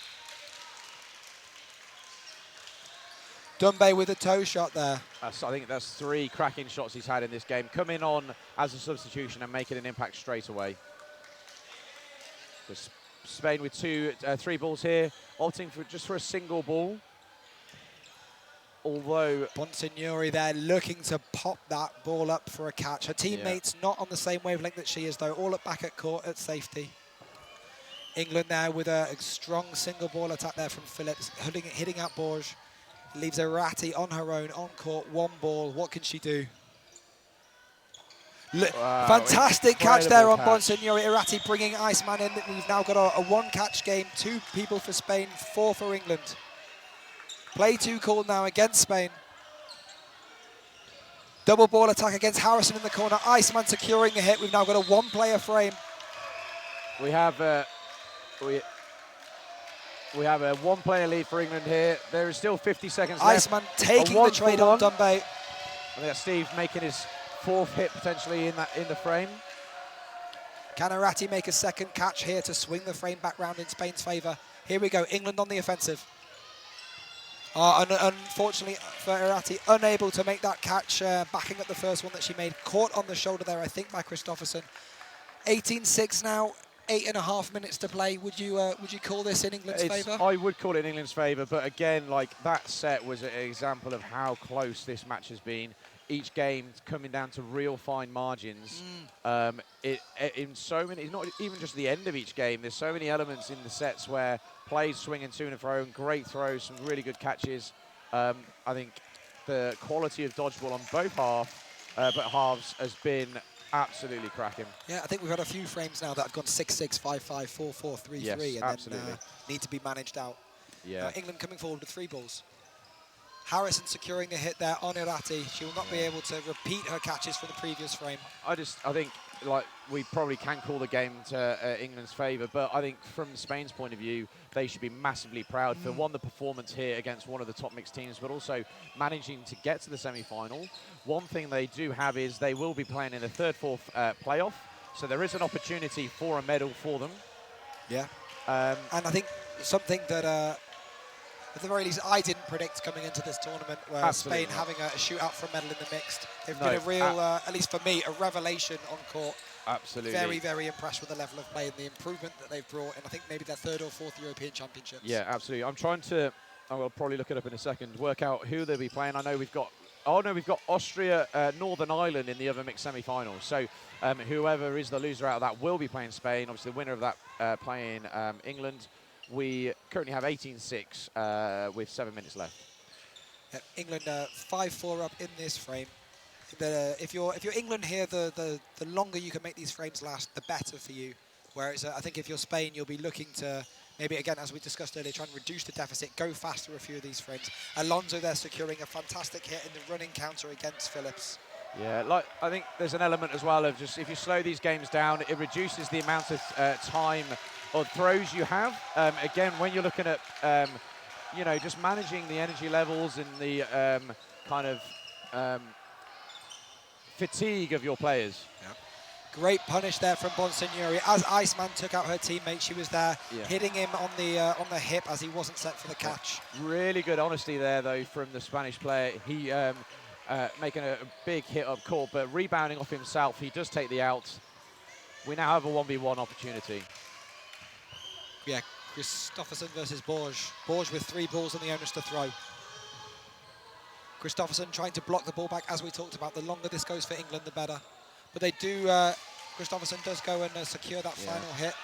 Dunbay with a toe shot there. So I think that's 3 cracking shots he's had in this game. Coming on as a substitution and making an impact straight away. So Spain with 3 balls here, opting just for a single ball. Although Bonsignori there looking to pop that ball up for a catch. Her teammates not on the same wavelength that she is, though, all up back at court at safety. England there with a strong single ball attack there from Phillips, hitting out Borges. Leaves Arati on her own, on court, 1 ball. What can she do? Wow, fantastic catch there on catch. Bonsignori. Arati bringing Iceman in. We've now got a 1-catch game, 2 people for Spain, 4 for England. Play 2 called now against Spain. Double ball attack against Harrison in the corner. Iceman securing a hit. We've now got a 1-player frame. We have a 1-player lead for England here. There is still 50 seconds left. Iceman taking the trade on Dunbay. I think that's Steve making his 4th hit potentially in the frame. Can Arati make a second catch here to swing the frame back round in Spain's favour? Here we go, England on the offensive. Unfortunately for Arati, unable to make that catch, backing up the first one that she made. Caught on the shoulder there, I think, by Christopherson. 18-6 now, 8.5 minutes to play. Would you call this in England's favour? I would call it in England's favour, but again, that set was an example of how close this match has been. Each game coming down to real fine margins. In so many, not even just the end of each game, there's so many elements in the sets where plays swinging to and fro, and great throws, some really good catches. I think the quality of dodgeball on both halves has been absolutely cracking. Yeah, I think we've had a few frames now that have gone 6-6, 5-5, 4-4, 3-3, yes, and absolutely. then need to be managed out. Yeah. England coming forward with 3 balls. Harrison securing the hit there on Irati. She will not be able to repeat her catches from the previous frame. I think we probably can call the game to England's favour, but I think from Spain's point of view, they should be massively proud for the performance here against one of the top mixed teams, but also managing to get to the semi-final. One thing they do have is they will be playing in the 3rd, 4th playoff, so there is an opportunity for a medal for them. Yeah, and I think something that at the very least, I didn't predict coming into this tournament, where Absolutely Spain having a shootout for a medal in the mixed. They've been a real, at least for me, a revelation on court. Absolutely. Very, very impressed with the level of play and the improvement that they've brought, and I think maybe their 3rd or 4th European Championships. Yeah, absolutely. I'm trying to, I will probably look it up in a second, work out who they'll be playing. I know we've got Austria, Northern Ireland in the other mixed semi-finals. So whoever is the loser out of that will be playing Spain. Obviously, the winner of that playing England. We currently have 18-6 with 7 minutes left. England 5-4 up in this frame. If you're England here, the longer you can make these frames last, the better for you. Whereas I think if you're Spain, you'll be looking to maybe, again, as we discussed earlier, try and reduce the deficit, go faster a few of these frames. Alonso there securing a fantastic hit in the running counter against Phillips. Yeah, like I think there's an element as well of just if you slow these games down, it reduces the amount of time or throws you have. Again, when you're looking at, you know, just managing the energy levels and the kind of fatigue of your players. Yeah. Great punish there from Bonsignori. As Iceman took out her teammate, she was there hitting him on the hip as he wasn't set for the catch. Really good honesty there, though, from the Spanish player. He making a big hit up court, but rebounding off himself, he does take the out. We now have a 1v1 opportunity. Yeah, Christopherson versus Borges. Borges with 3 balls and the onus to throw. Christopherson trying to block the ball back, as we talked about. The longer this goes for England, the better. But they do, Christopherson does go and secure that final hit.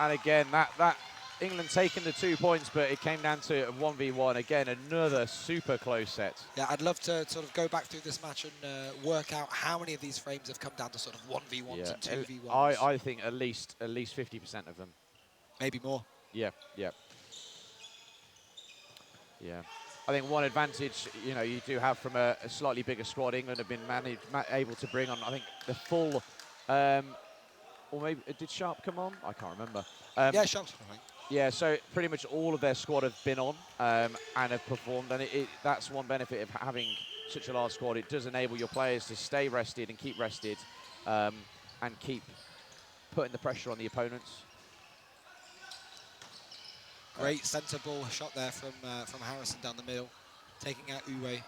And again, that England taking the 2 points, but it came down to a 1v1. Again, another super close set. Yeah, I'd love to sort of go back through this match and work out how many of these frames have come down to sort of 1v1s and 2v1s. I think at least 50% of them. Maybe more. Yeah. I think one advantage, you know, you do have from a slightly bigger squad. England have been able to bring on, I think, the full, or maybe did Sharp come on? I can't remember. Yeah, Sharp's fine. Yeah, so pretty much all of their squad have been on and have performed, and that's one benefit of having such a large squad. It does enable your players to stay rested and keep rested, and keep putting the pressure on the opponents. Great centre ball shot there from Harrison down the middle, taking out Uwe.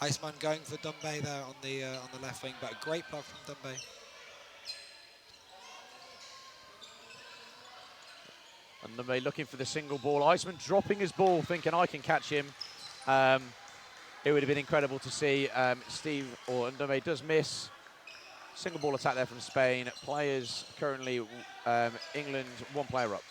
Iceman going for Dumbe there on the left wing, but a great block from Dumbe. And Dumbe looking for the single ball. Iceman dropping his ball, thinking I can catch him. It would have been incredible to see. Steve or Dumbe does miss. Single ball attack there from Spain. Players currently, England, 1 player up.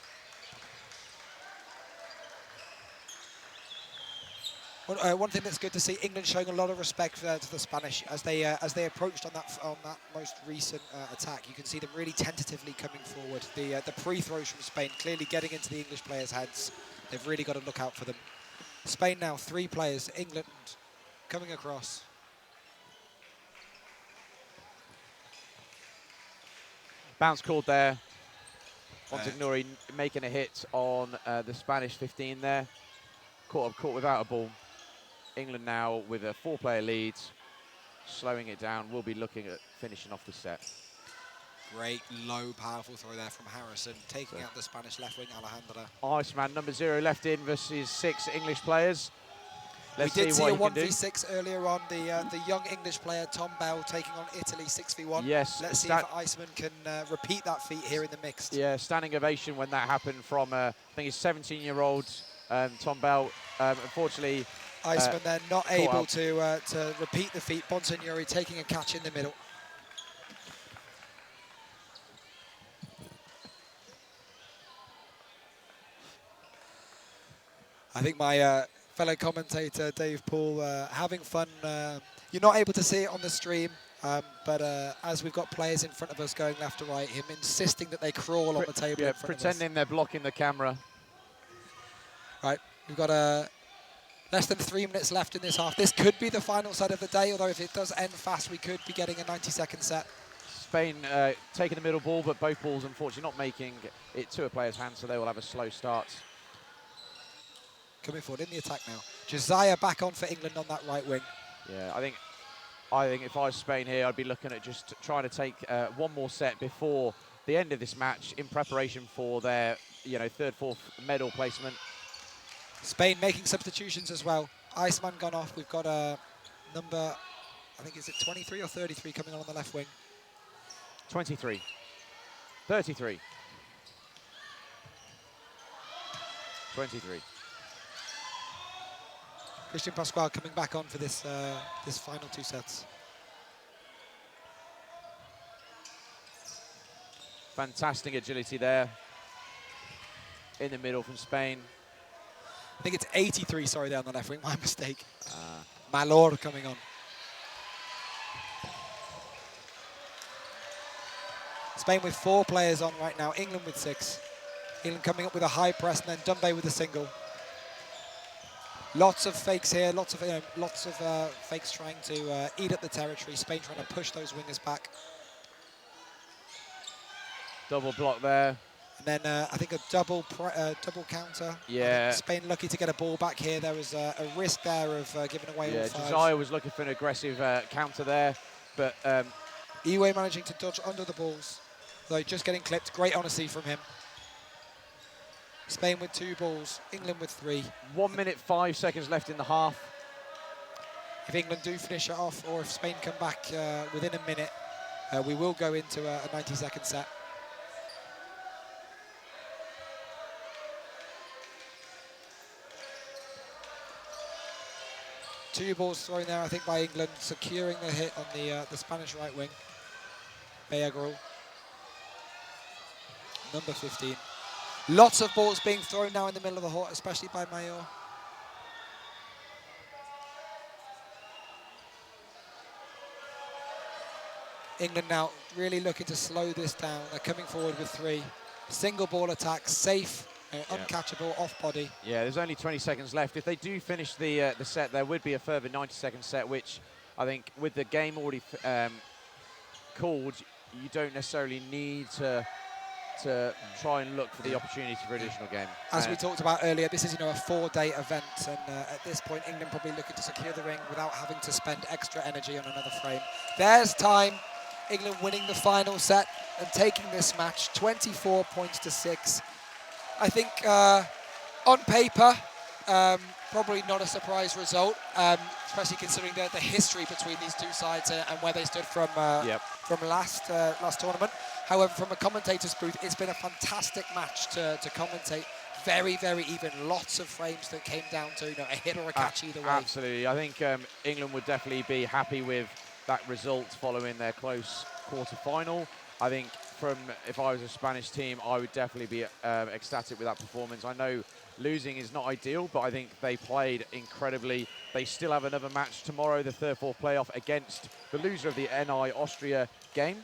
One thing that's good to see, England showing a lot of respect to the Spanish as they approached on that most recent attack. You can see them really tentatively coming forward. The pre-throws from Spain clearly getting into the English players' heads. They've really got to look out for them. Spain now 3 players. England coming across. Bounce called there. Bonsignori making a hit on the Spanish 15 there. Caught without a ball. England now with a 4-player lead, slowing it down. We'll be looking at finishing off the set. Great low, powerful throw there from Harrison, taking out the Spanish left wing, Alejandra. Iceman, number 0 left in versus 6 English players. Let's we did see a what 1v6 earlier on. The young English player Tom Bell taking on Italy 6v1. Yes. Let's see if Iceman can repeat that feat here in the mixed. Yeah, standing ovation when that happened from I think his 17-year-old Tom Bell. Unfortunately, Iceman then not able to repeat the feat. Bonsignori taking a catch in the middle. I think my fellow commentator Dave Paul having fun. You're not able to see it on the stream, but as we've got players in front of us going left to right, him insisting that they crawl on the table in front pretending of us. they're blocking the camera. Right, we've got less than 3 minutes left in this half. This could be the final set of the day, although if it does end fast, we could be getting a 90-second set. Spain taking the middle ball, but both balls unfortunately not making it to a player's hand, so they will have a slow start. Coming forward in the attack now. Josiah back on for England on that right wing. Yeah, I think if I was Spain here, I'd be looking at just trying to take 1 more set before the end of this match in preparation for their 3rd, 4th medal placement. Spain making substitutions as well. Iceman gone off. We've got a number, I think, is it 23 or 33 coming on the left wing? 23. 33. 23. Christian Pasquale coming back on for this this final 2 sets. Fantastic agility there in the middle from Spain. I think it's 83, sorry, there on the left wing, my mistake. Malor coming on. Spain with 4 players on right now, England with 6. England coming up with a high press and then Dumbe with a single. Lots of fakes here, lots of fakes trying to eat up the territory. Spain trying to push those wingers back. Double block there. And then I think a double counter. Yeah. Spain lucky to get a ball back here. There was a risk there of giving away all five. Josiah was looking for an aggressive counter there, but Iwe managing to dodge under the balls, though just getting clipped. Great honesty from him. Spain with 2 balls, England with 3. 1 minute 5 seconds left in the half. If England do finish it off, or if Spain come back within a minute, we will go into a 90-second set. Two balls thrown there, I think, by England, securing the hit on the Spanish right wing. Beagrel, number 15. Lots of balls being thrown now in the middle of the court, especially by Mayor. England now really looking to slow this down. They're coming forward with 3. Single ball attacks, safe, uncatchable, off body. Yeah, there's only 20 seconds left. If they do finish the set, there would be a further 90-second set, which I think with the game already called, you don't necessarily need to try and look for the opportunity for additional game. As we talked about earlier, this is a 4-day event, and at this point, England probably looking to secure the ring without having to spend extra energy on another frame. There's time. England winning the final set and taking this match 24 points to 6. I think on paper, probably not a surprise result, especially considering the history between these two sides and where they stood from last tournament. However, from a commentator's booth, it's been a fantastic match to commentate. Very, very even. Lots of frames that came down to a hit or a catch either way. Absolutely. I think England would definitely be happy with that result following their close quarter-final. I think if I was a Spanish team, I would definitely be ecstatic with that performance. I know losing is not ideal, but I think they played incredibly. They still have another match tomorrow, the third-fourth playoff against the loser of the NI Austria game.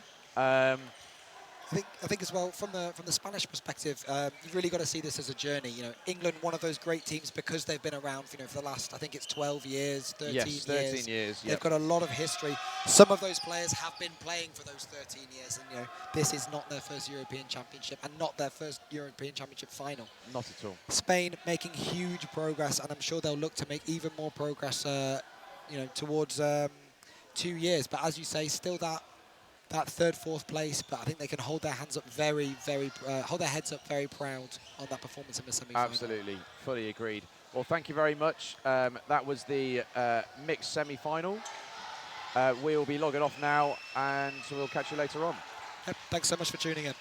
I think as well, from the Spanish perspective, you've really got to see this as a journey. England, one of those great teams because they've been around, for the last, I think it's 12 years, 13 years. Yes, 13 years. They've got a lot of history. Some of those players have been playing for those 13 years, and this is not their first European Championship and not their first European Championship final. Not at all. Spain making huge progress, and I'm sure they'll look to make even more progress, towards 2 years. But as you say, still that third, fourth place, but I think they can hold their hands up hold their heads up very proud on that performance in the semi-final. Absolutely, fully agreed. Well, thank you very much. That was the mixed semi-final. We'll be logging off now, and we'll catch you later on. Yep, thanks so much for tuning in.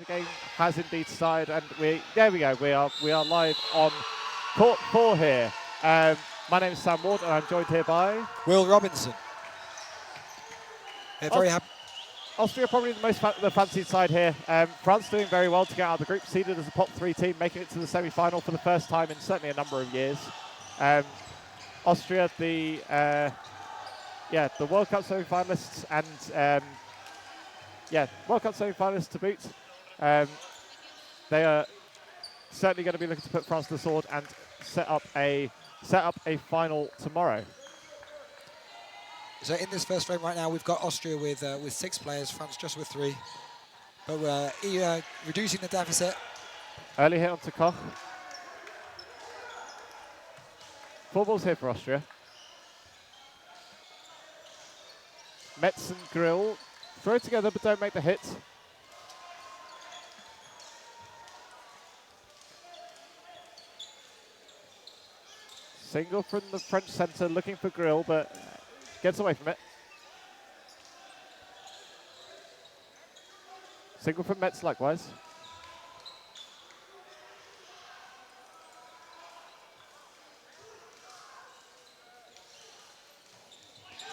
The game has indeed started, and there we go. We are live on court 4 here. My name is Sam Ward, and I'm joined here by Will Robinson. Yeah, very happy. Austria probably the fancied side here. France doing very well to get out of the group, seeded as a top 3 team, making it to the semi-final for the first time in certainly a number of years. Austria, the World Cup semi-finalists, and World Cup semi-finalists to boot. They are certainly going to be looking to put France to the sword and set up a final tomorrow. So in this first frame right now, we've got Austria with 6 players, France just with 3. But we're reducing the deficit. Early hit onto Koch. 4 balls here for Austria. Metz and Grill throw together but don't make the hit. Single from the French centre, looking for Grill, but gets away from it. Single from Metz likewise.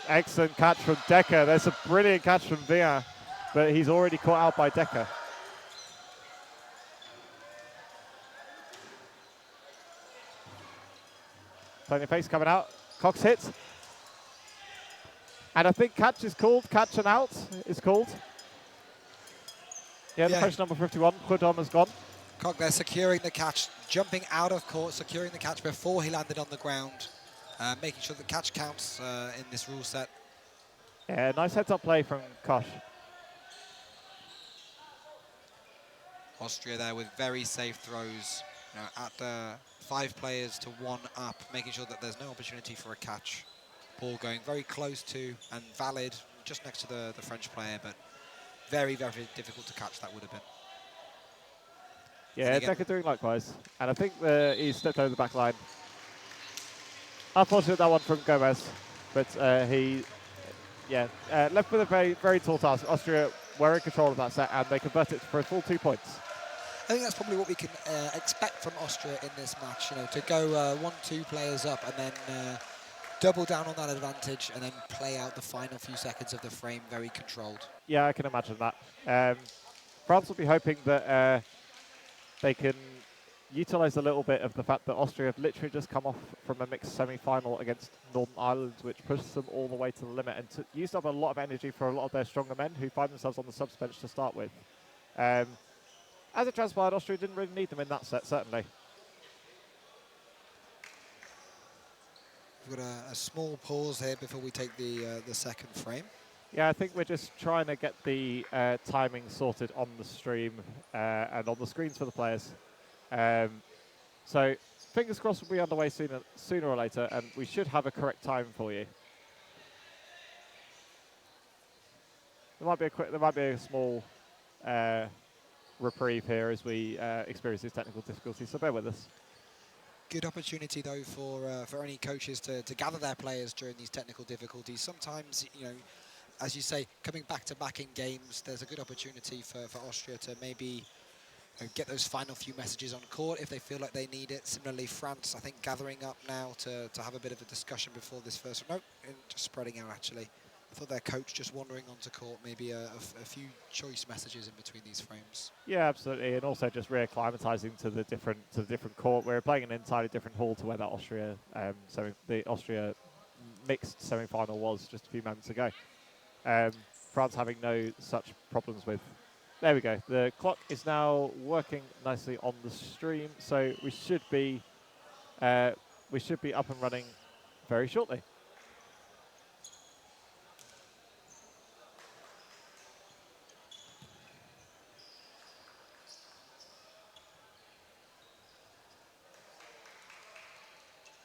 Excellent catch from Decker. There's a brilliant catch from Villa, but he's already caught out by Decker. Plenty of pace coming out. Cox hits. And I think catch is called. Catch and out is called. Yeah, the French number 51, Prudhomme has gone. Koch there securing the catch, jumping out of court, securing the catch before he landed on the ground, making sure the catch counts in this rule set. Yeah, nice heads-up play from Koch. Austria there with very safe throws, at 5 players to 1 up, making sure that there's no opportunity for a catch. Ball going very close to and valid, just next to the French player, but very, very difficult to catch that would have been. Yeah, Decker doing likewise. And I think he stepped over the back line. Unfortunate that one from Gomez, but left with a very, very tall task. Austria were in control of that set, and they convert it for a full 2 points. I think that's probably what we can expect from Austria in this match, to go 1-2 players up and then double down on that advantage and then play out the final few seconds of the frame very controlled. Yeah, I can imagine that. France will be hoping that they can utilise a little bit of the fact that Austria have literally just come off from a mixed semi-final against Northern Ireland, which pushed them all the way to the limit and used up a lot of energy for a lot of their stronger men who find themselves on the subs bench to start with. As it transpired, Austria didn't really need them in that set, certainly. We've got a small pause here before we take the second frame. Yeah, I think we're just trying to get the timing sorted on the stream and on the screens for the players. So fingers crossed we'll be underway sooner or later, and we should have a correct time for you. There might be a small reprieve here as we experience these technical difficulties, so bear with us. Good opportunity though for any coaches to gather their players during these technical difficulties. Sometimes, as you say, coming back in games, there's a good opportunity for Austria to maybe get those final few messages on court if they feel like they need it. Similarly, France, I think, gathering up now to have a bit of a discussion before this first. No, just spreading out actually. I thought their coach just wandering onto court, maybe a few choice messages in between these frames. Yeah, absolutely, and also just reacclimatizing to the different court. We're playing an entirely different hall to where that the Austria mixed semi-final was just a few moments ago. France having no such problems with. There we go. The clock is now working nicely on the stream, so we should be up and running very shortly.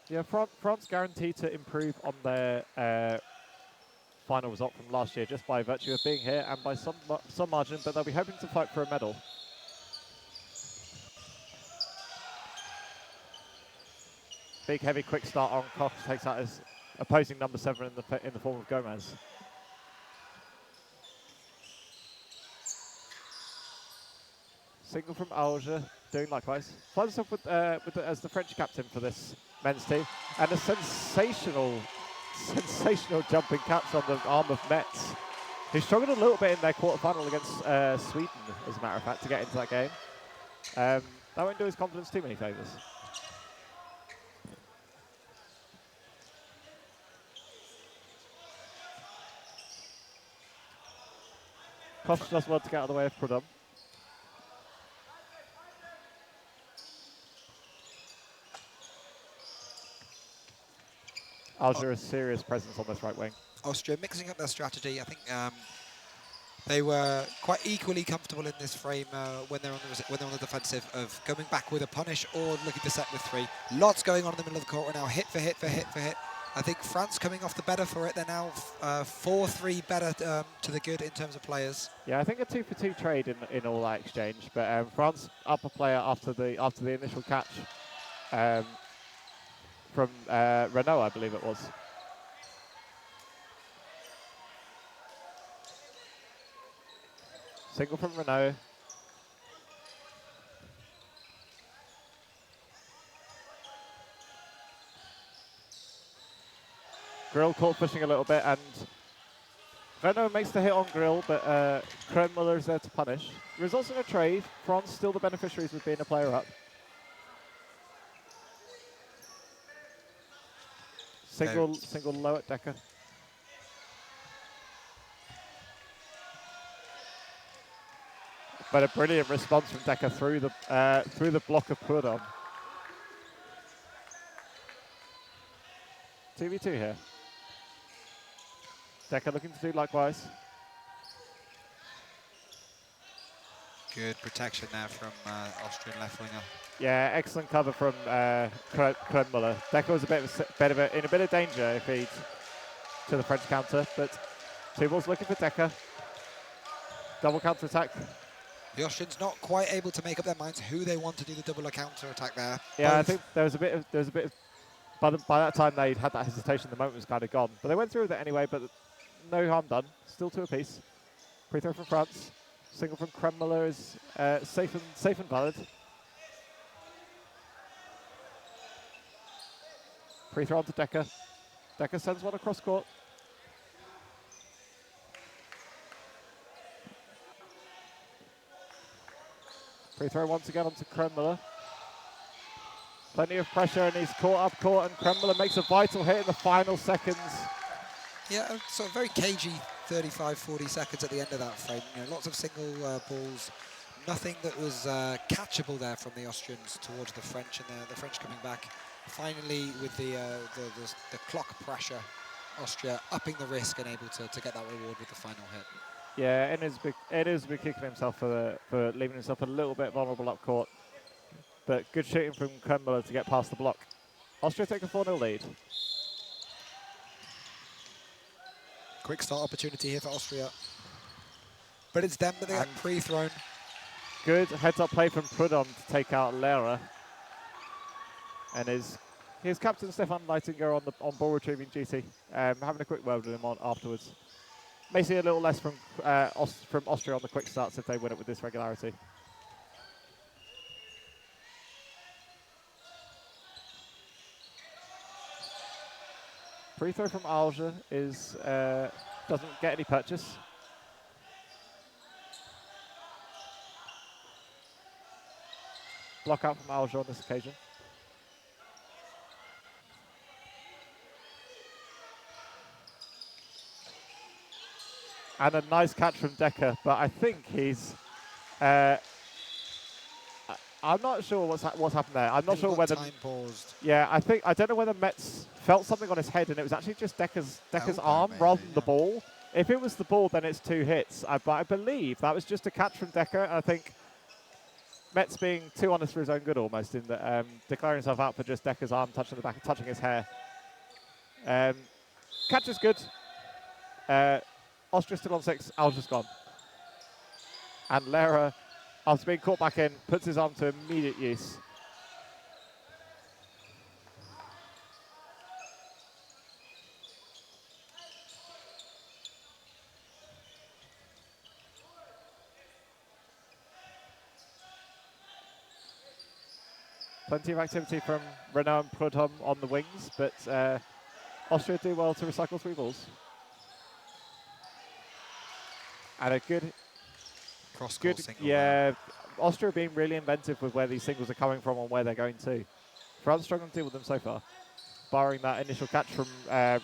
Yeah, France guaranteed to improve on their final result from last year just by virtue of being here and by some margin, but they'll be hoping to fight for a medal. Big, heavy, quick start on Koch takes out his opposing number 7 in the form of Gomez. Single from Alger, doing likewise. Finds himself as the French captain for this men's team. And a sensational jumping catch on the arm of Metz, who struggled a little bit in their quarterfinal against Sweden, as a matter of fact, to get into that game. That won't do his confidence too many favours. Koch does well to get out of the way of Prudhomme. Alger a serious presence on this right wing. Austria mixing up their strategy. I think they were quite equally comfortable in this frame when they're on the defensive, of coming back with a punish or looking to set with three. Lots going on in the middle of the court right now. Hit for hit for hit for hit. I think France coming off the better for it. They're now 4-3 better to the good in terms of players. Yeah, I think a 2-for-2 trade in all that exchange. But France up a player after the initial catch from Renault, I believe it was. Single from Renault. Grill caught pushing a little bit, and Renault makes the hit on Grill, but Kremmeller's there to punish. Results in a trade. France still the beneficiaries with being a player up. Single low at Decker. But a brilliant response from Decker through the block of Prudhomme. 2v2 here. Decker looking to do likewise. Good protection there from Austrian left winger. Yeah, excellent cover from Kremmuller. Decker was in a bit of danger if he'd to the French counter, but two balls looking for Decker. Double counter attack. The Austrians not quite able to make up their minds who they want to do the double counter attack there. Yeah, I think there was a bit of by that time they'd had that hesitation, the moment was kind of gone. But they went through with it anyway, but no harm done. Still two apiece. Free throw from France. Single from Kremmuller is safe and valid. Free throw onto Decker. Decker sends one across court. Free throw once again onto Kremmuller. Plenty of pressure, and he's caught up court, and Kremmuller makes a vital hit in the final seconds. Yeah, so very cagey 35, 40 seconds at the end of that frame. You know, lots of single balls. Nothing that was catchable there from the Austrians towards the French, and the French coming back. Finally, with the clock pressure, Austria upping the risk and able to get that reward with the final hit. Yeah, it is been kicking himself for leaving himself a little bit vulnerable up court. But good shooting from Kremmuller to get past the block. Austria take a 4-0 lead. Quick start opportunity here for Austria. But it's them that they get pre-thrown. Good heads-up play from Prudhomme to take out Lehrer. And his captain Stefan Leitinger on ball retrieving duty, having a quick word with him afterwards. May see a little less from Austria on the quick starts if they win it with this regularity. Free throw from Alger doesn't get any purchase. Block out from Alger on this occasion. And a nice catch from Decker, but I think he's... I'm not sure what's happened there. I'm not sure whether... Time paused. Yeah, I don't know whether Metz felt something on his head, and it was actually just Decker's arm rather than the ball. If it was the ball, then it's two hits. But I believe that was just a catch from Decker. I think Metz being too honest for his own good almost, in that declaring himself out for just Decker's arm touching the back, touching his hair. Catch is good. Austria still on 6, Alger's gone. And Lehrer, after being caught back in, puts his arm to immediate use. Plenty of activity from Renault and Prudhomme on the wings, but Austria do well to recycle 3 balls. And a good cross-court single. Yeah, Austria being really inventive with where these singles are coming from and where they're going to. France struggling to deal with them so far, barring that initial catch from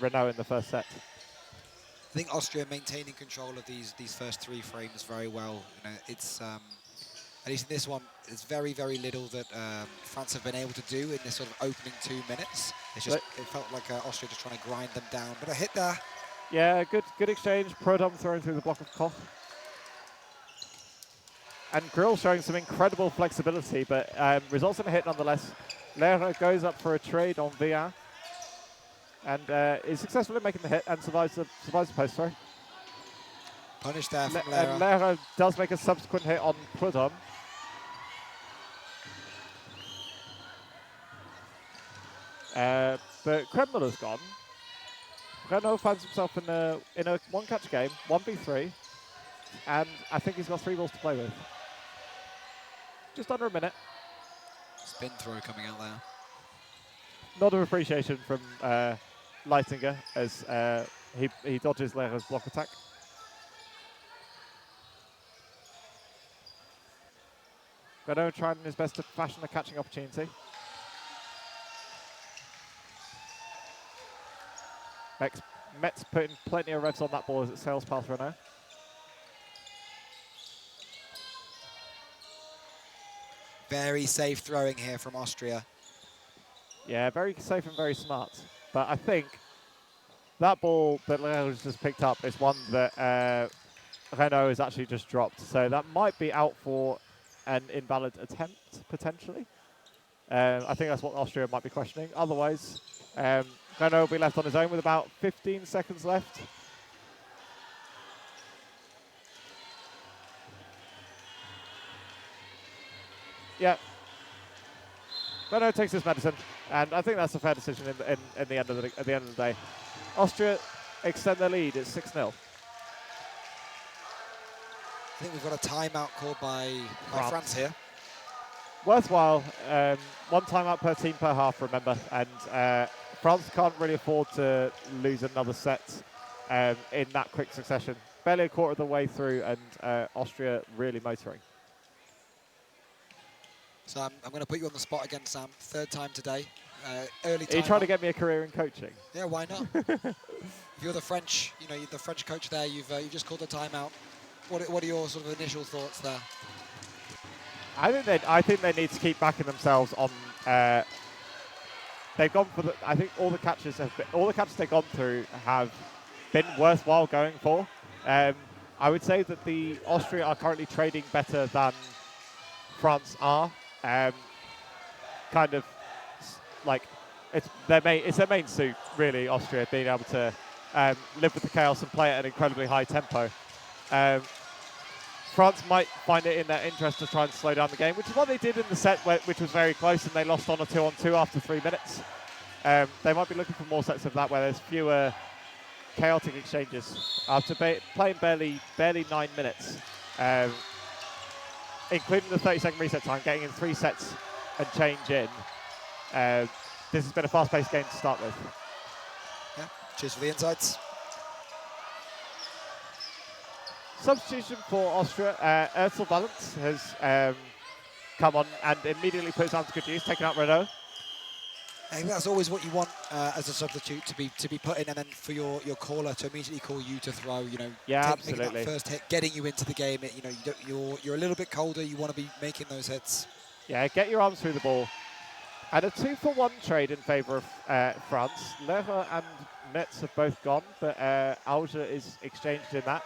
Renault in the first set. I think Austria maintaining control of these first 3 frames very well. You know, it's at least in this one, there's very, very little that France have been able to do in this sort of opening 2 minutes. It's just it felt like Austria just trying to grind them down, but a hit there. Yeah, good exchange. Prudhomme throwing through the block of Koch. And Grill showing some incredible flexibility, but results in a hit nonetheless. Lehrer goes up for a trade on VR and is successful in making the hit and survives the post throw. Punish there from Lehrer. And Lehrer does make a subsequent hit on Prudhomme. But Kremmel's gone. Renault finds himself in a one-catch game, 1v3, and I think he's got 3 balls to play with. Just under a minute. Spin throw coming out there. Nod of appreciation from Leitinger as he dodges Lehrer's block attack. Renault trying his best to fashion a catching opportunity. Metz putting plenty of revs on that ball as it sails past Renault. Very safe throwing here from Austria. Yeah, very safe and very smart. But I think that ball that Renault just picked up is one that Renault has actually just dropped. So that might be out for an invalid attempt, potentially. I think that's what Austria might be questioning. Otherwise, Renault will be left on his own with about 15 seconds left. Yeah. Renault takes his medicine, and I think that's a fair decision at the end of the day. Austria extend their lead. It's 6-0. I think we've got a timeout called by France here. Worthwhile. 1 timeout per team per half, remember, and France can't really afford to lose another set in that quick succession. Barely a quarter of the way through, and Austria really motoring. So I'm going to put you on the spot again, Sam. 3rd time today. Early time. Are you trying to get me a career in coaching? Yeah, why not? If you're the French, you're the French coach there. You've just called a timeout. What are your sort of initial thoughts there? I think they need to keep backing themselves on. They've gone for I think all the catches they've gone through have been worthwhile going for. I would say that the Austria are currently trading better than France are. Kind of like it's their main suit, really. Austria being able to live with the chaos and play at an incredibly high tempo. France might find it in their interest to try and slow down the game, which is what they did in the set, which was very close, and they lost on a 2-on-2 after 3 minutes. They might be looking for more sets of that, where there's fewer chaotic exchanges. After playing barely 9 minutes, including the 30-second reset time, getting in 3 sets and change in, this has been a fast-paced game to start with. Yeah, cheers for the insights. Substitution for Austria, Ursel Valence has come on and immediately puts on to good use, taking out Renault. I think that's always what you want as a substitute to be put in, and then for your caller to immediately call you to throw. Yeah, making that first hit, getting you into the game. You're a little bit colder. You want to be making those hits. Yeah, get your arms through the ball. And a 2-for-1 trade in favour of France. Lehrer and Metz have both gone, but Alger is exchanged in that.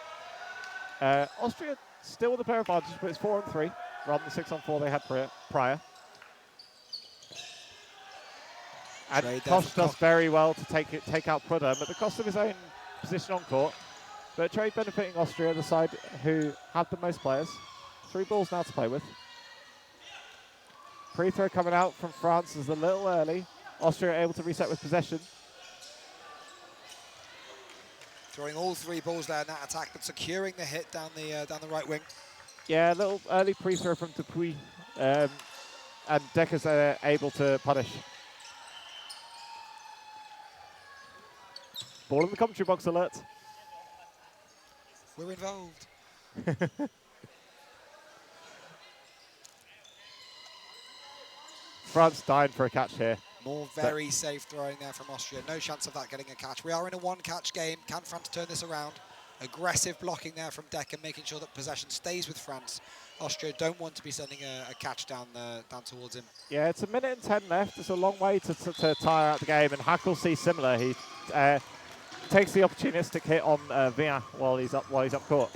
Austria still with a pair of advantage, but it's 4-3 rather than 6-on-4 they had prior. And Koch does very well to take out Prudhomme at the cost of his own position on court. But a trade benefiting Austria, the side who had the most players. 3 balls now to play with. Free throw coming out from France is a little early. Austria able to reset with possession. Throwing all 3 balls there in that attack, but securing the hit down the right wing. Yeah, a little early pre-throw from Dupuis. and Decker's able to punish. Ball in the commentary box alert. We're involved. France dying for a catch here. More very safe throwing there from Austria. No chance of that getting a catch. We are in a one-catch game. Can France turn this around? Aggressive blocking there from Decker, making sure that possession stays with France. Austria don't want to be sending a catch down towards him. Yeah, it's 1:10 left. It's a long way to tire out the game, and Hackle sees similar. He takes the opportunistic hit on Vian while he's up court.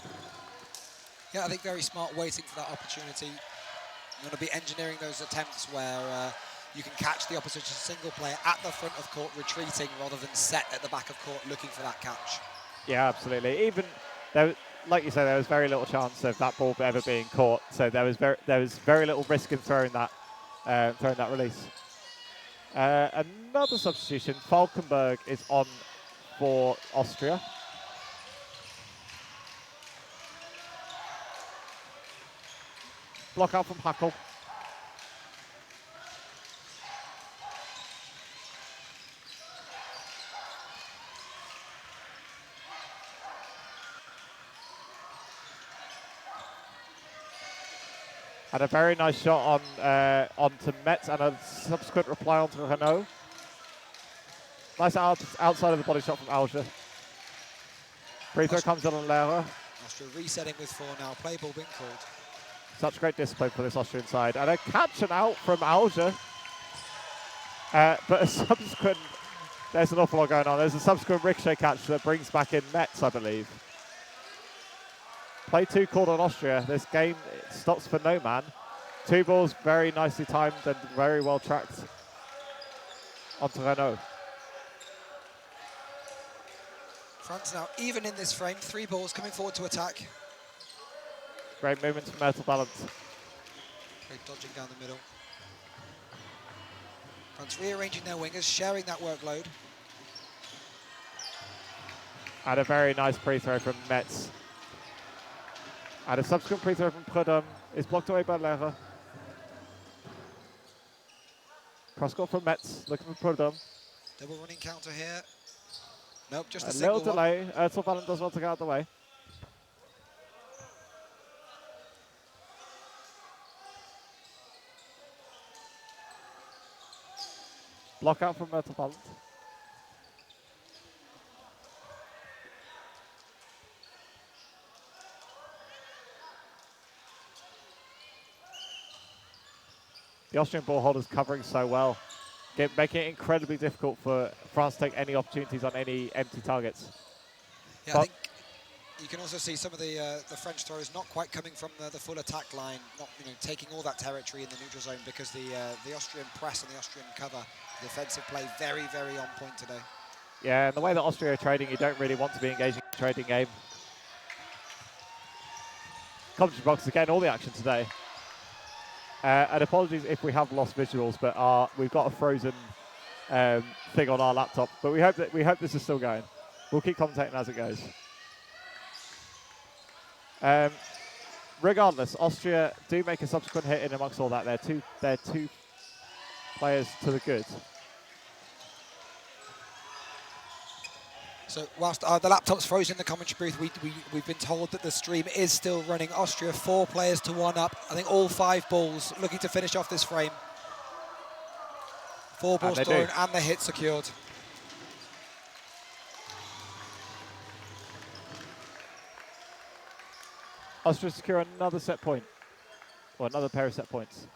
Yeah, I think very smart waiting for that opportunity. You want to be engineering those attempts where you can catch the opposition single player at the front of court, retreating rather than set at the back of court, looking for that catch. Yeah, absolutely. Even though, like you said, there was very little chance of that ball ever being caught. So there was very little risk in throwing that release. Another substitution. Falkenberg is on for Austria. Block out from Hackle. And a very nice shot onto Metz and a subsequent reply onto Renault. Nice outside of the body shot from Alger. Free throw comes on Lehrer. Austria resetting with 4 now. Play ball being called. Such great discipline for this Austrian side. And a catch and out from Alger. But a subsequent, there's an awful lot going on. There's a subsequent ricochet catch that brings back in Metz, I believe. Play 2 called on Austria. This game stops for no man. 2 balls very nicely timed and very well tracked onto Renault. France now even in this frame. 3 balls coming forward to attack. Great movement from Myrtle Balance. Great dodging down the middle. France rearranging their wingers, sharing that workload. And a very nice free throw from Metz. And a subsequent free throw from Prudhomme is blocked away by Lehrer. Cross court from Metz, looking for Prudhomme. Double running counter here. Nope, just a A single little one. delay. Ertel Ballen does want to get out of the way. Block out from Ertel Ballen. The Austrian ball holders covering so well, making it incredibly difficult for France to take any opportunities on any empty targets. Yeah, I think you can also see some of the French throws not quite coming from the full attack line, not taking all that territory in the neutral zone because the Austrian press and the Austrian cover, the defensive play very, very on point today. Yeah, and the way that Austria are trading, you don't really want to be engaging in a trading game. Commentary box is getting all the action today. And apologies if we have lost visuals, but we've got a frozen thing on our laptop. But we hope this is still going. We'll keep commentating as it goes. Regardless, Austria do make a subsequent hit in amongst all that. They're two players to the good. So whilst the laptop's frozen in the commentary booth, we've been told that the stream is still running. Austria 4 players to 1 up. I think all 5 balls looking to finish off this frame. 4 balls thrown and the hit secured. Austria secure another set point, or another pair of set points.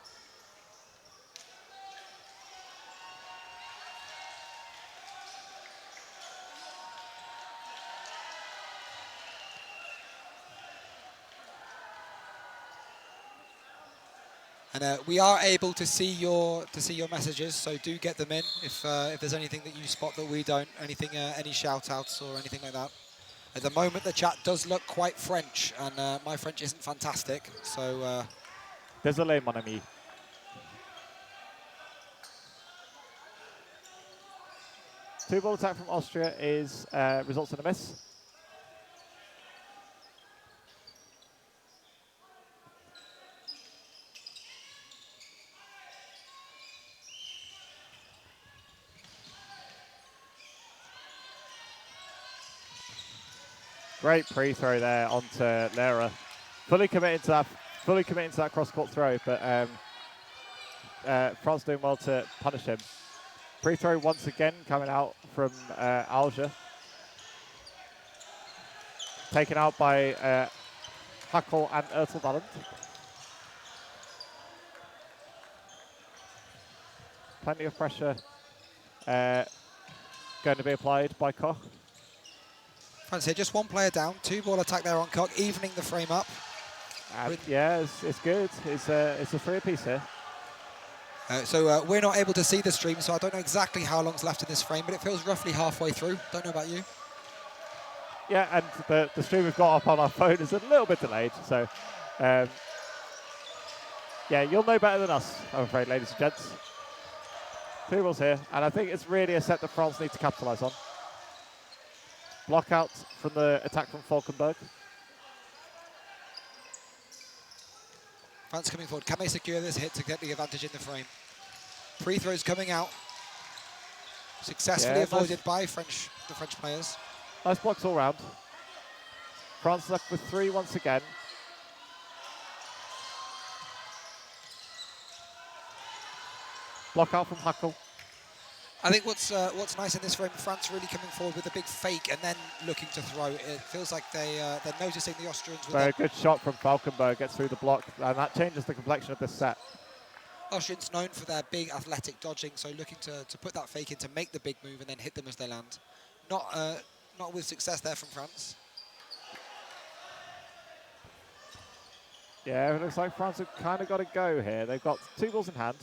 And we are able to see your messages, so do get them in if there's anything that you spot that we don't, any shout outs or anything like that. At the moment, the chat does look quite French, and my French isn't fantastic, so... Désolé, mon ami. Two-ball attack from Austria results in a miss. Great pre-throw there onto Lera. Fully committing to that cross-court throw, but France doing well to punish him. Pre-throw once again coming out from Alger. Taken out by Huckel and Ertelvalent. Plenty of pressure going to be applied by Koch. France here, just one player down, 2-ball attack there on Koch, evening the frame up. Yeah, it's good. It's a 3-piece here. So we're not able to see the stream, so I don't know exactly how long's left in this frame, but it feels roughly halfway through. Don't know about you. Yeah, and the stream we've got up on our phone is a little bit delayed, so yeah, you'll know better than us, I'm afraid, ladies and gents. 2 balls here, and I think it's really a set that France need to capitalise on. Block out from the attack from Falkenberg. France coming forward. Can they secure this hit to get the advantage in the frame? Free throws coming out. Successfully avoided by the French players. Nice blocks all round. France left with 3 once again. Block out from Huckel. I think what's nice in this frame, France really coming forward with a big fake and then looking to throw. It feels like they're noticing the Austrians. Very good shot from Falkenberg, gets through the block, and that changes the complexion of this set. Austrians known for their big athletic dodging, so looking to put that fake in to make the big move and then hit them as they land. Not with success there from France. Yeah, it looks like France have kind of got to go here. They've got 2 balls in hand.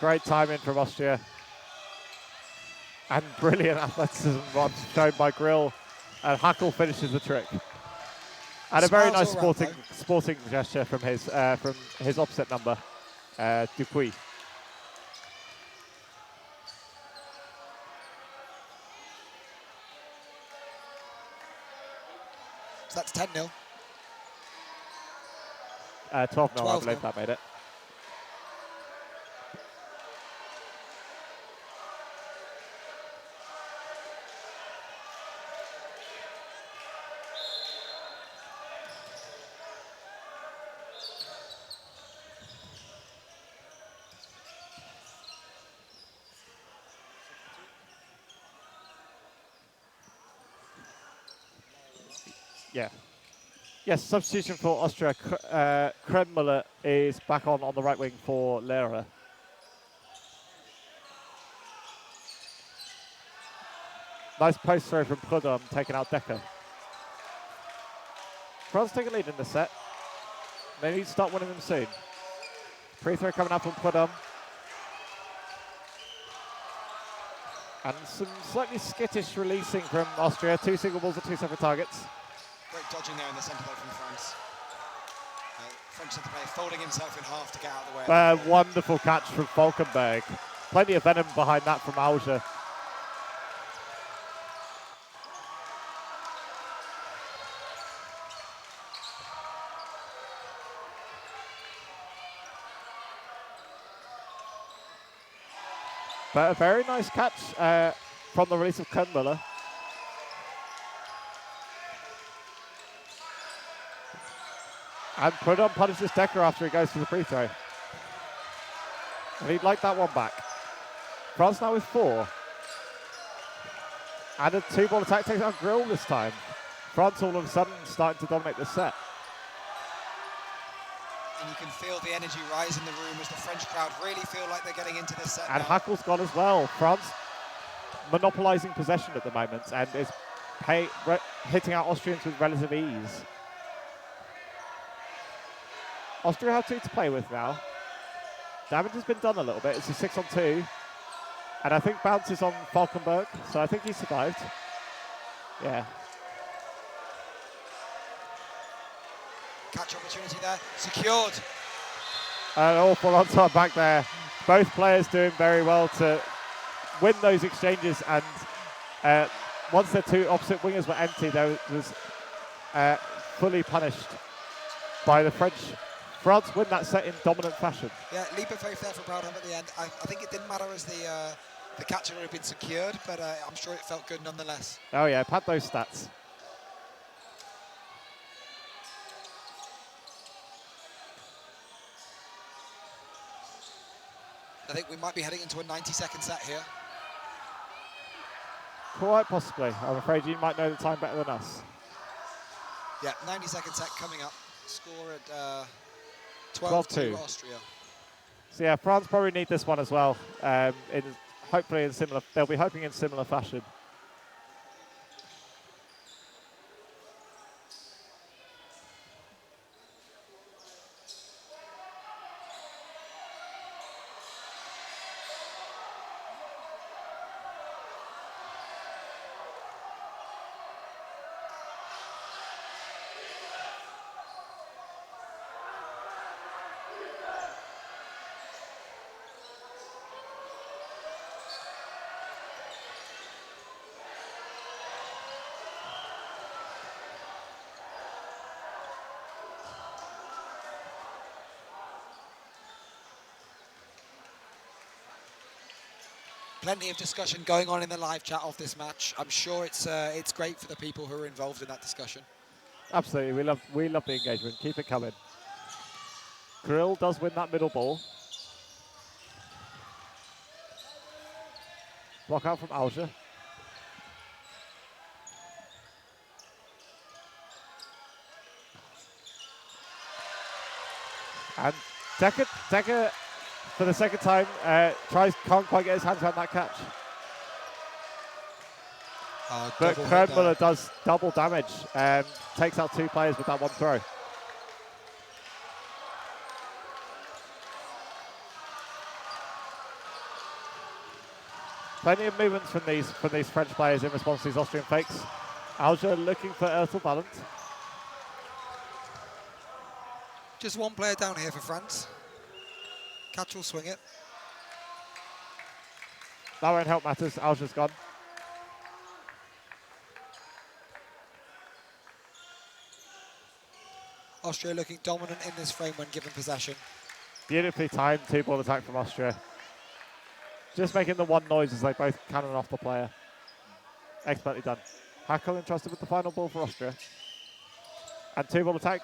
Great timing from Austria. And brilliant athleticism shown by Grill. And Huckel finishes the trick. And a very nice sporting gesture from his opposite number, Dupuis. So that's 10-0. 12-0, I believe that made it. Yeah. Yes, substitution for Austria. Kremmuller is back on the right wing for Lehrer. Nice post throw from Prudhomme, taking out Decker. France take a lead in the set. They need to start winning them soon. Free throw coming up from Prudhomme. And some slightly skittish releasing from Austria. 2 single balls at 2 separate targets. Great dodging there in the centre though from France. French centre player folding himself in half to get out of the way. Wonderful catch from Falkenberg. Plenty of venom behind that from Alger. But a very nice catch from the release of Kernmüller. And Prudhomme punishes Decker after he goes for the free throw. And he'd like that one back. France now with 4. And a 2-ball attack takes out Grill this time. France all of a sudden starting to dominate the set. And you can feel the energy rise in the room as the French crowd really feel like they're getting into this set And now. Huckel's gone as well. France monopolising possession at the moment and is hitting out Austrians with relative ease. Austria have 2 to play with now. Damage has been done a little bit. It's a 6-on-2. And I think bounces on Falkenberg, so I think he survived. Yeah. Catch opportunity there, secured. An awful on-time back there. Both players doing very well to win those exchanges, and once their 2 opposite wingers were empty, there was fully punished by the French France win that set in dominant fashion. Yeah, leap of faith there for Brownham at the end. I think it didn't matter as the catcher had been secured, but I'm sure it felt good nonetheless. Oh yeah, pad those stats. I think we might be heading into a 90-second set here. Quite possibly. I'm afraid you might know the time better than us. Yeah, 90-second set coming up. Score at 12-2 Austria. So yeah, France probably need this one as well. Hopefully in similar, they'll be hoping in similar fashion. Plenty of discussion going on in the live chat of this match. I'm sure it's great for the people who are involved in that discussion. Absolutely, we love the engagement. Keep it coming. Krill does win that middle ball. Block out from Alger. And Decker, for the second time, can't quite get his hands around that catch. But Kernmuller does double damage, takes out 2 players with that one throw. Plenty of movements from these French players in response to these Austrian fakes. Alger looking for Ertel balance. Just one player down here for France. Catch will swing it. That won't help matters. Alger's gone. Austria looking dominant in this frame when given possession. Beautifully timed 2-ball attack from Austria. Just making the one noise as they both cannon off the player. Expertly done. Hackle entrusted with the final ball for Austria. And 2-ball attack.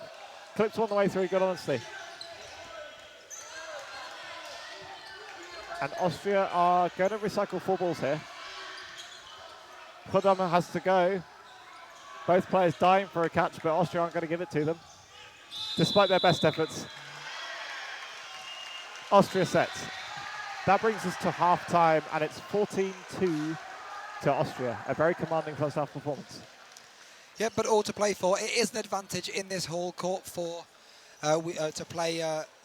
Clips one the way through, good honesty. And Austria are going to recycle 4 balls here. Kodama has to go. Both players dying for a catch, but Austria aren't going to give it to them, despite their best efforts. Austria sets. That brings us to half-time, and it's 14-2 to Austria. A very commanding first-half performance. Yeah, but all to play for. It is an advantage in this whole court for to play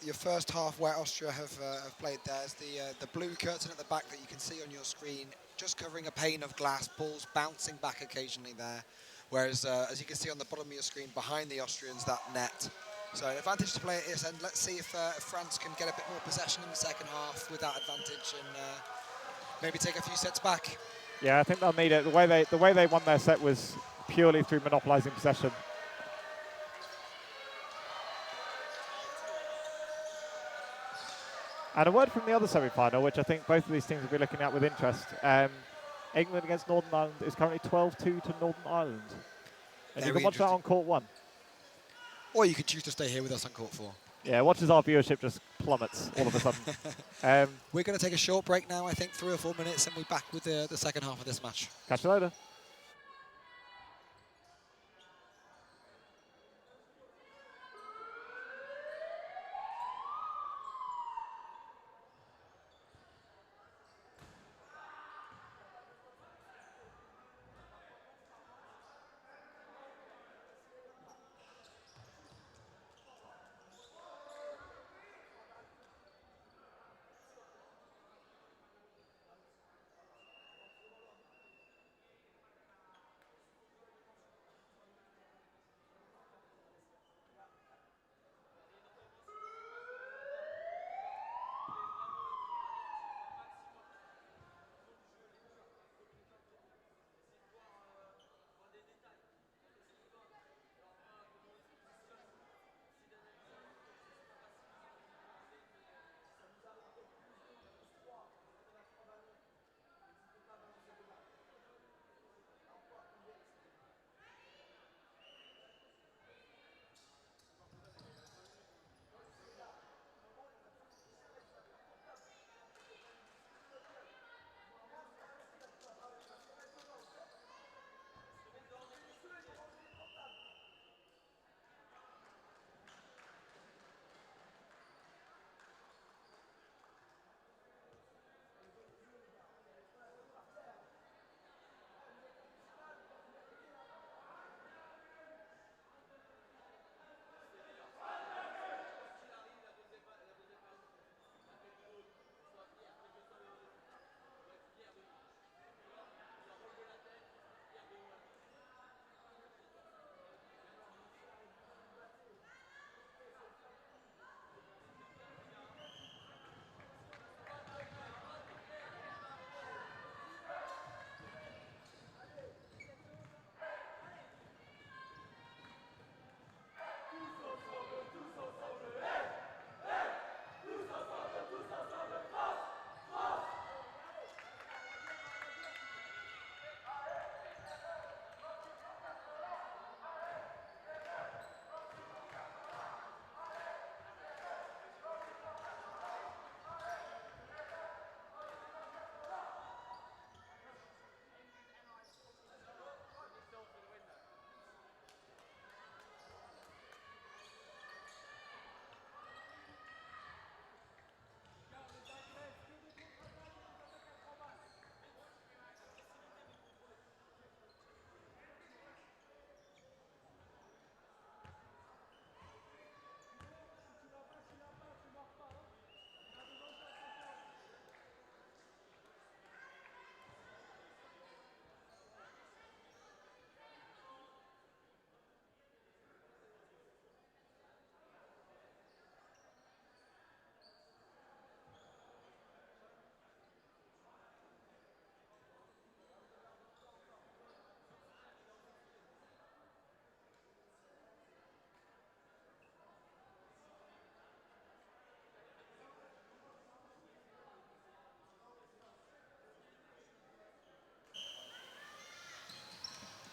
your first half where Austria have played. There's the blue curtain at the back that you can see on your screen, just covering a pane of glass, balls bouncing back occasionally there. Whereas, as you can see on the bottom of your screen, behind the Austrians, that net. So an advantage to play at this end. Let's see if France can get a bit more possession in the second half with that advantage and maybe take a few sets back. Yeah, I think they'll need it. The way they won their set was purely through monopolising possession. And a word from the other semi-final, which I think both of these teams will be looking at with interest. England against Northern Ireland is currently 12-2 to Northern Ireland. And you can watch that on court 1. Or you could choose to stay here with us on court 4. Yeah, watch as our viewership just plummets all of a sudden. We're going to take a short break now, I think 3 or 4 minutes, and we're back with the second half of this match. Catch you later.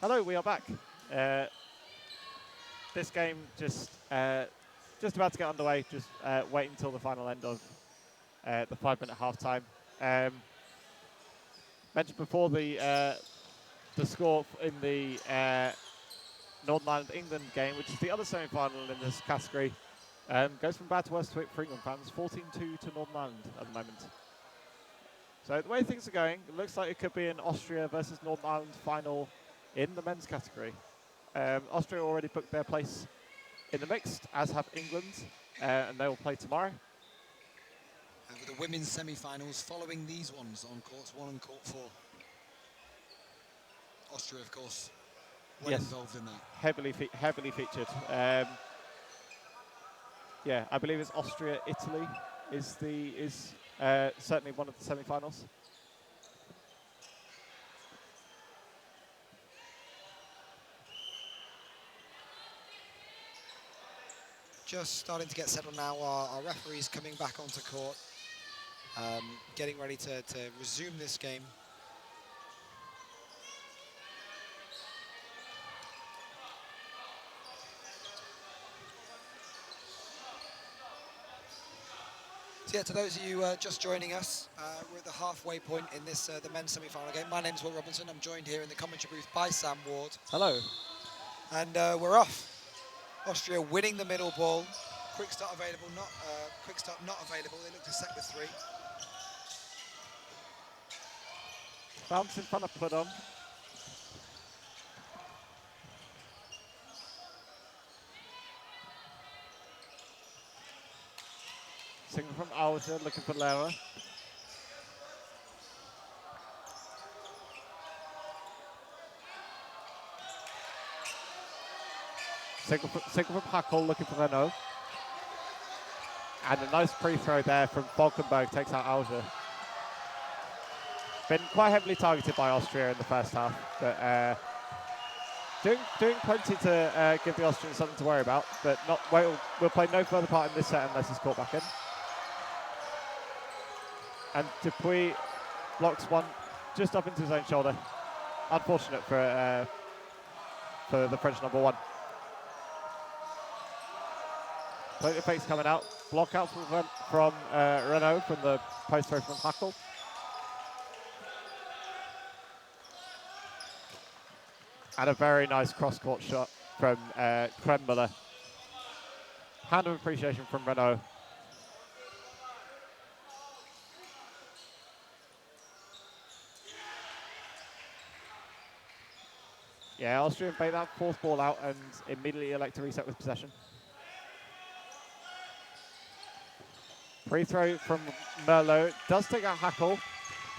Hello, we are back. This game just about to get underway. Just wait until the final end of the 5-minute half-time. Mentioned before the score in the Northern Ireland England game, which is the other semi-final in this category, goes from bad to worse for England fans. 14-2 to Northern Ireland at the moment. So the way things are going, it looks like it could be an Austria versus Northern Ireland final in the men's category. Austria already booked their place in the mixed, as have England, and they will play tomorrow. With the women's semi-finals following these ones on courts 1 and court 4. Austria, of course, well involved in that. Heavily featured. Yeah, I believe it's Austria, Italy is certainly one of the semi-finals. Just starting to get settled now. Our referees coming back onto court, getting ready to resume this game. So yeah, to those of you just joining us, we're at the halfway point in this the men's semi-final game. My name's Will Robinson. I'm joined here in the commentary booth by Sam Ward. Hello. And we're off. Austria winning the middle ball. Quick start available, quick start not available. They look to set with 3. Bounce in front of put on. Signal from Alger, looking for Lara. Signal from Hackle, looking for Renault. And a nice pre-throw there from Falkenberg, takes out Alger. Been quite heavily targeted by Austria in the first half, but doing plenty to give the Austrians something to worry about, but we'll play no further part in this set unless he's caught back in. And Dupuis blocks one just up into his own shoulder. Unfortunate for the French number 1. Plenty of fakes coming out. Block out from Renault from the post throw from Hackle. And a very nice cross-court shot from Kremmuller. Hand of appreciation from Renault. Yeah, Austria bait that 4th ball out and immediately elect to reset with possession. Free throw from Merlot. Does take out Hackle,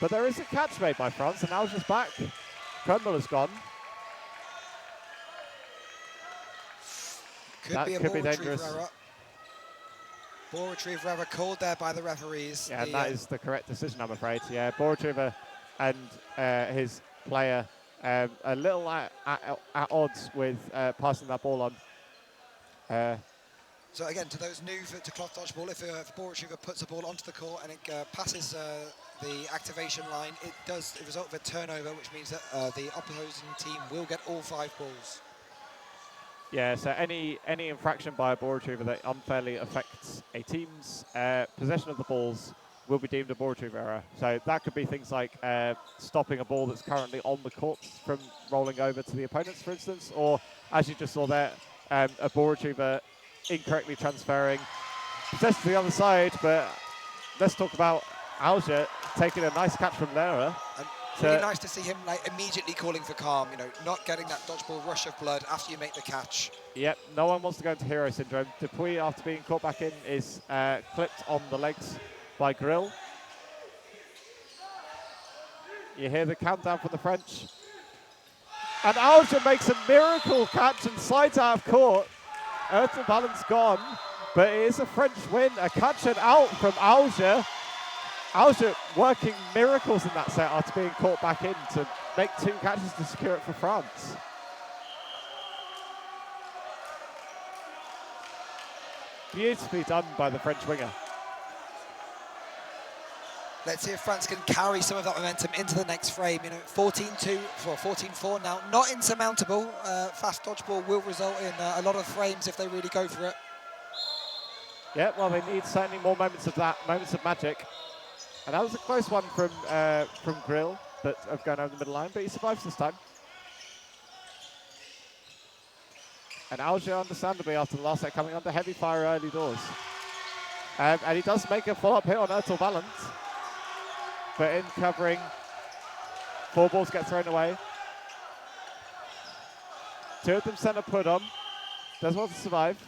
but there is a catch made by France, and now it's just back. Kremuller's gone. Could be a ball retriever error. Ball retriever error called there by the referees. Yeah, and that is the correct decision, I'm afraid. Yeah, ball retriever and his player a little at odds with passing that ball on. So again, to those new to cloth dodgeball, if a ball retriever puts a ball onto the court and it passes the activation line, it does result in a turnover, which means that the opposing team will get all 5 balls. Yeah, so any infraction by a ball retriever that unfairly affects a team's possession of the balls will be deemed a ball retriever error. So that could be things like stopping a ball that's currently on the court from rolling over to the opponents, for instance, or as you just saw there, a ball retriever incorrectly transferring possession to the other side. But let's talk about Alger taking a nice catch from Lara. Really nice to see him immediately calling for calm, not getting that dodgeball rush of blood after you make the catch. Yep, no one wants to go into hero syndrome. Dupuis, after being caught back in, is clipped on the legs by Grill. You hear the countdown from the French. And Alger makes a miracle catch and slides out of court. Earth balance gone, but it is a French win. A catch and out from Alger. Alger working miracles in that set after being caught back in to make 2 catches to secure it for France. Beautifully done by the French winger. Let's see if France can carry some of that momentum into the next frame. 14-2, 14-4 now. Not insurmountable. Fast dodgeball will result in a lot of frames if they really go for it. Yeah, well, they need certainly more moments of that, moments of magic. And that was a close one from Grill, but of going over the middle line, but he survives this time. And Alger, understandably, after the last set, coming under heavy fire early doors. And he does make a follow-up hit on Ertel Valent. But in covering, 4 balls get thrown away. 2 of them sent a put on. Does want to survive.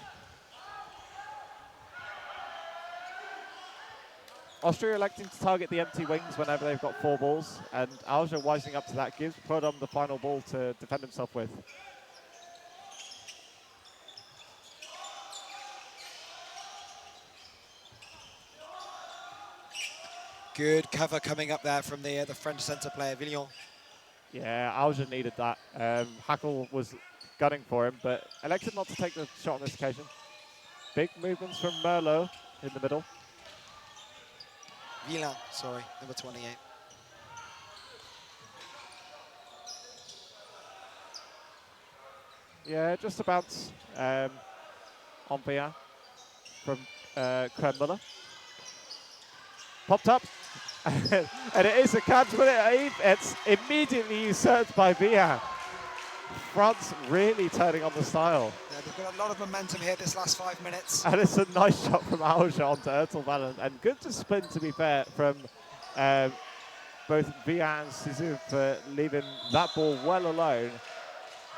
Austria electing to target the empty wings whenever they've got 4 balls. And Alger wising up to that, gives Prodom the final ball to defend himself with. Good cover coming up there from the French centre player, Villon. Yeah, Alger needed that. Hackle was gunning for him, but elected not to take the shot on this occasion. Big movements from Merlot in the middle. Villain, sorry, number 28. Yeah, just a bounce on Via from Kremmuller. Popped up. And it is a catch, but it's immediately usurped by Via. France really turning on the style. Yeah, they've got a lot of momentum here this last 5 minutes. And it's a nice shot from Alger onto Ertel Valent. And good discipline, to be fair, from both Via and Sizou for leaving that ball well alone.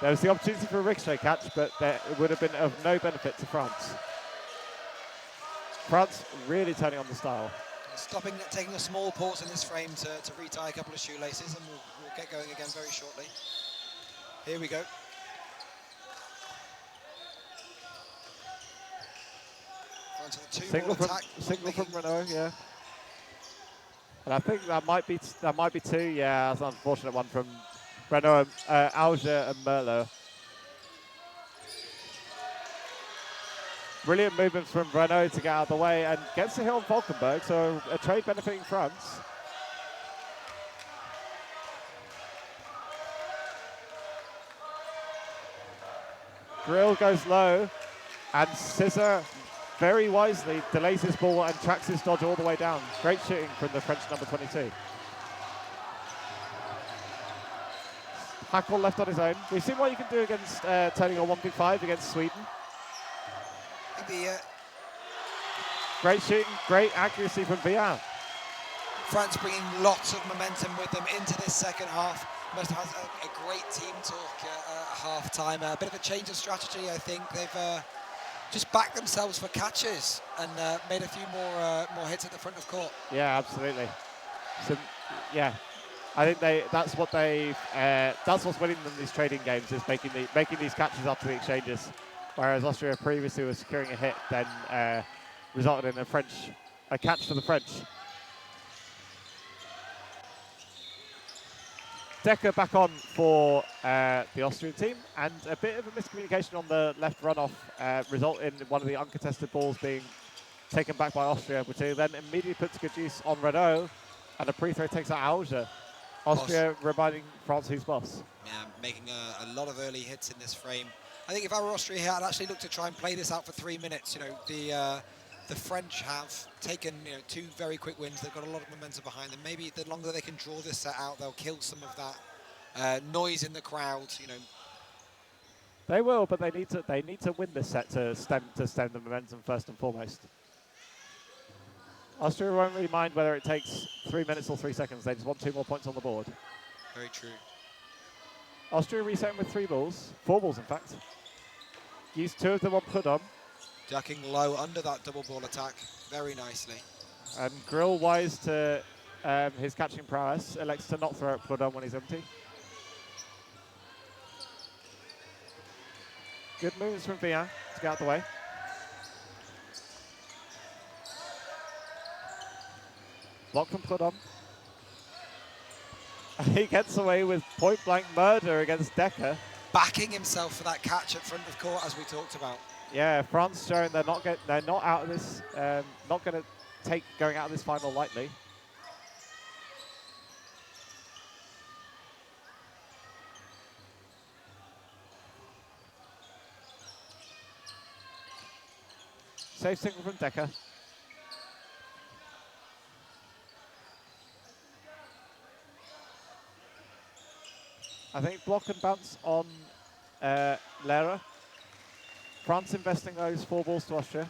There was the opportunity for a ricochet catch, but it would have been of no benefit to France. France really turning on the style. Stopping, taking a small pause in this frame to retie a couple of shoelaces, and we'll get going again very shortly. Here we go. France with a Single two-ball attack. from Renault, yeah. And I think that might be 2. Yeah, that's an unfortunate one from Renault, Alger and Merlot. Brilliant movements from Renault to get out of the way and gets the hit on Valkenburg, so a trade benefiting France. Grill goes low, and Scissor very wisely delays his ball and tracks his dodge all the way down. Great shooting from the French number 22. Hackle left on his own. We've seen what you can do against turning a 1v5 against Sweden. Great shooting, great accuracy from Via. France bringing lots of momentum with them into this second half. Must have a great team talk at half-time. A bit of a change of strategy, I think. They've just backed themselves for catches and made a few more hits at the front of court. Yeah, absolutely. So, yeah, I think that's what's winning them these trading games, is making these catches up to the exchanges. Whereas Austria previously was securing a hit, then resulted in a catch for the French. Decker back on for the Austrian team, and a bit of a miscommunication on the left runoff result in one of the uncontested balls being taken back by Austria, which they then immediately put to good use on Renault, and a pre-throw takes out Alger. Austria reminding France who's boss. Yeah, making a lot of early hits in this frame. I think if I were Austria here, I'd actually look to try and play this out for 3 minutes. The French have taken 2 very quick wins. They've got a lot of momentum behind them. Maybe the longer they can draw this set out, they'll kill some of that noise in the crowd. They will, but they need to win this set to stem the momentum first and foremost. Austria won't really mind whether it takes 3 minutes or 3 seconds. They just want 2 more points on the board. Very true. Austria resetting with 3 balls, 4 balls in fact. Used 2 of them on put on. Ducking low under that double ball attack very nicely. And Grill, wise to his catching prowess, elects to not throw it put on when he's empty. Good moves from Via to get out of the way. Block from put on. And he gets away with point-blank murder against Decker. Backing himself for that catch at front of court, as we talked about. Yeah, France showing they're not out of this, not going to take going out of this final lightly. safe signal from Decker. I think block and bounce on Lehrer. France investing those 4 balls to Austria.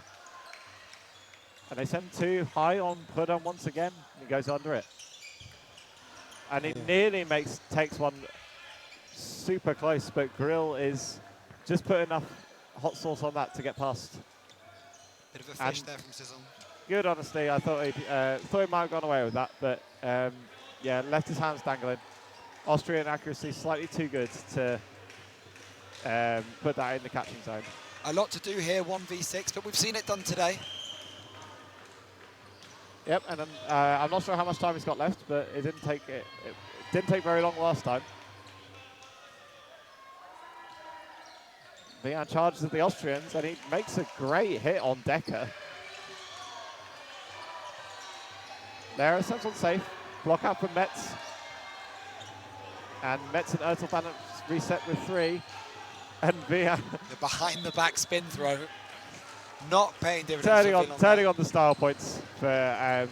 And they send 2 high on Prudhomme once again. He goes under it. And he nearly takes one super close, but Grill is just put enough hot sauce on that to get past. Bit of a fish there from Sizzle. Good honesty. I thought he might have gone away with that, but yeah, left his hands dangling. Austrian accuracy slightly too good to put that in the catching zone. A lot to do here, 1v6, but we've seen it done today. Yep, and then, I'm not sure how much time he's got left, but it didn't take very long last time. Vian charges at the Austrians, and he makes a great hit on Decker. There, sends one safe. Block out from Metz. And Metz and Ertel reset with 3. And Vian... The behind-the-back spin throw. Not paying dividends. Turning on the style points for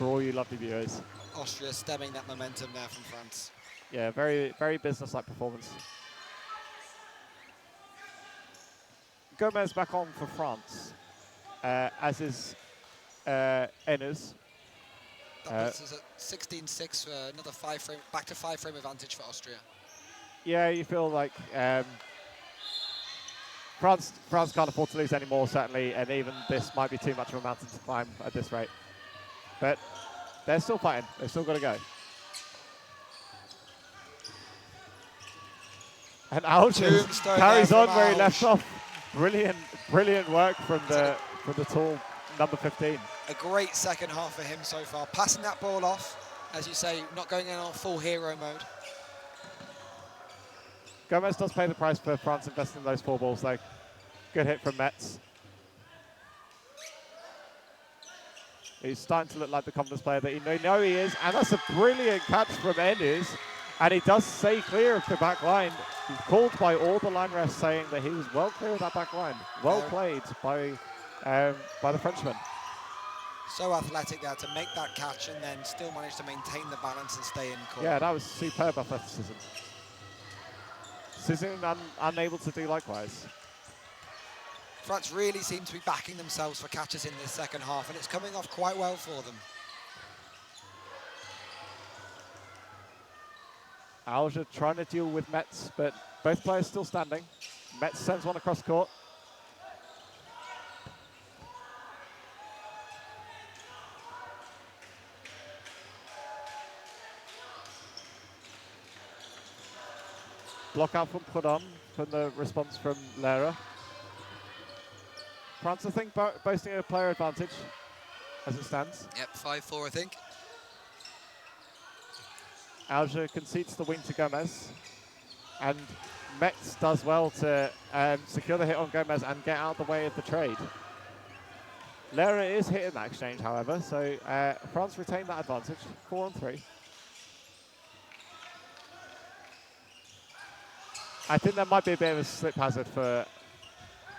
all you lovely viewers. Austria stemming that momentum there from France. Yeah, very, very business-like performance. Gomez back on for France, as is Enes. This is at 16-6 for another 5-frame, back to 5-frame advantage for Austria. Yeah, you feel like France can't afford to lose anymore, certainly, and even this might be too much of a mountain to climb at this rate. But they're still fighting. They've still got to go. And Alger carries on where he left off. Brilliant work from the tall number 15. A great second half for him so far. Passing that ball off, as you say, not going in on full hero mode. Gomez does pay the price for France investing in those 4 balls, though. Good hit from Metz. He's starting to look like the confidence player that you know he is, and that's a brilliant catch from Enes. And he does stay clear of the back line. He's called by all the line refs saying that he was well clear of that back line. Well played by the Frenchman. So athletic there to make that catch and then still manage to maintain the balance and stay in court. Yeah, that was superb athleticism. Sisson unable to do likewise. France really seem to be backing themselves for catches in this second half, and it's coming off quite well for them. Alger trying to deal with Metz, but both players still standing. Metz sends one across court. Block out from Prudhomme from the response from Lehrer. France, I think, boasting a player advantage as it stands. Yep, 5-4, I think. Alger concedes the wing to Gomez. And Metz does well to secure the hit on Gomez and get out of the way of the trade. Lehrer is hitting that exchange, however, so France retain that advantage, 4-3. I think there might be a bit of a slip hazard for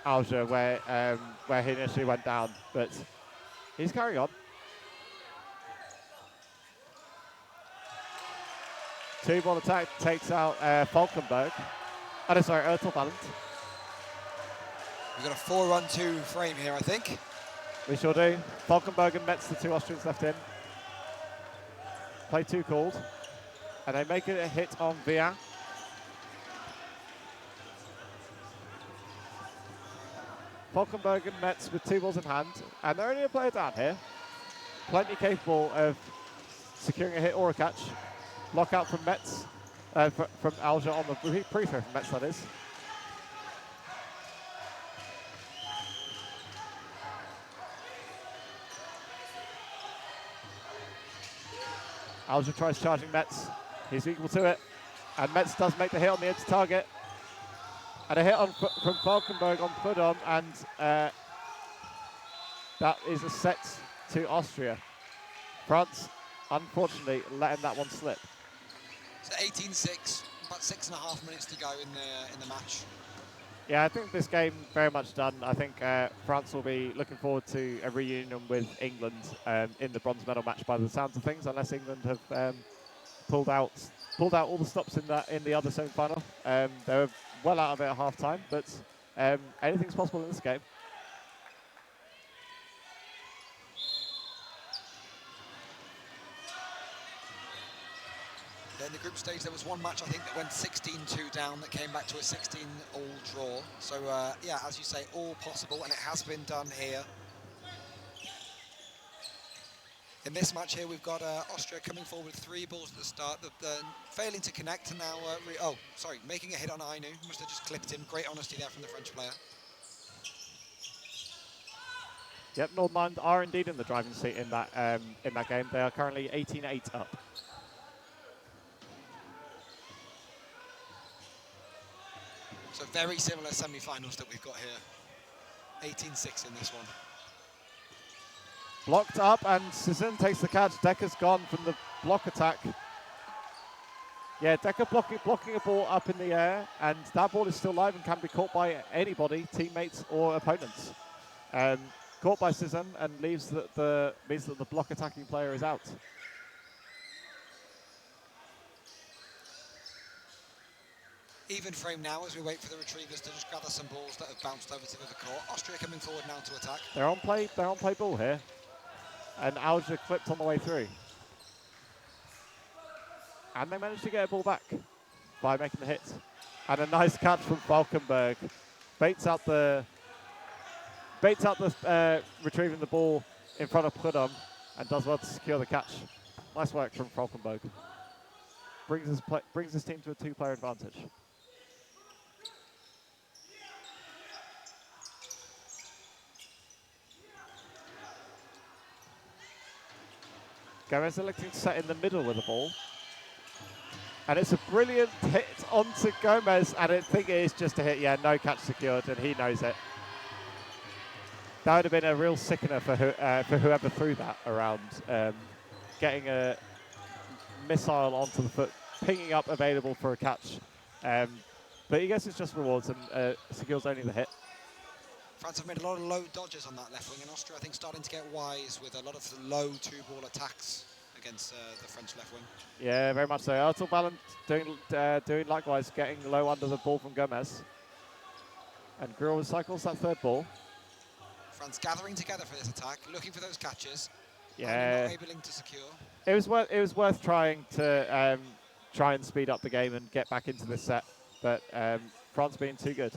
Alger where he initially went down, but he's carrying on. 2-ball attack takes out Falkenberg. Oh, no, sorry, Ertelband. We've got a 4-on-2 frame here, I think. We sure do. Falkenberg and Metz, the 2 Austrians left in. Play 2 called. And they make it a hit on Vian. Falkenberg and Metz with 2 balls in hand. And they're only a player down here. Plenty capable of securing a hit or a catch. Block out from Metz, from Alger on the pre-throw from Metz, that is. Alger tries charging Metz. He's equal to it. And Metz does make the hit on the edge target. And a hit on from Falkenberg on Prudhomme, and that is a set to Austria. France, unfortunately, letting that one slip. So 18-6, about 6.5 minutes to go in the match. Yeah, I think this game very much done. I think France will be looking forward to a reunion with England in the bronze medal match by the sounds of things, unless England have pulled out all the stops in the other semi-final. They were well out of it at half time, but anything's possible in this game. In the group stage, there was one match, I think, that went 16-2 down, that came back to a 16-all draw. So, yeah, as you say, all possible, and it has been done here. In this match here, we've got Austria coming forward with 3 balls at the start, failing to connect, and now, making a hit on Ainu. Must have just clipped him. Great honesty there from the French player. Yep, Northern Ireland are indeed in the driving seat in that game. They are currently 18-8 up. So very similar semi-finals that we've got here. 18-6 in this one. Blocked up, and Cezanne takes the catch. Decker's gone from the block attack. Yeah, Decker blocking a ball up in the air, and that ball is still live and can be caught by anybody, teammates or opponents. Caught by Cezanne and means that the block attacking player is out. Even frame now as we wait for the retrievers to just gather some balls that have bounced over to the other court. Austria coming forward now to attack. They're on play ball here. And Alger clipped on the way through. And they managed to get a ball back by making the hit. And a nice catch from Falkenberg. Baits out the retrieving the ball in front of Prudhomme and does well to secure the catch. Nice work from Falkenberg. Brings his team to a 2-player advantage. Gomez electing to set in the middle with the ball. And it's a brilliant hit onto Gomez, and I think it is just a hit. Yeah, no catch secured, and he knows it. That would have been a real sickener for whoever threw that around. Getting a missile onto the foot, pinging up available for a catch. But he gets his just rewards and secures only the hit. France have made a lot of low dodges on that left wing, and Austria, I think, starting to get wise with a lot of the low 2-ball attacks against the French left wing. Yeah, very much so. Artur Ballant doing likewise, getting low under the ball from Gomez. And Grill recycles that 3rd ball. France gathering together for this attack, looking for those catches. Yeah. Not able to secure. It was worth trying to try and speed up the game and get back into this set, but France being too good.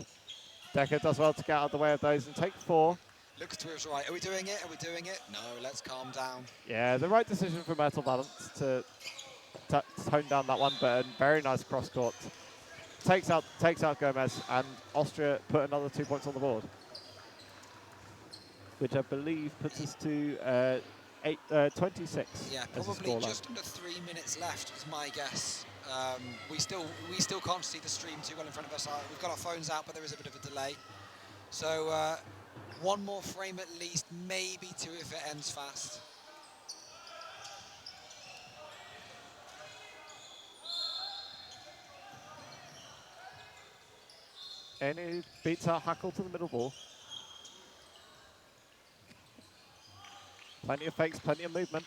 Decker does well to get out of the way of those and take 4. Looks to his right. Are we doing it? Are we doing it? No, let's calm down. Yeah, the right decision for Artur Ballant to tone down that one, but a very nice cross court. Takes out Gomez, and Austria put another 2 points on the board, which I believe puts us to 26. Yeah, probably just under 3 minutes left is my guess. We still can't see the stream too well in front of us. We've got our phones out, but there is a bit of a delay. So 1 more frame at least, maybe 2 if it ends fast. And he beats out Hackle to the middle ball. Plenty of fakes, plenty of movement.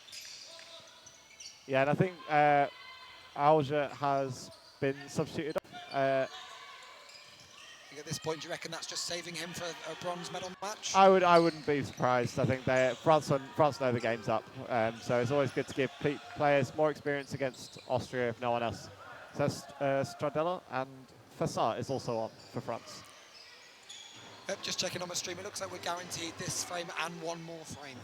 Yeah, and I think Alger has been substituted. At this point, do you reckon that's just saving him for a bronze medal match? I wouldn't be surprised. I think France know the game's up, so it's always good to give players more experience against Austria if no one else. So Stradella and Fassard is also on for France. Just checking on my stream, it looks like we're guaranteed this frame and 1 more frame.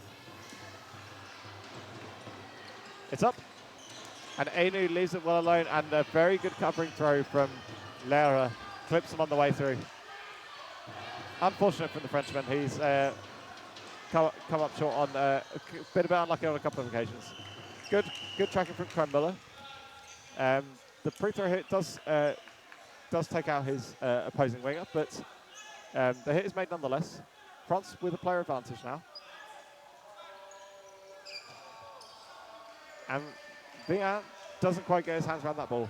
It's up, and Ainu leaves it well alone, and a very good covering throw from Lera clips him on the way through. Unfortunate for the Frenchman, he's come up short on a bit unlucky on a couple of occasions. Good tracking from Krembuller. The free throw hit does take out his opposing winger, but the hit is made nonetheless. France with a player advantage now. And Vian doesn't quite get his hands around that ball.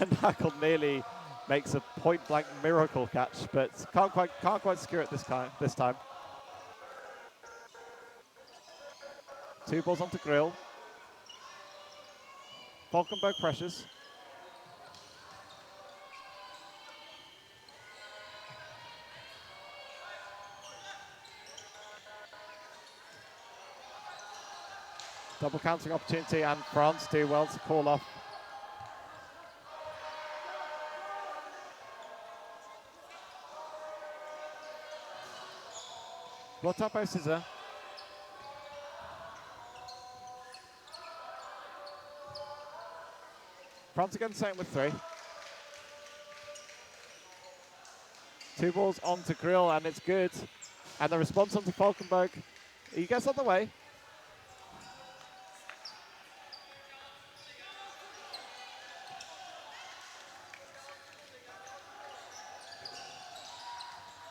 and Hackle nearly makes a point-blank miracle catch, but can't quite secure it this time. 2 balls onto Grill. Falkenberg pressures. Double counting opportunity, and France do well to call off. Blood up by Scissor. France again, same with 3. 2 balls onto Grill, and it's good. And the response onto Falkenberg, he gets on the way.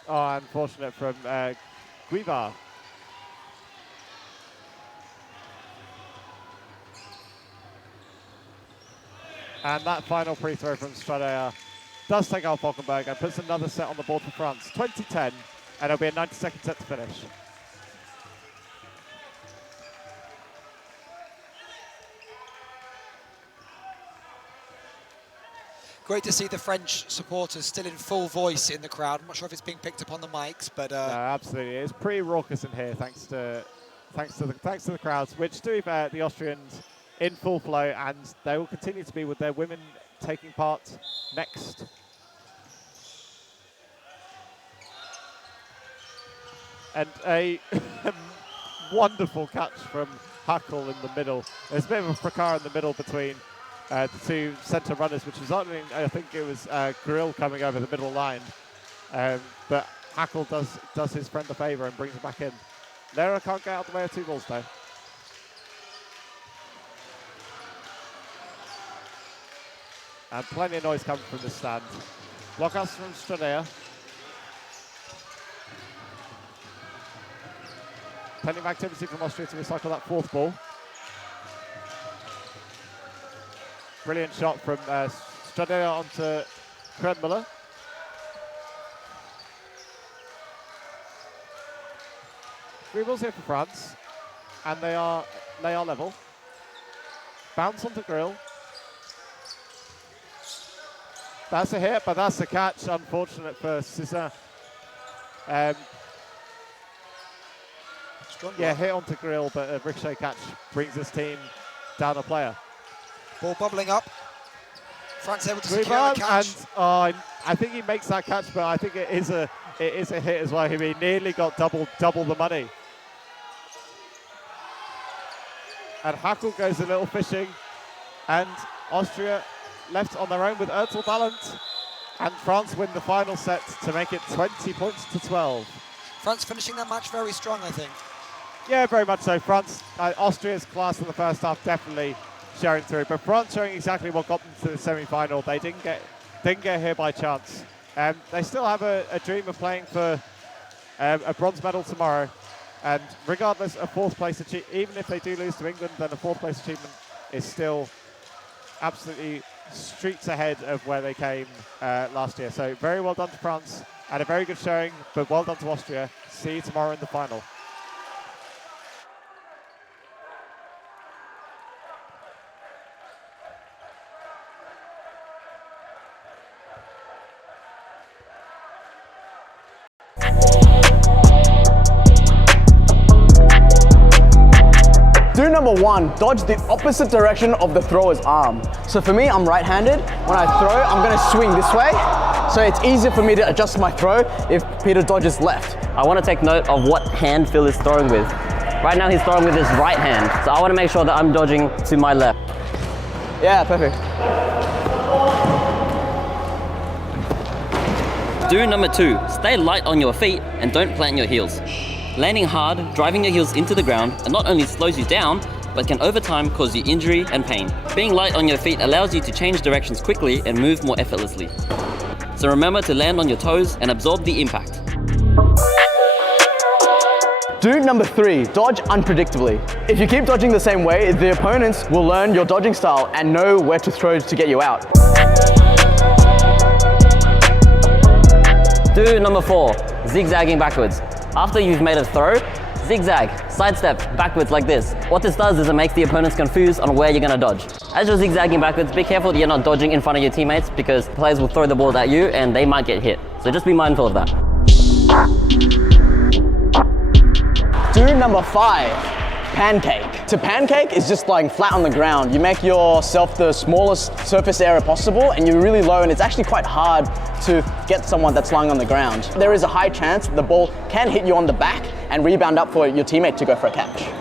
Oh, unfortunate from Guivar. And that final free throw from Stradea does take out Falkenberg and puts another set on the board for France. 20-10, and it'll be a 90-second set to finish. Great to see the French supporters still in full voice in the crowd. I'm not sure if it's being picked up on the mics, but no, absolutely, it's pretty raucous in here, thanks to the crowds. Which, to be fair, the Austrians in full flow, and they will continue to be with their women taking part next. And a wonderful catch from Hackle in the middle. There's a bit of a fracas in the middle between the 2 centre runners, which was only, I think it was Grill coming over the middle line. But Hackle does his friend a favour and brings it back in. Lera can't get out of the way of 2 balls though. And plenty of noise coming from the stand. Blockhouse from Stradea. Plenty of activity from Austria to recycle that 4th ball. Brilliant shot from Stradea onto Krenmuller. Three balls here for France, and they are level. Bounce onto Grill. That's a hit, but that's a catch. Unfortunate for César. Yeah, hit onto Grill, but a ricochet catch brings his team down a player. Ball bubbling up. France able to secure a catch. And I think he makes that catch, but I think it is a hit as well. He nearly got double the money. And Hackle goes a little fishing, and Austria left on their own with Ertel Ballant, and France win the final set to make it 20 points to 12. France finishing that match very strong, I think. Yeah, very much so. France, Austria's class in the first half definitely showing through, but France showing exactly what got them to the semi-final. They didn't get here by chance. They still have a dream of playing for a bronze medal tomorrow, and regardless of 4th place achievement, even if they do lose to England, then a 4th place achievement is still absolutely streets ahead of where they came last year. So very well done to France, and a very good showing, but well done to Austria. See you tomorrow in the final. Do number 1, dodge the opposite direction of the thrower's arm. So for me, I'm right-handed. When I throw, I'm gonna swing this way. So it's easier for me to adjust my throw if Peter dodges left. I want to take note of what hand Phil is throwing with. Right now he's throwing with his right hand, so I want to make sure that I'm dodging to my left. Yeah, perfect. Do number 2, stay light on your feet and don't plant your heels. Landing hard, driving your heels into the ground, and not only slows you down, but can over time cause you injury and pain. Being light on your feet allows you to change directions quickly and move more effortlessly. So remember to land on your toes and absorb the impact. Do number 3, dodge unpredictably. If you keep dodging the same way, the opponents will learn your dodging style and know where to throw to get you out. Do number 4, zigzagging backwards. After you've made a throw, zigzag, sidestep, backwards like this. What this does is it makes the opponents confused on where you're gonna dodge. As you're zigzagging backwards, be careful that you're not dodging in front of your teammates because players will throw the ball at you and they might get hit. So just be mindful of that. Do number 5, pancake. To pancake is just lying flat on the ground. You make yourself the smallest surface area possible and you're really low, and it's actually quite hard to get someone that's lying on the ground. There is a high chance the ball can hit you on the back and rebound up for your teammate to go for a catch.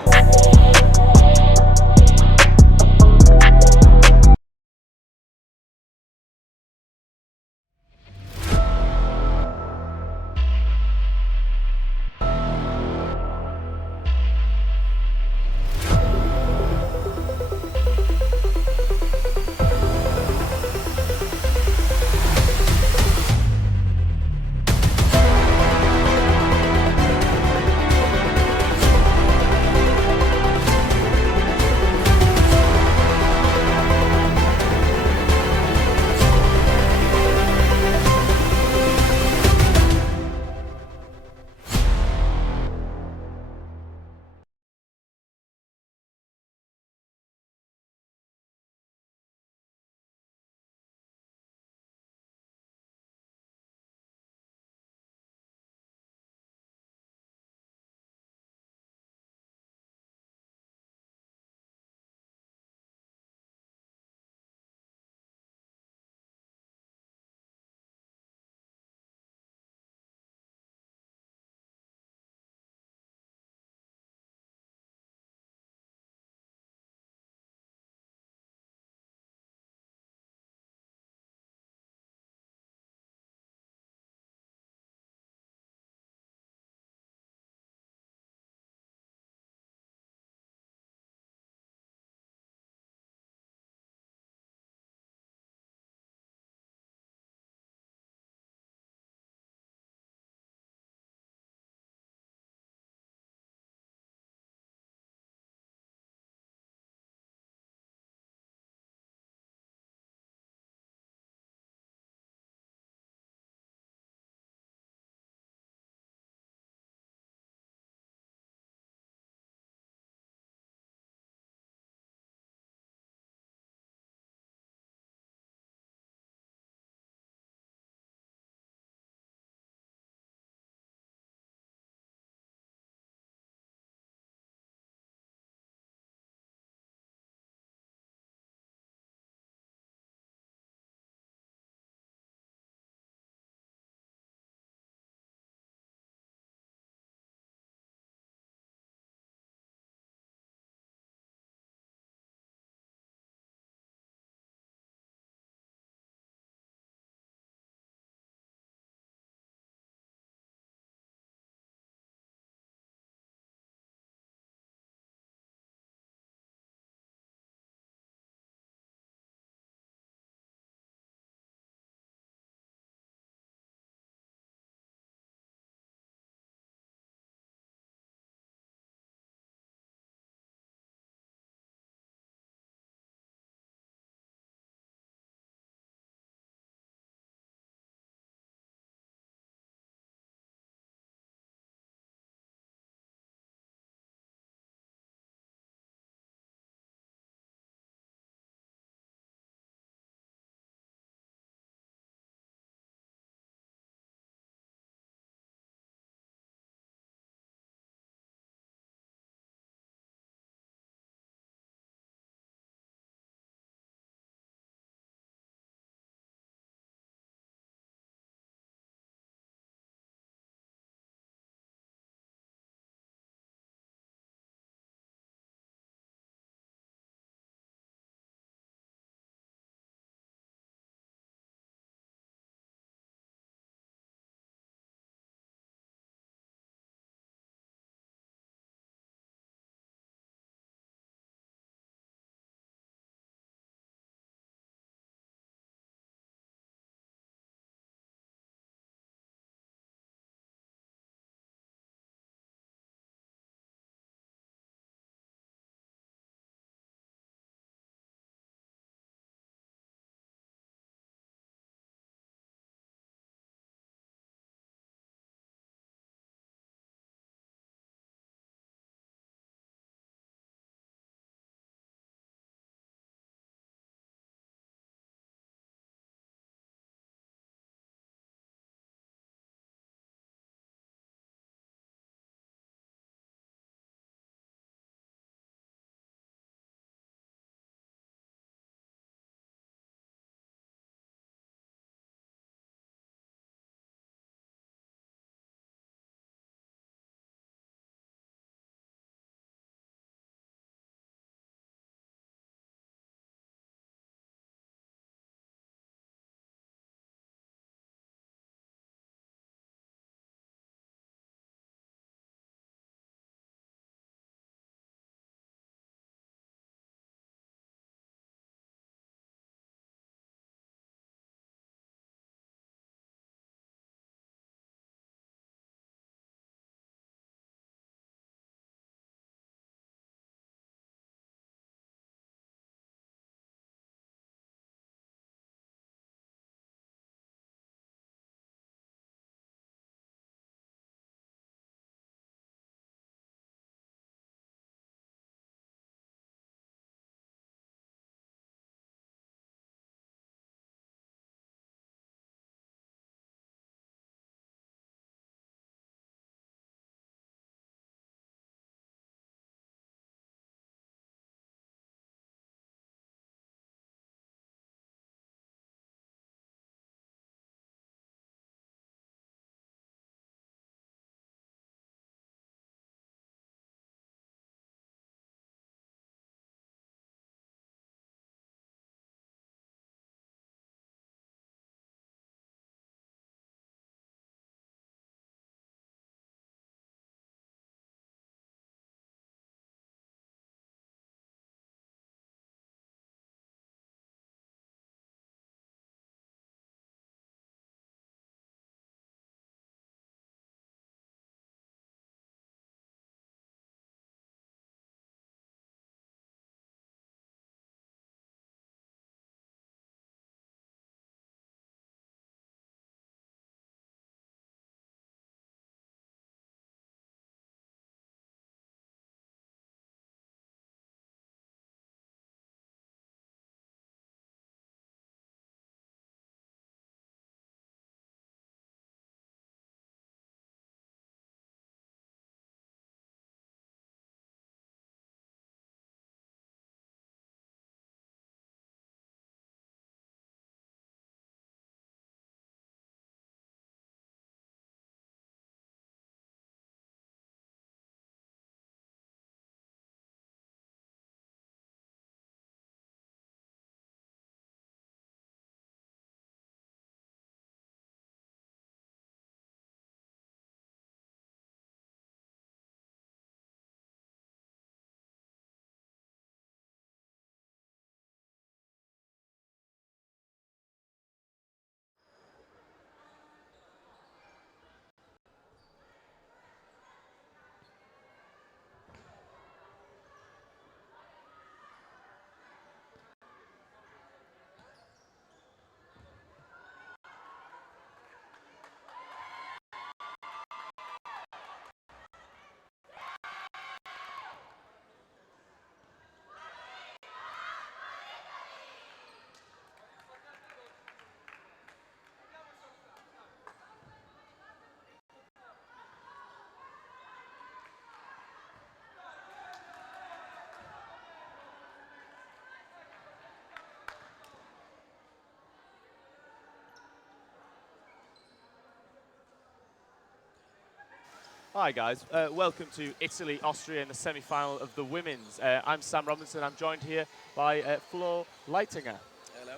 Hi guys, welcome to Italy, Austria in the semi-final of the women's. I'm Sam Robinson. I'm joined here by Flo Leitinger. Hello.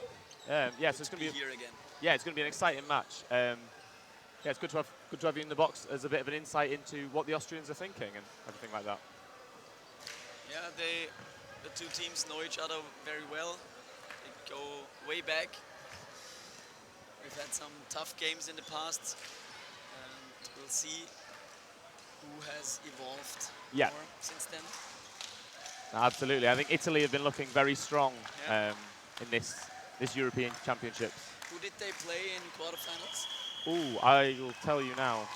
Yeah, so it's going to be here again. Yeah, it's going to be an exciting match. Yeah, it's good to have you in the box as a bit of an insight into what the Austrians are thinking and everything like that. Yeah, the two teams know each other very well. They go way back. We've had some tough games in the past, and we'll see who has evolved Yeah. more since then. Absolutely. I think Italy have been looking very strong in this European Championships. Who did they play in quarterfinals? Ooh, I will tell you now.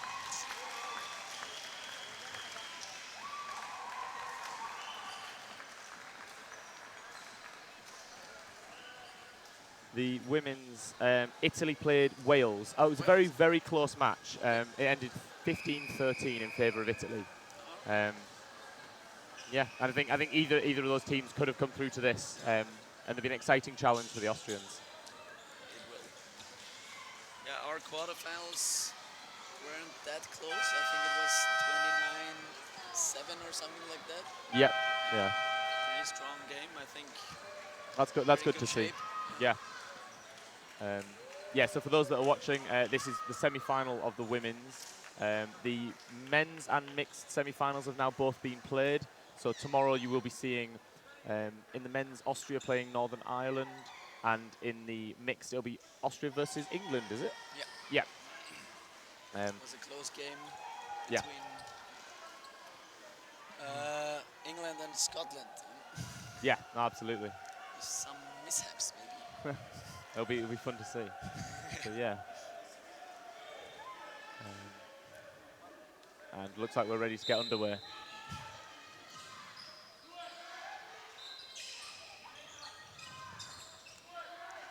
The women's, Italy played Wales. Oh, it was a very, very close match. It ended 15-13 in favour of Italy. Yeah, and I think either of those teams could have come through to this, and it'd be an exciting challenge for the Austrians. It will. Yeah, our quarterfinals weren't that close. I think it was 29-7 or something like that. Yeah, yeah. Pretty strong game, I think. That's good. That's Very good to shape. see. Yeah. Yeah. So for those that are watching, this is the semi-final of the women's. The men's and mixed semi-finals have now both been played. So tomorrow you will be seeing, in the men's, Austria playing Northern Ireland, and in the mixed it'll be Austria versus England, is it? Yeah. Yeah. It was a close game Yeah. between England and Scotland. Yeah. No, absolutely. Some mishaps, maybe. it'll be fun to see. So yeah. And looks like we're ready to get underway.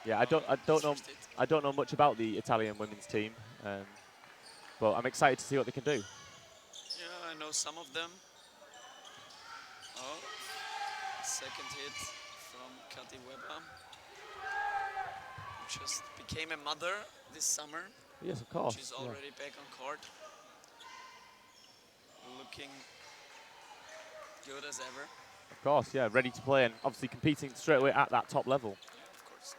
Yeah, I don't know much about the Italian women's team, but I'm excited to see what they can do. Yeah, I know some of them. Oh, second hit from Katy Weber, who just became a mother this summer. Yes, of course. She's yeah. already back on court, looking good as ever. Of course, yeah, ready to play and obviously competing straight away at that top level. Of course.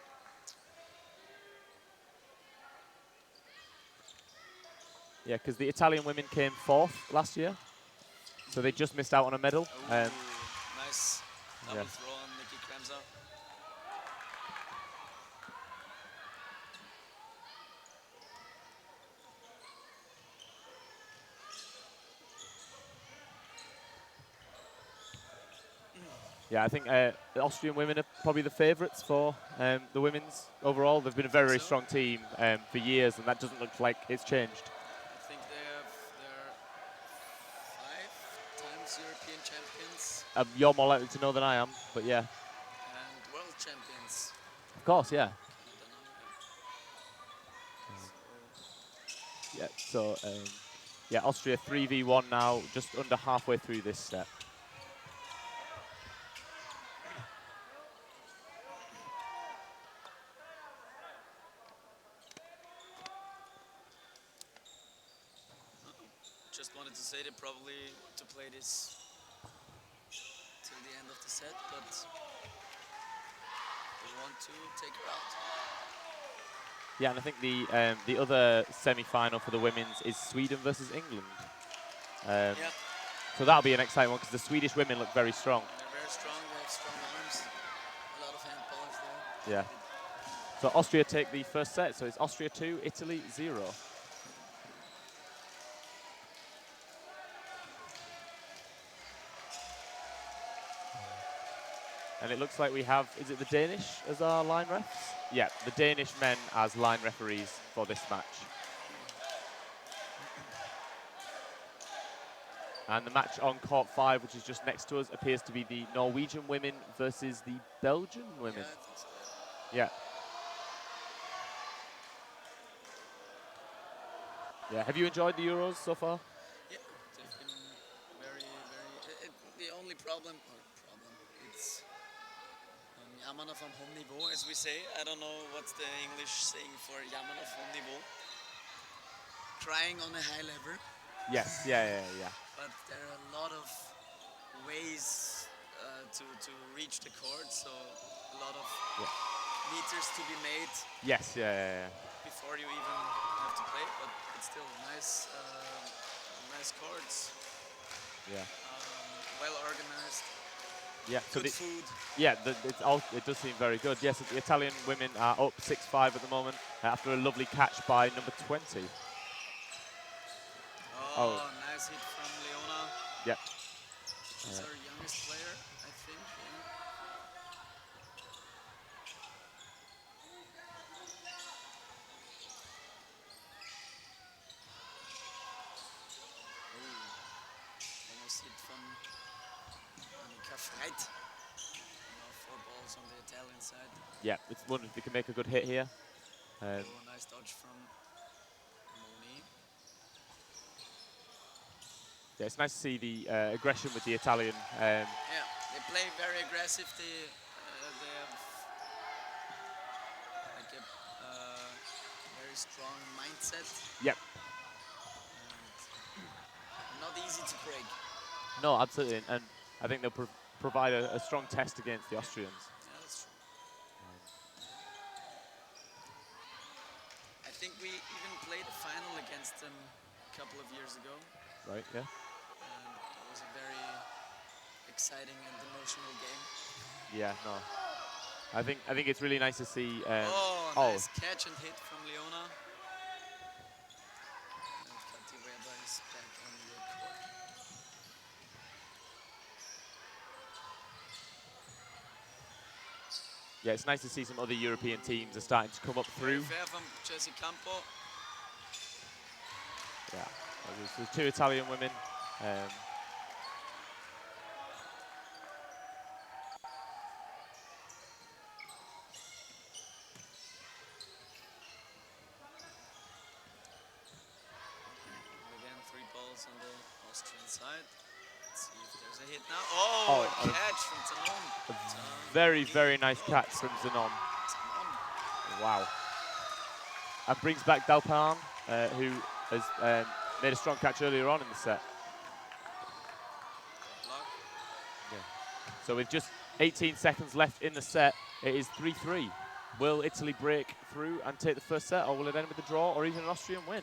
Yeah, because the Italian women came 4th last year, so they just missed out on a medal. Nice double yeah. throw on Nikki Kremser. Yeah, I think the Austrian women are probably the favourites for the women's overall. They've been a very, very strong team for years, and that doesn't look like it's changed. I think they're 5 times European champions You're more likely to know than I am, but yeah. and world champions. Of course, yeah. Yeah, so yeah, Austria 3v1 now, just under halfway through this set. Just wanted to say they probably want to play this till the end of the set, but they want to take her out. Yeah, and I think the other semi-final for the women's is Sweden versus England. Yeah. So that'll be an exciting one because the Swedish women look very strong. They're very strong, they have strong arms, a lot of hand polish there. Yeah. So Austria take the first set, so it's Austria 2, Italy 0. And it looks like we have, is it the Danish as our line refs? Yeah, the Danish men as line referees for this match. And the match on court 5, which is just next to us, appears to be the Norwegian women versus the Belgian women. Yeah, I think so. Yeah. Yeah, have you enjoyed the Euros so far? Yeah, they've been very, the only problem, it's jammer van hoog niveau, as we say. I don't know what's the English saying for jammer van hoog niveau. Crying on a high level. Yes, yeah. But there are a lot of ways to reach the court, so a lot of meters to be made. Yes, yeah. Before you even have to play, but it's still nice, nice courts. Yeah. Well organized. Yeah, so Good food. Yeah, it does seem very good. Yes, the Italian women are up 6-5 at the moment after a lovely catch by number 20. Oh, nice hit from Leona. Yep. She's our youngest player, I think. Yeah. Almost hit from Annika Freit. 4 balls on the Italian side. Yeah, it's wondered if they can make a good hit here. Nice dodge from Moni. Yeah, it's nice to see the aggression with the Italian. Yeah, they play very aggressive. They have like a very strong mindset. Yep. And not easy to break. No, absolutely, and I think they'll provide a strong test against the Austrians. Yeah, that's true. I think we even played a final against them a couple of years ago. Right, yeah. And it was a very exciting and emotional game. Yeah, no. I think it's really nice to see. Nice catch and hit from Leona. And Kati Weber is back on the court. Yeah, it's nice to see some other European teams are starting to come up through. Fair from Jesse Campo. Yeah, there's 2 Italian women. Again, 3 balls on the Austrian side. Let's see if there's a hit now. Oh, a catch from Zanon. Very, very nice catch from Zanon. Wow. And brings back Dalpan, who has made a strong catch earlier on in the set. Yeah. So with just 18 seconds left in the set, it is 3-3. Will Italy break through and take the first set, or will it end with a draw, or even an Austrian win?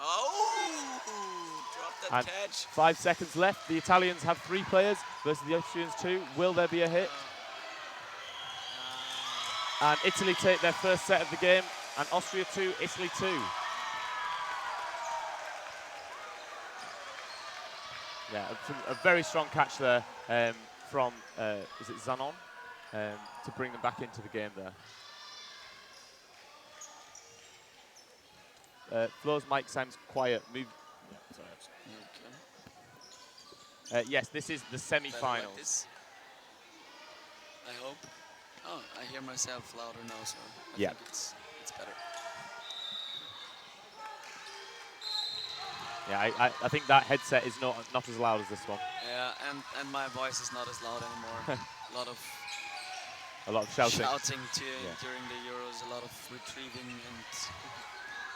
Oh, dropped that And catch. 5 seconds left. The Italians have 3 players versus the Austrians 2. Will there be a hit? And Italy take their first set of the game, and Austria 2, Italy 2. Yeah, a very strong catch there from, is it Zanon? To bring them back into the game there. Flo's mic sounds quiet. Move. Yeah, sorry. Yes, this is the semi-finals. I hope. Oh, I hear myself louder now, so I think it's better. Yeah, I think that headset is not as loud as this one. Yeah, and my voice is not as loud anymore. A lot of shouting. During the Euros, a lot of retrieving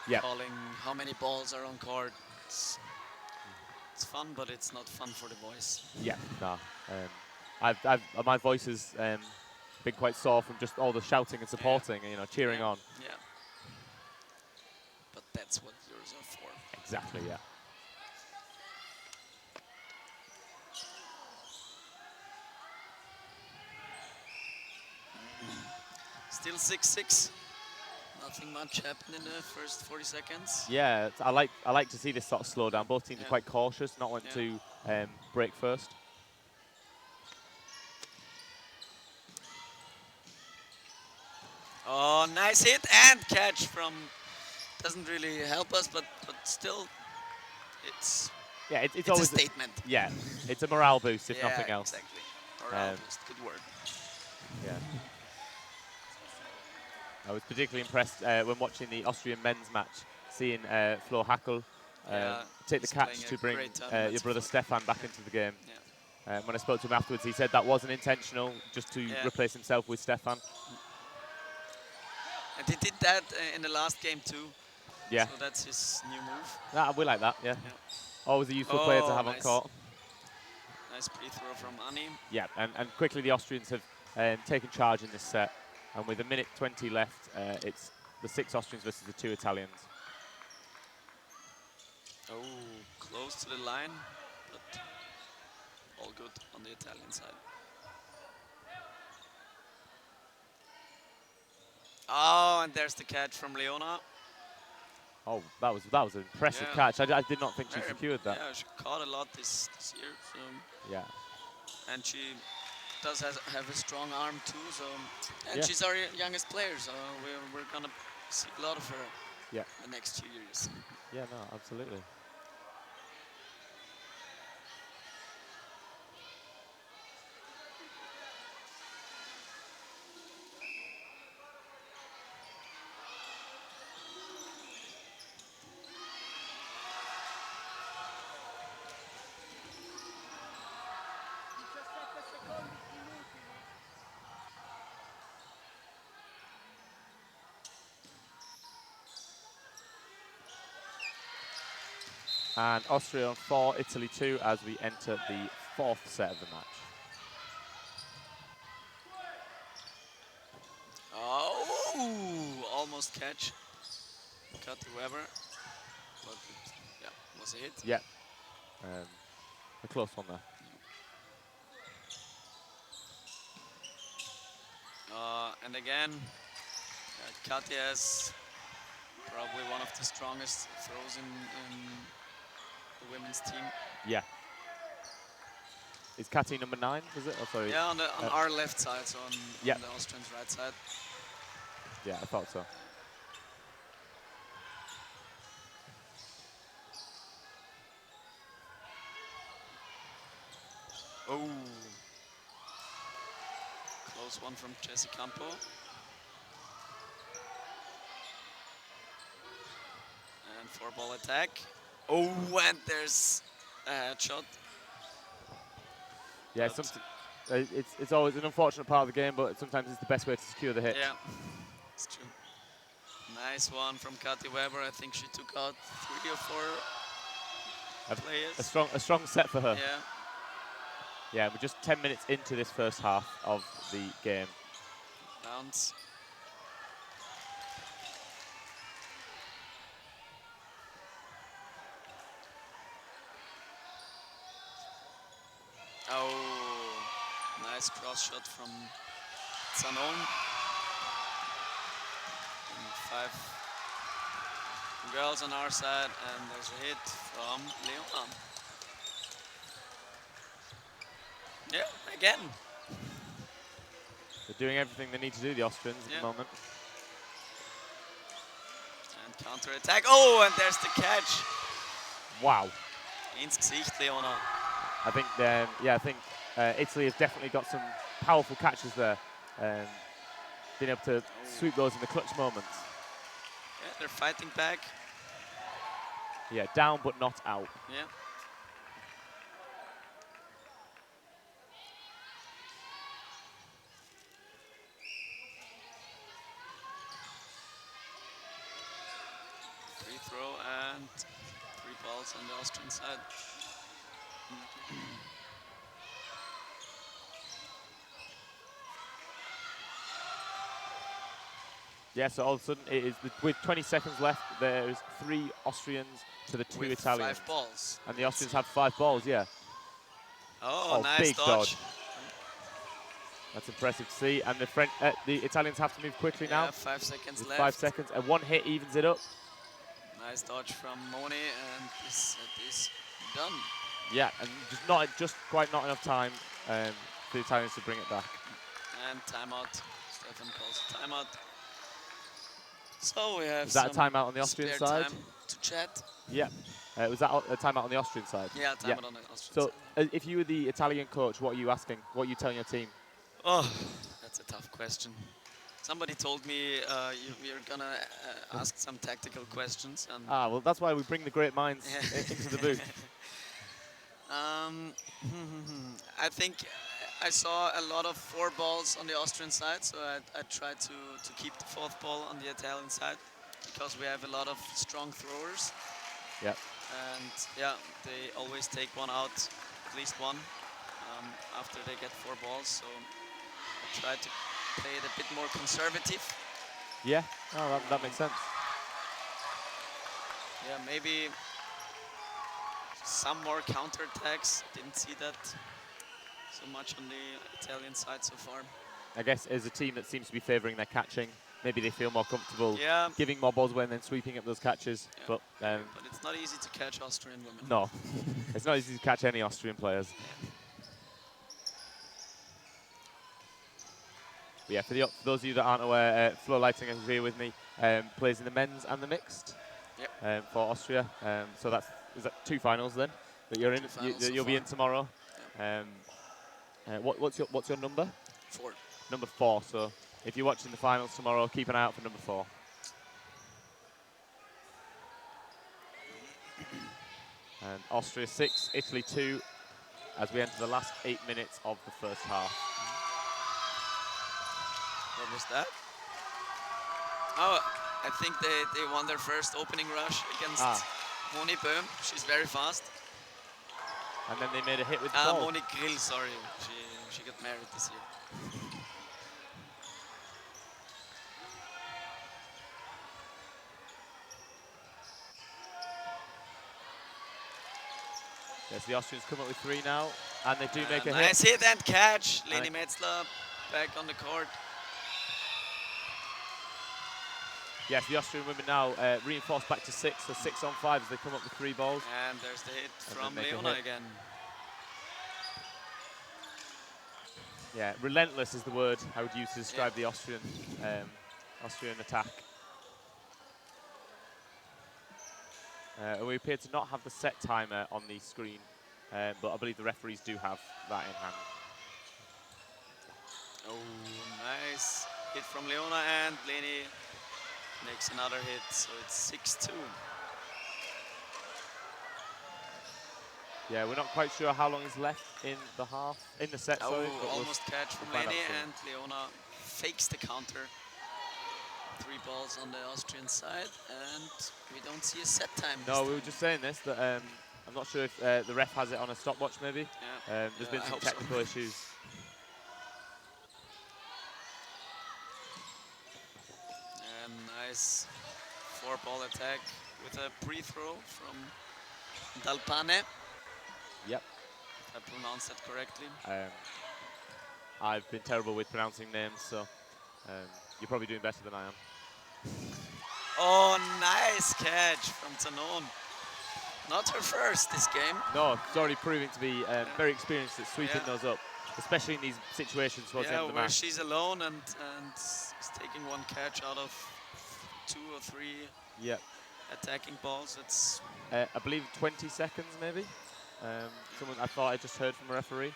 and calling how many balls are on court. It's fun, but it's not fun for the voice. Yeah, no. My voice has been quite sore from just all the shouting and supporting, and, cheering on. Yeah. But that's what Euros are for. Exactly, yeah. Still 6-6. Nothing much happened in the first 40 seconds. Yeah, I like to see this sort of slow down. Both teams are quite cautious, not want to break first. Oh, nice hit and catch from. Doesn't really help us, but still, it's. Yeah, it's always a statement. Yeah, it's a morale boost if nothing else. Exactly. Morale boost. Good word. Yeah. I was particularly impressed when watching the Austrian men's match, seeing Flo Hackel take the catch to bring your brother Stefan back into the game. Yeah. When I spoke to him afterwards, he said that wasn't intentional, just to replace himself with Stefan. And he did that in the last game too, Yeah. So that's his new move. We like that, yeah. Always a useful player to have on nice. court. Nice pre-throw from Ani. Yeah, and quickly the Austrians have taken charge in this set. And with 1:20 left, it's the 6 Austrians versus the 2 Italians. Oh, close to the line, but all good on the Italian side. Oh, and there's the catch from Leona. Oh, that was an impressive catch. I did not think she secured that. Yeah, she caught a lot this year. So. Yeah. And she does have a strong arm too. So, and Yeah. she's our youngest player. So we're gonna see a lot of her. Yeah. The next 2 years. Yeah, no, absolutely. And Austria on 4, Italy 2 as we enter the 4th set of the match. Oh, almost catch. Cut the Weber. But it, was a hit. Yeah. A close one there. And again, Katja has probably one of the strongest throws in the women's team. Yeah. Is Kati number 9, is it? Oh, sorry. Yeah, on our left side, so on the Austrians' right side. Yeah, I thought so. Oh. Close one from Jesse Campo. And 4-ball attack. Oh, and there's a headshot. Yeah, it's always an unfortunate part of the game, but sometimes it's the best way to secure the hit. Yeah, it's true. Nice one from Katy Weber. I think she took out 3 or 4 players. A strong set for her. Yeah. Yeah, we're just 10 minutes into this first half of the game. Bounce. Oh, nice cross shot from Zanon. And 5 girls on our side, and there's a hit from Leona. Yeah, again. They're doing everything they need to do, the Austrians, at the moment. And counter attack. Oh, and there's the catch. Wow. Ins Gesicht, Leona. I think, Italy has definitely got some powerful catches there. Being able to sweep those in the clutch moments. Yeah, they're fighting back. Yeah, down but not out. Yeah. Free throw and 3 balls on the Austrian side. Yeah, so all of a sudden, it is with 20 seconds left, there's 3 Austrians to the 2 With Italians. 5 balls. And the Austrians have 5 balls, yeah. Oh, nice big dodge. That's impressive to see. And the Italians have to move quickly now. Yeah, 5 seconds With left. 5 seconds, and 1 hit evens it up. Nice dodge from Moni, and this set is done. Yeah, and just quite not enough time for the Italians to bring it back. And timeout. Stefan calls a timeout. So we have Was that a timeout on the Austrian spare side? time to chat. Yeah. Was that a timeout on the Austrian side? Yeah, timeout on the Austrian side. So if you were the Italian coach, what are you asking? What are you telling your team? Oh, that's a tough question. Somebody told me you're going to ask some tactical questions. And Well, that's why we bring the great minds into the booth. I think I saw a lot of 4 balls on the Austrian side, so I tried to keep the 4th ball on the Italian side. because we have a lot of strong throwers. Yep. And yeah, they always take one out, at least one, after they get 4 balls. So I try to play it a bit more conservative. Yeah, oh, that makes sense. Yeah, maybe some more counterattacks. Didn't see that so much on the Italian side so far. I guess as a team that seems to be favouring their catching, maybe they feel more comfortable Yeah. giving more balls away and then sweeping up those catches. Yeah. But But it's not easy to catch Austrian women. no, it's not easy to catch any Austrian players. But yeah, for those of you that aren't aware, Flo Lighting is here with me, plays in the men's and the mixed for Austria. So is that 2 finals then that you're in? You'll be in tomorrow. What's your number? 4. Number 4. So if you're watching the finals tomorrow, keep an eye out for number 4. And Austria 6, Italy 2, as we enter the last 8 minutes of the first half. What was that? Oh, I think they won their first opening rush against Moni Böhm. She's very fast. And then they made a hit with the ball. Moni Grill, sorry. She got married this year. Yes, the Austrians come up with 3 now, and they do make a hit. Nice hit and catch. Leni Metzler back on the court. Yes, the Austrian women now reinforced back to 6, so 6 on 5 as they come up with 3 balls. And there's the hit from Leona again. Yeah, relentless is the word I would use to describe the Austrian attack. We appear to not have the set timer on the screen, but I believe the referees do have that in hand. Oh, nice hit from Leona, and Leni makes another hit, so it's 6-2. Yeah, we're not quite sure how long is left in the set. Oh, sorry, almost catch from Leni, and Leona fakes the counter. 3 balls on the Austrian side, and we don't see a set time. No, we were just saying this, that I'm not sure if the ref has it on a stopwatch maybe. Yeah. There's been some technical issues. And nice 4-ball attack with a pre-throw from Dalpane. Yep. If I pronounced that correctly. I've been terrible with pronouncing names, so you're probably doing better than I am. Oh, nice catch from Tanon. Not her first this game. No, it's already proving to be very experienced at sweeping those up, especially in these situations towards the end of the where match. she's alone and is taking 1 catch out of 2 or 3 attacking balls. It's I believe 20 seconds maybe. Someone I thought I just heard from a referee.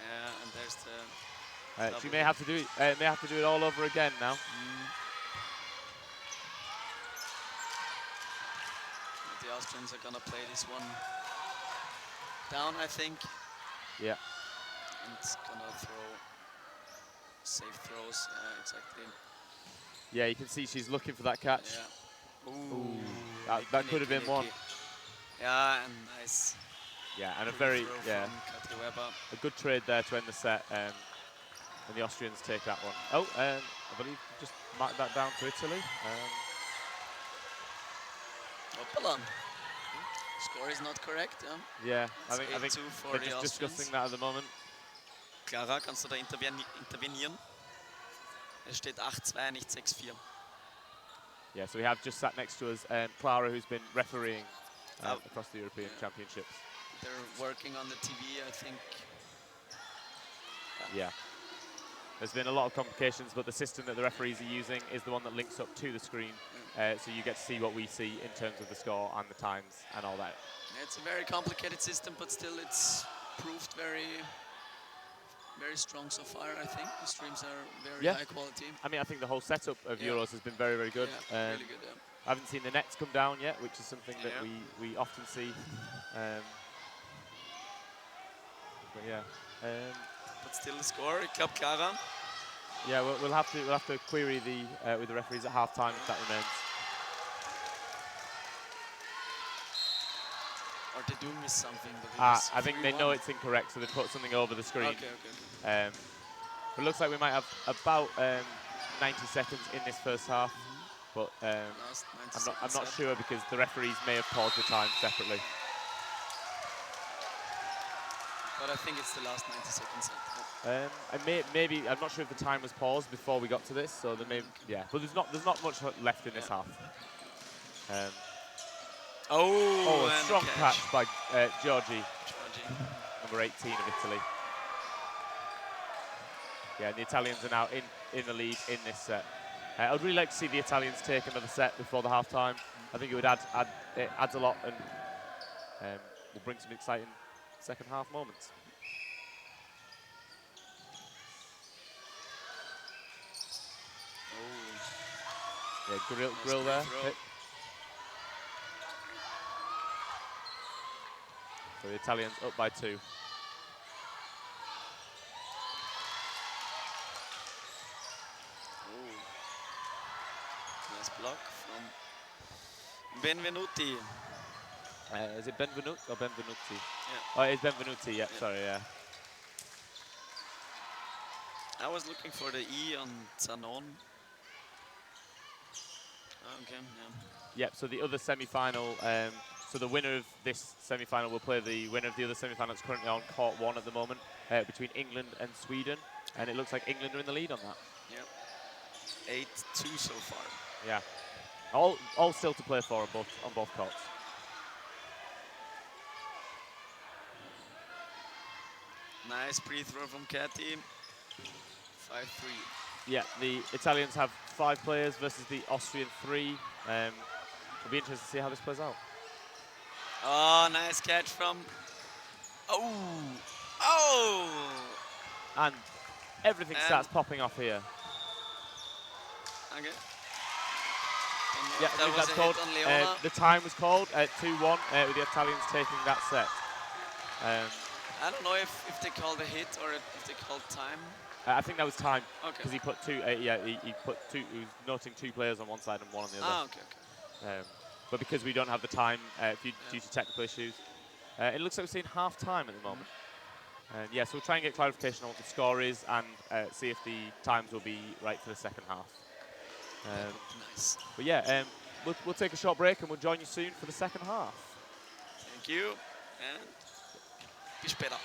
Yeah, and there's the. She may have to do it. May have to do it all over again now. The Austrians are gonna play this one down, I think. Yeah. And it's gonna throw safe throws. Exactly. Yeah, you can see she's looking for that catch. Yeah. Ooh. That could have been one. Yeah, and nice. Yeah, and a very Katri Weber. a good trade there to end the set, and the Austrians take that one. Oh, I believe just marked that down to Italy. Hoppala. Score is not correct. Yeah, I It's think 8-2 for they're the just Austrians. discussing that at the moment. Clara, kannst du da intervenieren? Es steht 8-2, nicht 6-4. Yeah, so we have just sat next to us Clara, who's been refereeing across the European Championships. They're working on the TV, I think. Yeah. There's been a lot of complications, but the system that the referees are using is the one that links up to the screen, so you get to see what we see in terms of the score and the times and all that. It's a very complicated system, but still it's proved very strong so far, I think. The streams are very high quality. I mean, I think the whole setup of Euros has been very, very good. Yeah, really good, I haven't seen the nets come down yet, which is something that we often see. But yeah. But still the score, ich glaube Yeah, we'll have to query with the referees at half time if that remains. Or they do miss something. But it was I think they know 3-1. it's incorrect, so they put something over the screen. Okay, okay. But it looks like we might have about 90 seconds in this first half, but Last 90 I'm not seconds sure because the referees may have paused the time separately. But I think it's the last 90 seconds. Maybe I'm not sure if the time was paused before we got to this, so there may yeah. But there's not much left in this half. Oh, a and strong catch. catch by Giorgi, number 18 of Italy. Yeah, and the Italians are now in the lead in this set. I would really like to see the Italians take another set before the half time. I think it would it adds a lot and will bring some exciting second half moments. Yeah, grill there. So the Italians up by 2. Nice block from Benvenuti. Is it Benvenuti or Benvenuti? Yeah. Oh, it's Benvenuti, yeah, sorry, yeah. I was looking for the E on Zanon. Okay, yeah. Yep, so the other semi-final, so the winner of this semi-final will play the winner of the other semi-final that's currently on court 1 at the moment, between England and Sweden, and it looks like England are in the lead on that. Yep. 8-2 so far. Yeah, all still to play for on both courts. Nice pre-throw from Catty. 5-3. Yeah, the Italians have 5 players versus the Austrian 3. It'll be interesting to see how this plays out. Oh, nice catch from... Oh! Oh! And everything starts popping off here. Okay. Yeah, that was that's a called. hit on Leona. The time was called at 2-1 with the Italians taking that set. I don't know if they called a hit or if they called time. I think that was time because Okay. he put 2. He put 2. He was noting 2 players on one side and 1 on the other. Ah, okay. But because we don't have the time due to technical issues, it looks like we're seeing half time at the moment. And yeah, so we'll try and get clarification on what the score is and see if the times will be right for the second half. Nice. But yeah, we'll take a short break and we'll join you soon for the second half. Thank you. And bis später.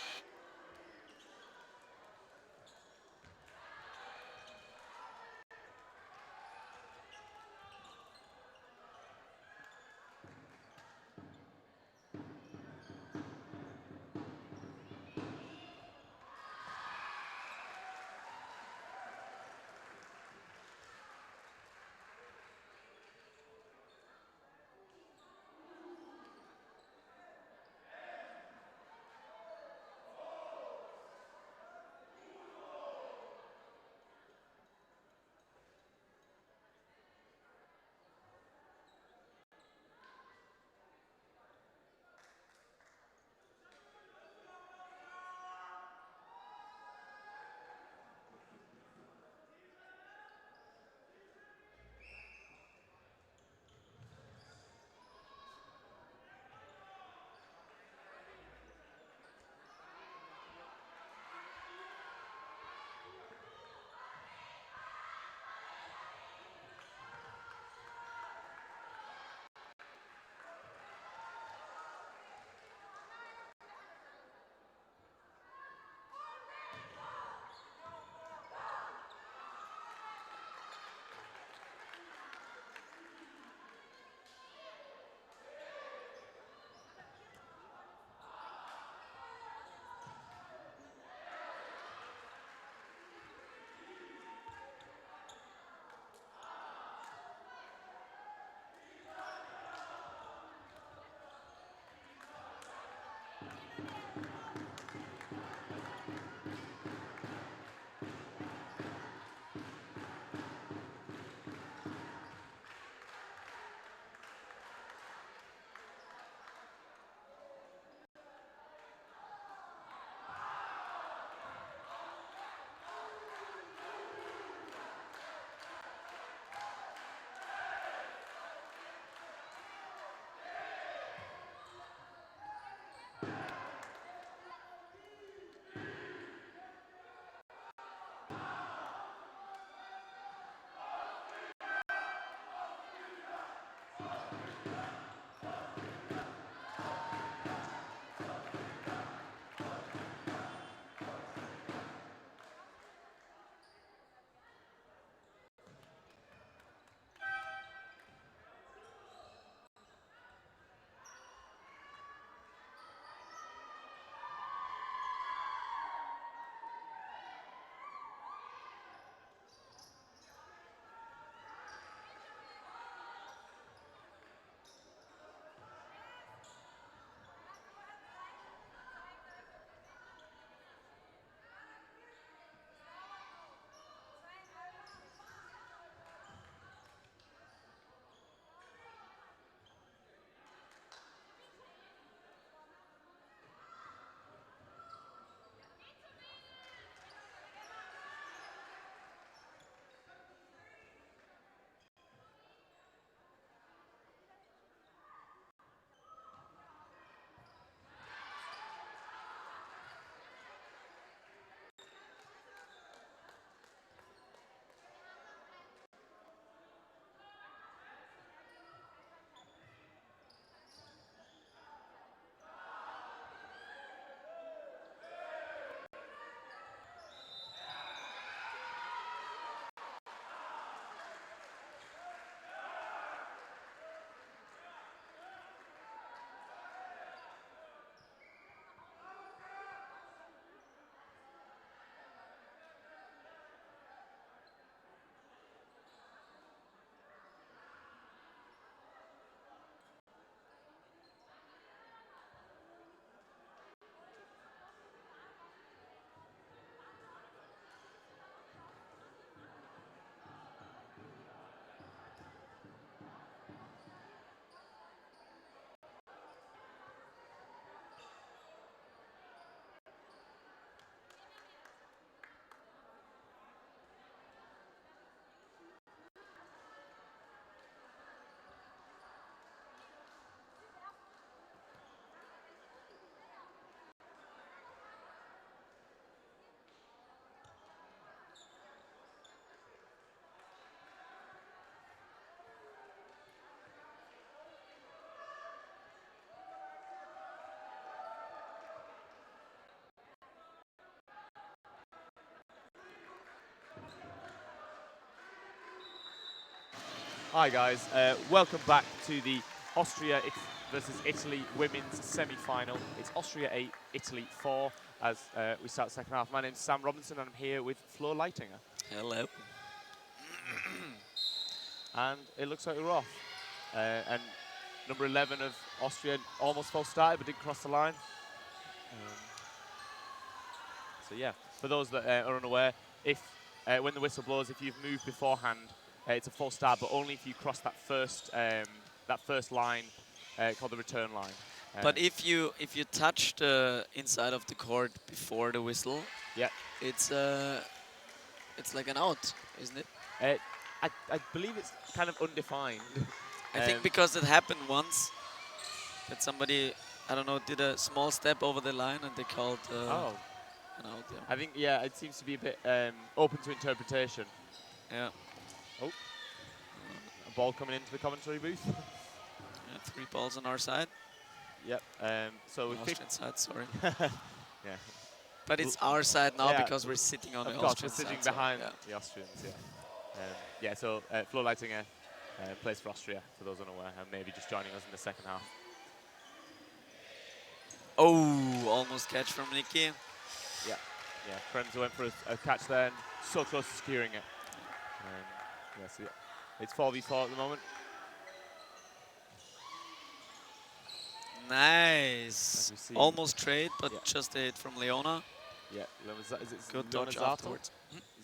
Hi guys, welcome back to the Austria versus Italy women's semi-final. It's Austria 8, Italy 4 as we start the second half. My name's Sam Robinson and I'm here with Flo Leitinger. Hello. And it looks like we're off. And number 11 of Austria almost full started but didn't cross the line. So yeah, for those that are unaware, if when the whistle blows, if you've moved beforehand, it's a full start, but only if you cross that first line called the return line. But if you touch the inside of the court before the whistle, yeah, it's like an out, isn't it? I believe it's kind of undefined. I think because it happened once that somebody, I don't know, did a small step over the line and they called an out. Yeah. I think, yeah, it seems to be a bit open to interpretation. Yeah. Oh, a ball coming into the commentary booth. Yeah, 3 balls on our side. Yep. So Austrian side, sorry. Yeah. But it's our side now because we're sitting on the Austrian side. We're sitting side, behind so, the Austrians, yeah. Yeah, so Flo Leitinger plays for Austria, for those unaware, and maybe just joining us in the second half. Oh, almost catch from Nikki. Yeah, Kremser went for a catch there and so close to securing it. Yeah, so it's 4v4 at the moment. Nice. Almost trade, but just a hit from Leona. Yeah, is it good Leona dodge Zartel? afterwards.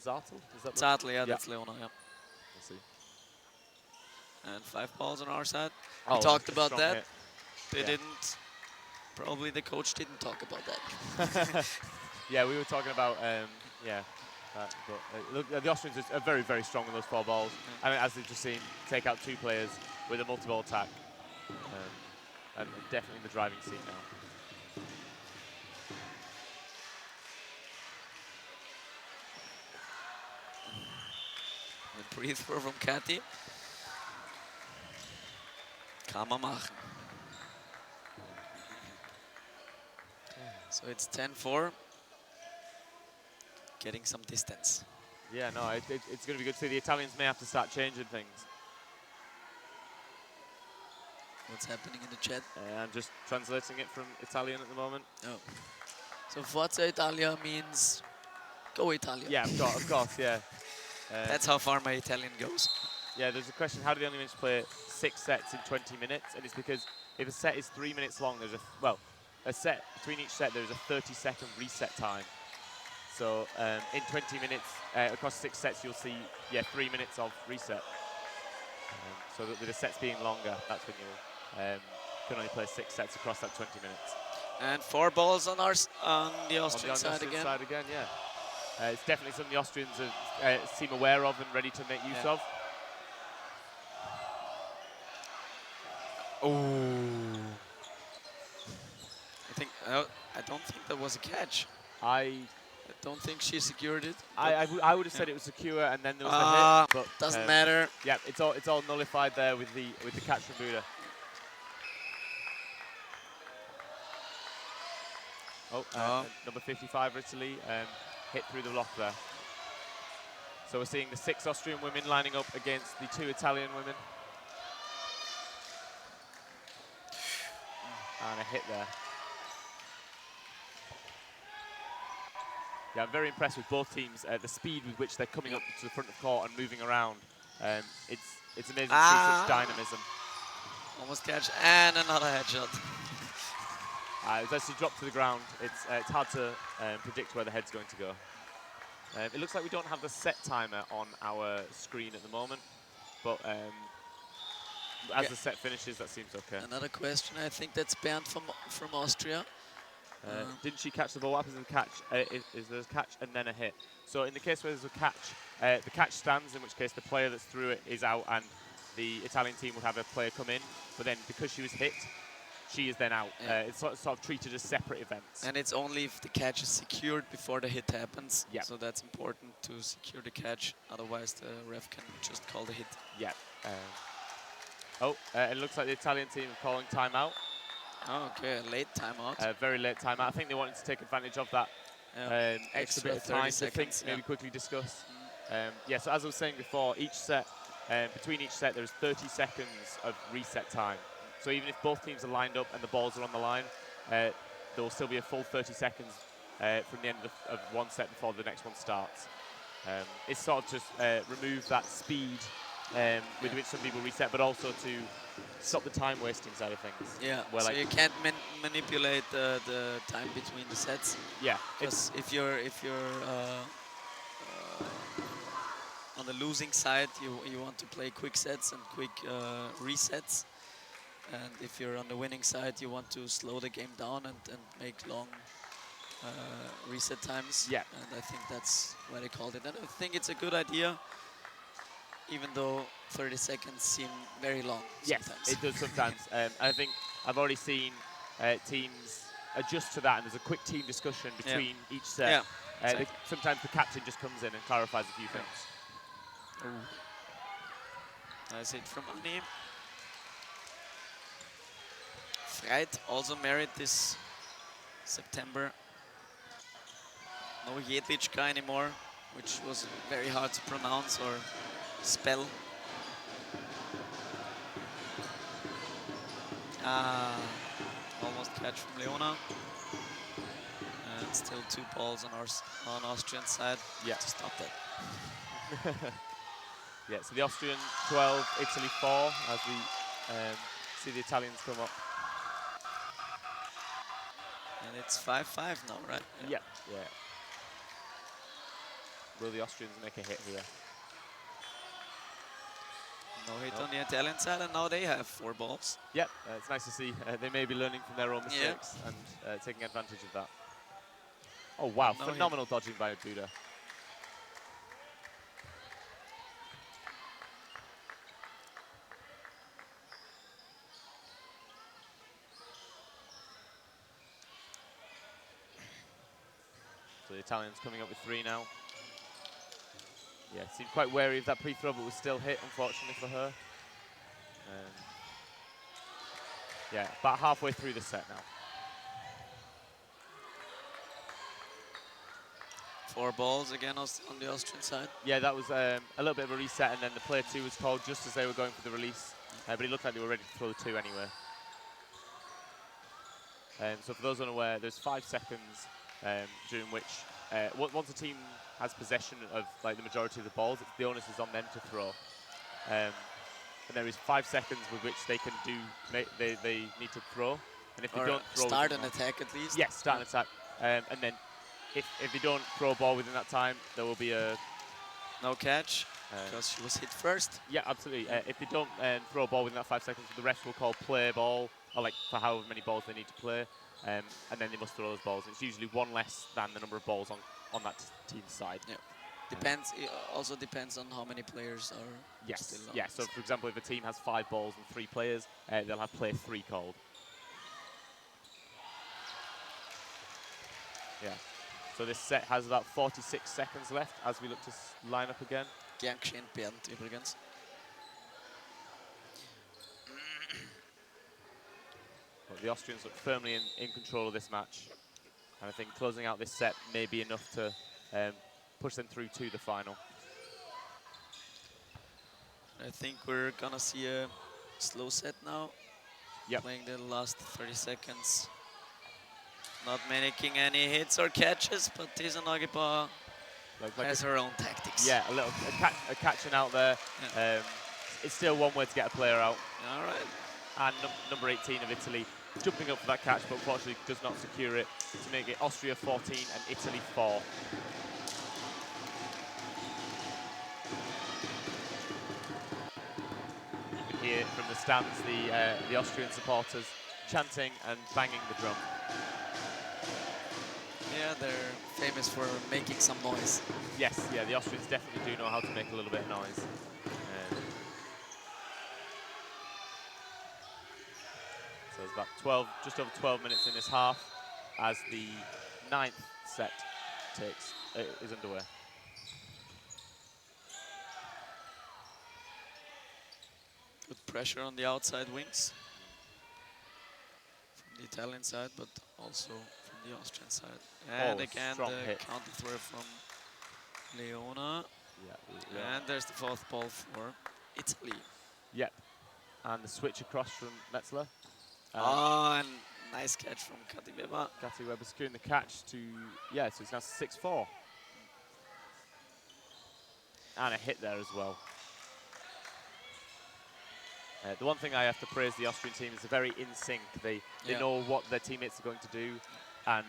Zartel? Is that Zartel, yeah, that's Leona, yeah. Let's see. And 5 balls on our side. Oh, we talked about that. Hit. They Yeah. didn't. Probably the coach didn't talk about that. Yeah, we were talking about, but look, the Austrians are very, very strong with those 4 balls. I mean, as they've just seen, take out 2 players with a multi-ball attack. And definitely in the driving seat now. A breathe throw from Kathy. Kann man machen. So it's 10-4. Getting some distance. Yeah, no, it's going to be good to see. The Italians may have to start changing things. What's happening in the chat? I'm just translating it from Italian at the moment. Oh. So Forza Italia means go Italia. Yeah, of course, yeah. That's how far my Italian goes. Yeah, there's a question, how do they only manage to play 6 sets in 20 minutes? And it's because if a set is 3 minutes long, there's a set, between each set, there's a 30-second reset time. So in 20 minutes, across 6 sets, you'll see, 3 minutes of reset. So that with the sets being longer, that's when you can only play 6 sets across that 20 minutes. And 4 balls on the Austrian side again. Yeah. It's definitely something the Austrians seem aware of and ready to make use of. Oh. I don't think that was a catch. I don't think she secured it. I would have said it was secure, and then there was the hit. But doesn't matter. Yeah, it's all nullified there with the catch from Buda. Number 55 for Italy hit through the block there. So we're seeing the 6 Austrian women lining up against the 2 Italian women. And a hit there. Yeah, I'm very impressed with both teams. The speed with which they're coming up to the front of court and moving around. It's amazing to see such dynamism. Almost catch and another headshot. It's actually dropped to the ground. It's hard to predict where the head's going to go. It looks like we don't have the set timer on our screen at the moment, but as the set finishes, that seems okay. Another question. I think that's Bernd from Austria. Didn't she catch the ball? What happens in the catch? Is there a catch and then a hit? So in the case where there's a catch, the catch stands, in which case the player that's through it is out and the Italian team would have a player come in. But then because she was hit, she is then out. Yeah. It's sort of treated as separate events. And it's only if the catch is secured before the hit happens. Yeah. So that's important to secure the catch. Otherwise, the ref can just call the hit. Yeah. It looks like the Italian team are calling timeout. Oh, okay, a late timeout. Very late timeout. I think they wanted to take advantage of that extra bit of time to think, maybe quickly discuss. Yeah, so as I was saying before, each set between each set, there's 30 seconds of reset time. So even if both teams are lined up and the balls are on the line, there will still be a full 30 seconds from the end of one set before the next one starts. It's sort of just remove that speed with which some people reset, but also to stop the time wasting side of things. Yeah, where so like you can't manipulate the time between the sets. Yeah, because if you're on the losing side, you want to play quick sets and quick resets, and if you're on the winning side, you want to slow the game down and make long reset times. Yeah, and I think that's why they called it. And I think it's a good idea, even though 30 seconds seem very long yes, sometimes. it does sometimes. I think I've already seen teams adjust to that, and there's a quick team discussion between each set. Yeah, exactly. Sometimes the captain just comes in and clarifies a few things. Nice hit from Ani. Freit also married this September. No Jedlička anymore, which was very hard to pronounce or spell. Almost catch from Leona. And still 2 balls on Austrian side to stop that. Yeah, so the Austrian 12, Italy 4, as we see the Italians come up. And it's 5-5 now, right? Yeah, yeah. Will the Austrians make a hit here? No hit on the Italian side, and now they have 4 balls. Yep, it's nice to see. They may be learning from their own mistakes and taking advantage of that. Oh wow, No phenomenal dodging by Buda. So the Italians coming up with 3 now. Yeah, seemed quite wary of that pre-throw, but was still hit, unfortunately for her. Yeah, about halfway through the set now. 4 balls again on the Austrian side. Yeah, that was a little bit of a reset, and then the player 2 was called just as they were going for the release. But it looked like they were ready to throw the 2 anyway. So for those unaware, there's 5 seconds during which, once a team has possession of like the majority of the balls, the onus is on them to throw. And there is 5 seconds with which they can they need to throw. And if they don't throw, start an attack at least. Yes, start an attack. And then if they don't throw a ball within that time, there will be a no catch because she was hit first. Yeah, absolutely. If they don't throw a ball within that 5 seconds, the ref will call play ball, or like for however many balls they need to play, and then they must throw those balls. It's usually 1 less than the number of balls on that team's side. Yeah. Depends. It also depends on how many players are. Yes. Still on. Yeah. So for example, if a team has 5 balls and 3 players, they'll have play 3 called. Yeah. So this set has about 46 seconds left as we look to line up again. Gern geschehen, Bernd, übrigens. But the Austrians look firmly in control of this match. And I think closing out this set may be enough to push them through to the final. I think we're gonna see a slow set now. Yep. Playing the last 30 seconds. Not making any hits or catches, but Tisa Nagipa has her own tactics. Yeah, a catching out there. Yeah. It's still one way to get a player out. All right. And number 18 of Italy jumping up for that catch, but unfortunately does not secure it to make it Austria 14 and Italy 4. You can hear from the stands the Austrian supporters chanting and banging the drum. Yeah, they're famous for making some noise. Yes, yeah, the Austrians definitely do know how to make a little bit of noise. So there's about just over 12 minutes in this half as the 9th set is underway. Good pressure on the outside wings from the Italian side, but also from the Austrian side. And again, the counter throw from Leona. Yeah. And there's the 4th ball for Italy. Yep. And the switch across from Metzler. And nice catch from Kati Weber. Kati Weber securing the catch to, yeah, so it's now 6-4. And a hit there as well. The one thing I have to praise the Austrian team is they're very in sync. They know what their teammates are going to do, and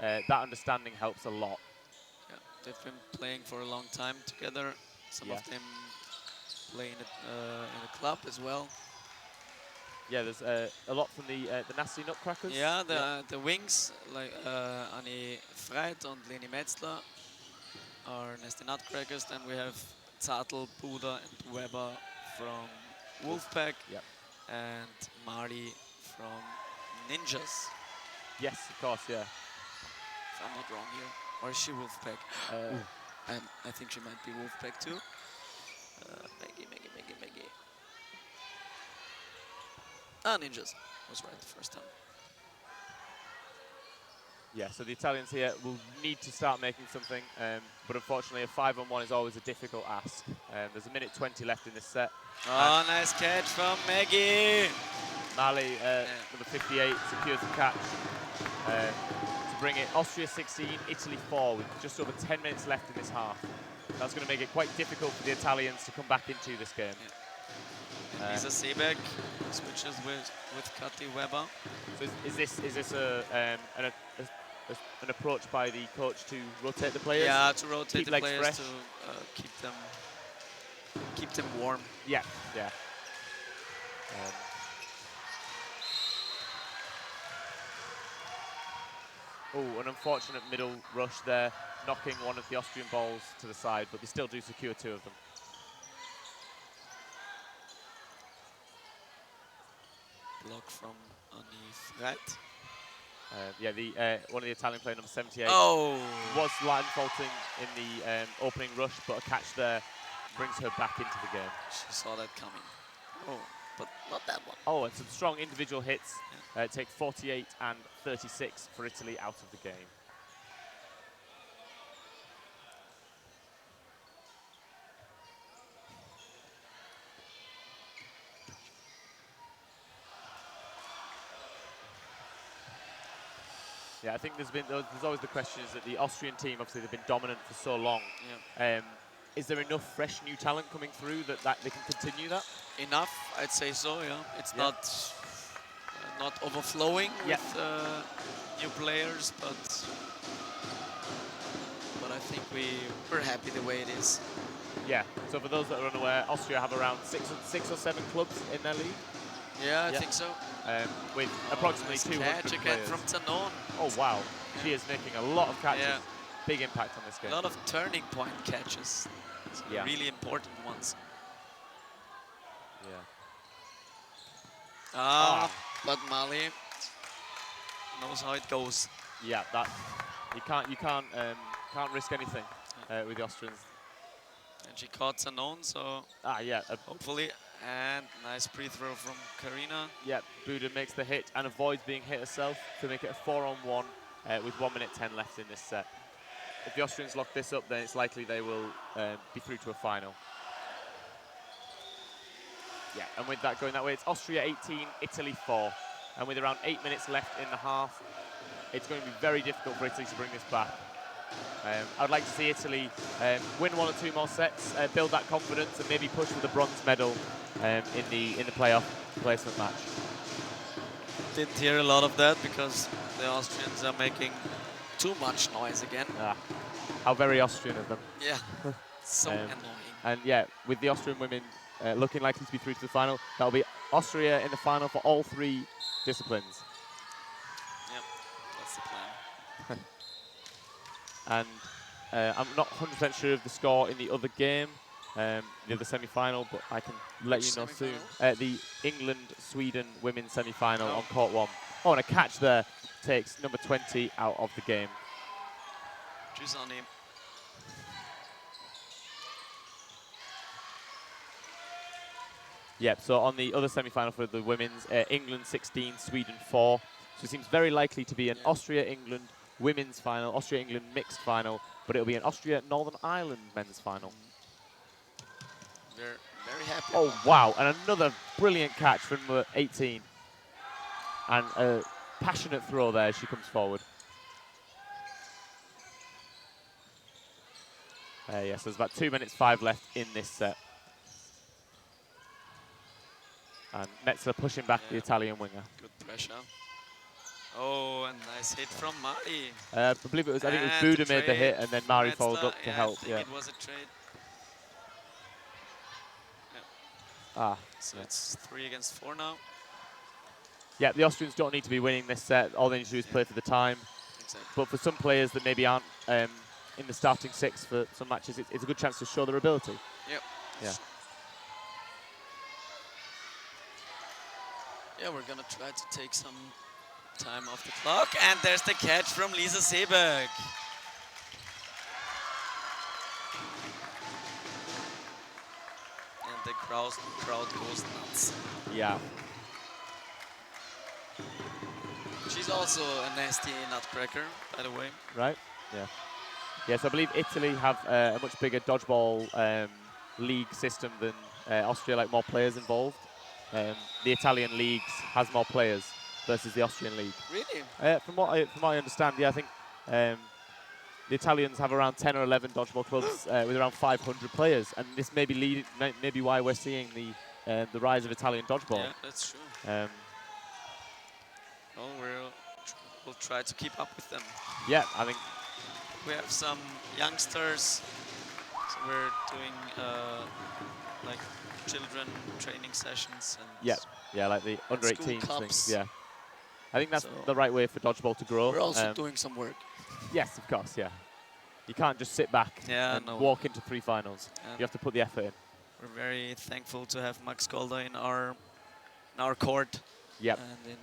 that understanding helps a lot. Yeah, they've been playing for a long time together. Some of them play in a club as well. Yeah, there's a lot from the Nasty Nutcrackers. Yeah, the wings, like Annie Freit and Leni Metzler are Nasty Nutcrackers. Then we have Zartl, Buda and Weber from Wolfpack, and Marley from Ninjas. Yes, of course, yeah. If I'm not wrong here. Or is she Wolfpack? I think she might be Wolfpack too. Maggie. Ninjas was right the first time. Yeah, so the Italians here will need to start making something, but unfortunately a 5-on-1 is always a difficult ask. There's 1:20 left in this set. Oh, nice catch from Maggie. Mali, number 58, secures the catch to bring it Austria 16, Italy 4, with just over 10 minutes left in this half. That's going to make it quite difficult for the Italians to come back into this game. Lisa Seebeck switches with Kati Weber. So is this an approach by the coach to rotate the players? Yeah, to rotate the players fresh? to keep them warm. Yeah. Oh, an unfortunate middle rush there, knocking one of the Austrian balls to the side, but they still do secure 2 of them. Block from Annie Freit. One of the Italian player, number 78, was line faulting in the opening rush, but a catch there brings her back into the game. She saw that coming. Oh, but not that one. Oh, and some strong individual hits. Take 48 and 36 for Italy out of the game. Yeah, I think there's always the question is that the Austrian team, obviously they've been dominant for so long. Yeah. Is there enough fresh new talent coming through that they can continue that? Enough, I'd say so. Yeah, it's not overflowing with new players, but I think we're happy the way it is. Yeah. So for those that are unaware, Austria have around six or seven clubs in their league. Yeah, I think so. With approximately 200 catch again players. from Tanon. Oh wow, she is making a lot of catches. Yeah. Big impact on this game. A lot of turning point catches. Yeah. Really important ones. Yeah. But Mali knows how it goes. Yeah, that you can't risk anything with the Austrians. And she caught Tanon, so hopefully. And nice pre-throw from Karina. Yeah, Buda makes the hit and avoids being hit herself to make it a 4-on-1 with 1:10 left in this set. If the Austrians lock this up, then it's likely they will be through to a final. Yeah, and with that going that way, it's Austria 18, Italy 4. And with around 8 minutes left in the half, it's going to be very difficult for Italy to bring this back. I'd like to see Italy win 1 or 2 more sets, build that confidence, and maybe push for the bronze medal in the playoff placement match. Didn't hear a lot of that because the Austrians are making too much noise again. How very Austrian of them. Yeah, so annoying. And yeah, with the Austrian women looking likely to be through to the final, that'll be Austria in the final for all 3 disciplines. Yep, that's the plan. And I'm not 100% sure of the score in the other game, the other semi-final, but I can let you know soon. The England-Sweden women's semi-final on court 1. Oh, and a catch there takes number 20 out of the game. Tschüss, Annie. Yep, so on the other semi-final for the women's, England 16, Sweden 4. So it seems very likely to be an Austria-England women's final, Austria-England mixed final, but it'll be an Austria-Northern Ireland men's final. We're Very happy. Oh, about wow. And another brilliant catch from number 18. And a passionate throw there as she comes forward. Yes, there's about 2 minutes 5 left in this set. And Metzler pushing back the Italian winger. Good pressure. Oh, a nice hit from Mari. I believe it was. I think it was And Buda the made the hit, trade and then Mari Metzler, followed up to yeah, help. I think it was a trade. Ah. So it's 3 against 4 now. Yeah, the Austrians don't need to be winning this set. All they need to do is play for the time. Exactly. But for some players that maybe aren't in the starting 6 for some matches, it's a good chance to show their ability. Yep. Yeah. Yeah, we're gonna try to take some time off the clock, and there's the catch from Lisa Seeberg. And the crowd goes nuts. Yeah. She's also a nasty nutcracker, by the way. Right? Yeah. Yes, I believe Italy have a much bigger dodgeball league system than Austria, like more players involved. The Italian leagues has more players versus the Austrian league. Really? From what I understand, yeah, I think the Italians have around 10 or 11 dodgeball clubs with around 500 players, and this may be why we're seeing the rise of Italian dodgeball. Yeah, that's true. Well, we'll try to keep up with them. Yeah, I think we have some youngsters. So we're doing like children training sessions and yeah, like the under 18 cups. things. Yeah, I think that's the right way for dodgeball to grow. We're also doing some work. Yes, of course. Yeah, you can't just sit back and walk into 3 finals. You have to put the effort in. We're very thankful to have Max Golda in our court. Yep. And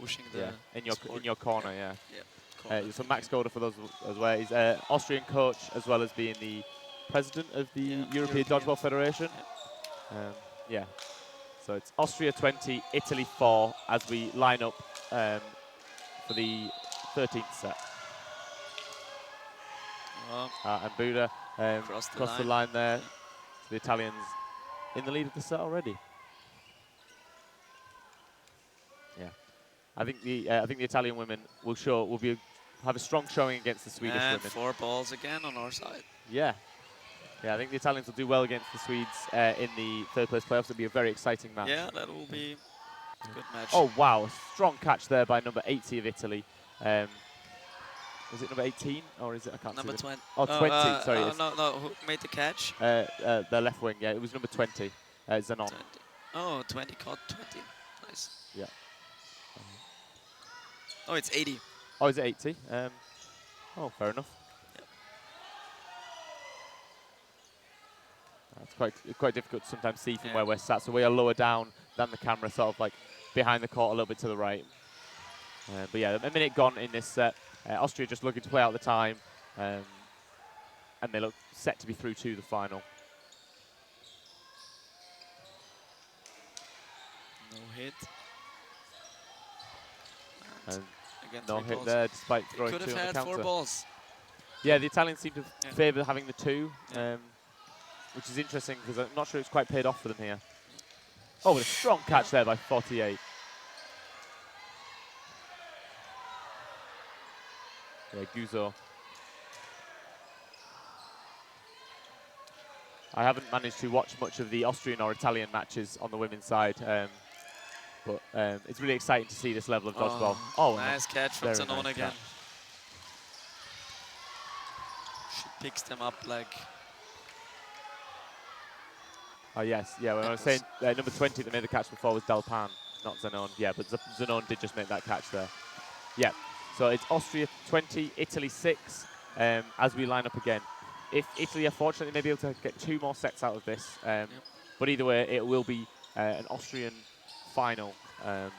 pushing the in your corner. Yeah. Corner. So Max Golda, for those as well, he's an Austrian coach as well as being the president of the European Dodgeball Federation. Yeah. So it's Austria 20, Italy 4 as we line up for the 13th set. And Buda across the line there. So the Italians in the lead of the set already. Yeah, I think the Italian women will have a strong showing against the Swedish and women. 4 balls again on our side. Yeah. Yeah, I think the Italians will do well against the Swedes in the 3rd place playoffs. It'll be a very exciting match. Yeah, that will be a good match. Oh, wow. A strong catch there by number 80 of Italy. Was it number 18? Or is it? I can't number see. 20. Oh, 20. Sorry. No. Who made the catch? The left wing. Yeah, it was number 20. Zanon. 20. Oh, 20 caught 20. Nice. Yeah. Oh, it's 80. Oh, is it 80? Oh, fair enough. It's quite difficult to sometimes see from where we're sat. So we are lower down than the camera, sort of like behind the court a little bit to the right. But yeah, a minute gone in this set. Austria just looking to play out the time. And they look set to be through to the final. No hit. And again, no 3 hit balls. there, despite throwing 2 could have on the had counter. 4 balls. Yeah, the Italians seem to favour having the 2, which is interesting because I'm not sure it's quite paid off for them here. Oh, a strong catch there by 48. Yeah, Guzzo. I haven't managed to watch much of the Austrian or Italian matches on the women's side, but it's really exciting to see this level of dodgeball. Oh, nice catch from Zanon nice again. catch. She picks them up like... Oh, yes. Yeah, when I was saying number 20 that made the catch before was Dalpan, not Zanon. Yeah, but Zanon did just make that catch there. Yeah. So it's Austria 20, Italy 6 as we line up again. If Italy are fortunate, they may be able to get 2 more sets out of this. But either way, it will be an Austrian final. And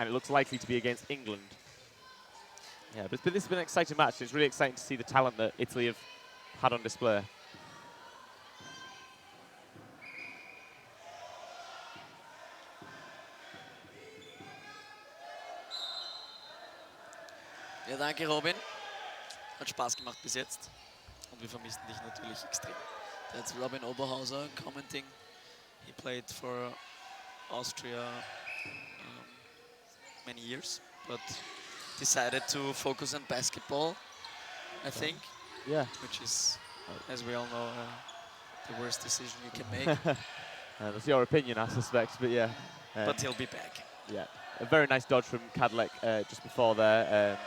it looks likely to be against England. Yeah, but this has been an exciting match. It's really exciting to see the talent that Italy have had on display. Ja, danke Robin. Hat Spaß gemacht bis jetzt. Und wir vermissen dich natürlich extrem. That's Robin Oberhauser commenting. He played for Austria many years, but decided to focus on basketball, I think. Yeah. Which is, as we all know, the worst decision you can make. That's your opinion, I suspect, but yeah. But he'll be back. Yeah. A very nice dodge from Kadlec just before there,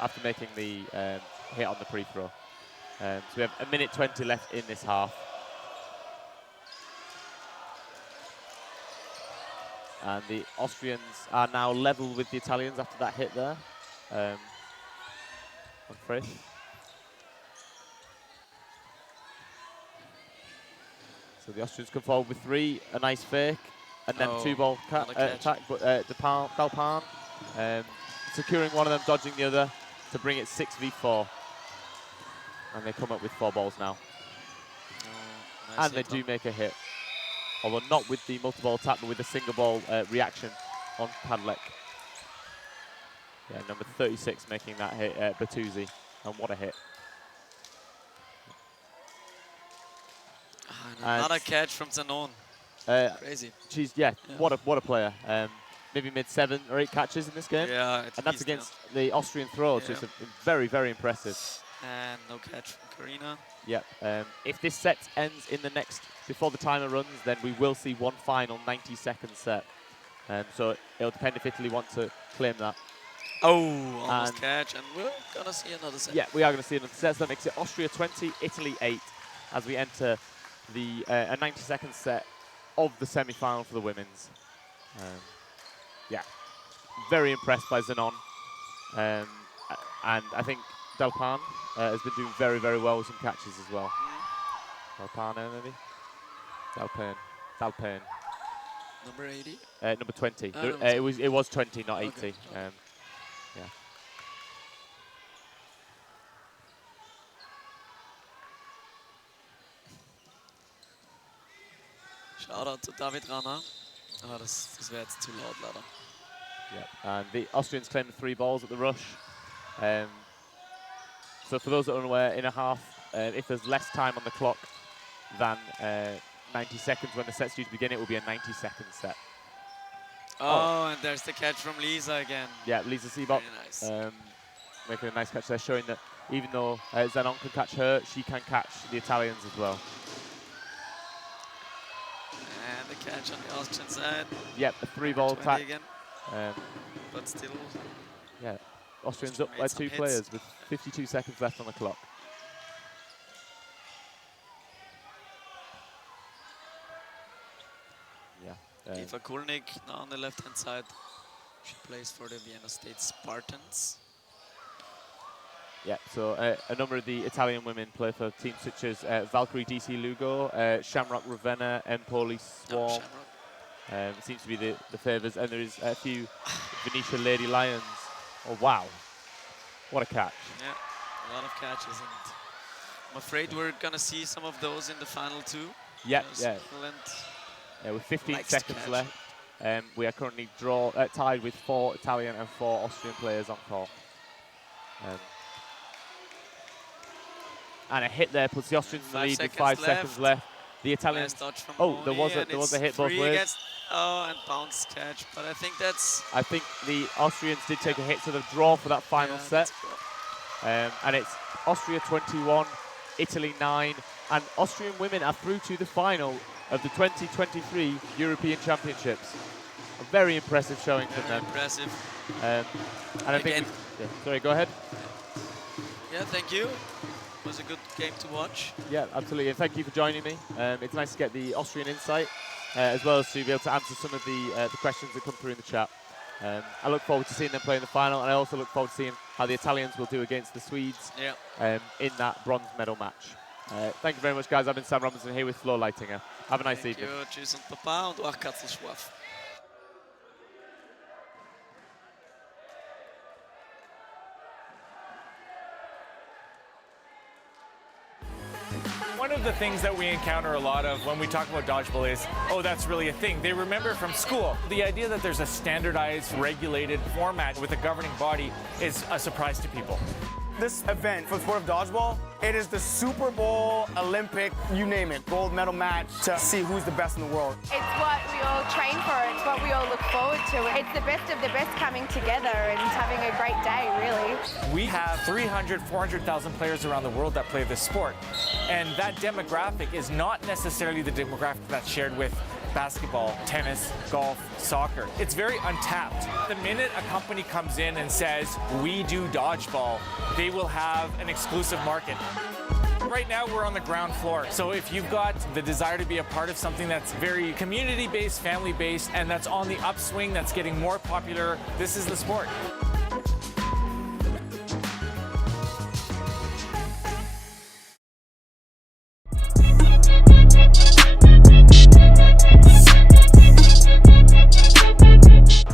after making the hit on the free throw. So we have 1:20 left in this half. And the Austrians are now level with the Italians after that hit there. On Frith. So the Austrians come forward with 3, a nice fake, and then 2-ball attack, but Dalpan securing one of them, dodging the other to bring it 6v4. And they come up with 4 balls now. Nice and they do make a hit. Although not with the multi-ball attack, but with a single ball reaction on Kadlec. Yeah, number 36 making that hit, Bertuzzi. And what a hit. Another catch from Zanon. Crazy. What a player. Maybe mid 7 or 8 catches in this game. Yeah, and that's against the Austrian throw, so it's very, very impressive. And no catch from Karina. Yep. If this set ends in the next, before the timer runs, then we will see one final 90-second set. So it'll depend if Italy want to claim that. Oh, almost catch, and we're going to see another set. Yeah, we are going to see another set. So that makes it Austria 20, Italy 8, as we enter the a 90-second set of the semi-final for the women's. Yeah, very impressed by Zanon. And I think Dalpan has been doing very, very well with some catches as well. Dalpan, maybe? Dalpan. Number 80? Number 20. Number It was 20, not 80. Okay. Yeah. Shout out to David Rana. Oh, das wäre jetzt zu laut, leider. Yep. And the Austrians claim 3 balls at the rush. So for those that are unaware, in a half, if there's less time on the clock than 90 seconds when the set's due to begin, it will be a 90-second set. Oh, and there's the catch from Lisa again. Yeah, Lisa Seebach. Very nice. Making a nice catch there, showing that even though Zanon can catch her, she can catch the Italians as well. And the catch on the Austrian side. Yep, a 3-ball attack. Again. But still. Yeah, Austrians up by 2 players with 52 seconds left on the clock. Yeah. Eva Kulnik now on the left-hand side. She plays for the Vienna State Spartans. Yeah, so a number of the Italian women play for teams such as Valkyrie DC Lugo, Shamrock Ravenna, Empoli Swarm. Seems to be the favours, and there is a few Venetia Lady Lions. Oh, wow. What a catch. Yeah, a lot of catches, and I'm afraid we're going to see some of those in the final two. Yeah, yeah. With 15 seconds left, we are currently tied with 4 Italian and 4 Austrian players on court. And a hit there puts the Austrians in the lead with 5 seconds left. The Italians. There was a hit both ways. And bounce catch, but I think that's. I think the Austrians did take a hit to the draw for that final set. And it's Austria 21, Italy 9, and Austrian women are through to the final of the 2023 European Championships. A very impressive showing from them. Impressive. And I think. Sorry, go ahead. Yeah, thank you. It was a good game to watch. Yeah, absolutely. And thank you for joining me. It's nice to get the Austrian insight, as well as to be able to answer some of the questions that come through in the chat. I look forward to seeing them play in the final, and I also look forward to seeing how the Italians will do against the Swedes in that bronze medal match. Thank you very much, guys. I've been Sam Robinson here with Flo Leitinger. Have a nice evening. Thank you. Tschüss und Papa und auch Katzelschwaf. One of the things that we encounter a lot of when we talk about dodgeball is, oh, that's really a thing. They remember from school. The idea that there's a standardized, regulated format with a governing body is a surprise to people. This event for the sport of dodgeball, it is the Super Bowl, Olympic, you name it, gold medal match to see who's the best in the world. It's what we all train for, it's what we all look forward to. It's the best of the best coming together and having a great day, really. We have 300, 400,000 players around the world that play this sport. And that demographic is not necessarily the demographic that's shared with basketball, tennis, golf, soccer. It's very untapped. The minute a company comes in and says, we do dodgeball, they will have an exclusive market. Right now we're on the ground floor. So if you've got the desire to be a part of something that's very community-based, family-based, and that's on the upswing, that's getting more popular, this is the sport.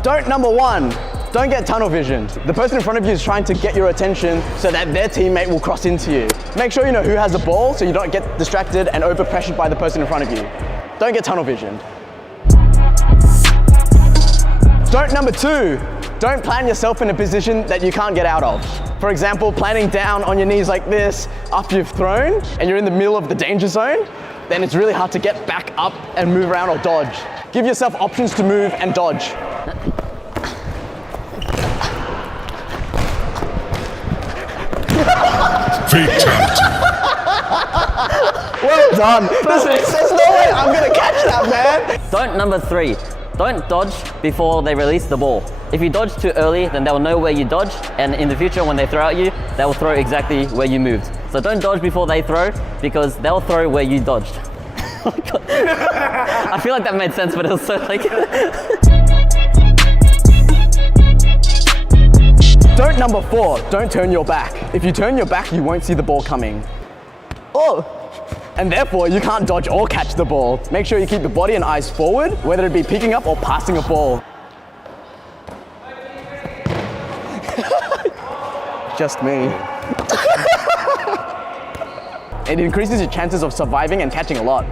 Don't number one, don't get tunnel vision. The person in front of you is trying to get your attention so that their teammate will cross into you. Make sure you know who has the ball so you don't get distracted and over-pressured by the person in front of you. Don't get tunnel vision. Don't number two, don't plan yourself in a position that you can't get out of. For example, planning down on your knees like this after you've thrown and you're in the middle of the danger zone, then it's really hard to get back up and move around or dodge. Give yourself options to move and dodge. Fatality. Well done. There's no way I'm gonna catch that, man. Don't number three, don't dodge before they release the ball. If you dodge too early, then they'll know where you dodged, and in the future when they throw at you, they will throw exactly where you moved. So don't dodge before they throw, because they'll throw where you dodged. I feel like that made sense, but it was so like... Don't number four, don't turn your back. If you turn your back, you won't see the ball coming. Oh! And therefore, you can't dodge or catch the ball. Make sure you keep the body and eyes forward, whether it be picking up or passing a ball. Just me. It increases your chances of surviving and catching a lot.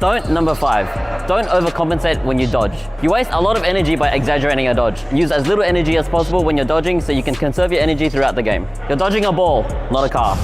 Don't number five, don't overcompensate when you dodge. You waste a lot of energy by exaggerating a dodge. Use as little energy as possible when you're dodging so you can conserve your energy throughout the game. You're dodging a ball, not a car.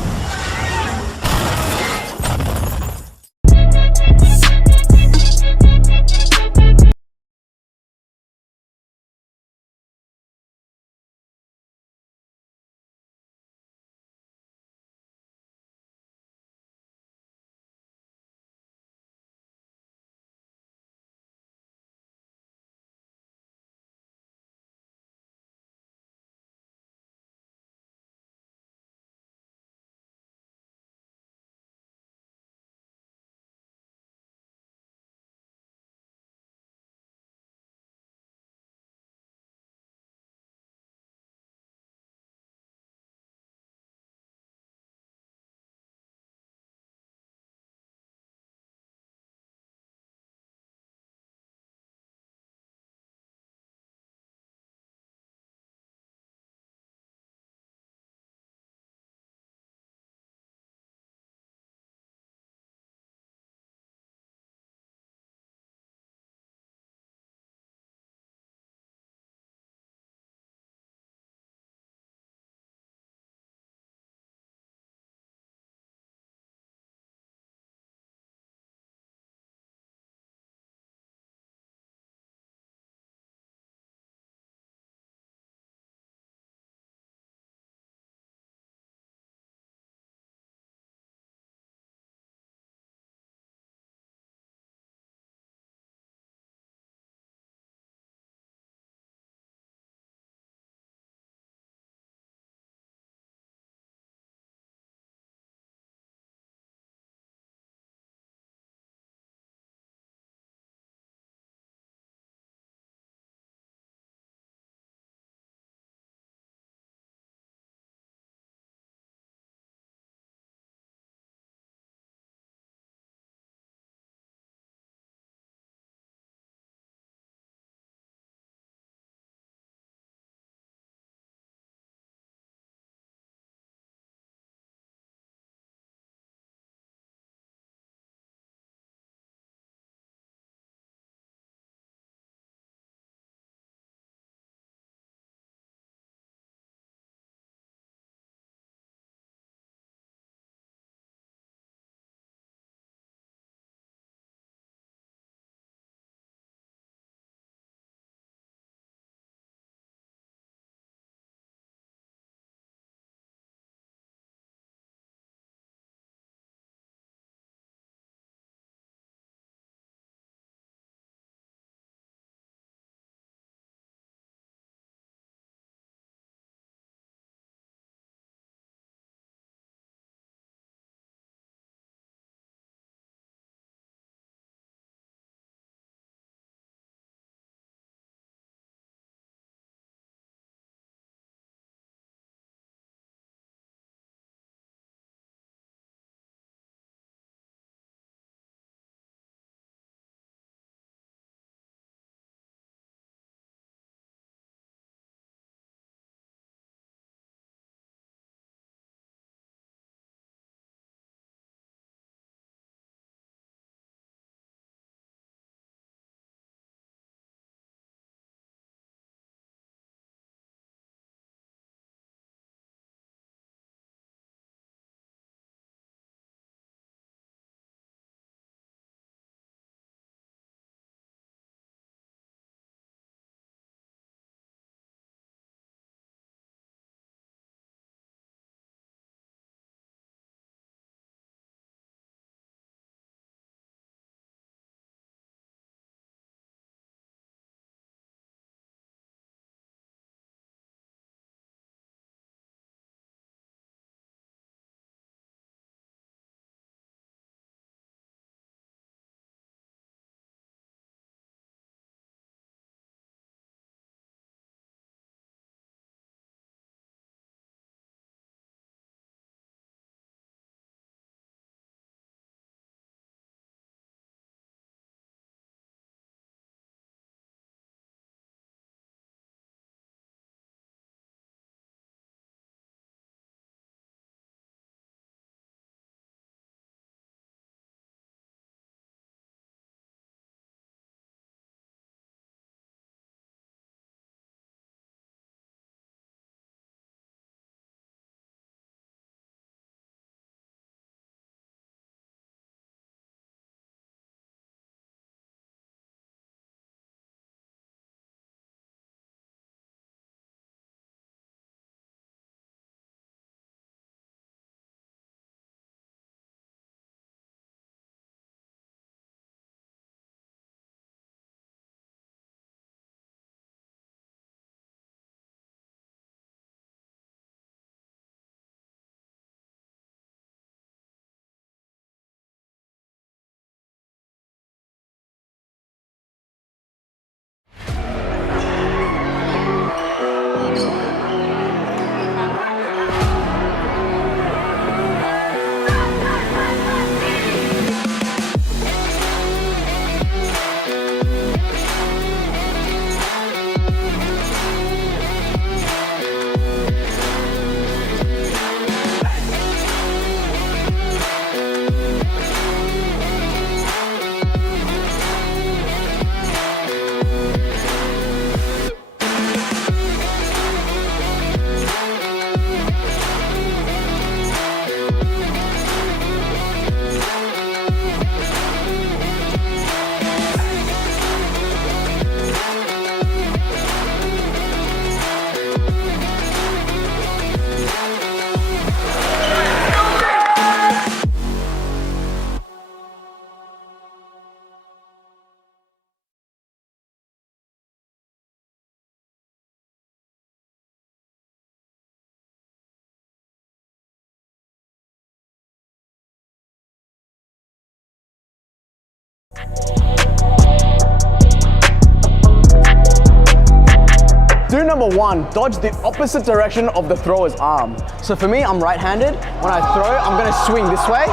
number 1, dodge the opposite direction of the thrower's arm. So for me, I'm right-handed. When I throw, I'm gonna swing this way.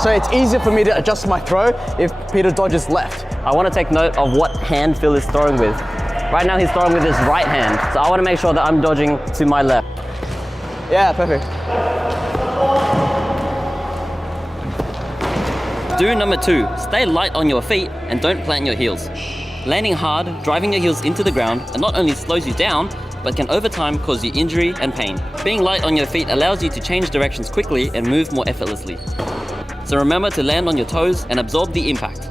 So it's easier for me to adjust my throw if Peter dodges left. I want to take note of what hand Phil is throwing with. Right now he's throwing with his right hand, so I want to make sure that I'm dodging to my left. Yeah, perfect. Do number 2, stay light on your feet and don't plant your heels. Landing hard, driving your heels into the ground, not only slows you down, but can over time cause you injury and pain. Being light on your feet allows you to change directions quickly and move more effortlessly. So remember to land on your toes and absorb the impact.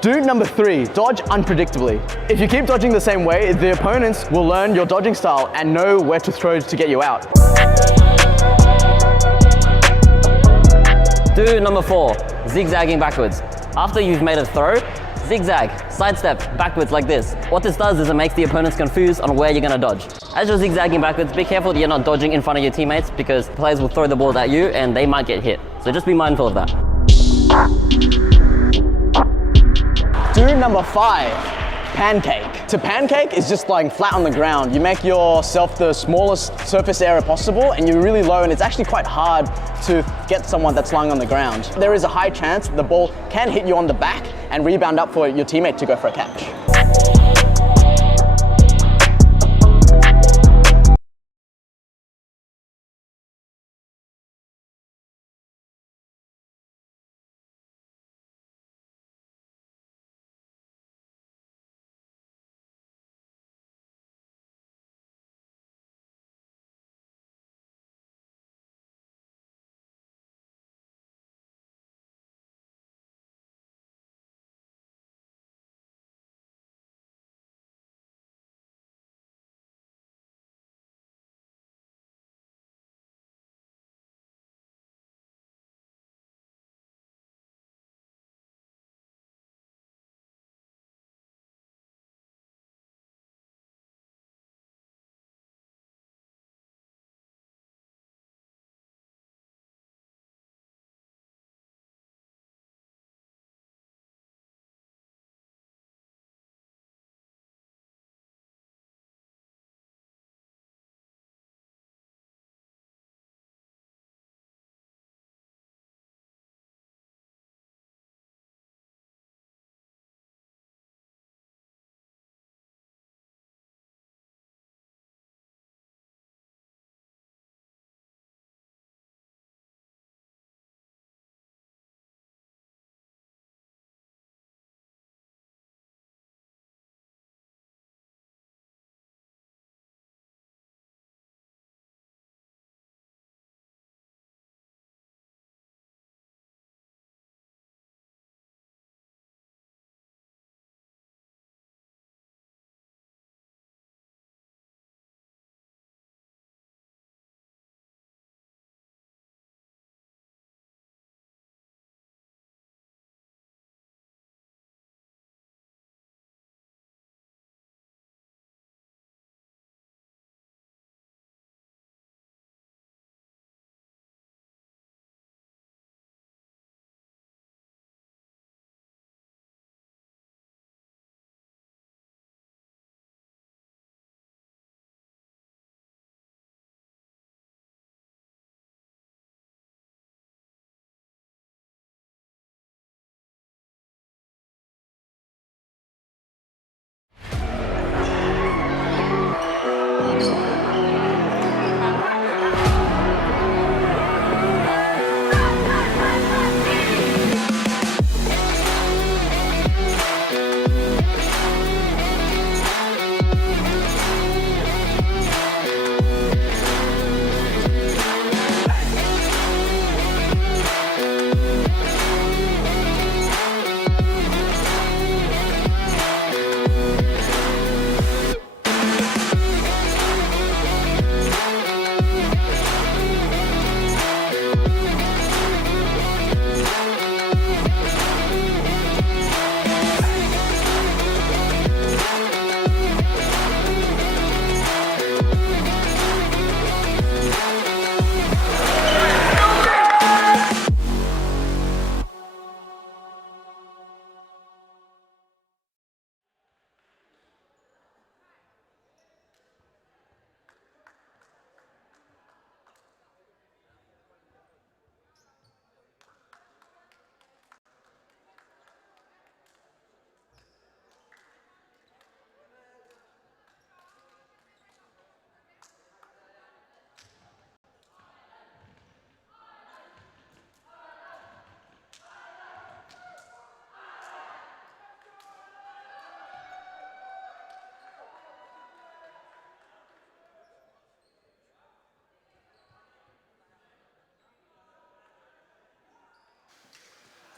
Do number 3, dodge unpredictably. If you keep dodging the same way, the opponents will learn your dodging style and know where to throw to get you out. Do number 4, zigzagging backwards. After you've made a throw, zigzag, sidestep backwards like this. What this does is it makes the opponents confused on where you're gonna dodge. As you're zigzagging backwards, be careful that you're not dodging in front of your teammates because players will throw the balls at you and they might get hit. So just be mindful of that. Do number 5, pancake. To pancake is just lying flat on the ground. You make yourself the smallest surface area possible and you're really low, and it's actually quite hard to get someone that's lying on the ground. There is a high chance the ball can hit you on the back and rebound up for your teammate to go for a catch.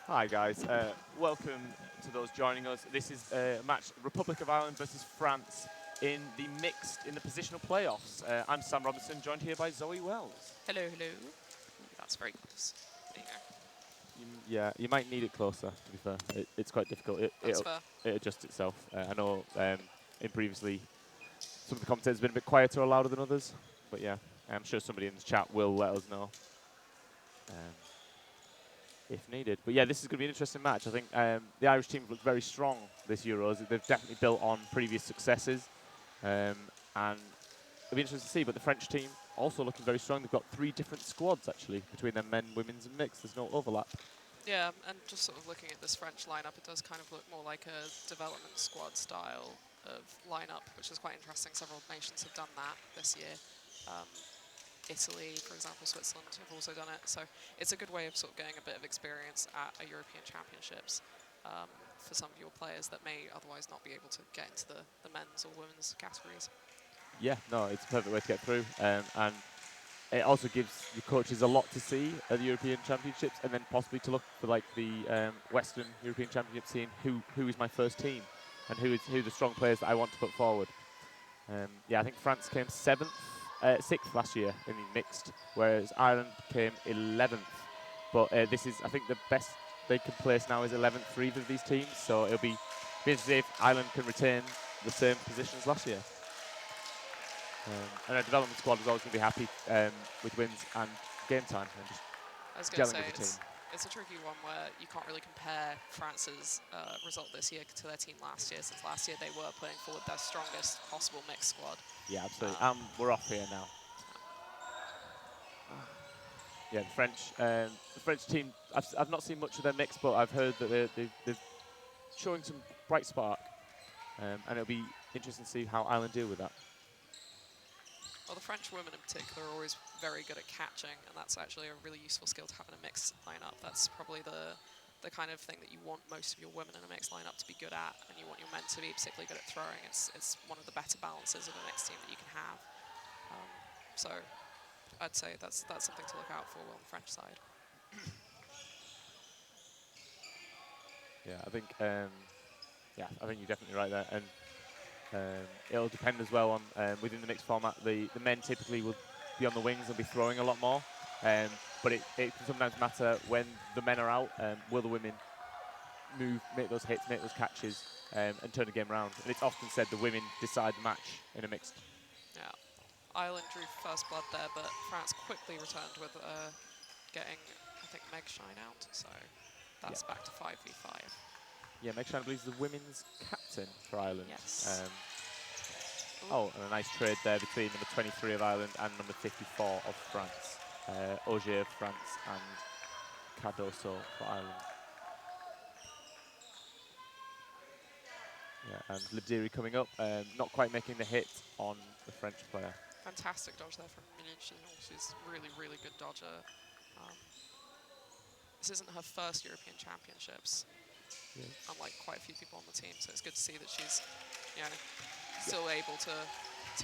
Hi guys, welcome to those joining us. This is a match, Republic of Ireland versus France in the positional playoffs. I'm Sam Robinson, joined here by Zoe Wells. Hello, hello. That's very close. There you go. Yeah, you might need it closer, to be fair. It's quite difficult. That's fair. It adjusts itself. I know in previously, some of the commentators have been a bit quieter or louder than others, but yeah, I'm sure somebody in the chat will let us know if needed. But yeah, this is going to be an interesting match. I think the Irish team have looked very strong this Euros. They've definitely built on previous successes, and it'll be interesting to see. But the French team also looking very strong. They've got 3 different squads actually between their men, women's, and mixed. There's no overlap. Yeah, and just sort of looking at this French lineup, it does kind of look more like a development squad style of lineup, which is quite interesting. Several nations have done that this year. Italy, for example, Switzerland have also done it. So it's a good way of sort of getting a bit of experience at a European Championships for some of your players that may otherwise not be able to get into the men's or women's categories. Yeah, no, it's a perfect way to get through, and it also gives the coaches a lot to see at the European Championships, and then possibly to look for like the Western European Championship, seeing who is my first team, and who are the strong players that I want to put forward. Yeah, I think France came 6th last year in the mixed, whereas Ireland came 11th. But this is, I think, the best they can place now is 11th for either of these teams. So it'll be interesting to see if Ireland can retain the same position as last year. And our development squad is always going to be happy with wins and game time. And just I was going to gelling with the say, team. it's a tricky one where you can't really compare France's result this year to their team last year, since last year they were putting forward their strongest possible mixed squad. Yeah, absolutely. We're off here now. Yeah, the French team. I've not seen much of their mix, but I've heard that they're showing some bright spark, and it'll be interesting to see how Ireland deal with that. Well, the French women in particular are always very good at catching, and that's actually a really useful skill to have in a mixed lineup. That's probably the kind of thing that you want most of your women in a mixed lineup to be good at, and you want your men to be particularly good at throwing. It's one of the better balances of a mixed team that you can have. So I'd say that's something to look out for on the French side. Yeah, I think you're definitely right there, and it'll depend as well on within the mixed format. The men typically will be on the wings and be throwing a lot more, but it can sometimes matter when the men are out. Will the women move, make those hits, make those catches, and turn the game around? And it's often said the women decide the match in a mixed. Yeah, Ireland drew first blood there, but France quickly returned with getting, I think, Meg Shine out. So that's back to 5v5. Yeah, Meg Shine, I believe, is the women's captain for Ireland. Yes. Oh, and a nice trade there between number 23 of Ireland and number 54 of France. Auger of France and Cardoso for Ireland. Yeah, and Libdiri coming up, not quite making the hit on the French player. Fantastic dodge there from Minichi. She's really, really good dodger. This isn't her first European Championships, unlike quite a few people on the team, so it's good to see that she's still able to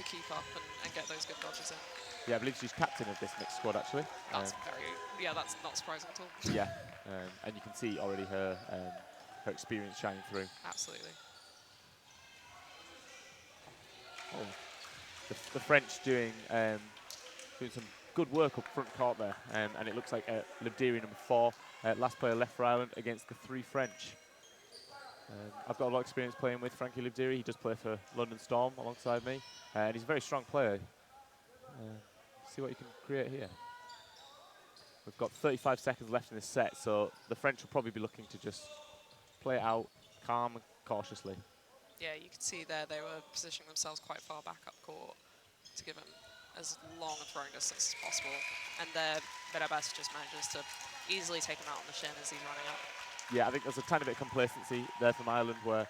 keep up and get those good dodges in. Yeah, I believe she's captain of this mixed squad, actually. That's that's not surprising at all. Yeah, and you can see already her experience shining through. Absolutely. Oh, the French doing some good work up front court there, and it looks like Libdiri, number 4, last player left for Ireland against the 3 French. I've got a lot of experience playing with Frankie Libdiri. He does play for London Storm alongside me, and he's a very strong player. See what he can create here. We've got 35 seconds left in this set, so the French will probably be looking to just play it out calm and cautiously. Yeah, you can see there they were positioning themselves quite far back up court to give him as long a throwing distance as possible. And there, Berabas just manages to easily take him out on the shin as he's running up. Yeah, I think there's a tiny bit of complacency there from Ireland where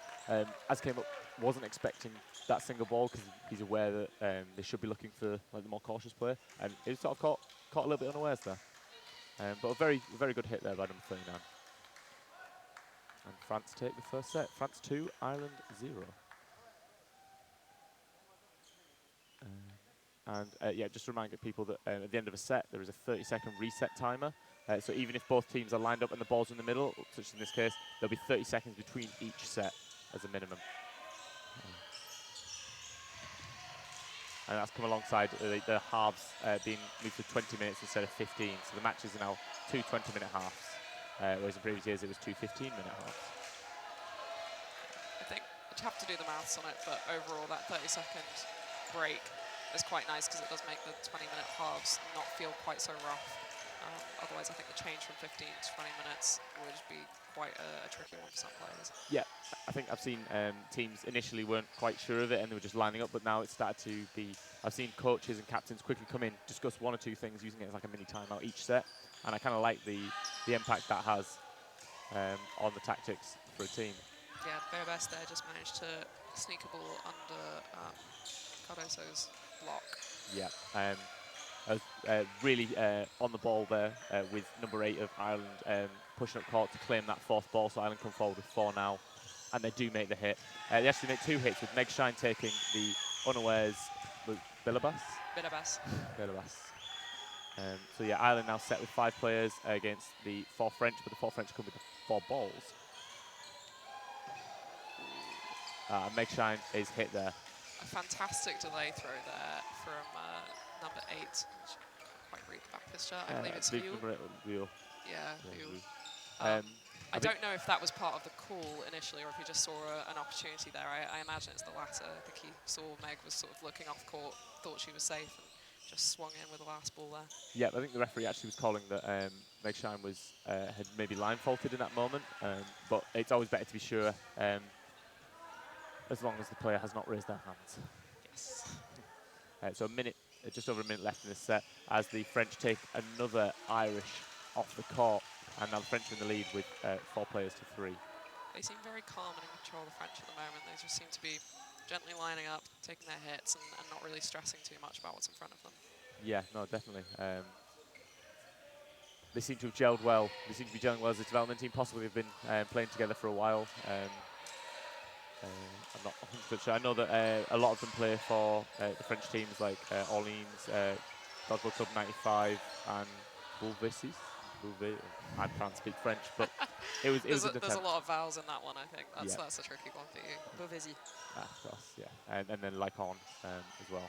as came up wasn't expecting that single ball because he's aware that they should be looking for like the more cautious player, and he was sort of caught a little bit unawares there. But a very good hit there by number 39. And France take the first set. France 2, Ireland 0. And yeah, just reminding people that at the end of a set there is a 30-second reset timer. So even if both teams are lined up and the ball's in the middle, such as in this case, there'll be 30 seconds between each set as a minimum. And that's come alongside the halves being moved to 20 minutes instead of 15. So the matches are now 2 20-minute halves, whereas in previous years it was 2 15-minute halves. I think I'd have to do the maths on it, but overall that 30-second break is quite nice because it does make the 20-minute halves not feel quite so rough. Otherwise, I think the change from 15 to 20 minutes would be quite a tricky one for some players. Yeah, I think I've seen teams initially weren't quite sure of it and they were just lining up, but now it's started to be, I've seen coaches and captains quickly come in, discuss 1 or 2 things, using it as like a mini timeout each set, and I kind of like the impact that has on the tactics for a team. Yeah, very best there just managed to sneak a ball under Cardoso's block. Yeah, really on the ball there with number 8 of Ireland pushing up court to claim that 4th ball, so Ireland come forward with 4 now, and they do make the hit. They actually make 2 hits, with Meg Shine taking the unawares Bilibas. So yeah, Ireland now set with 5 players against the 4 French, but the 4 French come with the 4 balls. Meg Shine is hit there. A fantastic delay throw there from number 8. Which I can't quite read the back picture. I believe it's Viu. Yeah, Viu. I don't know if that was part of the call initially or if he just saw an opportunity there. I imagine it's the latter. I think he saw Meg was sort of looking off court, thought she was safe, and just swung in with the last ball there. Yeah, I think the referee actually was calling that Meg Shine was had maybe line faulted in that moment, but it's always better to be sure as long as the player has not raised their hands. Yes. So just over a minute left in this set as the French take another Irish off the court, and now the French are in the lead with 4 players to 3. They seem very calm and in control, the French, at the moment. They just seem to be gently lining up, taking their hits, and not really stressing too much about what's in front of them. Yeah, no, definitely. They seem to have gelled well. They seem to be gelling well as a development team. Possibly they've been playing together for a while. I'm not 100% sure. I know that a lot of them play for the French teams like Orleans, Dodgeball Club 95, and Bouvesis. I can't speak French, but it was there's an a attempt. lot of vowels in that one, I think. Yeah. That's a tricky one for you. Bouvesis. Of course, yeah. And then Lycon as well.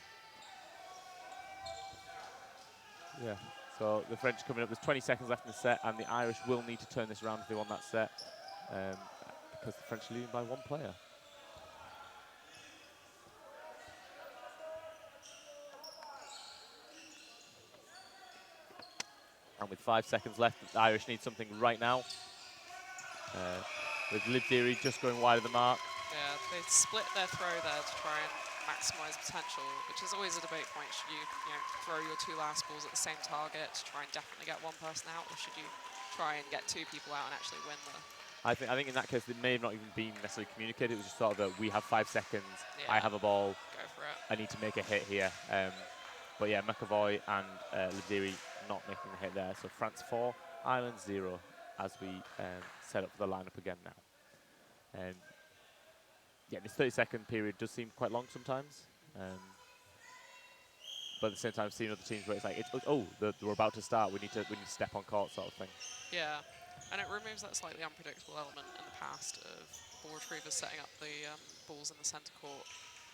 Yeah, so the French coming up. There's 20 seconds left in the set, and the Irish will need to turn this around if they want that set, because the French are leading by 1 player. And with 5 seconds left, the Irish need something right now. With Liv Deary just going wide of the mark. Yeah, they split their throw there to try and maximise potential, which is always a debate point. Should you throw your 2 last balls at the same target to try and definitely get 1 person out, or should you try and get 2 people out and actually win the... I think in that case, it may have not even been necessarily communicated. It was just sort of that we have 5 seconds, Yeah. I have a ball, Go for it. I need to make a hit here. But yeah, McAvoy and Liv Deary not making the hit there. So France 4, Ireland 0, as we set up for the lineup again now. Yeah, this 30-second period does seem quite long sometimes. But at the same time, I've seen other teams where it's like, we're about to start, we need to step on court sort of thing. Yeah, and it removes that slightly unpredictable element in the past of ball retrievers setting up the balls in the centre court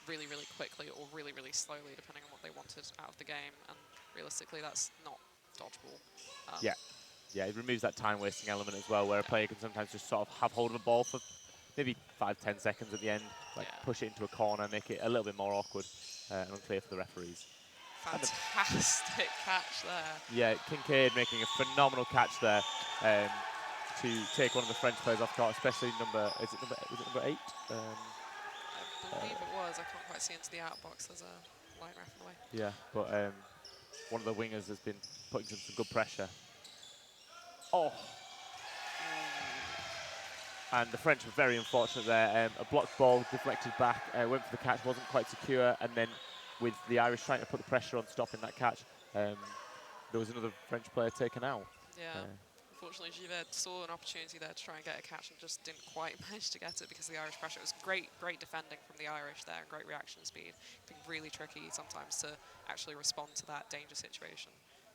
really, really quickly or really, really slowly, depending on what they wanted out of the game. And realistically, that's not dodgeball. Yeah, it removes that time-wasting element as well, where a player can sometimes just sort of have hold of a ball for maybe 5-10 seconds at the end, like push it into a corner, make it a little bit more awkward and unclear for the referees. Fantastic catch there. Yeah, Kincaid making a phenomenal catch there to take one of the French players off court, especially number 8? I believe it was. I can't quite see into the outbox. There's a line ref in the way. Yeah, but one of the wingers has been putting some good pressure. Oh! And the French were very unfortunate there. A blocked ball deflected back, went for the catch, wasn't quite secure, and then with the Irish trying to put the pressure on stopping that catch, there was another French player taken out. Yeah. Unfortunately, Givet saw an opportunity there to try and get a catch and just didn't quite manage to get it because of the Irish pressure. It was great defending from the Irish there, and great reaction speed. It's been really tricky sometimes to actually respond to that danger situation.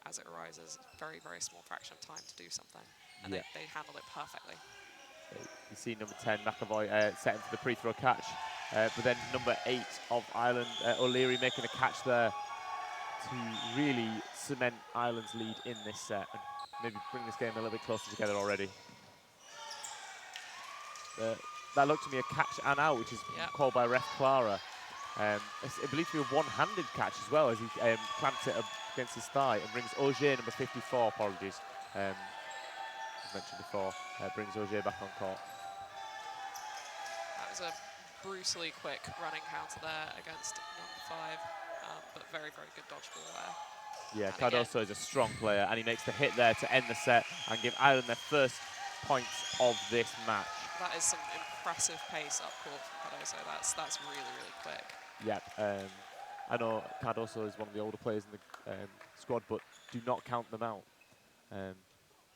as it arises. Very, very small fraction of time to do something. And Yeah. they handled it perfectly. You see number 10, McAvoy, setting for the free throw catch. But then number 8 of Ireland, O'Leary, making a catch there to really cement Ireland's lead in this set and maybe bring this game a little bit closer together already. That looked to me a catch and out, which is called by ref Clara. It's believed to be a one-handed catch as well, as he clamps it up against his thigh and brings Auger, number 54, apologies, as mentioned before, brings Auger back on court. That was a brutally quick running counter there against number 5, but very, very good dodgeball there. Yeah, And again, Cardoso is a strong player, and he makes the hit there to end the set and give Ireland their first points of this match. that is some impressive pace up court from Cardoso. That's really, really quick. Yep, I know Cardoso is one of the older players in the squad, but do not count them out.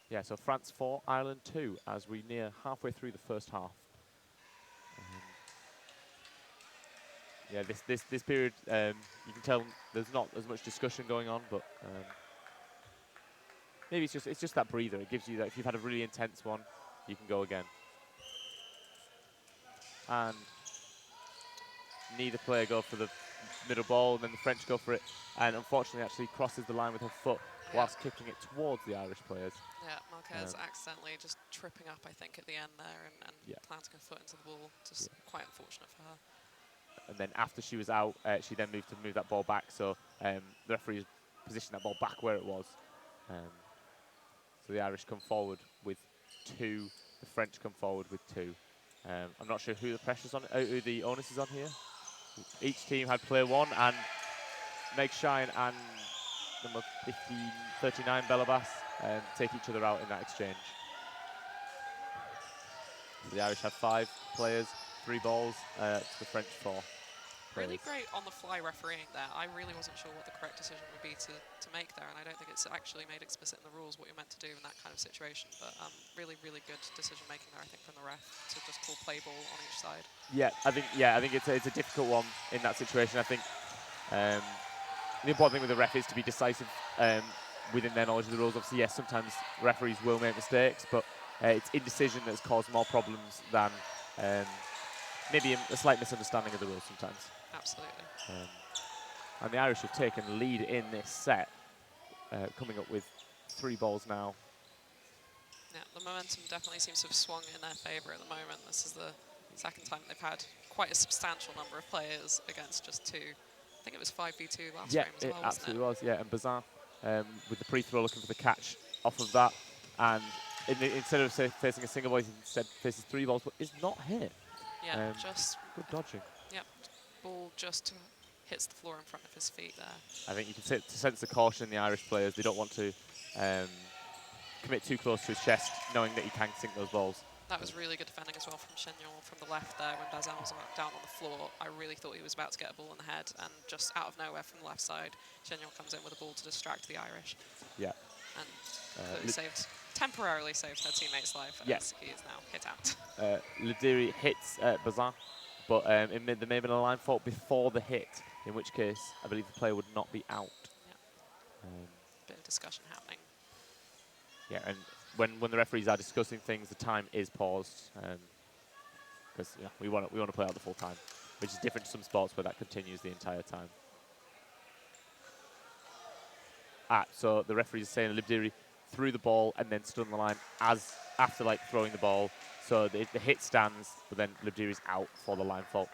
Yeah, so France 4, Ireland 2, as we near halfway through the first half. Yeah, this period, you can tell there's not as much discussion going on, but maybe it's just that breather. It gives you that if you've had a really intense one, you can go again. And neither player go for the middle ball, and then the French go for it, and unfortunately actually crosses the line with her foot whilst kicking it towards the Irish players. Yeah, Marquez accidentally just tripping up, I think, at the end there and planting her foot into the ball. Just quite unfortunate for her. And then after she was out, she then moved to move that ball back, so the referee positioned that ball back where it was. So the Irish come forward with 2, the French come forward with 2. I'm not sure who the pressure's on, who the onus is on here. Each team had player 1, and Meg Shine and number 39 Belabas take each other out in that exchange. So the Irish had 5 players, 3 balls, to the French 4. Really great on-the-fly refereeing there. I really wasn't sure what the correct decision would be to make there, and I don't think it's actually made explicit in the rules what you're meant to do in that kind of situation. But really, really good decision-making there, I think, from the ref to just call play ball on each side. Yeah, I think it's a difficult one in that situation. I think the important thing with the ref is to be decisive within their knowledge of the rules. Obviously, yes, sometimes referees will make mistakes, but it's indecision that's caused more problems than maybe a slight misunderstanding of the rules sometimes. Absolutely. And the Irish have taken the lead in this set, coming up with 3 balls now. Yeah, the momentum definitely seems to have swung in their favour at the moment. This is the second time they've had quite a substantial number of players against just 2. I think it was 5v2 last game as well, wasn't it? Yeah, it absolutely was, yeah. And Bazin, with the free throw, looking for the catch off of that. And instead of facing a single ball, he instead faces 3 balls, but is not hit. Yeah, just good dodging. Yep, ball just hits the floor in front of his feet there. I think you can sense the caution in the Irish players. They don't want to commit too close to his chest, knowing that he can sink those balls. That was really good defending as well from Chenyon from the left there when Bazin was down on the floor. I really thought he was about to get a ball in the head, and just out of nowhere from the left side, Chenyon comes in with a ball to distract the Irish. Yeah. And temporarily saved her teammate's life, as he is now hit out. Lediri hits Bazin, but there may have been a line fault before the hit, in which case I believe the player would not be out. Yeah. Bit of discussion happening. Yeah, and when the referees are discussing things, the time is paused because we want to play out the full time, which is different to some sports where that continues the entire time. So the referee is saying Libdiri threw the ball and then stood on the line after throwing the ball. So the hit stands, but then Libdiri is out for the line fault.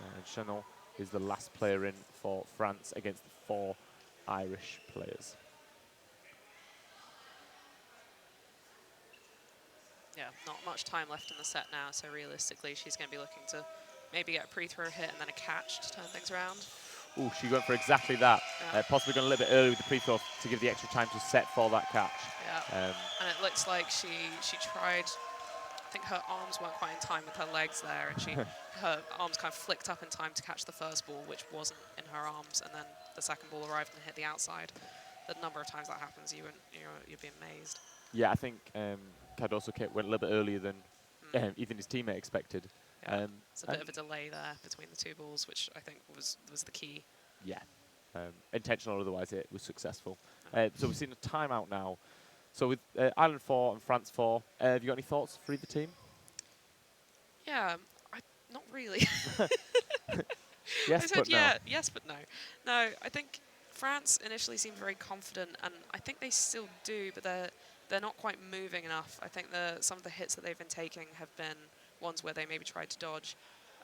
And Chanel is the last player in for France against the 4 Irish players. Yeah, not much time left in the set now, so realistically she's going to be looking to maybe get a pre-throw hit and then a catch to turn things around. Oh, she went for exactly that. Possibly gone a little bit early with the pre-throw to give the extra time to set for that catch. Yeah, and it looks like she tried, I think her arms weren't quite in time with her legs there, and her arms kind of flicked up in time to catch the first ball, which wasn't in her arms, and then the second ball arrived and hit the outside. The number of times that happens, you'd be amazed. Yeah, I think Cardoso went a little bit earlier than even his teammate expected. Yeah, it's a bit of a delay there between the 2 balls, which I think was the key. Yeah, intentional or otherwise, it was successful. So we've seen a timeout now. So with Ireland 4 and France 4, have you got any thoughts for either team? Yeah, not really. Yes, I said but no. yeah, yes, but no. No, I think France initially seemed very confident, and I think they still do, but they're not quite moving enough. I think some of the hits that they've been taking have been ones where they maybe tried to dodge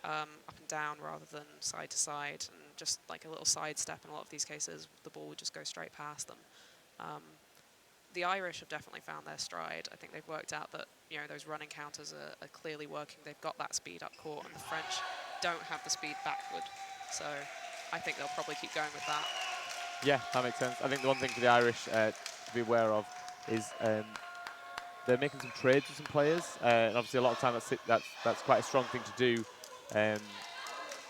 up and down rather than side to side, and just like a little sidestep in a lot of these cases, the ball would just go straight past them. The Irish have definitely found their stride. I think they've worked out that those running counters are clearly working. They've got that speed up court, and the French don't have the speed backward. So I think they'll probably keep going with that. Yeah, that makes sense. I think the one thing for the Irish to be aware of is they're making some trades with some players, and obviously a lot of time that's quite a strong thing to do.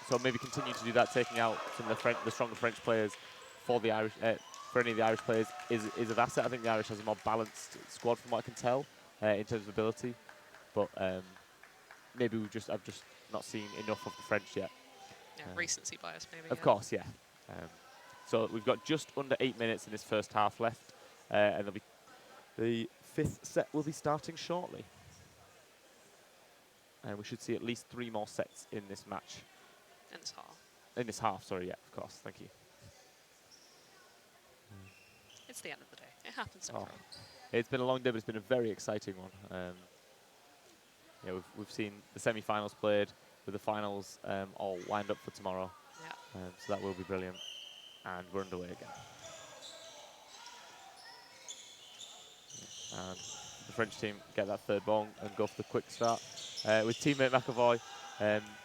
So maybe continue to do that, taking out some of the stronger French players for the Irish. For any of the Irish players is of asset. I think the Irish has a more balanced squad from what I can tell in terms of ability, but maybe I've just not seen enough of the French yet. Yeah, recency bias maybe. Of course, yeah. So we've got just under 8 minutes in this first half left, and the fifth set will be starting shortly. And we should see at least 3 more sets in this match. In this half. In this half, sorry, yeah, of course, thank you. It's the end of the day. It happens to everyone. It's been a long day, but it's been a very exciting one. Yeah, we've seen the semi-finals played, with the finals all lined up for tomorrow. Yeah. So that will be brilliant. And we're underway again. And the French team get that third ball and go for the quick start. With teammate McAvoy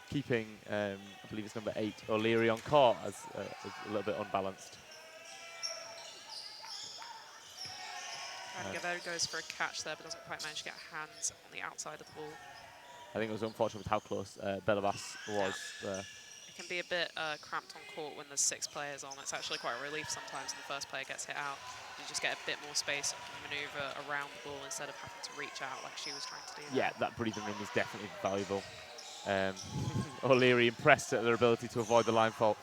keeping, I believe it's number 8, O'Leary on court as a little bit unbalanced. Gavert goes for a catch there, but doesn't quite manage to get hands on the outside of the ball. I think it was unfortunate with how close Belabas was. It can be a bit cramped on court when there's 6 players on. It's actually quite a relief sometimes when the first player gets hit out. You just get a bit more space and can manoeuvre around the ball instead of having to reach out like she was trying to do. Yeah, that breathing room is definitely valuable. O'Leary impressed at their ability to avoid the line fault.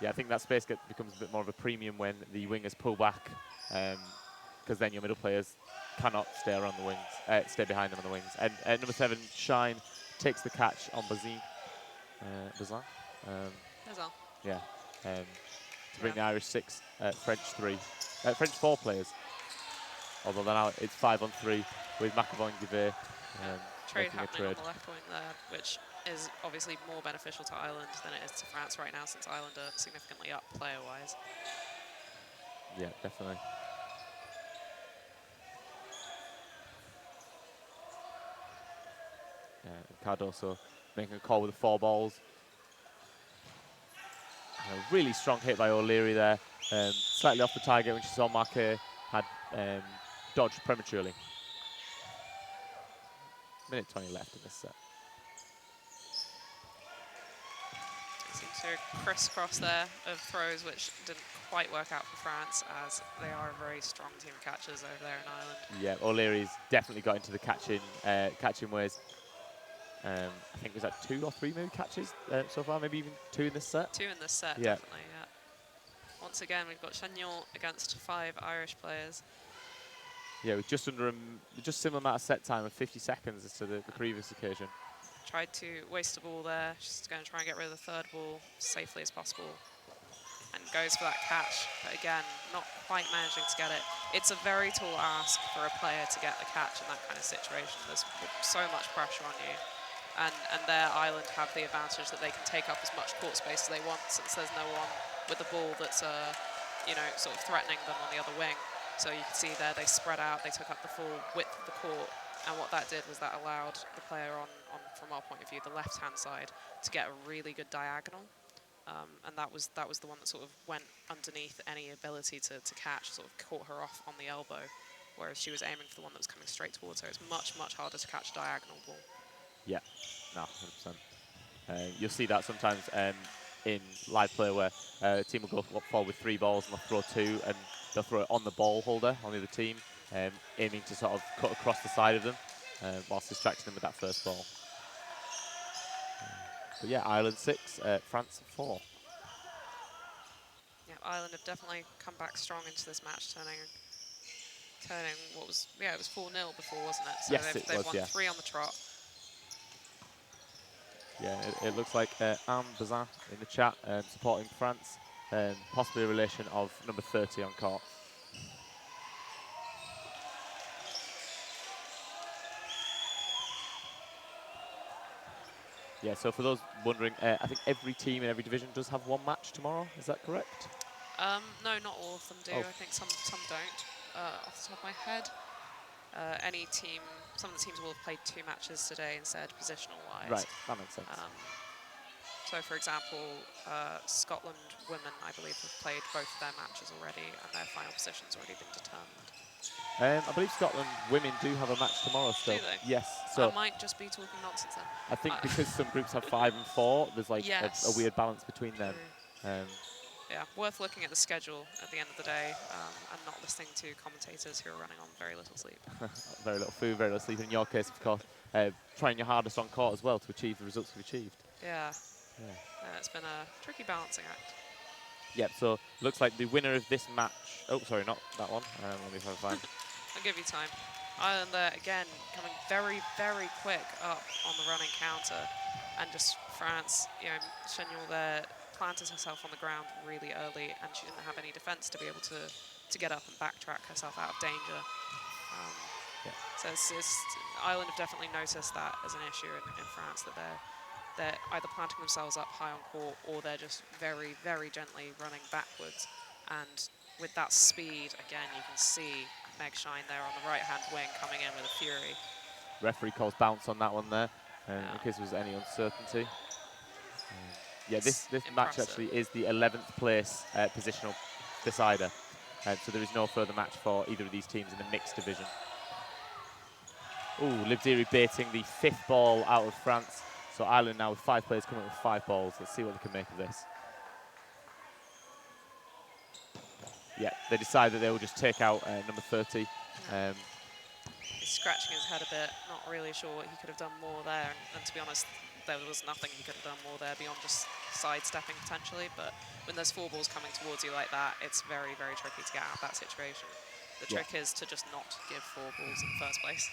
Yeah, I think that space becomes a bit more of a premium when the wingers pull back, because then your middle players cannot stay around the wings, stay behind them on the wings. And number 7, Shine, takes the catch on Bazin. Bazin? Yeah. To bring the Irish 6, French 3, French 4 players. Although now it's 5-on-3 with McAvoy and Gavert. Trade happening on the left wing there, which is obviously more beneficial to Ireland than it is to France right now, since Ireland are significantly up player-wise. Yeah, definitely. Cardoso making a call with the 4 balls. A really strong hit by O'Leary there. Slightly off the target when she saw Marquet had dodged prematurely. Minute 20 left in this set. Seems to crisscross there of throws, which didn't quite work out for France, as they are a very strong team of catchers over there in Ireland. Yeah, O'Leary's definitely got into the catching ways. I think was that 2 or 3 maybe catches so far, maybe even 2 in this set. 2 in this set, yeah. Definitely, yeah. Once again, we've got Chagnon against 5 Irish players. Yeah, with just similar amount of set time of 50 seconds as to the previous occasion. Tried to waste a ball there. She's going to try and get rid of the third ball safely as possible. And goes for that catch, but again, not quite managing to get it. It's a very tall ask for a player to get the catch in that kind of situation. There's so much pressure on you. And their Ireland have the advantage that they can take up as much court space as they want, since there's no one with the ball that's, sort of threatening them on the other wing. So you can see there they spread out, they took up the full width of the court, and what that did was that allowed the player on from our point of view, the left-hand side, to get a really good diagonal. And that was the one that sort of went underneath any ability to catch, sort of caught her off on the elbow, whereas she was aiming for the one that was coming straight towards her. It's much, much harder to catch a diagonal ball. Yeah, no, 100%. You'll see that sometimes in live play where a team will go forward with 3 balls and they'll throw 2 and they'll throw it on the ball holder on the other team, aiming to sort of cut across the side of them whilst distracting them with that first ball. But yeah, Ireland 6, France 4. Yeah, Ireland have definitely come back strong into this match, turning what was, it was 4-0 before, wasn't it? So Yes, they've was, won yeah. 3 on the trot. Yeah, it looks like Anne Bazin in the chat supporting France, possibly a relation of number 30 on court. Yeah, so for those wondering, I think every team in every division does have one match tomorrow. Is that correct? No, not all of them do. Oh. I think some don't. Off the top of my head, any team, some of the teams will have played 2 matches today instead, positional-wise. Right, that makes sense. So, for example, Scotland women, I believe, have played both of their matches already, and their final position's already been determined. I believe Scotland women do have a match tomorrow still. Do they? Yes. So I might just be talking nonsense then. I think because some groups have 5 and 4, there's like Yes. a weird balance between them. Yeah, worth looking at the schedule at the end of the day and not listening to commentators who are running on very little sleep. Very little food, very little sleep. In your case, of course, trying your hardest on court as well to achieve the results you've achieved. Yeah. Yeah. It's been a tricky balancing act. Yep, so looks like the winner of this match... Oh, sorry, not that one. Let me try to find... I'll give you time. Ireland there, again, coming very, very quick up on the running counter. And just France, Chenyol there planted herself on the ground really early, and she didn't have any defense to be able to get up and backtrack herself out of danger. So Ireland have definitely noticed that as an issue in France, that they're either planting themselves up high on court or they're just very, very gently running backwards. And with that speed, again, you can see Meg Shine there on the right-hand wing coming in with a fury. Referee calls bounce on that one there, in case there was any uncertainty. Yeah, this match actually is the 11th place positional decider. So there is no further match for either of these teams in the mixed division. Ooh, Libdiri baiting the 5th ball out of France. So Ireland now with 5 players coming up with 5 balls. Let's see what they can make of this. Yeah, they decide that they will just take out number 30. He's scratching his head a bit, not really sure what he could have done more there. And to be honest, there was nothing he could have done more there beyond just sidestepping potentially. But when there's 4 balls coming towards you like that, it's very, very tricky to get out of that situation. The trick is to just not give 4 balls in the first place.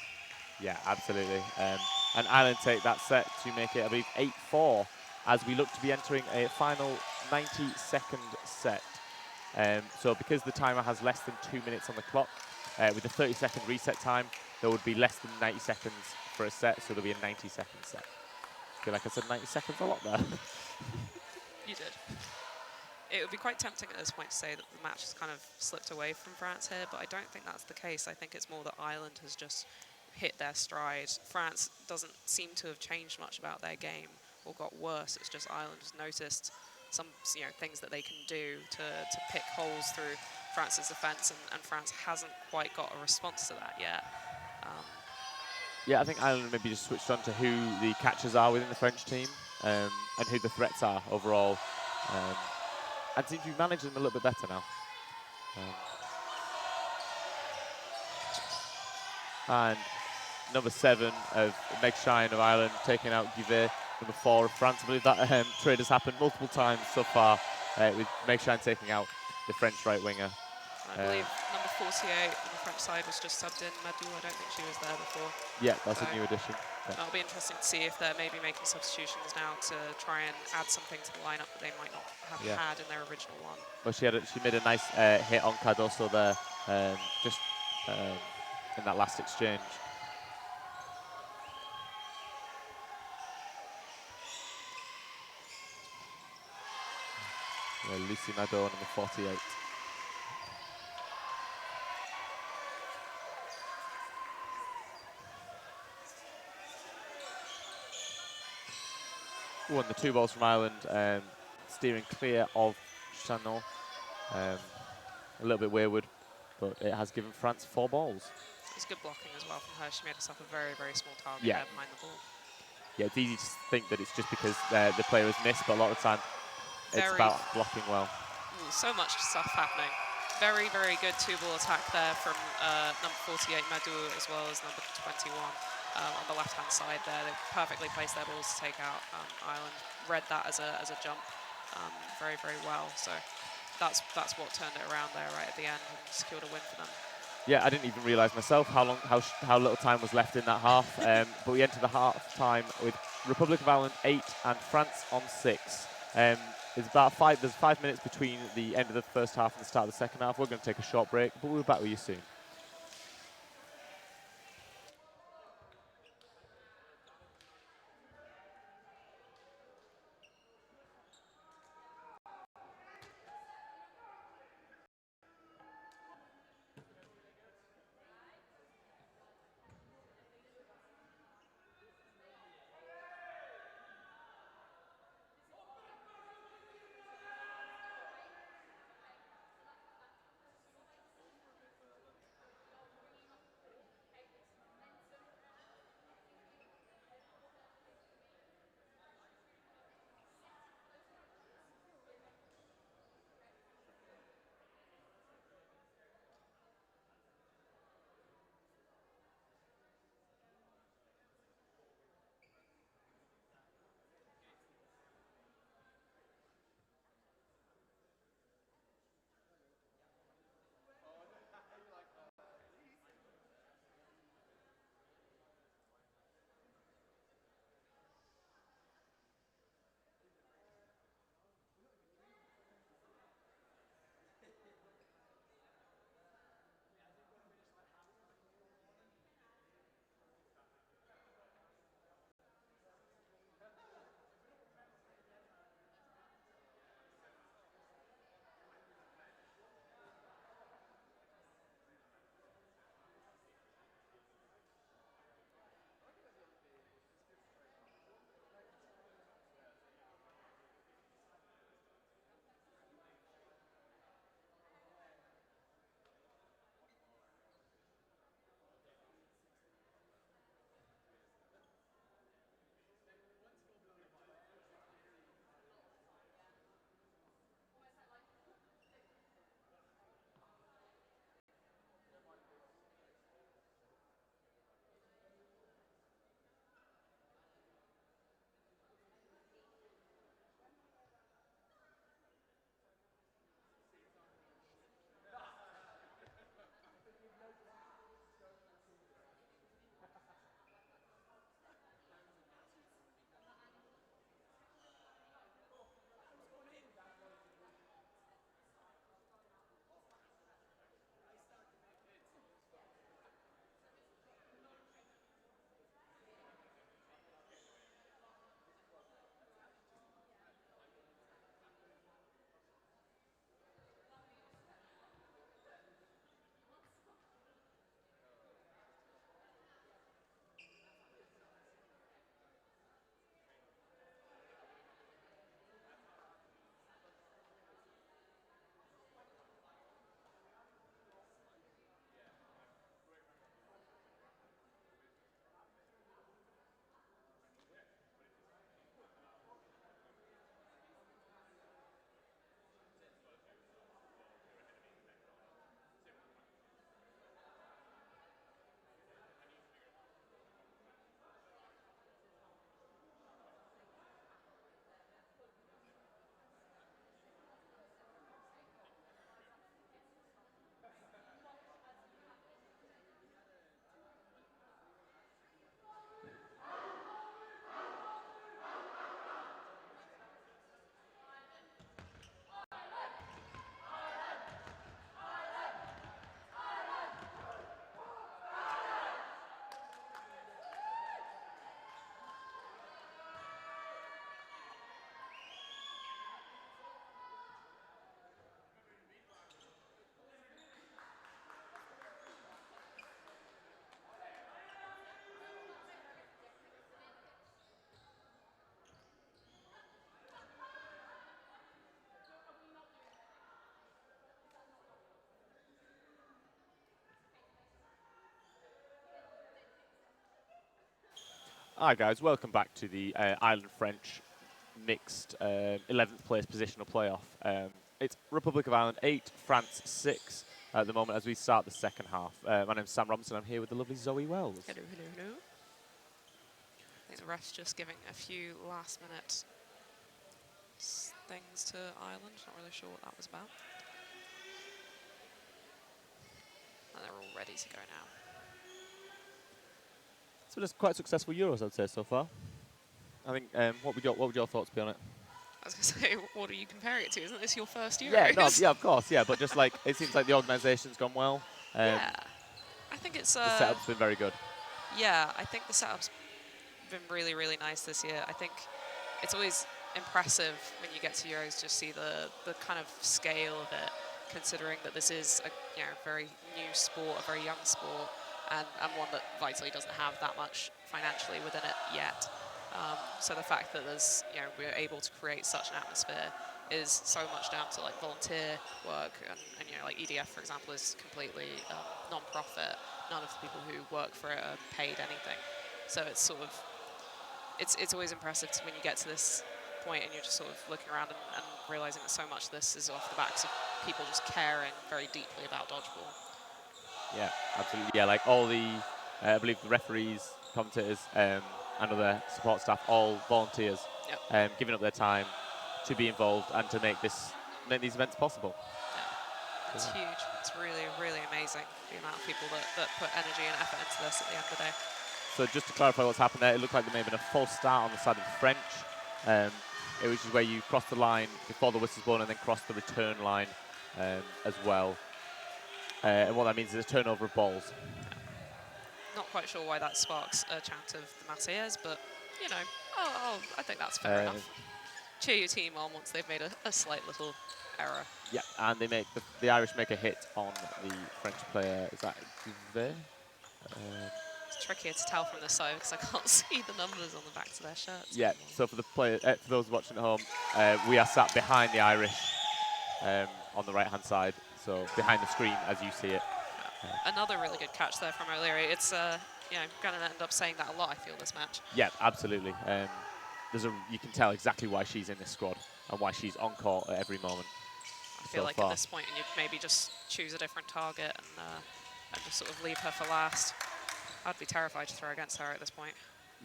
Yeah, absolutely. And Ireland take that set to make it, I believe, 8-4 as we look to be entering a final 90-second set. So because the timer has less than 2 minutes on the clock, with a 30-second reset time, there would be less than 90 seconds for a set, so there'll be a 90-second set. I feel like I said 90 seconds a lot there. You did. It would be quite tempting at this point to say that the match has kind of slipped away from France here, but I don't think that's the case. I think it's more that Ireland has just hit their stride. France doesn't seem to have changed much about their game or got worse. It's just Ireland has noticed some things that they can do to pick holes through France's defence, and France hasn't quite got a response to that yet. Yeah, I think Ireland maybe just switched on to who the catchers are within the French team and who the threats are overall. And seems to be managing them a little bit better now. And number 7 of Meg Shine of Ireland taking out Guivet, number 4 of France. I believe that trade has happened multiple times so far with Meg Shine taking out the French right winger. I believe number 48 on the French side was just subbed in. Madou, I don't think she was there before. Yeah, that's a new addition. Yeah. That'll be interesting to see if they're maybe making substitutions now to try and add something to the lineup that they might not have had in their original one. Well, she made a nice hit on Cardoso there, just in that last exchange. Lucy Nadeau, number 48. Ooh, and the 2 balls from Ireland, steering clear of Chanot. A little bit wayward, but it has given France 4 balls. It's good blocking as well from her. She made herself a very, very small target Yeah. there behind the ball. Yeah, it's easy to think that it's just because the player has missed, but a lot of the time it's about blocking well. Ooh, so much stuff happening. Very, very good 2-ball attack there from number 48, Madou, as well as number 21. on the left-hand side there. They perfectly placed their balls to take out Ireland. Read that as a jump very, very well. So that's what turned it around there right at the end and secured a win for them. Yeah, I didn't even realise myself how little time was left in that half. But we entered the half time with Republic of Ireland 8 and France on 6. There's 5 minutes between the end of the first half and the start of the second half. We're going to take a short break, but we'll be back with you soon. Hi guys, welcome back to the Ireland-French mixed 11th place positional playoff. It's Republic of Ireland 8, France 6 at the moment as we start the second half. My name's Sam Robinson, I'm here with the lovely Zoe Wells. Hello, hello, hello. think the ref's just giving a few last-minute things to Ireland. Not really sure what that was about. And they're all ready to go now. So just quite successful Euros, I'd say, so far. I think, what would your thoughts be on it? I was going to say, what are you comparing it to? Isn't this your first Euros? Yeah, no, yeah, of course, yeah, but just like, it seems like the organisation's gone well. Yeah, I think it's... the setup's been very good. Yeah, I think the setup's been really, really nice this year. I think it's always impressive when you get to Euros to see the kind of scale of it, considering that this is a very new sport, a very young sport, and one that vitally doesn't have that much financially within it yet. So the fact that there's, we're able to create such an atmosphere is so much down to like volunteer work, and like EDF, for example, is completely non-profit. None of the people who work for it are paid anything. So it's sort of, it's always impressive when you get to this point and you're just sort of looking around and realizing that so much of this is off the backs of people just caring very deeply about dodgeball. Yeah, absolutely. Yeah, like all the, I believe the referees, commentators, and other support staff, all volunteers, giving up their time to be involved and to make these events possible. Yeah, it's huge. It's really, really amazing, the amount of people that put energy and effort into this at the end of the day. So just to clarify what's happened there, it looked like there may have been a false start on the side of the French. It was just where you cross the line before the whistle's blown and then cross the return line as well. And what that means is a turnover of balls. Not quite sure why that sparks a chant of the Marseillaise, but, I think that's fair enough. Cheer your team on once they've made a slight little error. Yeah, and they make the Irish make a hit on the French player. Is that Gouvet? It's trickier to tell from this side because I can't see the numbers on the backs of their shirts. Yeah, so for the player, for those watching at home, we are sat behind the Irish on the right-hand side, so behind the screen as you see it. Another really good catch there from O'Leary. It's, going to end up saying that a lot, I feel, this match. Yeah, absolutely. You can tell exactly why she's in this squad and why she's on court at every moment. I feel like at this point, and you'd maybe just choose a different target and just sort of leave her for last. I'd be terrified to throw against her at this point.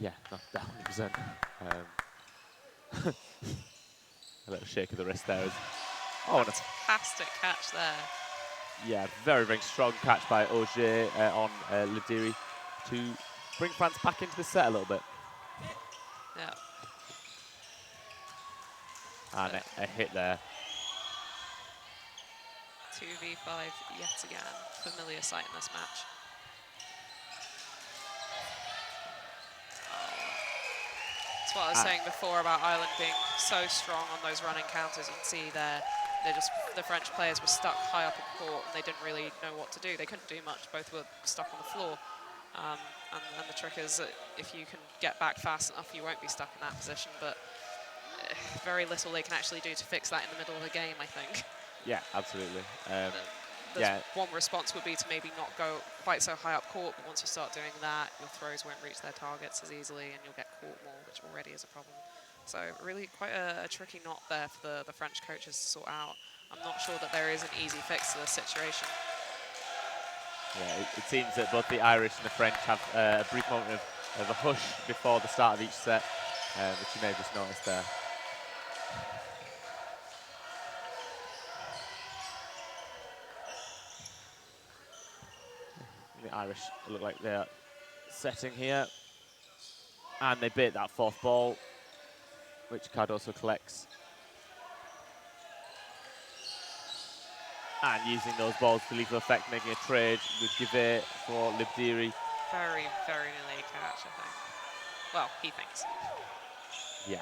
Yeah, no, 100%. A little shake of the wrist there. Fantastic catch there. Yeah, very, very strong catch by Auger on Lediri to bring France back into the set a little bit. Yeah. And a hit there. 2v5 yet again. Familiar sight in this match. That's what I was saying before about Ireland being so strong on those running counters. You can see there, the French players were stuck high up in court and they didn't really know what to do. They couldn't do much. Both were stuck on the floor. And the trick is that if you can get back fast enough, you won't be stuck in that position. But very little they can actually do to fix that in the middle of the game, I think. Yeah, absolutely. One response would be to maybe not go quite so high up court, but once you start doing that, your throws won't reach their targets as easily and you'll get caught more, which already is a problem. So really quite a tricky knot there for the French coaches to sort out. I'm not sure that there is an easy fix to this situation. Yeah, it seems that both the Irish and the French have a brief moment of a hush before the start of each set, which you may have just noticed there. The Irish look like they're setting here. And they bait that fourth ball, which Cardoso collects. And using those balls to lethal effect, making a trade with Gouvet for Libdiri. Very, very nearly a catch, I think. Well, he thinks. Yeah.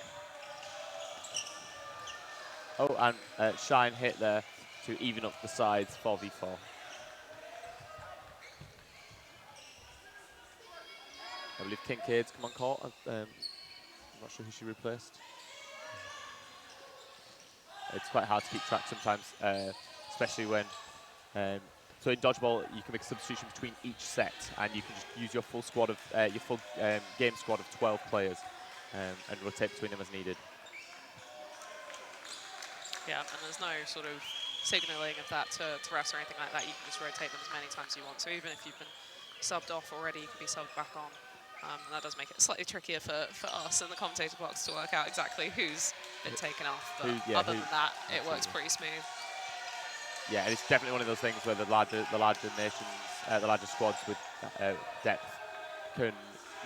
Oh, and Shine hit there to even up the sides, 4v4. I believe Kincaid's come on court. I'm not sure who she replaced. It's quite hard to keep track sometimes, especially when... so in Dodgeball, you can make a substitution between each set, and you can just use your full squad of game squad of 12 players and rotate between them as needed. Yeah, and there's no sort of signalling of that to refs or anything like that. You can just rotate them as many times as you want. So even if you've been subbed off already, you can be subbed back on. And that does make it slightly trickier for us in the commentator box to work out exactly who's been taken off. But other than that, it works pretty smooth. Yeah, and it's definitely one of those things where the larger nations, the larger squads with depth can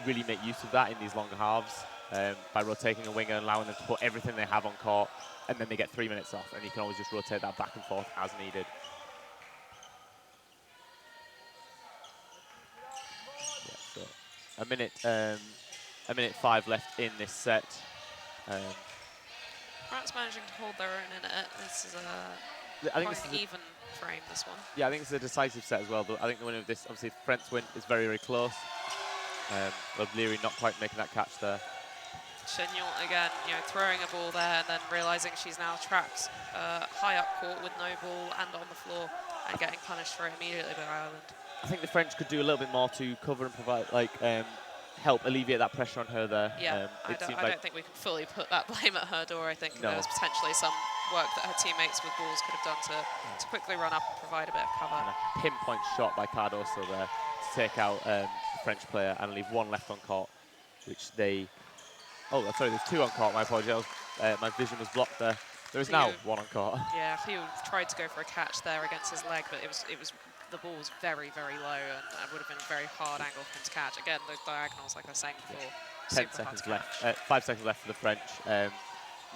really make use of that in these longer halves by rotating a winger and allowing them to put everything they have on court, and then they get 3 minutes off, and you can always just rotate that back and forth as needed. Yeah, so a minute 5 left in this set. France managing to hold their own in it. This is quite an even frame, this one. Yeah, I think it's a decisive set as well. But I think the winner of this, obviously, the French win is very, very close. Leary not quite making that catch there. Chignon again, throwing a ball there and then realizing she's now trapped high up court with no ball and on the floor and getting punished for it immediately by Ireland. I think the French could do a little bit more to cover and provide, help alleviate that pressure on her there. Yeah, I don't think we can fully put that blame at her door. I think No. there's potentially some work that her teammates with balls could have done to quickly run up and provide a bit of cover. And a pinpoint shot by Cardoso there to take out the French player and leave one left on court, which they... Oh, sorry, there's 2 on court, my apologies. My vision was blocked there. There is now 1 on court. Yeah, Theo tried to go for a catch there against his leg, but the ball was very, very low, and it would have been a very hard angle for him to catch. Again, those diagonals, like I was saying before, 10 seconds left. 5 seconds left for the French.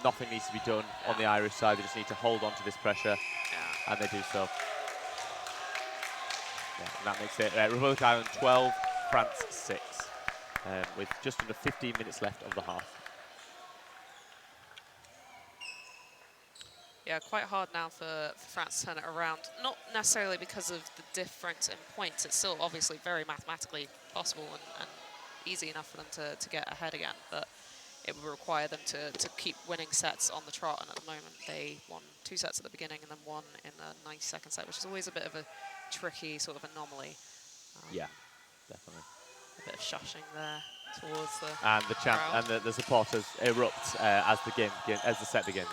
Nothing needs to be done on the Irish side. They just need to hold on to this pressure, and they do so. Yeah, and that makes it Republic Island 12, France 6, with just under 15 minutes left of the half. Yeah, quite hard now for France to turn it around. Not necessarily because of the difference in points. It's still obviously very mathematically possible and easy enough for them to get ahead again. But it would require them to keep winning sets on the trot. And at the moment, they won 2 sets at the beginning and then 1 in the 92nd set, which is always a bit of a tricky sort of anomaly. Yeah, definitely. A bit of shushing there towards the And the chant crowd. and the supporters erupt as the set begins.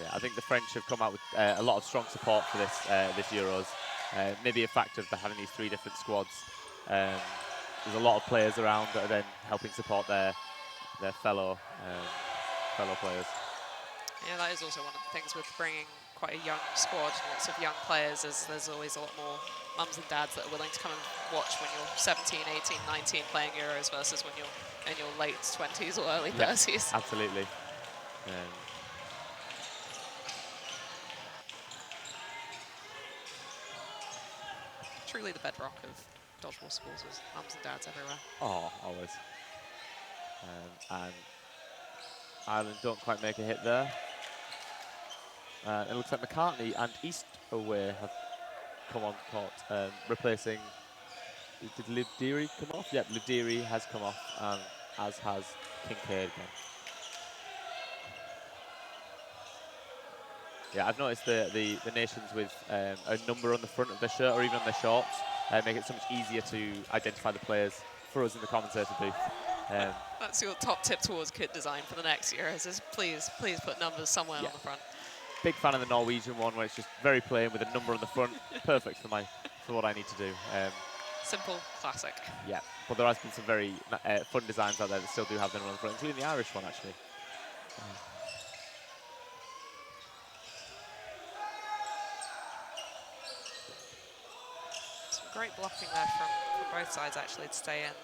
Yeah, I think the French have come out with a lot of strong support for this Euros. Maybe a factor of having these 3 different squads. There's a lot of players around that are then helping support their fellow players. Yeah, that is also one of the things with bringing quite a young squad, lots of young players, is there's always a lot more mums and dads that are willing to come and watch when you're 17, 18, 19 playing Euros versus when you're in your late 20s or early 30s. Absolutely. Truly the bedrock of dodgeball schools is mums and dads everywhere. Oh, always. And Ireland don't quite make a hit there. It looks like McCartney and Eastaway have come on court, replacing... Did Liv Deary come off? Yep, Liv Deary has come off, as has Kincaid again. Yeah, I've noticed the nations with a number on the front of their shirt or even on their shorts make it so much easier to identify the players for us in the commentator booth. That's your top tip towards kit design for the next Euros, is please put numbers somewhere on the front. Big fan of the Norwegian one, where it's just very plain with a number on the front. Perfect for what I need to do. Simple, classic. Yeah, but there has been some very fun designs out there that still do have them on the front, including the Irish one, actually. Some great blocking there from both sides, actually, to stay in.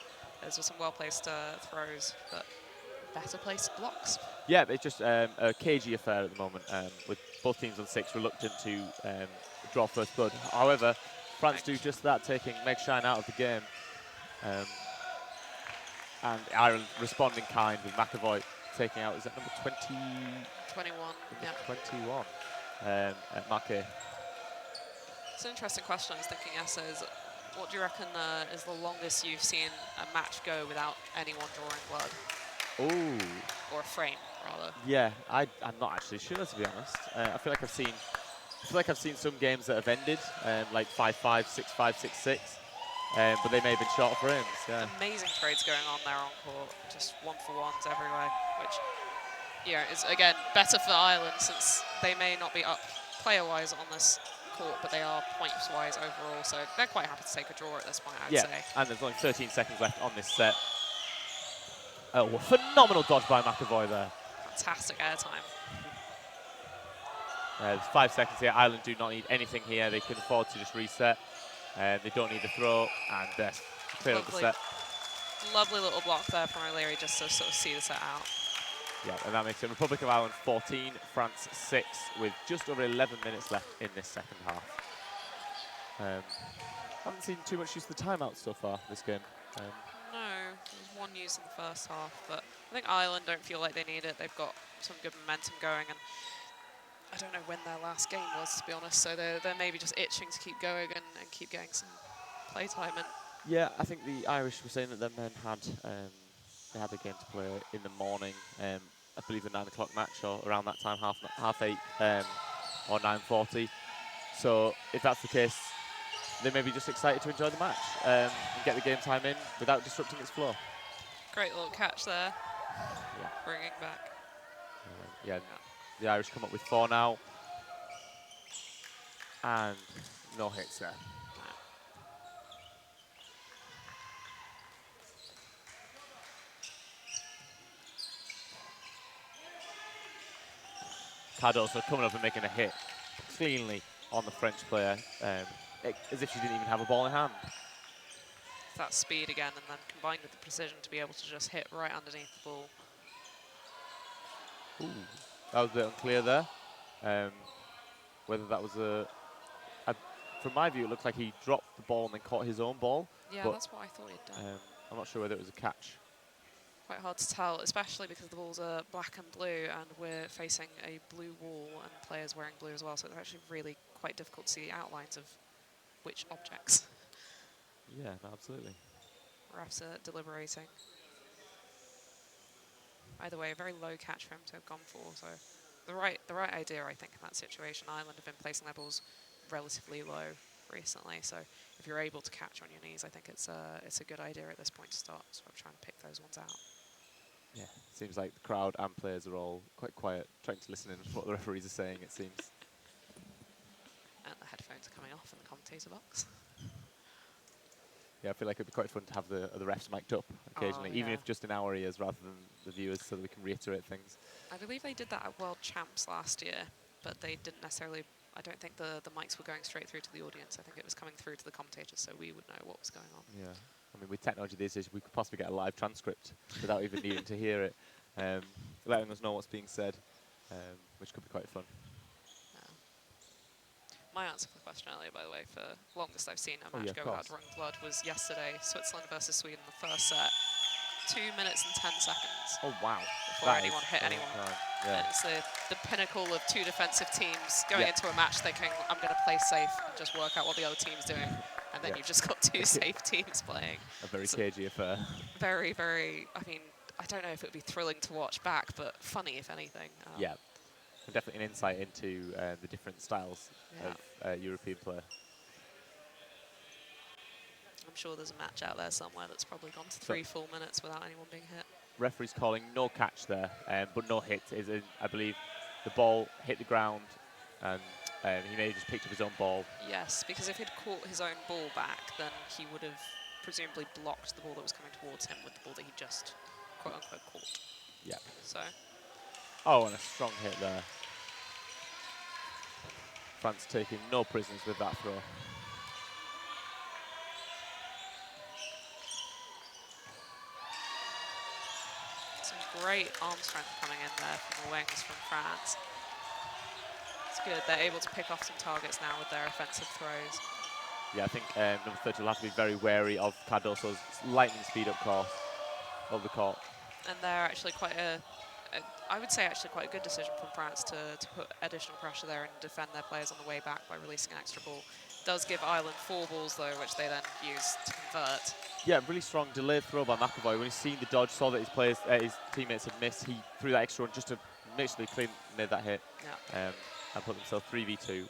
There's some well-placed throws, but better placed blocks. Yeah, it's just a cagey affair at the moment, with both teams on 6 reluctant to draw first blood. However, France do just that, taking Meg Shine out of the game. And Ireland responding kind with McAvoy taking out, is that number 20? 21, yeah. 21 at Marquet. It's an interesting question I was thinking, Essa, is what do you reckon is the longest you've seen a match go without anyone drawing blood? Ooh. Or a frame, rather. Yeah, I'm not actually sure, to be honest. I feel like I've seen some games that have ended, like 5-5, 6-5, 6-6, but they may have been short frames. Yeah. Amazing trades going on there on court, just 1-for-1s everywhere, which is again better for Ireland since they may not be up player-wise on this court, but they are points-wise overall, so they're quite happy to take a draw at this point, I would Yeah, say. and there's only 13 seconds left on this set. Oh, phenomenal dodge by McAvoy there. Fantastic airtime. There's 5 seconds here. Ireland do not need anything here. They can afford to just reset. They don't need the throw, and clear up the set. Lovely little block there from O'Leary just to sort of see the set out. Yeah, and that makes it Republic of Ireland 14, France 6, with just over 11 minutes left in this second half. Haven't seen too much use of the timeouts so far this game. No, there was one use in the first half, but I think Ireland don't feel like they need it. They've got some good momentum going, and I don't know when their last game was, to be honest, so they're maybe just itching to keep going and keep getting some play time in. Yeah, I think the Irish were saying that their men had they had a game to play in the morning. I believe the 9 o'clock match, or around that time, half 8 or 9:40. So if that's the case, they may be just excited to enjoy the match and get the game time in without disrupting its flow. Great little catch there. Yeah. Bringing back. Yeah, the Irish come up with 4 now. And no hits there. Cardoso coming up and making a hit cleanly on the French player, as if she didn't even have a ball in hand. That speed again, and then combined with the precision to be able to just hit right underneath the ball. Ooh, that was a bit unclear there. Whether that was from my view, it looks like he dropped the ball and then caught his own ball. Yeah, but, that's what I thought he'd done. I'm not sure whether it was a catch. Quite hard to tell, especially because the balls are black and blue, and we're facing a blue wall and players wearing blue as well, so it's actually really quite difficult to see the outlines of which objects. Yeah, no, absolutely. Refs are deliberating. Either way, a very low catch for him to have gone for, so the right idea, I think, in that situation. Ireland have been placing their balls relatively low recently, so if you're able to catch on your knees, I think it's a good idea at this point to start sort of trying to pick those ones out. Yeah, seems like the crowd and players are all quite quiet, trying to listen in to what the referees are saying, it seems. And the headphones are coming off in the commentator box. Yeah, I feel like it'd be quite fun to have the refs mic'd up occasionally, even if just in our ears rather than the viewers, so that we can reiterate things. I believe they did that at World Champs last year, but they didn't necessarily, I don't think the mics were going straight through to the audience. I think it was coming through to the commentators, so we would know what was going on. Yeah, I mean, with technology these days, we could possibly get a live transcript without even needing to hear it, letting us know what's being said, which could be quite fun. My answer for the question earlier, by the way, for longest I've seen a match yeah, go without drawing blood was yesterday, Switzerland versus Sweden, the first set. 2 minutes and 10 seconds. Oh, wow. Before anyone hit anyone. Yeah. And it's the pinnacle of 2 defensive teams going into a match thinking, I'm going to play safe and just work out what the other team's doing. And then you've just got 2 safe teams playing. A very cagey affair. Very, very, I mean, I don't know if it would be thrilling to watch back, but funny, if anything. Yeah. And definitely an insight into the different styles of European play. I'm sure there's a match out there somewhere that's probably gone to 3 full minutes without anyone being hit. Referee's calling no catch there, but no hit. I believe the ball hit the ground, and he may have just picked up his own ball. Yes, because if he'd caught his own ball back, then he would have presumably blocked the ball that was coming towards him with the ball that he just quote-unquote caught. Yeah. So. Oh, and a strong hit there. France taking no prisoners with that throw. Some great arm strength coming in there from the wings from France. It's good. They're able to pick off some targets now with their offensive throws. Yeah, I think number 30 will have to be very wary of Cardoso's lightning speed up course of the court. And they're actually quite I would say actually quite a good decision from France to put additional pressure there and defend their players on the way back by releasing an extra ball. Does give Ireland 4 balls though, which they then use to convert. Yeah, really strong delayed throw by McAvoy. When he's seen the dodge, saw that his teammates had missed, he threw that extra one just to literally clean, made that hit. Yeah. And put themselves 3v2.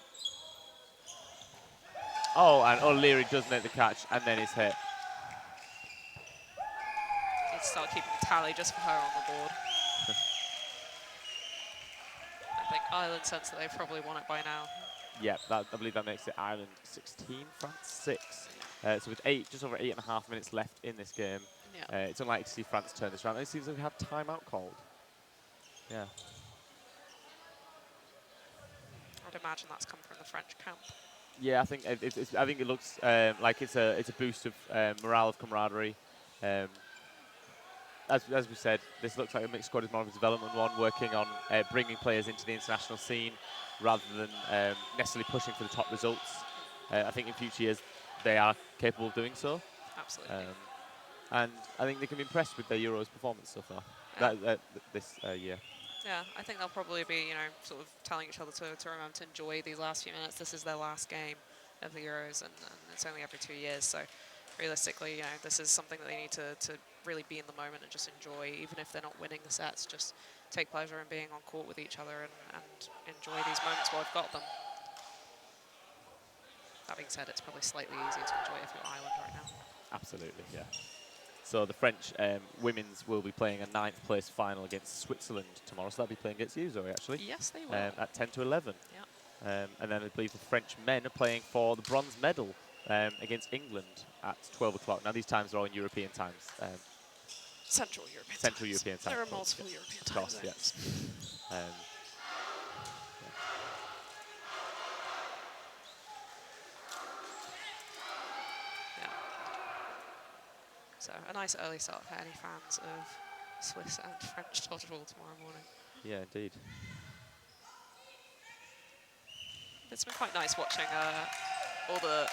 Oh, and O'Leary does make the catch, and then he's hit. Need to start keeping a tally just for her on the board. I think Ireland sense that they probably won it by now. Yeah, I believe that makes it Ireland 16, France 6. So with just over 8.5 minutes left in this game, Yeah. it's unlikely to see France turn this round. And it seems like we have timeout called. Yeah. I'd imagine that's come from the French camp. Yeah, I think it looks like it's a boost of morale, of camaraderie. As we said, this looks like a mixed squad is more of a development one, working on bringing players into the international scene rather than necessarily pushing for the top results. I think in future years they are capable of doing so. Absolutely. And I think they can be impressed with their Euros performance so far this year. Yeah, I think they'll probably be, sort of telling each other to remember to enjoy these last few minutes. This is their last game of the Euros, and it's only every 2 years. So realistically, this is something that they need to really be in the moment and just enjoy, even if they're not winning the sets. Just take pleasure in being on court with each other and enjoy these moments while I've got them. That being said, it's probably slightly easier to enjoy if you're Ireland right now. Absolutely, yeah. So the French women's will be playing a 9th place final against Switzerland tomorrow. So they'll be playing against you, Zoe, actually. Yes, they will. At 10 to 11. Yeah. And then I believe the French men are playing for the bronze medal against England at 12 o'clock. Now, these times are all in European times. Central European Central times. European times. There are multiple European of time course, zones. Yeah. So a nice early start for any fans of Swiss and French dodgeball tomorrow morning. Yeah, indeed. It's been quite nice watching all the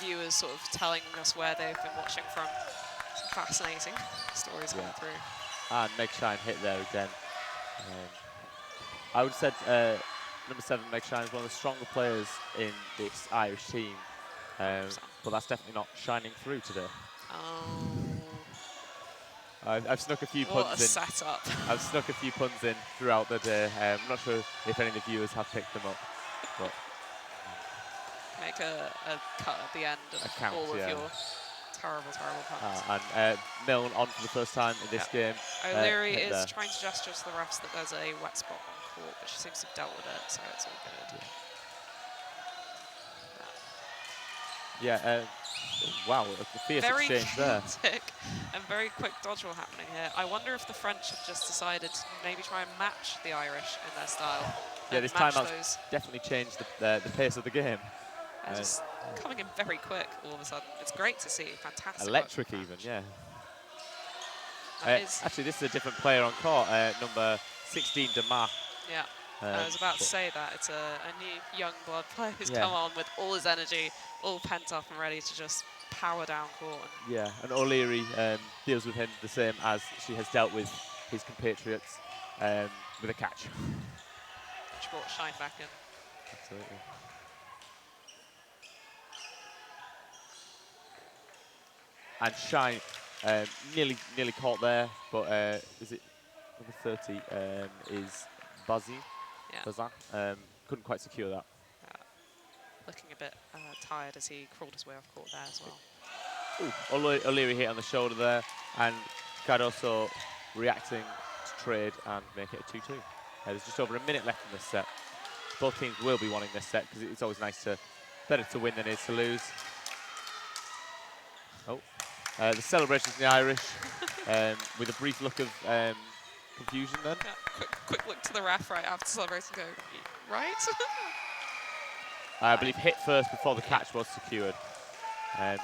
viewers sort of telling us where they've been watching from. Some fascinating stories coming through. And Meg Shine hit there again. I would have said number 7, Meg Shine, is one of the stronger players in this Irish team. But that's definitely not shining through today. Oh. I've snuck a few puns in. What a setup. I've snuck a few puns in throughout the day. I'm not sure if any of the viewers have picked them up. But Make a cut at the end of count, all of yeah. your terrible, terrible puns. And Milne on for the first time in this game. O'Leary hit is there. trying to gesture to the refs that there's a wet spot on court, but she seems to have dealt with it, so it's all good. Yeah, wow, a fierce Very exchange there. chaotic and very quick dodgeball happening here. I wonder if the French have just decided to maybe try and match the Irish in their style. Yeah, this timeout's definitely changed the pace of the game. They're just coming in very quick all of a sudden. It's great to see. Fantastic. Electric even, yeah. That is- Actually, this is a different player on court, number 16, Demar. Yeah. I was about to say that. It's a new young blood player who's come on with all his energy, all pent up and ready to just power down court. Yeah, and O'Leary deals with him the same as she has dealt with his compatriots with a catch. Which brought Shine back in. Absolutely. And Shine nearly caught there, but is it number 30 is Bazin? Yeah. Bazin. Couldn't quite secure that. Looking a bit tired as he crawled his way off court there as well. Ooh, O'Leary hit on the shoulder there, and Cardoso reacting to trade and make it a 2-2. There's just over a minute left in this set. Both teams will be wanting this set because it's always better to win than it is to lose. Oh, the celebrations in the Irish with a brief look of confusion then. Yeah, quick look to the ref right after celebrating, go, right? I believe hit first before the catch was secured.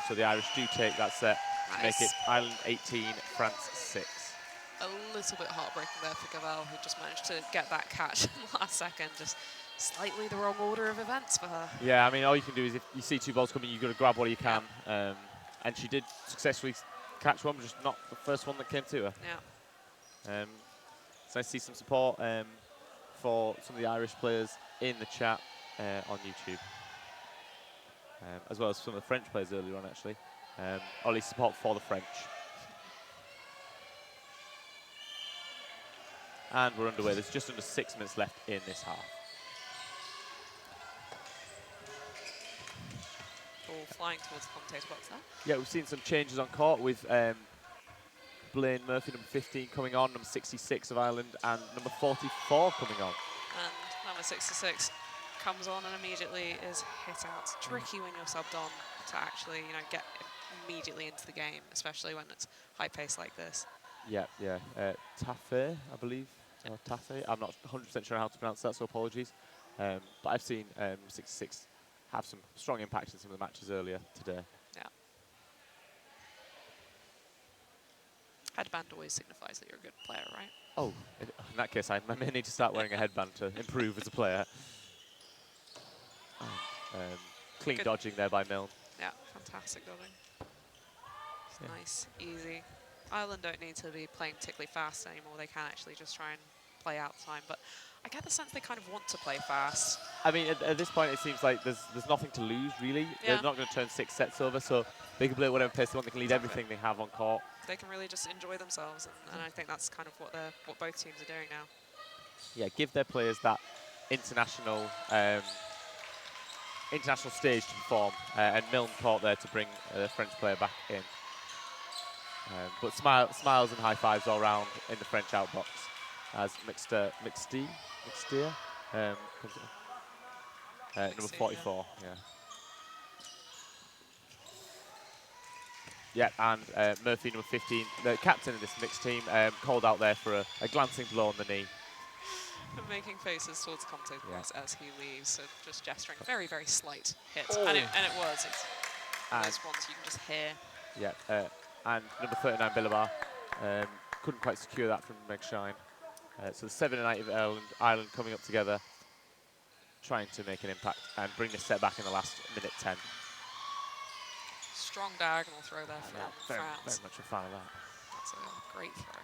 So the Irish do take that set to make it Ireland 18, France 6. A little bit heartbreaking there for Gavel, who just managed to get that catch in the last second. Just slightly the wrong order of events for her. Yeah, I mean, all you can do is if you see two balls coming, you've got to grab what you can. And she did successfully catch one, but just not the first one that came to her. Yeah. It's nice to see some support for some of the Irish players in the chat on YouTube. As well as some of the French players earlier on, actually. Or at least support for the French. And we're underway. There's just under 6 minutes left in this half. Ball flying towards the commentator box there. Yeah, we've seen some changes on court with Blaine Murphy, number 15, coming on, number 66 of Ireland, and number 44 coming on. And number 66, comes on and immediately is hit out. It's tricky when you're subbed on to actually, get immediately into the game, especially when it's high pace like this. Yeah, yeah. Tafe, I believe, or Tafe. I'm not 100% sure how to pronounce that, so apologies. But I've seen 66 have some strong impact in some of the matches earlier today. Yeah. Headband always signifies that you're a good player, right? Oh, in that case, I may need to start wearing a headband to improve as a player. Clean Good. dodging there by Milne. Yeah, fantastic dodging. It's Yeah. nice, easy. Ireland don't need to be playing particularly fast anymore. They can actually just try and play out time. But I get the sense they kind of want to play fast. I mean, at this point, it seems like there's nothing to lose, really. Yeah. They're not going to turn 6 sets over, so they can play at whatever pace they want. They can lead everything they have on court. They can really just enjoy themselves, and I think that's kind of what both teams are doing now. Yeah, give their players that international stage to perform, and Milne caught there to bring the French player back in. But smiles and high fives all round in the French outbox as Mixtier comes in. Number 44, yeah. Yeah, and Murphy, number 15, the captain of this mixed team, called out there for a glancing blow on the knee. And making faces towards the commentator box as he leaves, so just gesturing. Very, very slight hit. Oh. And it was. It's those ones you can just hear. Yeah, and number 39, Billabar, couldn't quite secure that from Meg Shine. So the 7 and 8 of Ireland coming up together, trying to make an impact and bring this set back in the last minute 10. Strong diagonal throw there from France. Very much a fan of that. That's a great throw.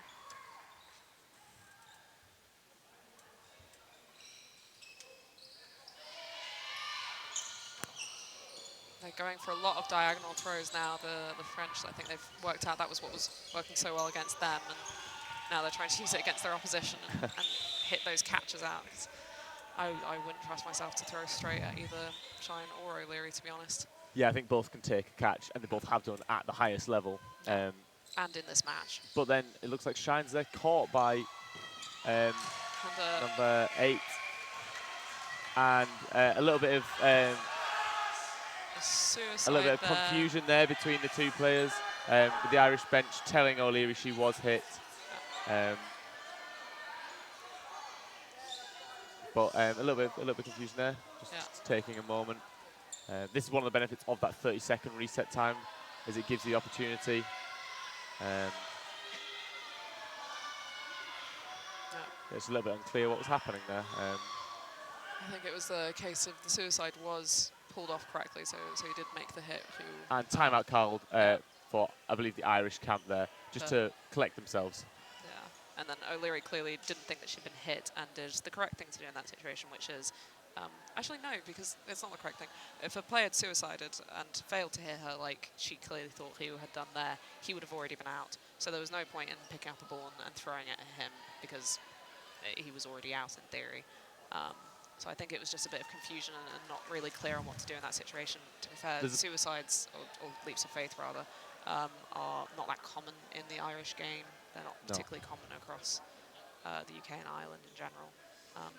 They're going for a lot of diagonal throws now, the French. I think they've worked out that was what was working so well against them, and now they're trying to use it against their opposition and hit those catches out. I wouldn't trust myself to throw straight at either Shine or O'Leary, to be honest. Yeah, I think both can take a catch, and they both have done at the highest level. And in this match. But then it looks like Shine's there, caught by number 8. And a little bit of confusion there between the two players, with the Irish bench telling O'Leary she was hit. But a little bit of confusion there, just taking a moment. This is one of the benefits of that 30-second reset time, is it gives you the opportunity. It's a little bit unclear what was happening there. I think it was a case of the suicide was pulled off correctly, so he did make the hit. And timeout called for, I believe, the Irish camp there, just to collect themselves. Yeah, and then O'Leary clearly didn't think that she'd been hit and did the correct thing to do in that situation, which is actually no, because it's not the correct thing. If a player had suicided and failed to hit her like she clearly thought Rio had done there, he would have already been out. So there was no point in picking up the ball and throwing it at him because he was already out in theory. So I think it was just a bit of confusion and not really clear on what to do in that situation. To be fair, suicides, or leaps of faith rather, are not that common in the Irish game. They're not particularly common across the UK and Ireland in general.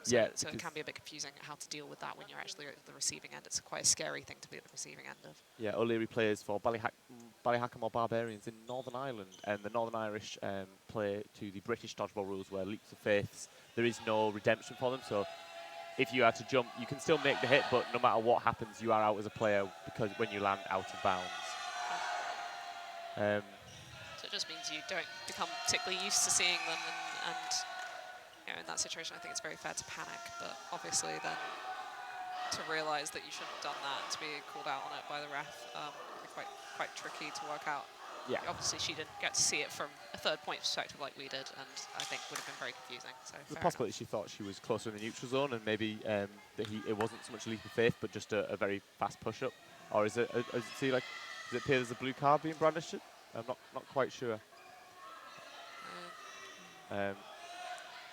So it can be a bit confusing how to deal with that when you're actually at the receiving end. It's quite a scary thing to be at the receiving end of. Yeah, O'Leary plays for Ballyhackamore Barbarians in Northern Ireland, and the Northern Irish play to the British dodgeball rules where leaps of faiths, there is no redemption for them. So if you are to jump, you can still make the hit, but no matter what happens, you are out as a player because when you land out of bounds. So it just means you don't become particularly used to seeing them, and you know, in that situation, I think it's very fair to panic, but obviously then to realise that you shouldn't have done that and to be called out on it by the ref, would be quite tricky to work out. Yeah. Obviously, she didn't get to see it from a third-point perspective like we did, and I think would have been very confusing. So It's possible that she thought she was closer in the neutral zone, and maybe that it wasn't so much a leap of faith, but just a very fast push-up. Or is it? Does it appear there's a blue card being brandished? I'm not quite sure.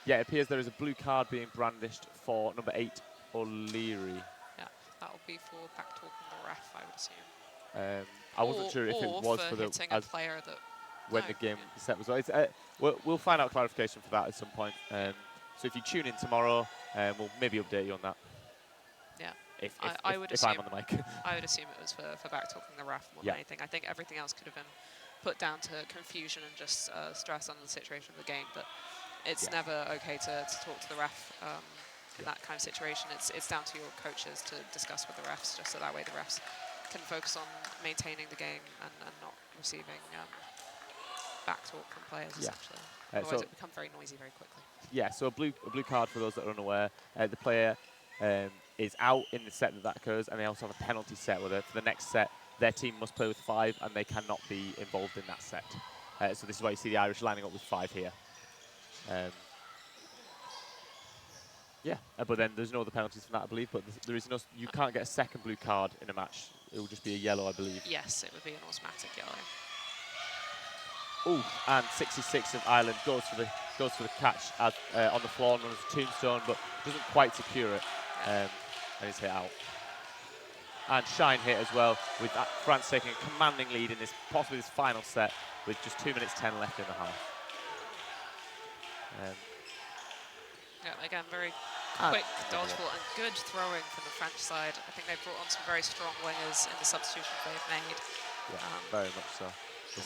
Yeah, it appears there is a blue card being brandished for number 8, O'Leary. Yeah, that will be for backtalking the ref, I would assume. I wasn't sure if it was for the hitting a player that when the game set was. We'll find out clarification for that at some point. So if you tune in tomorrow, we'll maybe update you on that. Yeah, If I would if assume, I'm on the mic. I would assume it was for back talking the ref more Yeah. than anything. I think everything else could have been put down to confusion and just stress under the situation of the game. But it's Yeah. never okay to talk to the ref in that kind of situation. It's down to your coaches to discuss with the refs, just so that way the refs can focus on maintaining the game and not receiving back talk from players, essentially. Otherwise, it becomes very noisy very quickly. Yeah, so a blue card for those that are unaware. The player is out in the set that occurs, and they also have a penalty set where for the next set, their team must play with 5, and they cannot be involved in that set. So this is why you see the Irish lining up with 5 here. But then there's no other penalties for that, I believe. But there is no, you can't get a second blue card in a match. It will just be a yellow, I believe. Yes, it would be an automatic yellow. Ooh, and 66 of Ireland goes for the catch on the floor and runs a tombstone, but doesn't quite secure it, and is hit out. And Shine hit as well, with France taking a commanding lead in this possibly this final set with just 2 minutes 10 left in the half. Yeah, again, very quick dodgeball and good throwing from the French side. I think they've brought on some very strong wingers in the substitutions they've made. Yeah, very much so.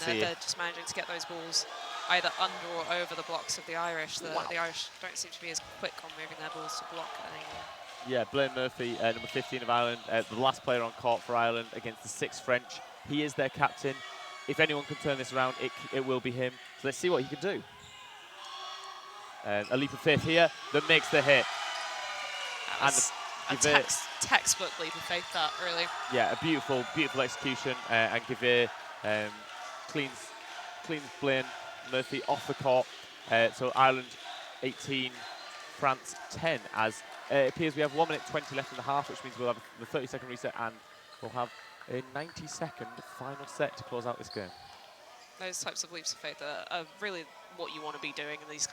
They're just managing to get those balls either under or over the blocks of the Irish. The Irish don't seem to be as quick on moving their balls to block anymore. Yeah, Blaine Murphy, number 15 of Ireland, the last player on court for Ireland against the 6 French. He is their captain. If anyone can turn this around, it will be him. So let's see what he can do. A leap of faith here that makes the hit. A textbook leap of faith, that, really. Yeah, a beautiful, beautiful execution. And Givet cleans Blaine Murphy off the court. So Ireland 18, France 10, as it appears we have 1 minute 20 left in the half, which means we'll have the 30-second reset and we'll have a 90-second final set to close out this game. Those types of leaps of faith are really what you want to be doing in this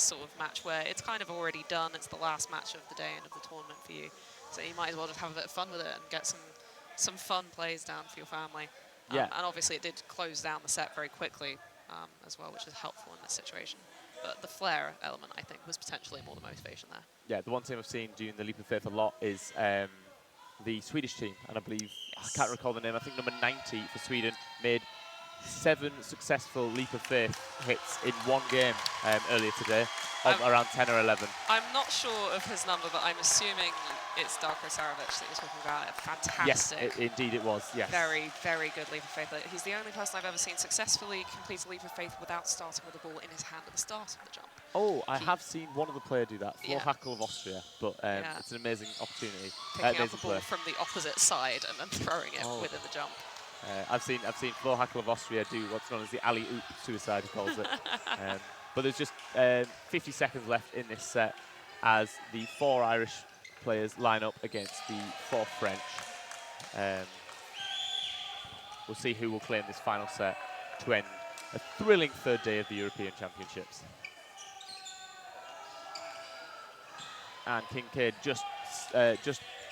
sort of match where it's kind of already done. It's the last match of the day and of the tournament for you. So you might as well just have a bit of fun with it and get some fun plays down for your family. Yeah. And obviously it did close down the set very quickly as well, which is helpful in this situation. But the flair element, I think, was potentially more the motivation there. Yeah, the one team I've seen doing the leap of faith a lot is the Swedish team, and I believe, I can't recall the name, I think number 90 for Sweden made 7 successful leap of faith hits in one game earlier today, of around 10 or 11. I'm not sure of his number, but I'm assuming it's Darko Saravic that you're talking about. Fantastic. Yes, indeed it was, yes. Very, very good leap of faith. He's the only person I've ever seen successfully complete a leap of faith without starting with the ball in his hand at the start of the jump. Oh, I have seen one other player do that, Flo Hackl of Austria, but it's an amazing opportunity. Picking up the ball from the opposite side and then throwing it within the jump. I've seen Flo Hackl of Austria do what's known as the alley-oop suicide, he calls it. But there's just 50 seconds left in this set as the 4 Irish players line up against the 4 French. We'll see who will claim this final set to end a thrilling 3rd day of the European Championships. And Kincaid just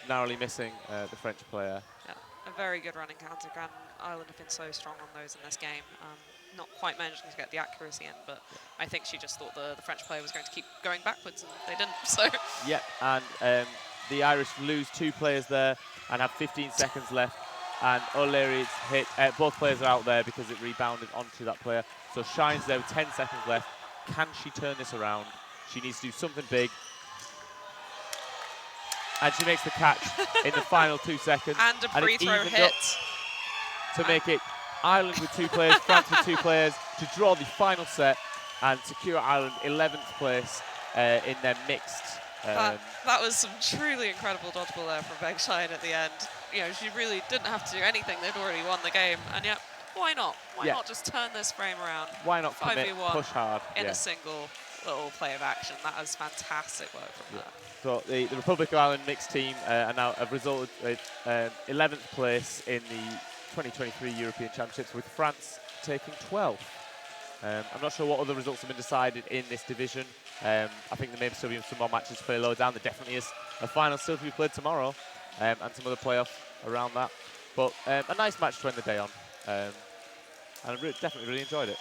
narrowly missing the French player. Yeah, a very good running counter. Ireland have been so strong on those in this game. Not quite managing to get the accuracy in, but I think she just thought the French player was going to keep going backwards, and they didn't. So. Yeah, and the Irish lose 2 players there and have 15 seconds left. And O'Leary's hit. Both players are out there because it rebounded onto that player. So Shine's there with 10 seconds left. Can she turn this around? She needs to do something big. And she makes the catch in the final 2 seconds. And a free throw hit. To make it Ireland with 2 players, France with 2 players, to draw the final set and secure Ireland 11th place in their mixed. That was some truly incredible dodgeball there from Meg Shine at the end. You know, she really didn't have to do anything. They'd already won the game. And yet, why not? Why not just turn this frame around? Why not commit, 5v1 push hard? in a single little play of action. That was fantastic work from her. So the Republic of Ireland mixed team are now have resulted with 11th place in the 2023 European Championships, with France taking 12th. I'm not sure what other results have been decided in this division. I think there may still be some more matches to play lower down. There definitely is a final still to be played tomorrow, and some other playoff around that. But a nice match to end the day on, and I definitely really enjoyed it.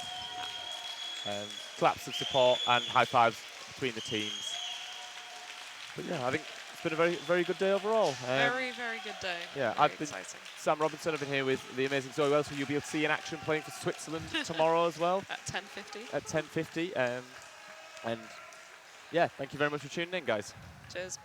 Claps of support and high fives between the teams. But yeah, I think been a very, very good day overall. Very, very good day. Yeah, very I've been exciting. Sam Robinson. I've been here with the amazing Zoe Wells, who you'll be able to see in action playing for Switzerland tomorrow as well. At 10:50. At 10:50. And yeah, thank you very much for tuning in, guys. Cheers.